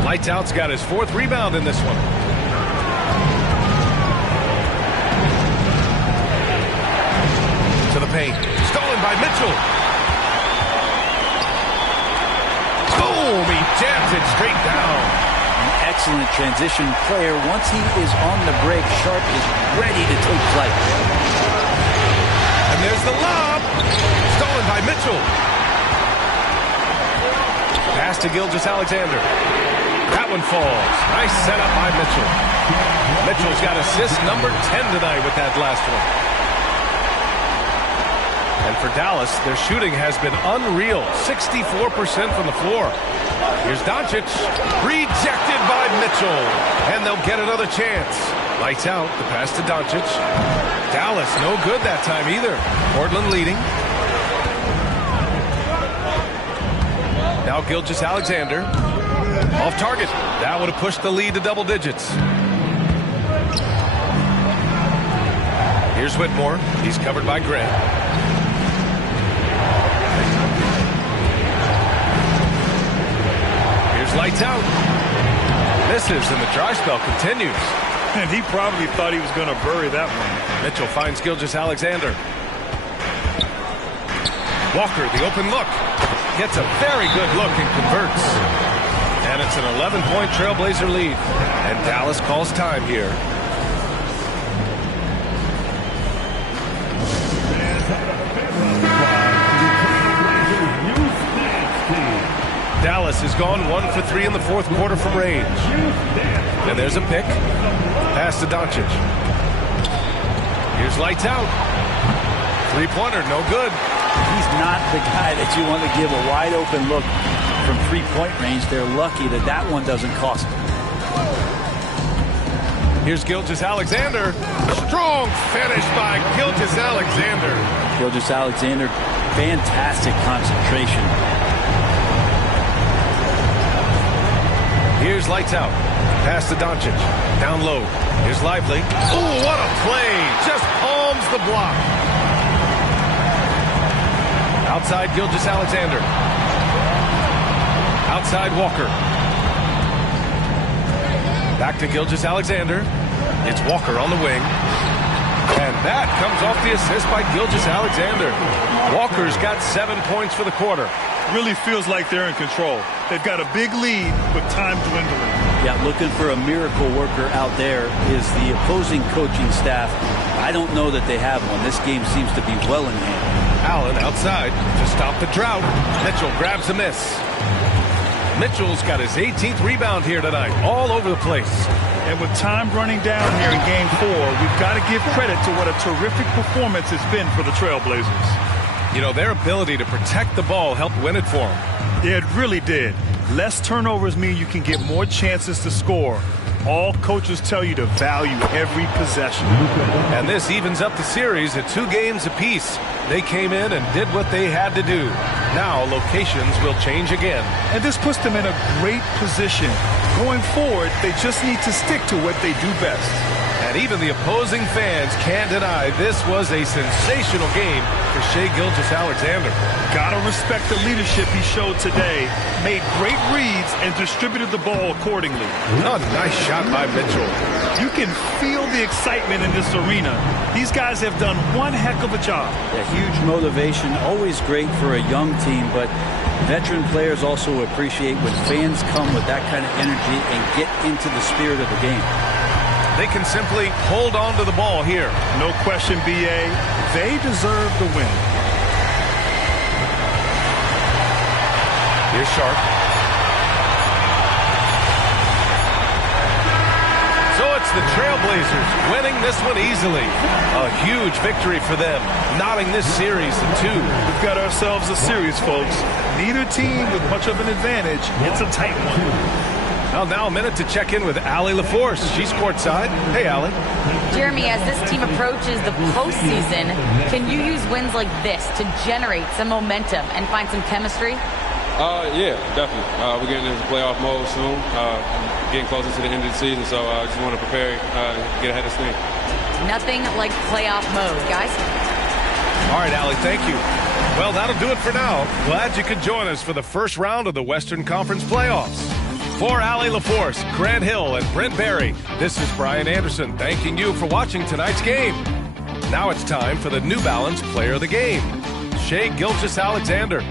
Lights out's got his 4th rebound in this one. To the paint. Stolen by Mitchell. Boom! He jams it straight down. An excellent transition player. Once he is on the break, Sharp is ready to take flight. And there's the lob. Stolen by Mitchell. Pass to Gilgeous-Alexander. That one falls. Nice setup by Mitchell. Mitchell's got assist number 10 tonight with that last one. And for Dallas, their shooting has been unreal. 64% from the floor. Here's Doncic. Rejected by Mitchell. And they'll get another chance. Lights out. The pass to Doncic. Dallas, no good that time either. Portland leading. Now Gilgeous-Alexander. Off target. That would have pushed the lead to double digits. Here's Whitmore. He's covered by Grant. Here's lights out. Misses, and the dry spell continues. And he probably thought he was going to bury that one. Mitchell finds Gilgeous-Alexander. Walker, the open look. Gets a very good look and converts. And it's an 11-point Trailblazer lead. And Dallas calls time here. Dallas has gone 1 for 3 in the fourth quarter from range. And there's a pick. Pass to Doncic. Here's lights out. Three-pointer, no good. He's not the guy that you want to give a wide open look from three-point range. They're lucky that that one doesn't cost them. Here's Gilgeous-Alexander. Strong finish by Gilgeous-Alexander. Gilgeous-Alexander, fantastic concentration. Here's lights out. Pass to Doncic. Down low. Here's Lively. Oh, what a play. Just palms the block. Outside Gilgeous-Alexander. Outside Walker. Back to Gilgeous-Alexander. It's Walker on the wing. And that comes off the assist by Gilgeous-Alexander. Walker's got 7 points for the quarter. Really feels like they're in control. They've got a big lead with time dwindling. Yeah, looking for a miracle worker out there is the opposing coaching staff. I don't know that they have one. This game seems to be well in hand. Allen outside to stop the drought. Mitchell grabs a miss. Mitchell's got his 18th rebound here tonight, all over the place. And with time running down here in Game 4, we've got to give credit to what a terrific performance it's been for the Trailblazers. You know, their ability to protect the ball helped win it for them. Yeah, it really did. Less turnovers mean you can get more chances to score. All coaches tell you to value every possession. And this evens up the series at 2 games apiece. They came in and did what they had to do. Now locations will change again. And this puts them in a great position. Going forward, they just need to stick to what they do best. And even the opposing fans can't deny this was a sensational game for Shai Gilgeous-Alexander. Gotta respect the leadership he showed today. Made great reads and distributed the ball accordingly. Oh, nice shot by Mitchell. You can feel the excitement in this arena. These guys have done one heck of a job. A huge motivation, always great for a young team, but veteran players also appreciate when fans come with that kind of energy and get into the spirit of the game. They can simply hold on to the ball here. No question, B.A. They deserve the win. Here's Sharp. So it's the Trailblazers winning this one easily. A huge victory for them, knotting this series in 2. We've got ourselves a series, folks. Neither team with much of an advantage. It's a tight one. Well, now a minute to check in with Allie LaForce. She's courtside. Hey, Allie. Jeremy, as this team approaches the postseason, can you use wins like this to generate some momentum and find some chemistry? Yeah, definitely. We're getting into playoff mode soon. Getting closer to the end of the season, so I just want to prepare and get ahead of steam. Nothing like playoff mode, guys. All right, Allie, thank you. Well, that'll do it for now. Glad you could join us for the first round of the Western Conference playoffs. For Allie LaForce, Grant Hill, and Brent Barry, this is Brian Anderson thanking you for watching tonight's game. Now it's time for the New Balance Player of the Game, Shai Gilgeous-Alexander.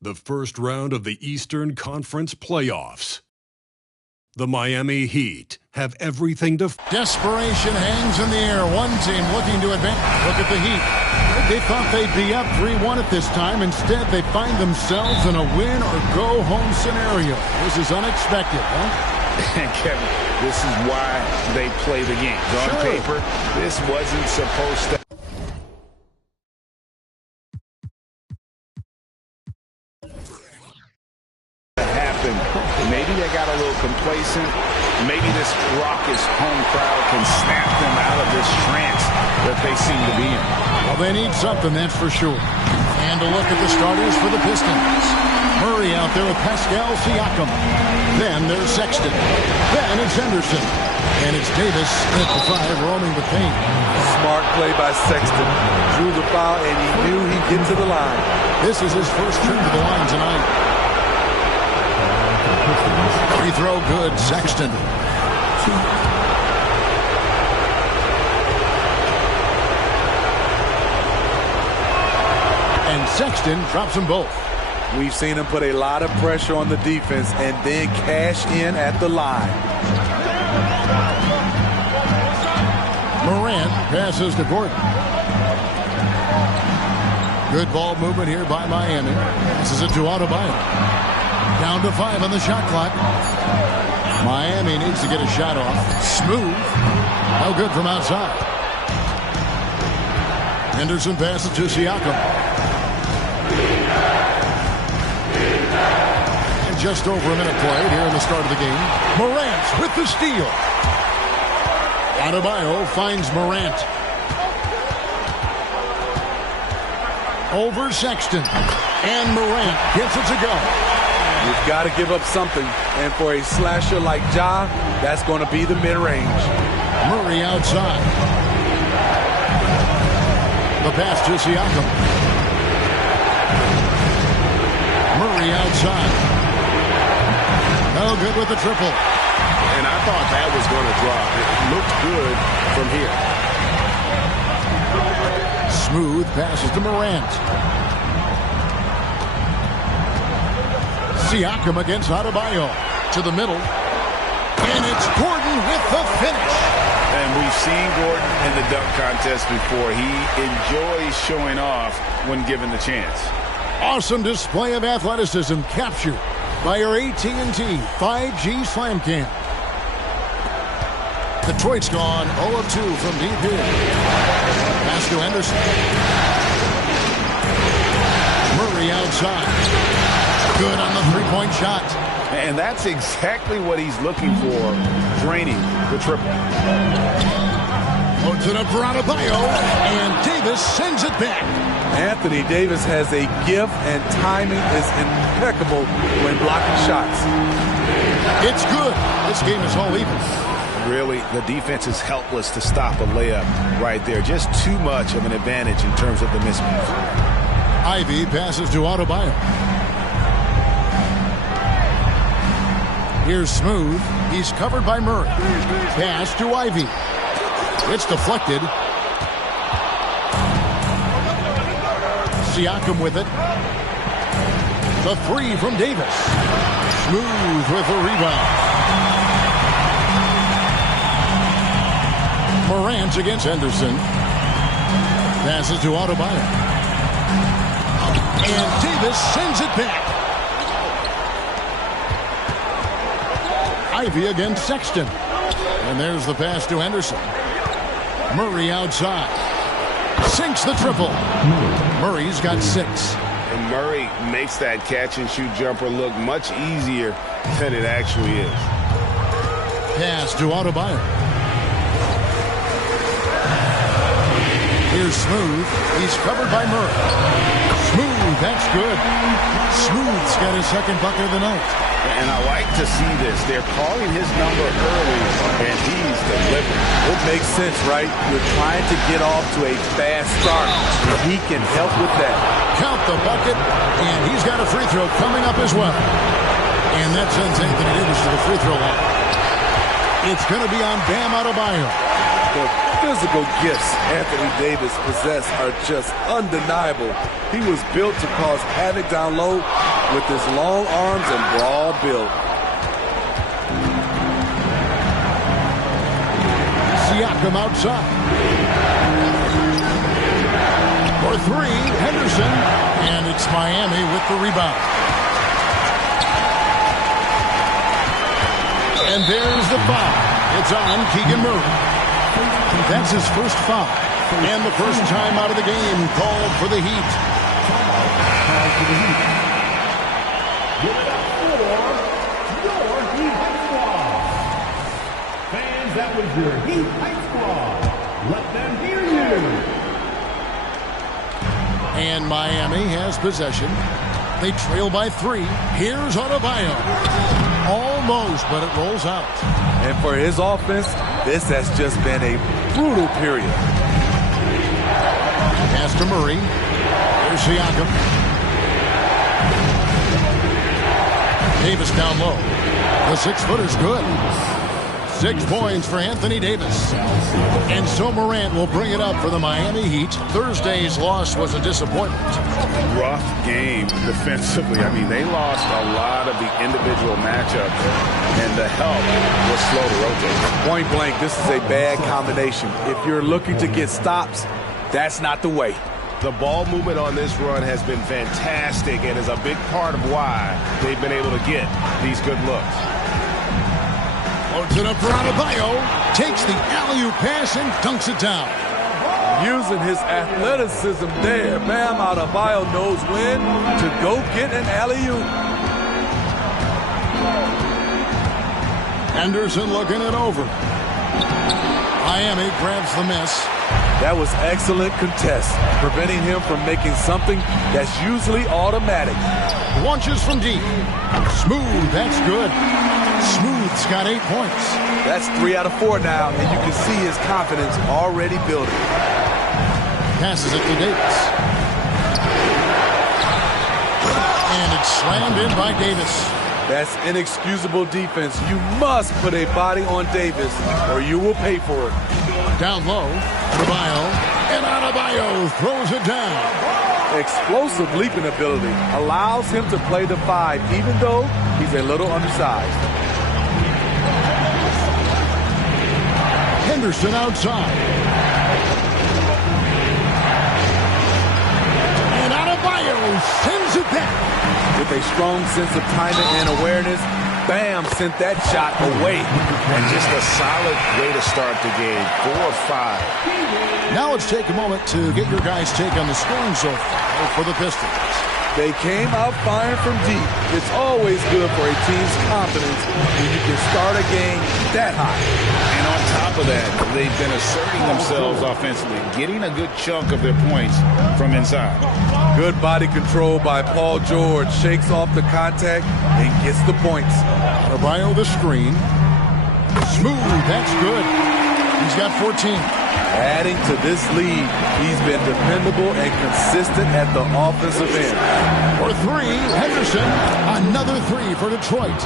the first round of the Eastern Conference playoffs. The Miami Heat have everything to... Desperation hangs in the air. One team looking to advance. Look at the Heat. They thought they'd be up 3-1 at this time. Instead, they find themselves in a win-or-go-home scenario. This is unexpected, huh? And Kevin, this is why they play the game. On paper, this wasn't supposed to happen. Maybe they got a little complacent. Maybe this raucous home crowd can snap them out of this trance that they seem to be in. Well, they need something, that's for sure. And a look at the starters for the Pistons. Murray out there with Pascal Siakam. Then there's Sexton. Then it's Henderson. And it's Davis at the 5, roaming the paint. Smart play by Sexton. Drew the foul, and he knew he'd get to the line. This is his first trip to the line tonight. Free throw good, Sexton. And Sexton drops them both. We've seen him put a lot of pressure on the defense and then cash in at the line. Morant passes to Gordon. Good ball movement here by Miami. Passes it to Adebayo. Down to 5 on the shot clock. Miami needs to get a shot off. Smooth. No good from outside. Henderson passes to Siakam. And just over a minute played here in the start of the game. Morant with the steal. Adebayo finds Morant. Over Sexton. And Morant gets it to go. You've got to give up something. And for a slasher like Ja, that's going to be the mid-range. Murray outside. The pass to Siakam. Murray outside. No good with the triple. And I thought that was going to drop. It looked good from here. Smooth passes to Morant. Siakam against Adebayo. To the middle. And it's Gordon with the finish. And we've seen Gordon in the dunk contest before. He enjoys showing off when given the chance. Awesome display of athleticism captured by our AT&T 5G Slam Cam. Detroit's gone 0 of 2 from deep here. Pass to Henderson. Murray outside. Good on the three-point shot. And that's exactly what he's looking for, draining the triple. Puts it up for Adebayo, and Davis sends it back. Anthony Davis has a gift, and timing is impeccable when blocking shots. It's good. This game is all even. Really, the defense is helpless to stop a layup right there. Just too much of an advantage in terms of the mismatch. Ivy passes to Adebayo. Here's Smooth. He's covered by Murray. Pass to Ivy. It's deflected. Siakam with it. The 3 from Davis. Smooth with the rebound. Morant against Henderson. Passes to Adebayo. And Davis sends it back. Ivy against Sexton. And there's the pass to Henderson. Murray outside. Sinks the triple. Murray's got 6. And Murray makes that catch-and-shoot jumper look much easier than it actually is. Pass to Adebayo. Here's Smooth. He's covered by Murray. Smooth, that's good. Smooth's got his second bucket of the night. And I like to see this. They're calling his number early, and he's delivering. It makes sense, right? You're trying to get off to a fast start. He can help with that. Count the bucket, and he's got a free throw coming up as well. And that sends Anthony Davis to the free throw line. It's going to be on Bam Adebayo. The physical gifts Anthony Davis possesses are just undeniable. He was built to cause havoc down low with his long arms and broad build. Siakam outside. For three, Henderson. And it's Miami with the rebound. And there's the foul. It's on Keegan Murray. That's his first foul. And the first time out of the game called for the Heat. Give it up for your Heat Squad. Fans, that was your Heat Squad. Let them hear you. And Miami has possession. They trail by 3. Here's Adebayo. Almost, but it rolls out. And for his offense, this has just been a brutal period. Pass to Murray. Here's Siakam. Davis down low. The 6-footer's good. 6 points for Anthony Davis. And so Morant will bring it up for the Miami Heat. Thursday's loss was a disappointment. Rough game defensively. I mean, they lost a lot of the individual matchups, and the help was slow to rotate. Point blank, this is a bad combination. If you're looking to get stops, that's not the way. The ball movement on this run has been fantastic and is a big part of why they've been able to get these good looks. Loads it up for Adebayo. Takes the alley-oop pass and dunks it down. Using his athleticism there, Bam Adebayo knows when to go get an alley-oop. Henderson looking it over. Miami grabs the miss. That was excellent contest, preventing him from making something that's usually automatic. Launches from deep. Smooth, that's good. Smooth's got 8 points. That's 3 out of 4 now, and you can see his confidence already building. Passes it to Davis. And it's slammed in by Davis. That's inexcusable defense. You must put a body on Davis, or you will pay for it. Down low, Adebayo, and Adebayo throws it down. Explosive leaping ability allows him to play the 5, even though he's a little undersized. Henderson outside. And Adebayo sends it back. With a strong sense of timing and awareness, Bam sent that shot away. And just a solid way to start the game. 4 or 5. Now let's take a moment to get your guys' take on the scoring so far for the Pistons. They came out firing from deep. It's always good for a team's confidence when you can start a game that high. And on top of that, they've been asserting themselves offensively, getting a good chunk of their points from inside. Good body control by Paul George. Shakes off the contact and gets the points. Adebayo the screen. Smooth, that's good. He's got 14. Adding to this lead, he's been dependable and consistent at the offensive end. For 3, Henderson. Another 3 for Detroit.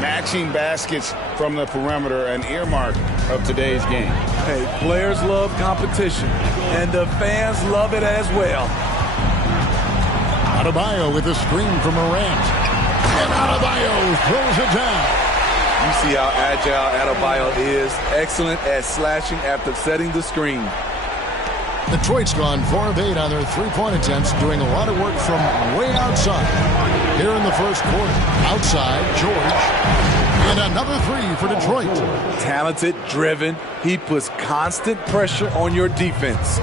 Matching baskets from the perimeter, an earmark of today's game. Hey, players love competition, and the fans love it as well. Adebayo with a screen from Morant. And Adebayo throws it down. You see how agile Adebayo is. Excellent at slashing after setting the screen. Detroit's gone 4 of 8 on their 3-point attempts, doing a lot of work from way outside. Here in the first quarter, outside, George. And another 3 for Detroit. Talented, driven. He puts constant pressure on your defense.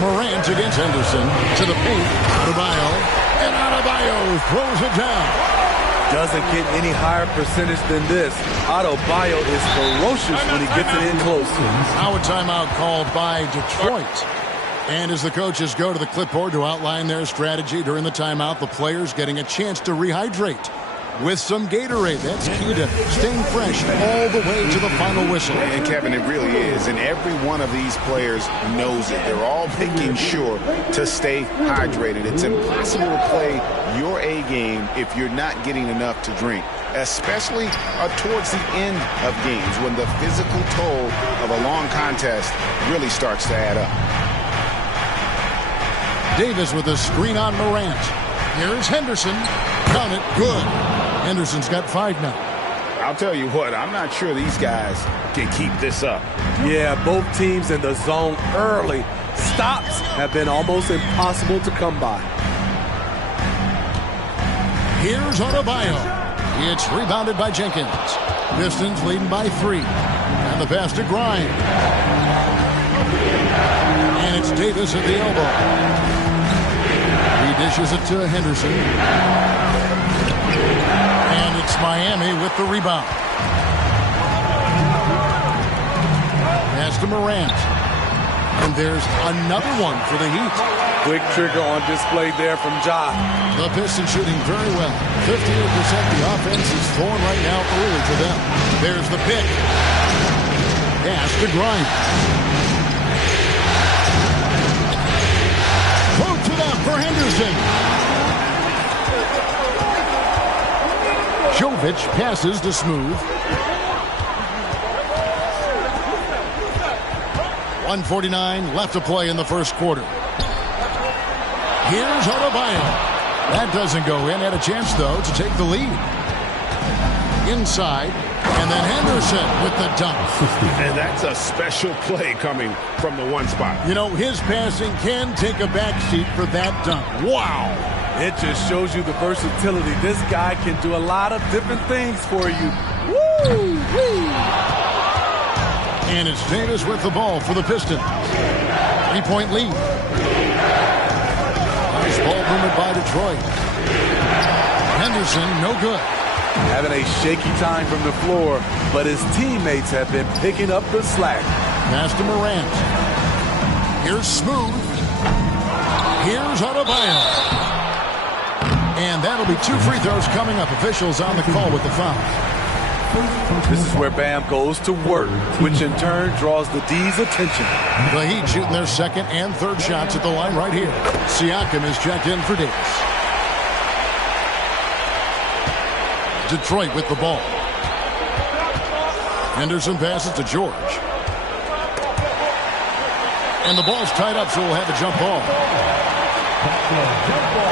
Morant against Henderson. To the paint. Adebayo. And Adebayo throws it down. Doesn't get any higher percentage than this. Adebayo is ferocious when he gets it in close. Now a timeout called by Detroit. And as the coaches go to the clipboard to outline their strategy during the timeout, the players getting a chance to rehydrate. with some Gatorade. That's key to staying fresh all the way to the final whistle. And Kevin, it really is. And every one of these players knows it. They're all making sure to stay hydrated. It's impossible to play your A game if you're not getting enough to drink, especially towards the end of games when the physical toll of a long contest really starts to add up. Davis with a screen on Morant. Here's Henderson. Count it. Good. Henderson's got 5 now. I'll tell you what, I'm not sure these guys can keep this up. Yeah, both teams in the zone early. Stops have been almost impossible to come by. Here's Adebayo. It's rebounded by Jenkins. Pistons leading by 3. And the pass to Grimes. And it's Davis at the elbow. He dishes it to Henderson. And it's Miami with the rebound. Pass to Morant. And there's another one for the Heat. Quick trigger on display there from Ja. The Pistons shooting very well. 58%. The offense is flowing right now early for them. There's the pick. Pass to Grimes. Both to them for Henderson. Jovic passes to Smooth. 1:49 left to play in the first quarter. Here's Adebayo. That doesn't go in. Had a chance, though, to take the lead. Inside. And then Henderson with the dunk. And that's a special play coming from the one spot. You know, his passing can take a backseat for that dunk. Wow. It just shows you the versatility. This guy can do a lot of different things for you. Woo-wee. And it's Davis with the ball for the Pistons. 3-point lead. Nice ball movement by Detroit. Henderson, no good. Having a shaky time from the floor, but his teammates have been picking up the slack. Pass to Morant. Here's Smooth. Here's Adebayo. And that'll be 2 free throws coming up. Officials on the call with the foul. This is where Bam goes to work, which in turn draws the D's attention. The Heat shooting their second and third shots at the line right here. Siakam is checked in for Davis. Detroit with the ball. Henderson passes to George. And the ball's tied up, so we'll have a jump ball.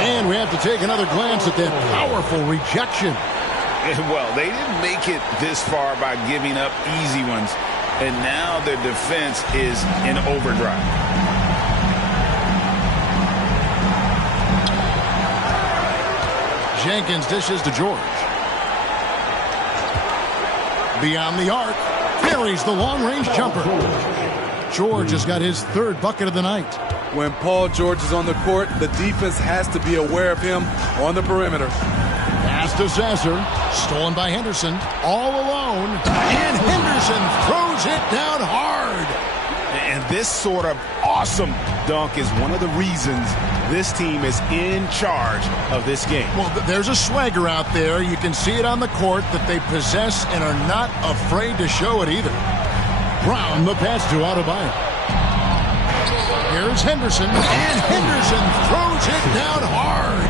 And we have to take another glance at that powerful rejection. Well, they didn't make it this far by giving up easy ones. And now their defense is in overdrive. Jenkins dishes to George. Beyond the arc, buries the long-range jumper. George has got his 3rd bucket of the night. When Paul George is on the court, the defense has to be aware of him on the perimeter. Pass to Sasser, stolen by Henderson, all alone, and Henderson throws it down hard. And this sort of awesome dunk is one of the reasons this team is in charge of this game. Well, there's a swagger out there. You can see it on the court that they possess and are not afraid to show it either. Brown, the pass to Adebayo. Here's Henderson, and Henderson throws it down hard.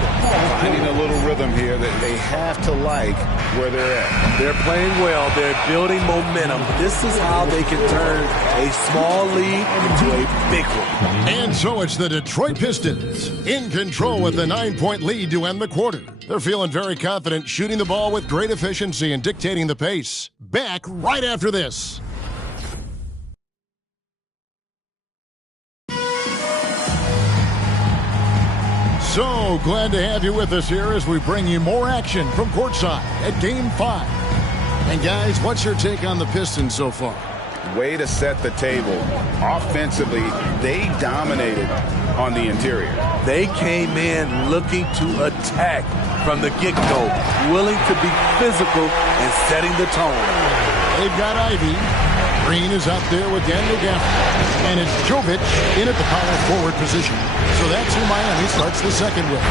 Finding a little rhythm here that they have to like where they're at. They're playing well. They're building momentum. This is how they can turn a small lead into a big one. And so it's the Detroit Pistons in control with the 9-point lead to end the quarter. They're feeling very confident, shooting the ball with great efficiency and dictating the pace. Back right after this. So glad to have you with us here as we bring you more action from courtside at Game 5. And guys, what's your take on the Pistons so far? Way to set the table. Offensively, they dominated on the interior. They came in looking to attack from the get-go, willing to be physical and setting the tone. They've got Ivy. Green is out there with Daniel Gafford. And it's Jovic in at the power forward position. So that's who Miami starts the second with.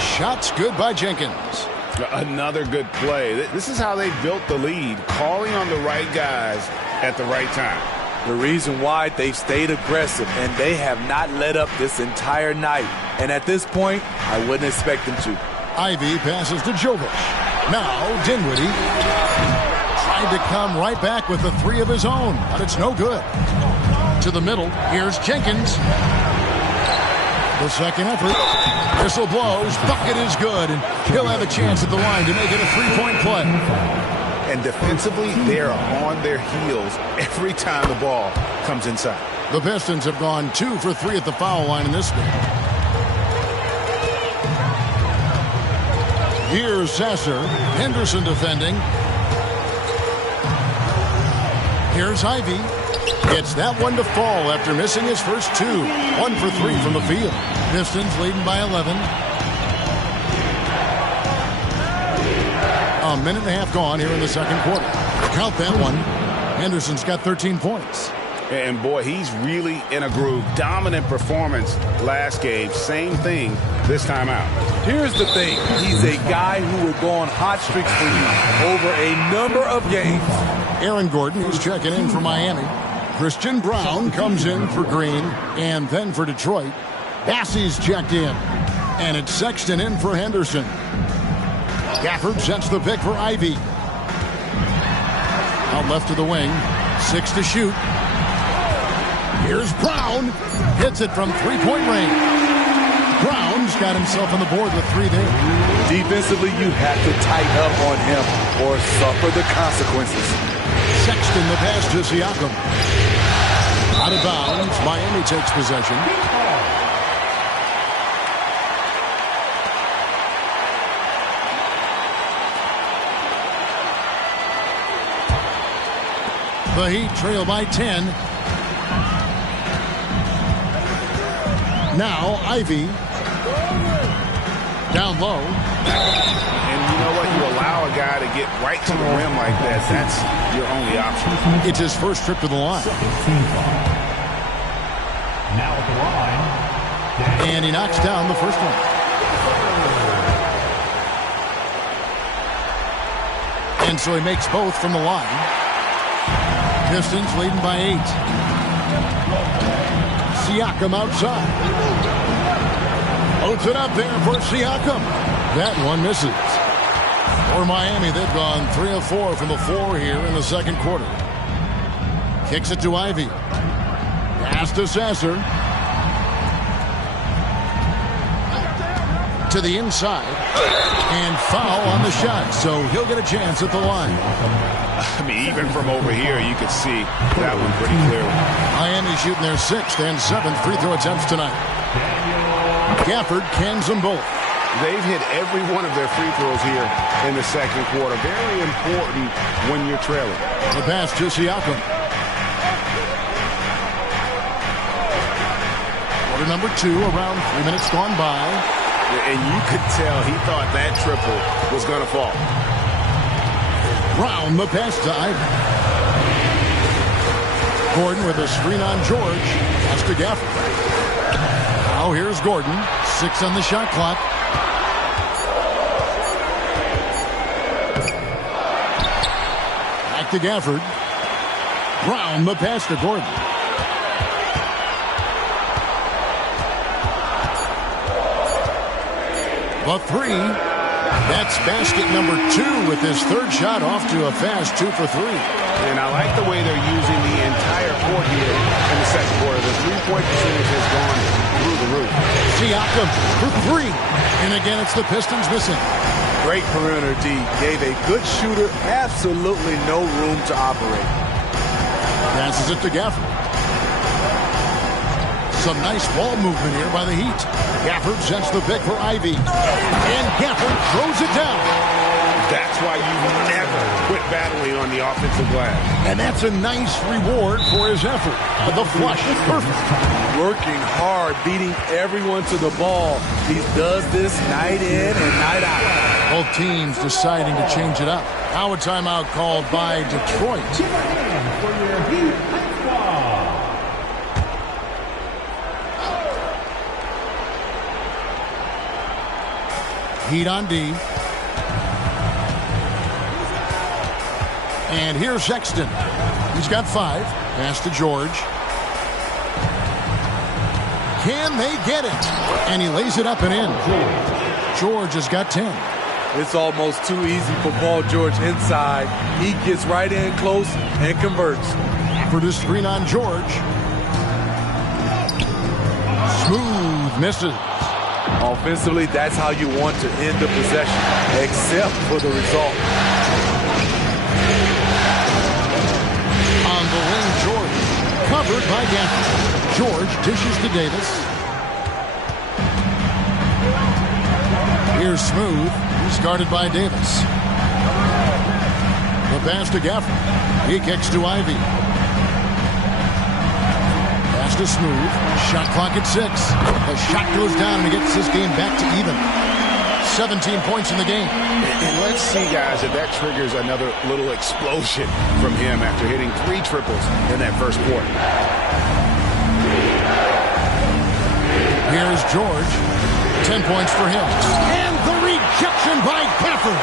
Shots good by Jenkins. Another good play. This is how they built the lead, calling on the right guys at the right time. The reason why they've stayed aggressive, and they have not let up this entire night. And at this point, I wouldn't expect them to. Ivy passes to Jovic. Now Dinwiddie tried to come right back with the three of his own, but it's no good. To the middle, here's Jenkins. The second effort. Whistle blows, bucket is good, and he'll have a chance at the line to make it a three-point play. And defensively, they're on their heels every time the ball comes inside. The Pistons have gone 2 for 3 at the foul line in this game. Here's Sasser. Henderson defending. Here's Ivy. Gets that one to fall after missing his first 2. 1 for 3 from the field. Pistons leading by 11. A minute and a half gone here in the second quarter. Count that one. Henderson's got 13 points. And boy, he's really in a groove. Dominant performance last game. Same thing this time out. Here's the thing. He's a guy who will go on hot streaks for you over a number of games. Aaron Gordon is checking in for Miami. Christian Brown comes in for Green and then for Detroit. Bassey's checked in. And it's Sexton in for Henderson. Gafford sets the pick for Ivy. Out left to the wing. 6 to shoot. Here's Brown. Hits it from three-point range. Brown's got himself on the board with 3 there. Defensively, you have to tighten up on him or suffer the consequences. Sexton the pass to Siakam. Out of bounds. Miami takes possession. The Heat trail by 10. Now Ivy. Down low. And you know what? You allow a guy to get right to the rim like that. That's your only option. It's his first trip to the line. Now at the line. And he knocks down the first one. And so he makes both from the line. Pistons leading by 8. Siakam outside. Loads it up there for Siakam. That one misses. For Miami, they've gone 3 of 4 from the floor here in the second quarter. Kicks it to Ivy. Pass to Sasser. To the inside. And foul on the shot, so he'll get a chance at the line. I mean, even from over here, you could see that one pretty clearly. Miami shooting their 6th and 7th free throw attempts tonight. Gafford cans them both. They've hit every one of their free throws here in the second quarter. Very important when you're trailing. The pass to Siakam. Quarter number 2, around 3 minutes gone by. And you could tell he thought that triple was going to fall. Brown the pass to Ivy. Gordon with a screen on George. Pass to Gafford. Now here's Gordon. 6 on the shot clock. Back to Gafford. Brown the pass to Gordon. The 3. That's basket number 2 with his 3rd shot off to a fast 2 for 3. And I like the way they're using the entire court here in the second quarter. The three-point percentage has gone through the roof. Siakam for 3. And again, it's the Pistons missing. Great perimeter D. Gave a good shooter absolutely no room to operate. Passes it to Gafford. Some nice ball movement here by the Heat. Gafford sends the pick for Ivy. And Gafford throws it down. That's why you never quit battling on the offensive glass. And that's a nice reward for his effort. The flush is perfect. Working hard, beating everyone to the ball. He does this night in and night out. Both teams deciding to change it up. Now a timeout called by Detroit. Heat on D. And here's Sexton. He's got 5. Pass to George. Can they get it? And he lays it up and in. George has got 10. It's almost too easy for Paul George inside. He gets right in close and converts. For the screen on George. Smooth misses. Offensively, that's how you want to end the possession, except for the result. On the wing, George. Covered by Gaffney. George dishes to Davis. Here's Smooth. He's guarded by Davis. The pass to Gaffney. He kicks to Ivy. Pass to Smooth. Shot clock at 6. The shot goes down and he gets this game back to even. 17 points in the game. And let's see, guys, if that triggers another little explosion from him after hitting 3 triples in that first quarter. Here's George. 10 points for him. And the rejection by Gafford.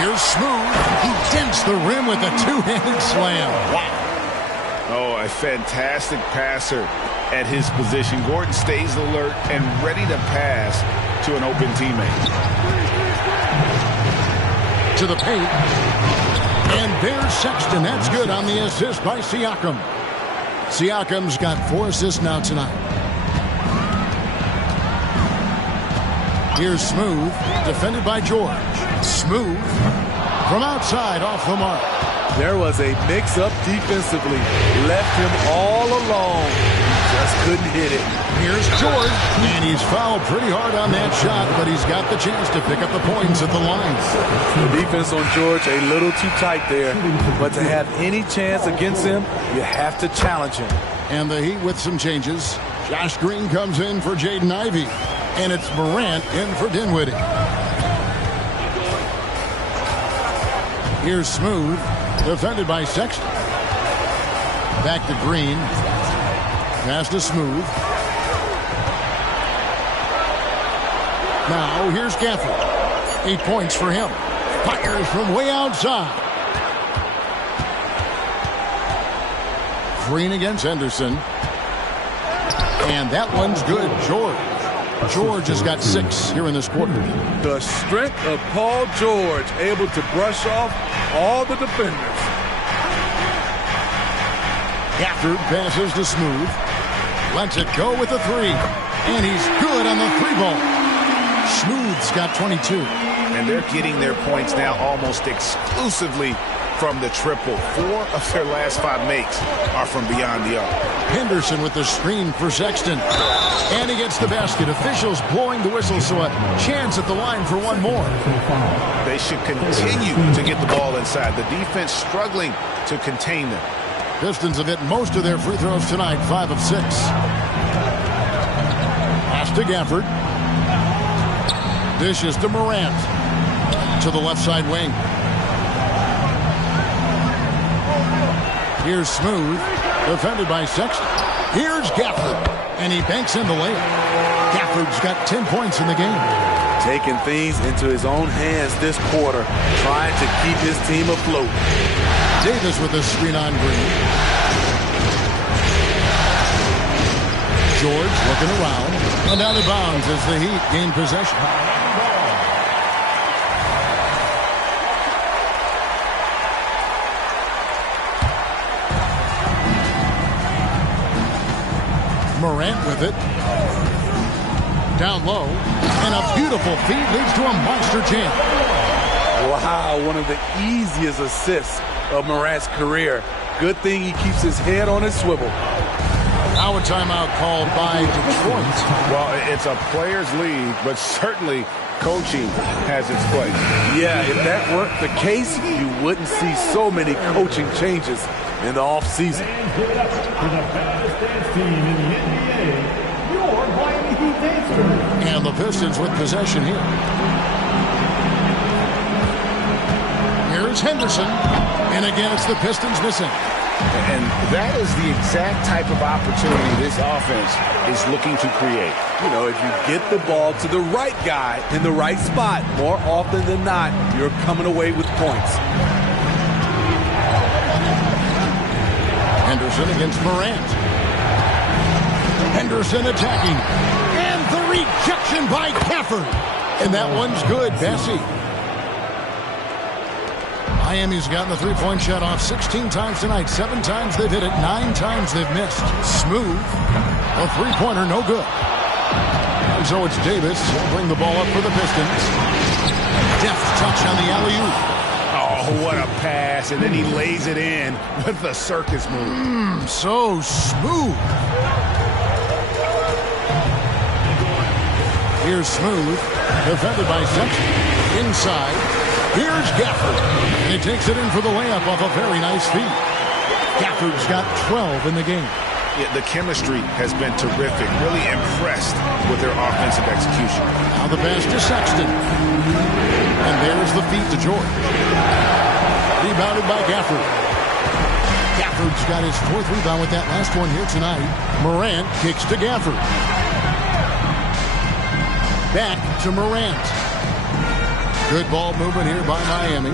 Here's Smooth. He dents the rim with a 2-handed slam. Wow. Oh, a fantastic passer at his position. Gordon stays alert and ready to pass to an open teammate. To the paint. And there's Sexton. That's good on the assist by Siakam. Siakam's got 4 assists now tonight. Here's Smooth, defended by George. Smooth from outside off the mark. There was a mix-up defensively. Left him all alone. He just couldn't hit it. Here's George, and he's fouled pretty hard on that shot, but he's got the chance to pick up the points at the line. The defense on George a little too tight there, but to have any chance against him, you have to challenge him. And the Heat with some changes. Josh Green comes in for Jaden Ivey, and it's Morant in for Dinwiddie. Here's Smooth, defended by Sexton. Back to Green. Pass to Smooth. Now here's Gafford. 8 points for him. Fires from way outside. Green against Henderson. And that one's good. George has got 6 here in this quarter. The strength of Paul George, able to brush off all the defenders. Gafford passes to Smooth. Lets it go with the 3. And he's good on the 3-ball. Smooth's got 22. And they're getting their points now almost exclusively from the triple. 4 of their last 5 makes are from beyond the arc. Henderson with the screen for Sexton. And he gets the basket. Officials blowing the whistle, so a chance at the line for one more. They should continue to get the ball inside. The defense struggling to contain them. Pistons have hit most of their free throws tonight, 5 of 6. Pass to Gafford. Dishes to Morant. To the left side wing. Here's Smooth, defended by Sexton. Here's Gafford, and he banks in the layup. Gafford's got 10 points in the game. Taking things into his own hands this quarter, trying to keep his team afloat. Davis with a screen on Green. George looking around, and out of bounds as the Heat gain possession. Morant with it. Down low. And a beautiful feed leads to a monster jam. Wow, one of the easiest assists of Morant's career. Good thing he keeps his head on his swivel. Now a timeout called by Detroit. Well, it's a players' league, but certainly coaching has its place. Yeah, if that weren't the case, you wouldn't see so many coaching changes in the offseason. And the Pistons with possession here. Here's Henderson. And again, it's the Pistons missing. And that is the exact type of opportunity this offense is looking to create. You know, if you get the ball to the right guy in the right spot, more often than not, you're coming away with points. Henderson against Morant. Henderson attacking. And the rejection by Gafford. And that one's good, Bessie. Miami's gotten the three-point shot off 16 times tonight. 7 times they've hit it. 9 times they've missed. Smooth. A three-pointer, no good. And so it's Davis. He'll bring the ball up for the Pistons. Deft touch on the alley-oop. Oh, what a pass. And then he lays it in with the circus move. So smooth. Here's Smooth. Defended by Sexton. Inside. Here's Gafford. And he takes it in for the layup off a very nice feed. Gafford's got 12 in the game. Yeah, the chemistry has been terrific. Really impressed with their offensive execution. Now the pass to Sexton. And there's the feed to George. Rebounded by Gafford. Gafford's got his 4th rebound with that last one here tonight. Morant kicks to Gafford. Back to Morant. Good ball movement here by Miami.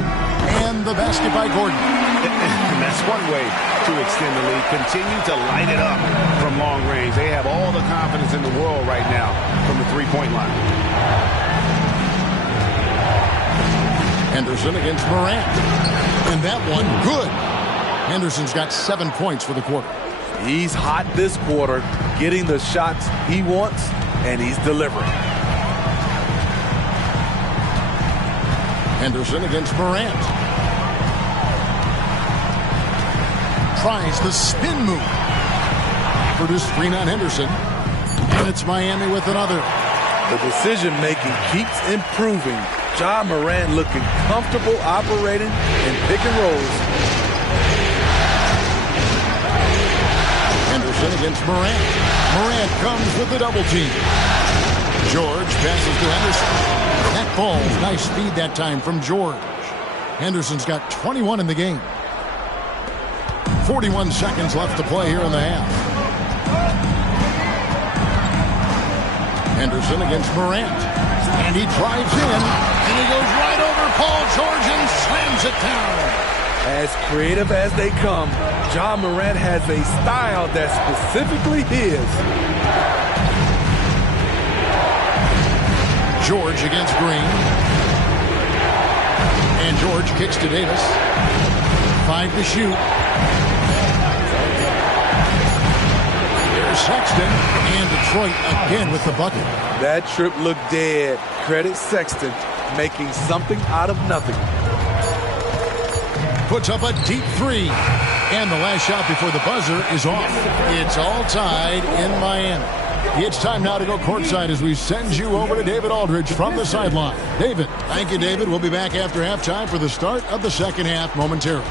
And the basket by Gordon. And that's one way to extend the lead. Continue to light it up from long range. They have all the confidence in the world right now from the three-point line. Henderson against Morant. And that one, good. Henderson's got 7 points for the quarter. He's hot this quarter, getting the shots he wants, and he's delivering. Henderson against Morant. Tries the spin move. For this screen on Henderson. And it's Miami with another. The decision-making keeps improving. Ja Morant looking comfortable operating in pick and rolls. Henderson against Morant. Morant comes with the double team. George passes to Henderson. That ball's nice feed that time from George. Henderson's got 21 in the game. 41 seconds left to play here in the half. Henderson against Morant. And he drives in. And he goes right over Paul George and slams it down. As creative as they come, Ja Morant has a style that's specifically his. George against Green. And George kicks to Davis. 5 to shoot. There's Sexton. And Detroit again with the bucket. That trip looked dead. Credit Sexton making something out of nothing. Puts up a deep 3. And the last shot before the buzzer is off. It's all tied in Miami. It's time now to go courtside as we send you over to David Aldridge from the sideline. David. Thank you, David. We'll be back after halftime for the start of the second half momentarily.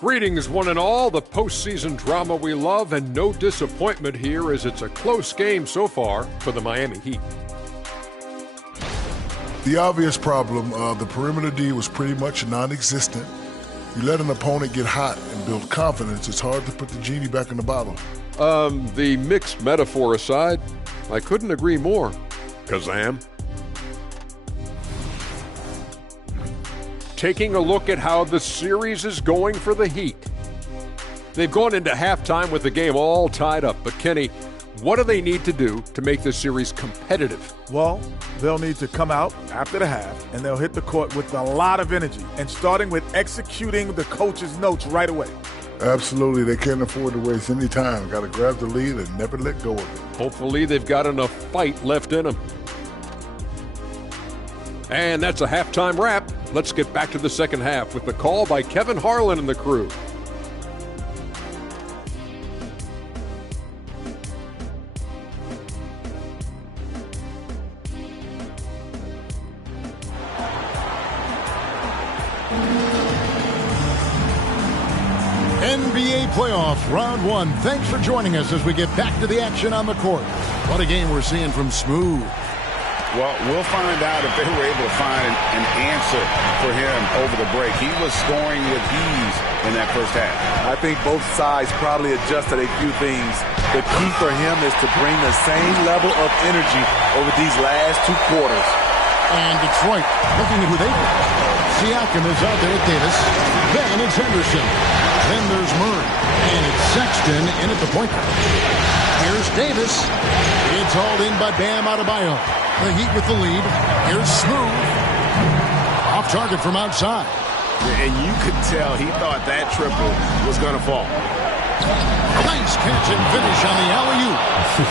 Greetings, one and all. The postseason drama we love, and no disappointment here as it's a close game so far for the Miami Heat. The obvious problem, the perimeter D was pretty much non-existent. You let an opponent get hot and build confidence, it's hard to put the genie back in the bottle. The mixed metaphor aside, I couldn't agree more. Kazam. Taking a look at how the series is going for the Heat. They've gone into halftime with the game all tied up, but Kenny, what do they need to do to make this series competitive? Well, they'll need to come out after the half, and they'll hit the court with a lot of energy, and starting with executing the coach's notes right away. Absolutely, they can't afford to waste any time. Got to grab the lead and never let go of it. Hopefully they've got enough fight left in them. And that's a halftime wrap. Let's get back to the second half with the call by Kevin Harlan and the crew. NBA playoffs, round 1. Thanks for joining us as we get back to the action on the court. What a game we're seeing from Smooth. Well, we'll find out if they were able to find an answer for him over the break. He was scoring with ease in that first half. I think both sides probably adjusted a few things. The key for him is to bring the same level of energy over these last 2 quarters. And Detroit looking at who they got. Siakam is out there at Davis. Then it's Henderson. Then there's Murray. And it's Sexton in at the point guard. Here's Davis. It's hauled in by Bam Adebayo. The Heat with the lead. Here's Smooth. Off target from outside. And you could tell he thought that triple was going to fall. Nice catch and finish on the alley-oop.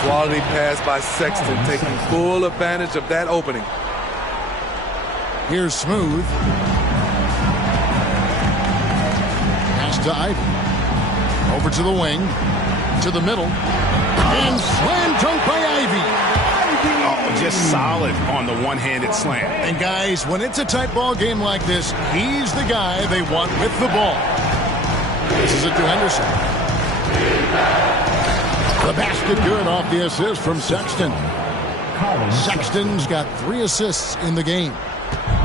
Quality pass by Sexton, taking full advantage of that opening. Here's Smooth. Pass to Ivy. Over to the wing. To the middle. And slam dunk by Ivy. Oh, just solid on the one-handed slam. And guys, when it's a tight ball game like this, he's the guy they want with the ball. This is it to Henderson. The basket good off the assist from Sexton. Sexton's got 3 assists in the game.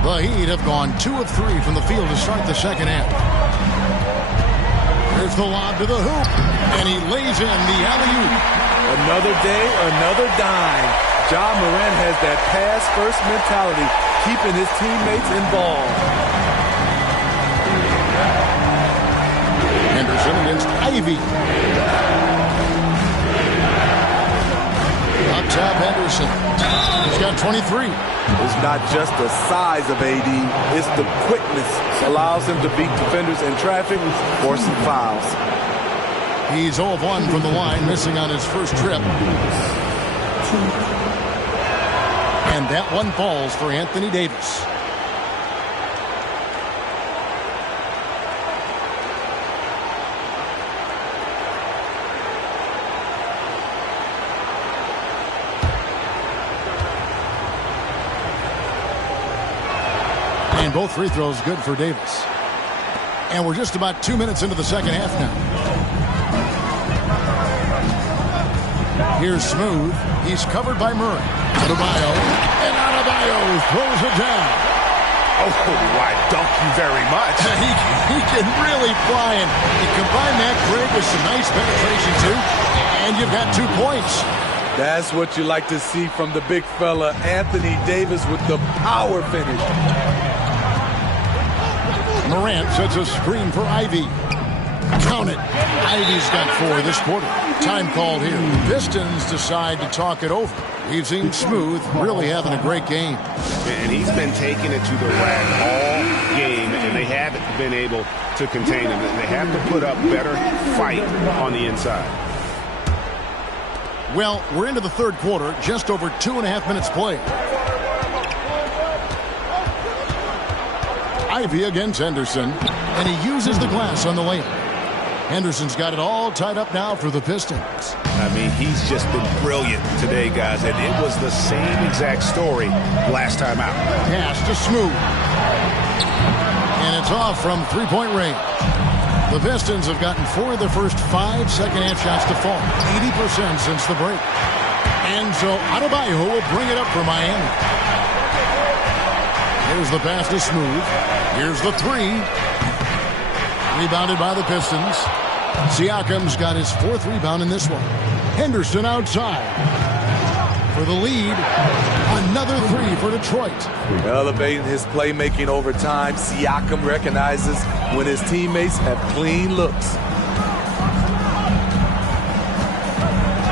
The Heat have gone 2 of 3 from the field to start the second half. Here's the lob to the hoop, and he lays in the alley-oop. Another day, another dime. Ja Morant has that pass-first mentality, keeping his teammates involved. Henderson against Ivy. Up top, Henderson. He's got 23. It's not just the size of AD, it's the quickness. Allows him to beat defenders in traffic, forcing fouls. He's 0 of 1 from the line, missing on his first trip. And that one falls for Anthony Davis. And both free throws good for Davis. And we're just about 2 minutes into the second half now. Here's Smooth. He's covered by Murray. Adebayo. And Adebayo throws it down. Oh, I dunk you very much. He can really fly. And you combine that, Greg, with some nice penetration, too. And you've got 2 points. That's what you like to see from the big fella, Anthony Davis, with the power finish. Morant sets a screen for Ivy. Count it. Ivy's got 4 this quarter. Time called here. Pistons decide to talk it over. We've seen Smooth really having a great game. And he's been taking it to the rack all game, and they haven't been able to contain him. They have to put up better fight on the inside. Well, we're into the third quarter, just over 2.5 minutes played. Ivy against Henderson, and he uses the glass on the layup. Henderson's got it all tied up now for the Pistons. I mean, he's just been brilliant today, guys, and it was the same exact story last time out. Pass to Smooth. And it's off from three-point range. The Pistons have gotten 4 of their first 5 second-half shots to fall, 80% since the break. And so Adebayo will bring it up for Miami. Here's the pass to Smooth. Here's the 3. Rebounded by the Pistons. Siakam's got his 4th rebound in this one. Henderson outside. For the lead, another 3 for Detroit. Elevating his playmaking over time, Siakam recognizes when his teammates have clean looks.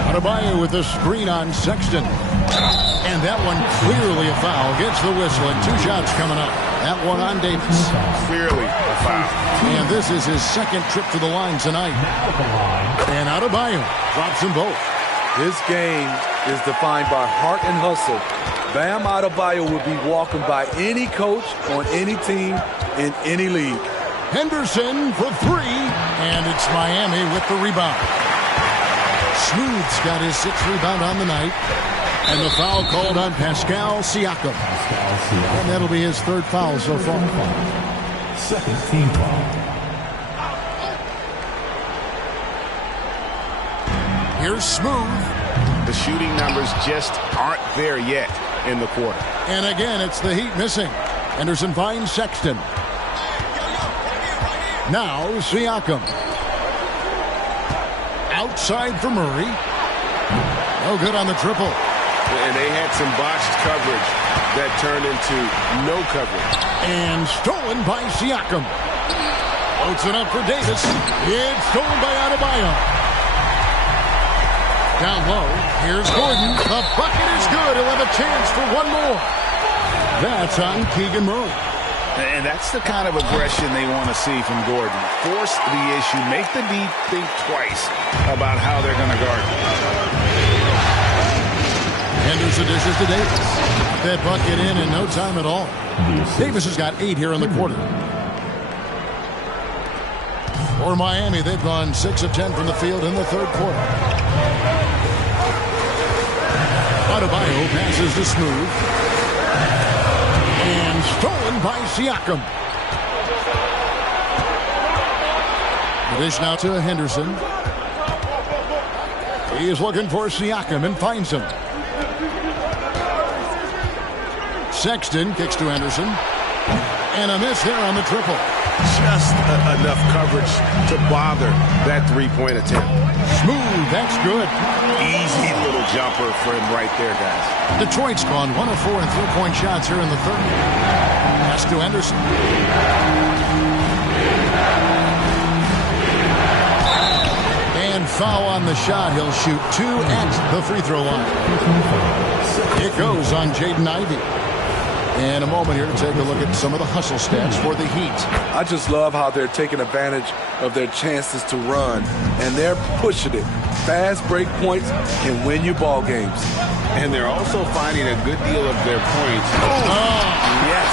Adebayo with the screen on Sexton. And that one clearly a foul. Gets the whistle and 2 shots coming up. That one on Davis. Clearly a foul. And this is his 2nd trip to the line tonight. And Adebayo drops them both. His game is defined by heart and hustle. Bam Adebayo will be welcomed by any coach on any team in any league. Henderson for 3. And it's Miami with the rebound. Smooth's got his 6th rebound on the night. And the foul called on Pascal Siakam. And that'll be his 3rd foul so far. 2nd team foul. Here's Smooth. The shooting numbers just aren't there yet. in the quarter. And again, it's the Heat missing. Henderson finds Sexton. Now Siakam. Outside for Murray. No good on the triple. And they had some botched coverage that turned into no coverage. And stolen by Siakam. Floats it up for Davis. It's stolen by Adebayo. Down low. Here's Gordon. The bucket is good. He'll have a chance for one more. That's on Keegan Murray. And that's the kind of aggression they want to see from Gordon. Force the issue. Make the D think twice about how they're going to guard him. Henderson dishes to Davis. Got that bucket in no time at all. Davis has got 8 here in the quarter. For Miami, they've gone 6 of 10 from the field in the third quarter. Adebayo passes to Smooth. And stolen by Siakam. The dish now to Henderson. He is looking for Siakam and finds him. Sexton kicks to Henderson. And a miss there on the triple. Just enough coverage to bother that three-point attempt. Smooth, that's good. Easy little jumper for him right there, guys. Detroit's gone 1 of 4 in three-point shots here in the third. Pass to Henderson. And foul on the shot. He'll shoot 2 at the free throw line. It goes on Jaden Ivey. And a moment here to take a look at some of the hustle stats for the Heat. I just love how they're taking advantage of their chances to run, and they're pushing it. Fast break points can win you ball games. And they're also finding a good deal of their points. Yes.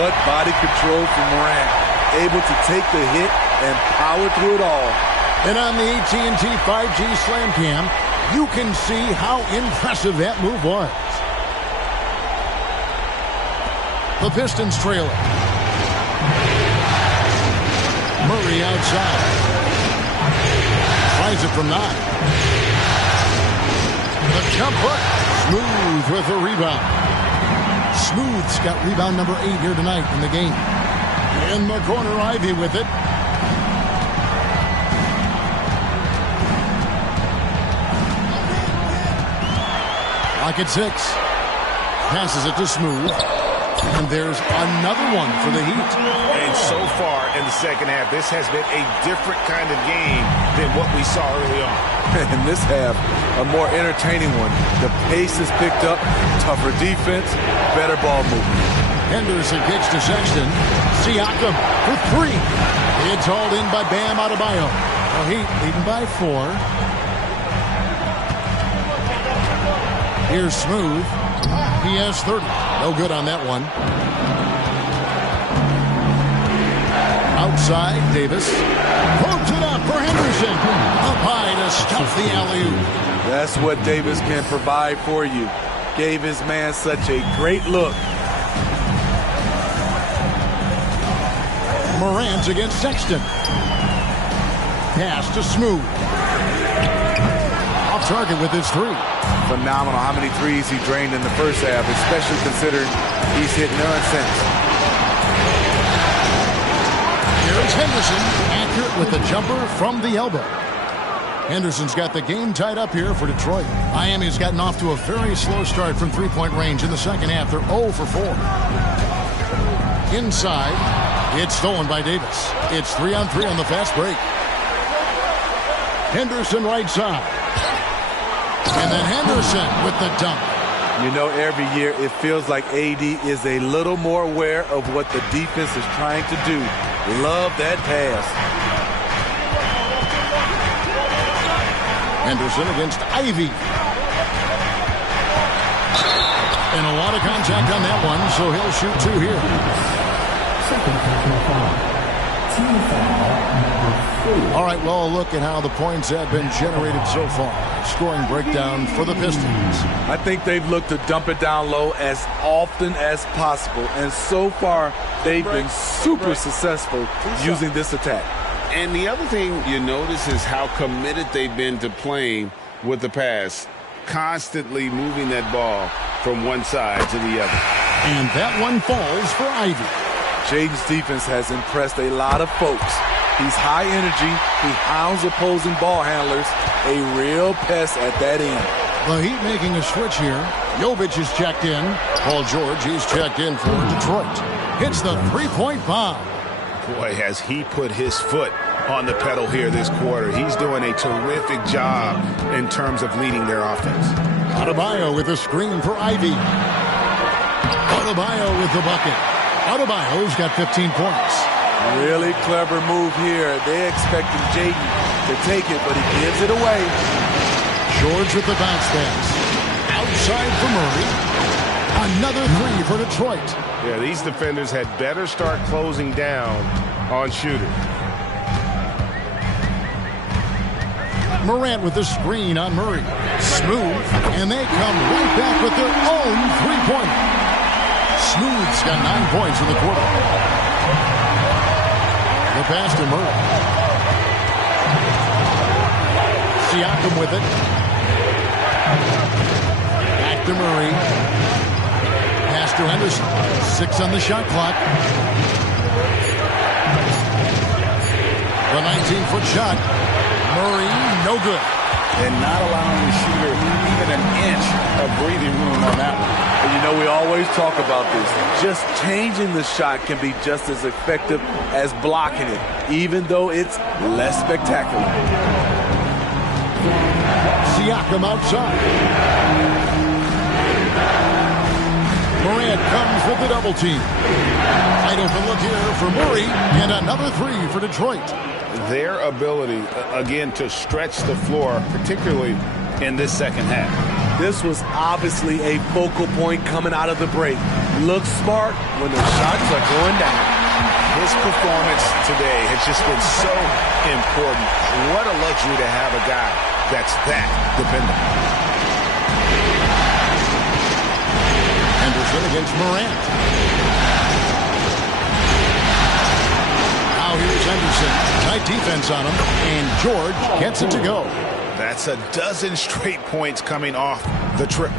What body control from Morant. Able to take the hit and power through it all. And on the AT&T 5G Slam Cam, you can see how impressive that move was. The Pistons trail it. Murray outside. Tries it from 9. The jump hook. Smooth with a rebound. Smooth's got rebound number 8 here tonight in the game. In the corner, Ivy with it. Clock at 6. Passes it to Smooth. And there's another one for the Heat. And so far in the second half, this has been a different kind of game than what we saw early on. In this half, a more entertaining one. The pace is picked up, tougher defense, better ball movement. Henderson kicks to Sexton. Siakam for 3. It's hauled in by Bam Adebayo. The Heat leading by 4. Here's Smooth. He has 30. No good on that one. Outside, Davis. Pokes it up for Henderson. Up high to stuff the alley-oop. That's what Davis can provide for you. Gave his man such a great look. Morant against Sexton. Pass to Smooth. Off target with his 3. Phenomenal how many threes he drained in the first half, especially considering he's hit none since. Here's Henderson, accurate with the jumper from the elbow. Henderson's got the game tied up here for Detroit. Miami's gotten off to a very slow start from three-point range in the second half. They're 0 for 4. Inside, it's stolen by Davis. It's 3-on-3 on the fast break. Henderson right side. And then Henderson with the dunk. You know, every year it feels like AD is a little more aware of what the defense is trying to do. Love that pass. Henderson against Ivy. And a lot of contact on that one, so he'll shoot 2 here. Second personal foul. Team foul number 4. All right, well, look at how the points have been generated so far. Scoring breakdown for the Pistons. I think they've looked to dump it down low as often as possible. And so far, they've been super successful using this attack. And the other thing you notice is how committed they've been to playing with the pass. constantly moving that ball from one side to the other. And that one falls for Ivy. Jaden's defense has impressed a lot of folks. He's high energy. He hounds opposing ball handlers. A real pest at that end. The Heat making a switch here. Jovic is checked in. Paul George, he's checked in for Detroit. Hits the three-point bomb. Boy, has he put his foot on the pedal here this quarter. He's doing a terrific job in terms of leading their offense. Adebayo with a screen for Ivy. Adebayo with the bucket. Adebayo's got 15 points. Really clever move here. They expecting Jaden to take it, but he gives it away. George with the bounce pass. Outside for Murray. Another three for Detroit. Yeah, these defenders had better start closing down on shooters. Morant with the screen on Murray. Smooth, and they come right back with their own three-pointer. Smooth's got 9 points in the quarter. The pass to Murray. Siakam with it. Back to Murray. Pass to Henderson. 6 on the shot clock. The 19-foot shot. Murray, no good. And not allowing the shooter even an inch of breathing room on that one. And you know, we always talk about this. Just changing the shot can be just as effective as blocking it, even though it's less spectacular. Siakam outside. Morant comes with the double team. Wide open look here for Murray, and another three for Detroit. Their ability, again, to stretch the floor, particularly in this second half. This was obviously a focal point coming out of the break. Looks smart when the shots are going down. His performance today has just been so important. What a luxury to have a guy that's that dependable. Henderson against Morant. Now here's Henderson. Tight defense on him, and George gets it to go. That's a dozen straight points coming off the triple.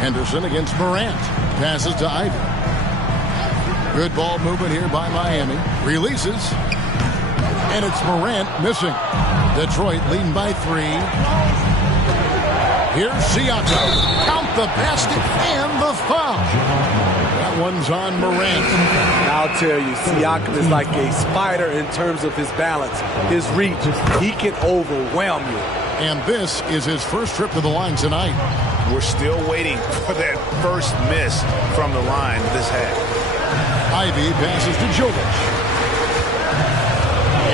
Henderson against Morant. Passes to Ivy. Good ball movement here by Miami. Releases. And it's Morant missing. Detroit leading by 3. Here's Siakam. Count the basket and the foul. That one's on Morant. I'll tell you, Siakam is like a spider in terms of his balance, his reach. He can overwhelm you. And this is his first trip to the line tonight. We're still waiting for that first miss from the line this half. Ivy passes to Jovic.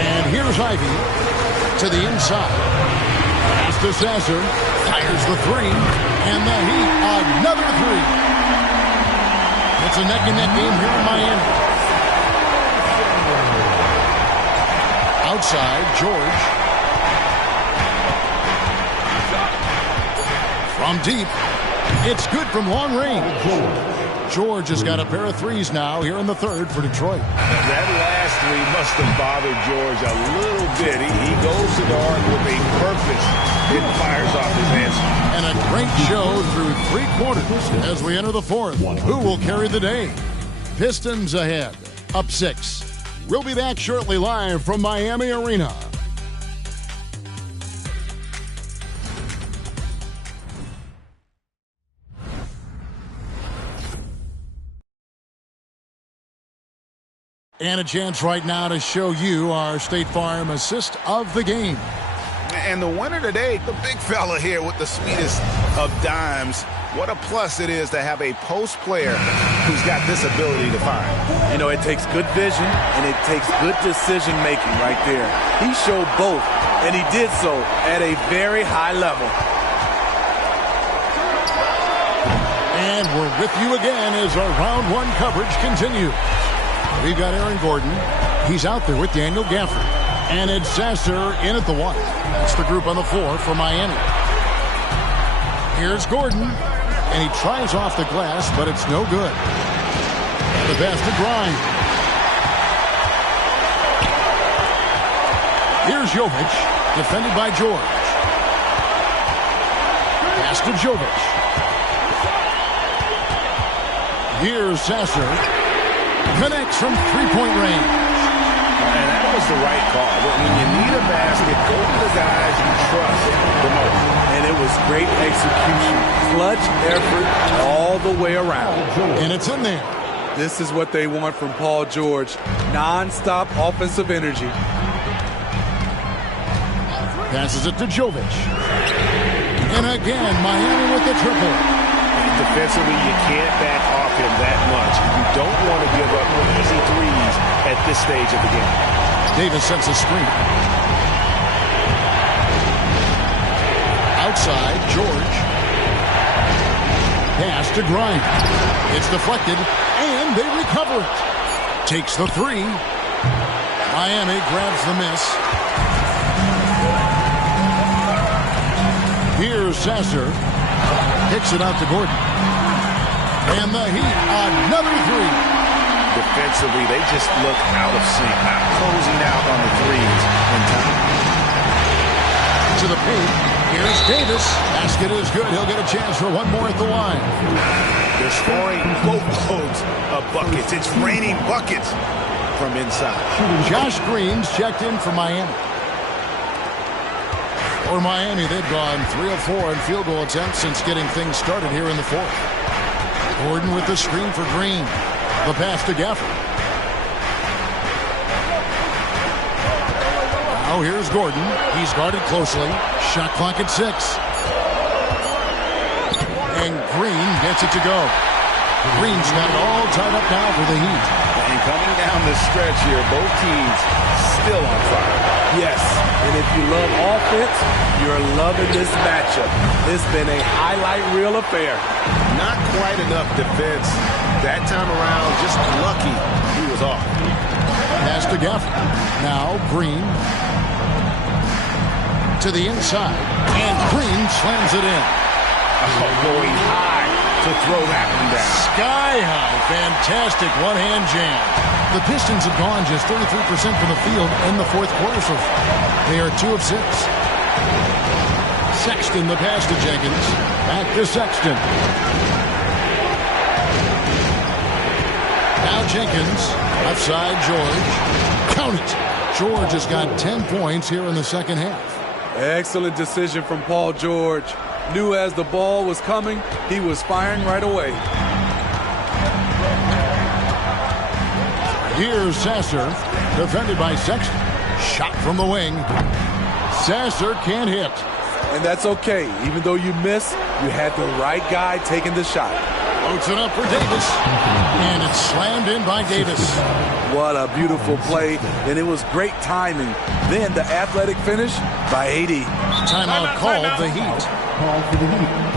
And here's Ivy to the inside. Pass to Sasser. Fires the three. And the Heat, another three. It's a neck-and-neck game here in Miami. Outside, George. From deep. It's good from long range. George has got a pair of threes now here in the third for Detroit. That last three must have bothered George a little bit. He goes to the arc with a purpose. It fires off his answer. And a great show through 3 quarters as we enter the fourth. Who will carry the day? Pistons ahead, up 6. We'll be back shortly live from Miami Arena. And a chance right now to show you our State Farm assist of the game. And the winner today, the big fella here with the sweetest of dimes. What a plus it is to have a post player who's got this ability to find. You know, it takes good vision and it takes good decision making right there. He showed both, and he did so at a very high level. And we're with you again as our round 1 coverage continues. We've got Aaron Gordon. He's out there with Daniel Gafford. And it's Sasser in at the 1. That's the group on the floor for Miami. Here's Gordon. And he tries off the glass, but it's no good. The pass to Grimes. Here's Jovic. defended by George. Pass to Jovic. Here's Sasser. Connects from three-point range. And that was the right call. When you need a basket, go to the guys you trust the most. And it was great execution. Clutch effort all the way around. And it's in there. This is what they want from Paul George. Non-stop offensive energy. Passes it to Jovic. And again, Miami with the triple. Defensively, you can't back off him that much. You don't want to give up easy threes at this stage of the game. Davis sends a screen. Outside, George. Pass to Grimes. It's deflected, and they recover it. Takes the three. Miami grabs the miss. Here's Sasser. Hits it out to Gordon. And the Heat, another three. Defensively, they just look out of sync, not closing out on the threes in time. To the paint. Here's Davis. Basket is good. He'll get a chance for one more at the line. They're scoring boatloads of buckets. It's raining buckets from inside. Josh Green's checked in for Miami. For Miami, they've gone 3 of 4 in field goal attempts since getting things started here in the fourth. Gordon with the screen for Green. The pass to Gafford. Now here's Gordon. He's guarded closely. Shot clock at 6. And Green gets it to go. Green's got it all tied up now for the Heat. And coming down the stretch here, both teams still on fire. Yes, and if you love offense, you're loving this matchup. It's been a highlight reel affair. Not quite enough defense that time around. Just lucky he was off. Pass to Gafford. Now Green to the inside, and Green slams it in. Oh, going high to throw that one down. Sky high, fantastic one-hand jam. The Pistons have gone just 33% from the field in the fourth quarter so far. They are 2 of 6. Sexton, the pass to Jenkins. Back to Sexton. Now Jenkins, outside George. Count it. George has got 10 points here in the second half. Excellent decision from Paul George. Knew as the ball was coming, he was firing right away. Here's Sasser, defended by Sexton. Shot from the wing. Sasser can't hit. And that's okay. Even though you miss, you had the right guy taking the shot. Puts it up for Davis. And it's slammed in by Davis. What a beautiful play. And it was great timing. Then the athletic finish by AD. Timeout called the Heat. Call for the Heat.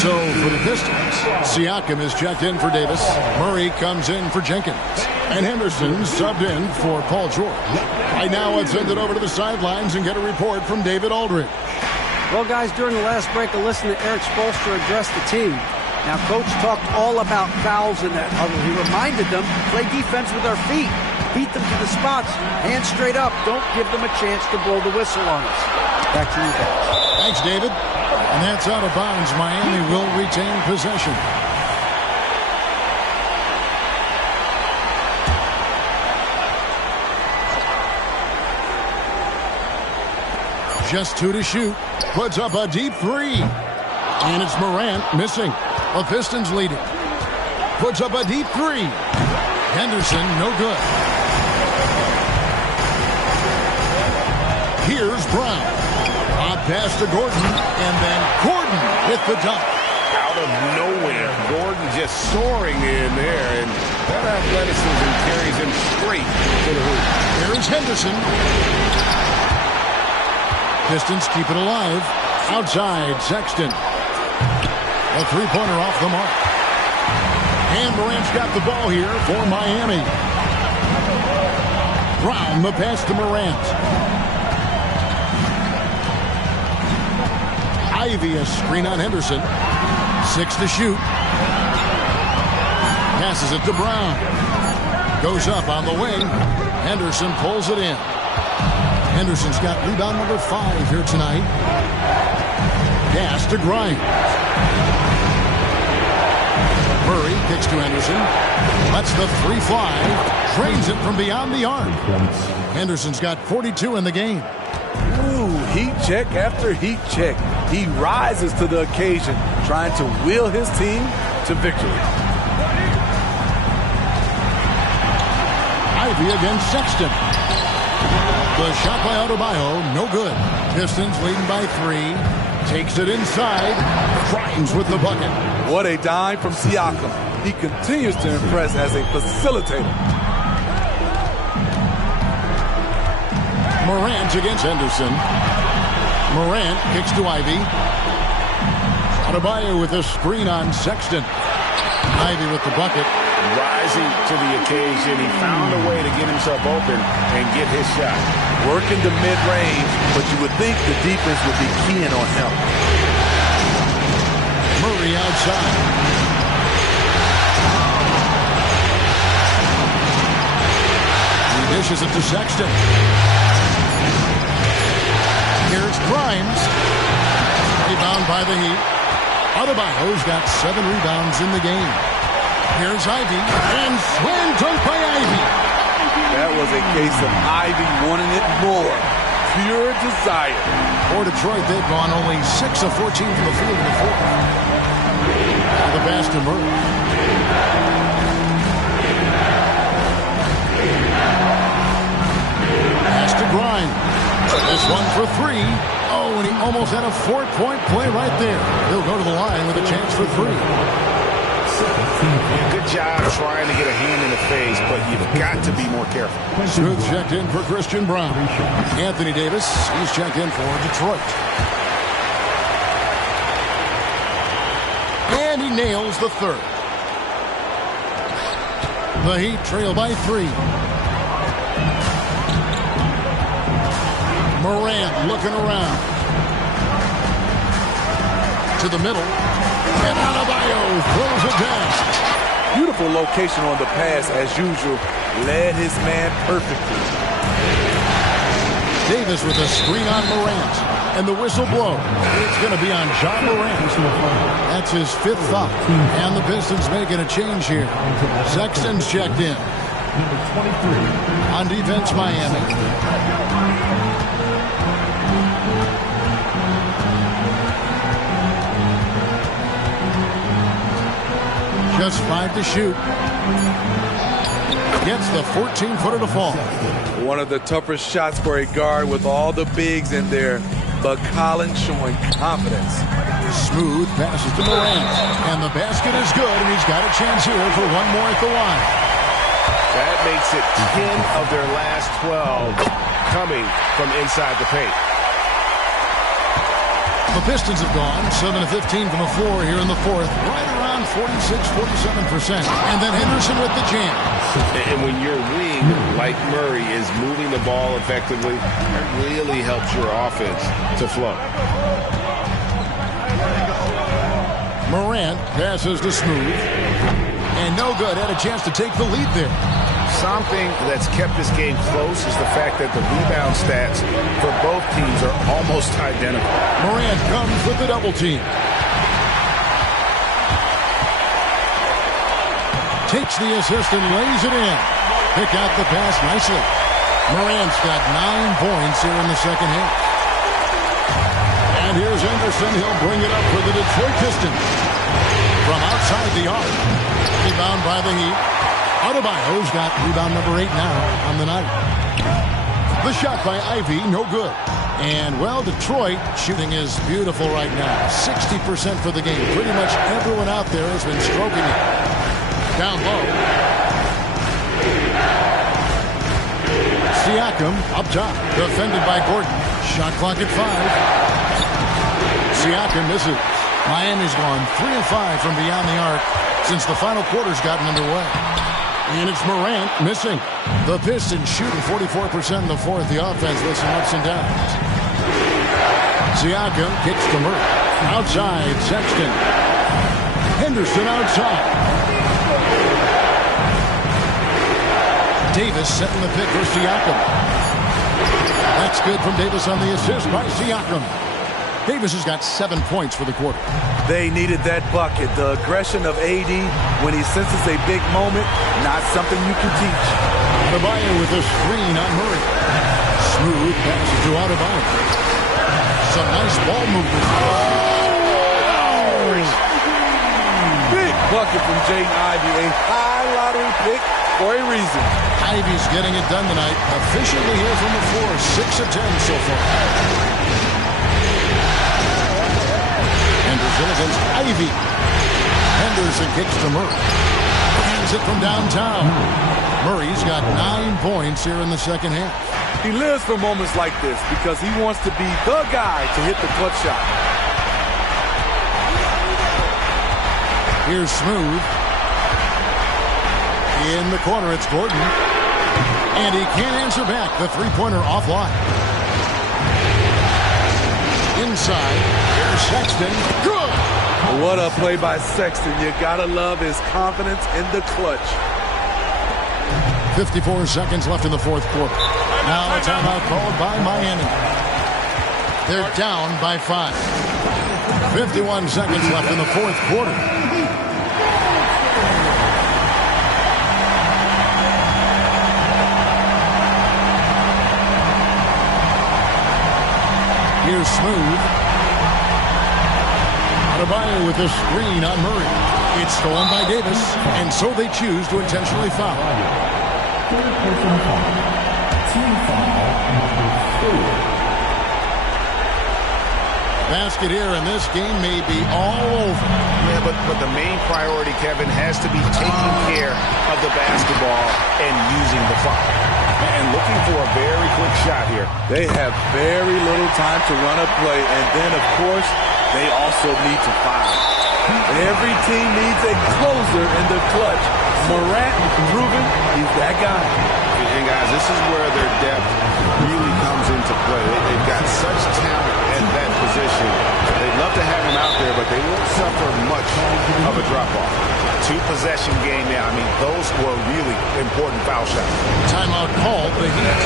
So for the Pistons, Siakam is checked in for Davis. Murray comes in for Jenkins. And Henderson subbed in for Paul George. Right now, let's send it over to the sidelines and get a report from David Aldridge. Well, guys, during the last break, I listened to Eric Spoelstra address the team. Now, Coach talked all about fouls in that huddle. He reminded them, play defense with our feet. Beat them to the spots. Hands straight up. Don't give them a chance to blow the whistle on us. Back to you guys. Thanks, David. And that's out of bounds. Miami will retain possession. Just 2 to shoot. Puts up a deep 3. And it's Morant missing. The Pistons leading. Puts up a deep 3. Henderson, no good. Here's Brown. Hot pass to Gordon. And then Gordon with the dunk. Out of nowhere, Gordon just soaring in there. And that athleticism carries him straight to the hoop. Here's Henderson. Pistons keep it alive. Outside, Sexton. A three-pointer off the mark. And Morant's got the ball here for Miami. Brown, the pass to Morant. Ivy, a screen on Henderson. 6 to shoot. Passes it to Brown. Goes up on the wing. Henderson pulls it in. Henderson's got rebound number 5 here tonight. Pass to Grimes. Murray kicks to Henderson. Lets the 3 fly. Trains it from beyond the arc. Henderson's got 42 in the game. Ooh, heat check after heat check. He rises to the occasion, trying to will his team to victory. Ivy against Sexton. The shot by Adebayo, no good. Pistons leading by 3. Takes it inside. Grimes with the bucket. What a dime from Siakam. He continues to impress as a facilitator. Morant against Henderson. Morant kicks to Ivy. Adebayo with a screen on Sexton. Ivy with the bucket. Rising to the occasion, he found a way to get himself open and get his shot. Working to mid-range, but you would think the defense would be keying on him. Murray outside. He dishes it to Sexton. Here's Grimes. Rebound by the Heat. Adebayo's got 7 rebounds in the game. Here's Ivy, and slam dunk by Ivy. That was a case of Ivy wanting it more. Pure desire. For Detroit, they've gone only 6 of 14 from the field in the fourth. Now the pass to Murray. Pass to Grimes. This one for 3. Oh, and he almost had a 4-point play right there. He'll go to the line with a chance for 3. Good job trying to get a hand in the face, but you've got to be more careful. Smooth checked in for Christian Brown. Anthony Davis, he's checked in for Detroit. And he nails the 3rd. The Heat trail by 3. Morant looking around. To the middle. And Adebayo throws it down. Beautiful location on the pass as usual. Led his man perfectly. Davis with a screen on Morant. And the whistle blows. It's going to be on John Morant. That's his 5th foul. And the Pistons making a change here. Sexton's checked in. On defense, Miami. Just 5 to shoot. Gets the 14-footer to fall. One of the toughest shots for a guard with all the bigs in there, but Collins showing confidence. Smooth passes to Morant. And the basket is good, and he's got a chance here for one more at the line. That makes it 10 of their last 12 coming from inside the paint. The Pistons have gone 7 of 15 from the floor here in the 4th. Right around 46-47%. And then Henderson with the jam. And when your wing, like Murray, is moving the ball effectively, it really helps your offense to flow. Morant passes to Smooth. And no good. Had a chance to take the lead there. Something that's kept this game close is the fact that the rebound stats for both teams are almost identical. Morant comes with the double team. Takes the assist and lays it in. Pick out the pass nicely. Morant's got 9 points here in the second half. And here's Anderson. He'll bring it up for the Detroit Pistons. From outside the arc. Rebound by the Heat. Adebayo's got rebound number 8 now on the night. The shot by Ivy, no good. And, well, Detroit shooting is beautiful right now. 60% for the game. Pretty much everyone out there has been stroking it. Down low. Siakam up top. Defended by Gordon. Shot clock at 5. Siakam misses. Miami's gone 3 of 5 from beyond the arc since the final quarter's gotten underway. And it's Morant missing. The Pistons shooting 44% in the 4th. The offense with some ups and downs. Siakam kicks to Murray. Outside, Sexton. Henderson outside. Davis setting the pick for Siakam. That's good from Davis on the assist by Siakam. Davis has got 7 points for the quarter. They needed that bucket. The aggression of AD when he senses a big moment, not something you can teach. Adebayo with a screen on Murray. Smooth passes to Adebayo. Some nice ball movement. Big bucket from Jaden Ivey. A high lottery pick for a reason. Ivey's getting it done tonight. Efficiently here from the floor. 6 of 10 so far. Henderson against Ivey. Henderson kicks to Murray. Hands it from downtown. Murray's got 9 points here in the second half. He lives for moments like this because he wants to be the guy to hit the clutch shot. Here's Smooth. In the corner, it's Gordon. And he can't answer back. The three-pointer offline. Inside, here's Sexton. Good! What a play by Sexton. You gotta love his confidence in the clutch. 54 seconds left in the fourth quarter. Now a timeout called by Miami. They're down by 5. 51 seconds left in the fourth quarter. Here's Smooth. Adebayo with a screen on Murray. It's stolen by Davis, and so they choose to intentionally foul. Team foul number 4. Basket here, and this game may be all over. Yeah, but the main priority, Kevin, has to be taking care of the basketball and using the foul. And looking for a very quick shot here. They have very little time to run a play, and then, of course, they also need to foul. Every team needs a closer in the clutch. Morant proven he's that guy. And guys, this is where their depth really comes into play. They've got such talent at that position. They'd love to have him out there, but they won't suffer much of a drop-off. 2-possession game now. I mean, those were really important foul shots. Timeout called the Heat.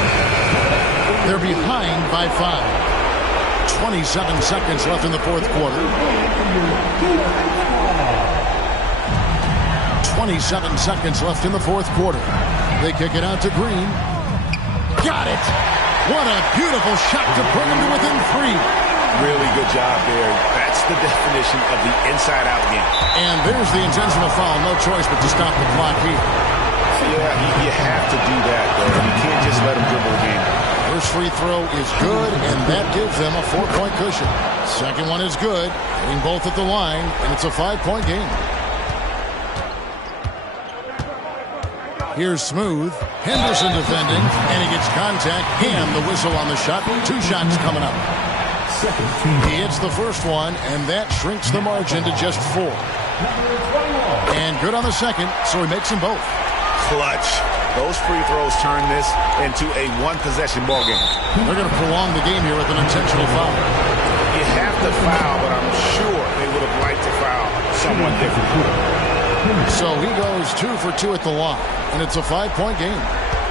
They're behind by 5. 27 seconds left in the fourth quarter. 27 seconds left in the fourth quarter. They kick it out to Green. Got it! What a beautiful shot to bring him to within 3. Really good job there. That's the definition of the inside-out game. And there's the intentional foul. No choice but to stop the clock here. Yeah, you have to do that, though. You can't just let him dribble the game. First free throw is good, and that gives them a 4-point cushion. Second one is good, hitting both at the line, and it's a 5-point game. Here's Smooth. Henderson defending, and he gets contact and the whistle on the shot. 2 shots coming up. He hits the first one, and that shrinks the margin to just 4. And good on the second, so he makes them both. Clutch. Those free throws turn this into a 1-possession ball game. They're going to prolong the game here with an intentional foul. You have to foul, but I'm sure they would have liked to foul someone different. So he goes 2 for 2 at the line, and it's a 5-point game.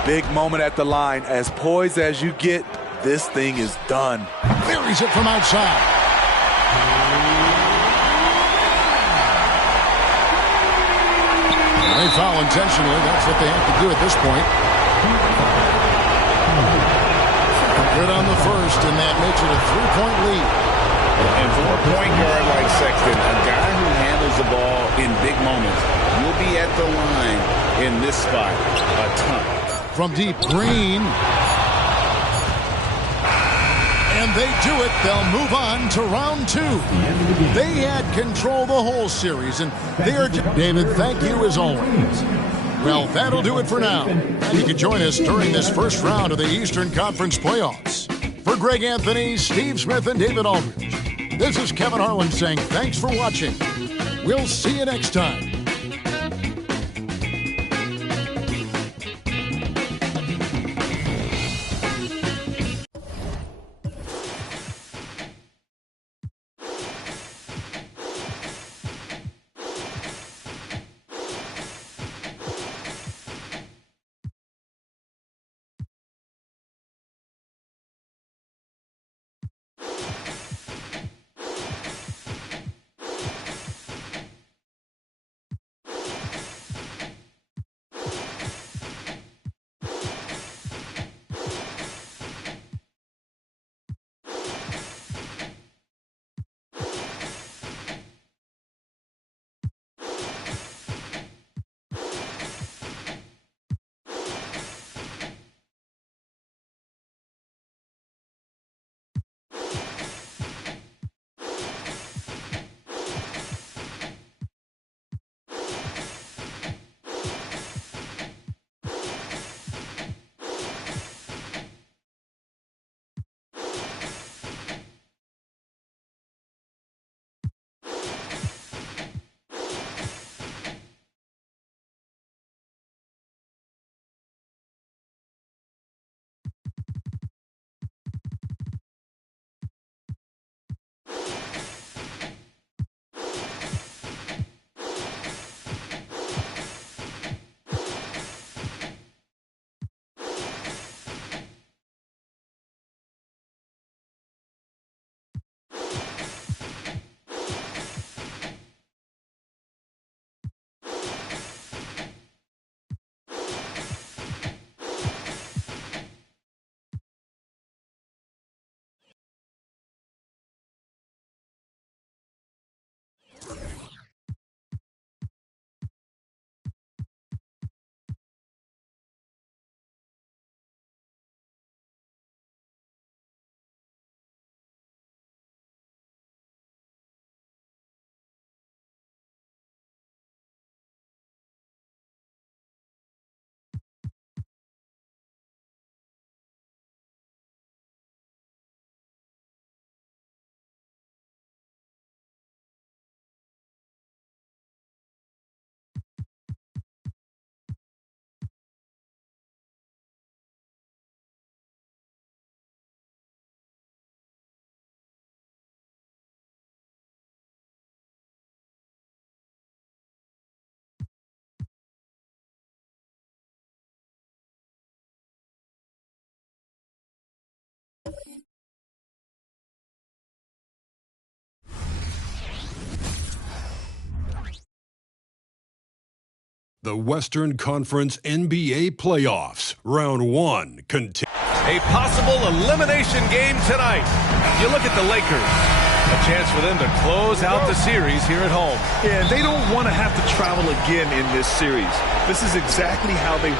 Big moment at the line. As poised as you get, this thing is done. Buries it from outside. They foul intentionally. That's what they have to do at this point. Good on the first, and that makes it a 3-point lead. And for a point guard like Sexton, a guy who handles the ball in big moments, you'll be at the line in this spot a ton. From deep, Green. And they do it. They'll move on to round 2. They had control the whole series, and they are... David, thank you as always. Well, that'll do it for now. You can join us during this first round of the Eastern Conference playoffs. For Greg Anthony, Steve Smith, and David Aldridge, this is Kevin Harlan saying thanks for watching. We'll see you next time. The Western Conference NBA Playoffs, Round 1, continues. A possible elimination game tonight. You look at the Lakers. A chance for them to close out the series here at home. Yeah, they don't want to have to travel again in this series. This is exactly how they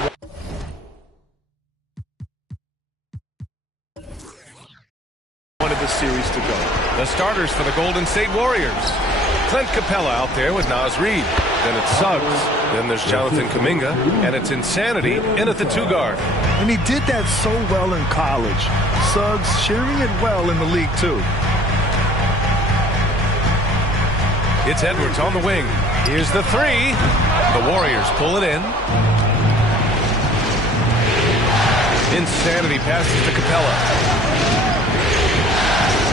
wanted the series to go. The starters for the Golden State Warriors. Clint Capella out there with Naz Reid. Then it's Suggs. Then there's Jonathan Kuminga. And it's Insanity in at the 2 guard. And he did that so well in college. Suggs sharing it well in the league, too. It's Edwards on the wing. Here's the 3. The Warriors pull it in. Insanity passes to Capella.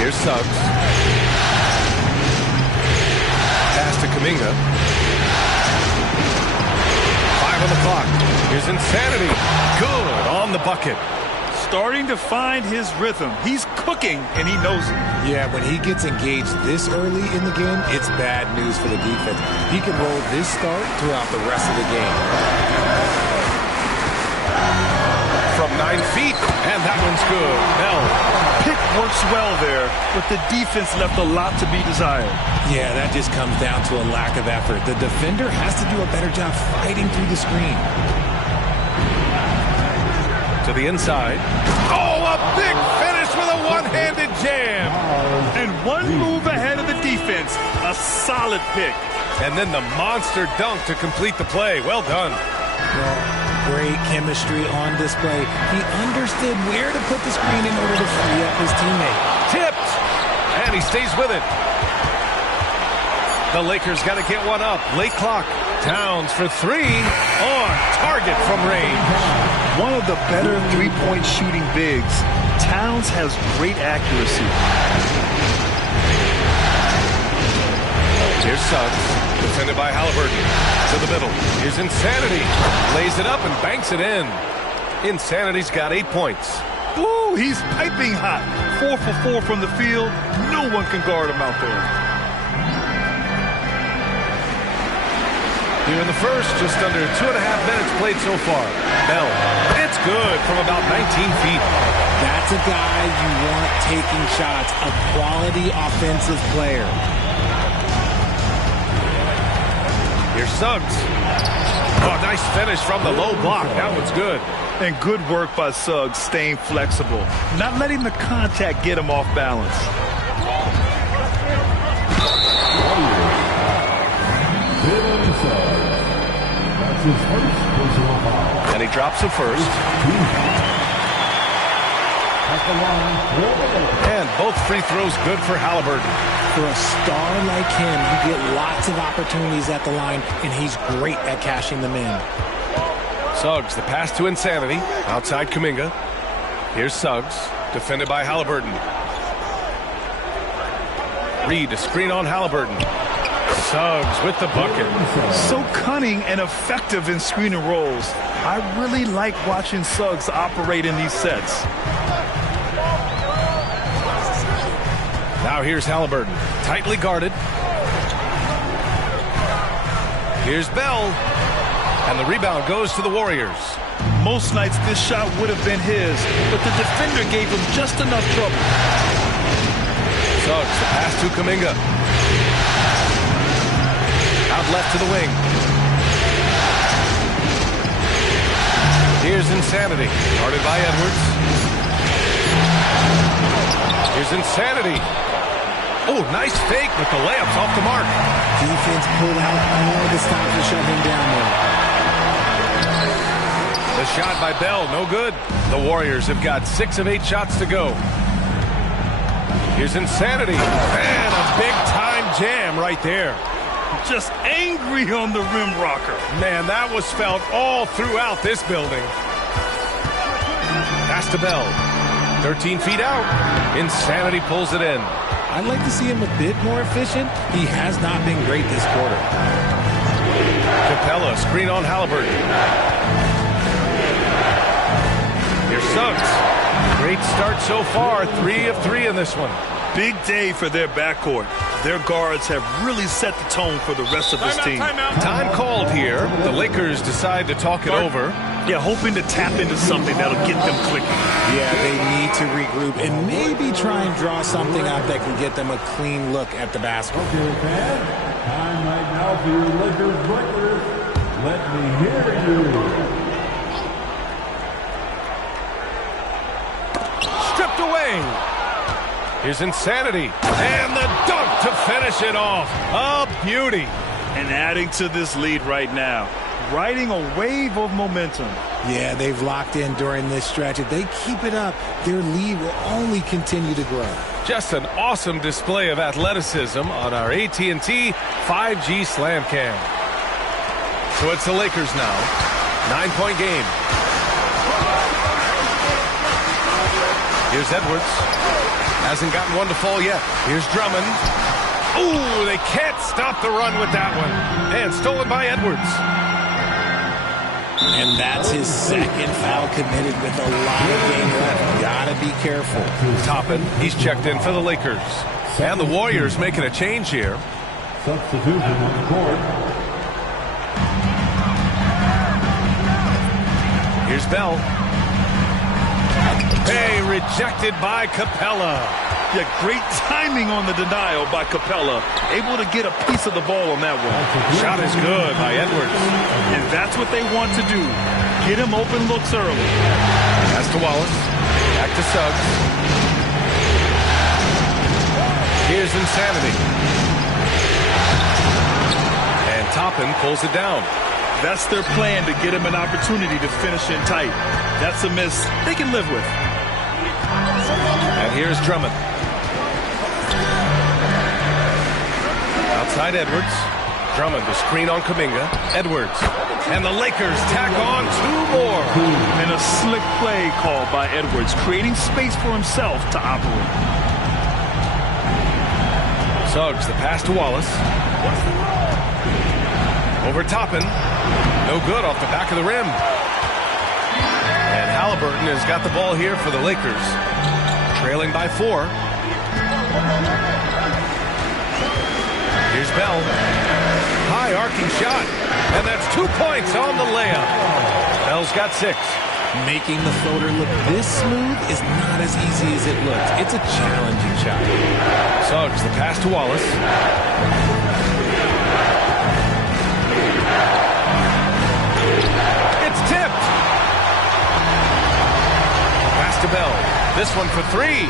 Here's Suggs. Pass to Kuminga. 5 on the clock. Here's Insanity. Good on the bucket. Starting to find his rhythm. He's cooking, and he knows it. Yeah, when he gets engaged this early in the game, it's bad news for the defense. He can roll this start throughout the rest of the game. From 9 feet, and that one's good. Bell. Pick works well there, but the defense left a lot to be desired. Yeah, that just comes down to a lack of effort. The defender has to do a better job fighting through the screen. To the inside. Oh, a big finish with a one-handed jam. And one move ahead of the defense. A solid pick. And then the monster dunk to complete the play. Well done. Well, great chemistry on display. He understood where to put the screen in order to free up his teammate. Tipped. And he stays with it. The Lakers got to get one up. Late clock. Towns for 3 on target from range. One of the better three-point shooting bigs. Towns has great accuracy. Here's Suggs, defended by Halliburton. To the middle. Here's Insanity. Lays it up and banks it in. Insanity's got 8 points. Ooh, he's piping hot. 4 for 4 from the field. No one can guard him out there. Here in the first, just under 2.5 minutes played so far. Bell, it's good from about 19 feet. That's a guy you want taking shots, a quality offensive player. Here's Suggs. Oh, nice finish from the low block. That one's good. And good work by Suggs, staying flexible. Not letting the contact get him off balance. And he drops it first. And both free throws good for Halliburton. For a star like him, you get lots of opportunities at the line, and he's great at cashing them in. Suggs, the pass to Insanity. Outside Kuminga. Here's Suggs, defended by Halliburton. Reid, a screen on Halliburton. Suggs with the bucket. So cunning and effective in screen and rolls. I really like watching Suggs operate in these sets. Now here's Halliburton, tightly guarded. Here's Bell, and the rebound goes to the Warriors. Most nights this shot would have been his, but the defender gave him just enough trouble. Suggs, the pass to Kuminga. Out left to the wing. Here's Insanity, guarded by Edwards. Here's Insanity. Oh, nice fake, but the layup's off the mark. Defense pulled out all the stops to shut him down there. The shot by Bell, no good. The Warriors have got 6 of 8 shots to go. Here's Insanity. And a big-time jam right there. Just angry on the rim rocker. Man, that was felt all throughout this building. Pass to Bell. 13 feet out. Insanity pulls it in. I'd like to see him a bit more efficient. He has not been great this quarter. Capella, screen on Halliburton. Here's Suggs. Great start so far. 3 of 3 in this one. Big day for their backcourt. Their guards have really set the tone for the rest of this team. Time called here. The Lakers decide to talk it over. Yeah, hoping to tap into something that'll get them clicking. Yeah, they need to regroup and maybe try and draw something out that can get them a clean look at the basket. Okay, fans, time right now for your Lakers breakers. Let me hear you. Stripped away. Here's Insanity. And the dunk to finish it off. A beauty. And adding to this lead right now, riding a wave of momentum. Yeah, they've locked in during this stretch. If they keep it up, their lead will only continue to grow. Just an awesome display of athleticism on our AT&T 5G Slam Cam. So it's the Lakers now. 9-point game. Here's Edwards. Hasn't gotten one to fall yet. Here's Drummond. Ooh, they can't stop the run with that one. And stolen by Edwards. And that's his second foul committed with a lot of game left. Gotta be careful. Toppin, he's checked in for the Lakers. And the Warriors making a change here. Substitution on the court. Here's Bell. Hey, rejected by Capella. Yeah, great timing on the denial by Capella. Able to get a piece of the ball on that one. Shot is good by Edwards. And that's what they want to do. Get him open looks early. Pass to Wallace. Back to Suggs. Here's Insanity. And Toppin pulls it down. That's their plan, to get him an opportunity to finish in tight. That's a miss they can live with. And here's Drummond. Outside Edwards. Drummond, the screen on Kuminga. Edwards. And the Lakers tack on two more. And a slick play called by Edwards, creating space for himself to operate. Suggs, the pass to Wallace. Over Toppin. No good off the back of the rim. And Halliburton has got the ball here for the Lakers. Trailing by 4. Here's Bell. High arcing shot. And that's 2 points on the layup. Bell's got 6. Making the floater look this smooth is not as easy as it looks. It's a challenging shot. Suggs, the pass to Wallace. It's tipped. Pass to Bell. This one for 3.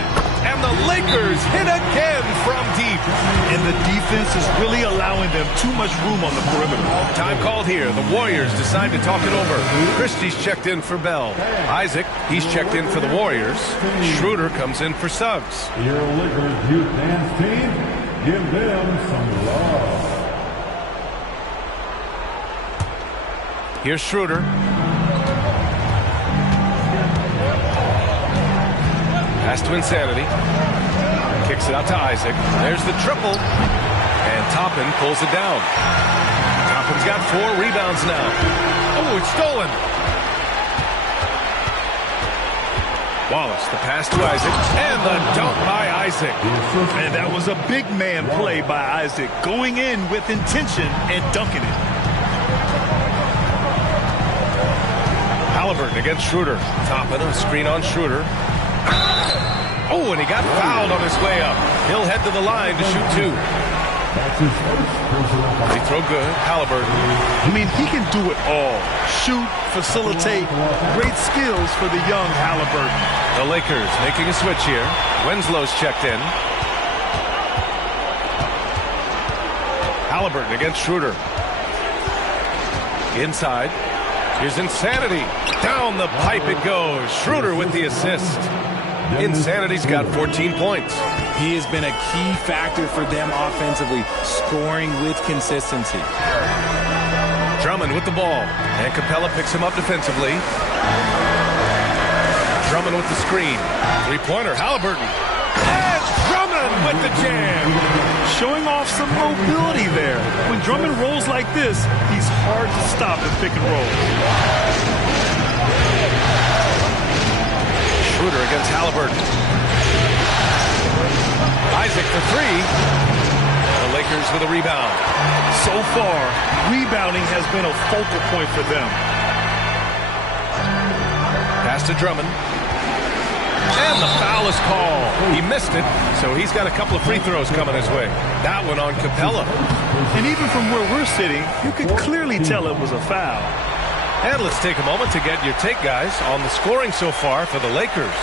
And the Lakers hit again from deep. And the defense is really allowing them too much room on the perimeter. Time called here. The Warriors decide to talk it over. Christie's checked in for Bell. Isaac, he's checked in for the Warriors. Schroeder comes in for Suggs. Your Lakers youth dance team, give them some love. Here's Schroeder. Pass to Insanity. Kicks it out to Isaac. There's the triple. And Toppin pulls it down. Toppin's got 4 rebounds now. Oh, it's stolen. Wallace, the pass to Isaac. And the dunk by Isaac. And that was a big man play by Isaac. Going in with intention and dunking it. Halliburton against Schroeder. Toppin, a screen on Schroeder. Oh, and he got fouled on his way up. He'll head to the line to shoot 2. They throw good. Halliburton. I mean, he can do it all. Shoot, facilitate. Great skills for the young Halliburton. The Lakers making a switch here. Winslow's checked in. Halliburton against Schroeder. Inside. Here's Insanity. Down the pipe it goes. Schroeder with the assist. Insanity's got 14 points. He has been a key factor for them offensively, scoring with consistency. Drummond with the ball. And Capella picks him up defensively. Drummond with the screen. 3-pointer, Halliburton. And Drummond with the jam. Showing off some mobility there. When Drummond rolls like this, he's hard to stop in pick and roll. Schroeder against Halliburton. Isaac for three. The Lakers with a rebound. So far, rebounding has been a focal point for them. Pass to Drummond. And the foul is called. He missed it, so he's got a couple of free throws coming his way. That one on Capella. And even from where we're sitting, you could clearly tell it was a foul. And let's take a moment to get your take, guys, on the scoring so far for the Lakers.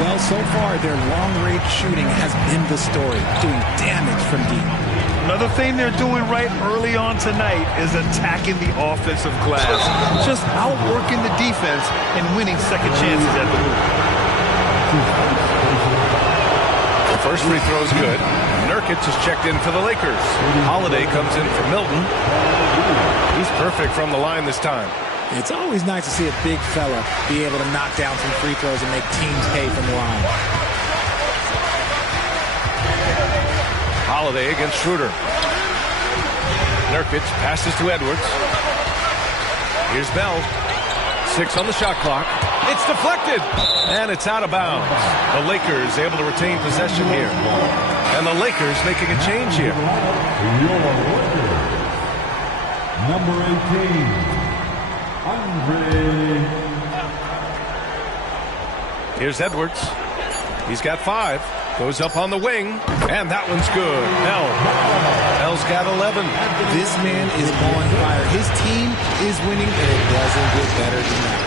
Well, so far, their long-range shooting has been the story, doing damage from deep. Another thing they're doing right early on tonight is attacking the offensive glass. Just outworking the defense and winning second chances at the hoop. The first free throw is good. Nurkic is checked in for the Lakers. Holiday comes in for Milton. He's perfect from the line this time. It's always nice to see a big fella be able to knock down some free throws and make teams pay from the line. Holiday against Schroeder. Nurkic passes to Edwards. Here's Bell. 6 on the shot clock. It's deflected, and it's out of bounds. The Lakers able to retain possession here. And the Lakers making a change here. Number 18. Here's Edwards. He's got 5. Goes up on the wing, and that one's good. Bell's got 11. This man is on fire. His team is winning, and it doesn't get better than that.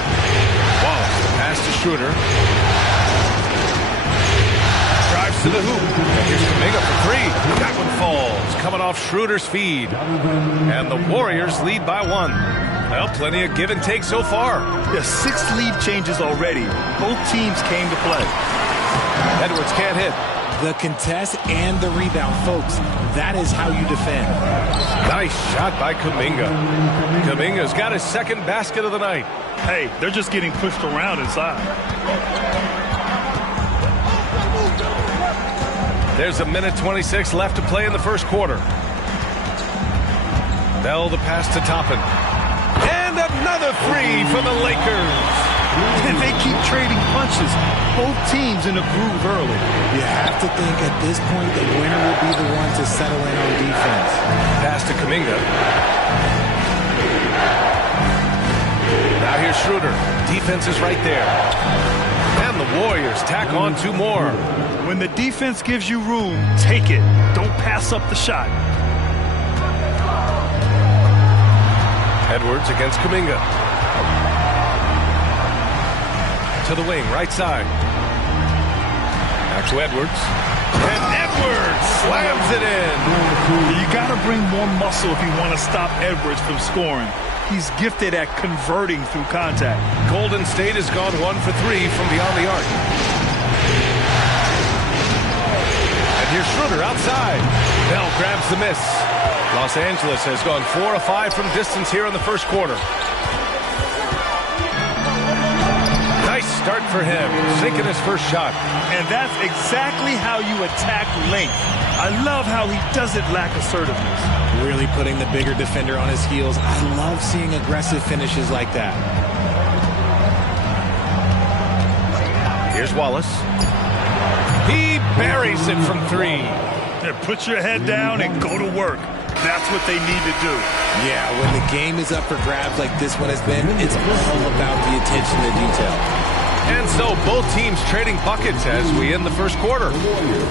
Wallace, pass to Schroeder. Drives to the hoop. And here's Kuminga for 3. That one falls, coming off Schroeder's feed. And the Warriors lead by 1. Well, plenty of give and take so far. Yeah, 6 lead changes already. Both teams came to play. Edwards can't hit. The contest and the rebound, folks. That is how you defend. Nice shot by Kuminga. Kuminga's got his second basket of the night. Hey, they're just getting pushed around inside. There's a minute 26 left to play in the first quarter. Bell the pass to Toppin. And another 3 for the Lakers. They keep trading punches. Both teams in a groove early. You have to think at this point the winner will be the one to settle in on defense. Pass to Kuminga. Now here's Schroeder. Defense is right there. And the Warriors tack on 2 more. When the defense gives you room, take it. Don't pass up the shot. Edwards against Kuminga. To the wing, right side. Back to Edwards. And Edwards slams it in. You got to bring more muscle if you want to stop Edwards from scoring. He's gifted at converting through contact. Golden State has gone 1 for 3 from beyond the arc. And here's Schroeder outside. Bell grabs the miss. Los Angeles has gone 4 of 5 from distance here in the first quarter. Nice start for him, sinking his first shot. And that's exactly how you attack length. I love how he doesn't lack assertiveness. Really putting the bigger defender on his heels. I love seeing aggressive finishes like that. Here's Wallace. He buries it from 3. Yeah, put your head down and go to work. That's what they need to do. Yeah, when the game is up for grabs like this one has been, it's all about the attention to detail. And so both teams trading buckets as we end the first quarter.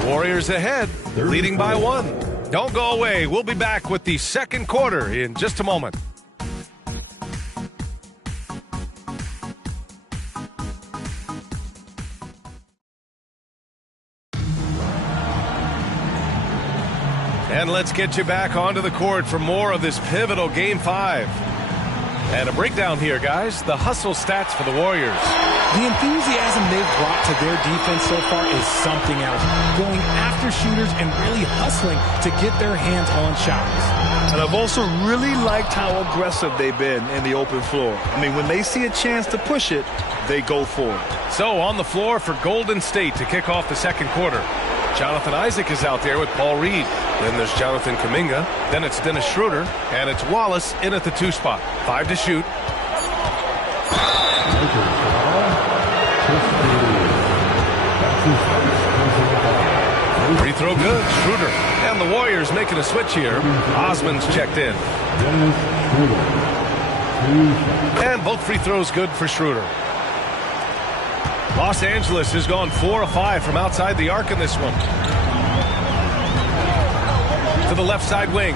Warriors ahead, leading by 1. Don't go away. We'll be back with the second quarter in just a moment. And let's get you back onto the court for more of this pivotal Game 5. And a breakdown here, guys. The hustle stats for the Warriors. The enthusiasm they've brought to their defense so far is something else. Going after shooters and really hustling to get their hands on shots. And I've also really liked how aggressive they've been in the open floor. I mean, when they see a chance to push it, they go for it. So on the floor for Golden State to kick off the second quarter. Jonathan Isaac is out there with Paul Reed. Then there's Jonathan Kuminga. Then it's Dennis Schroeder. And it's Wallace in at the 2 spot. 5 to shoot. Free throw good. Schroeder. And the Warriors making a switch here. Osman's checked in. And both free throws good for Schroeder. Los Angeles has gone 4 of 5 from outside the arc in this one. To the left side wing.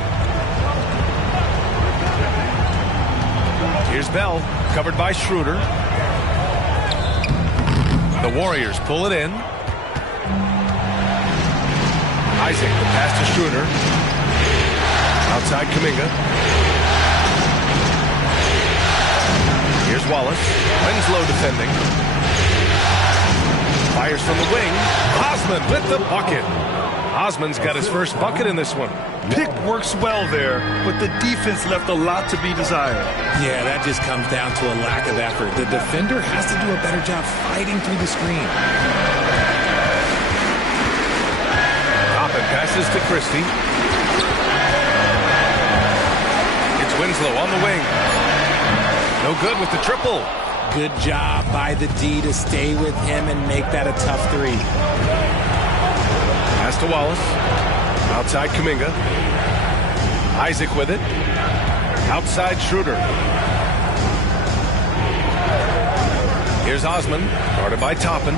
Here's Bell, covered by Schroeder. The Warriors pull it in. Isaac, the pass to Schroeder. Outside Kuminga. Here's Wallace. Winslow defending. Fires from the wing. Osman with the bucket. Osman's got his first bucket in this one. Pick works well there, but the defense left a lot to be desired. Yeah, that just comes down to a lack of effort. The defender has to do a better job fighting through the screen. Toppin passes to Christie. It's Winslow on the wing. No good with the triple. Good job by the D to stay with him and make that a tough three. Pass to Wallace. Outside Kuminga. Isaac with it. Outside Schroeder. Here's Osman. Guarded by Toppin.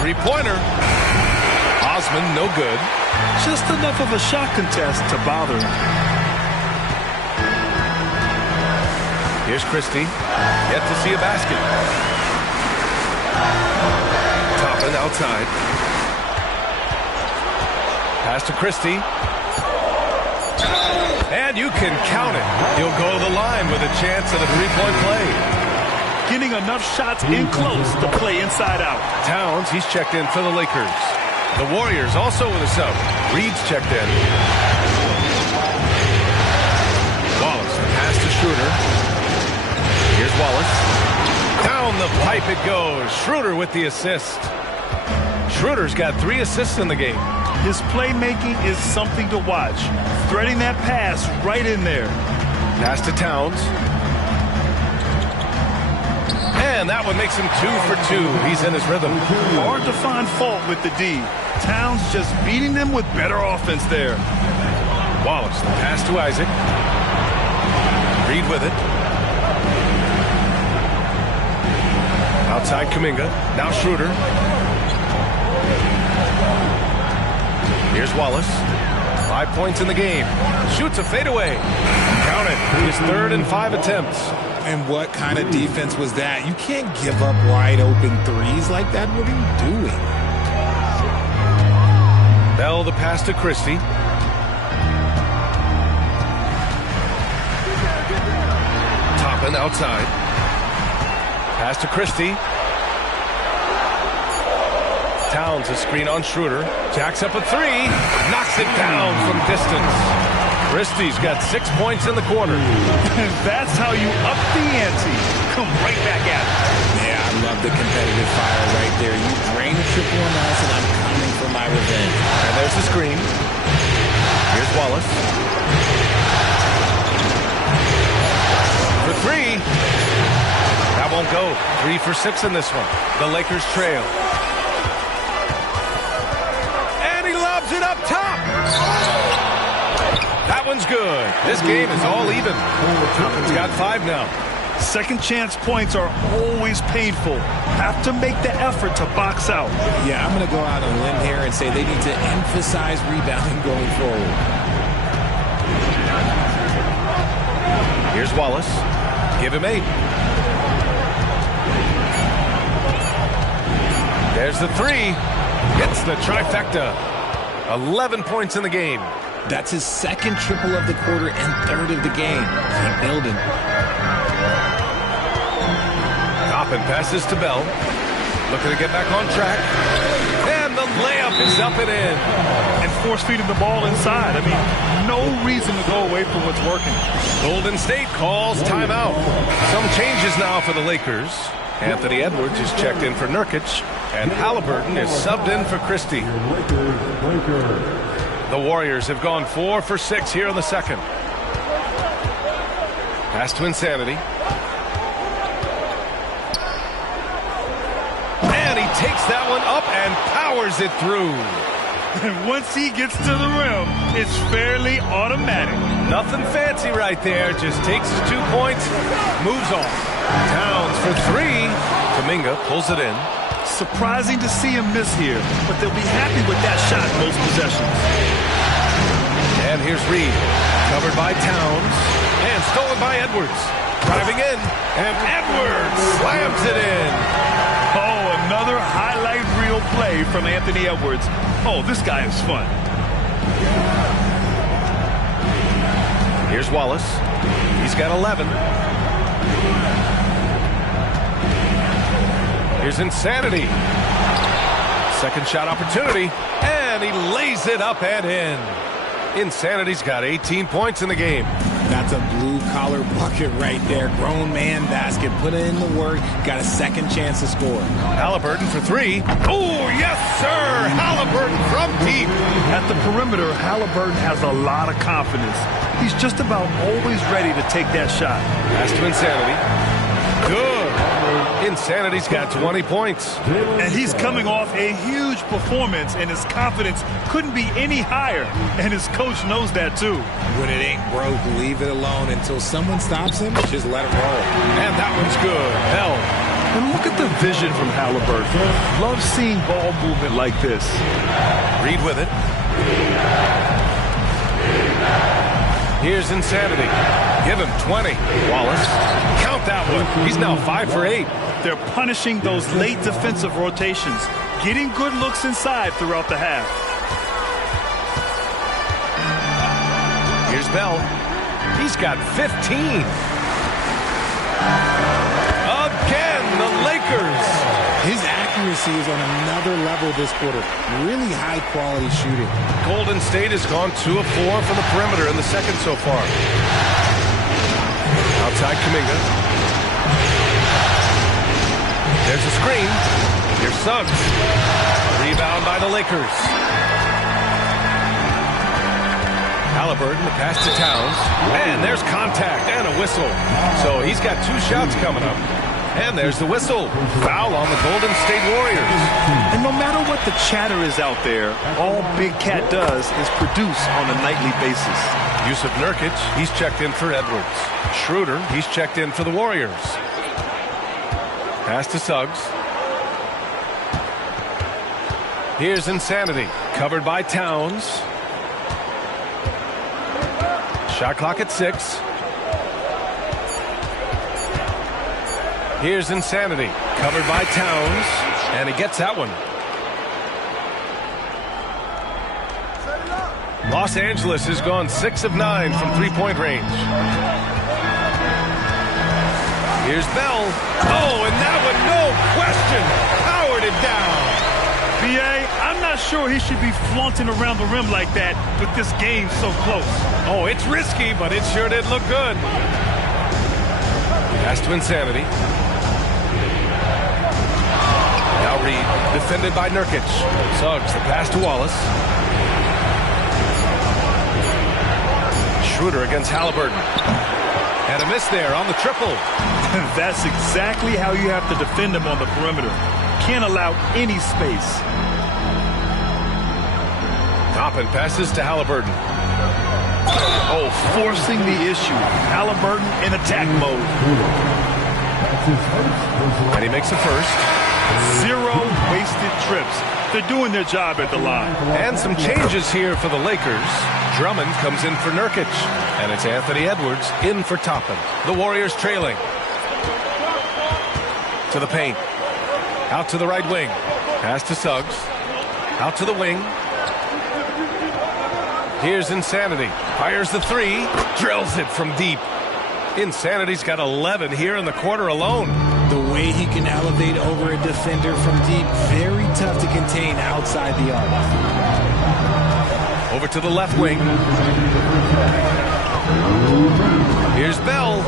Three-pointer. Osman, no good. Just enough of a shot contest to bother him. Here's Christie. Yet to see a basket. Toppin outside. Pass to Christie. And you can count it. He'll go to the line with a chance at a three-point play. Getting enough shots in close to play inside out. Towns, he's checked in for the Lakers. The Warriors also with a sub. Reed's checked in. Wallace, the pass to Schroeder. Here's Wallace. Down the pipe it goes. Schroeder with the assist. Schroeder's got 3 assists in the game. His playmaking is something to watch. Threading that pass right in there. Pass to Towns. And that one makes him 2 for 2. He's in his rhythm. Hard to find fault with the D. Towns just beating them with better offense there. Wallace, the pass to Isaac. Reed with it. Outside Kuminga. Now Schroeder. Here's Wallace. 5 points in the game. Shoots a fadeaway. Count it. His 3rd and 5 attempts. And what kind of defense was that? You can't give up wide open threes like that. What are you doing? Bell the pass to Christie. Toppin outside. Pass to Christie. Towns a screen on Schroeder. Jacks up a 3. Knocks it down from distance. Christie's got 6 points in the quarter. That's how you up the ante. Come right back at it. Yeah, I love the competitive fire right there. You drain a triple on us, and I'm coming for my revenge. And there's the screen. Here's Wallace. For 3. That won't go. 3 for 6 in this one. The Lakers trail. And he lobs it up top. That one's good. This game is all even. Toppin's got 5 now. Second chance points are always painful. Have to make the effort to box out. Yeah, I'm going to go out on a limb here and say they need to emphasize rebounding going forward. Here's Wallace. Give him 8. There's the 3. Hits the trifecta. 11 points in the game. That's his 2nd triple of the quarter and 3rd of the game. Keep building. Toppin passes to Bell. Looking to get back on track. And the layup is up and in. And force feeding the ball inside. I mean, no reason to go away from what's working. Golden State calls timeout. Some changes now for the Lakers. Anthony Edwards is checked in for Nurkic. And Halliburton is subbed in for Christie. The Warriors have gone 4 for 6 here in the second. Pass to Insanity. And he takes that one up and powers it through. And once he gets to the rim, it's fairly automatic. Nothing fancy right there. Just takes his 2 points, moves on. Towns for three. Kuminga pulls it in. Surprising to see him miss here, but they'll be happy with that shot most possessions. And here's Reed, covered by Towns, and stolen by Edwards. Driving in, and Edwards slams it in. Oh, another highlight reel play from Anthony Edwards. Oh, this guy is fun. Here's Wallace. He's got 11. Here's Insanity. Second shot opportunity, and he lays it up and in. Insanity's got 18 points in the game. That's a blue-collar bucket right there. Grown man basket. Put in the work. Got a second chance to score. Halliburton for three. Oh, yes, sir. Halliburton from deep. At the perimeter, Halliburton has a lot of confidence. He's just about always ready to take that shot. Pass to Insanity. Good. Insanity's got 20 points. And he's coming off a huge performance, and his confidence couldn't be any higher. And his coach knows that, too. When it ain't broke, leave it alone until someone stops him. Just let it roll. And that one's good. Hell. And look at the vision from Halliburton. Love seeing ball movement like this. Reed with it. Here's Insanity. Give him 20. Wallace. Count that one. He's now 5 for 8. They're punishing those late defensive rotations, getting good looks inside throughout the half. Here's Bell. He's got 15. Again, the Lakers. His accuracy is on another level this quarter. Really high-quality shooting. Golden State has gone 2 of 4 from the perimeter in the second so far. Outside Kuminga. There's a screen. Here's Suggs. Rebound by the Lakers. Halliburton, the pass to Towns. And there's contact and a whistle. So he's got 2 shots coming up. And there's the whistle. Foul on the Golden State Warriors. And no matter what the chatter is out there, all Big Cat does is produce on a nightly basis. Yusuf Nurkic, he's checked in for Edwards. Schroeder, he's checked in for the Warriors. Pass to Suggs. Here's Insanity, covered by Towns. Shot clock at 6. Here's Insanity, covered by Towns, and he gets that one. Los Angeles has gone 6 of 9 from three-point range. Here's Bell. Oh, and that one, no question, powered it down. B.A., I'm not sure he should be flaunting around the rim like that with this game so close. Oh, it's risky, but it sure did look good. Pass to Insanity. Now Reed, defended by Nurkic. Suggs, the pass to Wallace. Schroeder against Halliburton. And a miss there on the triple. That's exactly how you have to defend him on the perimeter. Can't allow any space. Toppin passes to Halliburton. Oh, forcing the issue. Halliburton in attack mode. And he makes the first. 0 wasted trips. They're doing their job at the line. And some changes here for the Lakers. Drummond comes in for Nurkic. And it's Anthony Edwards in for Toppin. The Warriors trailing. To the paint. Out to the right wing. Pass to Suggs. Out to the wing. Here's Insanity. Fires the 3. Drills it from deep. Insanity's got 11 here in the quarter alone. The way he can elevate over a defender from deep, very tough to contain outside the arc. Over to the left wing. Here's Bell.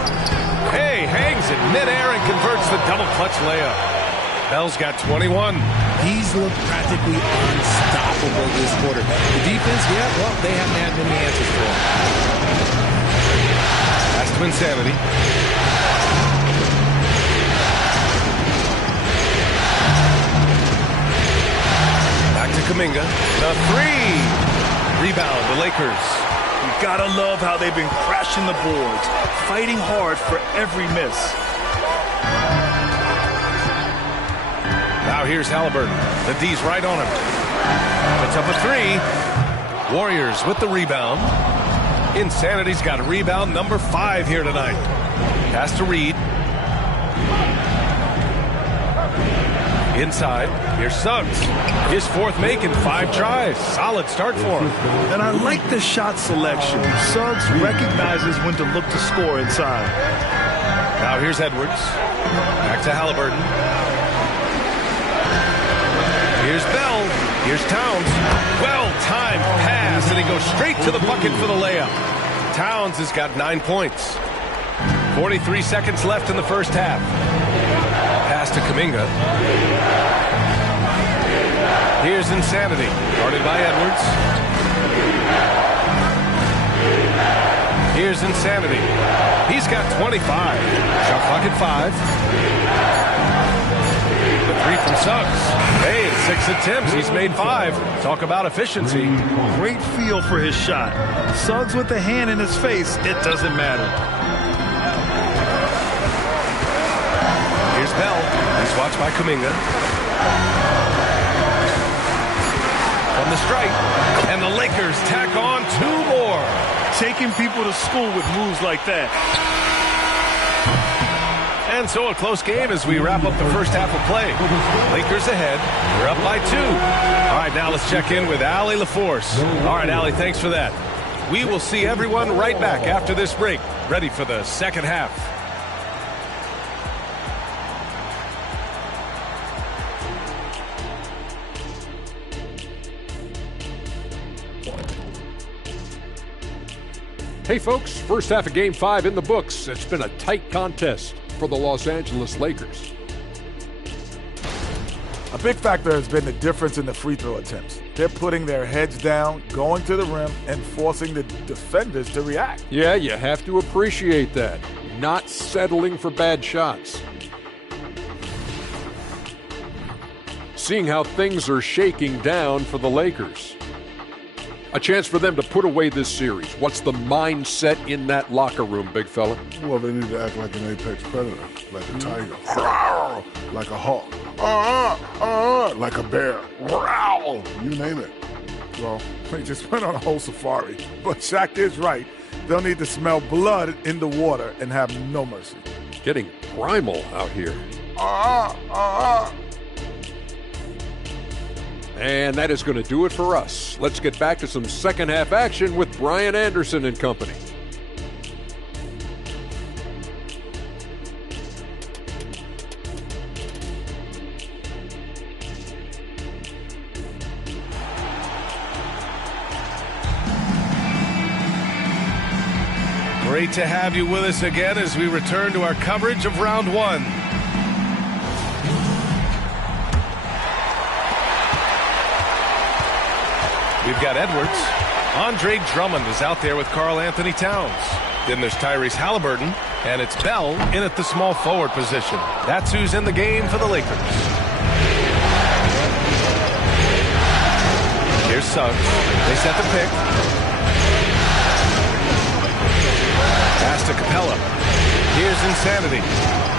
Hey, hangs it midair and converts the double clutch layup. Bell's got 21. He's looked practically unstoppable this quarter. The defense, yeah, well, they haven't had many answers for him. Pass to Insanity. Back to Kuminga. The three. Rebound, the Lakers. You gotta love how they've been crashing the boards, fighting hard for every miss. Now here's Halliburton. The D's right on him. Puts up a three. Warriors with the rebound. Insanity's got a rebound number 5 here tonight. Pass to Reed. Inside, here's Suggs. His 4th make in 5 tries. Solid start for him. And I like the shot selection. Suggs recognizes when to look to score inside. Now here's Edwards. Back to Halliburton. Here's Bell. Here's Towns. Well-timed pass, and he goes straight to the bucket for the layup. Towns has got 9 points. 43 seconds left in the first half. Pass to Kuminga. Here's Insanity, guarded by Edwards. Here's Insanity. He's got 25. Shot clock at 5. The three from Suggs. Hey, in 6 attempts, he's made 5. Talk about efficiency. Great feel for his shot. Suggs with the hand in his face, it doesn't matter. Here's Bell. He's watched by Kuminga. From the strike. And the Lakers tack on 2 more. Taking people to school with moves like that. And so a close game as we wrap up the first half of play. Lakers ahead. We're up by 2. All right, now let's check in with Allie LaForce. All right, Allie, thanks for that. We will see everyone right back after this break. Ready for the second half. Hey folks, first half of Game 5 in the books. It's been a tight contest for the Los Angeles Lakers. A big factor has been the difference in the free throw attempts. They're putting their heads down, going to the rim, and forcing the defenders to react. Yeah, you have to appreciate that. Not settling for bad shots. Seeing how things are shaking down for the Lakers. A chance for them to put away this series. What's the mindset in that locker room, big fella? Well, they need to act like an apex predator, like a tiger, like a hawk, like a bear, you name it. Well, they just went on a whole safari. But Shaq is right. They'll need to smell blood in the water and have no mercy. Getting primal out here. And that is going to do it for us. Let's get back to some second half action with Brian Anderson and company. Great to have you with us again as we return to our coverage of round 1. We've got Edwards. Andre Drummond is out there with Karl Anthony Towns. Then there's Tyrese Halliburton, and it's Bell in at the small forward position. That's who's in the game for the Lakers. Here's Suggs. They set the pick. Pass to Capella. Here's Insanity.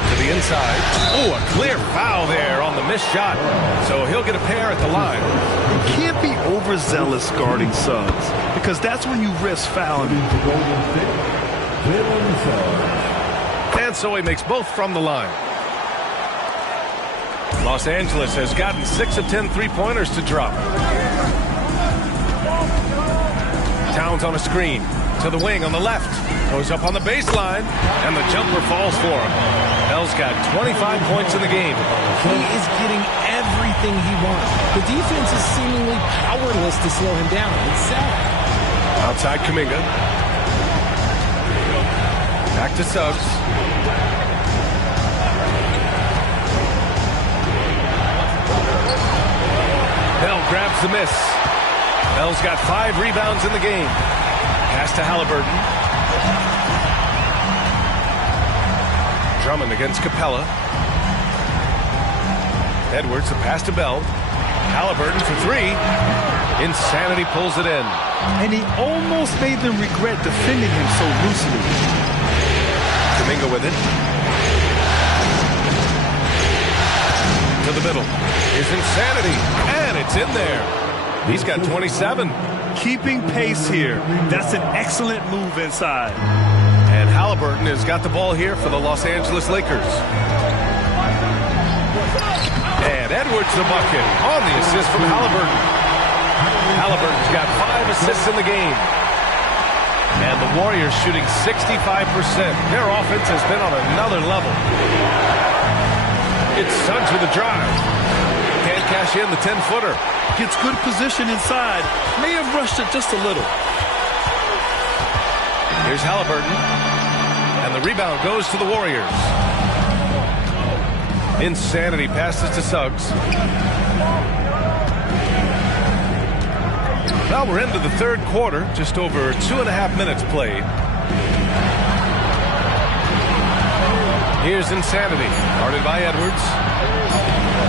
To the inside. Oh, a clear foul there on the missed shot. So he'll get a pair at the line. You can't be overzealous guarding Suggs because that's when you risk fouling. And so he makes both from the line. Los Angeles has gotten 6 of 10 three-pointers to drop. Towns on a screen. To the wing on the left. Goes up on the baseline. And the jumper falls for him. Bell's got 25 points in the game. He is getting everything he wants. The defense is seemingly powerless to slow him down. It's sad. Outside Kuminga. Back to Suggs. Bell grabs the miss. Bell's got 5 rebounds in the game. Pass to Halliburton. Drummond against Capella. Edwards, the pass to Bell. Halliburton for three. Insanity pulls it in. And he almost made them regret defending him so loosely. Kuminga with it. To the middle is Insanity, and it's in there. He's got 27. Keeping pace here. That's an excellent move inside. And Halliburton has got the ball here for the Los Angeles Lakers. And Edwards the bucket on the assist from Halliburton. Halliburton's got 5 assists in the game. And the Warriors shooting 65%. Their offense has been on another level. It's Suggs with a drive. Can't cash in the 10-footer. Gets good position inside. May have rushed it just a little. Here's Halliburton. And the rebound goes to the Warriors. Insanity passes to Suggs. Well, we're into the third quarter. Just over 2.5 minutes played. Here's Insanity. Guarded by Edwards.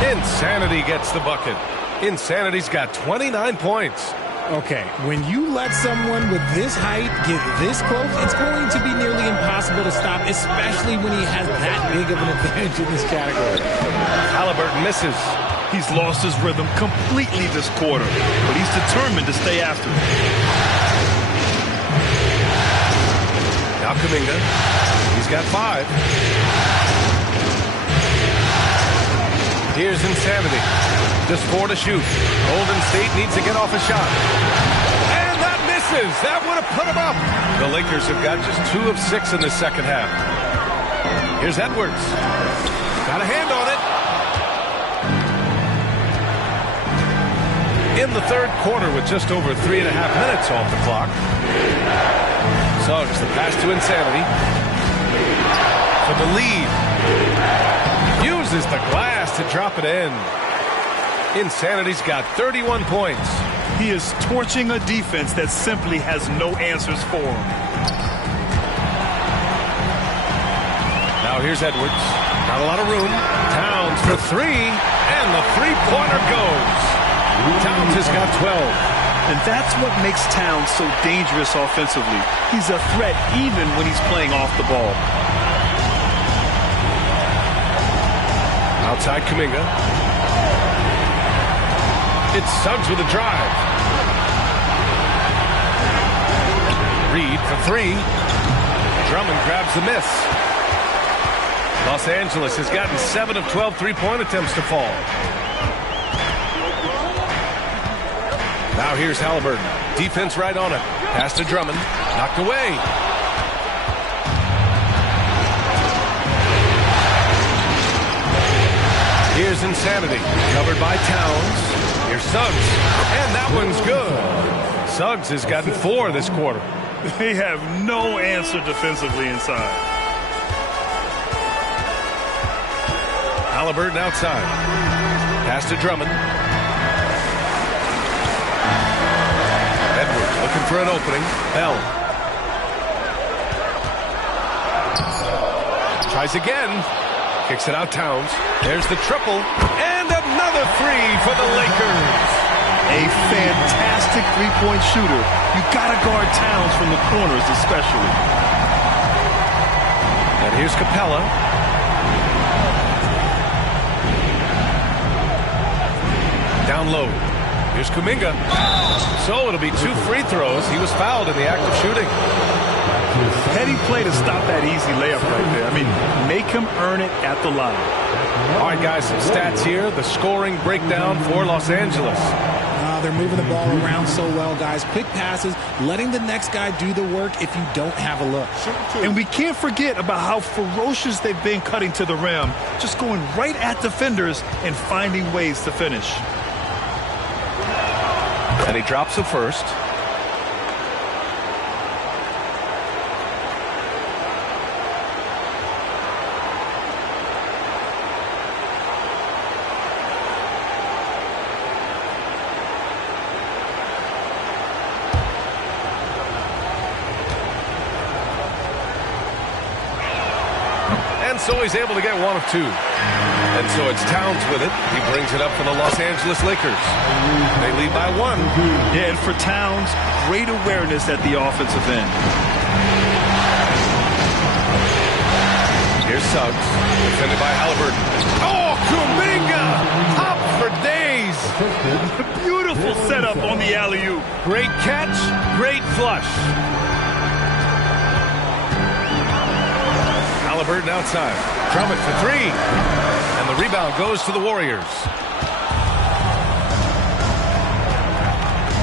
Insanity gets the bucket. Insanity's got 29 points. Okay, when you let someone with this height get this close, it's going to be nearly impossible to stop, especially when he has that big of an advantage in this category. Halliburton misses. He's lost his rhythm completely this quarter, but he's determined to stay after it. Now Kuminga. He's got 5. Here's Insanity. Just 4 to shoot. Golden State needs to get off a shot. And that misses. That would have put him up. The Lakers have got just 2 of 6 in the second half. Here's Edwards. Got a hand on it. In the third quarter with just over 3.5 minutes off the clock. Suggs, the pass to Insanity. For the lead. Uses the glass to drop it in. Insanity's got 31 points. He is torching a defense that simply has no answers for him. Now here's Edwards. Not a lot of room. Towns for 3, and the three-pointer goes. Towns has got 12. And that's what makes Towns so dangerous offensively. He's a threat even when he's playing off the ball. Outside Kuminga. It's Suggs with a drive. Reed for 3. Drummond grabs the miss. Los Angeles has gotten 7 of 12 three-point attempts to fall. Now here's Halliburton. Defense right on it. Pass to Drummond. Knocked away. Here's Insanity. Covered by Towns. Here's Suggs. And that one's good. Suggs has gotten 4 this quarter. They have no answer defensively inside. Halliburton outside. Pass to Drummond. Edwards looking for an opening. Bell. Tries again. Kicks it out Towns. There's the triple. And another 3 for the Lakers. A fantastic three-point shooter. You gotta guard Towns from the corners especially. And here's Capella. Down low. Here's Kuminga. So it'll be 2 free throws. He was fouled in the act of shooting. Heady play to stop that easy layup right there. I mean, make him earn it at the line. All right, guys, some stats here. The scoring breakdown for Los Angeles. They're moving the ball around so well, guys. Quick passes, letting the next guy do the work if you don't have a look. And we can't forget about how ferocious they've been cutting to the rim, just going right at defenders and finding ways to finish. And he drops it first. And so he's able to get 1 of 2. And so it's Towns with it. He brings it up for the Los Angeles Lakers. They lead by 1. Yeah, and for Towns, great awareness at the offensive end. Here's Suggs, defended by Halliburton. Oh, Kuminga! Hop for days! Beautiful setup on the alley-oop. Great catch, great flush. Halliburton outside. Drummond for 3. And the rebound goes to the Warriors.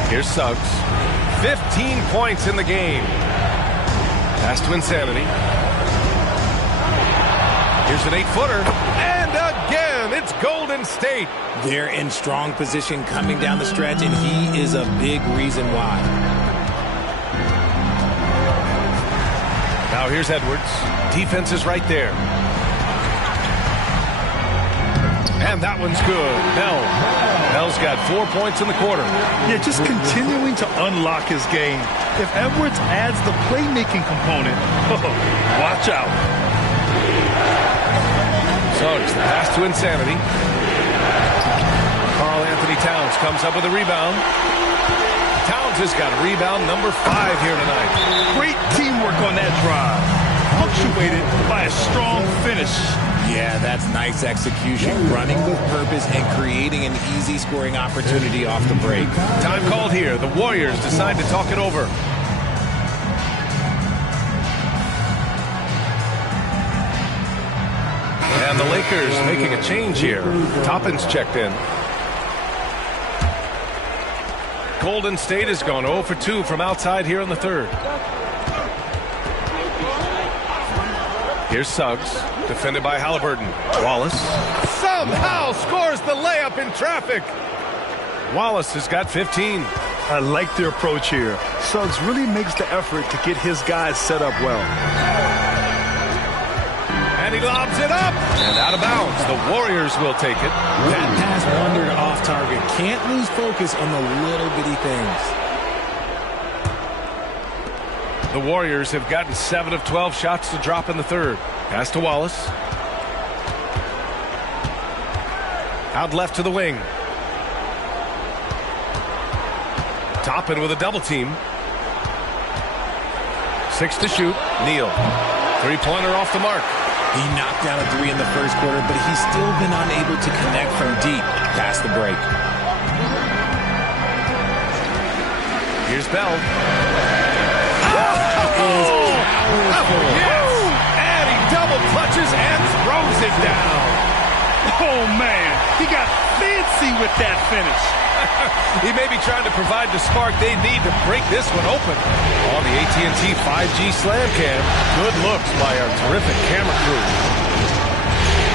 Here's Suggs. 15 points in the game. Pass to Insanity. Here's an 8-footer. And again, it's Golden State. They're in strong position coming down the stretch, and he is a big reason why. Now here's Edwards. Defense is right there. And that one's good. Bell's got 4 points in the quarter. Yeah, just continuing to unlock his game. If Edwards adds the playmaking component, watch out. Suggs, the pass to Insanity. Karl Anthony Towns comes up with a rebound. Towns has got rebound number 5 here tonight. Great teamwork on that drive. Punctuated by a strong finish. Yeah, that's nice execution. Running with purpose and creating an easy scoring opportunity off the break. Time called here. The Warriors decide to talk it over. And the Lakers making a change here. Toppin's checked in. Golden State has gone 0 for 2 from outside here in the third. Here's Suggs, defended by Halliburton. Wallace somehow scores the layup in traffic. Wallace has got 15. I like their approach here. Suggs really makes the effort to get his guys set up well. And he lobs it up and out of bounds. The Warriors will take it. That pass wandered off target. Can't lose focus on the little bitty things. The Warriors have gotten 7 of 12 shots to drop in the third. Pass to Wallace. Out left to the wing. Toppin with a double team. 6 to shoot. Neal. 3-pointer off the mark. He knocked down a 3 in the first quarter, but he's still been unable to connect from deep past the break. Here's Bell. Yes! And he double clutches and throws it down. Oh, man. He got fancy with that finish. He may be trying to provide the spark they need to break this one open. On the AT&T 5G Slam Cam, good looks by our terrific camera crew.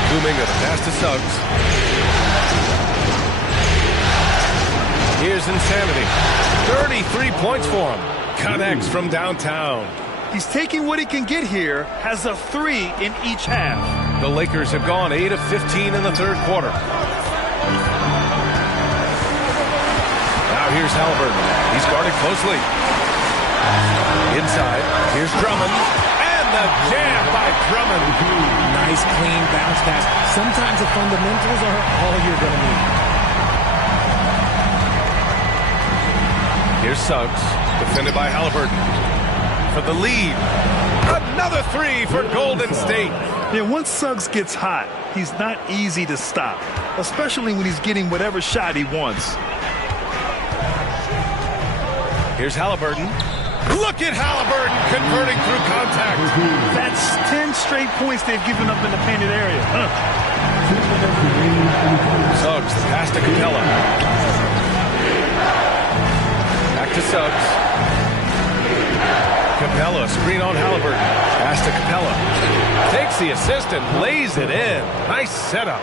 Kuminga, the pass to Suggs. Here's Insanity. 33 points for him. Connects from downtown. He's taking what he can get here, has a 3 in each half. The Lakers have gone 8 of 15 in the third quarter. Now here's Halliburton. He's guarded closely. Inside, here's Drummond. And the jam by Drummond. Nice, clean bounce pass. Sometimes the fundamentals are all you're going to need. Here's Suggs, defended by Halliburton. For the lead. Another 3 for Golden State. Yeah, once Suggs gets hot, he's not easy to stop, especially when he's getting whatever shot he wants. Here's Halliburton. Look at Halliburton converting through contact. That's 10 straight points they've given up in the painted area. Suggs, the pass to Capella. Back to Suggs. Capella, screen on Halliburton. Pass to Capella. Takes the assist and lays it in. Nice setup.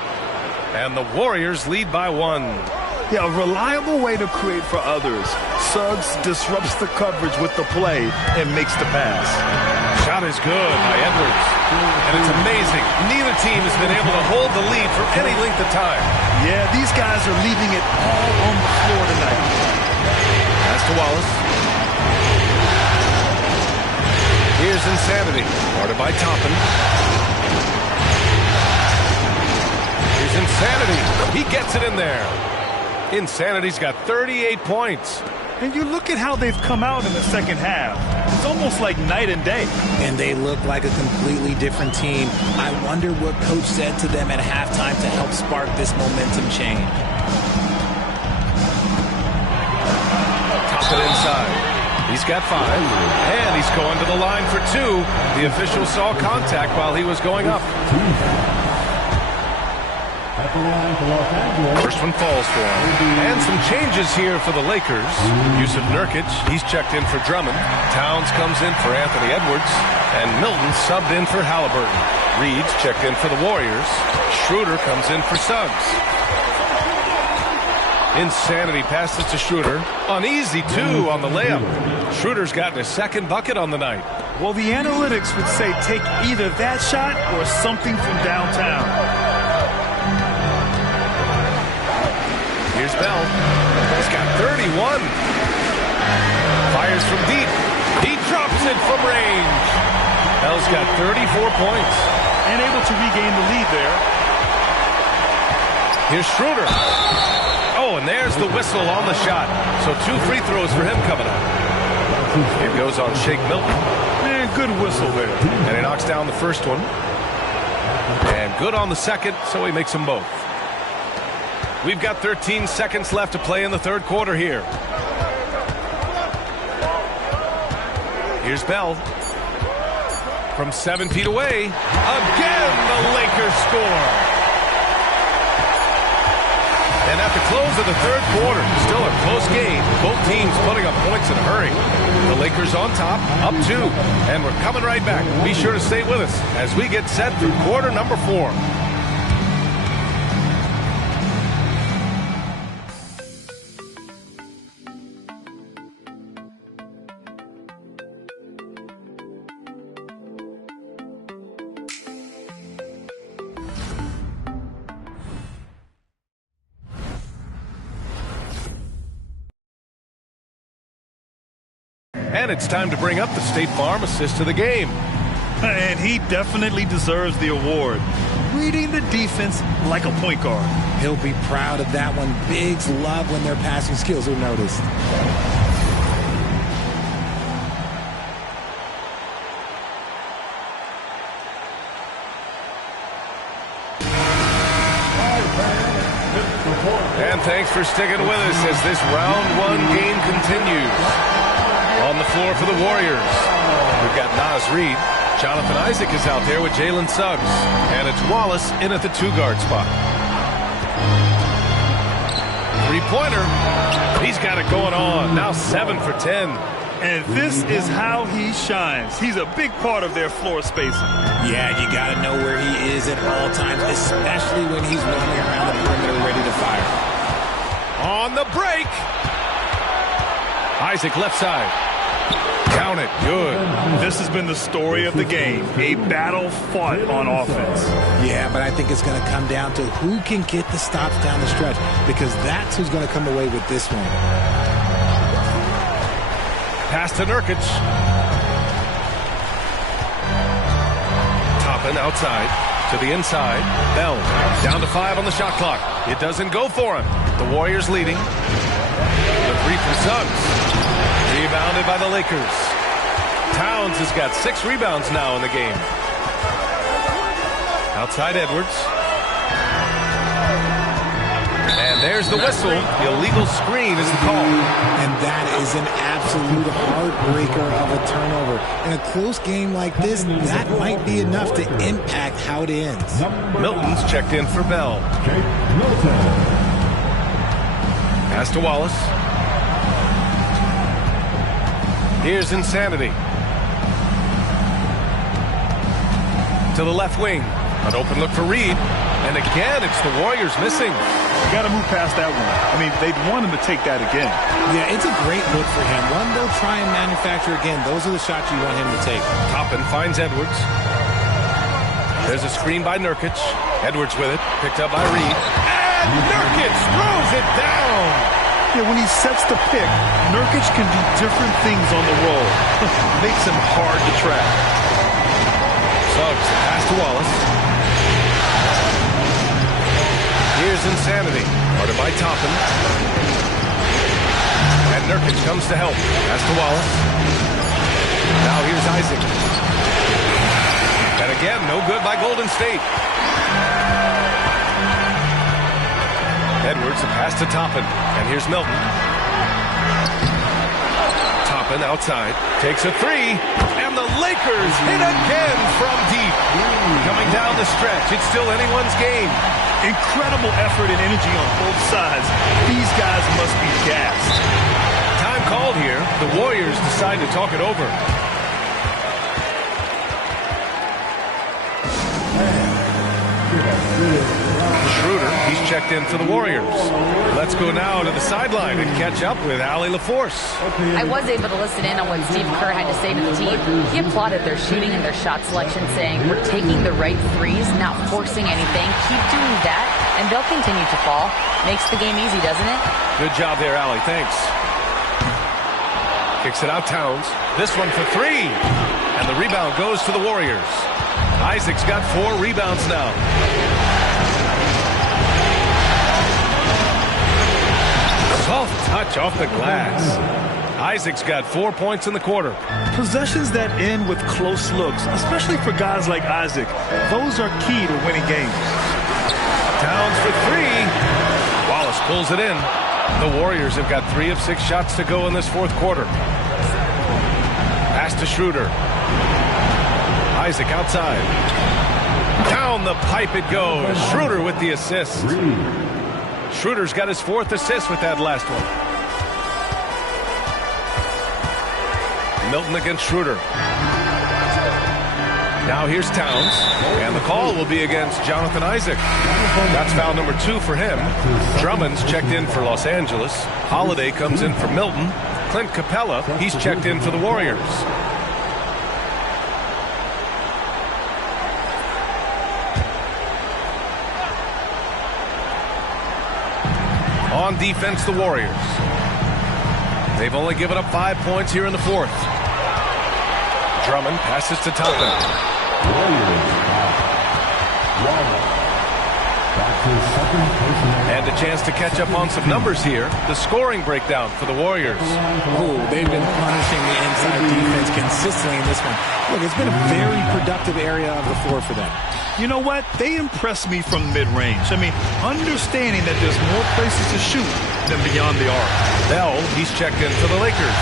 And the Warriors lead by 1. Yeah, a reliable way to create for others. Suggs disrupts the coverage with the play and makes the pass. Shot is good by Edwards. And it's amazing. Neither team has been able to hold the lead for any length of time. Yeah, these guys are leaving it all on the floor tonight. Pass to Wallace. Here's Insanity, guarded by Toppin. Here's Here's Insanity. He gets it in there. Insanity's got 38 points. And you look at how they've come out in the second half. It's almost like night and day. And they look like a completely different team. I wonder what coach said to them at halftime to help spark this momentum change. Top it inside. He's got 5. And he's going to the line for 2. The official saw contact while he was going up. First one falls for him. And some changes here for the Lakers. Use of Nurkic. He's checked in for Drummond. Towns comes in for Anthony Edwards. And Milton subbed in for Halliburton. Reed's checked in for the Warriors. Schroeder comes in for Suggs. Insanity passes to Schroeder. Uneasy, too, on the layup. Schroeder's gotten his second bucket on the night. Well, the analytics would say take either that shot or something from downtown. Here's Bell. He's got 31. Fires from deep. He drops it from range. Bell's got 34 points. And able to regain the lead there. Here's Schroeder. Oh, and there's the whistle on the shot. So 2 free throws for him coming up. It goes on Shake Milton. And good whistle there. And he knocks down the first one. And good on the second, so he makes them both. We've got 13 seconds left to play in the third quarter here. Here's Bell. From 7 feet away. Again, the Lakers score. And at the close of the third quarter, still a close game. Both teams putting up points in a hurry. The Lakers on top, up 2. And we're coming right back. Be sure to stay with us as we get set for quarter number 4. And it's time to bring up the State Farm assist of the game. And he definitely deserves the award. Reading the defense like a point guard. He'll be proud of that one. Bigs love when their passing skills are noticed. And thanks for sticking with us as this round 1 game continues. On the floor for the Warriors, we've got Naz Reid. Jonathan Isaac is out there with Jalen Suggs. And it's Wallace in at the 2-guard spot. 3-pointer. He's got it going on. Now 7 for 10. And this is how he shines. He's a big part of their floor spacing. Yeah, you got to know where he is at all times, especially when he's running around the perimeter ready to fire. On the break. Isaac left side. Count it. Good. This has been the story of the game. A battle fought on offense. Yeah, but I think it's going to come down to who can get the stops down the stretch, because that's who's going to come away with this one. Pass to Nurkic. Toppin outside to the inside. Bell down to 5 on the shot clock. It doesn't go for him. The Warriors leading. The 3 from Suggs. Rebounded by the Lakers. Towns has got 6 rebounds now in the game. Outside Edwards. And there's the whistle. The illegal screen is the call. And that is an absolute heartbreaker of a turnover. In a close game like this, that might be enough to impact how it ends. Milton's checked in for Bell. Pass to Wallace. Here's Insanity. To the left wing. An open look for Reed. And again, it's the Warriors missing. You got to move past that one. I mean, they'd want him to take that again. Yeah, it's a great look for him. One they'll try and manufacture again. Those are the shots you want him to take. Toppin finds Edwards. There's a screen by Nurkic. Edwards with it. Picked up by Reed. And Nurkic throws it down. Yeah, when he sets the pick, Nurkic can do different things on the roll. Makes him hard to track. Suggs pass to Wallace. Here's Insanity, guarded by Toppin. And Nurkic comes to help. Pass to Wallace. Now here's Isaac. And again, no good by Golden State. Edwards, a pass to Toppin. And here's Milton. Toppin outside, takes a three. And the Lakers hit again from deep. Coming down the stretch, it's still anyone's game. Incredible effort and energy on both sides. These guys must be gassed. Time called here. The Warriors decide to talk it over. Schroeder, he's checked in for the Warriors. Let's go now to the sideline and catch up with Allie LaForce. I was able to listen in on what Steve Kerr had to say to the team. He applauded their shooting and their shot selection, saying, we're taking the right threes, not forcing anything. Keep doing that, and they'll continue to fall. Makes the game easy, doesn't it? Good job there, Allie. Thanks. Kicks it out, Towns. This one for three. And the rebound goes to the Warriors. Isaac's got 4 rebounds now. Soft touch off the glass. Isaac's got 4 points in the quarter. Possessions that end with close looks, especially for guys like Isaac, those are key to winning games. Towns for 3. Wallace pulls it in. The Warriors have got 3 of 6 shots to go in this fourth quarter. Pass to Schroeder. Isaac outside. Down the pipe it goes. Schroeder with the assist. Schroeder's got his 4th assist with that last one. Milton against Schroeder. Now here's Towns. And the call will be against Jonathan Isaac. That's foul number 2 for him. Drummond's checked in for Los Angeles. Holiday comes in for Milton. Clint Capella, he's checked in for the Warriors. On defense, the Warriors. They've only given up 5 points here in the fourth. Drummond passes to Toppin. And a chance to catch up on some numbers here. The scoring breakdown for the Warriors. Ooh, they've been punishing the inside defense consistently in this one. Look, it's been a very productive area of the floor for them. You know what? They impress me from mid-range. I mean, understanding that there's more places to shoot than beyond the arc. Bell, he's checked in for the Lakers.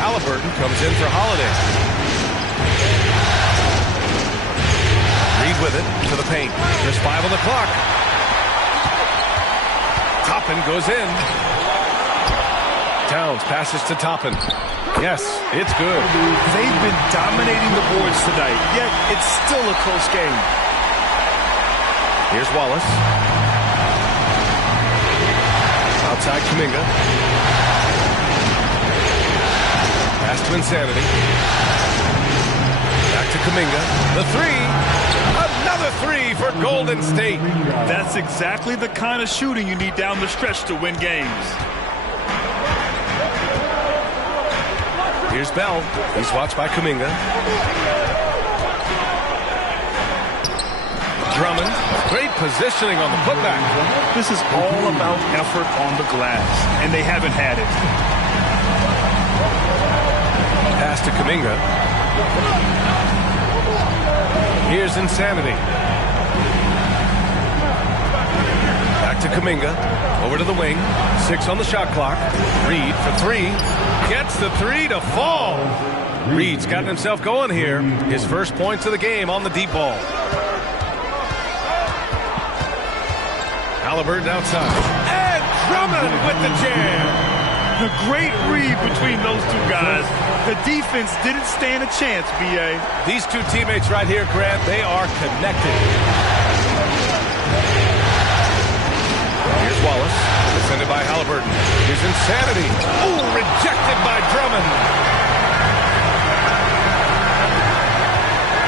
Halliburton comes in for Holiday. Reed with it to the paint. There's 5 on the clock. Toppin goes in. Towns passes to Toppin. Yes, it's good. They've been dominating the boards tonight, yet it's still a close game. Here's Wallace. Outside Kuminga. Pass to Insanity. Back to Kuminga. The 3. Another 3 for Golden State. That's exactly the kind of shooting you need down the stretch to win games. Here's Bell. He's watched by Kuminga. Drummond. Great positioning on the putback. This is all about effort on the glass, and they haven't had it. Pass to Kuminga. Here's Insanity. Back to Kuminga. Over to the wing. 6 on the shot clock. Reed for 3. Gets the 3 to fall. Reed's gotten himself going here. His first points of the game on the deep ball. Halliburton outside. And Drummond with the jam. A great read between those two guys. The defense didn't stand a chance, B.A. These two teammates right here, Grant, they are connected. Here's Wallace, defended by Halliburton. Here's Insanity. Oh, rejected by Drummond.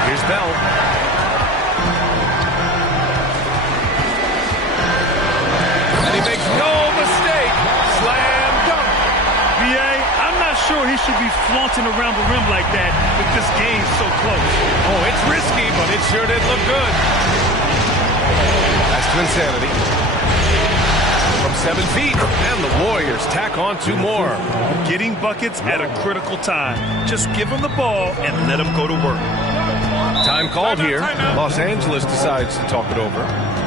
Here's Bell. And he makes no mistake. Slam dunk. B.A., I'm not sure he should be flaunting around the rim like that with this game so close. Oh, it's risky, but it sure did look good. That's to Insanity. from 7 feet, and the Warriors tack on 2 more. Getting buckets at a critical time. Just give them the ball and let them go to work. Time called here. Los Angeles decides to talk it over.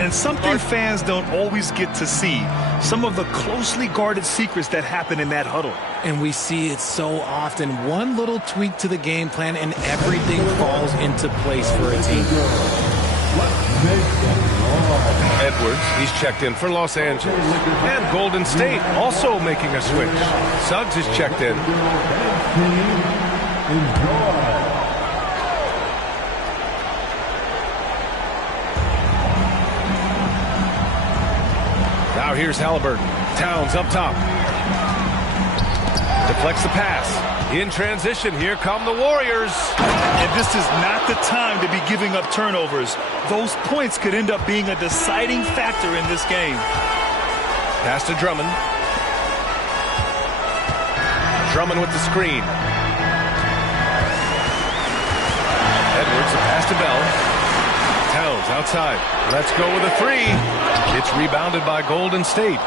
And something fans don't always get to see, some of the closely guarded secrets that happen in that huddle. And we see it so often. One little tweak to the game plan and everything falls into place for a team. Edwards, he's checked in for Los Angeles. And Golden State also making a switch. Suggs is checked in. Now here's Halliburton. Towns up top. Deflects the pass. In transition, here come the Warriors. And this is not the time to be giving up turnovers. Those points could end up being a deciding factor in this game. Pass to Drummond. Drummond with the screen. Edwards, a pass to Bell. Towns outside. Let's go with a 3. It's rebounded by Golden State.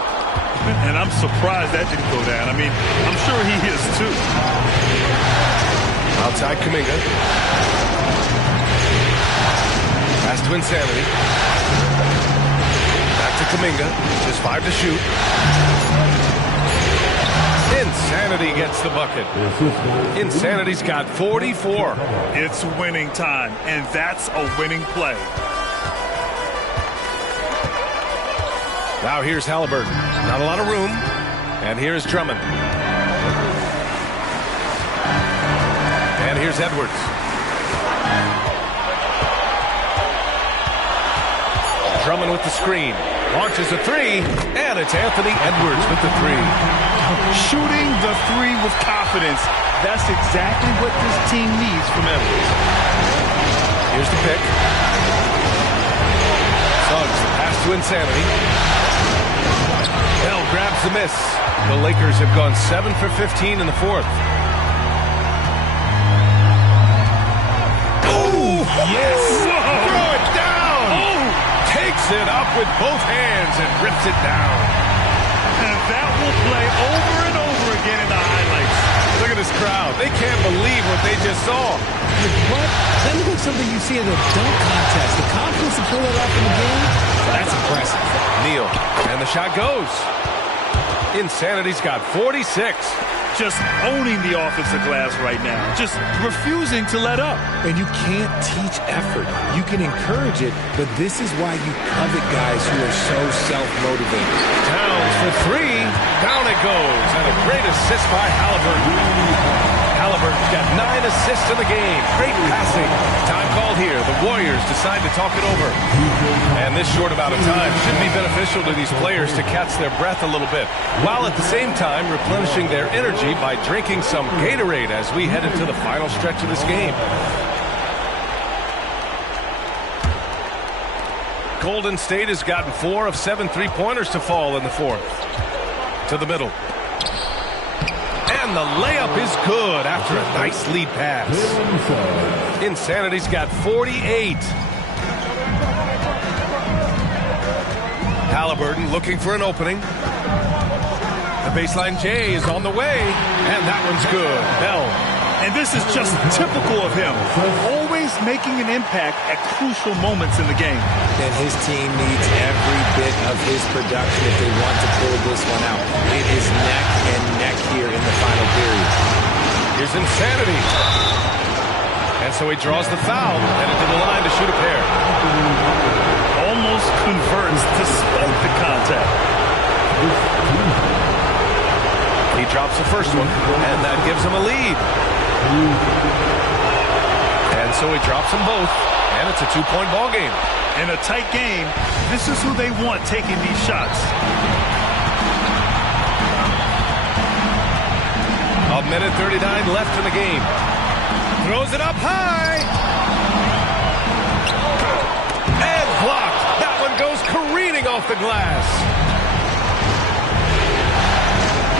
And I'm surprised that didn't go down. I mean, I'm sure he is too. Outside Kuminga. Pass to Insanity. Back to Kuminga. Just 5 to shoot. Insanity gets the bucket. Insanity's got 44. It's winning time, and that's a winning play. Now here's Halliburton. Not a lot of room. And here's Drummond. And here's Edwards. Drummond with the screen. Launches a 3. And it's Anthony Edwards with the 3. Shooting the 3 with confidence. That's exactly what this team needs from Edwards. Here's the pick. Suggs, pass to Insanity. Bell grabs the miss. The Lakers have gone 7 for 15 in the 4th. Oh, yes! Whoa. Throw it down! Oh. Takes it up with both hands and rips it down. And that will play over and over again in the highlights. Look at this crowd. They can't believe what they just saw. What? That looks like something you see in a dunk contest. The confidence to pull it off in the game, that's impressive. Neal, and the shot goes. Insanity's got 46. Just owning the offensive glass right now. Just refusing to let up. And you can't teach effort. You can encourage it, but this is why you covet guys who are so self-motivated. Towns for 3. Down it goes. And a great assist by Halliburton. Halliburton's got 9 assists in the game. Great passing. Time called here. The Warriors decide to talk it over. And this short amount of time should be beneficial to these players to catch their breath a little bit, while at the same time replenishing their energy by drinking some Gatorade as we head into the final stretch of this game. Golden State has gotten 4 of 7 3-pointers to fall in the 4th. To the middle. And the layup is good after a nice lead pass. Insanity's got 48. Halliburton looking for an opening. The baseline J is on the way, and that one's good. Bell. And this is just typical of him. Always making an impact at crucial moments in the game. And his team needs every bit of his production if they want to pull this one out. It is neck and neck here in the final period. Here's Insanity. And so he draws the foul, headed to the line to shoot a pair. Almost converts despite the contact. He drops the first one, and that gives him a lead. And so he drops them both, and it's a 2-point ball game. In a tight game, this is who they want taking these shots. A minute 39 left in the game. Throws it up high. And blocked. That one goes careening off the glass.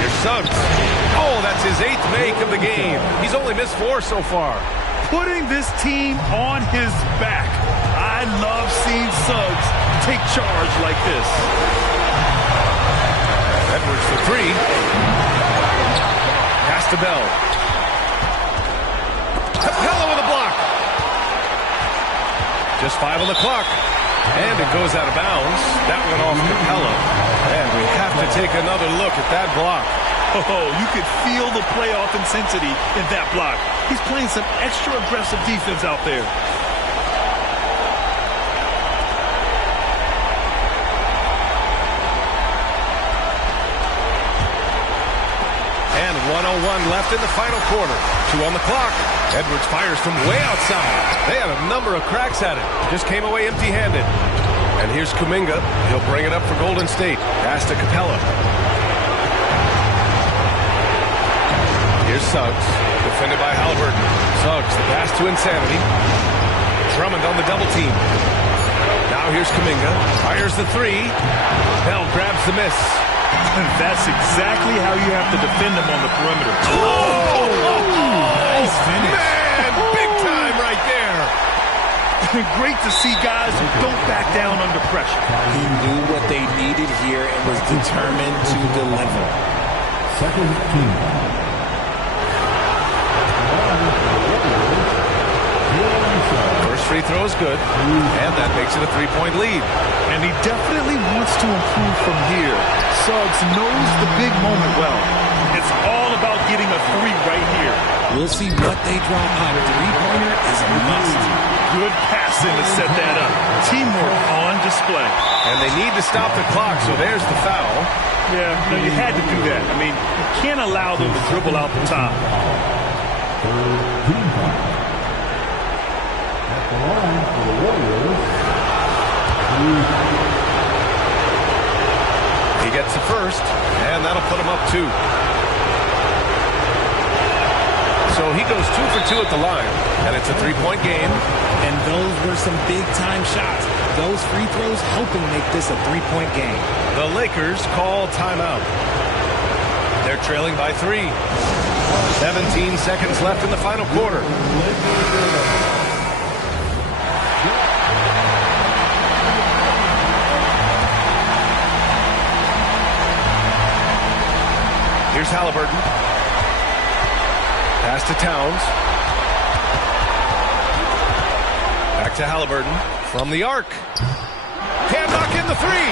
Here's Suggs. Oh, that's his 8th make of the game. He's only missed 4 so far. Putting this team on his back. I love seeing Suggs take charge like this. Edwards for three. Pass to Bell. Capella with a block. Just 5 on the clock. And it goes out of bounds. That went off Capella. And we have to take another look at that block. Oh, you could feel the playoff intensity in that block. He's playing some extra aggressive defense out there. And 1:01 left in the final quarter. 2 on the clock. Edwards fires from way outside. They had a number of cracks at it. Just came away empty-handed. And here's Kuminga. He'll bring it up for Golden State. Pass to Capella. Here's Suggs, defended by Halliburton. Suggs, the pass to Insanity. Drummond on the double team. Now here's Kuminga. Fires the three. Bell grabs the miss. And that's exactly how you have to defend them on the perimeter. Nice finish. Man, big time right there. Great to see guys who don't back down under pressure. He knew what they needed here and was determined to deliver. Second team. First free throw is good, and that makes it a 3-point lead. And he definitely wants to improve from here. Suggs knows the big moment well. It's all about getting a three right here. We'll see what they draw up. Three-pointer is a must. Good passing to set that up. Teamwork on display. And they need to stop the clock, so there's the foul. Yeah, no, you had to do that. I mean, you can't allow them to dribble out the top. Team foul. At the line for the Warriors. He gets the first, and that'll put him up 2. So he goes 2 for 2 at the line, and it's a 3-point game. And those were some big-time shots. Those free throws helping make this a 3-point game. The Lakers call timeout. They're trailing by 3. 17 seconds left in the final quarter. Here's Halliburton. Pass to Towns. Back to Halliburton from the arc. Can't knock in the three.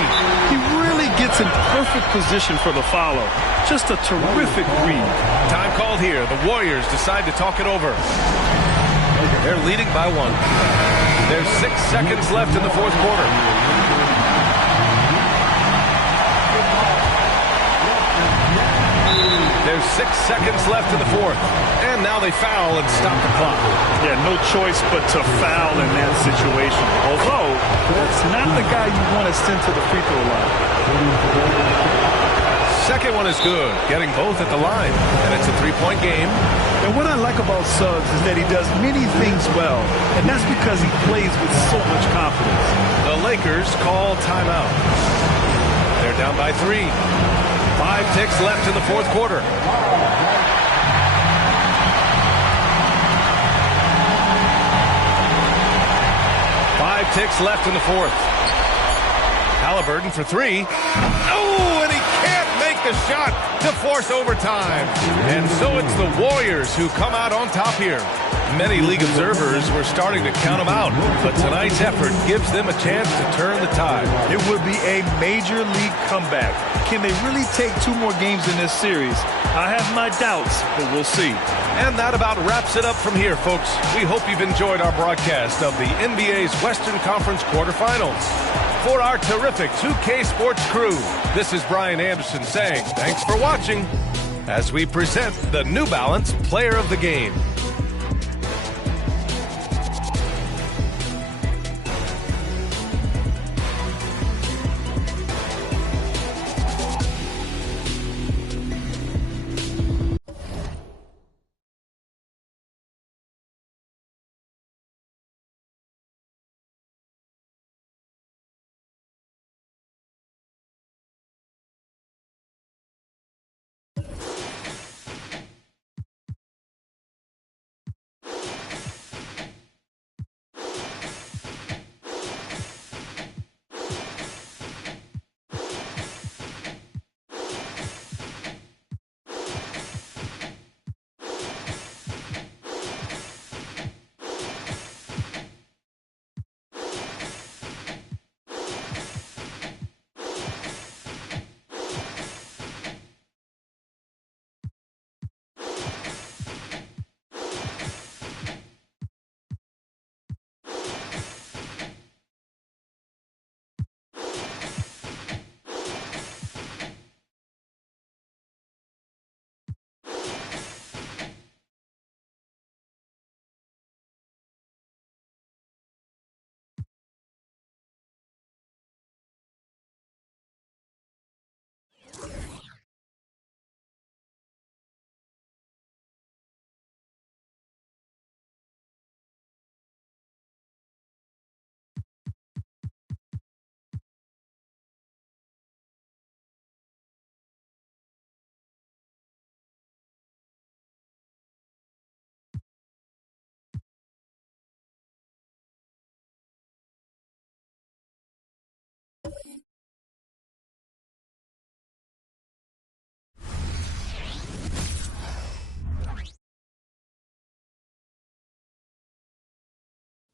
He really gets in perfect position for the follow. Just a terrific read. Time called here. The Warriors decide to talk it over. They're leading by 1. There's 6 seconds left in the fourth quarter. There's 6 seconds left in the fourth. And now they foul and stop the clock. Yeah, no choice but to foul in that situation. Although, that's not the guy you want to send to the free throw line. Second one is good, getting both at the line. And it's a 3-point game. And what I like about Suggs is that he does many things well. And that's because he plays with so much confidence. The Lakers call timeout. They're down by 3. 5 ticks left in the fourth quarter. Five ticks left in the fourth. Halliburton for 3. Oh, and he can't make the shot to force overtime. And so it's the Warriors who come out on top here. Many league observers were starting to count them out, but tonight's effort gives them a chance to turn the tide. It would be a major league comeback. Can they really take 2 more games in this series? I have my doubts, but we'll see. And that about wraps it up from here, folks. We hope you've enjoyed our broadcast of the NBA's Western Conference quarterfinals. For our terrific 2K Sports crew, this is Brian Anderson saying thanks for watching as we present the New Balance Player of the Game.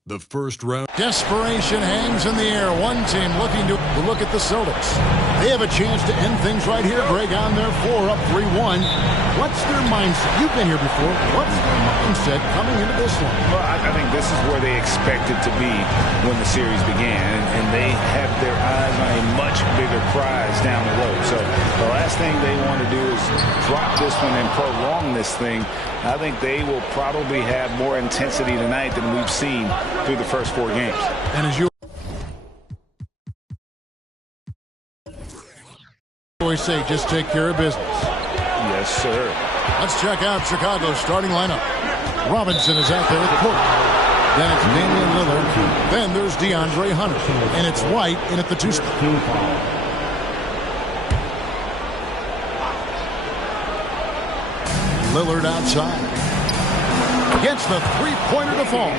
The first round. Desperation hangs in the air. One team looking to look at the Celtics. They have a chance to end things right here, Greg, on their 4 up 3-1. What's their mindset? You've been here before. What's their mindset coming into this one? Well, I think this is where they expected to be when the series began, and they have their eyes on a much bigger prize down the road. So the last thing they want to do is drop this one and prolong this thing. I think they will probably have more intensity tonight than we've seen through the first 4 games. And as you always say, just take care of business. Yes, sir. Let's check out Chicago's starting lineup. Robinson is out there at the court. Then it's Damian Lillard. Then there's DeAndre Hunter. And it's White in at the 2 spot. Lillard outside. Gets the three-pointer to fall.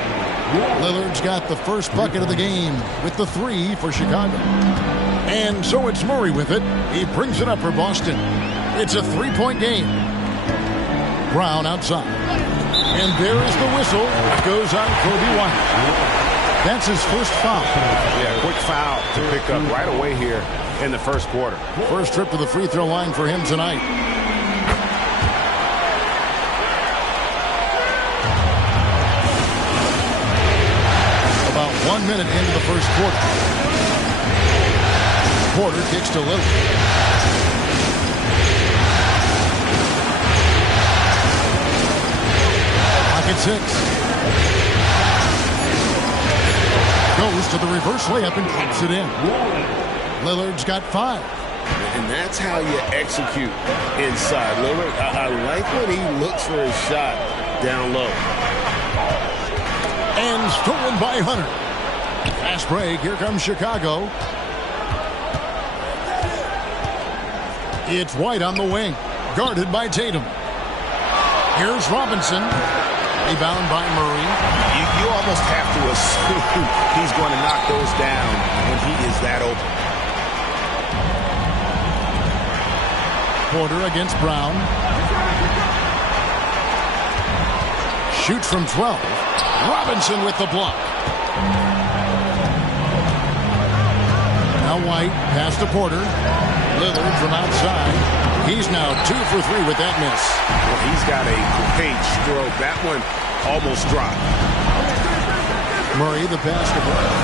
Lillard's got the first bucket of the game with the 3 for Chicago. And so it's Murray with it. He brings it up for Boston. It's a 3-point game. Brown outside. And there is the whistle. It goes on Kobe White. That's his first foul. Yeah, quick foul to pick up right away here in the first quarter. First trip to the free throw line for him tonight. About 1 minute into the first quarter. Porter kicks to Lillard. Pocket 6. Goes to the reverse layup and keeps it in. Lillard's got 5. And that's how you execute inside. Lillard, I like when he looks for his shot down low. And stolen by Hunter. Fast break. Here comes Chicago. It's White on the wing. Guarded by Tatum. Here's Robinson. Rebound by Murray. You almost have to assume he's going to knock those down when he is that open. Porter against Brown. Shoots from 12. Robinson with the block. Now White, pass to Porter. Lillard from outside. He's now 2 for 3 with that miss. Well, he's got a great stroke. That one almost dropped. Murray, the pass to Brown.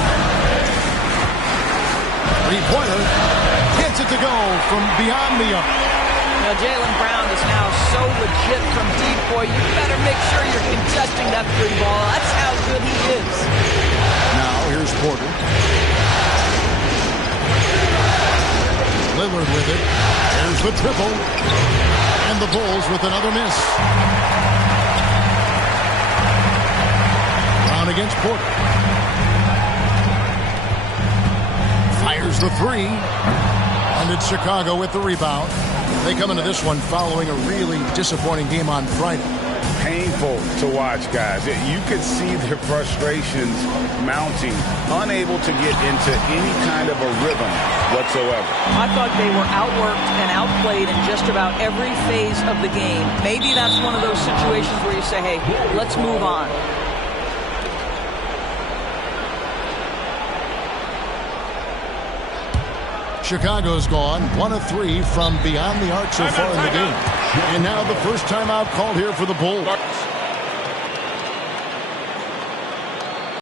3-pointer. Gets it to go from beyond the arc. Now, Jaylen Brown is now so legit from deep, boy. You better make sure you're contesting that 3 ball. That's how good he is. Now, here's Porter. Lillard with it. There's the triple. And the Bulls with another miss. Brown against Porter. Fires the 3. And it's Chicago with the rebound. They come into this one following a really disappointing game on Friday. Painful to watch, guys. You could see their frustrations mounting, unable to get into any kind of a rhythm whatsoever. I thought they were outworked and outplayed in just about every phase of the game. Maybe that's one of those situations where you say, hey, let's move on. Chicago's gone 1 of 3 from beyond the arc so far in the game. And now the first timeout called here for the Bulls.